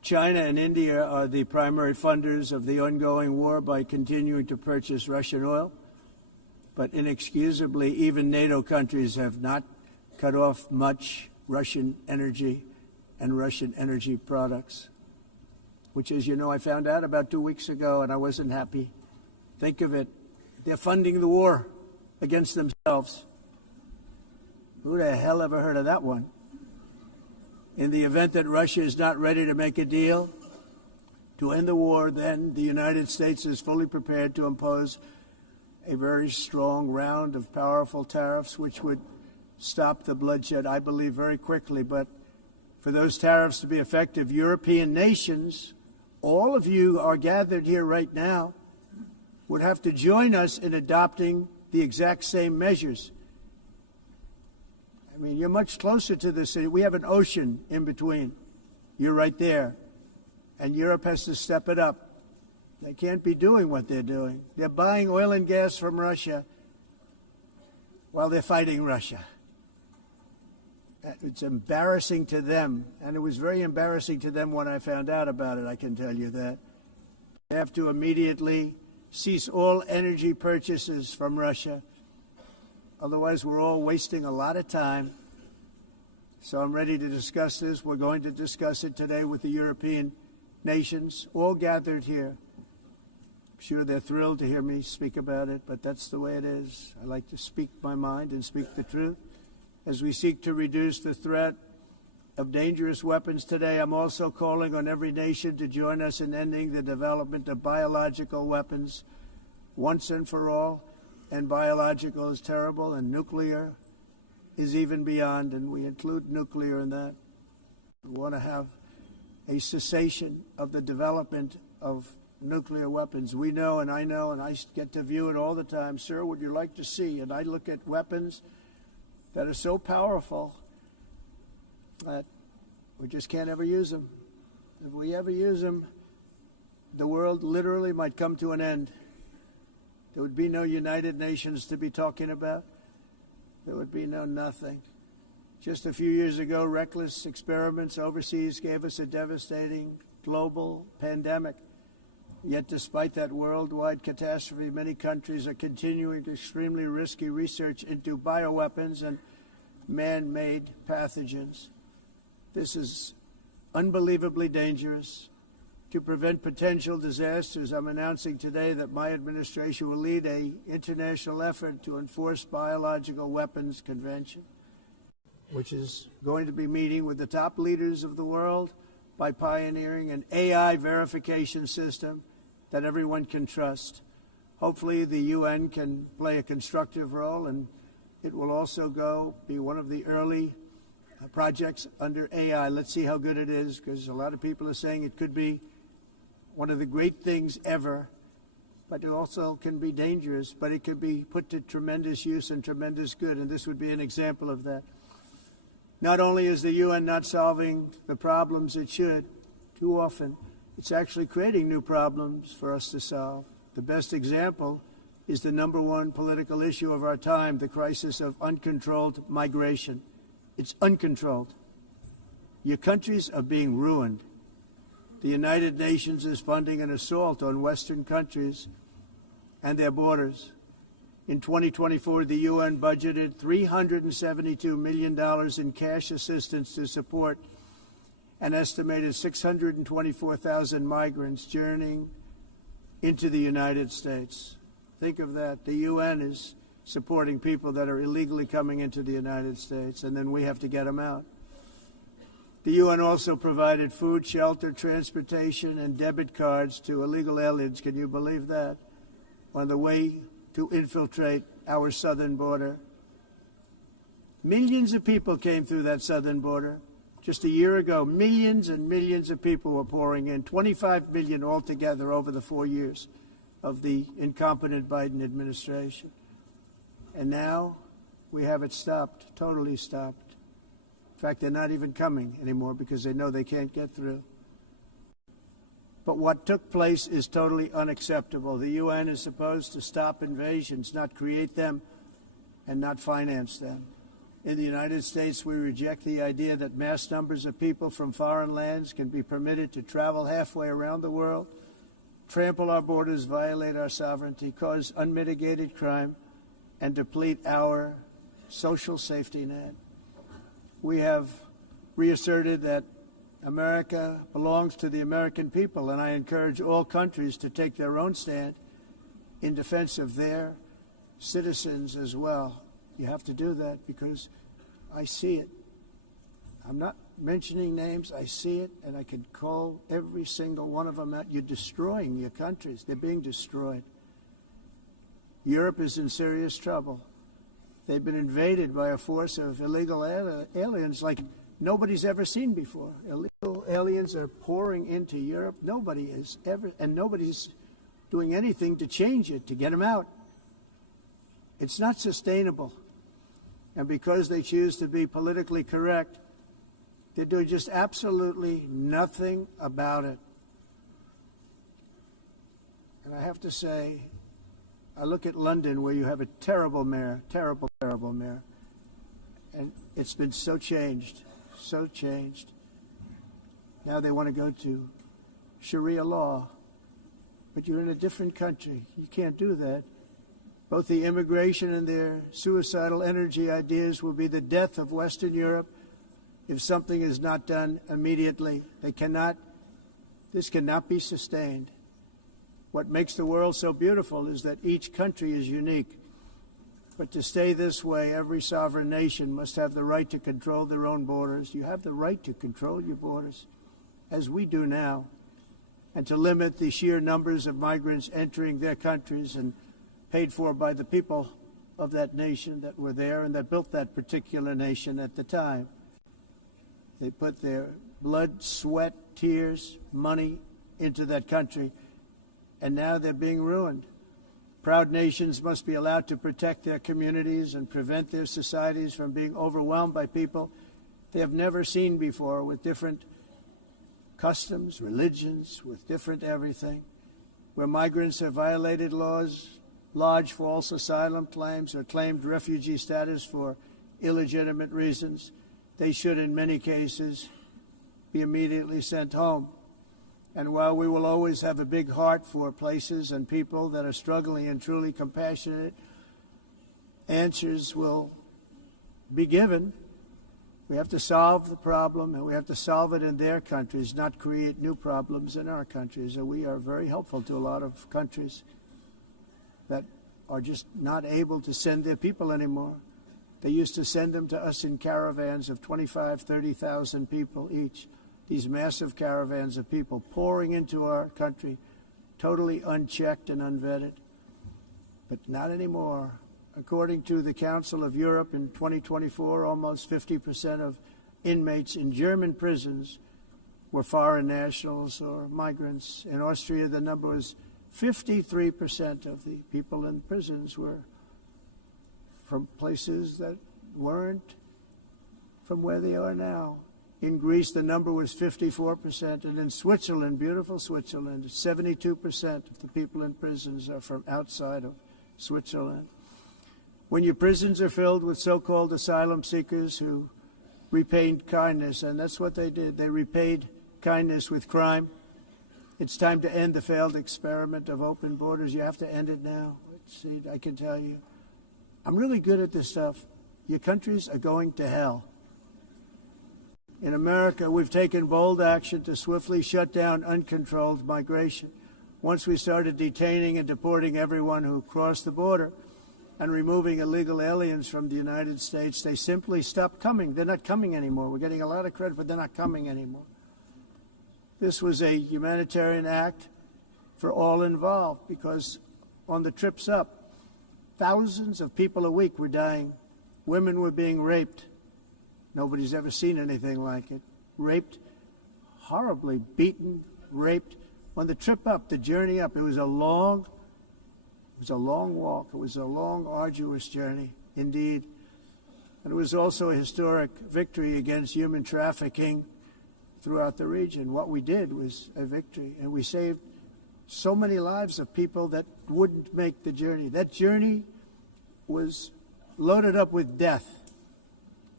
China and India are the primary funders of the ongoing war by continuing to purchase Russian oil. But inexcusably, even NATO countries have not cut off much Russian energy and Russian energy products, which, as you know, I found out about 2 weeks ago, and I wasn't happy. Think of it. They're funding the war against themselves. Who the hell ever heard of that one? In the event that Russia is not ready to make a deal to end the war, then the United States is fully prepared to impose a very strong round of powerful tariffs, which would stop the bloodshed, I believe, very quickly. But for those tariffs to be effective, European nations, all of you are gathered here right now, would have to join us in adopting the exact same measures. I mean, you're much closer to the city. We have an ocean in between. You're right there. And Europe has to step it up. They can't be doing what they're doing. They're buying oil and gas from Russia while they're fighting Russia. It's embarrassing to them, and it was very embarrassing to them when I found out about it, I can tell you that. They have to immediately cease all energy purchases from Russia. Otherwise, we're all wasting a lot of time. So I'm ready to discuss this. We're going to discuss it today with the European nations, all gathered here. I'm sure they're thrilled to hear me speak about it, but that's the way it is. I like to speak my mind and speak the truth. As we seek to reduce the threat of dangerous weapons today, I'm also calling on every nation to join us in ending the development of biological weapons once and for all. And biological is terrible, and nuclear is even beyond, and we include nuclear in that. We want to have a cessation of the development of nuclear weapons. We know, and I get to view it all the time. Sir, would you like to see? And I look at weapons that are so powerful that we just can't ever use them. If we ever use them, the world literally might come to an end. There would be no United Nations to be talking about. There would be no nothing. Just a few years ago, reckless experiments overseas gave us a devastating global pandemic. Yet despite that worldwide catastrophe, many countries are continuing extremely risky research into bioweapons and man-made pathogens. This is unbelievably dangerous. To prevent potential disasters, I'm announcing today that my administration will lead an international effort to enforce Biological Weapons Convention, which is going to be meeting with the top leaders of the world by pioneering an AI verification system that everyone can trust. Hopefully the UN can play a constructive role, and it will also be one of the early projects under AI. Let's see how good it is, because a lot of people are saying it could be one of the great things ever, but it also can be dangerous, but it could be put to tremendous use and tremendous good, and this would be an example of that. Not only is the UN not solving the problems it should, too often, it's actually creating new problems for us to solve. The best example is the #1 political issue of our time, the crisis of uncontrolled migration. It's uncontrolled. Your countries are being ruined. The United Nations is funding an assault on Western countries and their borders. In 2024, the UN budgeted $372 million in cash assistance to support an estimated 624,000 migrants journeying into the United States. Think of that. The UN is supporting people that are illegally coming into the United States, and then we have to get them out. The UN also provided food, shelter, transportation, and debit cards to illegal aliens. Can you believe that? On the way to infiltrate our southern border. Millions of people came through that southern border. Just a year ago, millions and millions of people were pouring in, 25 million altogether over the 4 years of the incompetent Biden administration. And now we have it stopped, totally stopped. In fact, they're not even coming anymore because they know they can't get through. But what took place is totally unacceptable. The UN is supposed to stop invasions, not create them and not finance them. In the United States, we reject the idea that mass numbers of people from foreign lands can be permitted to travel halfway around the world, trample our borders, violate our sovereignty, cause unmitigated crime, and deplete our social safety net. We have reasserted that America belongs to the American people, and I encourage all countries to take their own stand in defense of their citizens as well. You have to do that because I see it. I'm not mentioning names. I see it, and I can call every single one of them out. You're destroying your countries. They're being destroyed. Europe is in serious trouble. They've been invaded by a force of illegal aliens like nobody's ever seen before. Illegal aliens are pouring into Europe. Nobody is ever, and nobody's doing anything to change it, to get them out. It's not sustainable. And because they choose to be politically correct, they're doing just absolutely nothing about it. And I have to say, I look at London, where you have a terrible mayor, terrible mayor, and it's been so changed, so changed. Now they want to go to Sharia law, but you're in a different country. You can't do that. Both the immigration and their suicidal energy ideas will be the death of Western Europe if something is not done immediately. This cannot be sustained. What makes the world so beautiful is that each country is unique. But to stay this way, every sovereign nation must have the right to control their own borders. You have the right to control your borders, as we do now, and to limit the sheer numbers of migrants entering their countries and paid for by the people of that nation that were there and that built that particular nation at the time. They put their blood, sweat, tears, money into that country, and now they're being ruined. Proud nations must be allowed to protect their communities and prevent their societies from being overwhelmed by people they have never seen before, with different customs, religions, with different everything. Where migrants have violated laws, lodged false asylum claims, or claimed refugee status for illegitimate reasons, they should, in many cases, be immediately sent home. And while we will always have a big heart for places and people that are struggling and truly compassionate, answers will be given. We have to solve the problem, and we have to solve it in their countries, not create new problems in our countries. And we are very helpful to a lot of countries that are just not able to send their people anymore. They used to send them to us in caravans of 25,000, 30,000 people each. These massive caravans of people pouring into our country, totally unchecked and unvetted. But not anymore. According to the Council of Europe, in 2024, almost 50% of inmates in German prisons were foreign nationals or migrants. In Austria, the number was 53% of the people in prisons were from places that weren't from where they are now. In Greece, the number was 54%, and in Switzerland, beautiful Switzerland, 72% of the people in prisons are from outside of Switzerland. When your prisons are filled with so-called asylum seekers who repaid kindness, and that's what they did, they repaid kindness with crime, it's time to end the failed experiment of open borders. You have to end it now. See, I can tell you, I'm really good at this stuff. Your countries are going to hell. In America, we've taken bold action to swiftly shut down uncontrolled migration. Once we started detaining and deporting everyone who crossed the border and removing illegal aliens from the United States, they simply stopped coming. They're not coming anymore. We're getting a lot of credit, but they're not coming anymore. This was a humanitarian act for all involved, because on the trips up, thousands of people a week were dying. Women were being raped. Nobody's ever seen anything like it. Raped, horribly beaten, raped. On the trip up, the journey up, it was a long walk. It was a long, arduous journey, indeed. And it was also a historic victory against human trafficking throughout the region. What we did was a victory, and we saved so many lives of people that wouldn't make the journey. That journey was loaded up with death.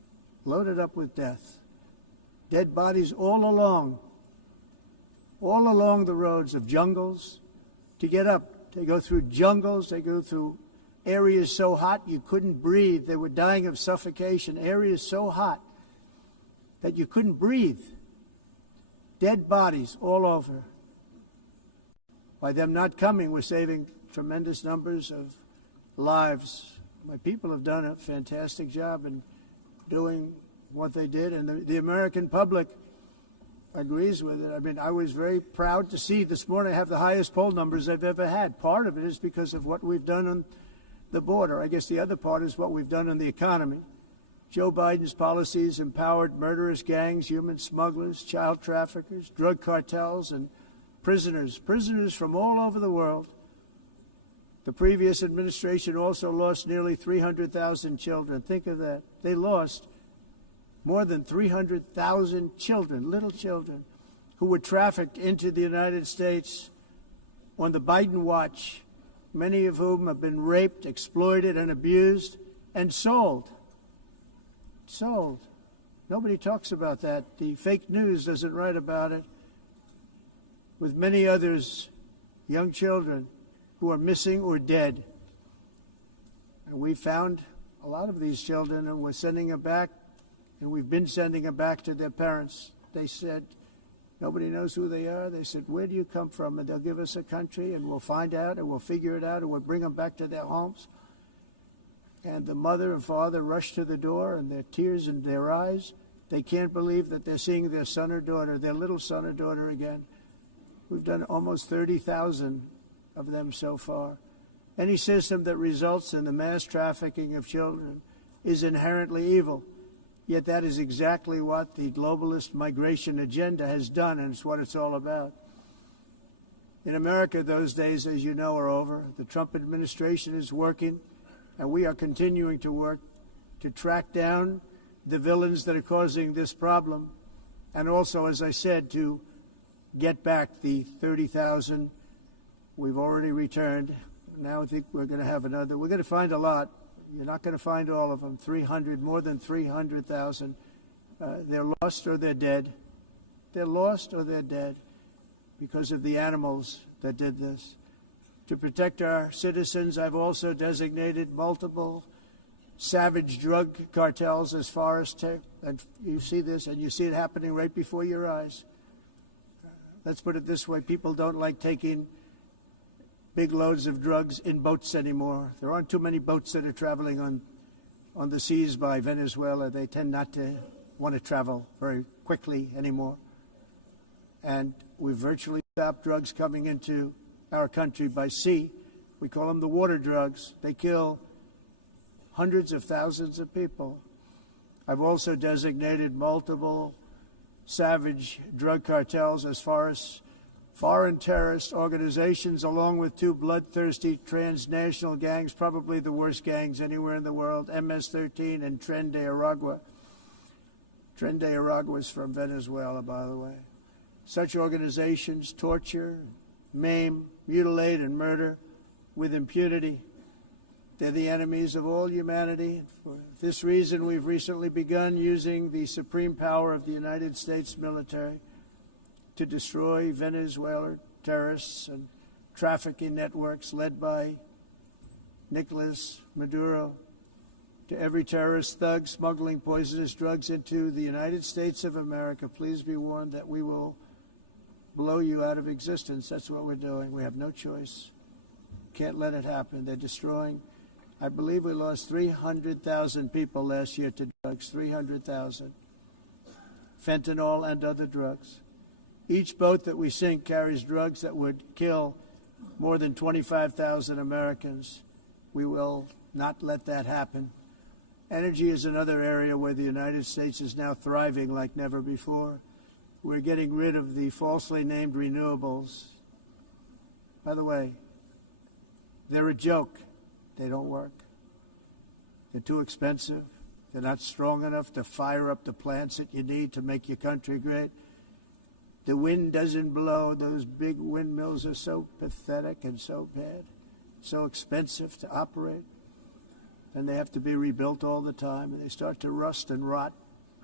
loaded up with death. Dead bodies all along the roads of jungles. To get up, they go through jungles, they go through areas so hot you couldn't breathe. They were dying of suffocation, areas so hot that you couldn't breathe. Dead bodies all over. By them not coming, we're saving tremendous numbers of lives. My people have done a fantastic job in doing what they did, and the American public agrees with it. I mean, I was very proud to see this morning I have the highest poll numbers I've ever had. Part of it is because of what we've done on the border. I guess the other part is what we've done on the economy. Joe Biden's policies empowered murderous gangs, human smugglers, child traffickers, drug cartels, and prisoners from all over the world. The previous administration also lost nearly 300,000 children. Think of that. They lost more than 300,000 children, little children, who were trafficked into the United States on the Biden watch, many of whom have been raped, exploited, and abused, and sold. Sold. Nobody talks about that. The fake news doesn't write about it. With many others, young children who are missing or dead. And we found a lot of these children, and we're sending them back, and we've been sending them back to their parents. They said, nobody knows who they are. They said, where do you come from? And they'll give us a country, and we'll find out, and we'll figure it out, and we'll bring them back to their homes. And the mother and father rush to the door, and their tears in their eyes. They can't believe that they're seeing their son or daughter, their little son or daughter again. We've done almost 30,000 of them so far. Any system that results in the mass trafficking of children is inherently evil. Yet that is exactly what the globalist migration agenda has done, and it's what it's all about. In America, those days, as you know, are over. The Trump administration is working, and we are continuing to work to track down the villains that are causing this problem, and also, as I said, to get back the 30,000 we've already returned. Now I think we're going to have another. We're going to find a lot. You're not going to find all of them. 300, more than 300,000. They're lost or they're dead. They're lost or they're dead because of the animals that did this. To protect our citizens, I've also designated multiple savage drug cartels as far as and you see this, and you see it happening right before your eyes. Let's put it this way. People don't like taking big loads of drugs in boats anymore. There aren't too many boats that are traveling on the seas by Venezuela. They tend not to want to travel very quickly anymore. And we've virtually stopped drugs coming into our country by sea. We call them the water drugs. They kill hundreds of thousands of people. I've also designated multiple savage drug cartels as far as foreign terrorist organizations, along with two bloodthirsty transnational gangs, probably the worst gangs anywhere in the world, MS-13 and Tren de Aragua. Tren de Aragua is from Venezuela, by the way. Such organizations torture, maim, mutilate, and murder with impunity. They're the enemies of all humanity. For this reason, we've recently begun using the supreme power of the United States military to destroy Venezuelan terrorists and trafficking networks led by Nicolas Maduro. To every terrorist thug smuggling poisonous drugs into the United States of America, please be warned that we will blow you out of existence. That's what we're doing. We have no choice. Can't let it happen. They're destroying. I believe we lost 300,000 people last year to drugs, 300,000. Fentanyl and other drugs. Each boat that we sink carries drugs that would kill more than 25,000 Americans. We will not let that happen. Energy is another area where the United States is now thriving like never before. We're getting rid of the falsely named renewables. By the way, they're a joke. They don't work. They're too expensive. They're not strong enough to fire up the plants that you need to make your country great. The wind doesn't blow. Those big windmills are so pathetic and so bad, so expensive to operate. And they have to be rebuilt all the time, and they start to rust and rot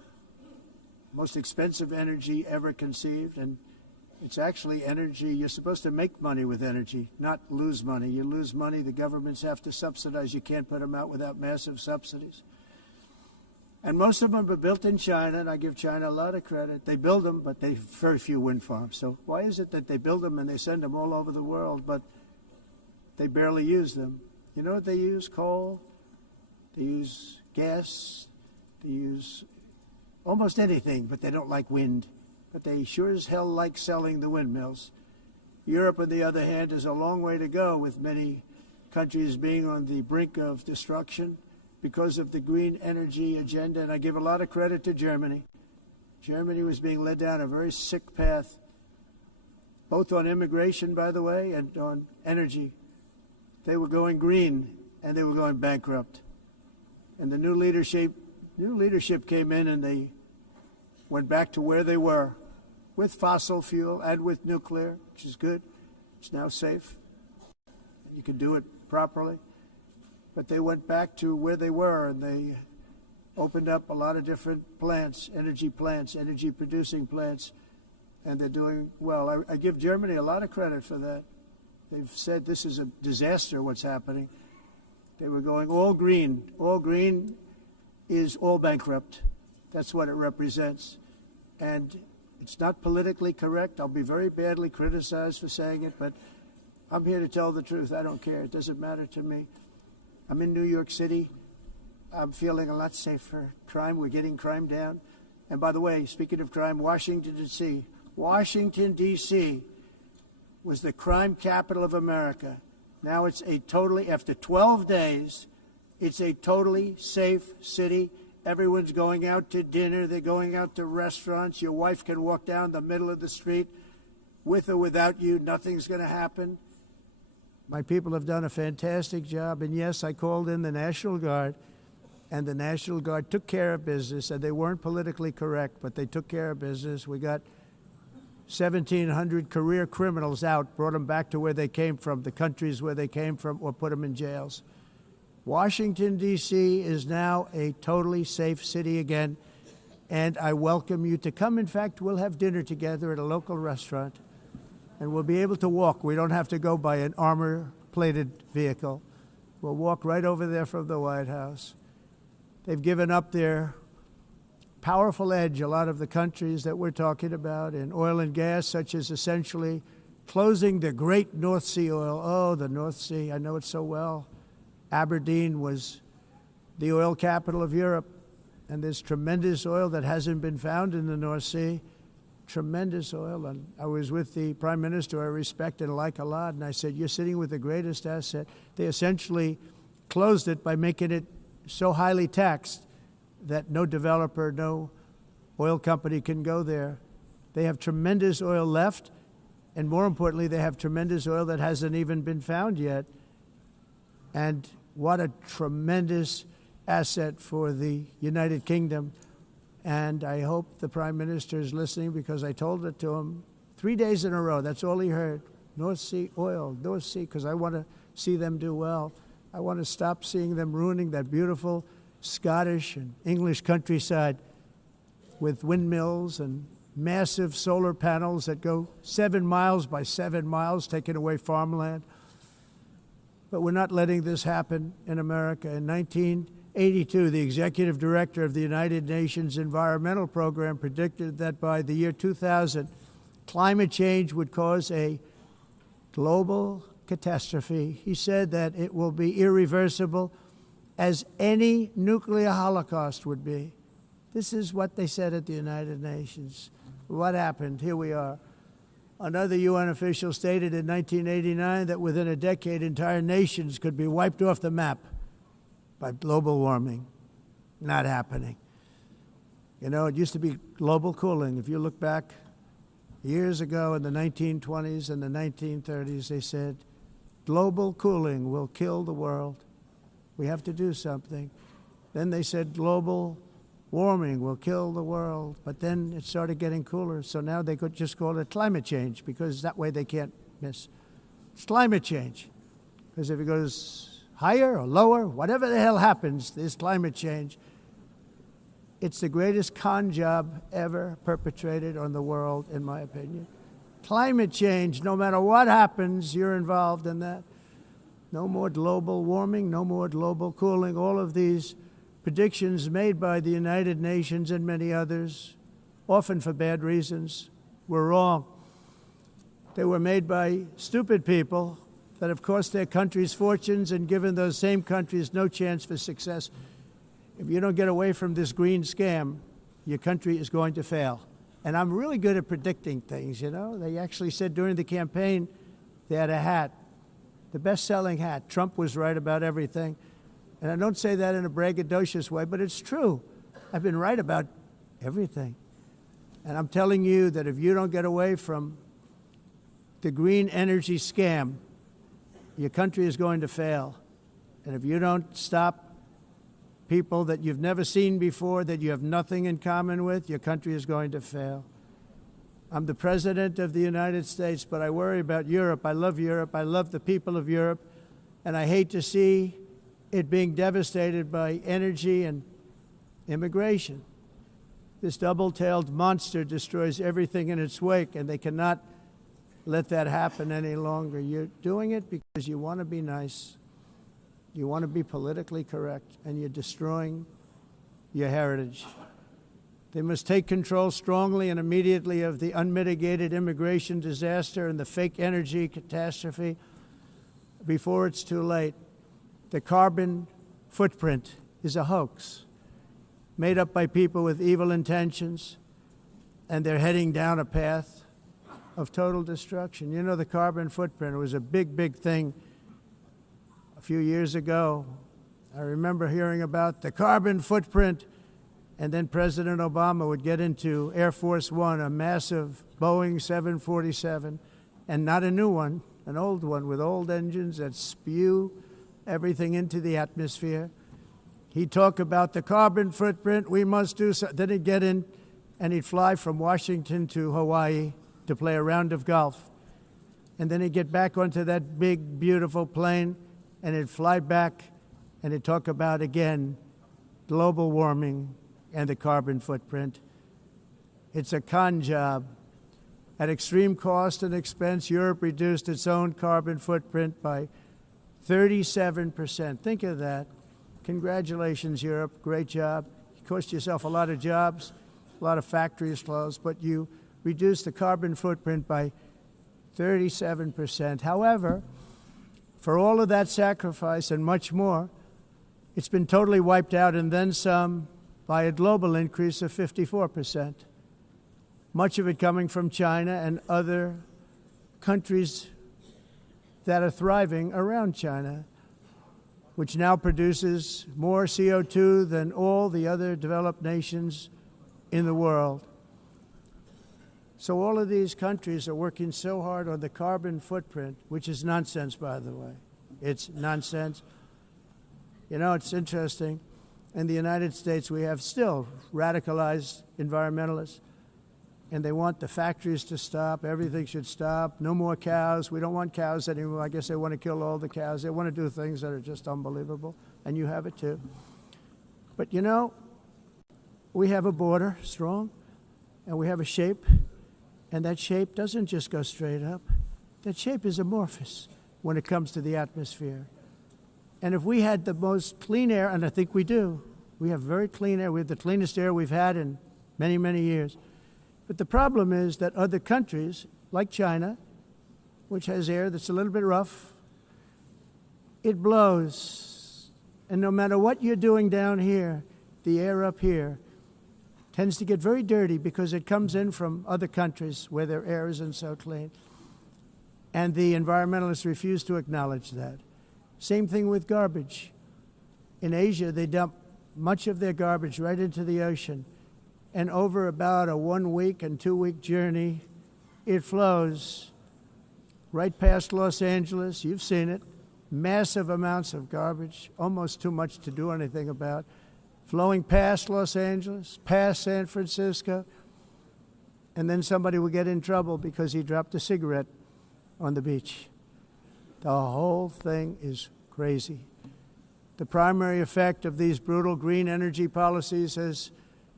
most expensive energy ever conceived, and it's actually energy. You're supposed to make money with energy, not lose money. You lose money, the governments have to subsidize. You can't put them out without massive subsidies. And most of them are built in China, and I give China a lot of credit. They build them, but they very few wind farms. So why is it that they build them and they send them all over the world, but they barely use them? You know what they use? Coal. They use gas. They use almost anything, but they don't like wind. But they sure as hell like selling the windmills. Europe, on the other hand, is a long way to go, with many countries being on the brink of destruction because of the green energy agenda. And I give a lot of credit to Germany. Germany was being led down a very sick path, both on immigration, by the way, and on energy. They were going green, and they were going bankrupt. And the new leadership came in, and they went back to where they were, with fossil fuel and with nuclear, which is good. It's now safe. You can do it properly. But they went back to where they were, and they opened up a lot of different plants, energy-producing plants, and they're doing well. I give Germany a lot of credit for that. They've said this is a disaster, what's happening. They were going all green. All green is all bankrupt. That's what it represents. And it's not politically correct. I'll be very badly criticized for saying it, but I'm here to tell the truth. I don't care. It doesn't matter to me. I'm in New York City. I'm feeling a lot safer. Crime, we're getting crime down. And by the way, speaking of crime, Washington, D.C. was the crime capital of America. Now it's after 12 days, it's a totally safe city. Everyone's going out to dinner. They're going out to restaurants. Your wife can walk down the middle of the street with or without you. Nothing's going to happen. My people have done a fantastic job. And yes, I called in the National Guard, and the National Guard took care of business. And they weren't politically correct, but they took care of business. We got 1,700 career criminals out, brought them back to where they came from, the countries where they came from, or put them in jails. Washington, D.C. is now a totally safe city again, and I welcome you to come. In fact, we'll have dinner together at a local restaurant, and we'll be able to walk. We don't have to go by an armor-plated vehicle. We'll walk right over there from the White House. They've given up their powerful edge, a lot of the countries that we're talking about, in oil and gas, such as essentially closing the great North Sea oil. Oh, the North Sea, I know it so well. Aberdeen was the oil capital of Europe, and there's tremendous oil that hasn't been found in the North Sea, tremendous oil. And I was with the Prime Minister I respect and like a lot, and I said, you're sitting with the greatest asset. They essentially closed it by making it so highly taxed that no developer, no oil company can go there. They have tremendous oil left, and more importantly, they have tremendous oil that hasn't even been found yet. And what a tremendous asset for the United Kingdom. And I hope the Prime Minister is listening, because I told it to him 3 days in a row. That's all he heard. North Sea oil, North Sea, because I want to see them do well. I want to stop seeing them ruining that beautiful Scottish and English countryside with windmills and massive solar panels that go 7 miles by 7 miles, taking away farmland. But we're not letting this happen in America. In 1982, the executive director of the United Nations Environmental Program predicted that by the year 2000, climate change would cause a global catastrophe. He said that it will be irreversible, as any nuclear holocaust would be. This is what they said at the United Nations. What happened? Here we are. Another UN official stated in 1989 that within a decade, entire nations could be wiped off the map by global warming. Not happening. You know, it used to be global cooling. If you look back years ago in the 1920s and the 1930s, they said, global cooling will kill the world. We have to do something. Then they said global warming will kill the world, but then it started getting cooler, so now they could just call it climate change, because that way they can't miss. It's climate change, because if it goes higher or lower, whatever the hell happens, there's climate change. It's the greatest con job ever perpetrated on the world, in my opinion. Climate change, no matter what happens, you're involved in that. No more global warming, no more global cooling. All of these predictions made by the United Nations and many others, often for bad reasons, were wrong. They were made by stupid people that have cost their countries fortunes and given those same countries no chance for success. If you don't get away from this green scam, your country is going to fail. And I'm really good at predicting things, you know. They actually said during the campaign they had a hat, the best-selling hat. Trump was right about everything. And I don't say that in a braggadocious way, but it's true. I've been right about everything. And I'm telling you that if you don't get away from the green energy scam, your country is going to fail. And if you don't stop people that you've never seen before, that you have nothing in common with, your country is going to fail. I'm the President of the United States, but I worry about Europe. I love Europe. I love the people of Europe. And I hate to see it being devastated by energy and immigration. This double-tailed monster destroys everything in its wake, and they cannot let that happen any longer. You're doing it because you want to be nice. You want to be politically correct, and you're destroying your heritage. They must take control strongly and immediately of the unmitigated immigration disaster and the fake energy catastrophe before it's too late. The carbon footprint is a hoax made up by people with evil intentions, and they're heading down a path of total destruction. You know, the carbon footprint, it was a big, big thing a few years ago. I remember hearing about the carbon footprint, and then President Obama would get into Air Force One, a massive Boeing 747, and not a new one, an old one with old engines that spew everything into the atmosphere. He'd talk about the carbon footprint, we must do so. Then he'd get in and he'd fly from Washington to Hawaii to play a round of golf. And then he'd get back onto that big, beautiful plane and he'd fly back and he'd talk about, again, global warming and the carbon footprint. It's a con job. At extreme cost and expense, Europe reduced its own carbon footprint by 37%. Think of that. Congratulations, Europe. Great job. You cost yourself a lot of jobs, a lot of factories closed, but you reduced the carbon footprint by 37%. However, for all of that sacrifice and much more, it's been totally wiped out and then some by a global increase of 54%. Much of it coming from China and other countries that are thriving around China, which now produces more CO2 than all the other developed nations in the world. So all of these countries are working so hard on the carbon footprint, which is nonsense, by the way. It's nonsense. You know, it's interesting. In the United States, we have still radicalized environmentalists, and they want the factories to stop. Everything should stop. No more cows. We don't want cows anymore. I guess they want to kill all the cows. They want to do things that are just unbelievable, and you have it too. But you know, we have a border, strong, and we have a shape, and that shape doesn't just go straight up. That shape is amorphous when it comes to the atmosphere. And if we had the most clean air, and I think we do, we have very clean air. We have the cleanest air we've had in many, many years. But the problem is that other countries, like China, which has air that's a little bit rough, it blows. And no matter what you're doing down here, the air up here tends to get very dirty because it comes in from other countries where their air isn't so clean. And the environmentalists refuse to acknowledge that. Same thing with garbage. In Asia, they dump much of their garbage right into the ocean. And over about a 1 week and 2 week journey, it flows right past Los Angeles. You've seen it. Massive amounts of garbage, almost too much to do anything about, flowing past Los Angeles, past San Francisco, and then somebody will get in trouble because he dropped a cigarette on the beach. The whole thing is crazy. The primary effect of these brutal green energy policies has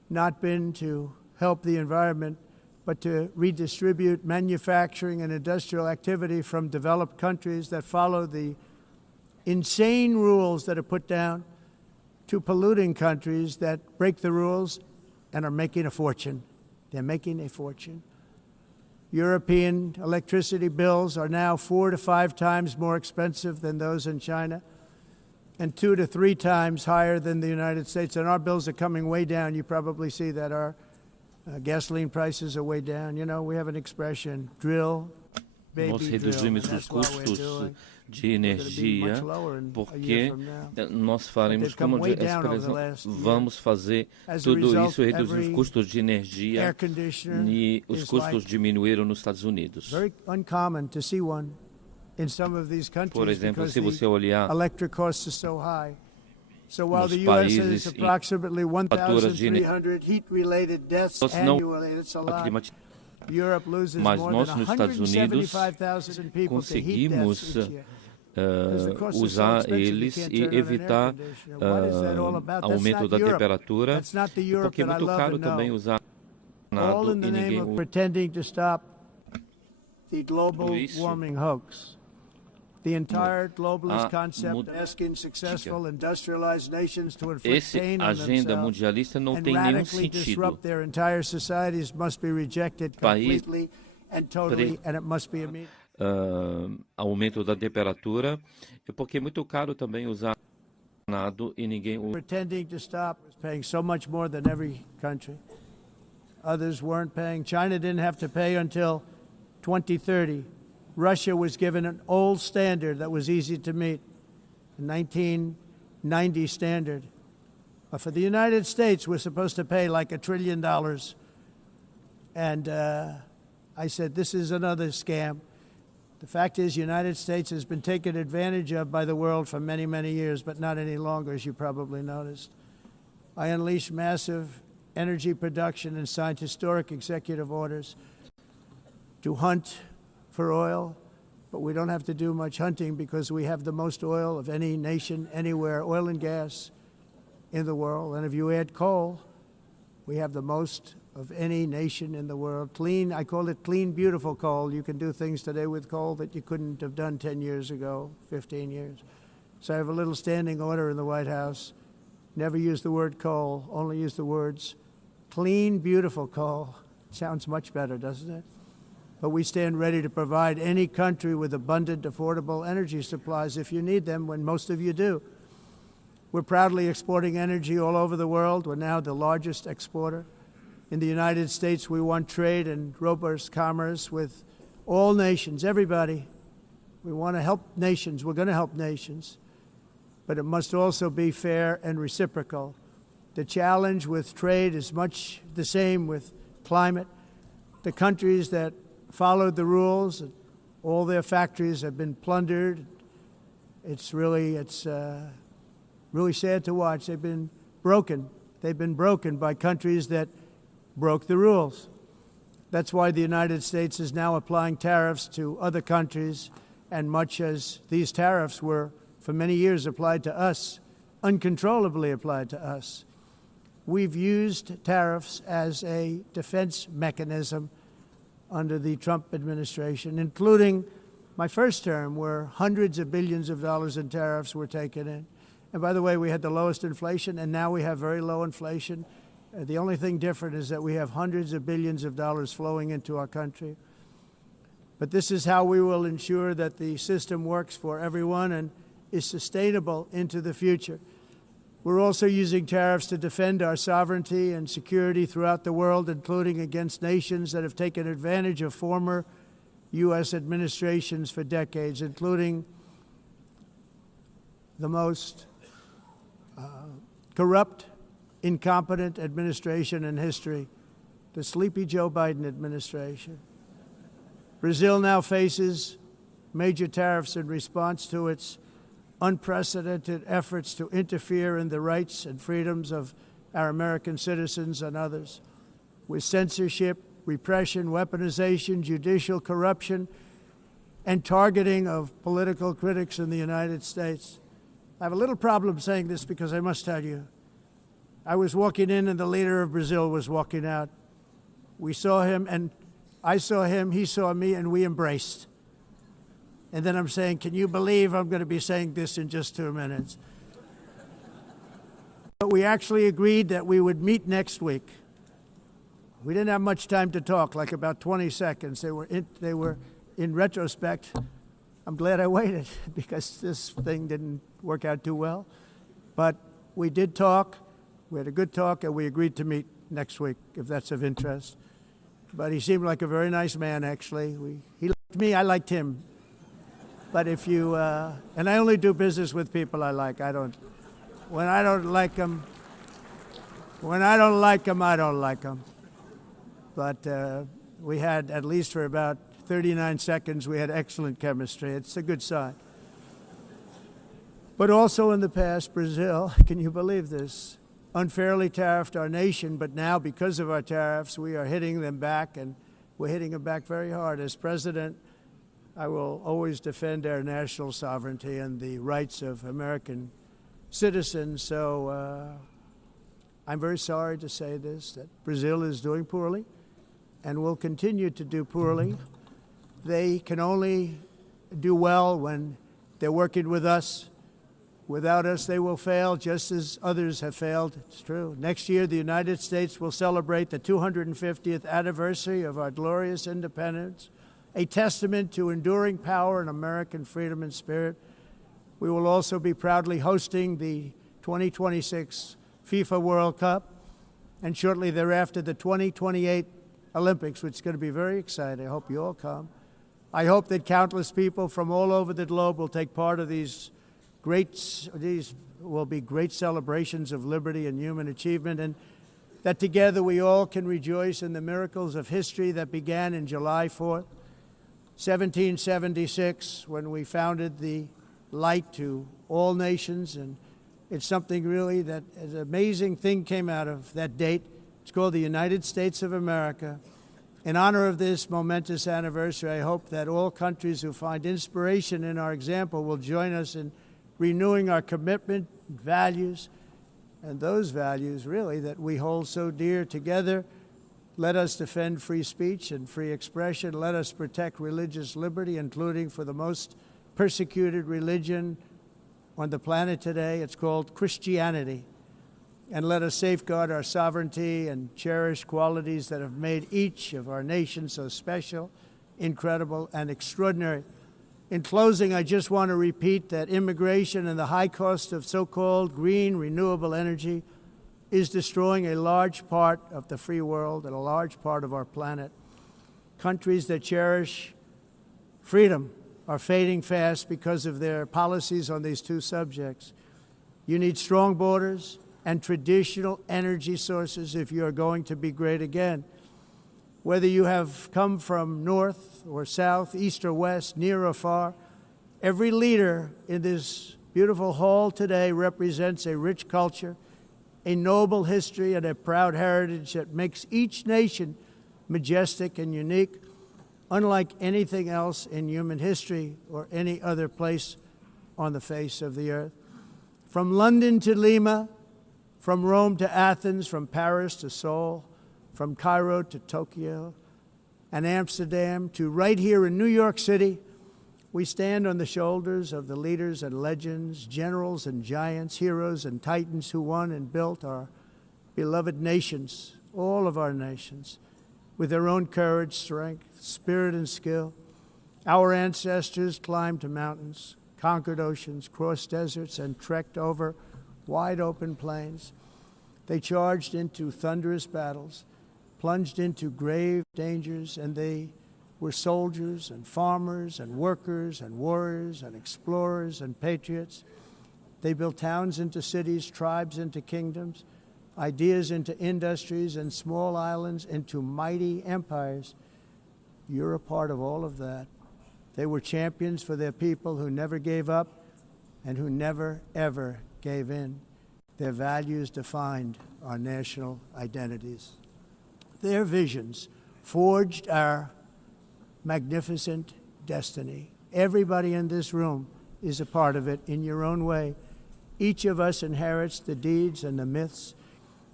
not been to help the environment, but to redistribute manufacturing and industrial activity from developed countries that follow the insane rules that are put down to polluting countries that break the rules and are making a fortune. They're making a fortune. European electricity bills are now 4 to 5 times more expensive than those in China, and 2 to 3 times higher than the United States. And our bills are coming way down. You probably see that our gasoline prices are way down. You know, we have an expression, drill, baby, Nós drill. reduzimos And os that's what we're custos doing. de energia porque nós faremos, como vamos fazer tudo isso, reduzir os custos de energia e os custos diminuíram nos Estados Unidos. Por exemplo, se você olhar nos países em faturas de energia, mas nós nos Estados Unidos conseguimos usar eles e evitar aumento da temperatura, porque é muito caro também usar nada e ninguém usa isso. The entire globalist concept asking successful industrialized nations to inflict pain on themselves and radically disrupt their entire societies must be rejected completely and totally, and it must be immediate. Aumento da temperatura, porque é muito caro também usar nada e ninguém usa. Pretending to stop is paying so much more than every country. Others weren't paying. China didn't have to pay until 2030. Russia was given an old standard that was easy to meet, a 1990 standard. But for the United States, we're supposed to pay like $1 trillion. And I said, this is another scam. The fact is, the United States has been taken advantage of by the world for many, many years, but not any longer, as you probably noticed. I unleashed massive energy production and signed historic executive orders to hunt for oil, but we don't have to do much hunting because we have the most oil of any nation anywhere, oil and gas in the world. And if you add coal, we have the most of any nation in the world. Clean, I call it clean, beautiful coal. You can do things today with coal that you couldn't have done 10 years ago, 15 years. So I have a little standing order in the White House. Never use the word coal, only use the words clean, beautiful coal. Sounds much better, doesn't it? But we stand ready to provide any country with abundant, affordable energy supplies if you need them, when most of you do. We're proudly exporting energy all over the world. We're now the largest exporter. In the United States, we want trade and robust commerce with all nations, everybody. We want to help nations. We're going to help nations. But it must also be fair and reciprocal. The challenge with trade is much the same with climate. The countries that followed the rules, all their factories have been plundered. It's really sad to watch. They've been broken. They've been broken by countries that broke the rules. That's why the United States is now applying tariffs to other countries, and much as these tariffs were for many years applied to us, uncontrollably applied to us. We've used tariffs as a defense mechanism under the Trump administration, including my first term, where hundreds of billions of dollars in tariffs were taken in. And by the way, we had the lowest inflation, and now we have very low inflation. The only thing different is that we have hundreds of billions of dollars flowing into our country. But this is how we will ensure that the system works for everyone and is sustainable into the future. We're also using tariffs to defend our sovereignty and security throughout the world, including against nations that have taken advantage of former U.S. administrations for decades, including the most corrupt, incompetent administration in history, the sleepy Joe Biden administration. Brazil now faces major tariffs in response to its unprecedented efforts to interfere in the rights and freedoms of our American citizens and others, with censorship, repression, weaponization, judicial corruption, and targeting of political critics in the United States. I have a little problem saying this because I must tell you, I was walking in and the leader of Brazil was walking out. We saw him and I saw him, he saw me, and we embraced. And then I'm saying, can you believe I'm going to be saying this in just 2 minutes? But we actually agreed that we would meet next week. We didn't have much time to talk, like about 20 seconds. They were in retrospect, I'm glad I waited because this thing didn't work out too well. But we did talk. We had a good talk, and we agreed to meet next week, if that's of interest. But he seemed like a very nice man, actually. He liked me, I liked him. But if you, and I only do business with people I like. When I don't like them, I don't like them. But we had, at least for about 39 seconds, we had excellent chemistry. It's a good sign. But also in the past, Brazil, can you believe this, unfairly tariffed our nation, but now because of our tariffs, we are hitting them back, and we're hitting them back very hard. As president, I will always defend our national sovereignty and the rights of American citizens. So I'm very sorry to say this, that Brazil is doing poorly and will continue to do poorly. They can only do well when they're working with us. Without us, they will fail, just as others have failed. It's true. Next year, the United States will celebrate the 250th anniversary of our glorious independence, a testament to enduring power and American freedom and spirit. We will also be proudly hosting the 2026 FIFA World Cup, and shortly thereafter, the 2028 Olympics, which is going to be very exciting. I hope you all come. I hope that countless people from all over the globe will take part of these will be great celebrations of liberty and human achievement, and that together we all can rejoice in the miracles of history that began in July 4th, 1776, when we founded the light to all nations. And it's something really that an amazing thing came out of that date. It's called the United States of America. In honor of this momentous anniversary, I hope that all countries who find inspiration in our example will join us in renewing our commitment, values, and those values, really, that we hold so dear together. Let us defend free speech and free expression. Let us protect religious liberty, including for the most persecuted religion on the planet today. It's called Christianity. And let us safeguard our sovereignty and cherish qualities that have made each of our nations so special, incredible, and extraordinary. In closing, I just want to repeat that immigration and the high cost of so-called green renewable energy is destroying a large part of the free world and a large part of our planet. Countries that cherish freedom are fading fast because of their policies on these two subjects. You need strong borders and traditional energy sources if you are going to be great again. Whether you have come from north or south, east or west, near or far, every leader in this beautiful hall today represents a rich culture, a noble history, and a proud heritage that makes each nation majestic and unique, unlike anything else in human history or any other place on the face of the earth. From London to Lima, from Rome to Athens, from Paris to Seoul, from Cairo to Tokyo and Amsterdam to right here in New York City, we stand on the shoulders of the leaders and legends, generals and giants, heroes and titans who won and built our beloved nations, all of our nations, with their own courage, strength, spirit, and skill. Our ancestors climbed mountains, conquered oceans, crossed deserts, and trekked over wide open plains. They charged into thunderous battles, plunged into grave dangers, and they were soldiers and farmers and workers and warriors and explorers and patriots. They built towns into cities, tribes into kingdoms, ideas into industries, and small islands into mighty empires. You're a part of all of that. They were champions for their people who never gave up and who never, ever gave in. Their values defined our national identities. Their visions forged our magnificent destiny. Everybody in this room is a part of it in your own way. Each of us inherits the deeds and the myths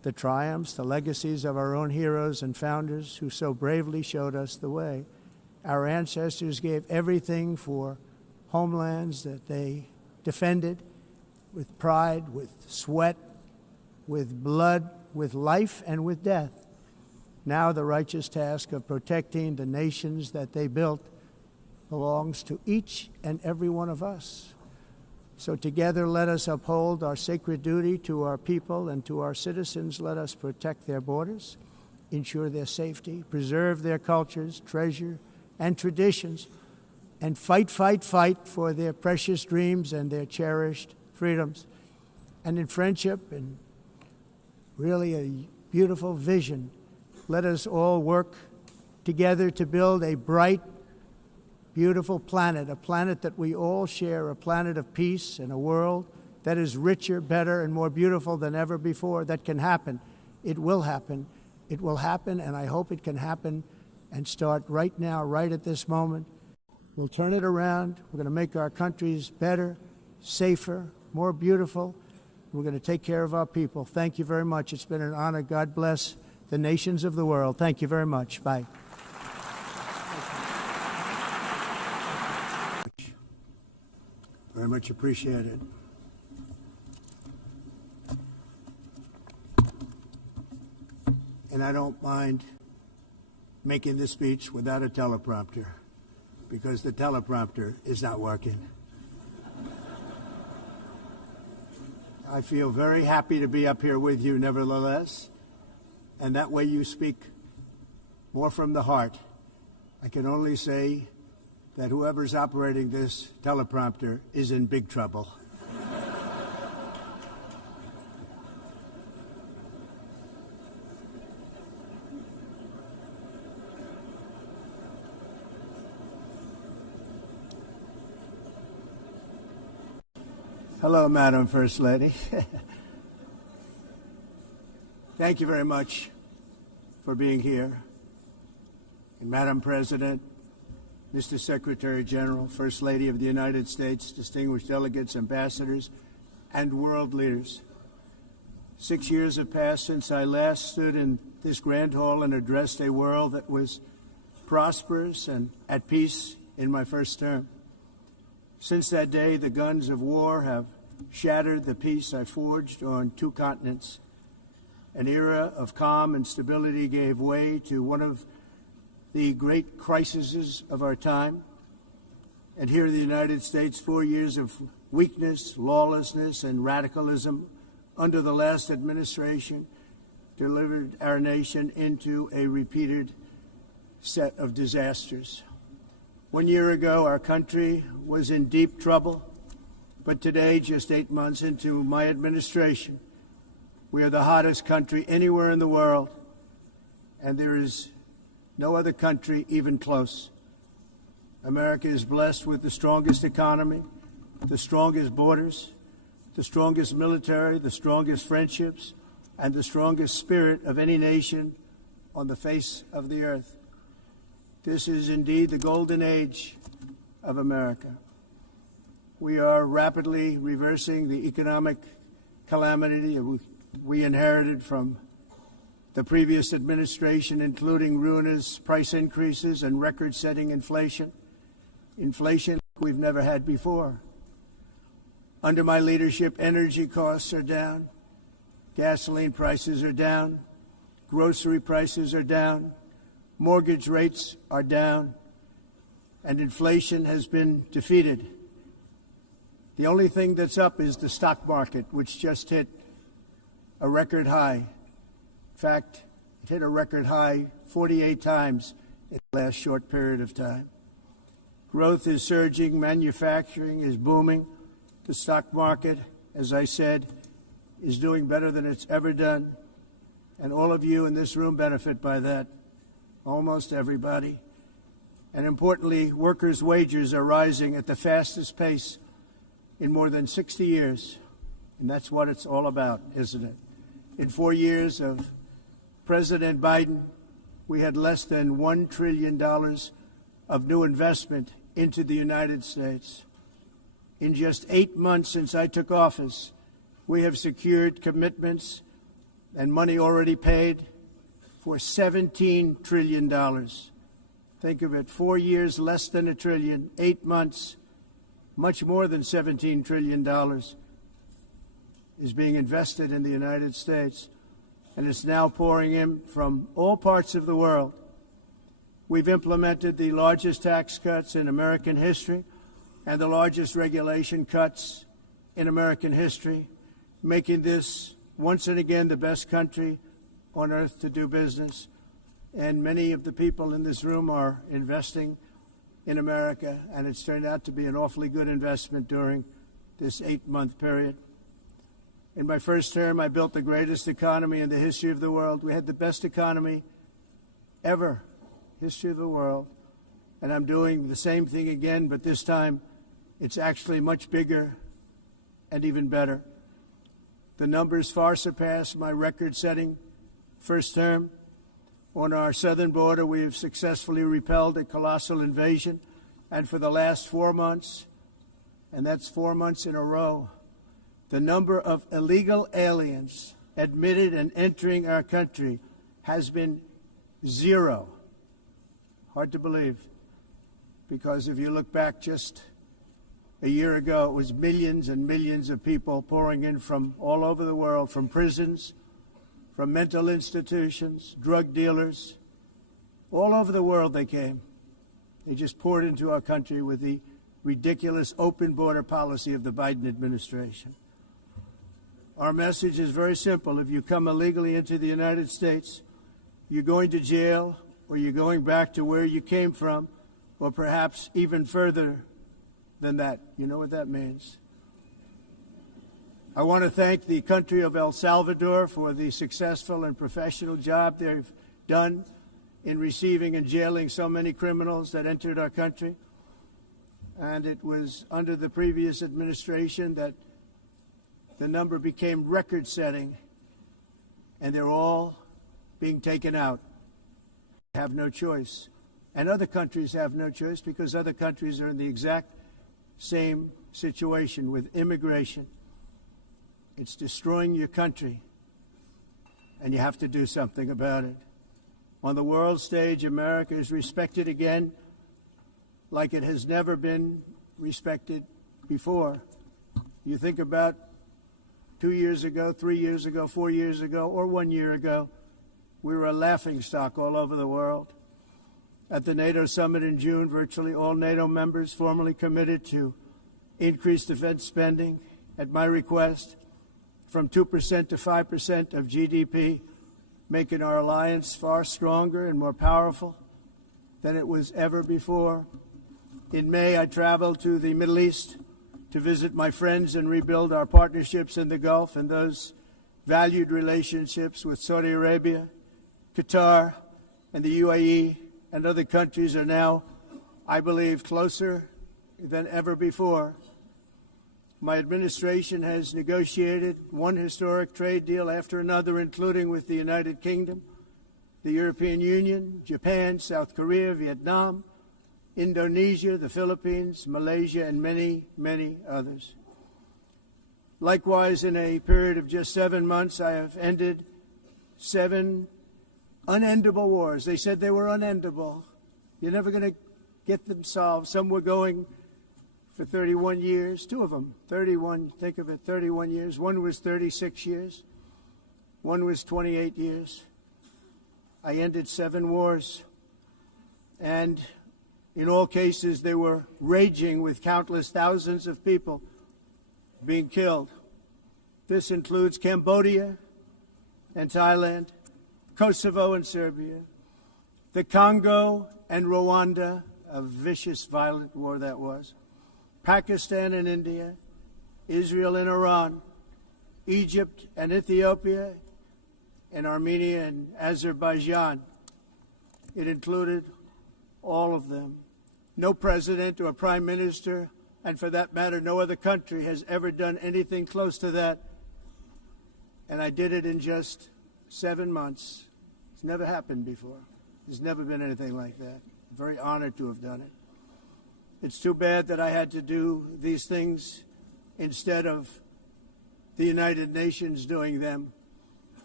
the triumphs, the legacies of our own heroes and founders who so bravely showed us the way. Our ancestors gave everything for homelands that they defended with pride, with sweat, with blood, with life, and with death. Now the righteous task of protecting the nations that they built belongs to each and every one of us. So together let us uphold our sacred duty to our people and to our citizens. Let us protect their borders, ensure their safety, preserve their cultures, treasure, and traditions, and fight for their precious dreams and their cherished freedoms. And in friendship and really a beautiful vision, let us all work together to build a bright, beautiful planet, a planet that we all share, a planet of peace and a world that is richer, better, and more beautiful than ever before. That can happen. It will happen. It will happen, and I hope it can happen and start right now, right at this moment. We'll turn it around. We're going to make our countries better, safer, more beautiful. We're going to take care of our people. Thank you very much. It's been an honor. God bless the nations of the world. Thank you very much. Bye. Very much appreciated. And I don't mind making this speech without a teleprompter, because the teleprompter is not working. I feel very happy to be up here with you nevertheless, and that way you speak more from the heart. I can only say that whoever's operating this teleprompter is in big trouble. Hello, Madam First Lady. Thank you very much for being here. And Madam President, Mr. Secretary General, First Lady of the United States, distinguished delegates, ambassadors, and world leaders. 6 years have passed since I last stood in this grand hall and addressed a world that was prosperous and at peace in my first term. Since that day, the guns of war have shattered the peace I forged on 2 continents. An era of calm and stability gave way to one of the great crises of our time. And here in the United States, 4 years of weakness, lawlessness, and radicalism under the last administration delivered our nation into a repeated set of disasters. 1 year ago, our country was in deep trouble, but today, just 8 months into my administration, we are the hottest country anywhere in the world, and there is no other country even close. America is blessed with the strongest economy, the strongest borders, the strongest military, the strongest friendships, and the strongest spirit of any nation on the face of the earth. This is indeed the golden age of America. We are rapidly reversing the economic calamity we inherited from the previous administration, including ruinous price increases and record-setting inflation we've never had before. Under my leadership, energy costs are down, gasoline prices are down, grocery prices are down, mortgage rates are down, and inflation has been defeated. The only thing that's up is the stock market, which just hit a record high. In fact, it hit a record high 48 times in the last short period of time. Growth is surging, manufacturing is booming. The stock market, as I said, is doing better than it's ever done. And all of you in this room benefit by that, almost everybody. And importantly, workers' wages are rising at the fastest pace in more than 60 years. And that's what it's all about, isn't it? In 4 years of President Biden, we had less than $1 trillion of new investment into the United States. In just 8 months since I took office, we have secured commitments and money already paid for $17 trillion. Think of it, 4 years, less than $1 trillion, 8 months, much more than $17 trillion is being invested in the United States, and it's now pouring in from all parts of the world. We've implemented the largest tax cuts in American history and the largest regulation cuts in American history, making this once and again the best country on earth to do business. And many of the people in this room are investing in America, and it's turned out to be an awfully good investment during this 8-month period. In my first term, I built the greatest economy in the history of the world. We had the best economy ever, history of the world. And I'm doing the same thing again, but this time it's actually much bigger and even better. The numbers far surpass my record-setting first term. On our southern border, we have successfully repelled a colossal invasion, and for the last 4 months, and that's 4 months in a row, the number of illegal aliens admitted and entering our country has been 0. Hard to believe, because if you look back just a year ago, it was millions and millions of people pouring in from all over the world, from prisons, from mental institutions, drug dealers. All over the world they came. They just poured into our country with the ridiculous open border policy of the Biden administration. Our message is very simple. If you come illegally into the United States, you're going to jail, or you're going back to where you came from, or perhaps even further than that. You know what that means. I want to thank the country of El Salvador for the successful and professional job they've done in receiving and jailing so many criminals that entered our country. And it was under the previous administration that the number became record-setting, and they're all being taken out. They have no choice. And other countries have no choice, because other countries are in the exact same situation with immigration. It's destroying your country, and you have to do something about it. On the world stage, America is respected again like it has never been respected before. You think about 2 years ago, 3 years ago, 4 years ago, or 1 year ago, we were a laughingstock all over the world. At the NATO summit in June, virtually all NATO members formally committed to increase defense spending at my request from 2% to 5% of GDP, making our alliance far stronger and more powerful than it was ever before. In May, I traveled to the Middle East to visit my friends and rebuild our partnerships in the Gulf and those valued relationships with Saudi Arabia, Qatar, and the UAE, and other countries are now, I believe, closer than ever before. My administration has negotiated one historic trade deal after another, including with the United Kingdom, the European Union, Japan, South Korea, Vietnam, Indonesia, the Philippines, Malaysia, and many, many others. Likewise, in a period of just 7 months, I have ended 7 unendable wars. They said they were unendable. You're never going to get them solved. Some were going for 31 years, 2 of them, 31, think of it, 31 years. One was 36 years. One was 28 years. I ended 7 wars. And in all cases, they were raging with countless thousands of people being killed. This includes Cambodia and Thailand, Kosovo and Serbia, the Congo and Rwanda, a vicious, violent war that was, Pakistan and India, Israel and Iran, Egypt and Ethiopia, and Armenia and Azerbaijan. It included all of them. No president or prime minister, and for that matter, no other country has ever done anything close to that. And I did it in just 7 months. It's never happened before. There's never been anything like that. I'm very honored to have done it. It's too bad that I had to do these things instead of the United Nations doing them.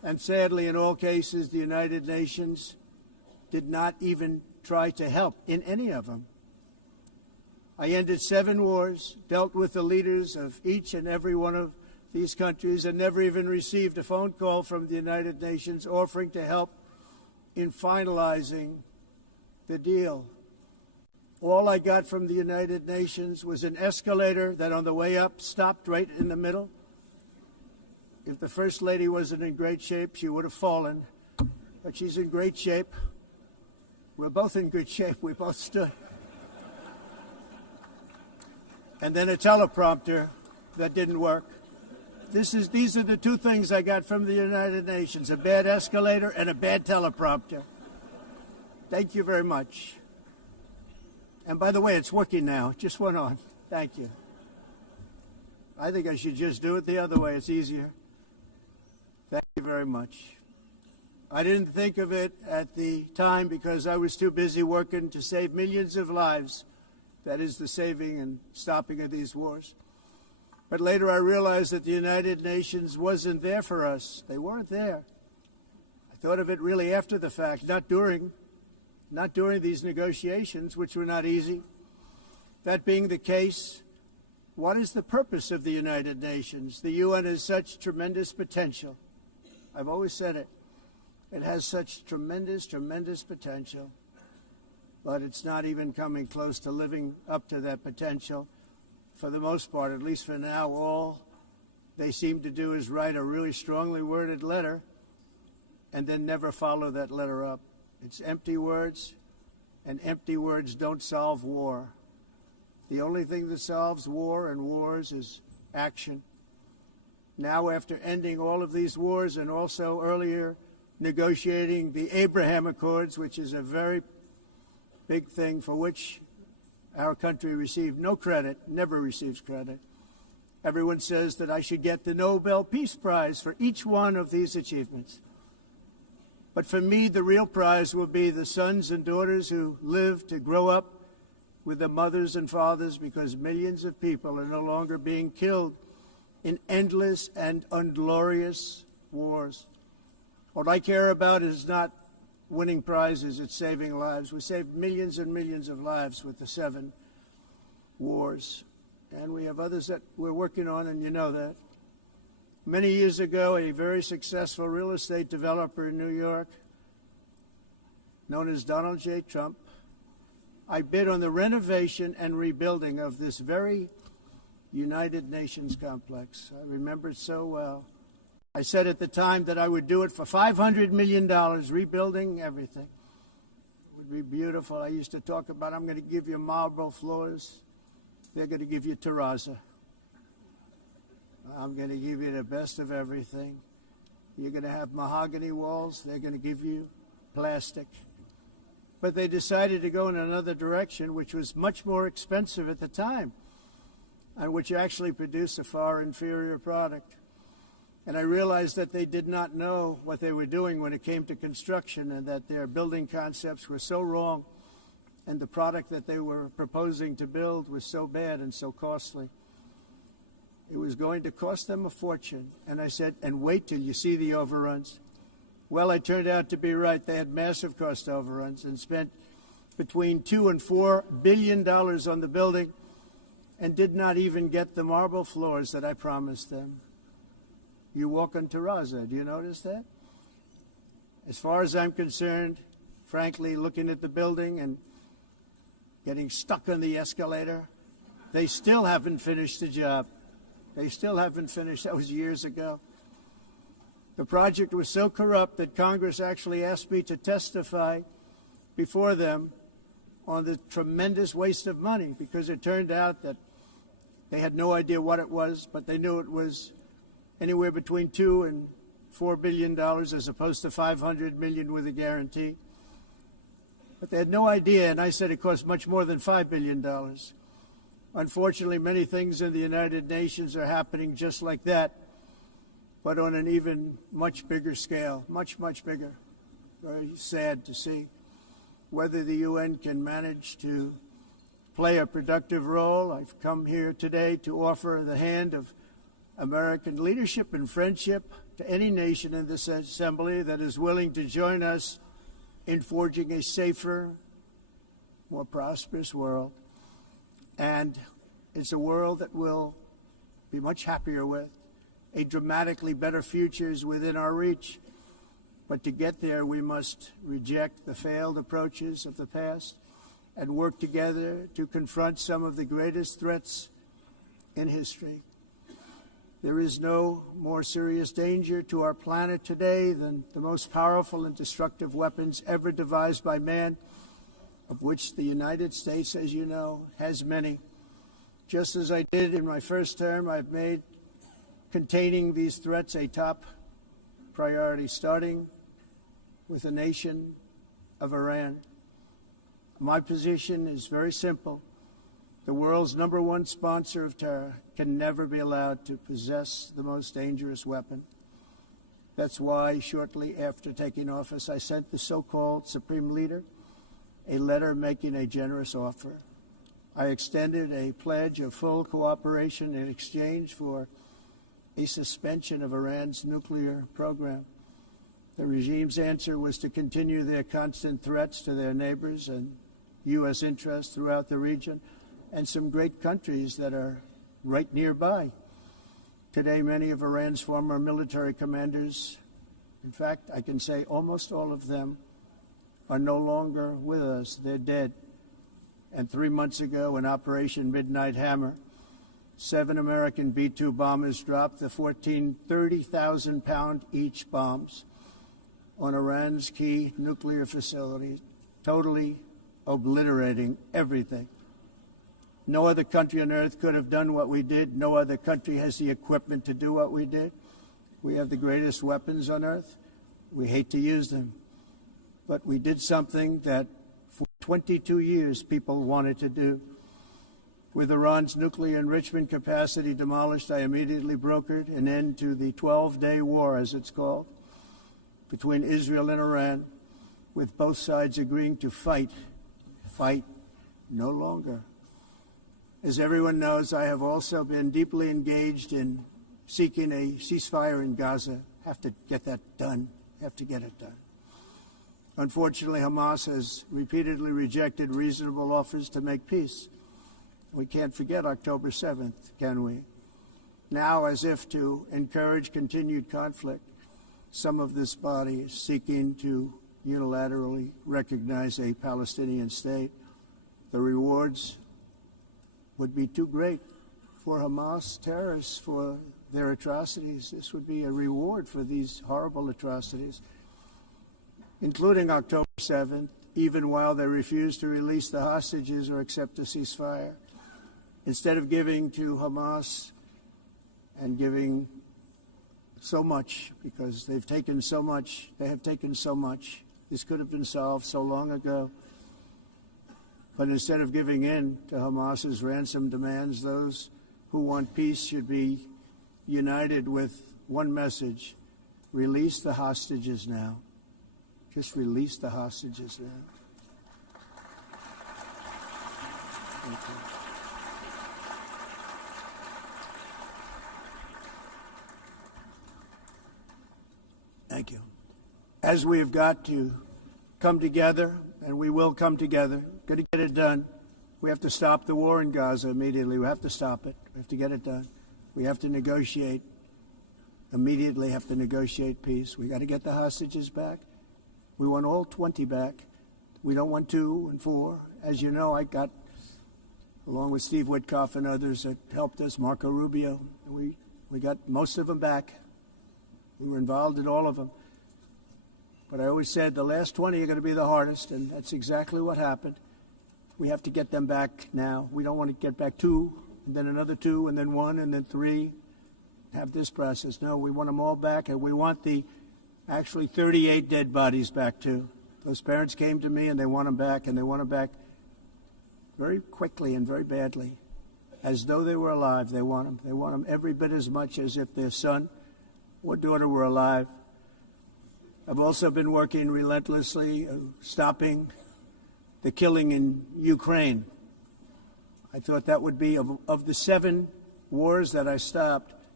And sadly, in all cases, the United Nations did not even try to help in any of them. I ended 7 wars, dealt with the leaders of each and every one of these countries, and never even received a phone call from the United Nations offering to help in finalizing the deal. All I got from the United Nations was an escalator that on the way up stopped right in the middle. If the First Lady wasn't in great shape, she would have fallen. But she's in great shape. We're both in good shape. We both stood. And then a teleprompter that didn't work. These are the 2 things I got from the United Nations, a bad escalator and a bad teleprompter. Thank you very much. And by the way, it's working now. It just went on. Thank you. I think I should just do it the other way. It's easier. Thank you very much. I didn't think of it at the time because I was too busy working to save millions of lives. That is the saving and stopping of these wars. But later I realized that the United Nations wasn't there for us. They weren't there. I thought of it really after the fact, not during these negotiations, which were not easy. That being the case, what is the purpose of the United Nations? The UN has such tremendous potential. I've always said it. It has such tremendous, tremendous potential. But it's not even coming close to living up to that potential. For the most part, at least for now, all they seem to do is write a really strongly worded letter and then never follow that letter up. It's empty words, and empty words don't solve war. The only thing that solves war and wars is action. Now, after ending all of these wars and also earlier negotiating the Abraham Accords, which is a very big thing for which our country received no credit, never receives credit. Everyone says that I should get the Nobel Peace Prize for each one of these achievements. But for me, the real prize will be the sons and daughters who live to grow up with the mothers and fathers, because millions of people are no longer being killed in endless and unglorious wars. What I care about is not winning prizes, it's saving lives. We saved millions and millions of lives with the 7 wars. And we have others that we're working on, and you know that. Many years ago, a very successful real estate developer in New York, known as Donald J. Trump, I bid on the renovation and rebuilding of this very United Nations complex. I remember it so well. I said at the time that I would do it for $500 million, rebuilding everything. It would be beautiful. I used to talk about, I'm going to give you marble floors. They're going to give you terrazzo. I'm going to give you the best of everything. You're going to have mahogany walls. They're going to give you plastic. But they decided to go in another direction, which was much more expensive at the time, and which actually produced a far inferior product. And I realized that they did not know what they were doing when it came to construction, and that their building concepts were so wrong, and the product that they were proposing to build was so bad and so costly. It was going to cost them a fortune. And I said, and wait till you see the overruns. Well, I turned out to be right. They had massive cost overruns and spent between $2 and $4 billion on the building and did not even get the marble floors that I promised them. You walk on terrazzo. Do you notice that? As far as I'm concerned, frankly, looking at the building and getting stuck on the escalator, they still haven't finished the job. They still haven't finished. That was years ago. The project was so corrupt that Congress actually asked me to testify before them on the tremendous waste of money, because it turned out that they had no idea what it was, but they knew it was anywhere between $2 and $4 billion as opposed to $500 million with a guarantee. But they had no idea, and I said it cost much more than $5 billion. Unfortunately, many things in the United Nations are happening just like that, but on an even much bigger scale, much, much bigger. Very sad to see. Whether the UN can manage to play a productive role, I've come here today to offer the hand of American leadership and friendship to any nation in this assembly that is willing to join us in forging a safer, more prosperous world. And it's a world that we'll be much happier with. A dramatically better future is within our reach. But to get there, we must reject the failed approaches of the past and work together to confront some of the greatest threats in history. There is no more serious danger to our planet today than the most powerful and destructive weapons ever devised by man, of which the United States, as you know, has many. Just as I did in my first term, I've made containing these threats a top priority, starting with the nation of Iran. My position is very simple. The world's #1 sponsor of terror can never be allowed to possess the most dangerous weapon. That's why, shortly after taking office, I sent the so-called Supreme Leader a letter making a generous offer. I extended a pledge of full cooperation in exchange for a suspension of Iran's nuclear program. The regime's answer was to continue their constant threats to their neighbors and U.S. interests throughout the region and some great countries that are right nearby. Today, many of Iran's former military commanders, in fact, I can say almost all of them, are no longer with us. They're dead. And 3 months ago, in Operation Midnight Hammer, 7 American B-2 bombers dropped the 14 30,000-pound each bombs on Iran's key nuclear facilities, totally obliterating everything. No other country on earth could have done what we did. No other country has the equipment to do what we did. We have the greatest weapons on earth. We hate to use them. But we did something that for 22 years people wanted to do. With Iran's nuclear enrichment capacity demolished, I immediately brokered an end to the 12-day war, as it's called, between Israel and Iran, with both sides agreeing to fight no longer. As everyone knows, I have also been deeply engaged in seeking a ceasefire in Gaza. Have to get that done. Have to get it done. Unfortunately, Hamas has repeatedly rejected reasonable offers to make peace. We can't forget October 7th, can we? Now, as if to encourage continued conflict, some of this body is seeking to unilaterally recognize a Palestinian state. The rewards would be too great for Hamas terrorists for their atrocities. This would be a reward for these horrible atrocities, including October 7th, even while they refuse to release the hostages or accept a ceasefire. Instead of giving to Hamas and giving so much, because they have taken so much, this could have been solved so long ago. But instead of giving in to Hamas's ransom demands, those who want peace should be united with one message: release the hostages now. Just release the hostages now. Thank you. Thank you. As we have got to come together, and we will come together, got to get it done. We have to stop the war in Gaza immediately. We have to stop it. We have to get it done. We have to negotiate, immediately have to negotiate peace. We got to get the hostages back. We want all 20 back. We don't want 2 and 4. As you know, I got, along with Steve Witkoff and others that helped us, Marco Rubio, we got most of them back. We were involved in all of them. But I always said the last 20 are going to be the hardest, and that's exactly what happened. We have to get them back now. We don't want to get back 2, and then another 2, and then 1, and then 3. Have this process. No, we want them all back, and we want the actually 38 dead bodies back, too. Those parents came to me, and they want them back, and they want them back very quickly and very badly. As though they were alive, they want them. They want them every bit as much as if their son or daughter were alive. I've also been working relentlessly, stopping the killing in Ukraine. I thought that would be, of the 7 wars that I stopped,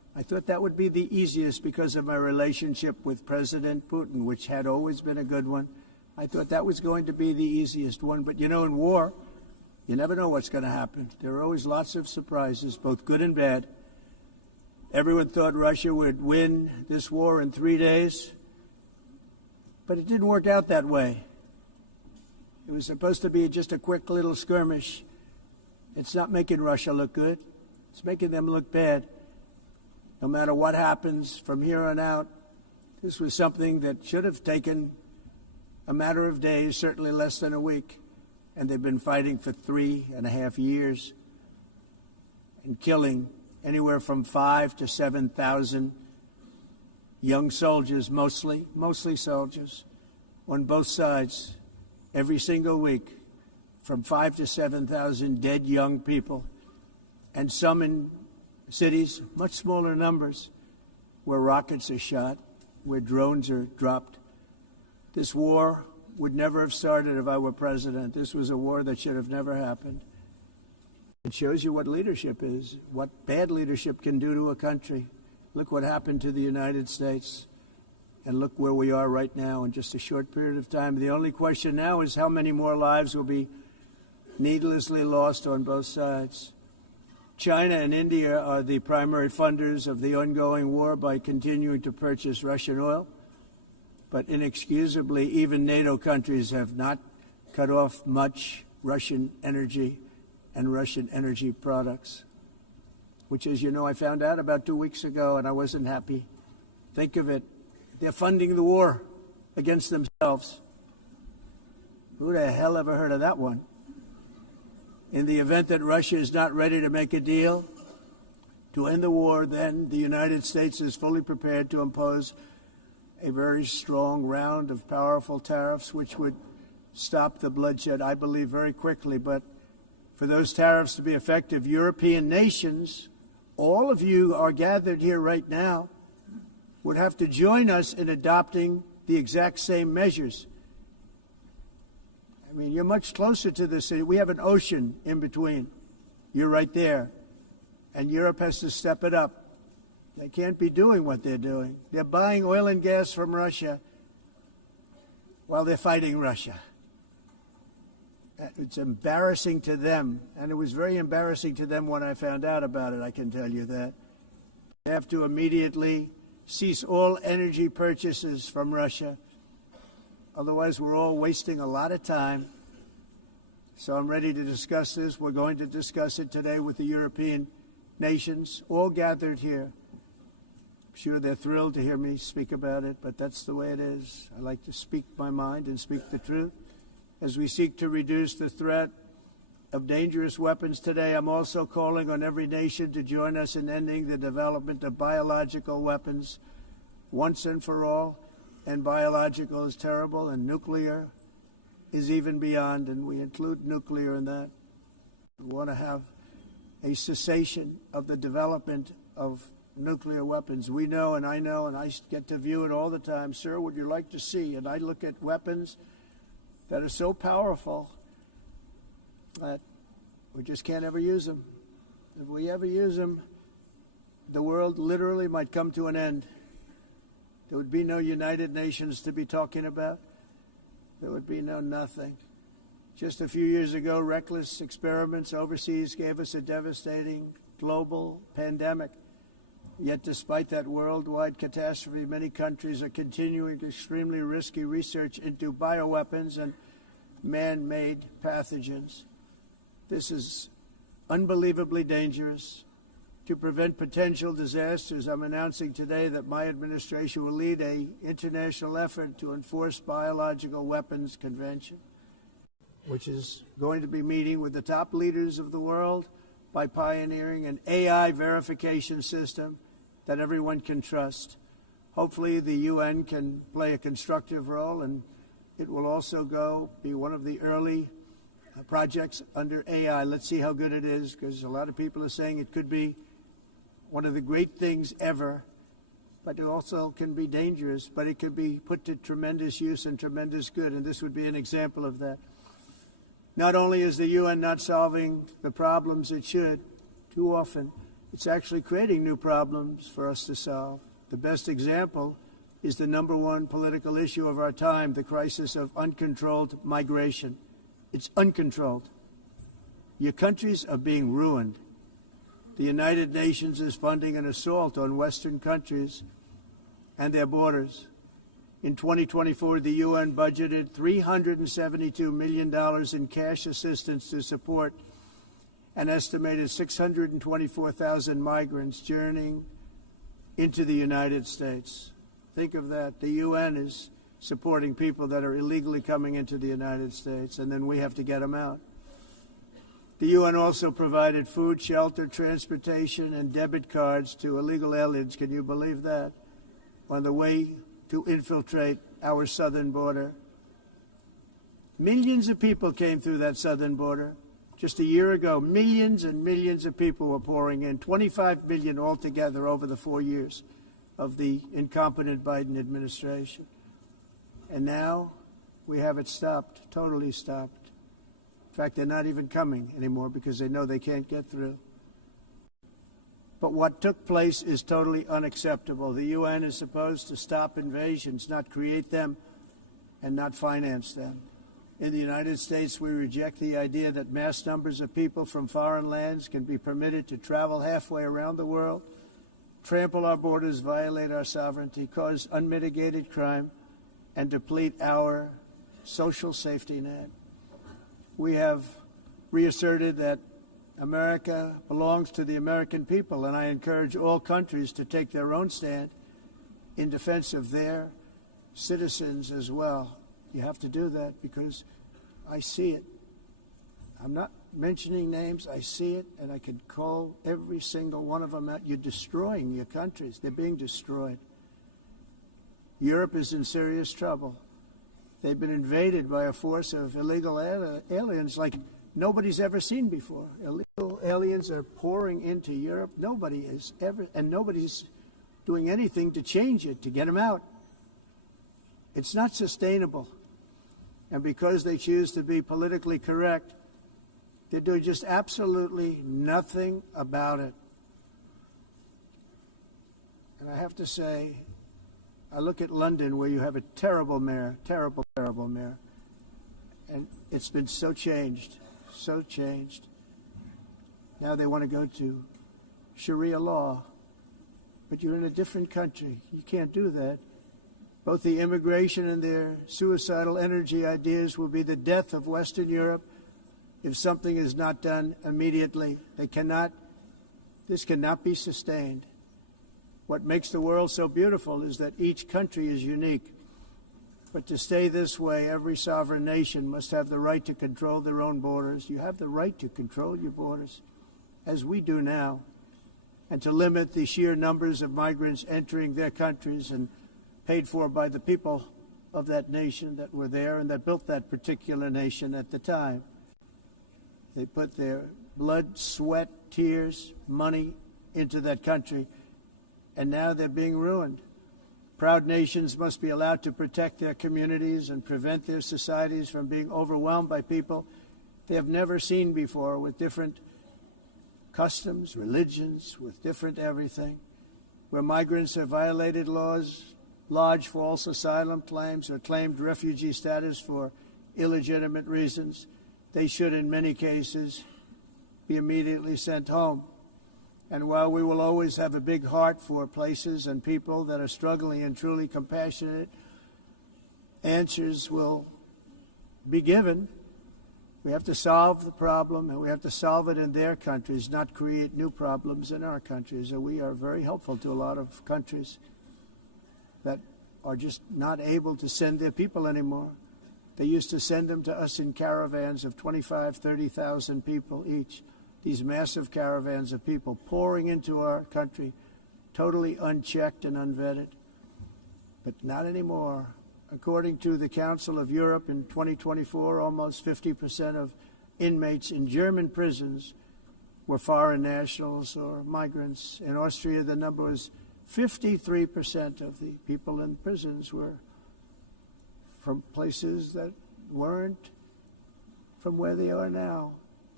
I thought that would be the easiest because of my relationship with President Putin, which had always been a good one. I thought that was going to be the easiest one. But, you know, in war, you never know what's going to happen. There are always lots of surprises, both good and bad. Everyone thought Russia would win this war in 3 days, but it didn't work out that way. It was supposed to be just a quick little skirmish. It's not making Russia look good. It's making them look bad. No matter what happens from here on out, this was something that should have taken a matter of days, certainly less than a week. And they've been fighting for 3.5 years and killing anywhere from 5,000 to 7,000 young soldiers, mostly soldiers, on both sides, every single week, from 5,000 to 7,000 dead young people, and some in cities, much smaller numbers, where rockets are shot, where drones are dropped. This war would never have started if I were president. This was a war that should have never happened. It shows you what leadership is, what bad leadership can do to a country. Look what happened to the United States, and look where we are right now in just a short period of time. The only question now is how many more lives will be needlessly lost on both sides. China and India are the primary funders of the ongoing war by continuing to purchase Russian oil. But inexcusably, even NATO countries have not cut off much Russian energy and Russian energy products, which, as you know, I found out about 2 weeks ago, and I wasn't happy. Think of it. They're funding the war against themselves. Who the hell ever heard of that one? In the event that Russia is not ready to make a deal to end the war, then the United States is fully prepared to impose a very strong round of powerful tariffs, which would stop the bloodshed, I believe, very quickly. But for those tariffs to be effective, European nations, all of you are gathered here right now, would have to join us in adopting the exact same measures. I mean, you're much closer to the city. We have an ocean in between. You're right there. And Europe has to step it up. They can't be doing what they're doing. They're buying oil and gas from Russia while they're fighting Russia. It's embarrassing to them, and it was very embarrassing to them when I found out about it, I can tell you that. They have to immediately cease all energy purchases from Russia. Otherwise, we're all wasting a lot of time. So I'm ready to discuss this. We're going to discuss it today with the European nations, all gathered here. I'm sure they're thrilled to hear me speak about it, but that's the way it is. I like to speak my mind and speak the truth. As we seek to reduce the threat of dangerous weapons today, I'm also calling on every nation to join us in ending the development of biological weapons once and for all. And biological is terrible, and nuclear is even beyond, and we include nuclear in that. We want to have a cessation of the development of nuclear weapons. We know, and I get to view it all the time. Sir, would you like to see? And I look at weapons that are so powerful that we just can't ever use them. If we ever use them, the world literally might come to an end. There would be no United Nations to be talking about. There would be no nothing. Just a few years ago, reckless experiments overseas gave us a devastating global pandemic. Yet despite that worldwide catastrophe, many countries are continuing extremely risky research into bioweapons and man-made pathogens. This is unbelievably dangerous. To prevent potential disasters, I'm announcing today that my administration will lead an international effort to enforce biological weapons convention, which is going to be meeting with the top leaders of the world by pioneering an AI verification system that everyone can trust. Hopefully the UN can play a constructive role, and it will also be one of the early projects under AI. Let's see how good it is, because a lot of people are saying it could be one of the great things ever, but it also can be dangerous, but it could be put to tremendous use and tremendous good, and this would be an example of that. Not only is the UN not solving the problems it should, too often, It's actually creating new problems for us to solve. The best example is the number one political issue of our time, the crisis of uncontrolled migration. It's uncontrolled. Your countries are being ruined. The United Nations is funding an assault on Western countries and their borders. In 2024, the UN budgeted $372 million in cash assistance to support an estimated 624,000 migrants journeying into the United States. Think of that. The UN is supporting people that are illegally coming into the United States, and then we have to get them out. The UN also provided food, shelter, transportation, and debit cards to illegal aliens. Can you believe that? On the way to infiltrate our southern border. Millions of people came through that southern border. Just a year ago, millions and millions of people were pouring in, 25 million altogether over the 4 years of the incompetent Biden administration. And now we have it stopped, totally stopped. In fact, they're not even coming anymore because they know they can't get through. But what took place is totally unacceptable. The UN is supposed to stop invasions, not create them and not finance them. In the United States, we reject the idea that mass numbers of people from foreign lands can be permitted to travel halfway around the world, trample our borders, violate our sovereignty, cause unmitigated crime, and deplete our social safety net. We have reasserted that America belongs to the American people, and I encourage all countries to take their own stand in defense of their citizens as well. You have to do that because I see it. I'm not mentioning names. I see it, and I could call every single one of them out. You're destroying your countries. They're being destroyed. Europe is in serious trouble. They've been invaded by a force of illegal aliens like nobody's ever seen before. Illegal aliens are pouring into Europe. Nobody is ever, and nobody's doing anything to change it, to get them out. It's not sustainable. And because they choose to be politically correct, they're doing just absolutely nothing about it. And I have to say, I look at London where you have a terrible mayor, terrible mayor. And it's been so changed, so changed. Now they want to go to Sharia law. But you're in a different country. You can't do that. Both the immigration and their suicidal energy ideas will be the death of Western Europe if something is not done immediately. This cannot be sustained. What makes the world so beautiful is that each country is unique. But to stay this way, every sovereign nation must have the right to control their own borders. You have the right to control your borders, as we do now, and to limit the sheer numbers of migrants entering their countries and paid for by the people of that nation that were there and that built that particular nation at the time. They put their blood, sweat, tears, money into that country, and now they're being ruined. Proud nations must be allowed to protect their communities and prevent their societies from being overwhelmed by people they have never seen before, with different customs, religions, with different everything. Where migrants have violated laws, lodged false asylum claims, or claimed refugee status for illegitimate reasons, they should, in many cases, be immediately sent home. And while we will always have a big heart for places and people that are struggling and truly compassionate, answers will be given. We have to solve the problem, and we have to solve it in their countries, not create new problems in our countries. And we are very helpful to a lot of countries that are just not able to send their people anymore. They used to send them to us in caravans of 25,000, 30,000 people each. These massive caravans of people pouring into our country, totally unchecked and unvetted. But not anymore. According to the Council of Europe in 2024, almost 50% of inmates in German prisons were foreign nationals or migrants. In Austria, the number was 53% of the people in prisons were from places that weren't from where they are now.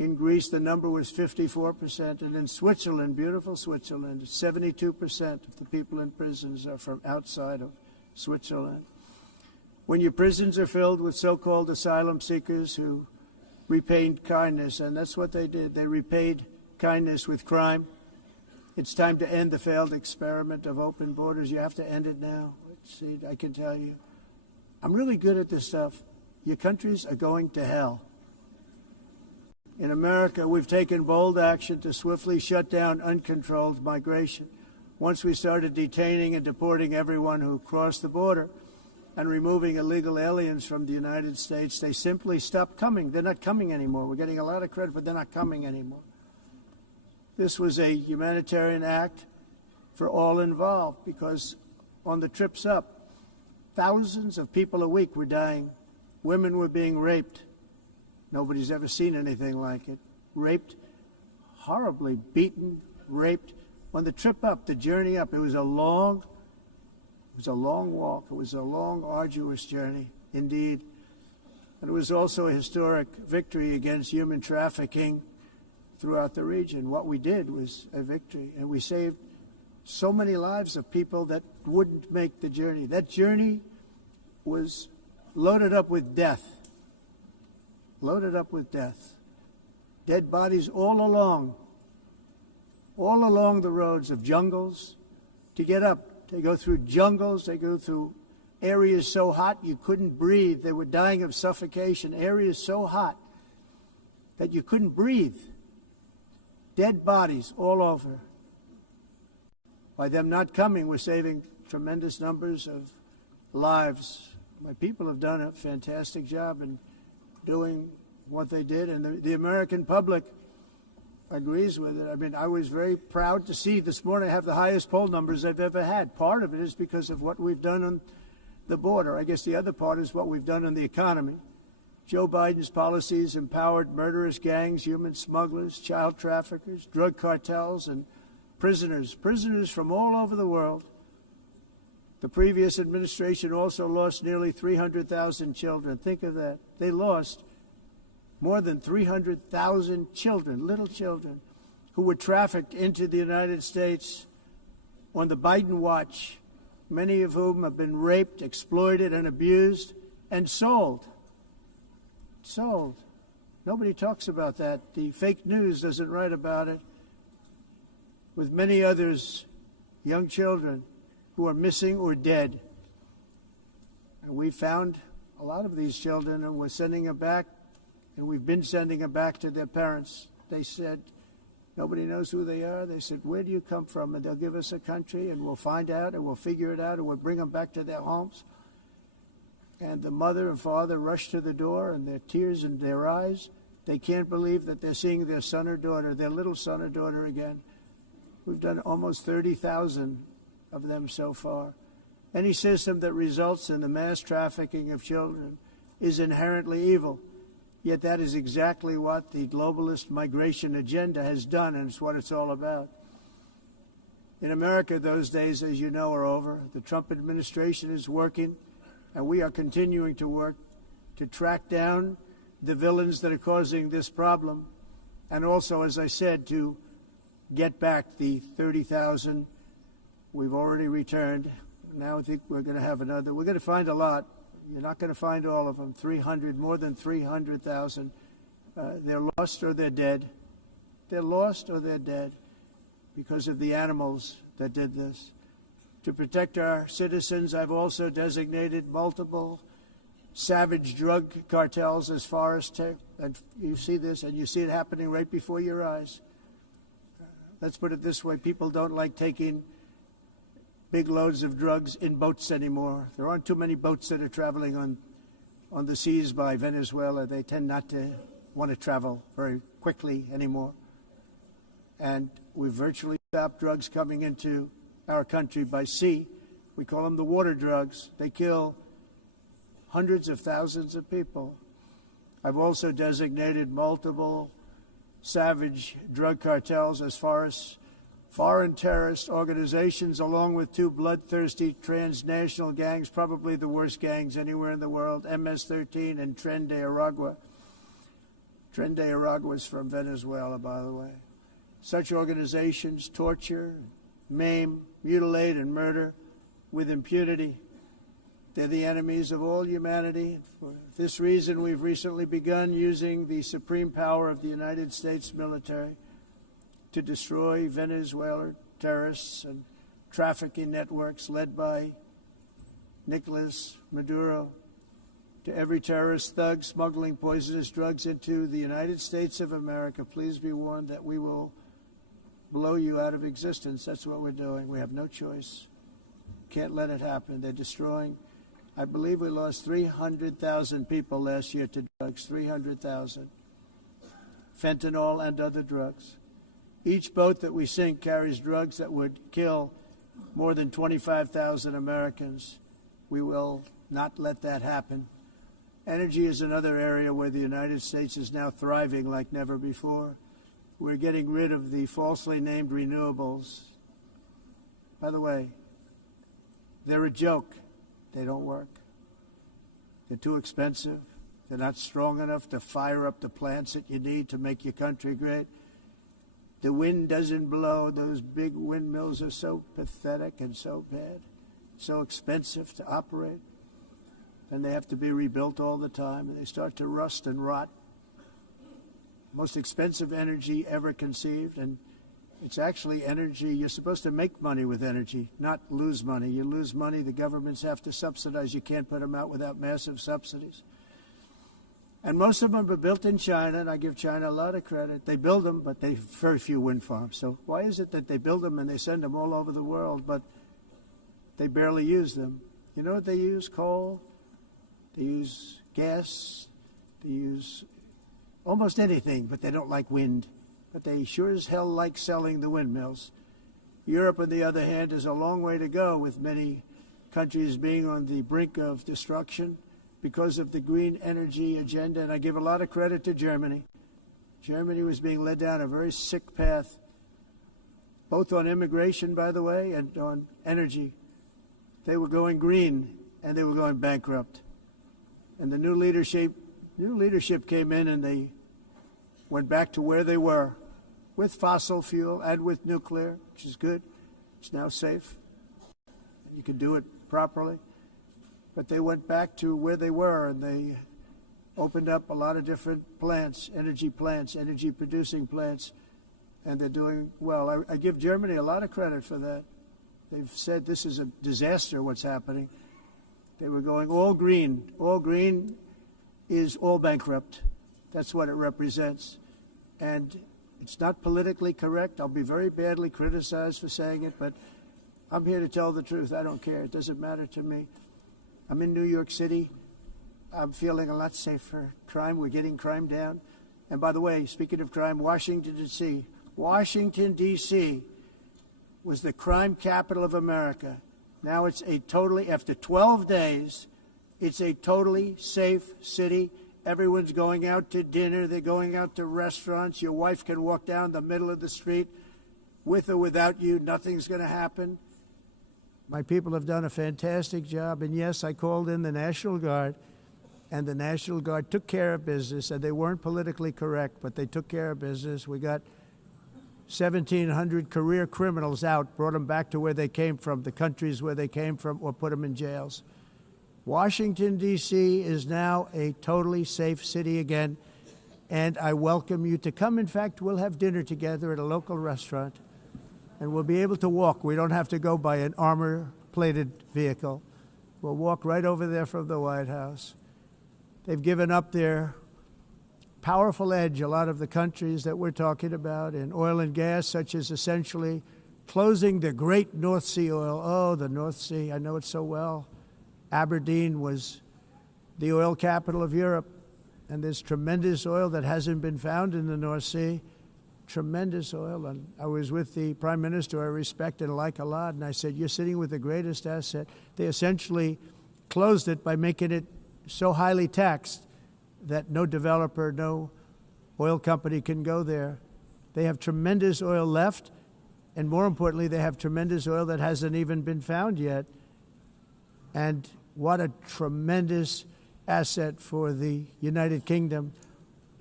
In Greece, the number was 54%. And in Switzerland, beautiful Switzerland, 72% of the people in prisons are from outside of Switzerland. When your prisons are filled with so-called asylum seekers who repaid kindness, and that's what they did. They repaid kindness with crime. It's time to end the failed experiment of open borders. You have to end it now. Let's see, I can tell you. I'm really good at this stuff. Your countries are going to hell. In America, we've taken bold action to swiftly shut down uncontrolled migration. Once we started detaining and deporting everyone who crossed the border and removing illegal aliens from the United States, they simply stopped coming. They're not coming anymore. We're getting a lot of credit, but they're not coming anymore. This was a humanitarian act for all involved because on the trips up, thousands of people a week were dying. Women were being raped. Nobody's ever seen anything like it. Raped, horribly beaten, raped. On the trip up, the journey up, it was a long walk. It was a long, arduous journey, indeed. And it was also a historic victory against human trafficking throughout the region. What we did was a victory, and we saved so many lives of people that wouldn't make the journey. That journey was loaded up with death. Loaded up with death. Dead bodies all along the roads of jungles to get up. They go through jungles, they go through areas so hot you couldn't breathe. They were dying of suffocation, areas so hot that you couldn't breathe. Dead bodies all over. By them not coming, we're saving tremendous numbers of lives. My people have done a fantastic job in doing what they did, and the American public agrees with it. I mean, I was very proud to see this morning I have the highest poll numbers I've ever had. Part of it is because of what we've done on the border. I guess the other part is what we've done on the economy. Joe Biden's policies empowered murderous gangs, human smugglers, child traffickers, drug cartels, and prisoners from all over the world. The previous administration also lost nearly 300,000 children. Think of that. They lost more than 300,000 children, little children, who were trafficked into the United States on the Biden watch, many of whom have been raped, exploited, and abused, and sold. Sold. Nobody talks about that. The fake news doesn't write about it. With many others, young children who are missing or dead. And we found a lot of these children and we're sending them back, and we've been sending them back to their parents. They said, nobody knows who they are. They said, where do you come from? And they'll give us a country and we'll find out and we'll figure it out and we'll bring them back to their homes. And the mother and father rush to the door and their tears in their eyes. They can't believe that they're seeing their son or daughter, their little son or daughter again. We've done almost 30,000 of them so far. Any system that results in the mass trafficking of children is inherently evil. Yet that is exactly what the globalist migration agenda has done, and it's what it's all about. In America, those days, as you know, are over. The Trump administration is working, and we are continuing to work to track down the villains that are causing this problem, and also, as I said, to get back the 30,000 we've already returned. Now I think we're going to have another. We're going to find a lot. You're not going to find all of them. 300, more than 300,000. They're lost or they're dead. They're lost or they're dead because of the animals that did this. To protect our citizens, I've also designated multiple savage drug cartels as far as and you see this, and you see it happening right before your eyes. Let's put it this way. People don't like taking big loads of drugs in boats anymore. There aren't too many boats that are traveling on the seas by Venezuela. They tend not to want to travel very quickly anymore. And we've virtually stopped drugs coming into our country by sea. We call them the water drugs. They kill hundreds of thousands of people. I've also designated multiple savage drug cartels as far as foreign terrorist organizations, along with two bloodthirsty transnational gangs, probably the worst gangs anywhere in the world, MS-13 and Tren de Aragua. Tren de Aragua's from Venezuela, by the way. Such organizations torture, maim, mutilate, and murder with impunity. They're the enemies of all humanity. For this reason, we've recently begun using the supreme power of the United States military to destroy Venezuelan terrorists and trafficking networks led by Nicolas Maduro. To every terrorist thug smuggling poisonous drugs into the United States of America, please be warned that we will blow you out of existence. That's what we're doing. We have no choice. Can't let it happen. They're destroying. I believe we lost 300,000 people last year to drugs, 300,000. Fentanyl and other drugs. Each boat that we sink carries drugs that would kill more than 25,000 Americans. We will not let that happen. Energy is another area where the United States is now thriving like never before. We're getting rid of the falsely named renewables. By the way, they're a joke. They don't work. They're too expensive. They're not strong enough to fire up the plants that you need to make your country great. The wind doesn't blow. Those big windmills are so pathetic and so bad, so expensive to operate. And they have to be rebuilt all the time, and they start to rust and rot. Most expensive energy ever conceived, and it's actually energy. You're supposed to make money with energy, not lose money. You lose money, the governments have to subsidize. You can't put them out without massive subsidies. And most of them are built in China, and I give China a lot of credit. They build them, but they have very few wind farms. So why is it that they build them and they send them all over the world, but they barely use them? You know what they use? Coal. They use gas. They use almost anything, but they don't like wind. But they sure as hell like selling the windmills. Europe, on the other hand, is a long way to go, with many countries being on the brink of destruction because of the green energy agenda. And I give a lot of credit to Germany. Germany was being led down a very sick path, both on immigration, by the way, and on energy. They were going green, and they were going bankrupt. And the new leadership came in, and they went back to where they were, with fossil fuel and with nuclear, which is good. It's now safe. You can do it properly. But they went back to where they were, and they opened up a lot of different plants, energy-producing plants, and they're doing well. I give Germany a lot of credit for that. They've said this is a disaster, what's happening. They were going all green. All green is all bankrupt. That's what it represents. And it's not politically correct. I'll be very badly criticized for saying it, but I'm here to tell the truth. I don't care. It doesn't matter to me. I'm in New York City. I'm feeling a lot safer. Crime, we're getting crime down. And by the way, speaking of crime, Washington, D.C. Washington, D.C. was the crime capital of America. Now it's after 12 days, it's a totally safe city. Everyone's going out to dinner. They're going out to restaurants. Your wife can walk down the middle of the street with or without you. Nothing's going to happen. My people have done a fantastic job. And yes, I called in the National Guard, and the National Guard took care of business. And they weren't politically correct, but they took care of business. We got 1,700 career criminals out, brought them back to where they came from, the countries where they came from, or put them in jails. Washington, D.C. is now a totally safe city again, and I welcome you to come. In fact, we'll have dinner together at a local restaurant, and we'll be able to walk. We don't have to go by an armor-plated vehicle. We'll walk right over there from the White House. They've given up their powerful edge, a lot of the countries that we're talking about, in oil and gas, such as essentially closing the great North Sea oil. Oh, the North Sea, I know it so well. Aberdeen was the oil capital of Europe, and there's tremendous oil that hasn't been found in the North Sea. Tremendous oil. And I was with the Prime Minister I respect and like a lot, and I said, you're sitting with the greatest asset. They essentially closed it by making it so highly taxed that no developer, no oil company can go there. They have tremendous oil left, and more importantly, they have tremendous oil that hasn't even been found yet. And what a tremendous asset for the United Kingdom.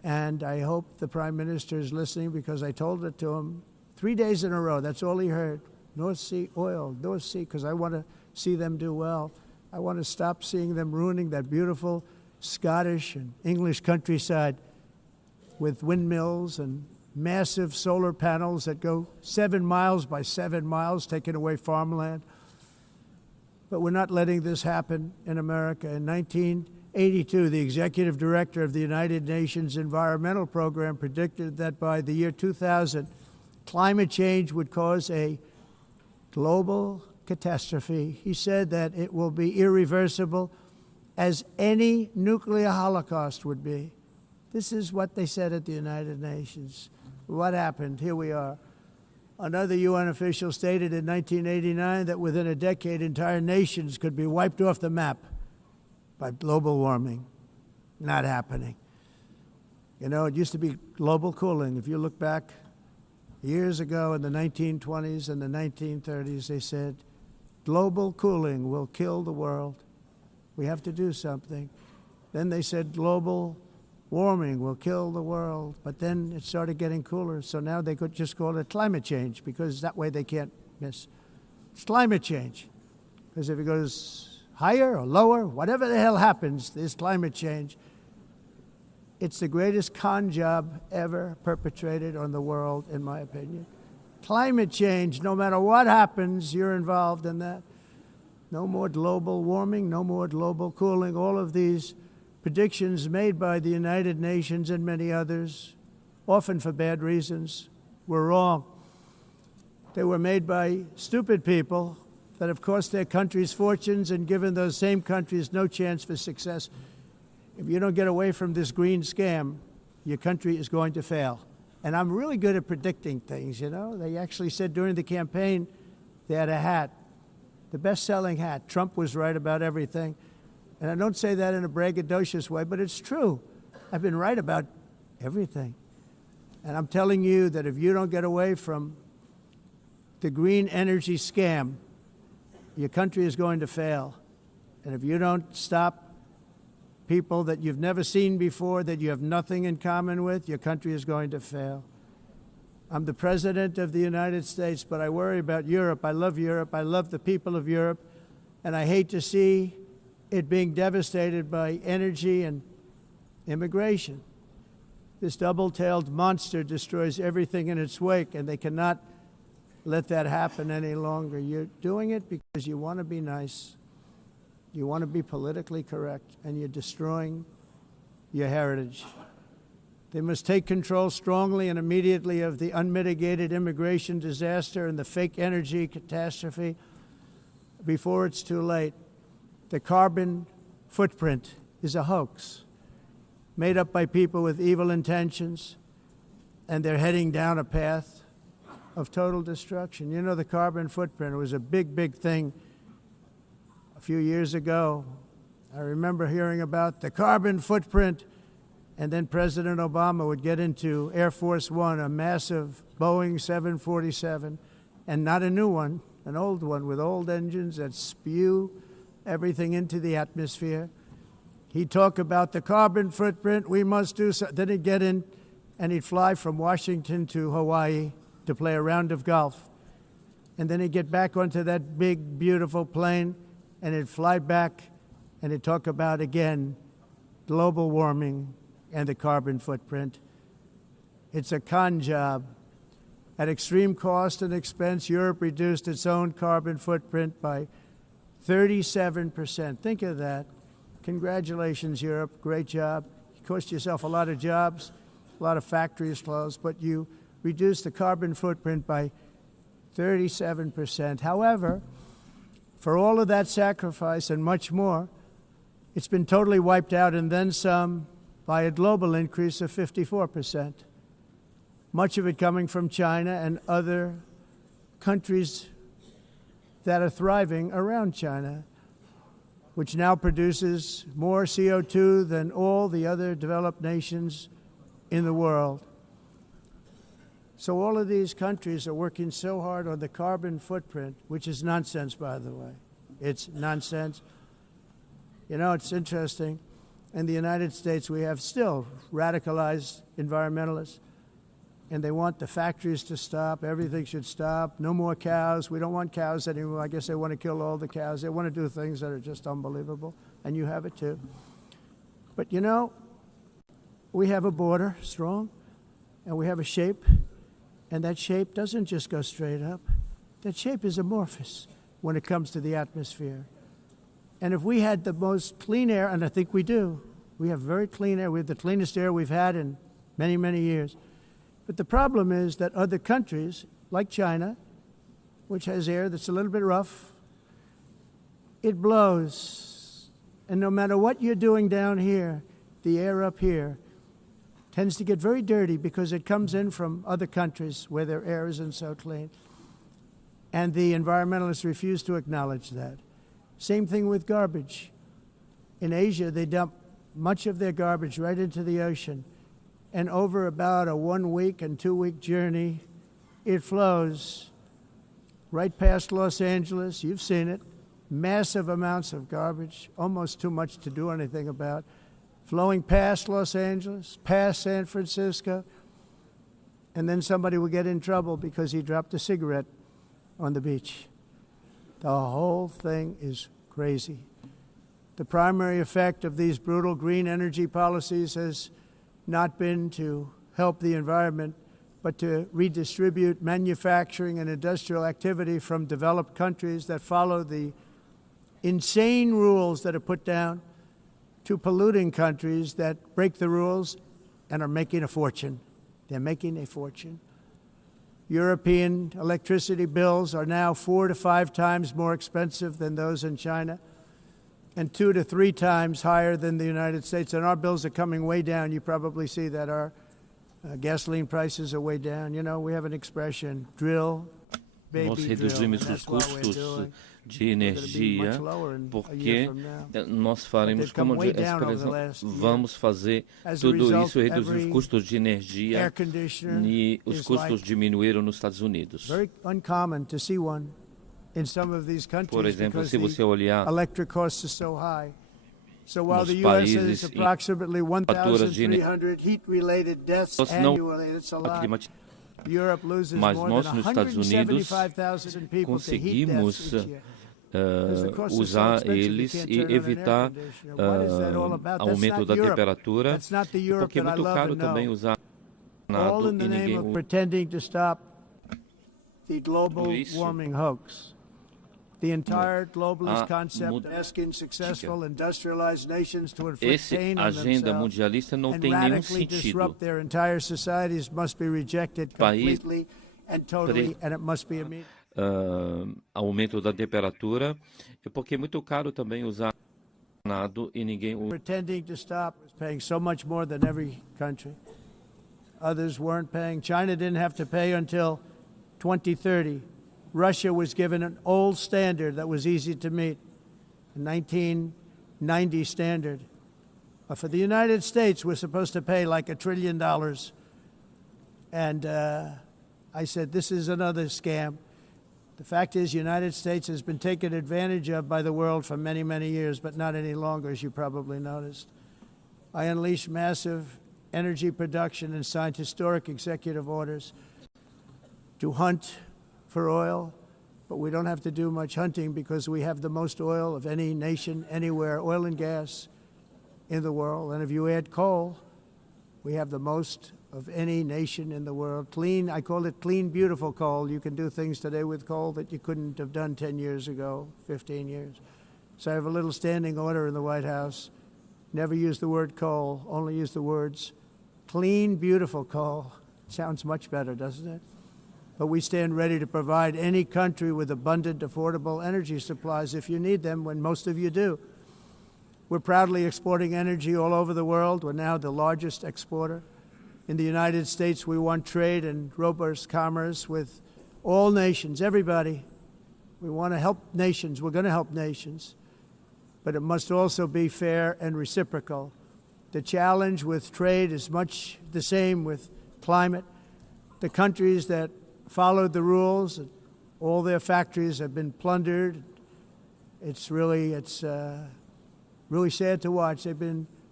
And I hope the Prime Minister is listening, because I told it to him 3 days in a row. That's all he heard. North Sea oil, North Sea, because I want to see them do well. I want to stop seeing them ruining that beautiful Scottish and English countryside with windmills and massive solar panels that go 7 miles by 7 miles, taking away farmland. But we're not letting this happen in America. In 1982, the executive director of the United Nations Environmental Program predicted that by the year 2000, climate change would cause a global catastrophe. He said that it will be irreversible, as any nuclear holocaust would be. This is what they said at the United Nations. What happened? Here we are. Another UN official stated in 1989 that within a decade, entire nations could be wiped off the map by global warming. Not happening. You know, it used to be global cooling. If you look back years ago in the 1920s and the 1930s, they said, global cooling will kill the world. We have to do something. Then they said global warming will kill the world. But then it started getting cooler. So now they could just call it climate change, because that way they can't miss. It's climate change. Because if it goes higher or lower, whatever the hell happens, there's climate change. It's the greatest con job ever perpetrated on the world, in my opinion. Climate change, no matter what happens, you're involved in that. No more global warming, no more global cooling. All of these predictions made by the United Nations and many others, often for bad reasons, were wrong. They were made by stupid people that have cost their countries fortunes and given those same countries no chance for success. If you don't get away from this green scam, your country is going to fail. And I'm really good at predicting things, you know. They actually said during the campaign they had a hat, the best-selling hat. Trump was right about everything. And I don't say that in a braggadocious way, but it's true. I've been right about everything. And I'm telling you that if you don't get away from the green energy scam, your country is going to fail. And if you don't stop people that you've never seen before, that you have nothing in common with, your country is going to fail. I'm the President of the United States, but I worry about Europe. I love Europe. I love the people of Europe. And I hate to see it being devastated by energy and immigration. This double-tailed monster destroys everything in its wake, and they cannot let that happen any longer. You're doing it because you want to be nice. You want to be politically correct, and you're destroying your heritage. They must take control strongly and immediately of the unmitigated immigration disaster and the fake energy catastrophe before it's too late. The carbon footprint is a hoax made up by people with evil intentions, and they're heading down a path of total destruction. You know, the carbon footprint was a big, big thing a few years ago. I remember hearing about the carbon footprint, and then President Obama would get into Air Force One, a massive Boeing 747, and not a new one, an old one with old engines that spew everything into the atmosphere. He'd talk about the carbon footprint, we must do so. Then he'd get in and he'd fly from Washington to Hawaii to play a round of golf. And then he'd get back onto that big, beautiful plane and he'd fly back and he'd talk about, again, global warming and the carbon footprint. It's a con job. At extreme cost and expense, Europe reduced its own carbon footprint by 37%. Think of that. Congratulations, Europe. Great job. You cost yourself a lot of jobs, a lot of factories closed, but you reduced the carbon footprint by 37%. However, for all of that sacrifice and much more, it's been totally wiped out and then some by a global increase of 54%. Much of it coming from China and other countries that are thriving around China, which now produces more CO2 than all the other developed nations in the world. So all of these countries are working so hard on the carbon footprint, which is nonsense, by the way. It's nonsense. You know, it's interesting. in the United States, we have still radicalized environmentalists, and they want the factories to stop. Everything should stop. No more cows. We don't want cows anymore. I guess they want to kill all the cows. They want to do things that are just unbelievable, and you have it too. But you know, we have a border, strong, and we have a shape, and that shape doesn't just go straight up. That shape is amorphous when it comes to the atmosphere. And if we had the most clean air, and I think we do, we have very clean air. We have the cleanest air we've had in many, many years. But the problem is that other countries, like China, which has air that's a little bit rough, it blows. And no matter what you're doing down here, the air up here tends to get very dirty because it comes in from other countries where their air isn't so clean. And the environmentalists refuse to acknowledge that. Same thing with garbage. In Asia, they dump much of their garbage right into the ocean. And over about a 1 week and 2 week journey, it flows right past Los Angeles. You've seen it. Massive amounts of garbage, almost too much to do anything about, flowing past Los Angeles, past San Francisco. And then somebody will get in trouble because he dropped a cigarette on the beach. The whole thing is crazy. The primary effect of these brutal green energy policies has not been to help the environment, but to redistribute manufacturing and industrial activity from developed countries that follow the insane rules that are put down to polluting countries that break the rules and are making a fortune. They're making a fortune. European electricity bills are now 4 to 5 times more expensive than those in China, and 2 to 3 times higher than the United States. And our bills are coming way down. You probably see that our gasoline prices are way down. You know, we have an expression, drill, baby, Nós drill. reduzimos os custos de energia porque nós faremos, como a expressão, vamos fazer tudo isso e reduzir os custos de energia e os custos diminuíram nos Estados Unidos. Por exemplo, se você olhar nos países e faturas de energia não climatizam, mas nós nos Estados Unidos conseguimos usar eles e evitar aumento da temperatura, porque é muito caro também usar nada e ninguém usa isso. The entire globalist concept asking successful industrialized nations to inflict pain on themselves and radically disrupt their entire societies must be rejected completely and totally, and it must be immediate. Aumento da temperatura, porque é muito caro também usar nada e ninguém usa. Pretending to stop was paying so much more than every country. Others weren't paying. China didn't have to pay until 2030. Russia was given an old standard that was easy to meet, a 1990 standard. For the United States, we're supposed to pay like $1 trillion. And I said, this is another scam. The fact is, the United States has been taken advantage of by the world for many, many years, but not any longer, as you probably noticed. I unleashed massive energy production and signed historic executive orders to hunt for oil, but we don't have to do much hunting because we have the most oil of any nation anywhere, oil and gas in the world. And if you add coal, we have the most of any nation in the world. Clean, I call it clean, beautiful coal. You can do things today with coal that you couldn't have done 10 years ago, 15 years. So I have a little standing order in the White House. Never use the word coal, only use the words clean, beautiful coal. Sounds much better, doesn't it? But we stand ready to provide any country with abundant, affordable energy supplies if you need them, when most of you do. We're proudly exporting energy all over the world. We're now the largest exporter. In the United States, we want trade and robust commerce with all nations, everybody. We want to help nations. We're going to help nations. But it must also be fair and reciprocal. The challenge with trade is much the same with climate. The countries that followed the rules, all their factories have been plundered. It's really sad to watch. They've been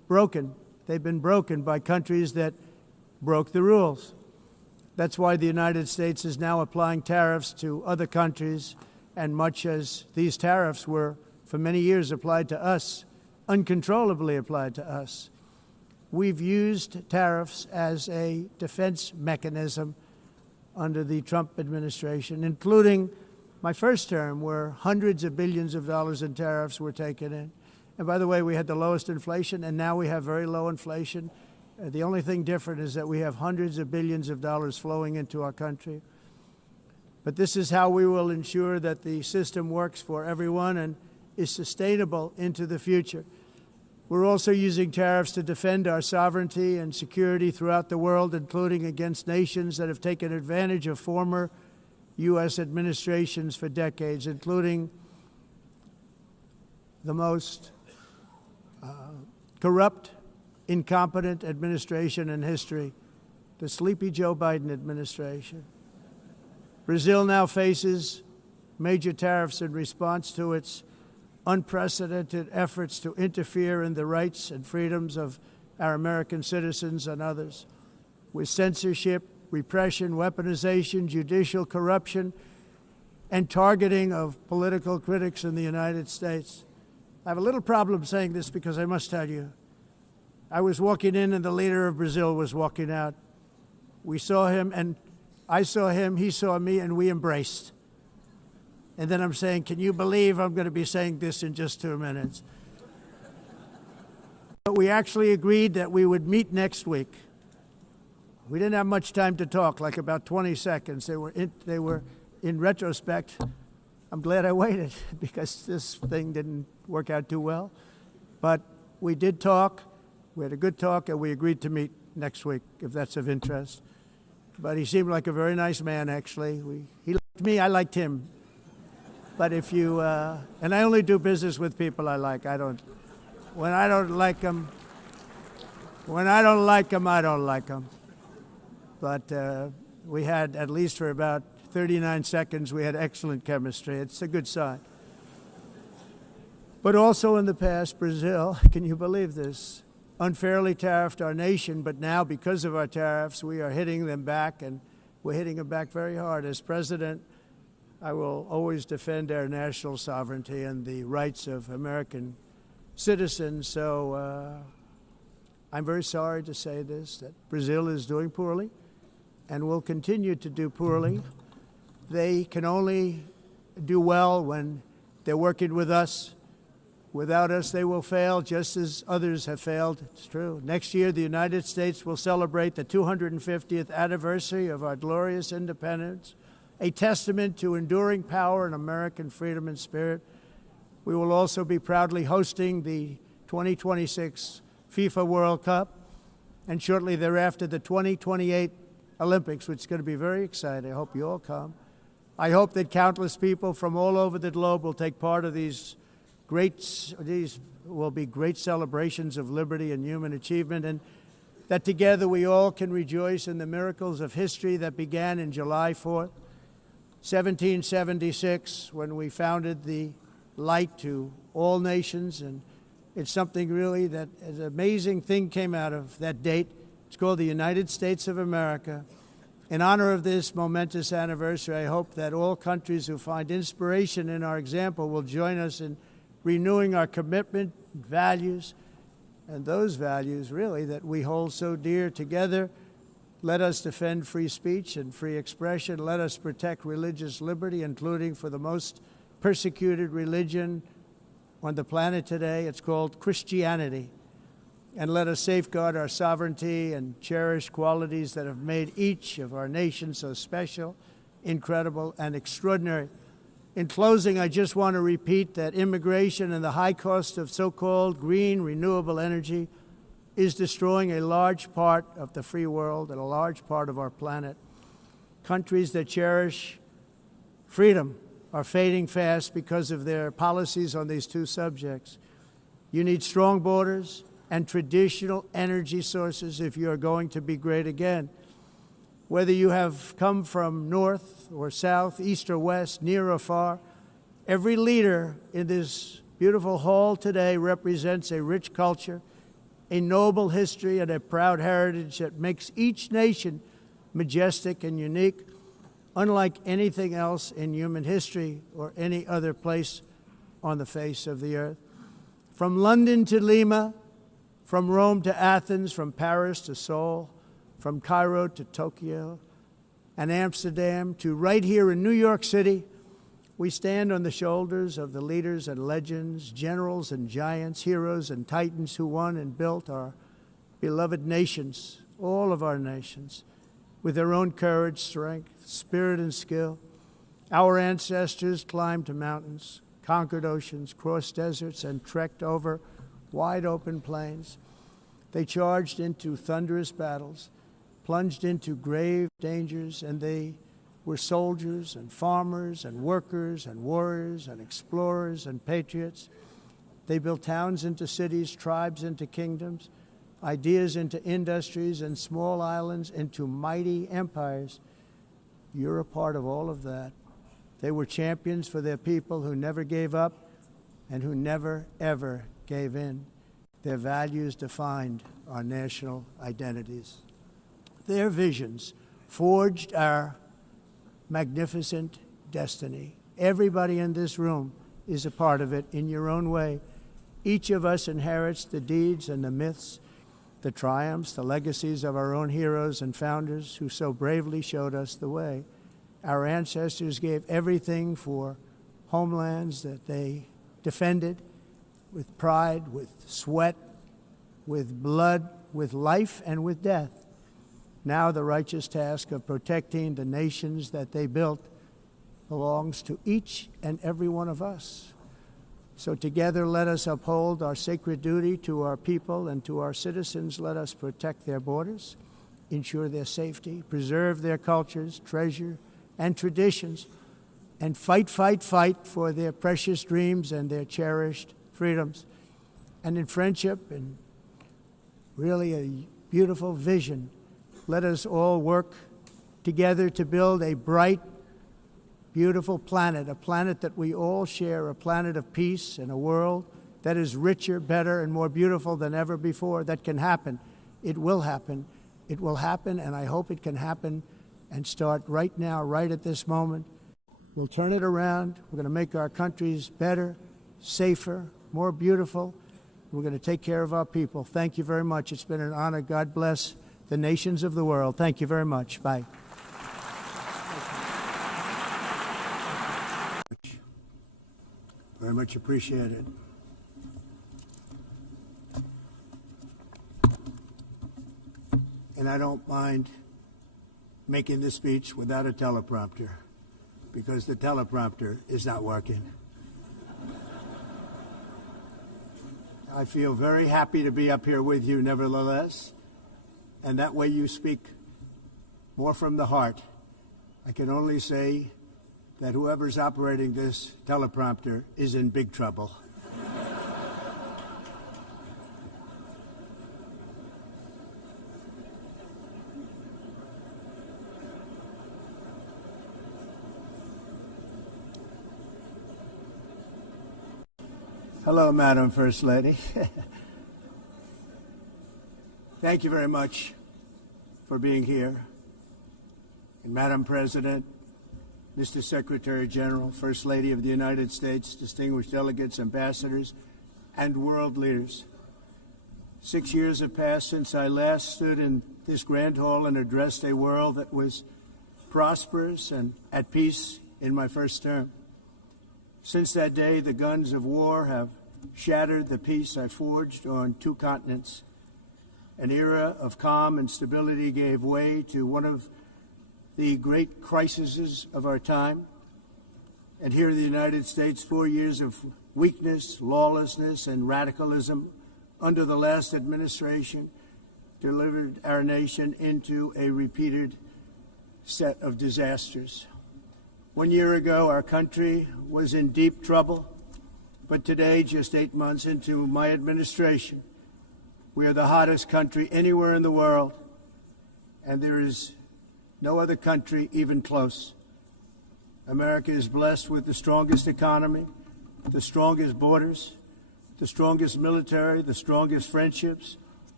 broken. They've been broken by countries that broke the rules. That's why the United States is now applying tariffs to other countries, and much as these tariffs were for many years applied to us, uncontrollably applied to us, we've used tariffs as a defense mechanism under the Trump administration, including my first term, where hundreds of billions of dollars in tariffs were taken in. And by the way, we had the lowest inflation, and now we have very low inflation. The only thing different is that we have hundreds of billions of dollars flowing into our country. But this is how we will ensure that the system works for everyone and is sustainable into the future. We're also using tariffs to defend our sovereignty and security throughout the world, including against nations that have taken advantage of former U.S. administrations for decades, including the most corrupt, incompetent administration in history, the sleepy Joe Biden administration. Brazil now faces major tariffs in response to its unprecedented efforts to interfere in the rights and freedoms of our American citizens and others, with censorship, repression, weaponization, judicial corruption, and targeting of political critics in the United States. I have a little problem saying this because I must tell you, I was walking in and the leader of Brazil was walking out. We saw him and I saw him, he saw me, and we embraced. And then I'm saying, can you believe I'm going to be saying this in just 2 minutes? But we actually agreed that we would meet next week. We didn't have much time to talk, like about 20 seconds. They were in retrospect, I'm glad I waited because this thing didn't work out too well. But we did talk. We had a good talk, and we agreed to meet next week, if that's of interest. But he seemed like a very nice man, actually. He liked me, I liked him. But if you, and I only do business with people I like. When I don't like them, I don't like them. But we had, at least for about 39 seconds, we had excellent chemistry. It's a good sign. But also in the past, Brazil, can you believe this, unfairly tariffed our nation, but now because of our tariffs, we are hitting them back, and we're hitting them back very hard. As president, I will always defend our national sovereignty and the rights of American citizens. So I'm very sorry to say this, that Brazil is doing poorly and will continue to do poorly. They can only do well when they're working with us. Without us, they will fail, just as others have failed. It's true. Next year, the United States will celebrate the 250th anniversary of our glorious independence, a testament to enduring power and American freedom and spirit. We will also be proudly hosting the 2026 FIFA World Cup, and shortly thereafter, the 2028 Olympics, which is going to be very exciting. I hope you all come. I hope that countless people from all over the globe will take part of these will be great celebrations of liberty and human achievement, and that together we all can rejoice in the miracles of history that began in July 4th, 1776, when we founded the light to all nations. And it's something really that an amazing thing came out of that date. It's called the United States of America. In honor of this momentous anniversary, I hope that all countries who find inspiration in our example will join us in renewing our commitment, values, and those values, really, that we hold so dear together. Let us defend free speech and free expression. Let us protect religious liberty, including for the most persecuted religion on the planet today. It's called Christianity. And let us safeguard our sovereignty and cherish qualities that have made each of our nations so special, incredible, and extraordinary. In closing, I just want to repeat that immigration and the high cost of so-called green renewable energy is destroying a large part of the free world and a large part of our planet. Countries that cherish freedom are fading fast because of their policies on these two subjects. You need strong borders and traditional energy sources if you are going to be great again. Whether you have come from north or south, east or west, near or far, every leader in this beautiful hall today represents a rich culture a noble history and a proud heritage that makes each nation majestic and unique, unlike anything else in human history or any other place on the face of the earth. From London to Lima, from Rome to Athens, from Paris to Seoul, from Cairo to Tokyo and Amsterdam to right here in New York City, we stand on the shoulders of the leaders and legends, generals and giants, heroes and titans who won and built our beloved nations, all of our nations, with their own courage, strength, spirit, and skill. Our ancestors climbed mountains, conquered oceans, crossed deserts, and trekked over wide-open plains. They charged into thunderous battles, plunged into grave dangers, and they were soldiers and farmers and workers and warriors and explorers and patriots. They built towns into cities, tribes into kingdoms, ideas into industries, and small islands into mighty empires. You're a part of all of that. They were champions for their people who never gave up and who never, ever gave in. Their values defined our national identities. Their visions forged our magnificent destiny. Everybody in this room is a part of it in your own way. Each of us inherits the deeds and the myths, the triumphs, the legacies of our own heroes and founders who so bravely showed us the way. Our ancestors gave everything for homelands that they defended with pride, with sweat, with blood, with life, and with death. Now the righteous task of protecting the nations that they built belongs to each and every one of us. So together let us uphold our sacred duty to our people and to our citizens. Let us protect their borders, ensure their safety, preserve their cultures, treasure, and traditions, and fight, fight, fight for their precious dreams and their cherished freedoms. And in friendship and really a beautiful vision, let us all work together to build a bright, beautiful planet, a planet that we all share, a planet of peace and a world that is richer, better, and more beautiful than ever before. That can happen. It will happen. It will happen, and I hope it can happen and start right now, right at this moment. We'll turn it around. We're going to make our countries better, safer, more beautiful. We're going to take care of our people. Thank you very much. It's been an honor. God bless the nations of the world. Thank you very much. Bye. Very much appreciated. And I don't mind making this speech without a teleprompter, because the teleprompter is not working. I feel very happy to be up here with you nevertheless, and that way you speak more from the heart. I can only say that whoever's operating this teleprompter is in big trouble. Hello, Madam First Lady. Thank you very much for being here. And Madam President, Mr. Secretary General, First Lady of the United States, distinguished delegates, ambassadors, and world leaders. 6 years have passed since I last stood in this grand hall and addressed a world that was prosperous and at peace in my first term. Since that day, the guns of war have shattered the peace I forged on 2 continents. An era of calm and stability gave way to one of the great crises of our time. And here in the United States, 4 years of weakness, lawlessness, and radicalism under the last administration delivered our nation into a repeated set of disasters. 1 year ago, our country was in deep trouble, but today, just 8 months into my administration, we are the hottest country anywhere in the world, and there is no other country even close. America is blessed with the strongest economy, the strongest borders, the strongest military, the strongest friendships,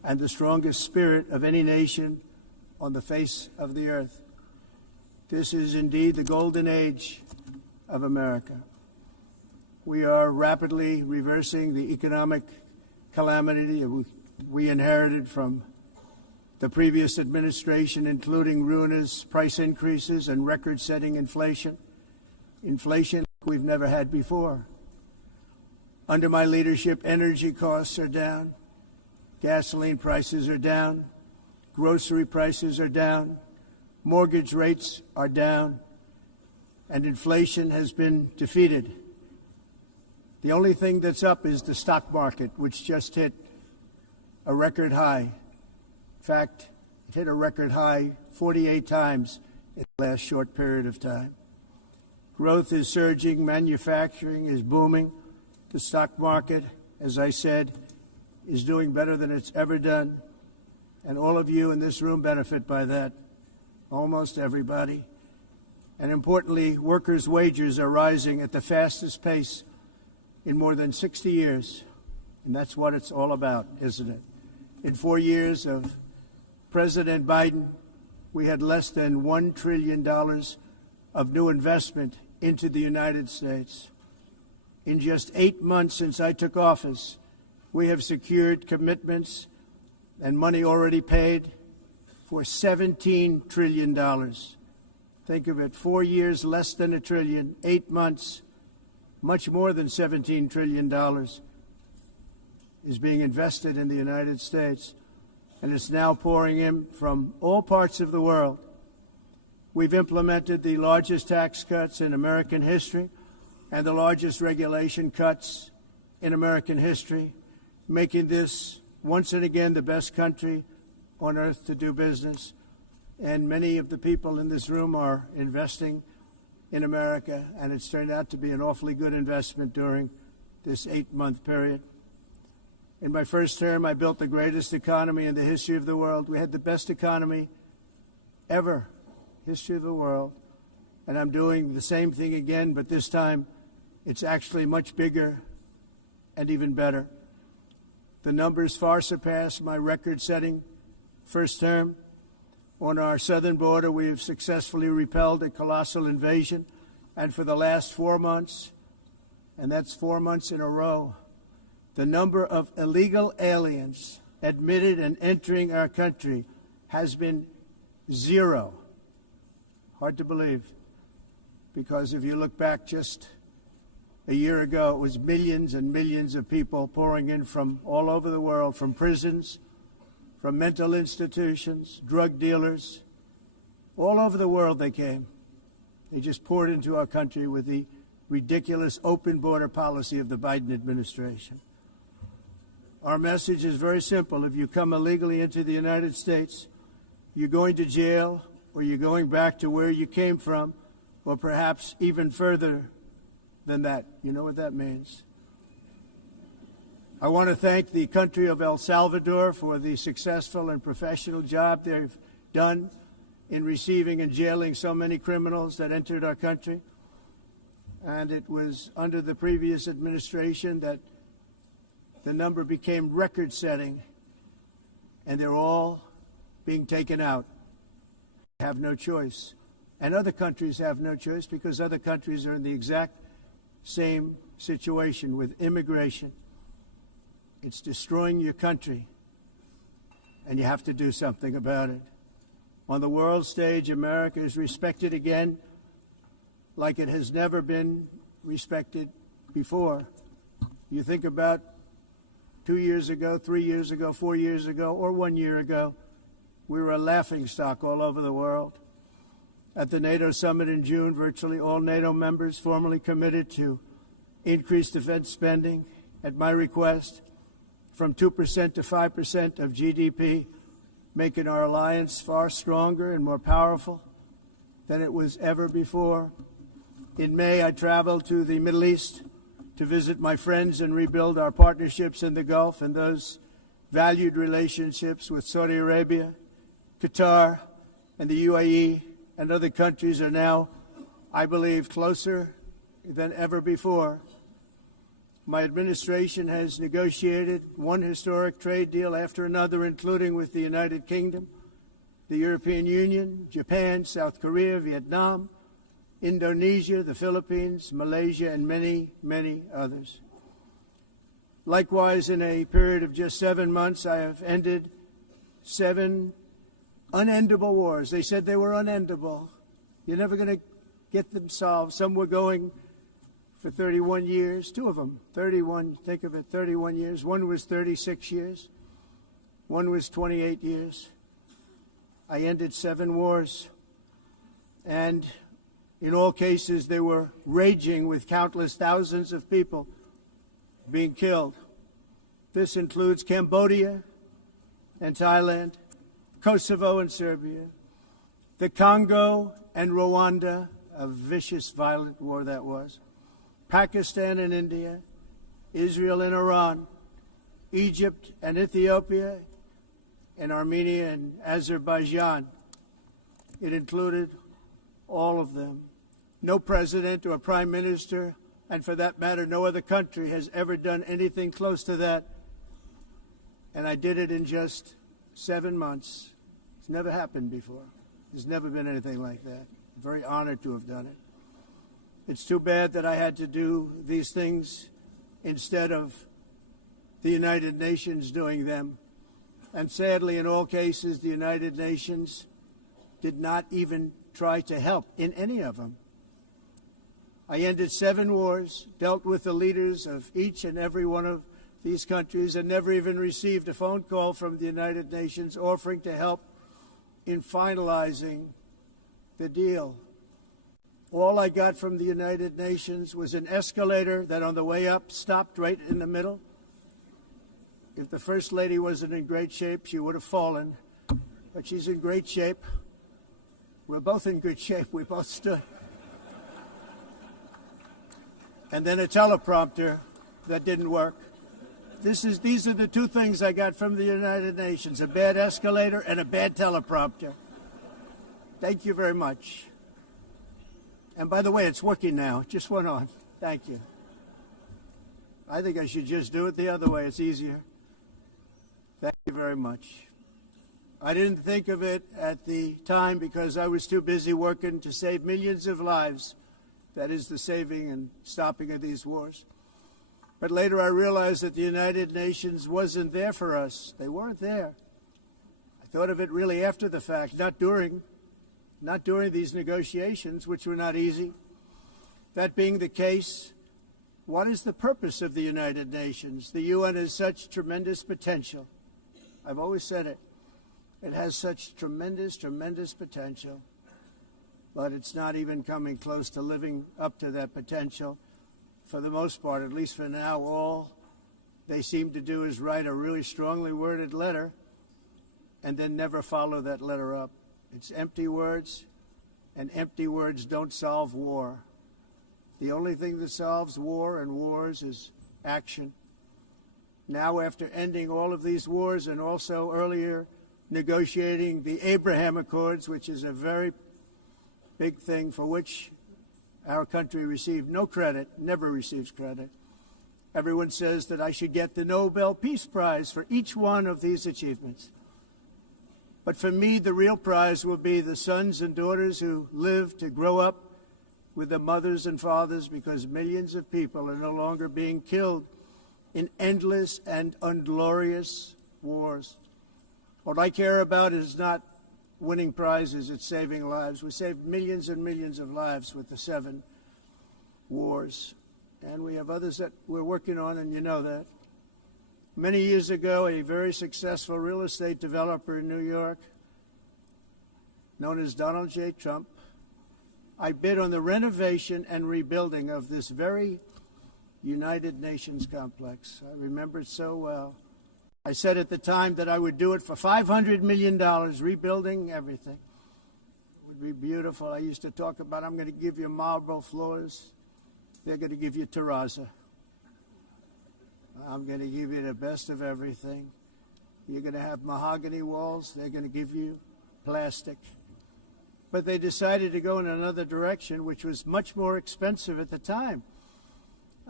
and the strongest spirit of any nation on the face of the earth. This is indeed the golden age of America. We are rapidly reversing the economic calamity we inherited from the previous administration, including ruinous price increases and record-setting inflation we've never had before. Under my leadership, energy costs are down, gasoline prices are down, grocery prices are down, mortgage rates are down, and inflation has been defeated. The only thing that's up is the stock market, which just hit a record high. In fact, it hit a record high 48 times in the last short period of time. Growth is surging, manufacturing is booming. The stock market, as I said, is doing better than it's ever done. And all of you in this room benefit by that, almost everybody. And importantly, workers' wages are rising at the fastest pace in more than 60 years. And that's what it's all about, isn't it? In 4 years of President Biden, we had less than $1 trillion of new investment into the United States. In just 8 months since I took office, we have secured commitments and money already paid for $17 trillion. Think of it, 4 years, less than $1 trillion, 8 months, much more than $17 trillion is being invested in the United States, and it's now pouring in from all parts of the world. We've implemented the largest tax cuts in American history and the largest regulation cuts in American history, making this once and again the best country on earth to do business. And many of the people in this room are investing in America, and it's turned out to be an awfully good investment during this 8-month period. In my first term, I built the greatest economy in the history of the world. We had the best economy ever, history of the world. And I'm doing the same thing again, but this time it's actually much bigger and even better. The numbers far surpass my record-setting first term. On our southern border, we have successfully repelled a colossal invasion. And for the last 4 months, and that's 4 months in a row, the number of illegal aliens admitted and entering our country has been 0. Hard to believe, because if you look back just a year ago, it was millions and millions of people pouring in from all over the world, from prisons, from mental institutions, drug dealers. All over the world they came. They just poured into our country with the ridiculous open border policy of the Biden administration. Our message is very simple. If you come illegally into the United States, you're going to jail, or you're going back to where you came from, or perhaps even further than that. You know what that means. I want to thank the country of El Salvador for the successful and professional job they've done in receiving and jailing so many criminals that entered our country. And it was under the previous administration that the number became record-setting, and they're all being taken out. They have no choice. And other countries have no choice, because other countries are in the exact same situation with immigration. It's destroying your country, and you have to do something about it. On the world stage, America is respected again like it has never been respected before. You think about 2 years ago, 3 years ago, 4 years ago, or 1 year ago, we were a laughingstock all over the world. At the NATO summit in June, virtually all NATO members formally committed to increase defense spending at my request from 2% to 5% of GDP, making our alliance far stronger and more powerful than it was ever before. In May, I traveled to the Middle East to visit my friends and rebuild our partnerships in the Gulf and those valued relationships with Saudi Arabia, Qatar, and the UAE and other countries are now, I believe, closer than ever before. My administration has negotiated one historic trade deal after another, including with the United Kingdom, the European Union, Japan, South Korea, Vietnam, Indonesia, the Philippines, Malaysia, and many, many others. Likewise, in a period of just 7 months, I have ended 7 unendable wars. They said they were unendable. You're never going to get them solved. Some were going for 31 years, 2 of them, 31, think of it, 31 years. One was 36 years. One was 28 years. I ended 7 wars. And in all cases, they were raging with countless thousands of people being killed. This includes Cambodia and Thailand, Kosovo and Serbia, the Congo and Rwanda, a vicious, violent war that was, Pakistan and India, Israel and Iran, Egypt and Ethiopia, and Armenia and Azerbaijan. It included all of them. No president or prime minister, and for that matter, no other country has ever done anything close to that. And I did it in just 7 months. It's never happened before. There's never been anything like that. I'm very honored to have done it. It's too bad that I had to do these things instead of the United Nations doing them. And sadly, in all cases, the United Nations did not even try to help in any of them. I ended 7 wars, dealt with the leaders of each and every one of these countries, and never even received a phone call from the United Nations offering to help in finalizing the deal. All I got from the United Nations was an escalator that on the way up stopped right in the middle. If the First Lady wasn't in great shape, she would have fallen. But she's in great shape. We're both in good shape. We both stood. And then a teleprompter that didn't work. These are the 2 things I got from the United Nations, a bad escalator and a bad teleprompter. Thank you very much. And by the way, it's working now. It just went on. Thank you. I think I should just do it the other way. It's easier. Thank you very much. I didn't think of it at the time because I was too busy working to save millions of lives. That is the saving and stopping of these wars. But later I realized that the United Nations wasn't there for us. They weren't there. I thought of it really after the fact, not during these negotiations, which were not easy. That being the case, what is the purpose of the United Nations? The UN has such tremendous potential. I've always said it. It has such tremendous, tremendous potential. But it's not even coming close to living up to that potential. For the most part, at least for now, all they seem to do is write a really strongly worded letter and then never follow that letter up. It's empty words, and empty words don't solve war. The only thing that solves war and wars is action. Now, after ending all of these wars and also earlier negotiating the Abraham Accords, which is a very big thing for which our country received no credit, never receives credit. Everyone says that I should get the Nobel Peace Prize for each one of these achievements. But for me, the real prize will be the sons and daughters who live to grow up with the mothers and fathers, because millions of people are no longer being killed in endless and unglorious wars. What I care about is not winning prizes, it's saving lives. We saved millions and millions of lives with the 7 wars. And we have others that we're working on, and you know that. Many years ago, a very successful real estate developer in New York, known as Donald J. Trump, I bid on the renovation and rebuilding of this very United Nations complex. I remember it so well. I said at the time that I would do it for $500 million, rebuilding everything. It would be beautiful. I used to talk about, I'm going to give you marble floors. They're going to give you terrazzo. I'm going to give you the best of everything. You're going to have mahogany walls. They're going to give you plastic. But they decided to go in another direction, which was much more expensive at the time.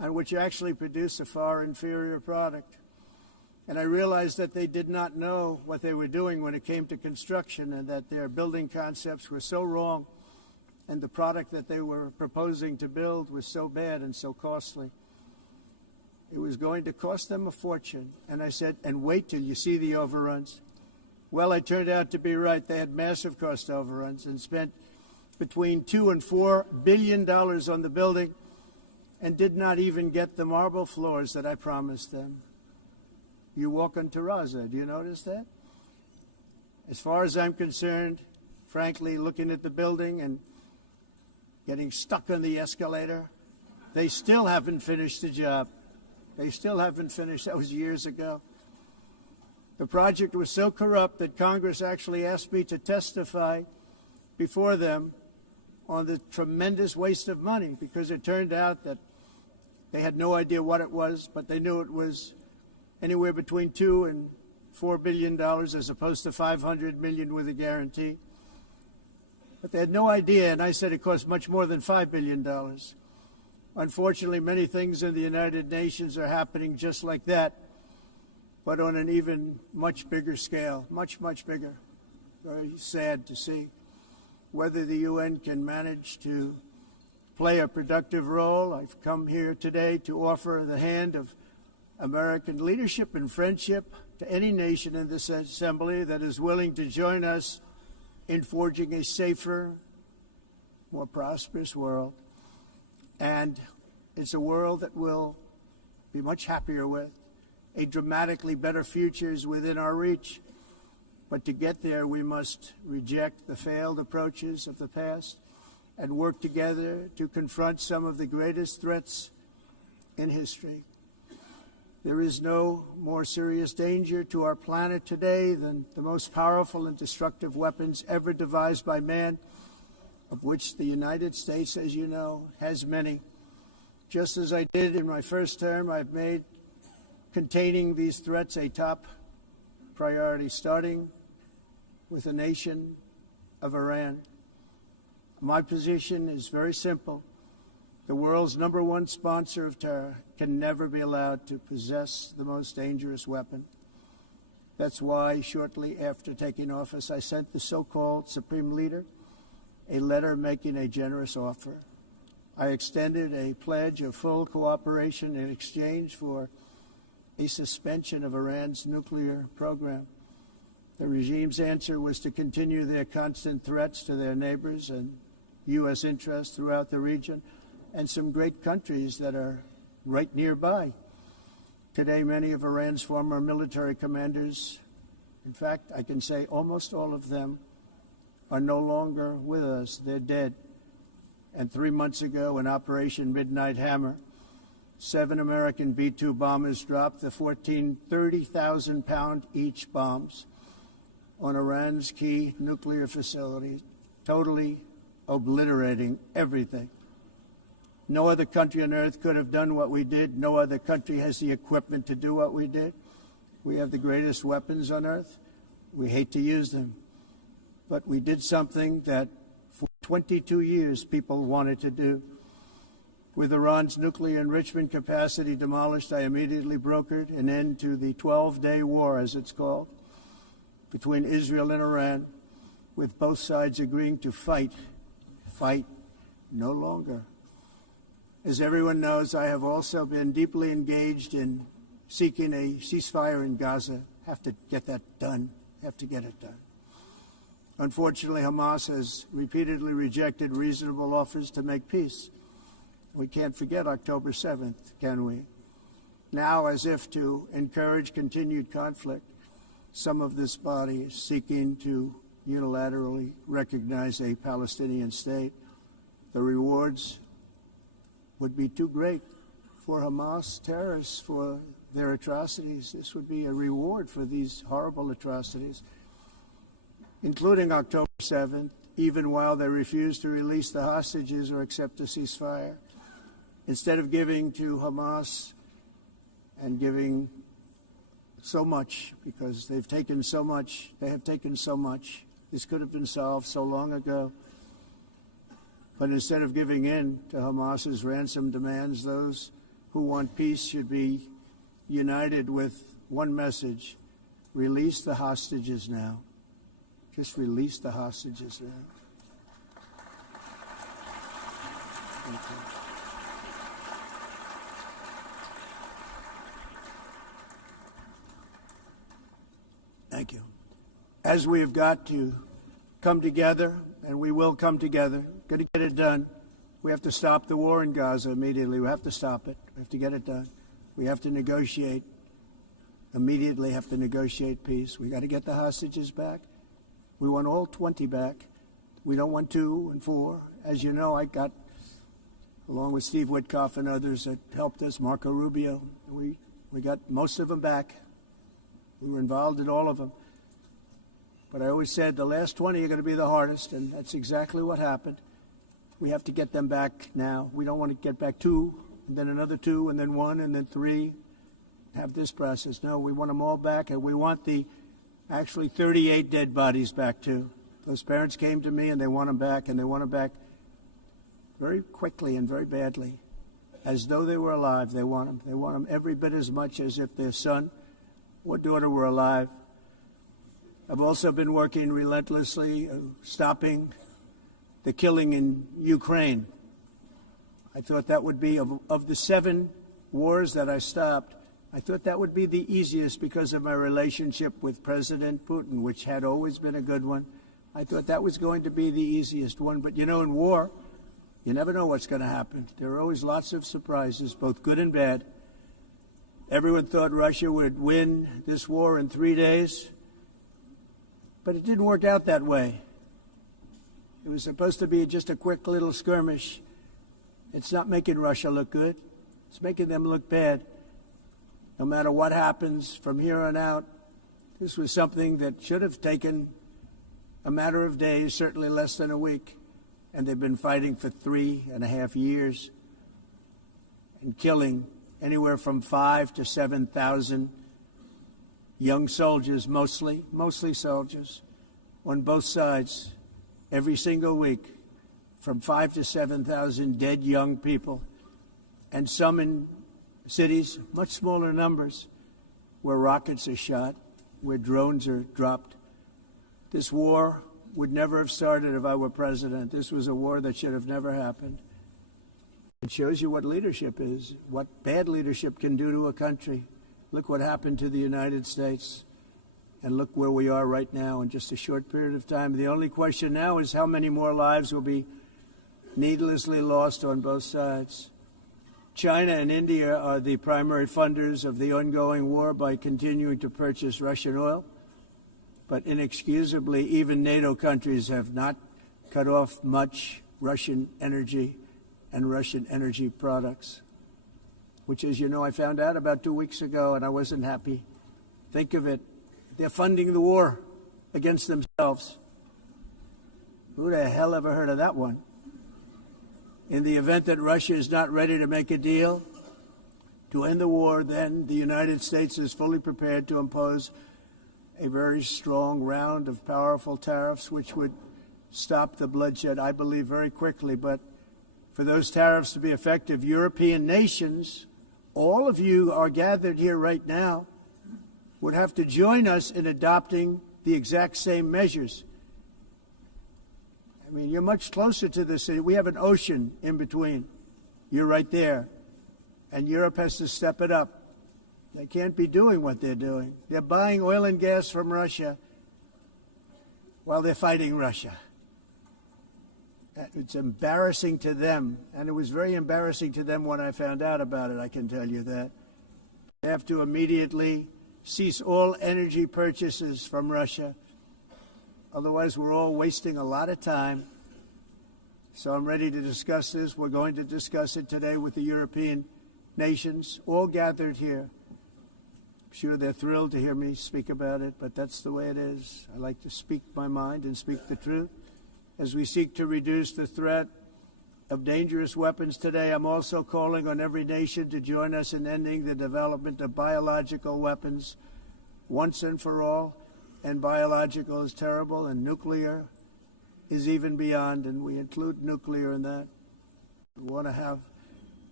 which actually produce a far inferior product. And I realized that they did not know what they were doing when it came to construction, and that their building concepts were so wrong, and the product that they were proposing to build was so bad and so costly. It was going to cost them a fortune. And I said, and wait till you see the overruns. Well, I turned out to be right. They had massive cost overruns and spent between $2 and $4 billion on the building and did not even get the marble floors that I promised them. You walk on terrazzo. Do you notice that? As far as I'm concerned, frankly, looking at the building and getting stuck on the escalator, they still haven't finished the job. They still haven't finished. That was years ago. The project was so corrupt that Congress actually asked me to testify before them on the tremendous waste of money, because it turned out that they had no idea what it was, but they knew it was anywhere between $2 and $4 billion as opposed to $500 million with a guarantee. But they had no idea, and I said it cost much more than $5 billion. Unfortunately, many things in the United Nations are happening just like that, but on an even much bigger scale, much, much bigger. Very sad to see. Whether the UN can manage to play a productive role, I've come here today to offer the hand of American leadership and friendship to any nation in this assembly that is willing to join us in forging a safer, more prosperous world. And it's a world that we'll be much happier with. A dramatically better future is within our reach. But to get there, we must reject the failed approaches of the past and work together to confront some of the greatest threats in history. There is no more serious danger to our planet today than the most powerful and destructive weapons ever devised by man, of which the United States, as you know, has many. Just as I did in my first term, I've made containing these threats a top priority, starting with the nation of Iran. My position is very simple. The world's #1 sponsor of terror can never be allowed to possess the most dangerous weapon. That's why, shortly after taking office, I sent the so-called Supreme Leader a letter making a generous offer. I extended a pledge of full cooperation in exchange for a suspension of Iran's nuclear program. The regime's answer was to continue their constant threats to their neighbors and U.S. interests throughout the region, and some great countries that are right nearby. Today, many of Iran's former military commanders, in fact, I can say almost all of them, are no longer with us. They're dead. And 3 months ago, in Operation Midnight Hammer, 7 American B-2 bombers dropped the 14 30,000-pound each bombs on Iran's key nuclear facilities, totally obliterating everything. No other country on earth could have done what we did. No other country has the equipment to do what we did. We have the greatest weapons on earth. We hate to use them. But we did something that for 22 years people wanted to do. With Iran's nuclear enrichment capacity demolished, I immediately brokered an end to the 12-day war, as it's called, between Israel and Iran, with both sides agreeing to fight no longer. As everyone knows, I have also been deeply engaged in seeking a ceasefire in Gaza. Have to get that done. Have to get it done. Unfortunately, Hamas has repeatedly rejected reasonable offers to make peace. We can't forget October 7th, can we? Now, as if to encourage continued conflict, some of this body is seeking to unilaterally recognize a Palestinian state. The rewards would be too great for Hamas terrorists for their atrocities. This would be a reward for these horrible atrocities, including October 7th, even while they refuse to release the hostages or accept a ceasefire. Instead of giving to Hamas and giving so much, because they've taken so much, they have taken so much. This could have been solved so long ago. But instead of giving in to Hamas's ransom demands, those who want peace should be united with one message: release the hostages now. Just release the hostages now. Thank you. Thank you. As we have got to come together, and we will come together, got to get it done. We have to stop the war in Gaza immediately. We have to stop it. We have to get it done. We have to negotiate. Immediately have to negotiate peace. We got to get the hostages back. We want all 20 back. We don't want 2 and 4. As you know, I got, along with Steve Witkoff and others that helped us, Marco Rubio, we got most of them back. We were involved in all of them. But I always said the last 20 are going to be the hardest, and that's exactly what happened. We have to get them back now. We don't want to get back 2, and then another 2, and then 1, and then 3. Have this process. No, we want them all back, and we want the actually 38 dead bodies back too. Those parents came to me, and they want them back, and they want them back very quickly and very badly, as though they were alive. They want them. They want them every bit as much as if their son or daughter were alive. I've also been working relentlessly, stopping the killing in Ukraine. I thought that would be, of the 7 wars that I stopped, I thought that would be the easiest because of my relationship with President Putin, which had always been a good one. I thought that was going to be the easiest one. But, you know, in war, you never know what's going to happen. There are always lots of surprises, both good and bad. Everyone thought Russia would win this war in 3 days, but it didn't work out that way. It was supposed to be just a quick little skirmish. It's not making Russia look good. It's making them look bad. No matter what happens from here on out, this was something that should have taken a matter of days, certainly less than a week. And they've been fighting for 3.5 years and killing anywhere from 5,000 to 7,000 young soldiers, mostly soldiers, on both sides, every single week, from 5,000 to 7,000 dead young people, and some in cities, much smaller numbers, where rockets are shot, where drones are dropped. This war would never have started if I were president. This was a war that should have never happened. It shows you what leadership is, what bad leadership can do to a country. Look what happened to the United States, and look where we are right now in just a short period of time. The only question now is how many more lives will be needlessly lost on both sides. China and India are the primary funders of the ongoing war by continuing to purchase Russian oil. But inexcusably, even NATO countries have not cut off much Russian energy and Russian energy products, which, as you know, I found out about 2 weeks ago, and I wasn't happy. Think of it. They're funding the war against themselves. Who the hell ever heard of that one? In the event that Russia is not ready to make a deal to end the war, then the United States is fully prepared to impose a very strong round of powerful tariffs, which would stop the bloodshed, I believe, very quickly. But for those tariffs to be effective, European nations, all of you are gathered here right now, would have to join us in adopting the exact same measures. I mean, you're much closer to the city. We have an ocean in between. You're right there. And Europe has to step it up. They can't be doing what they're doing. They're buying oil and gas from Russia while they're fighting Russia. It's embarrassing to them, and it was very embarrassing to them when I found out about it, I can tell you that. They have to immediately cease all energy purchases from Russia. Otherwise, we're all wasting a lot of time. So I'm ready to discuss this. We're going to discuss it today with the European nations, all gathered here. I'm sure they're thrilled to hear me speak about it, but that's the way it is. I like to speak my mind and speak the truth. As we seek to reduce the threat of dangerous weapons today, I'm also calling on every nation to join us in ending the development of biological weapons once and for all. And biological is terrible, and nuclear is even beyond, and we include nuclear in that. We want to have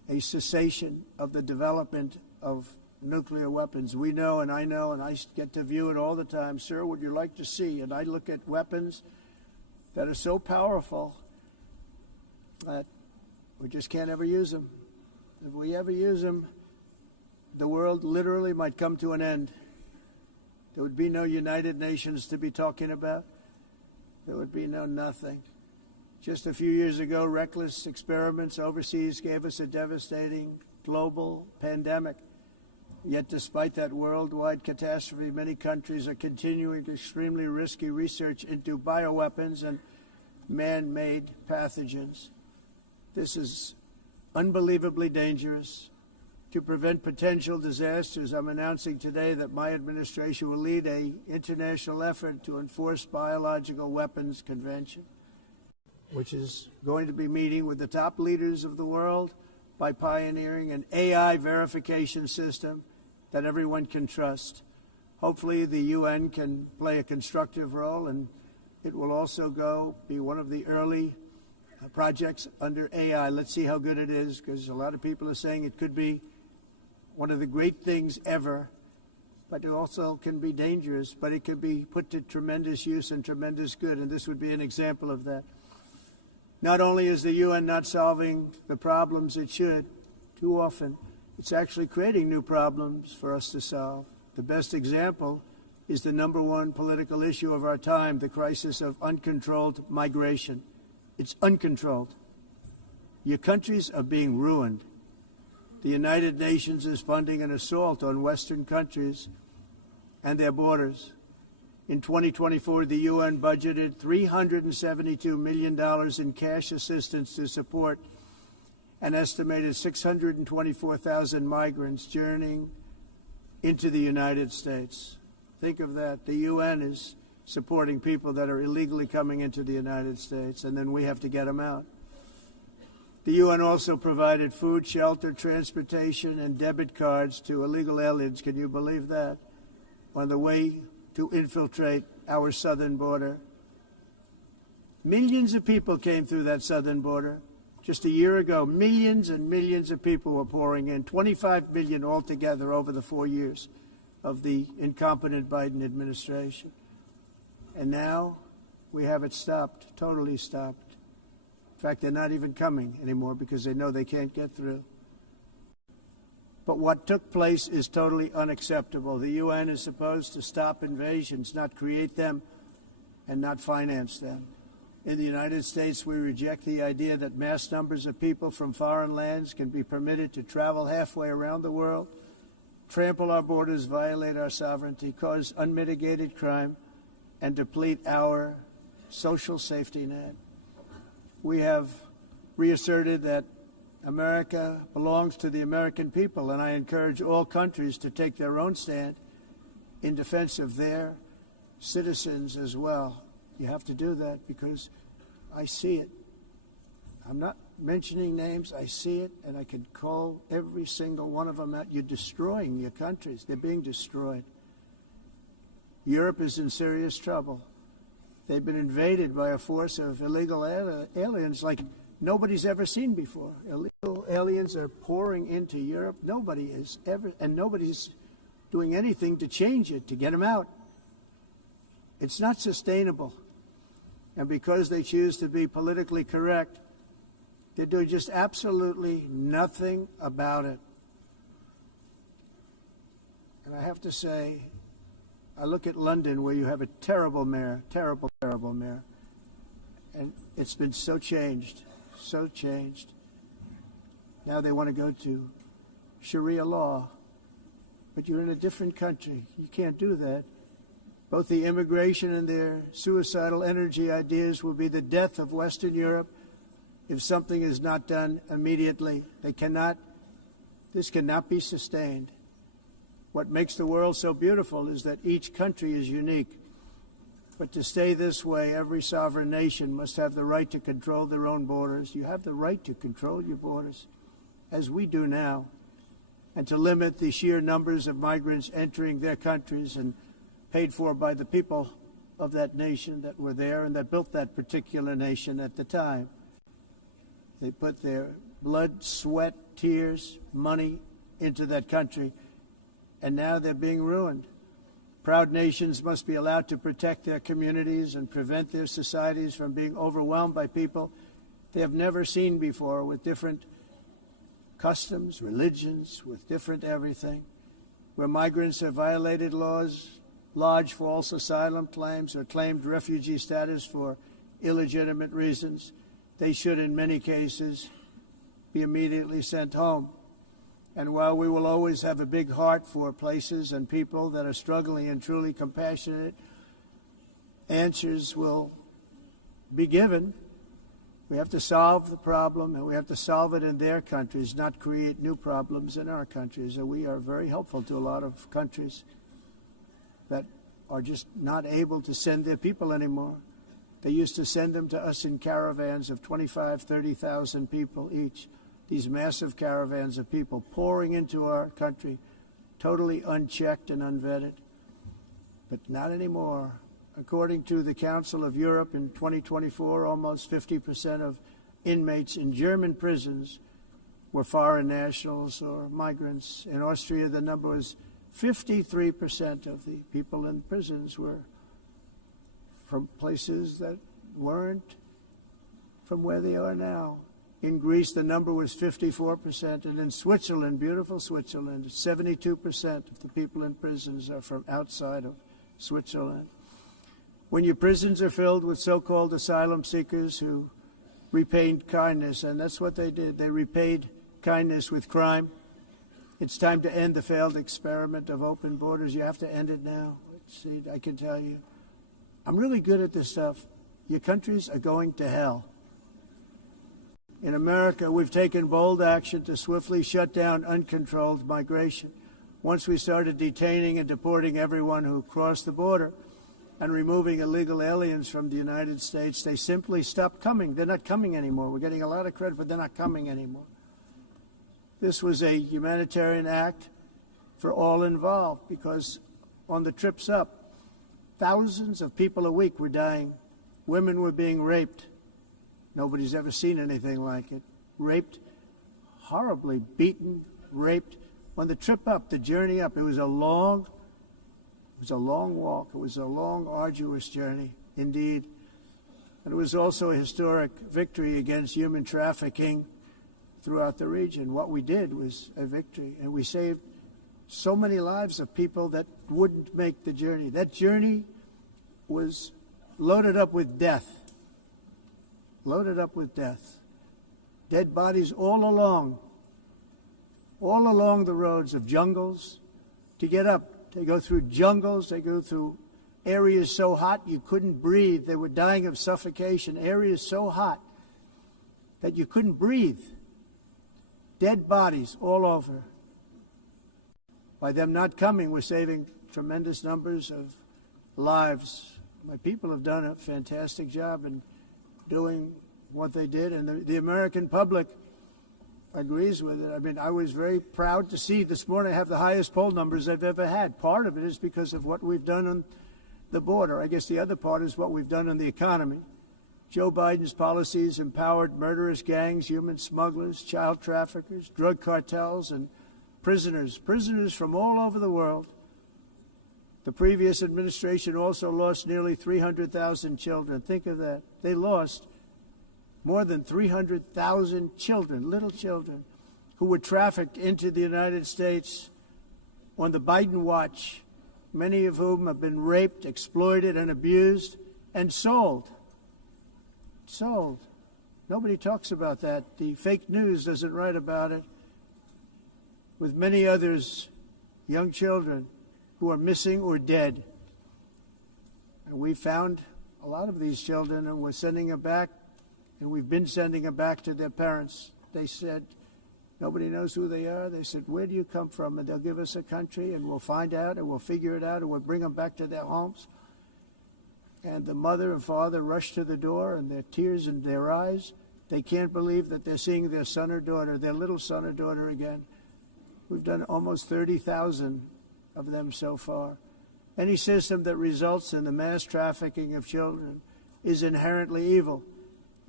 a cessation of the development of nuclear weapons. We know, and I get to view it all the time. Sir, would you like to see? And I look at weapons that are so powerful that we just can't ever use them. If we ever use them, the world literally might come to an end. There would be no United Nations to be talking about. There would be no nothing. Just a few years ago, reckless experiments overseas gave us a devastating global pandemic. Yet despite that worldwide catastrophe, many countries are continuing extremely risky research into bioweapons and man-made pathogens. This is unbelievably dangerous. To prevent potential disasters, I'm announcing today that my administration will lead an international effort to enforce Biological Weapons Convention, which is going to be meeting with the top leaders of the world by pioneering an AI verification system that everyone can trust. Hopefully the UN can play a constructive role, and it will also be one of the early projects under AI. Let's see how good it is, because a lot of people are saying it could be one of the great things ever, but it also can be dangerous, but it can be put to tremendous use and tremendous good, and this would be an example of that. Not only is the UN not solving the problems it should, too often, it's actually creating new problems for us to solve. The best example is the #1 political issue of our time, the crisis of uncontrolled migration. It's uncontrolled. Your countries are being ruined. The United Nations is funding an assault on Western countries and their borders. In 2024, the UN budgeted $372 million in cash assistance to support an estimated 624,000 migrants journeying into the United States. Think of that. The UN is supporting people that are illegally coming into the United States, and then we have to get them out. The UN also provided food, shelter, transportation, and debit cards to illegal aliens. Can you believe that? On the way to infiltrate our southern border. Millions of people came through that southern border. Just a year ago, millions and millions of people were pouring in, 25 million altogether over the 4 years of the incompetent Biden administration. And now we have it stopped, totally stopped. In fact, they're not even coming anymore because they know they can't get through. But what took place is totally unacceptable. The UN is supposed to stop invasions, not create them and not finance them. In the United States, we reject the idea that mass numbers of people from foreign lands can be permitted to travel halfway around the world, trample our borders, violate our sovereignty, cause unmitigated crime, and deplete our social safety net. We have reasserted that America belongs to the American people, and I encourage all countries to take their own stand in defense of their citizens as well. You have to do that because I see it. I'm not mentioning names. I see it, and I can call every single one of them out. You're destroying your countries. They're being destroyed. Europe is in serious trouble. They've been invaded by a force of illegal aliens like nobody's ever seen before. Illegal aliens are pouring into Europe. Nobody is ever, and nobody's doing anything to change it, to get them out. It's not sustainable. And because they choose to be politically correct, they're doing just absolutely nothing about it. And I have to say, I look at London, where you have a terrible mayor, terrible mayor, and it's been so changed. Now they want to go to Sharia law, but you're in a different country. You can't do that. Both the immigration and their suicidal energy ideas will be the death of Western Europe if something is not done immediately. This cannot be sustained. What makes the world so beautiful is that each country is unique. But to stay this way, every sovereign nation must have the right to control their own borders. You have the right to control your borders, as we do now, and to limit the sheer numbers of migrants entering their countries and paid for by the people of that nation that were there and that built that particular nation at the time. They put their blood, sweat, tears, money into that country, and now they're being ruined. Proud nations must be allowed to protect their communities and prevent their societies from being overwhelmed by people they have never seen before, with different customs, religions, with different everything. Where migrants have violated laws, lodged false asylum claims, or claimed refugee status for illegitimate reasons, they should, in many cases, be immediately sent home. And while we will always have a big heart for places and people that are struggling and truly compassionate, answers will be given. We have to solve the problem, and we have to solve it in their countries, not create new problems in our countries. And we are very helpful to a lot of countries that are just not able to send their people anymore. They used to send them to us in caravans of 25,000, 30,000 people each. These massive caravans of people pouring into our country, totally unchecked and unvetted. But not anymore. According to the Council of Europe, in 2024, almost 50% of inmates in German prisons were foreign nationals or migrants. In Austria, the number was 53% of the people in prisons were from places that weren't from where they are now. In Greece, the number was 54%, and in Switzerland, beautiful Switzerland, 72% of the people in prisons are from outside of Switzerland. When your prisons are filled with so-called asylum seekers who repaid kindness, and that's what they did, they repaid kindness with crime, it's time to end the failed experiment of open borders. You have to end it now. See, I can tell you, I'm really good at this stuff. Your countries are going to hell. In America, we've taken bold action to swiftly shut down uncontrolled migration. Once we started detaining and deporting everyone who crossed the border and removing illegal aliens from the United States, they simply stopped coming. They're not coming anymore. We're getting a lot of credit, but they're not coming anymore. This was a humanitarian act for all involved, because on the trips up, thousands of people a week were dying. Women were being raped. Nobody's ever seen anything like it. Raped, horribly beaten, raped. On the trip up, the journey up, it was a long walk. It was a long, arduous journey, indeed. And it was also a historic victory against human trafficking throughout the region. What we did was a victory, and we saved so many lives of people that wouldn't make the journey. That journey was loaded up with death. Loaded up with death. Dead bodies all along the roads of jungles. To get up, they go through jungles, they go through areas so hot you couldn't breathe. They were dying of suffocation, areas so hot that you couldn't breathe. Dead bodies all over. By them not coming, we're saving tremendous numbers of lives. My people have done a fantastic job in doing what they did, and the American public agrees with it. I mean, I was very proud to see this morning I have the highest poll numbers I've ever had. Part of it is because of what we've done on the border. I guess the other part is what we've done on the economy. Joe Biden's policies empowered murderous gangs, human smugglers, child traffickers, drug cartels, and prisoners from all over the world. The previous administration also lost nearly 300,000 children. Think of that. They lost more than 300,000 children, little children, who were trafficked into the United States on the Biden watch, many of whom have been raped, exploited, and abused, and sold. Sold. Nobody talks about that. The fake news doesn't write about it. With many others, young children who are missing or dead. And we found a lot of these children, and we're sending them back, and we've been sending them back to their parents. They said, nobody knows who they are. They said, where do you come from? And they'll give us a country, and we'll find out, and we'll figure it out, and we'll bring them back to their homes. And the mother and father rush to the door, and their tears in their eyes. They can't believe that they're seeing their son or daughter, their little son or daughter again. We've done almost 30,000 of them so far. Any system that results in the mass trafficking of children is inherently evil.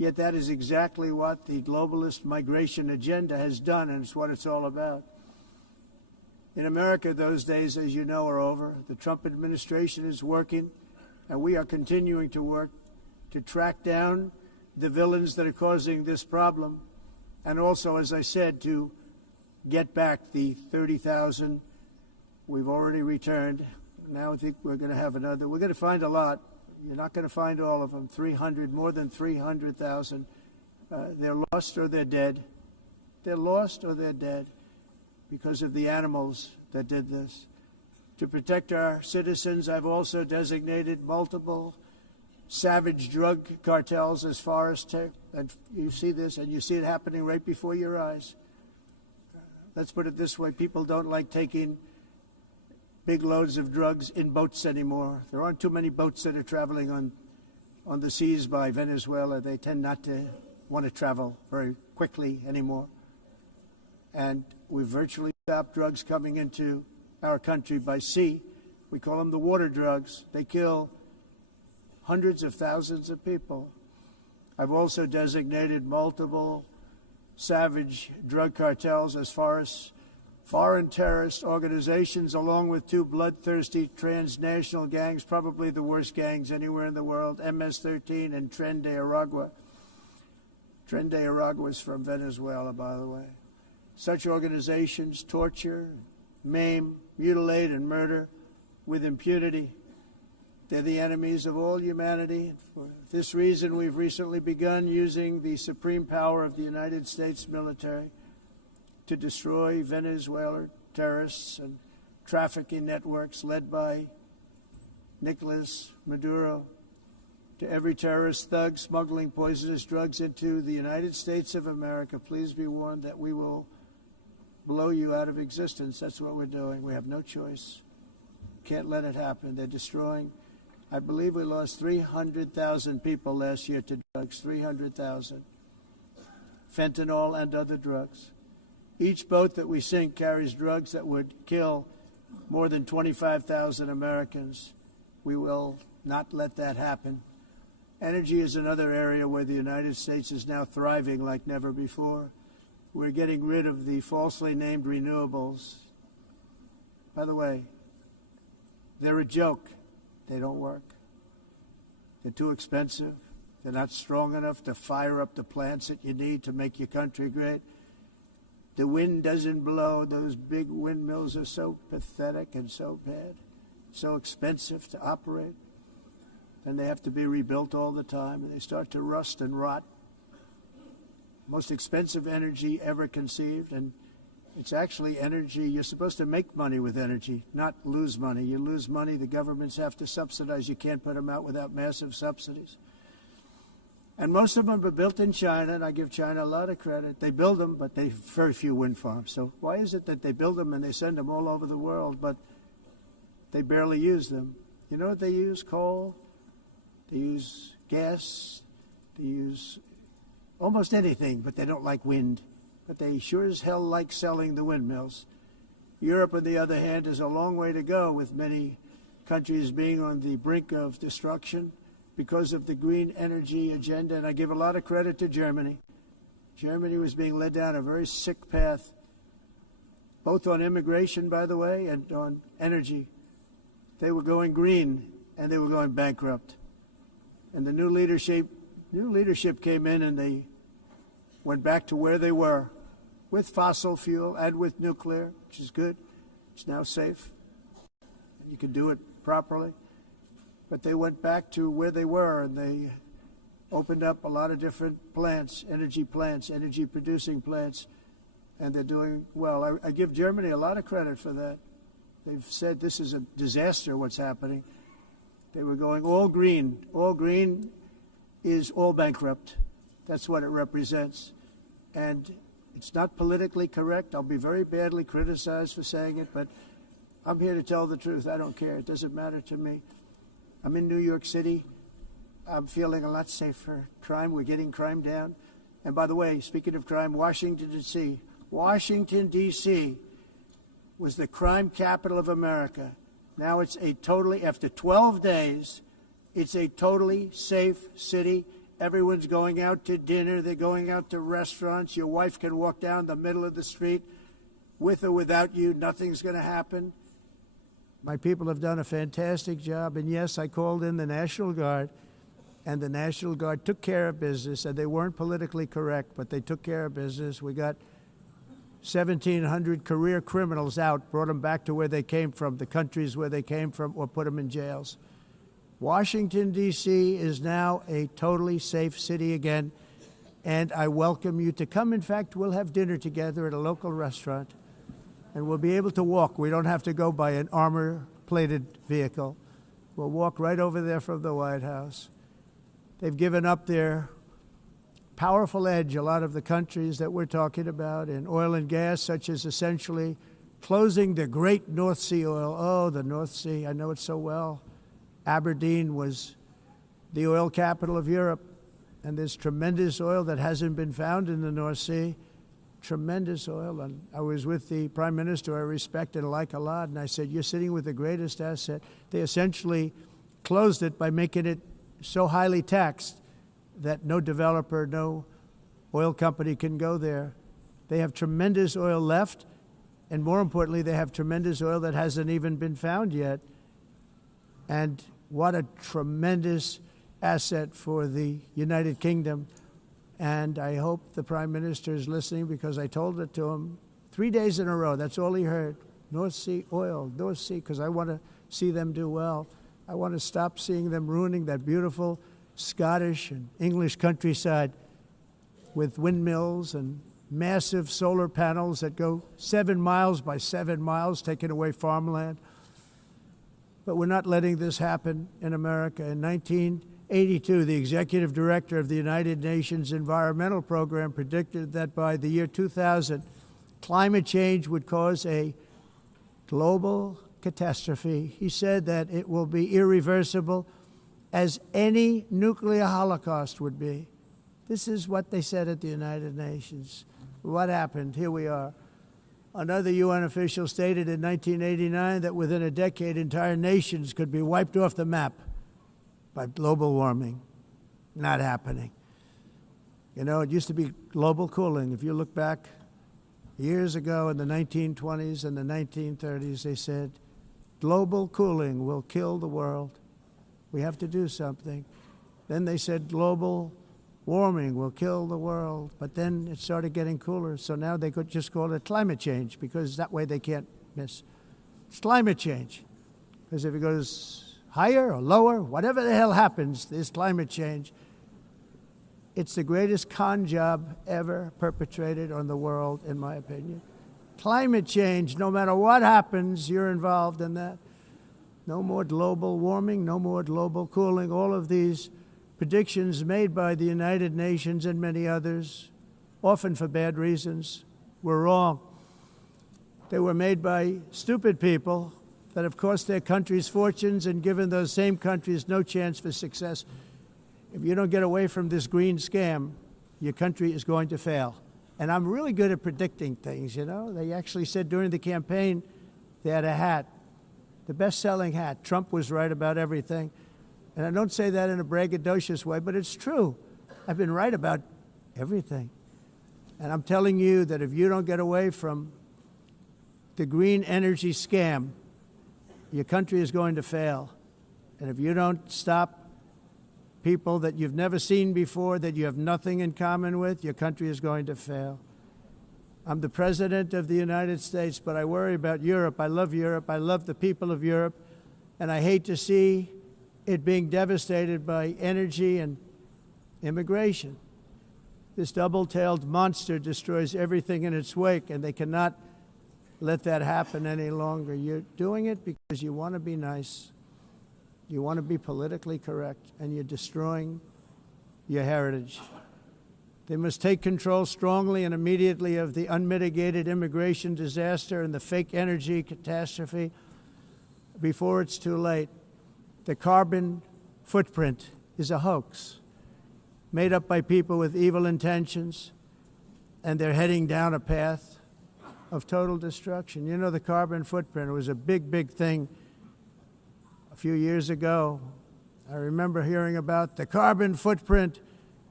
Yet that is exactly what the globalist migration agenda has done, and it's what it's all about. In America, those days, as you know, are over. The Trump administration is working, and we are continuing to work to track down the villains that are causing this problem, and also, as I said, to get back the 30,000 we've already returned. Now I think we're going to have another. We're going to find a lot. You're not going to find all of them. 300, more than 300,000. They're lost or they're dead. They're lost or they're dead because of the animals that did this. To protect our citizens, I've also designated multiple savage drug cartels as far as and you see this, and you see it happening right before your eyes. Let's put it this way. People don't like taking big loads of drugs in boats anymore. There aren't too many boats that are traveling on the seas by Venezuela. They tend not to want to travel very quickly anymore. And we've virtually stopped drugs coming into our country by sea. We call them the water drugs. They kill hundreds of thousands of people. I've also designated multiple savage drug cartels as far as foreign terrorist organizations, along with two bloodthirsty transnational gangs, probably the worst gangs anywhere in the world, MS-13 and Tren de Aragua. Tren de Aragua is from Venezuela, by the way. Such organizations torture, maim, mutilate, and murder with impunity. They're the enemies of all humanity. For this reason, we've recently begun using the supreme power of the United States military to destroy Venezuelan terrorists and trafficking networks led by Nicolas Maduro. To every terrorist thug smuggling poisonous drugs into the United States of America, please be warned that we will blow you out of existence. That's what we're doing. We have no choice. Can't let it happen. They're destroying. I believe we lost 300,000 people last year to drugs, 300,000. Fentanyl and other drugs. Each boat that we sink carries drugs that would kill more than 25,000 Americans. We will not let that happen. Energy is another area where the United States is now thriving like never before. We're getting rid of the falsely named renewables. By the way, they're a joke. They don't work. They're too expensive. They're not strong enough to fire up the plants that you need to make your country great. The wind doesn't blow. Those big windmills are so pathetic and so bad, so expensive to operate. And they have to be rebuilt all the time, and they start to rust and rot. Most expensive energy ever conceived, and it's actually energy. You're supposed to make money with energy, not lose money. You lose money, the governments have to subsidize. You can't put them out without massive subsidies. And most of them are built in China, and I give China a lot of credit. They build them, but they have very few wind farms. So why is it that they build them and they send them all over the world, but they barely use them? You know what they use? Coal. They use gas. They use almost anything, but they don't like wind. But they sure as hell like selling the windmills. Europe, on the other hand, has a long way to go, with many countries being on the brink of destruction because of the green energy agenda. And I give a lot of credit to Germany. Germany was being led down a very sick path, both on immigration, by the way, and on energy. They were going green, and they were going bankrupt. And the new leadership came in, and they went back to where they were, with fossil fuel and with nuclear, which is good. It's now safe. You can do it properly. But they went back to where they were, and they opened up a lot of different plants, energy-producing plants, and they're doing well. I give Germany a lot of credit for that. They've said this is a disaster, what's happening. They were going all green. All green is all bankrupt. That's what it represents. And it's not politically correct. I'll be very badly criticized for saying it, but I'm here to tell the truth. I don't care. It doesn't matter to me. I'm in New York City. I'm feeling a lot safer. Crime, we're getting crime down. And by the way, speaking of crime, Washington, D.C. was the crime capital of America. Now it's after 12 days, it's a totally safe city, Everyone's going out to dinner. They're going out to restaurants. Your wife can walk down the middle of the street with or without you. Nothing's going to happen. My people have done a fantastic job. And yes, I called in the National Guard, and the National Guard took care of business. And they weren't politically correct, but they took care of business. We got 1,700 career criminals out, brought them back to where they came from, the countries where they came from, or put them in jails. Washington, D.C. is now a totally safe city again, and I welcome you to come. In fact, we'll have dinner together at a local restaurant, and we'll be able to walk. We don't have to go by an armor-plated vehicle. We'll walk right over there from the White House. They've given up their powerful edge, a lot of the countries that we're talking about, in oil and gas, such as essentially closing the great North Sea oil. Oh, the North Sea, I know it so well. Aberdeen was the oil capital of Europe, and there's tremendous oil that hasn't been found in the North Sea. Tremendous oil. And I was with the Prime Minister I respect and like a lot, and I said, you're sitting with the greatest asset. They essentially closed it by making it so highly taxed that no developer, no oil company can go there. They have tremendous oil left, and more importantly, they have tremendous oil that hasn't even been found yet. And what a tremendous asset for the United Kingdom. And I hope the Prime Minister is listening, because I told it to him 3 days in a row. That's all he heard. North Sea oil, North Sea, because I want to see them do well. I want to stop seeing them ruining that beautiful Scottish and English countryside with windmills and massive solar panels that go 7 miles by 7 miles, taking away farmland. But we're not letting this happen in America. In 1982, the executive director of the United Nations Environmental Program predicted that by the year 2000, climate change would cause a global catastrophe. He said that it will be irreversible, as any nuclear holocaust would be. This is what they said at the United Nations. What happened? Here we are. Another UN official stated in 1989 that within a decade, entire nations could be wiped off the map by global warming. Not happening. You know, it used to be global cooling. If you look back years ago in the 1920s and the 1930s, they said, global cooling will kill the world. We have to do something. Then they said global warming will kill the world, but then it started getting cooler, so now they could just call it climate change, because that way they can't miss. It's climate change, because if it goes higher or lower, whatever the hell happens, there's climate change. It's the greatest con job ever perpetrated on the world, in my opinion. Climate change, no matter what happens, you're involved in that. No more global warming, no more global cooling. All of these predictions made by the United Nations and many others, often for bad reasons, were wrong. They were made by stupid people that have cost their countries fortunes and given those same countries no chance for success. If you don't get away from this green scam, your country is going to fail. And I'm really good at predicting things, you know. They actually said during the campaign they had a hat, the best-selling hat. Trump was right about everything. And I don't say that in a braggadocious way, but it's true. I've been right about everything. And I'm telling you that if you don't get away from the green energy scam, your country is going to fail. And if you don't stop people that you've never seen before, that you have nothing in common with, your country is going to fail. I'm the President of the United States, but I worry about Europe. I love Europe. I love the people of Europe. And I hate to see it being devastated by energy and immigration. This double-tailed monster destroys everything in its wake, and they cannot let that happen any longer. You're doing it because you want to be nice. You want to be politically correct, and you're destroying your heritage. They must take control strongly and immediately of the unmitigated immigration disaster and the fake energy catastrophe before it's too late. The carbon footprint is a hoax made up by people with evil intentions, and they're heading down a path of total destruction. You know, the carbon footprint was a big, big thing a few years ago. I remember hearing about the carbon footprint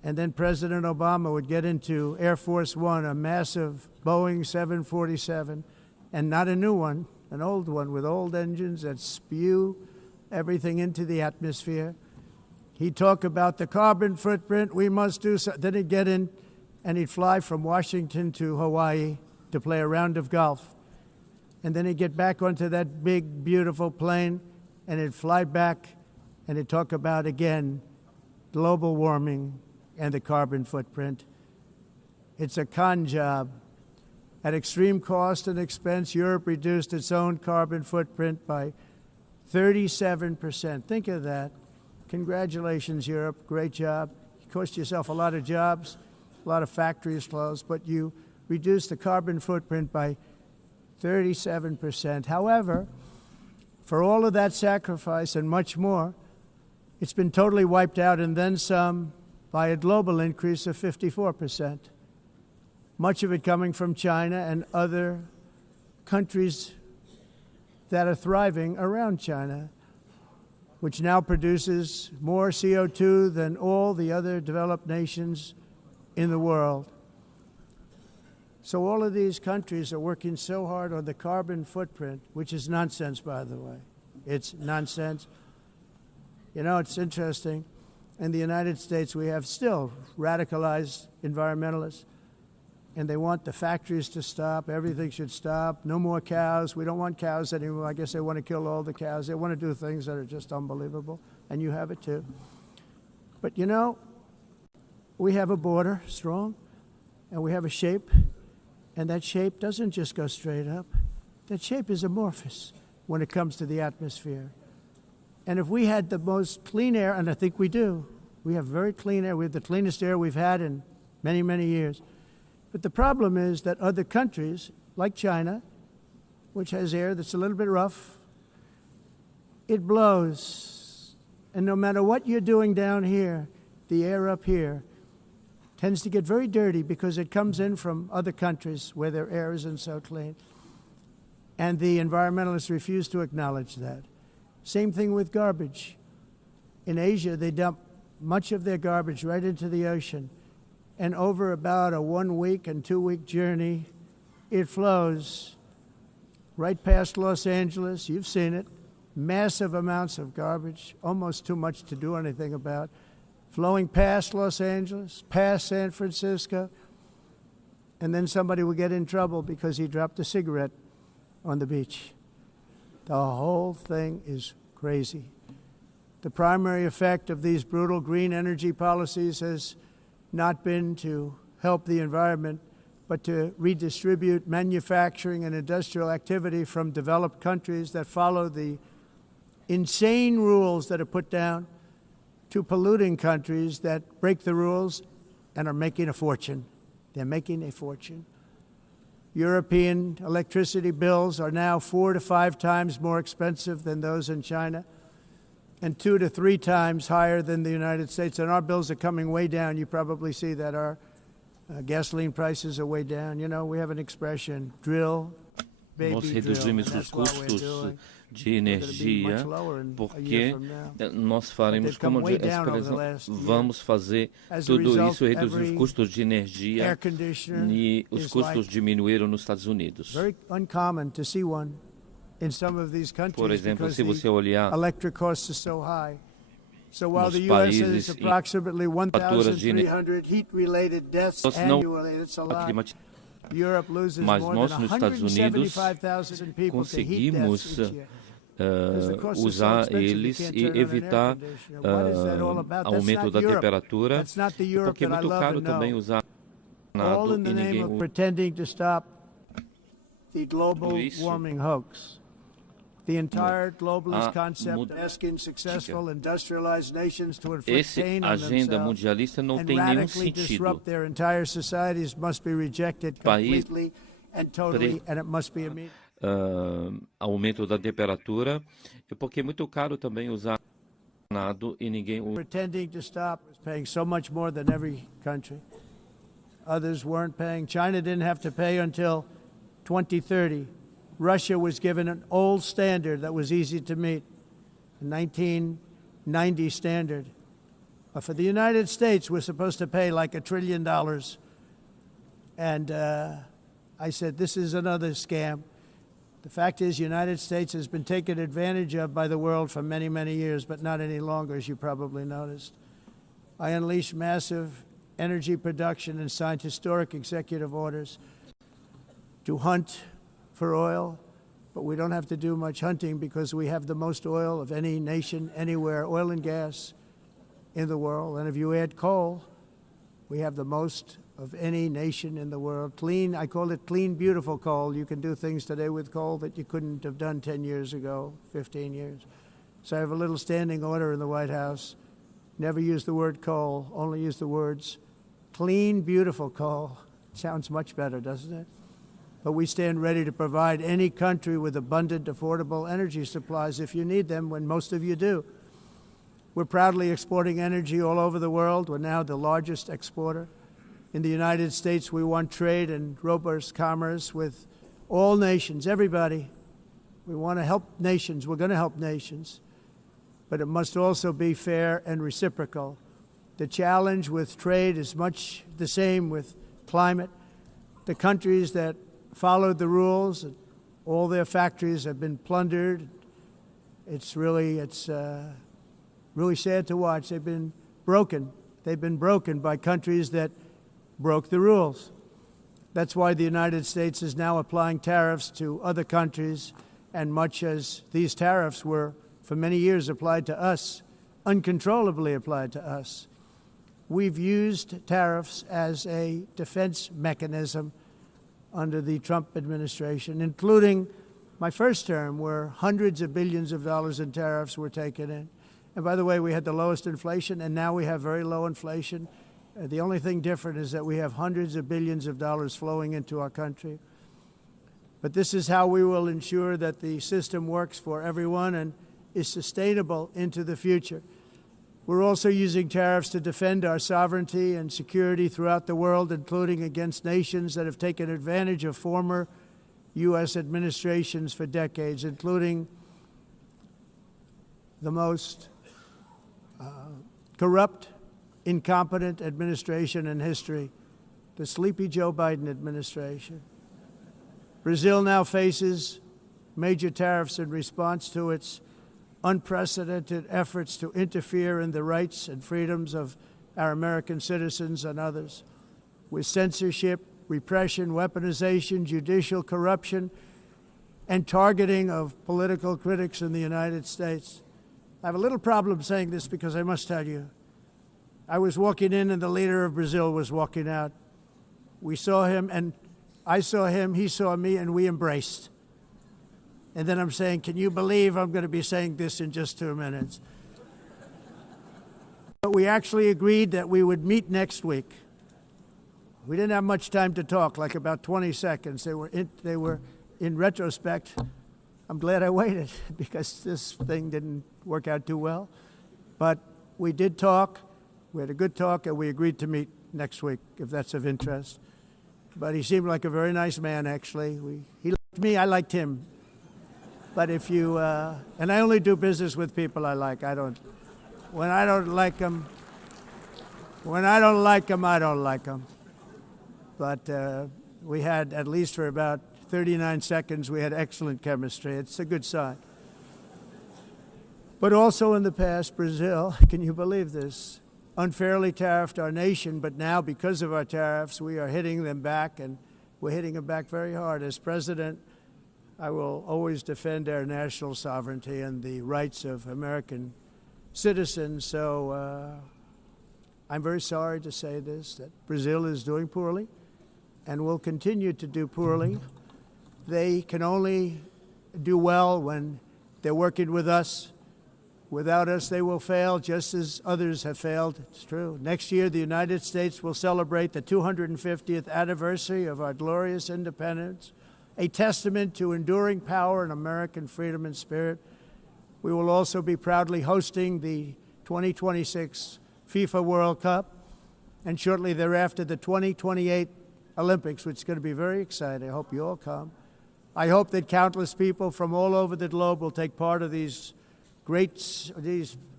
And then President Obama would get into Air Force One, a massive Boeing 747, and not a new one, an old one with old engines that spew everything into the atmosphere. He'd talk about the carbon footprint, we must do so. Then he'd get in and he'd fly from Washington to Hawaii to play a round of golf. And then he'd get back onto that big, beautiful plane and he'd fly back and he'd talk about, again, global warming and the carbon footprint. It's a con job. At extreme cost and expense, Europe reduced its own carbon footprint by 37%. Think of that. Congratulations, Europe. Great job. You cost yourself a lot of jobs, a lot of factories closed, but you reduced the carbon footprint by 37%. However, for all of that sacrifice and much more, it's been totally wiped out and then some by a global increase of 54%. Much of it coming from China and other countries that are thriving around China, which now produces more CO2 than all the other developed nations in the world. So all of these countries are working so hard on the carbon footprint, which is nonsense, by the way. It's nonsense. You know, it's interesting. In the United States, we have still radicalized environmentalists, and they want the factories to stop. Everything should stop. No more cows. We don't want cows anymore. I guess they want to kill all the cows. They want to do things that are just unbelievable, and you have it too. But, you know, we have a border, strong, and we have a shape, and that shape doesn't just go straight up. That shape is amorphous when it comes to the atmosphere. And if we had the most clean air, and I think we do, we have very clean air. We have the cleanest air we've had in many, many years. But the problem is that other countries, like China, which has air that's a little bit rough, it blows. And no matter what you're doing down here, the air up here tends to get very dirty because it comes in from other countries where their air isn't so clean. And the environmentalists refuse to acknowledge that. Same thing with garbage. In Asia, they dump much of their garbage right into the ocean. And over about a 1 week and 2 week journey, it flows right past Los Angeles. You've seen it. Massive amounts of garbage, almost too much to do anything about, flowing past Los Angeles, past San Francisco. And then somebody will get in trouble because he dropped a cigarette on the beach. The whole thing is crazy. The primary effect of these brutal green energy policies has not been to help the environment, but to redistribute manufacturing and industrial activity from developed countries that follow the insane rules that are put down to polluting countries that break the rules and are making a fortune. They're making a fortune. European electricity bills are now 4 to 5 times more expensive than those in China, and 2 to 3 times higher than the United States. And our bills are coming way down. You probably see that our gasoline prices are way down. You know, we have an expression, drill, baby, nós reduzimos os custos de energia porque nós faremos, como vamos fazer tudo isso, reduzir os custos de energia e os custos diminuíram nos Estados Unidos. Por exemplo, se você olhar nos países em fatura de energia mas nós nos Estados Unidos conseguimos usar eles e evitar aumento da temperatura, porque é muito caro também usar nada e ninguém usa isso. The entire globalist concept asking successful industrialized nations to inflict pain on themselves and radically disrupt their entire societies must be rejected completely and totally, and it must be immediate. Aumento da temperatura, porque é muito caro também usar nada e ninguém usa. Pretending to stop is paying so much more than every country. Others weren't paying. China didn't have to pay until 2030. Russia was given an old standard that was easy to meet, a 1990 standard. For the United States, we're supposed to pay like $1 trillion. And I said, this is another scam. The fact is, the United States has been taken advantage of by the world for many, many years, but not any longer, as you probably noticed. I unleashed massive energy production and signed historic executive orders to hunt for oil, but we don't have to do much hunting because we have the most oil of any nation anywhere, oil and gas in the world. And if you add coal, we have the most of any nation in the world. Clean, I call it clean, beautiful coal. You can do things today with coal that you couldn't have done 10 years ago, 15 years. So I have a little standing order in the White House. Never use the word coal, only use the words clean, beautiful coal. Sounds much better, doesn't it? But we stand ready to provide any country with abundant, affordable energy supplies if you need them, when most of you do. We're proudly exporting energy all over the world. We're now the largest exporter. In the United States, we want trade and robust commerce with all nations, everybody. We want to help nations. We're going to help nations. But it must also be fair and reciprocal. The challenge with trade is much the same with climate. The countries that followed the rules, all their factories have been plundered. It's really sad to watch. They've been broken. They've been broken by countries that broke the rules. That's why the United States is now applying tariffs to other countries, and much as these tariffs were for many years applied to us, uncontrollably applied to us. We've used tariffs as a defense mechanism under the Trump administration, including my first term, where hundreds of billions of dollars in tariffs were taken in. And by the way, we had the lowest inflation, and now we have very low inflation. The only thing different is that we have hundreds of billions of dollars flowing into our country. But this is how we will ensure that the system works for everyone and is sustainable into the future. We're also using tariffs to defend our sovereignty and security throughout the world, including against nations that have taken advantage of former U.S. administrations for decades, including the most corrupt, incompetent administration in history, the sleepy Joe Biden administration. Brazil now faces major tariffs in response to its unprecedented efforts to interfere in the rights and freedoms of our American citizens and others, with censorship, repression, weaponization, judicial corruption, and targeting of political critics in the United States. I have a little problem saying this because I must tell you, I was walking in and the leader of Brazil was walking out. We saw him, and I saw him, he saw me, and we embraced. And then I'm saying, can you believe I'm going to be saying this in just 2 minutes? But we actually agreed that we would meet next week. We didn't have much time to talk, like about 20 seconds. They were in retrospect, I'm glad I waited because this thing didn't work out too well. But we did talk. We had a good talk, and we agreed to meet next week, if that's of interest. But he seemed like a very nice man, actually. He liked me, I liked him. But if you, and I only do business with people I like. When I don't like them, I don't like them. But we had, at least for about 39 seconds, we had excellent chemistry. It's a good sign. But also in the past, Brazil, can you believe this, unfairly tariffed our nation, but now because of our tariffs, we are hitting them back, and we're hitting them back very hard. As president, I will always defend our national sovereignty and the rights of American citizens. So I'm very sorry to say this, that Brazil is doing poorly and will continue to do poorly. They can only do well when they're working with us. Without us, they will fail, just as others have failed. It's true. Next year, the United States will celebrate the 250th anniversary of our glorious independence, a testament to enduring power and American freedom and spirit. We will also be proudly hosting the 2026 FIFA World Cup, and shortly thereafter, the 2028 Olympics, which is going to be very exciting. I hope you all come. I hope that countless people from all over the globe will take part of these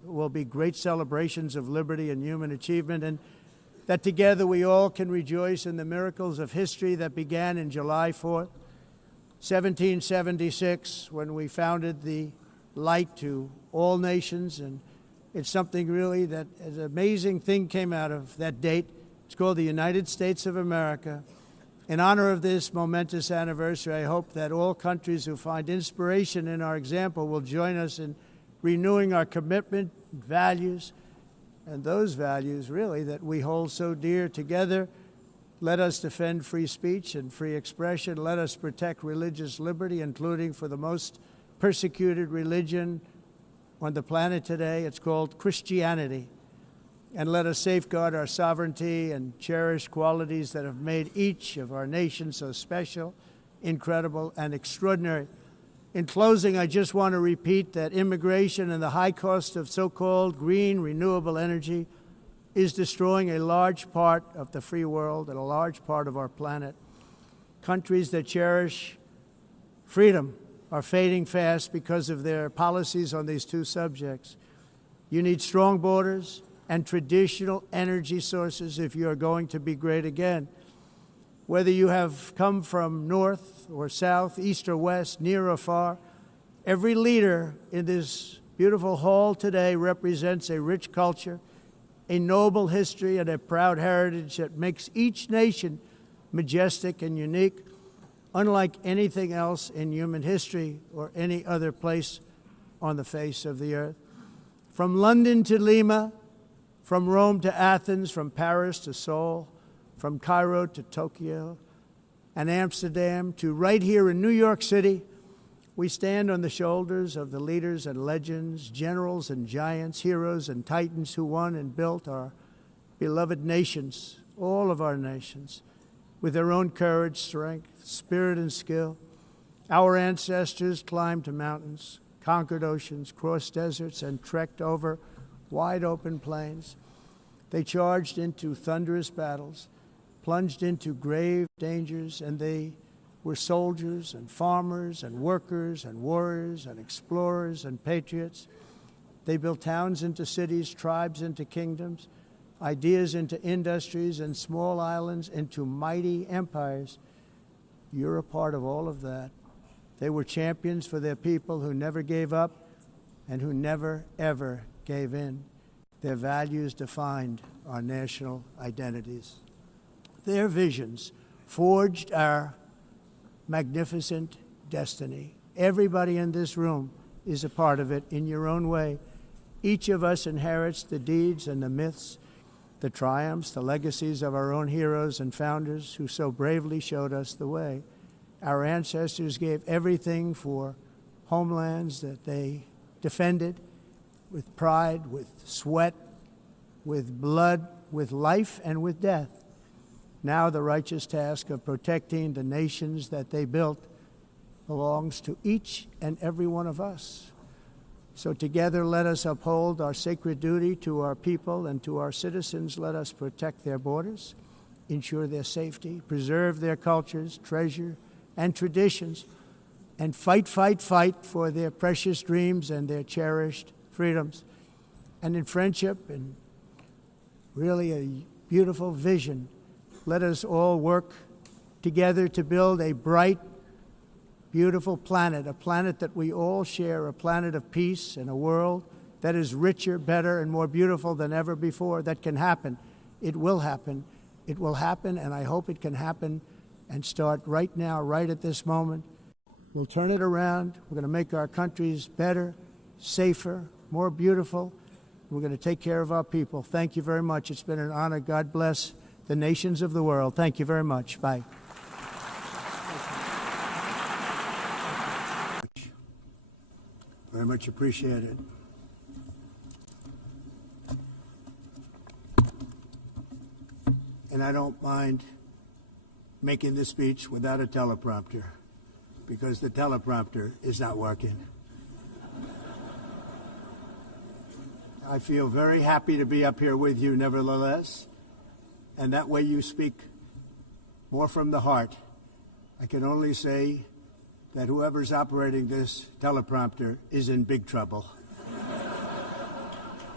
will be great celebrations of liberty and human achievement, and that together we all can rejoice in the miracles of history that began in July 4th, 1776, when we founded the light to all nations. And it's something really that an amazing thing came out of that date. It's called the United States of America. In honor of this momentous anniversary, I hope that all countries who find inspiration in our example will join us in renewing our commitment, values, and those values really that we hold so dear together. Let us defend free speech and free expression. Let us protect religious liberty, including for the most persecuted religion on the planet today. It's called Christianity. And let us safeguard our sovereignty and cherish qualities that have made each of our nations so special, incredible, and extraordinary. In closing, I just want to repeat that immigration and the high cost of so-called green renewable energy is destroying a large part of the free world and a large part of our planet. Countries that cherish freedom are fading fast because of their policies on these two subjects. You need strong borders and traditional energy sources if you are going to be great again. Whether you have come from north or south, east or west, near or far, every leader in this beautiful hall today represents a rich culture, a noble history, and a proud heritage that makes each nation majestic and unique, unlike anything else in human history or any other place on the face of the earth. From London to Lima, from Rome to Athens, from Paris to Seoul, from Cairo to Tokyo and Amsterdam to right here in New York City, we stand on the shoulders of the leaders and legends, generals and giants, heroes and titans who won and built our beloved nations, all of our nations, with their own courage, strength, spirit, and skill. Our ancestors climbed mountains, conquered oceans, crossed deserts, and trekked over wide open plains. They charged into thunderous battles, plunged into grave dangers, and they were soldiers and farmers and workers and warriors and explorers and patriots. They built towns into cities, tribes into kingdoms, ideas into industries, and small islands into mighty empires. You're a part of all of that. They were champions for their people who never gave up and who never, ever gave in. Their values defined our national identities. Their visions forged our magnificent destiny. Everybody in this room is a part of it in your own way. Each of us inherits the deeds and the myths, the triumphs, the legacies of our own heroes and founders who so bravely showed us the way. Our ancestors gave everything for homelands that they defended with pride, with sweat, with blood, with life, and with death. Now the righteous task of protecting the nations that they built belongs to each and every one of us. So together let us uphold our sacred duty to our people and to our citizens. Let us protect their borders, ensure their safety, preserve their cultures, treasure, and traditions, and fight, fight, fight for their precious dreams and their cherished freedoms. And in friendship and really a beautiful vision, let us all work together to build a bright, beautiful planet, a planet that we all share, a planet of peace and a world that is richer, better, and more beautiful than ever before. That can happen. It will happen. It will happen, and I hope it can happen and start right now, right at this moment. We'll turn it around. We're going to make our countries better, safer, more beautiful. We're going to take care of our people. Thank you very much. It's been an honor. God bless the nations of the world. Thank you very much. Bye. Very much appreciated. And I don't mind making this speech without a teleprompter, because the teleprompter is not working. I feel very happy to be up here with you nevertheless, and that way you speak more from the heart. I can only say that whoever's operating this teleprompter is in big trouble.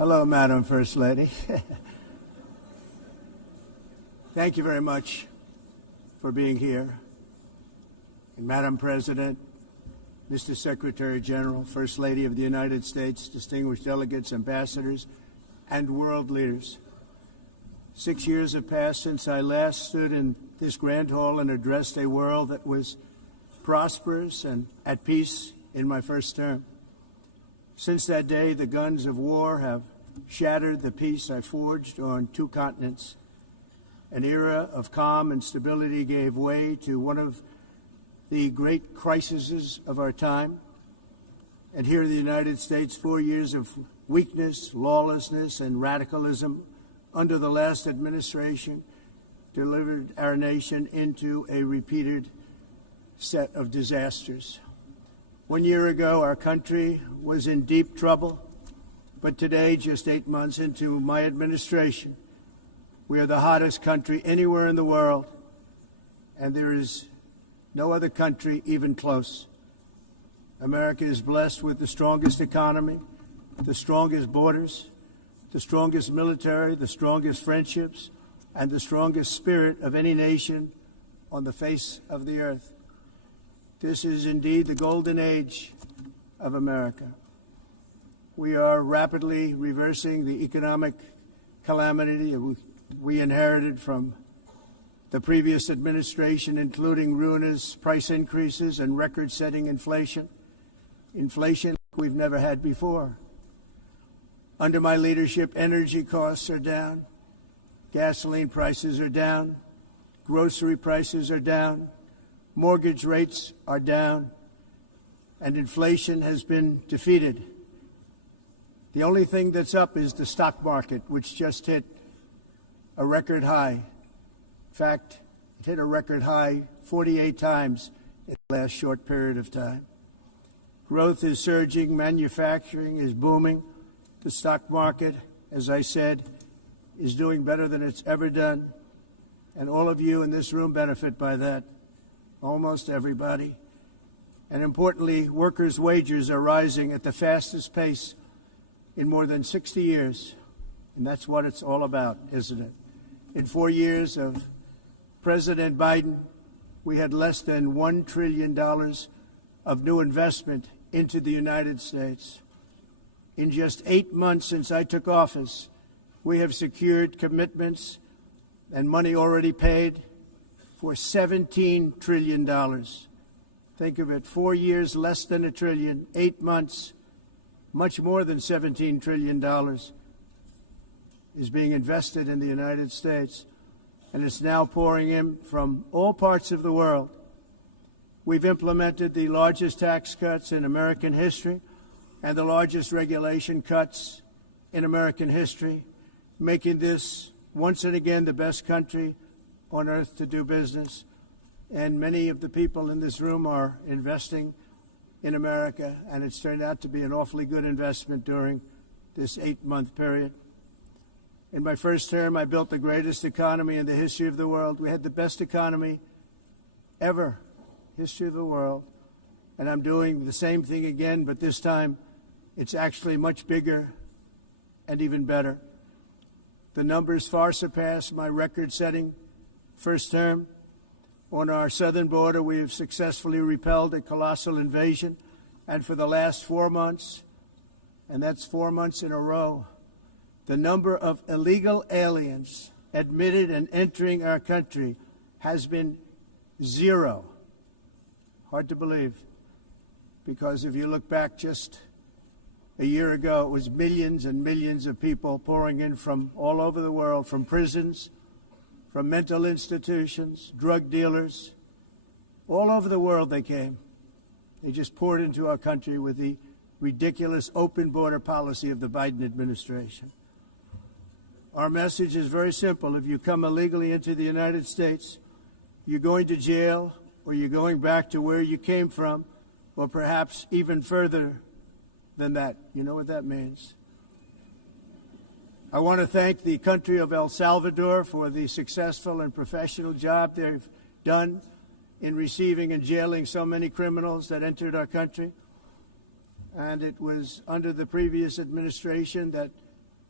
Hello, Madam First Lady. Thank you very much for being here. And Madam President, Mr. Secretary General, First Lady of the United States, distinguished delegates, ambassadors, and world leaders. 6 years have passed since I last stood in this grand hall and addressed a world that was prosperous and at peace in my first term. Since that day, the guns of war have shattered the peace I forged on 2 continents. An era of calm and stability gave way to one of the great crises of our time. And here in the United States, 4 years of weakness, lawlessness, and radicalism under the last administration delivered our nation into a repeated set of disasters. 1 year ago, our country was in deep trouble, but today, just 8 months into my administration, we are the hottest country anywhere in the world, and there is no other country even close. America is blessed with the strongest economy, the strongest borders, the strongest military, the strongest friendships, and the strongest spirit of any nation on the face of the earth. This is indeed the golden age of America. We are rapidly reversing the economic calamity we inherited from the previous administration, including ruinous price increases and record-setting inflation we've never had before. Under my leadership, energy costs are down, gasoline prices are down, grocery prices are down, mortgage rates are down, and inflation has been defeated. The only thing that's up is the stock market, which just hit a record high. In fact, it hit a record high 48 times in the last short period of time. Growth is surging, manufacturing is booming. The stock market, as I said, is doing better than it's ever done. And all of you in this room benefit by that, almost everybody. And importantly, workers' wages are rising at the fastest pace in more than 60 years. And that's what it's all about, isn't it? In 4 years of President Biden, we had less than $1 trillion of new investment into the United States. In just 8 months since I took office, we have secured commitments and money already paid for $17 trillion. Think of it, 4 years, less than $1 trillion, 8 months, much more than $17 trillion is being invested in the United States, and it's now pouring in from all parts of the world. We've implemented the largest tax cuts in American history and the largest regulation cuts in American history, making this once and again the best country on earth to do business. And many of the people in this room are investing in America, and it's turned out to be an awfully good investment during this 8-month period. In my first term, I built the greatest economy in the history of the world. We had the best economy ever, history of the world. And I'm doing the same thing again, but this time it's actually much bigger and even better. The numbers far surpass my record-setting first term. On our southern border, we have successfully repelled a colossal invasion, and for the last 4 months, and that's 4 months in a row, the number of illegal aliens admitted and entering our country has been 0. Hard to believe, because if you look back just a year ago, it was millions and millions of people pouring in from all over the world, from prisons, from mental institutions, drug dealers. All over the world they came. They just poured into our country with the ridiculous open border policy of the Biden administration. Our message is very simple. If you come illegally into the United States, you're going to jail, or you're going back to where you came from, or perhaps even further than that. You know what that means. I want to thank the country of El Salvador for the successful and professional job they've done in receiving and jailing so many criminals that entered our country. And it was under the previous administration that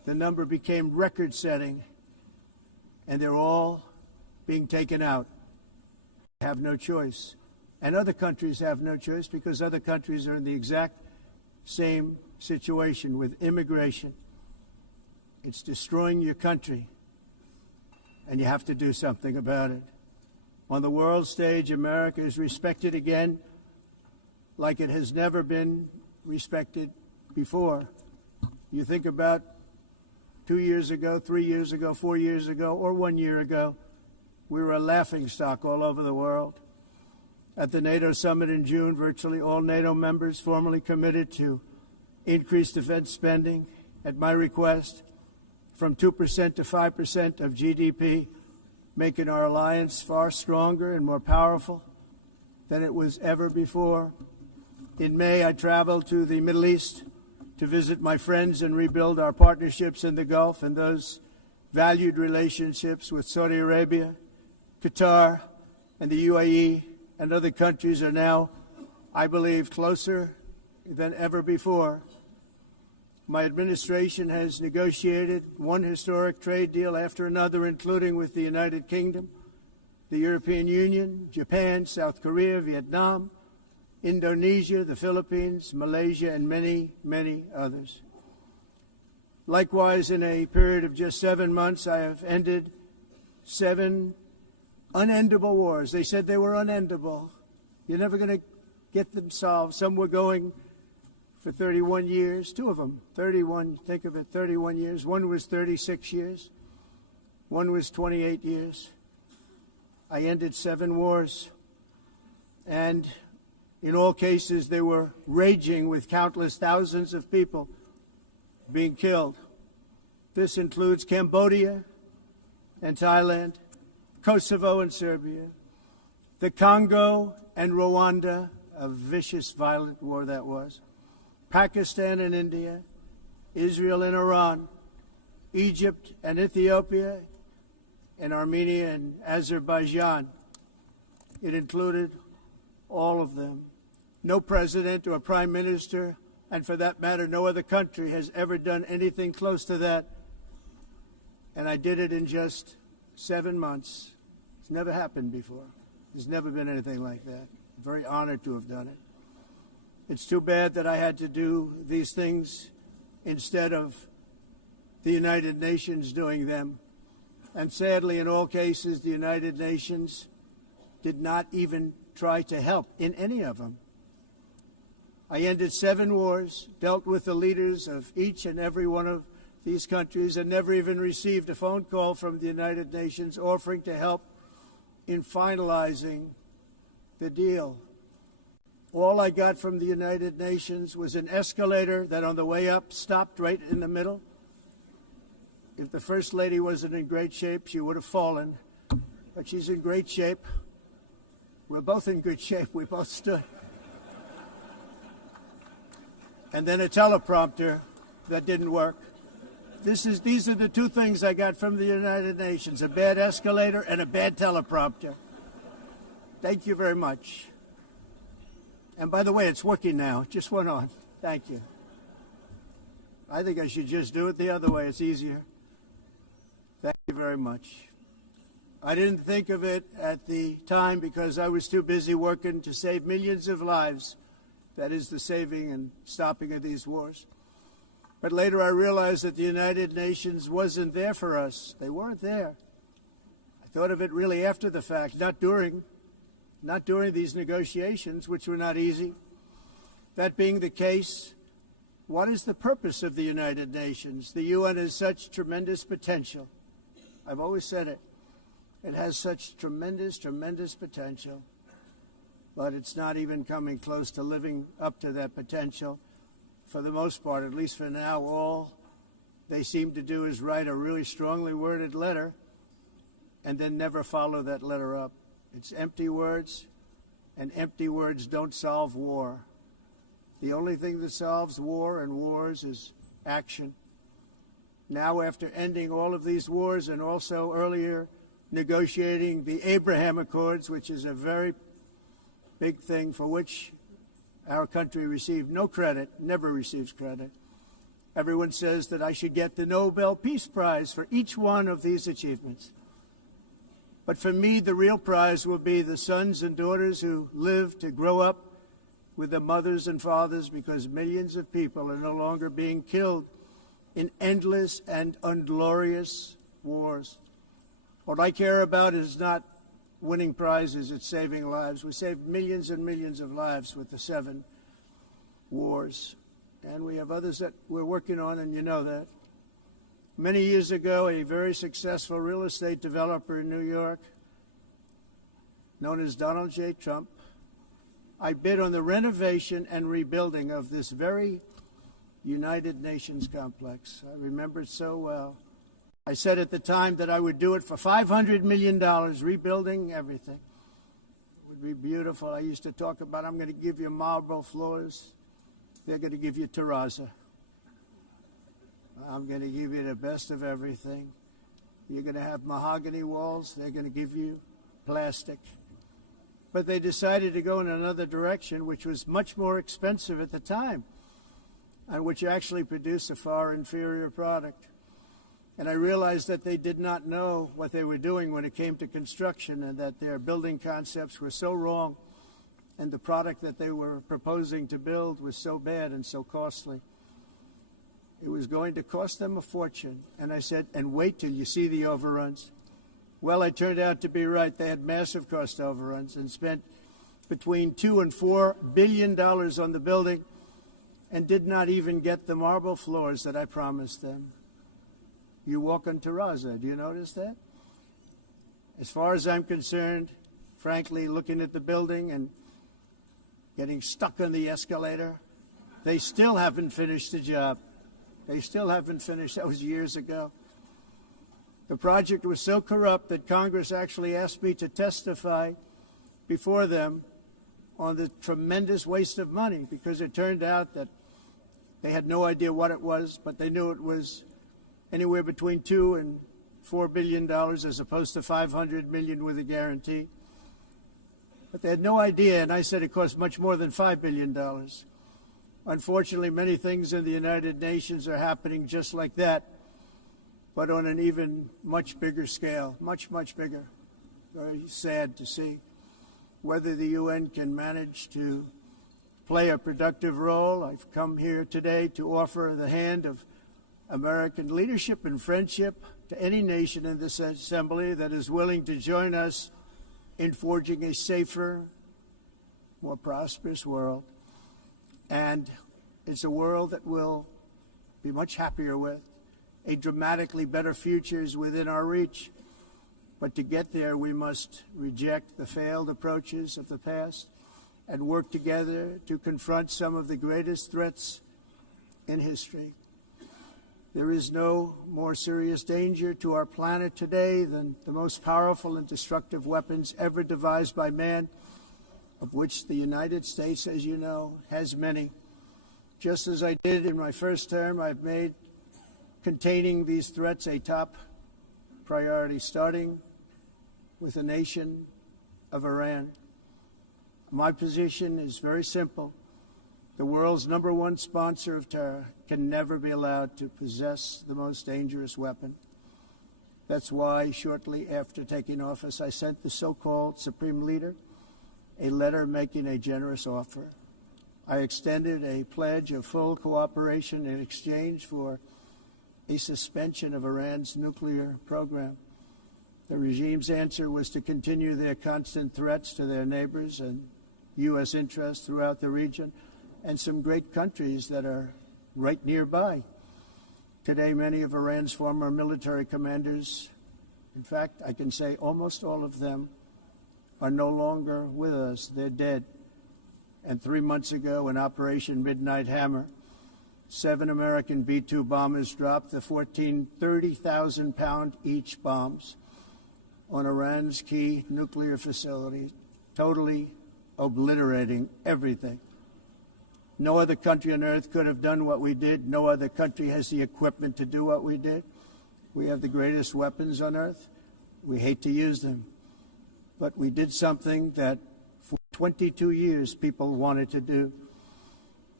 the number became record-setting, and they're all being taken out. They have no choice. And other countries have no choice because other countries are in the exact same situation with immigration. It's destroying your country, and you have to do something about it. On the world stage, America is respected again like it has never been respected before. You think about 2 years ago, 3 years ago, 4 years ago, or 1 year ago, we were a laughingstock all over the world. At the NATO summit in June, virtually all NATO members formally committed to increase defense spending at my request from 2% to 5% of GDP, making our alliance far stronger and more powerful than it was ever before. In May, I traveled to the Middle East to visit my friends and rebuild our partnerships in the Gulf and those valued relationships with Saudi Arabia, Qatar, and the UAE and other countries are now, I believe, closer than ever before. My administration has negotiated one historic trade deal after another, including with the United Kingdom, the European Union, Japan, South Korea, Vietnam, Indonesia, the Philippines, Malaysia, and many, many others. Likewise, in a period of just 7 months, I have ended 7 unendable wars. They said they were unendable. You're never going to get them solved. Some were going for 31 years, 2 of them, 31, think of it, 31 years. One was 36 years. One was 28 years. I ended 7 wars. And in all cases, they were raging with countless thousands of people being killed. This includes Cambodia and Thailand, Kosovo and Serbia, the Congo and Rwanda, a vicious, violent war that was, Pakistan and India, Israel and Iran, Egypt and Ethiopia, and Armenia and Azerbaijan. It included all of them. No president or prime minister, and for that matter, no other country has ever done anything close to that. And I did it in just 7 months. It's never happened before. There's never been anything like that. I'm very honored to have done it. It's too bad that I had to do these things instead of the United Nations doing them. And sadly, in all cases, the United Nations did not even try to help in any of them. I ended 7 wars, dealt with the leaders of each and every one of these countries, and never even received a phone call from the United Nations offering to help in finalizing the deal. All I got from the United Nations was an escalator that on the way up stopped right in the middle. If the First Lady wasn't in great shape, she would have fallen. But she's in great shape. We're both in good shape. We both stood. And then a teleprompter that didn't work. These are the 2 things I got from the United Nations, a bad escalator and a bad teleprompter. Thank you very much. And by the way, it's working now. It just went on. Thank you. I think I should just do it the other way. It's easier. Thank you very much. I didn't think of it at the time because I was too busy working to save millions of lives. That is the saving and stopping of these wars. But later I realized that the United Nations wasn't there for us. They weren't there. I thought of it really after the fact, not during these negotiations, which were not easy. That being the case, what is the purpose of the United Nations? The UN has such tremendous potential. I've always said it. It has such tremendous, tremendous potential. But it's not even coming close to living up to that potential. For the most part, at least for now, all they seem to do is write a really strongly worded letter and then never follow that letter up. It's empty words, and empty words don't solve war. The only thing that solves war and wars is action. Now, after ending all of these wars and also earlier negotiating the Abraham Accords, which is a very big thing for which our country received no credit, never receives credit, Everyone says that I should get the Nobel Peace Prize for each one of these achievements. But for me, the real prize will be the sons and daughters who live to grow up with their mothers and fathers, because millions of people are no longer being killed in endless and unglorious wars. What I care about is not winning prizes, it's saving lives. We saved millions and millions of lives with the 7 wars. And we have others that we're working on, and you know that. Many years ago, a very successful real estate developer in New York, known as Donald J. Trump, I bid on the renovation and rebuilding of this very United Nations complex. I remember it so well. I said at the time that I would do it for $500 million, rebuilding everything. It would be beautiful. I used to talk about, I'm going to give you marble floors. They're going to give you terrazzo. I'm going to give you the best of everything. You're going to have mahogany walls. They're going to give you plastic. But they decided to go in another direction, which was much more expensive at the time, and which actually produced a far inferior product. And I realized that they did not know what they were doing when it came to construction, and that their building concepts were so wrong, and the product that they were proposing to build was so bad and so costly. It was going to cost them a fortune. And I said, and wait till you see the overruns. Well, I turned out to be right. They had massive cost overruns and spent between $2 and $4 billion on the building and did not even get the marble floors that I promised them. You walk on terrazzo. Do you notice that? As far as I'm concerned, frankly, looking at the building and getting stuck on the escalator, they still haven't finished the job. They still haven't finished. That was years ago. The project was so corrupt that Congress actually asked me to testify before them on the tremendous waste of money, because it turned out that they had no idea what it was, but they knew it was anywhere between $2 and $4 billion as opposed to $500 million with a guarantee. But they had no idea, and I said it cost much more than $5 billion. Unfortunately, many things in the United Nations are happening just like that, but on an even much bigger scale, much, much bigger. Very sad to see. Whether the UN can manage to play a productive role, I've come here today to offer the hand of American leadership and friendship to any nation in this assembly that is willing to join us in forging a safer, more prosperous world. And it's a world that we'll be much happier with. A dramatically better future is within our reach. But to get there, we must reject the failed approaches of the past and work together to confront some of the greatest threats in history. There is no more serious danger to our planet today than the most powerful and destructive weapons ever devised by man, of which the United States, as you know, has many. Just as I did in my first term, I've made containing these threats a top priority, starting with the nation of Iran. My position is very simple. The world's #1 sponsor of terror can never be allowed to possess the most dangerous weapon. That's why, shortly after taking office, I sent the so-called Supreme Leader a letter making a generous offer. I extended a pledge of full cooperation in exchange for a suspension of Iran's nuclear program. The regime's answer was to continue their constant threats to their neighbors and U.S. interests throughout the region, and some great countries that are right nearby. Today, many of Iran's former military commanders, in fact, I can say almost all of them, are no longer with us. They're dead. And 3 months ago, in Operation Midnight Hammer, 7 American B-2 bombers dropped the 30,000-pound each bombs on Iran's key nuclear facilities, totally obliterating everything. No other country on earth could have done what we did. No other country has the equipment to do what we did. We have the greatest weapons on earth. We hate to use them. But we did something that for 22 years people wanted to do.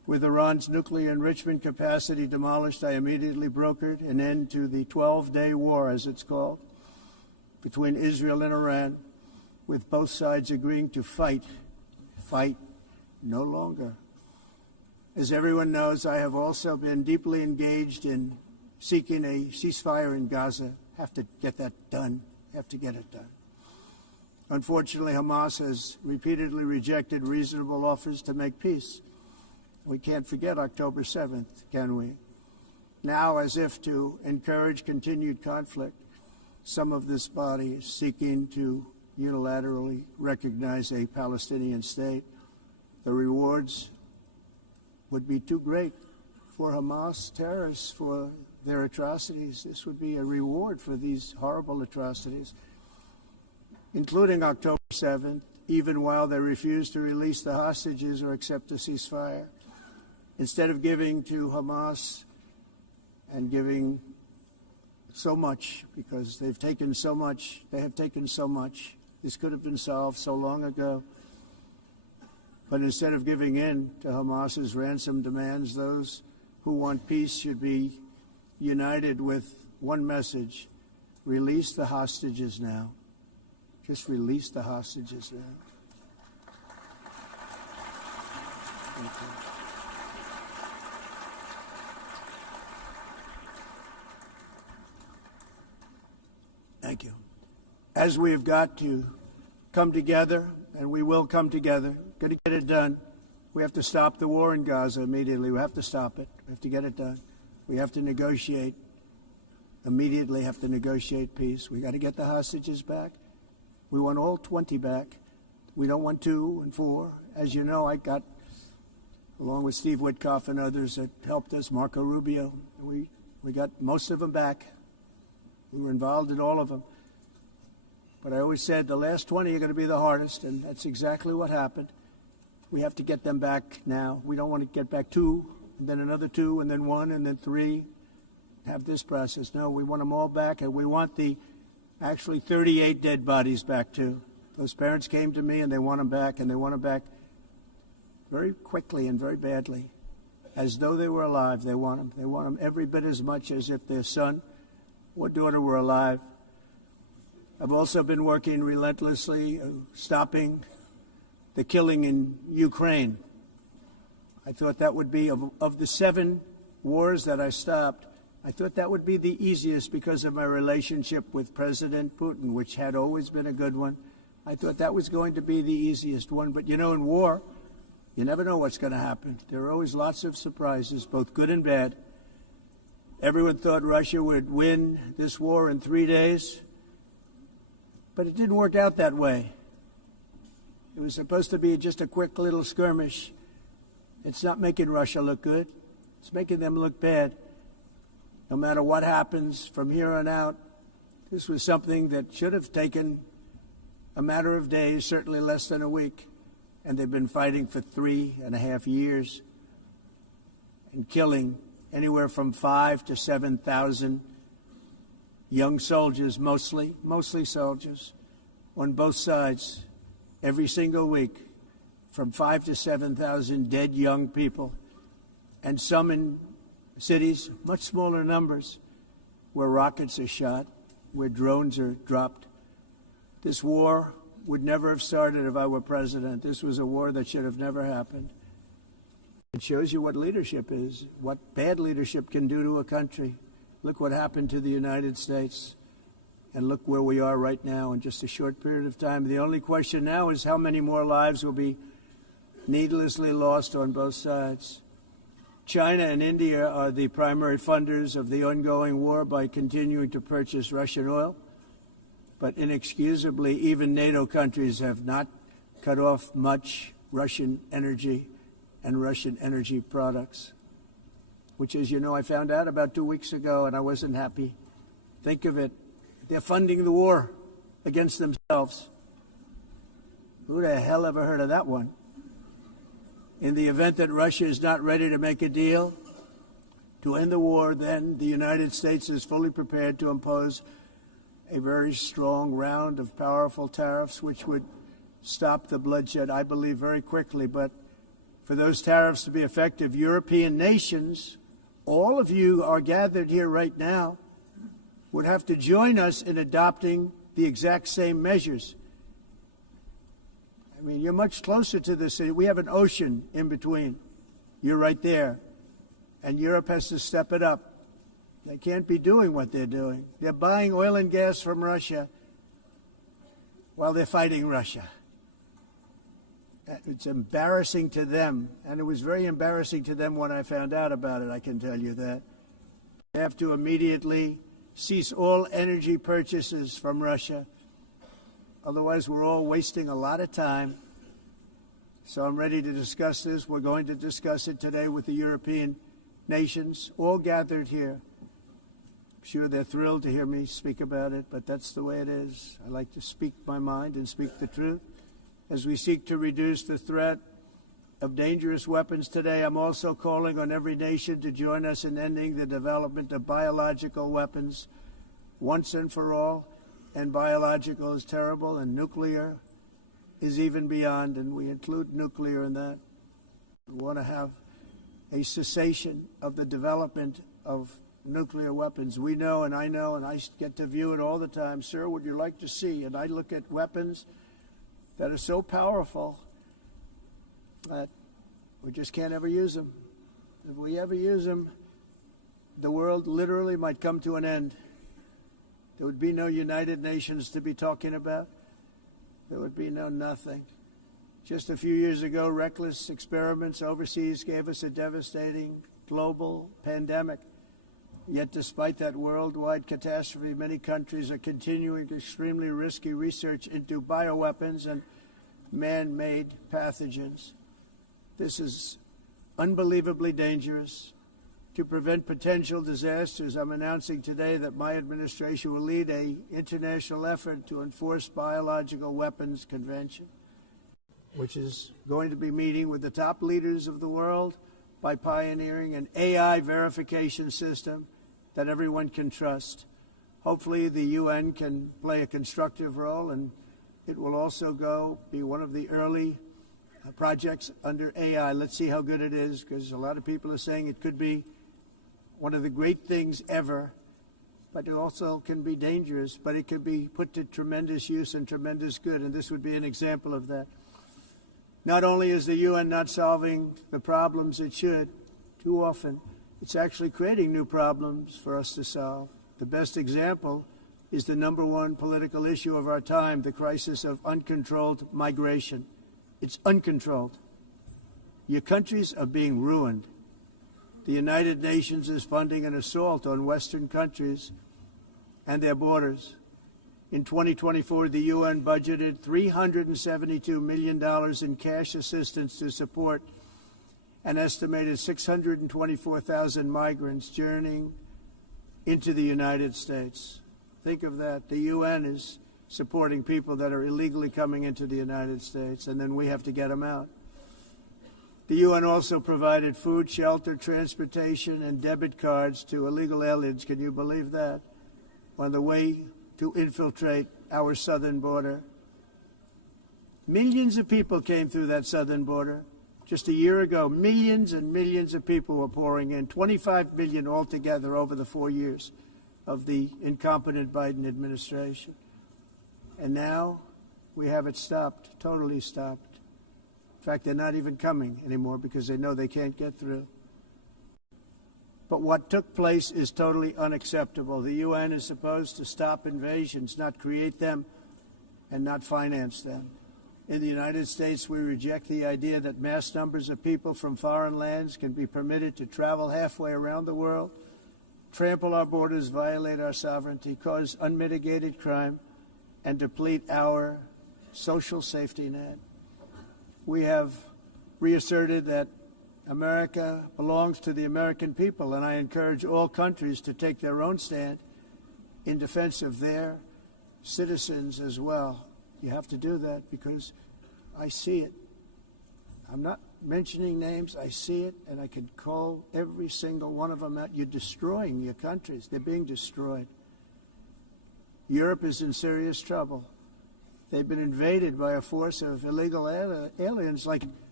With Iran's nuclear enrichment capacity demolished, I immediately brokered an end to the 12-day war, as it's called, between Israel and Iran, with both sides agreeing to fight no longer. As everyone knows, I have also been deeply engaged in seeking a ceasefire in Gaza. Have to get that done. Have to get it done. Unfortunately, Hamas has repeatedly rejected reasonable offers to make peace. We can't forget October 7th, can we? Now, as if to encourage continued conflict, some of this body is seeking to unilaterally recognize a Palestinian state. The rewards would be too great for Hamas terrorists for their atrocities. This would be a reward for these horrible atrocities, including October 7th, even while they refuse to release the hostages or accept a ceasefire. Instead of giving to Hamas and giving so much, because they've taken so much, they have taken so much. This could have been solved so long ago. But instead of giving in to Hamas's ransom demands, those who want peace should be united with one message: release the hostages now. Just release the hostages now. Thank you. Thank you. As we have got to come together, and we will come together, got to get it done. We have to stop the war in Gaza immediately. We have to stop it. We have to get it done. We have to negotiate, immediately have to negotiate peace. We got to get the hostages back. We want all 20 back. We don't want 2 and 4. As you know, I got, along with Steve Witkoff and others that helped us, Marco Rubio, we got most of them back. We were involved in all of them. But I always said the last 20 are going to be the hardest, and that's exactly what happened. We have to get them back now. We don't want to get back 2, and then another 2, and then 1, and then 3, have this process. No, we want them all back, and we want the actually 38 dead bodies back, too. Those parents came to me, and they want them back, and they want them back very quickly and very badly, as though they were alive. They want them. They want them every bit as much as if their son or daughter were alive. I've also been working relentlessly, stopping the killing in Ukraine. I thought that would be, of the 7 wars that I stopped, I thought that would be the easiest because of my relationship with President Putin, which had always been a good one. I thought that was going to be the easiest one. But, you know, in war, you never know what's going to happen. There are always lots of surprises, both good and bad. Everyone thought Russia would win this war in 3 days. But it didn't work out that way. It was supposed to be just a quick little skirmish. It's not making Russia look good. It's making them look bad. No matter what happens from here on out, this was something that should have taken a matter of days, certainly less than a week. And they've been fighting for 3.5 years and killing anywhere from 5,000 to 7,000 young soldiers, mostly soldiers, on both sides, every single week, from 5,000 to 7,000 dead young people, and some in cities, much smaller numbers, where rockets are shot, where drones are dropped. This war would never have started if I were president. This was a war that should have never happened. It shows you what leadership is, what bad leadership can do to a country. Look what happened to the United States, and look where we are right now in just a short period of time. The only question now is how many more lives will be needlessly lost on both sides. China and India are the primary funders of the ongoing war by continuing to purchase Russian oil. But inexcusably, even NATO countries have not cut off much Russian energy and Russian energy products, which, as you know, I found out about 2 weeks ago, and I wasn't happy. Think of it. They're funding the war against themselves. Who the hell ever heard of that one? In the event that Russia is not ready to make a deal to end the war, then the United States is fully prepared to impose a very strong round of powerful tariffs, which would stop the bloodshed, I believe, very quickly. But for For those tariffs to be effective, European nations, all of you are gathered here right now, would have to join us in adopting the exact same measures. I mean, you're much closer to the city. We have an ocean in between. You're right there. And Europe has to step it up. They can't be doing what they're doing. They're buying oil and gas from Russia while they're fighting Russia. It's embarrassing to them, and it was very embarrassing to them when I found out about it, I can tell you that. They have to immediately cease all energy purchases from Russia. Otherwise, we're all wasting a lot of time. So I'm ready to discuss this. We're going to discuss it today with the European nations, all gathered here. I'm sure they're thrilled to hear me speak about it, but that's the way it is. I like to speak my mind and speak the truth. As we seek to reduce the threat of dangerous weapons today, I'm also calling on every nation to join us in ending the development of biological weapons once and for all. And biological is terrible, and nuclear is even beyond, and we include nuclear in that. We want to have a cessation of the development of nuclear weapons. We know, and I get to view it all the time. Sir, would you like to see? And I look at weapons that are so powerful that we just can't ever use them. If we ever use them, the world literally might come to an end. There would be no United Nations to be talking about. There would be no nothing. Just a few years ago, reckless experiments overseas gave us a devastating global pandemic. Yet despite that worldwide catastrophe, many countries are continuing extremely risky research into bioweapons and man-made pathogens. This is unbelievably dangerous. To prevent potential disasters, I'm announcing today that my administration will lead an international effort to enforce biological weapons convention, which is going to be meeting with the top leaders of the world by pioneering an AI verification system that everyone can trust. Hopefully the UN can play a constructive role, and it will also be one of the early projects under AI. Let's see how good it is, because a lot of people are saying it could be one of the great things ever, but it also can be dangerous, but it can be put to tremendous use and tremendous good, and this would be an example of that. Not only is the UN not solving the problems it should, too often, it's actually creating new problems for us to solve. The best example is the #1 political issue of our time, the crisis of uncontrolled migration. It's uncontrolled. Your countries are being ruined. The United Nations is funding an assault on Western countries and their borders. In 2024, the UN budgeted $372 million in cash assistance to support an estimated 624,000 migrants journeying into the United States. Think of that. The UN is supporting people that are illegally coming into the United States, and then we have to get them out. The UN also provided food, shelter, transportation, and debit cards to illegal aliens. Can you believe that? On the way to infiltrate our southern border. Millions of people came through that southern border. Just a year ago, millions and millions of people were pouring in, 25 million altogether over the 4 years of the incompetent Biden administration. And now we have it stopped, totally stopped. In fact, they're not even coming anymore because they know they can't get through. But what took place is totally unacceptable. The UN is supposed to stop invasions, not create them and not finance them. In the United States, we reject the idea that mass numbers of people from foreign lands can be permitted to travel halfway around the world, trample our borders, violate our sovereignty, cause unmitigated crime, and deplete our social safety net. We have reasserted that America belongs to the American people, and I encourage all countries to take their own stand in defense of their citizens as well. You have to do that because I see it. I'm not mentioning names. I see it, and I can call every single one of them out. You're destroying your countries. They're being destroyed. Europe is in serious trouble. They've been invaded by a force of illegal aliens like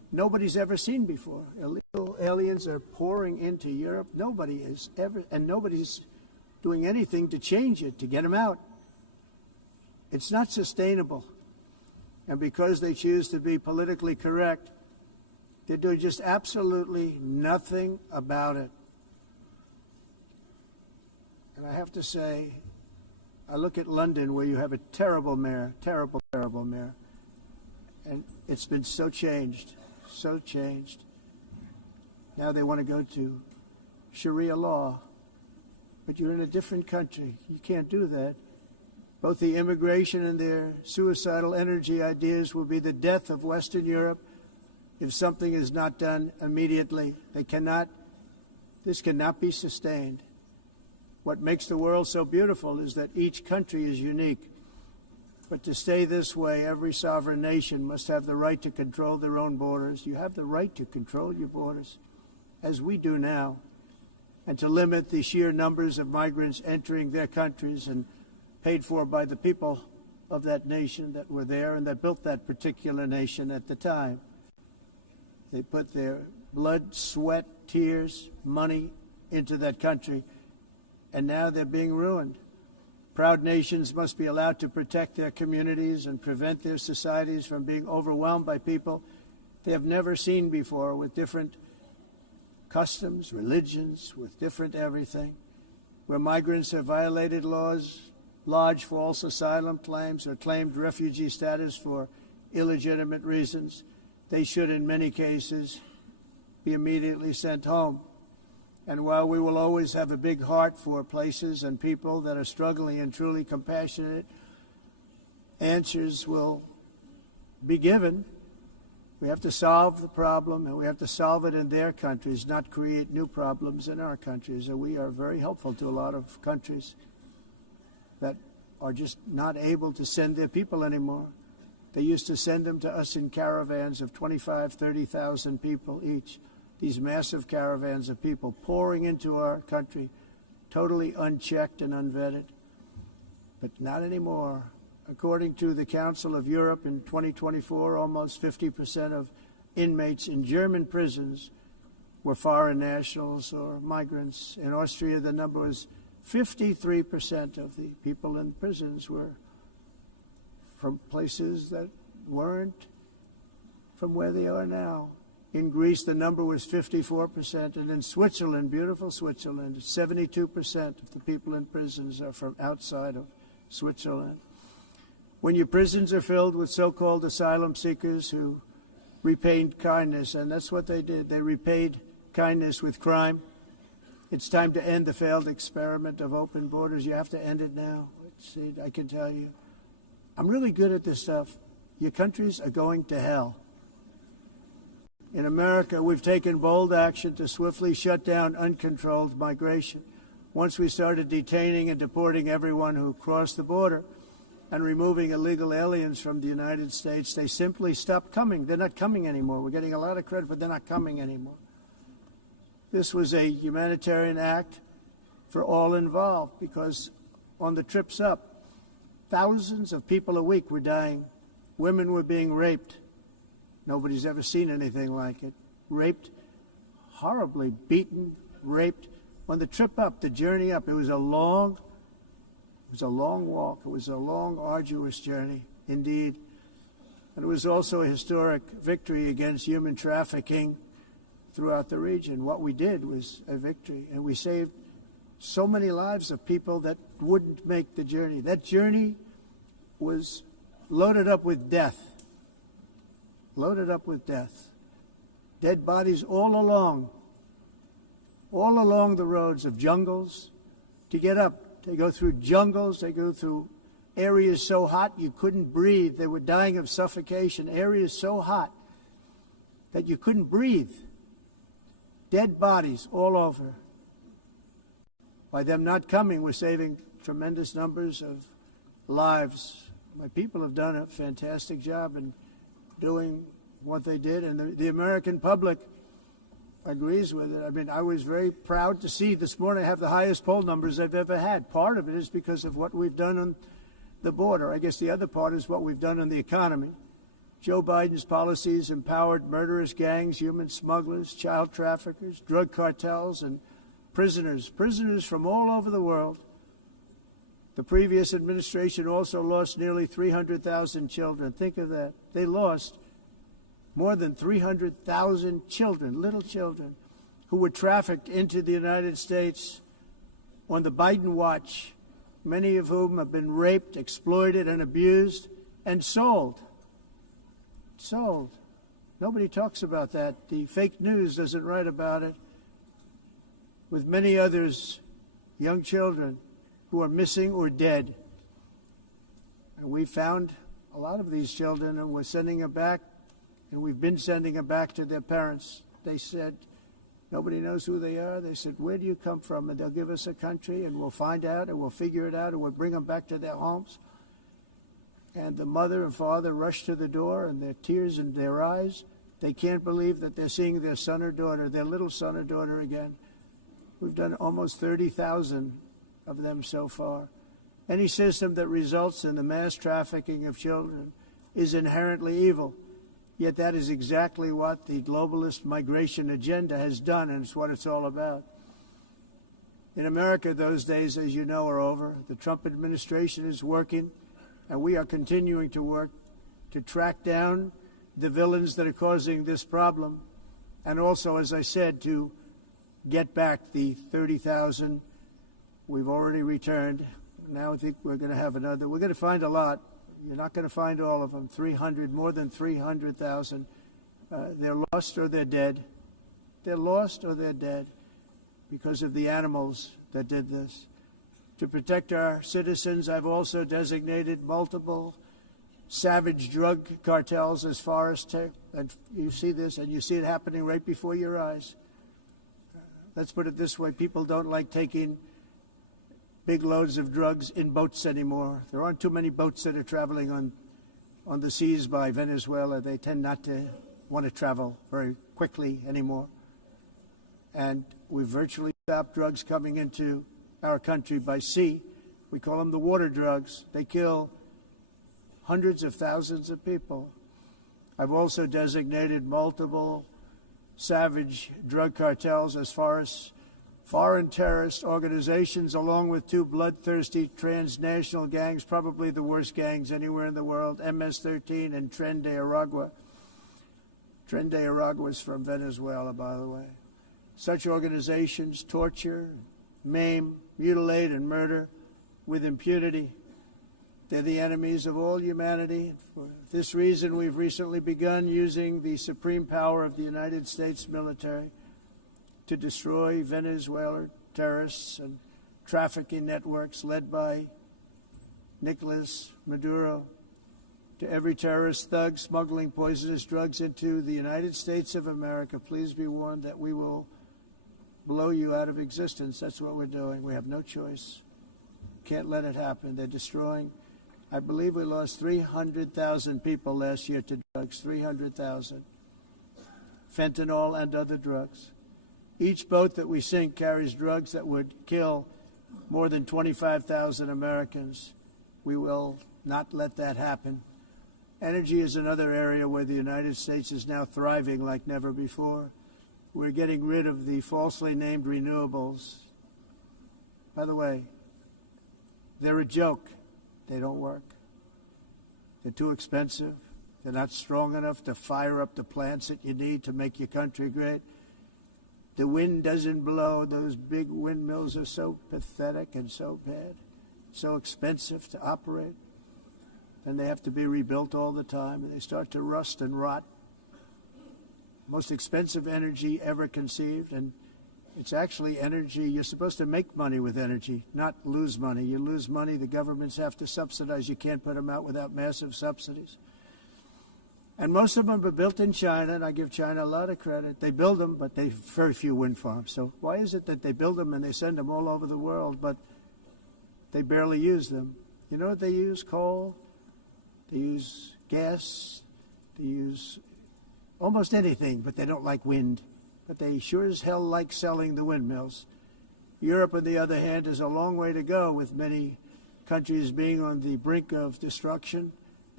nobody's ever seen before. Illegal aliens are pouring into Europe. Nobody is ever, and nobody's doing anything to change it, to get them out. It's not sustainable. And because they choose to be politically correct, they're doing just absolutely nothing about it. And I have to say, I look at London, where you have a terrible mayor, terrible mayor, and it's been so changed. Now they want to go to Sharia law, but you're in a different country. You can't do that. Both the immigration and their suicidal energy ideas will be the death of Western Europe if something is not done immediately. This cannot be sustained. What makes the world so beautiful is that each country is unique. But to stay this way, every sovereign nation must have the right to control their own borders. You have the right to control your borders, as we do now, and to limit the sheer numbers of migrants entering their countries and paid for by the people of that nation that were there and that built that particular nation at the time. They put their blood, sweat, tears, money into that country, and now they're being ruined. Proud nations must be allowed to protect their communities and prevent their societies from being overwhelmed by people they have never seen before, with different customs, religions, with different everything. Where migrants have violated laws, lodged false asylum claims, or claimed refugee status for illegitimate reasons, they should, in many cases, be immediately sent home. And while we will always have a big heart for places and people that are struggling and truly compassionate, answers will be given. We have to solve the problem, and we have to solve it in their countries, not create new problems in our countries. And we are very helpful to a lot of countries that are just not able to send their people anymore. They used to send them to us in caravans of 25,000, 30,000 people each. These massive caravans of people pouring into our country, totally unchecked and unvetted. But not anymore. According to the Council of Europe, in 2024, almost 50% of inmates in German prisons were foreign nationals or migrants. In Austria, the number was 53% of the people in prisons were from places that weren't from where they are now. In Greece, the number was 54%, and in Switzerland, beautiful Switzerland, 72% of the people in prisons are from outside of Switzerland. When your prisons are filled with so-called asylum seekers who repaid kindness, and that's what they did, they repaid kindness with crime, it's time to end the failed experiment of open borders. You have to end it now. See, I can tell you, I'm really good at this stuff. Your countries are going to hell. In America, we've taken bold action to swiftly shut down uncontrolled migration. Once we started detaining and deporting everyone who crossed the border and removing illegal aliens from the United States, they simply stopped coming. They're not coming anymore. We're getting a lot of credit, but they're not coming anymore. This was a humanitarian act for all involved, because on the trips up, thousands of people a week were dying. Women were being raped. Nobody's ever seen anything like it. Raped, horribly beaten, raped. On the trip up, the journey up, it was a long walk. It was a long, arduous journey, indeed. And it was also a historic victory against human trafficking throughout the region. What we did was a victory, and we saved so many lives of people that wouldn't make the journey. That journey was loaded up with death. Loaded up with death. Dead bodies all along the roads of jungles. To get up, they go through jungles, they go through areas so hot you couldn't breathe. They were dying of suffocation, areas so hot that you couldn't breathe. Dead bodies all over. By them not coming, we're saving tremendous numbers of lives. My people have done a fantastic job in doing what they did, and the American public agrees with it. I mean, I was very proud to see this morning I have the highest poll numbers I've ever had. Part of it is because of what we've done on the border. I guess the other part is what we've done in the economy. Joe Biden's policies empowered murderous gangs, human smugglers, child traffickers, drug cartels, and prisoners from all over the world. The previous administration also lost nearly 300,000 children. Think of that. They lost more than 300,000 children, little children, who were trafficked into the United States on the Biden watch, many of whom have been raped, exploited, and abused, and sold. Sold. Nobody talks about that. The fake news doesn't write about it. With many others, young children who are missing or dead. And we found a lot of these children, and we're sending them back, and we've been sending them back to their parents. They said, nobody knows who they are. They said, where do you come from? And they'll give us a country, and we'll find out, and we'll figure it out, and we'll bring them back to their homes. And the mother and father rush to the door, and their tears in their eyes. They can't believe that they're seeing their son or daughter, their little son or daughter again. We've done almost 30,000 of them so far. Any system that results in the mass trafficking of children is inherently evil. Yet that is exactly what the globalist migration agenda has done, and it's what it's all about. In America, those days, as you know, are over. The Trump administration is working, and we are continuing to work to track down the villains that are causing this problem, and also, as I said, to get back the 30,000 we've already returned. Now I think we're going to have another. We're going to find a lot. You're not going to find all of them. 300, more than 300,000. They're lost or they're dead. They're lost or they're dead because of the animals that did this. To protect our citizens, I've also designated multiple savage drug cartels as far as and you see this, and you see it happening right before your eyes. Let's put it this way. People don't like taking big loads of drugs in boats anymore. There aren't too many boats that are traveling on the seas by Venezuela. They tend not to want to travel very quickly anymore. And we've virtually stopped drugs coming into our country by sea. We call them the water drugs. They kill hundreds of thousands of people. I've also designated multiple savage drug cartels as far as foreign terrorist organizations, along with two bloodthirsty transnational gangs, probably the worst gangs anywhere in the world, MS-13 and Tren de Aragua. Tren de Aragua is from Venezuela, by the way. Such organizations torture, maim, mutilate, and murder with impunity. They're the enemies of all humanity. For this reason, we've recently begun using the supreme power of the United States military to destroy Venezuelan terrorists and trafficking networks led by Nicolas Maduro. To every terrorist thug smuggling poisonous drugs into the United States of America, please be warned that we will blow you out of existence. That's what we're doing. We have no choice. Can't let it happen. They're destroying. I believe we lost 300,000 people last year to drugs, 300,000. Fentanyl and other drugs. Each boat that we sink carries drugs that would kill more than 25,000 Americans. We will not let that happen. Energy is another area where the United States is now thriving like never before. We're getting rid of the falsely named renewables. By the way, they're a joke. They don't work. They're too expensive. They're not strong enough to fire up the plants that you need to make your country great. The wind doesn't blow. Those big windmills are so pathetic and so bad, so expensive to operate. And they have to be rebuilt all the time, and they start to rust and rot. Most expensive energy ever conceived, and it's actually energy. You're supposed to make money with energy, not lose money. You lose money, the governments have to subsidize. You can't put them out without massive subsidies. And most of them are built in China, and I give China a lot of credit. They build them, but they have very few wind farms. So why is it that they build them and they send them all over the world, but they barely use them? You know what they use? Coal. They use gas. They use almost anything, but they don't like wind. But they sure as hell like selling the windmills. Europe, on the other hand, has a long way to go, with many countries being on the brink of destruction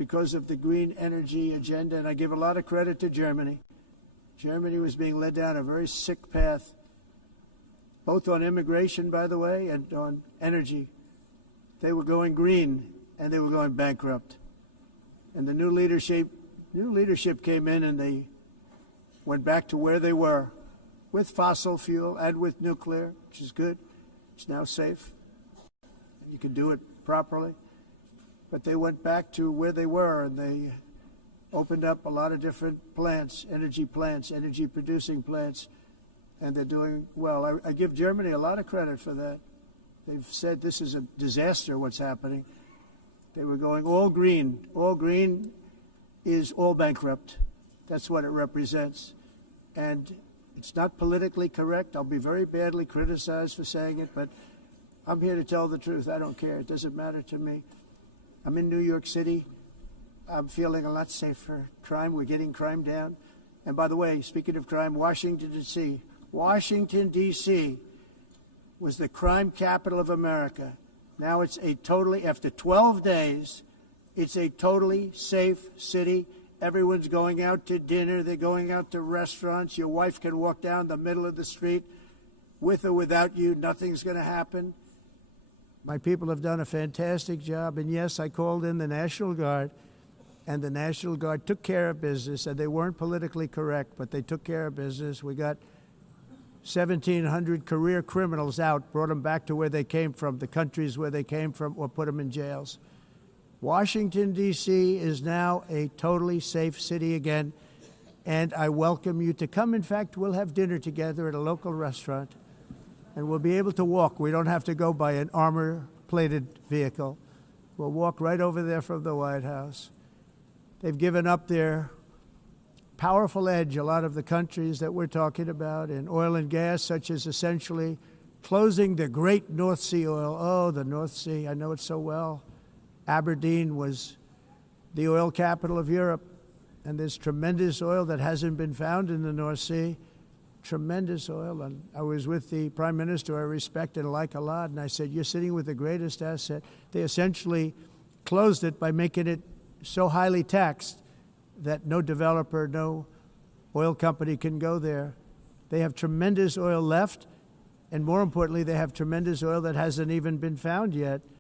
because of the green energy agenda, and I give a lot of credit to Germany. Germany was being led down a very sick path, both on immigration, by the way, and on energy. They were going green, and they were going bankrupt. And the new leadership came in, and they went back to where they were, with fossil fuel and with nuclear, which is good. It's now safe. You can do it properly. But they went back to where they were, and they opened up a lot of different plants, energy-producing plants, and they're doing well. I give Germany a lot of credit for that. They've said this is a disaster, what's happening. They were going all green. All green is all bankrupt. That's what it represents. And it's not politically correct. I'll be very badly criticized for saying it, but I'm here to tell the truth. I don't care. It doesn't matter to me. I'm in New York City. I'm feeling a lot safer. Crime, we're getting crime down. And by the way, speaking of crime, Washington, D.C. was the crime capital of America. Now it's after 12 days, it's a totally safe city. Everyone's going out to dinner. They're going out to restaurants. Your wife can walk down the middle of the street with or without you. Nothing's going to happen. My people have done a fantastic job. And yes, I called in the National Guard, and the National Guard took care of business, and they weren't politically correct, but they took care of business. We got 1,700 career criminals out, brought them back to where they came from, the countries where they came from, or put them in jails. Washington, D.C. is now a totally safe city again, and I welcome you to come. In fact, we'll have dinner together at a local restaurant, and we'll be able to walk. We don't have to go by an armor-plated vehicle. We'll walk right over there from the White House. They've given up their powerful edge, a lot of the countries that we're talking about, in oil and gas, such as essentially closing the great North Sea oil. Oh, the North Sea, I know it so well. Aberdeen was the oil capital of Europe, and there's tremendous oil that hasn't been found in the North Sea, tremendous oil. And I was with the Prime Minister I respect and like a lot, and I said, you're sitting with the greatest asset. They essentially closed it by making it so highly taxed that no developer, no oil company can go there. They have tremendous oil left, and more importantly, they have tremendous oil that hasn't even been found yet.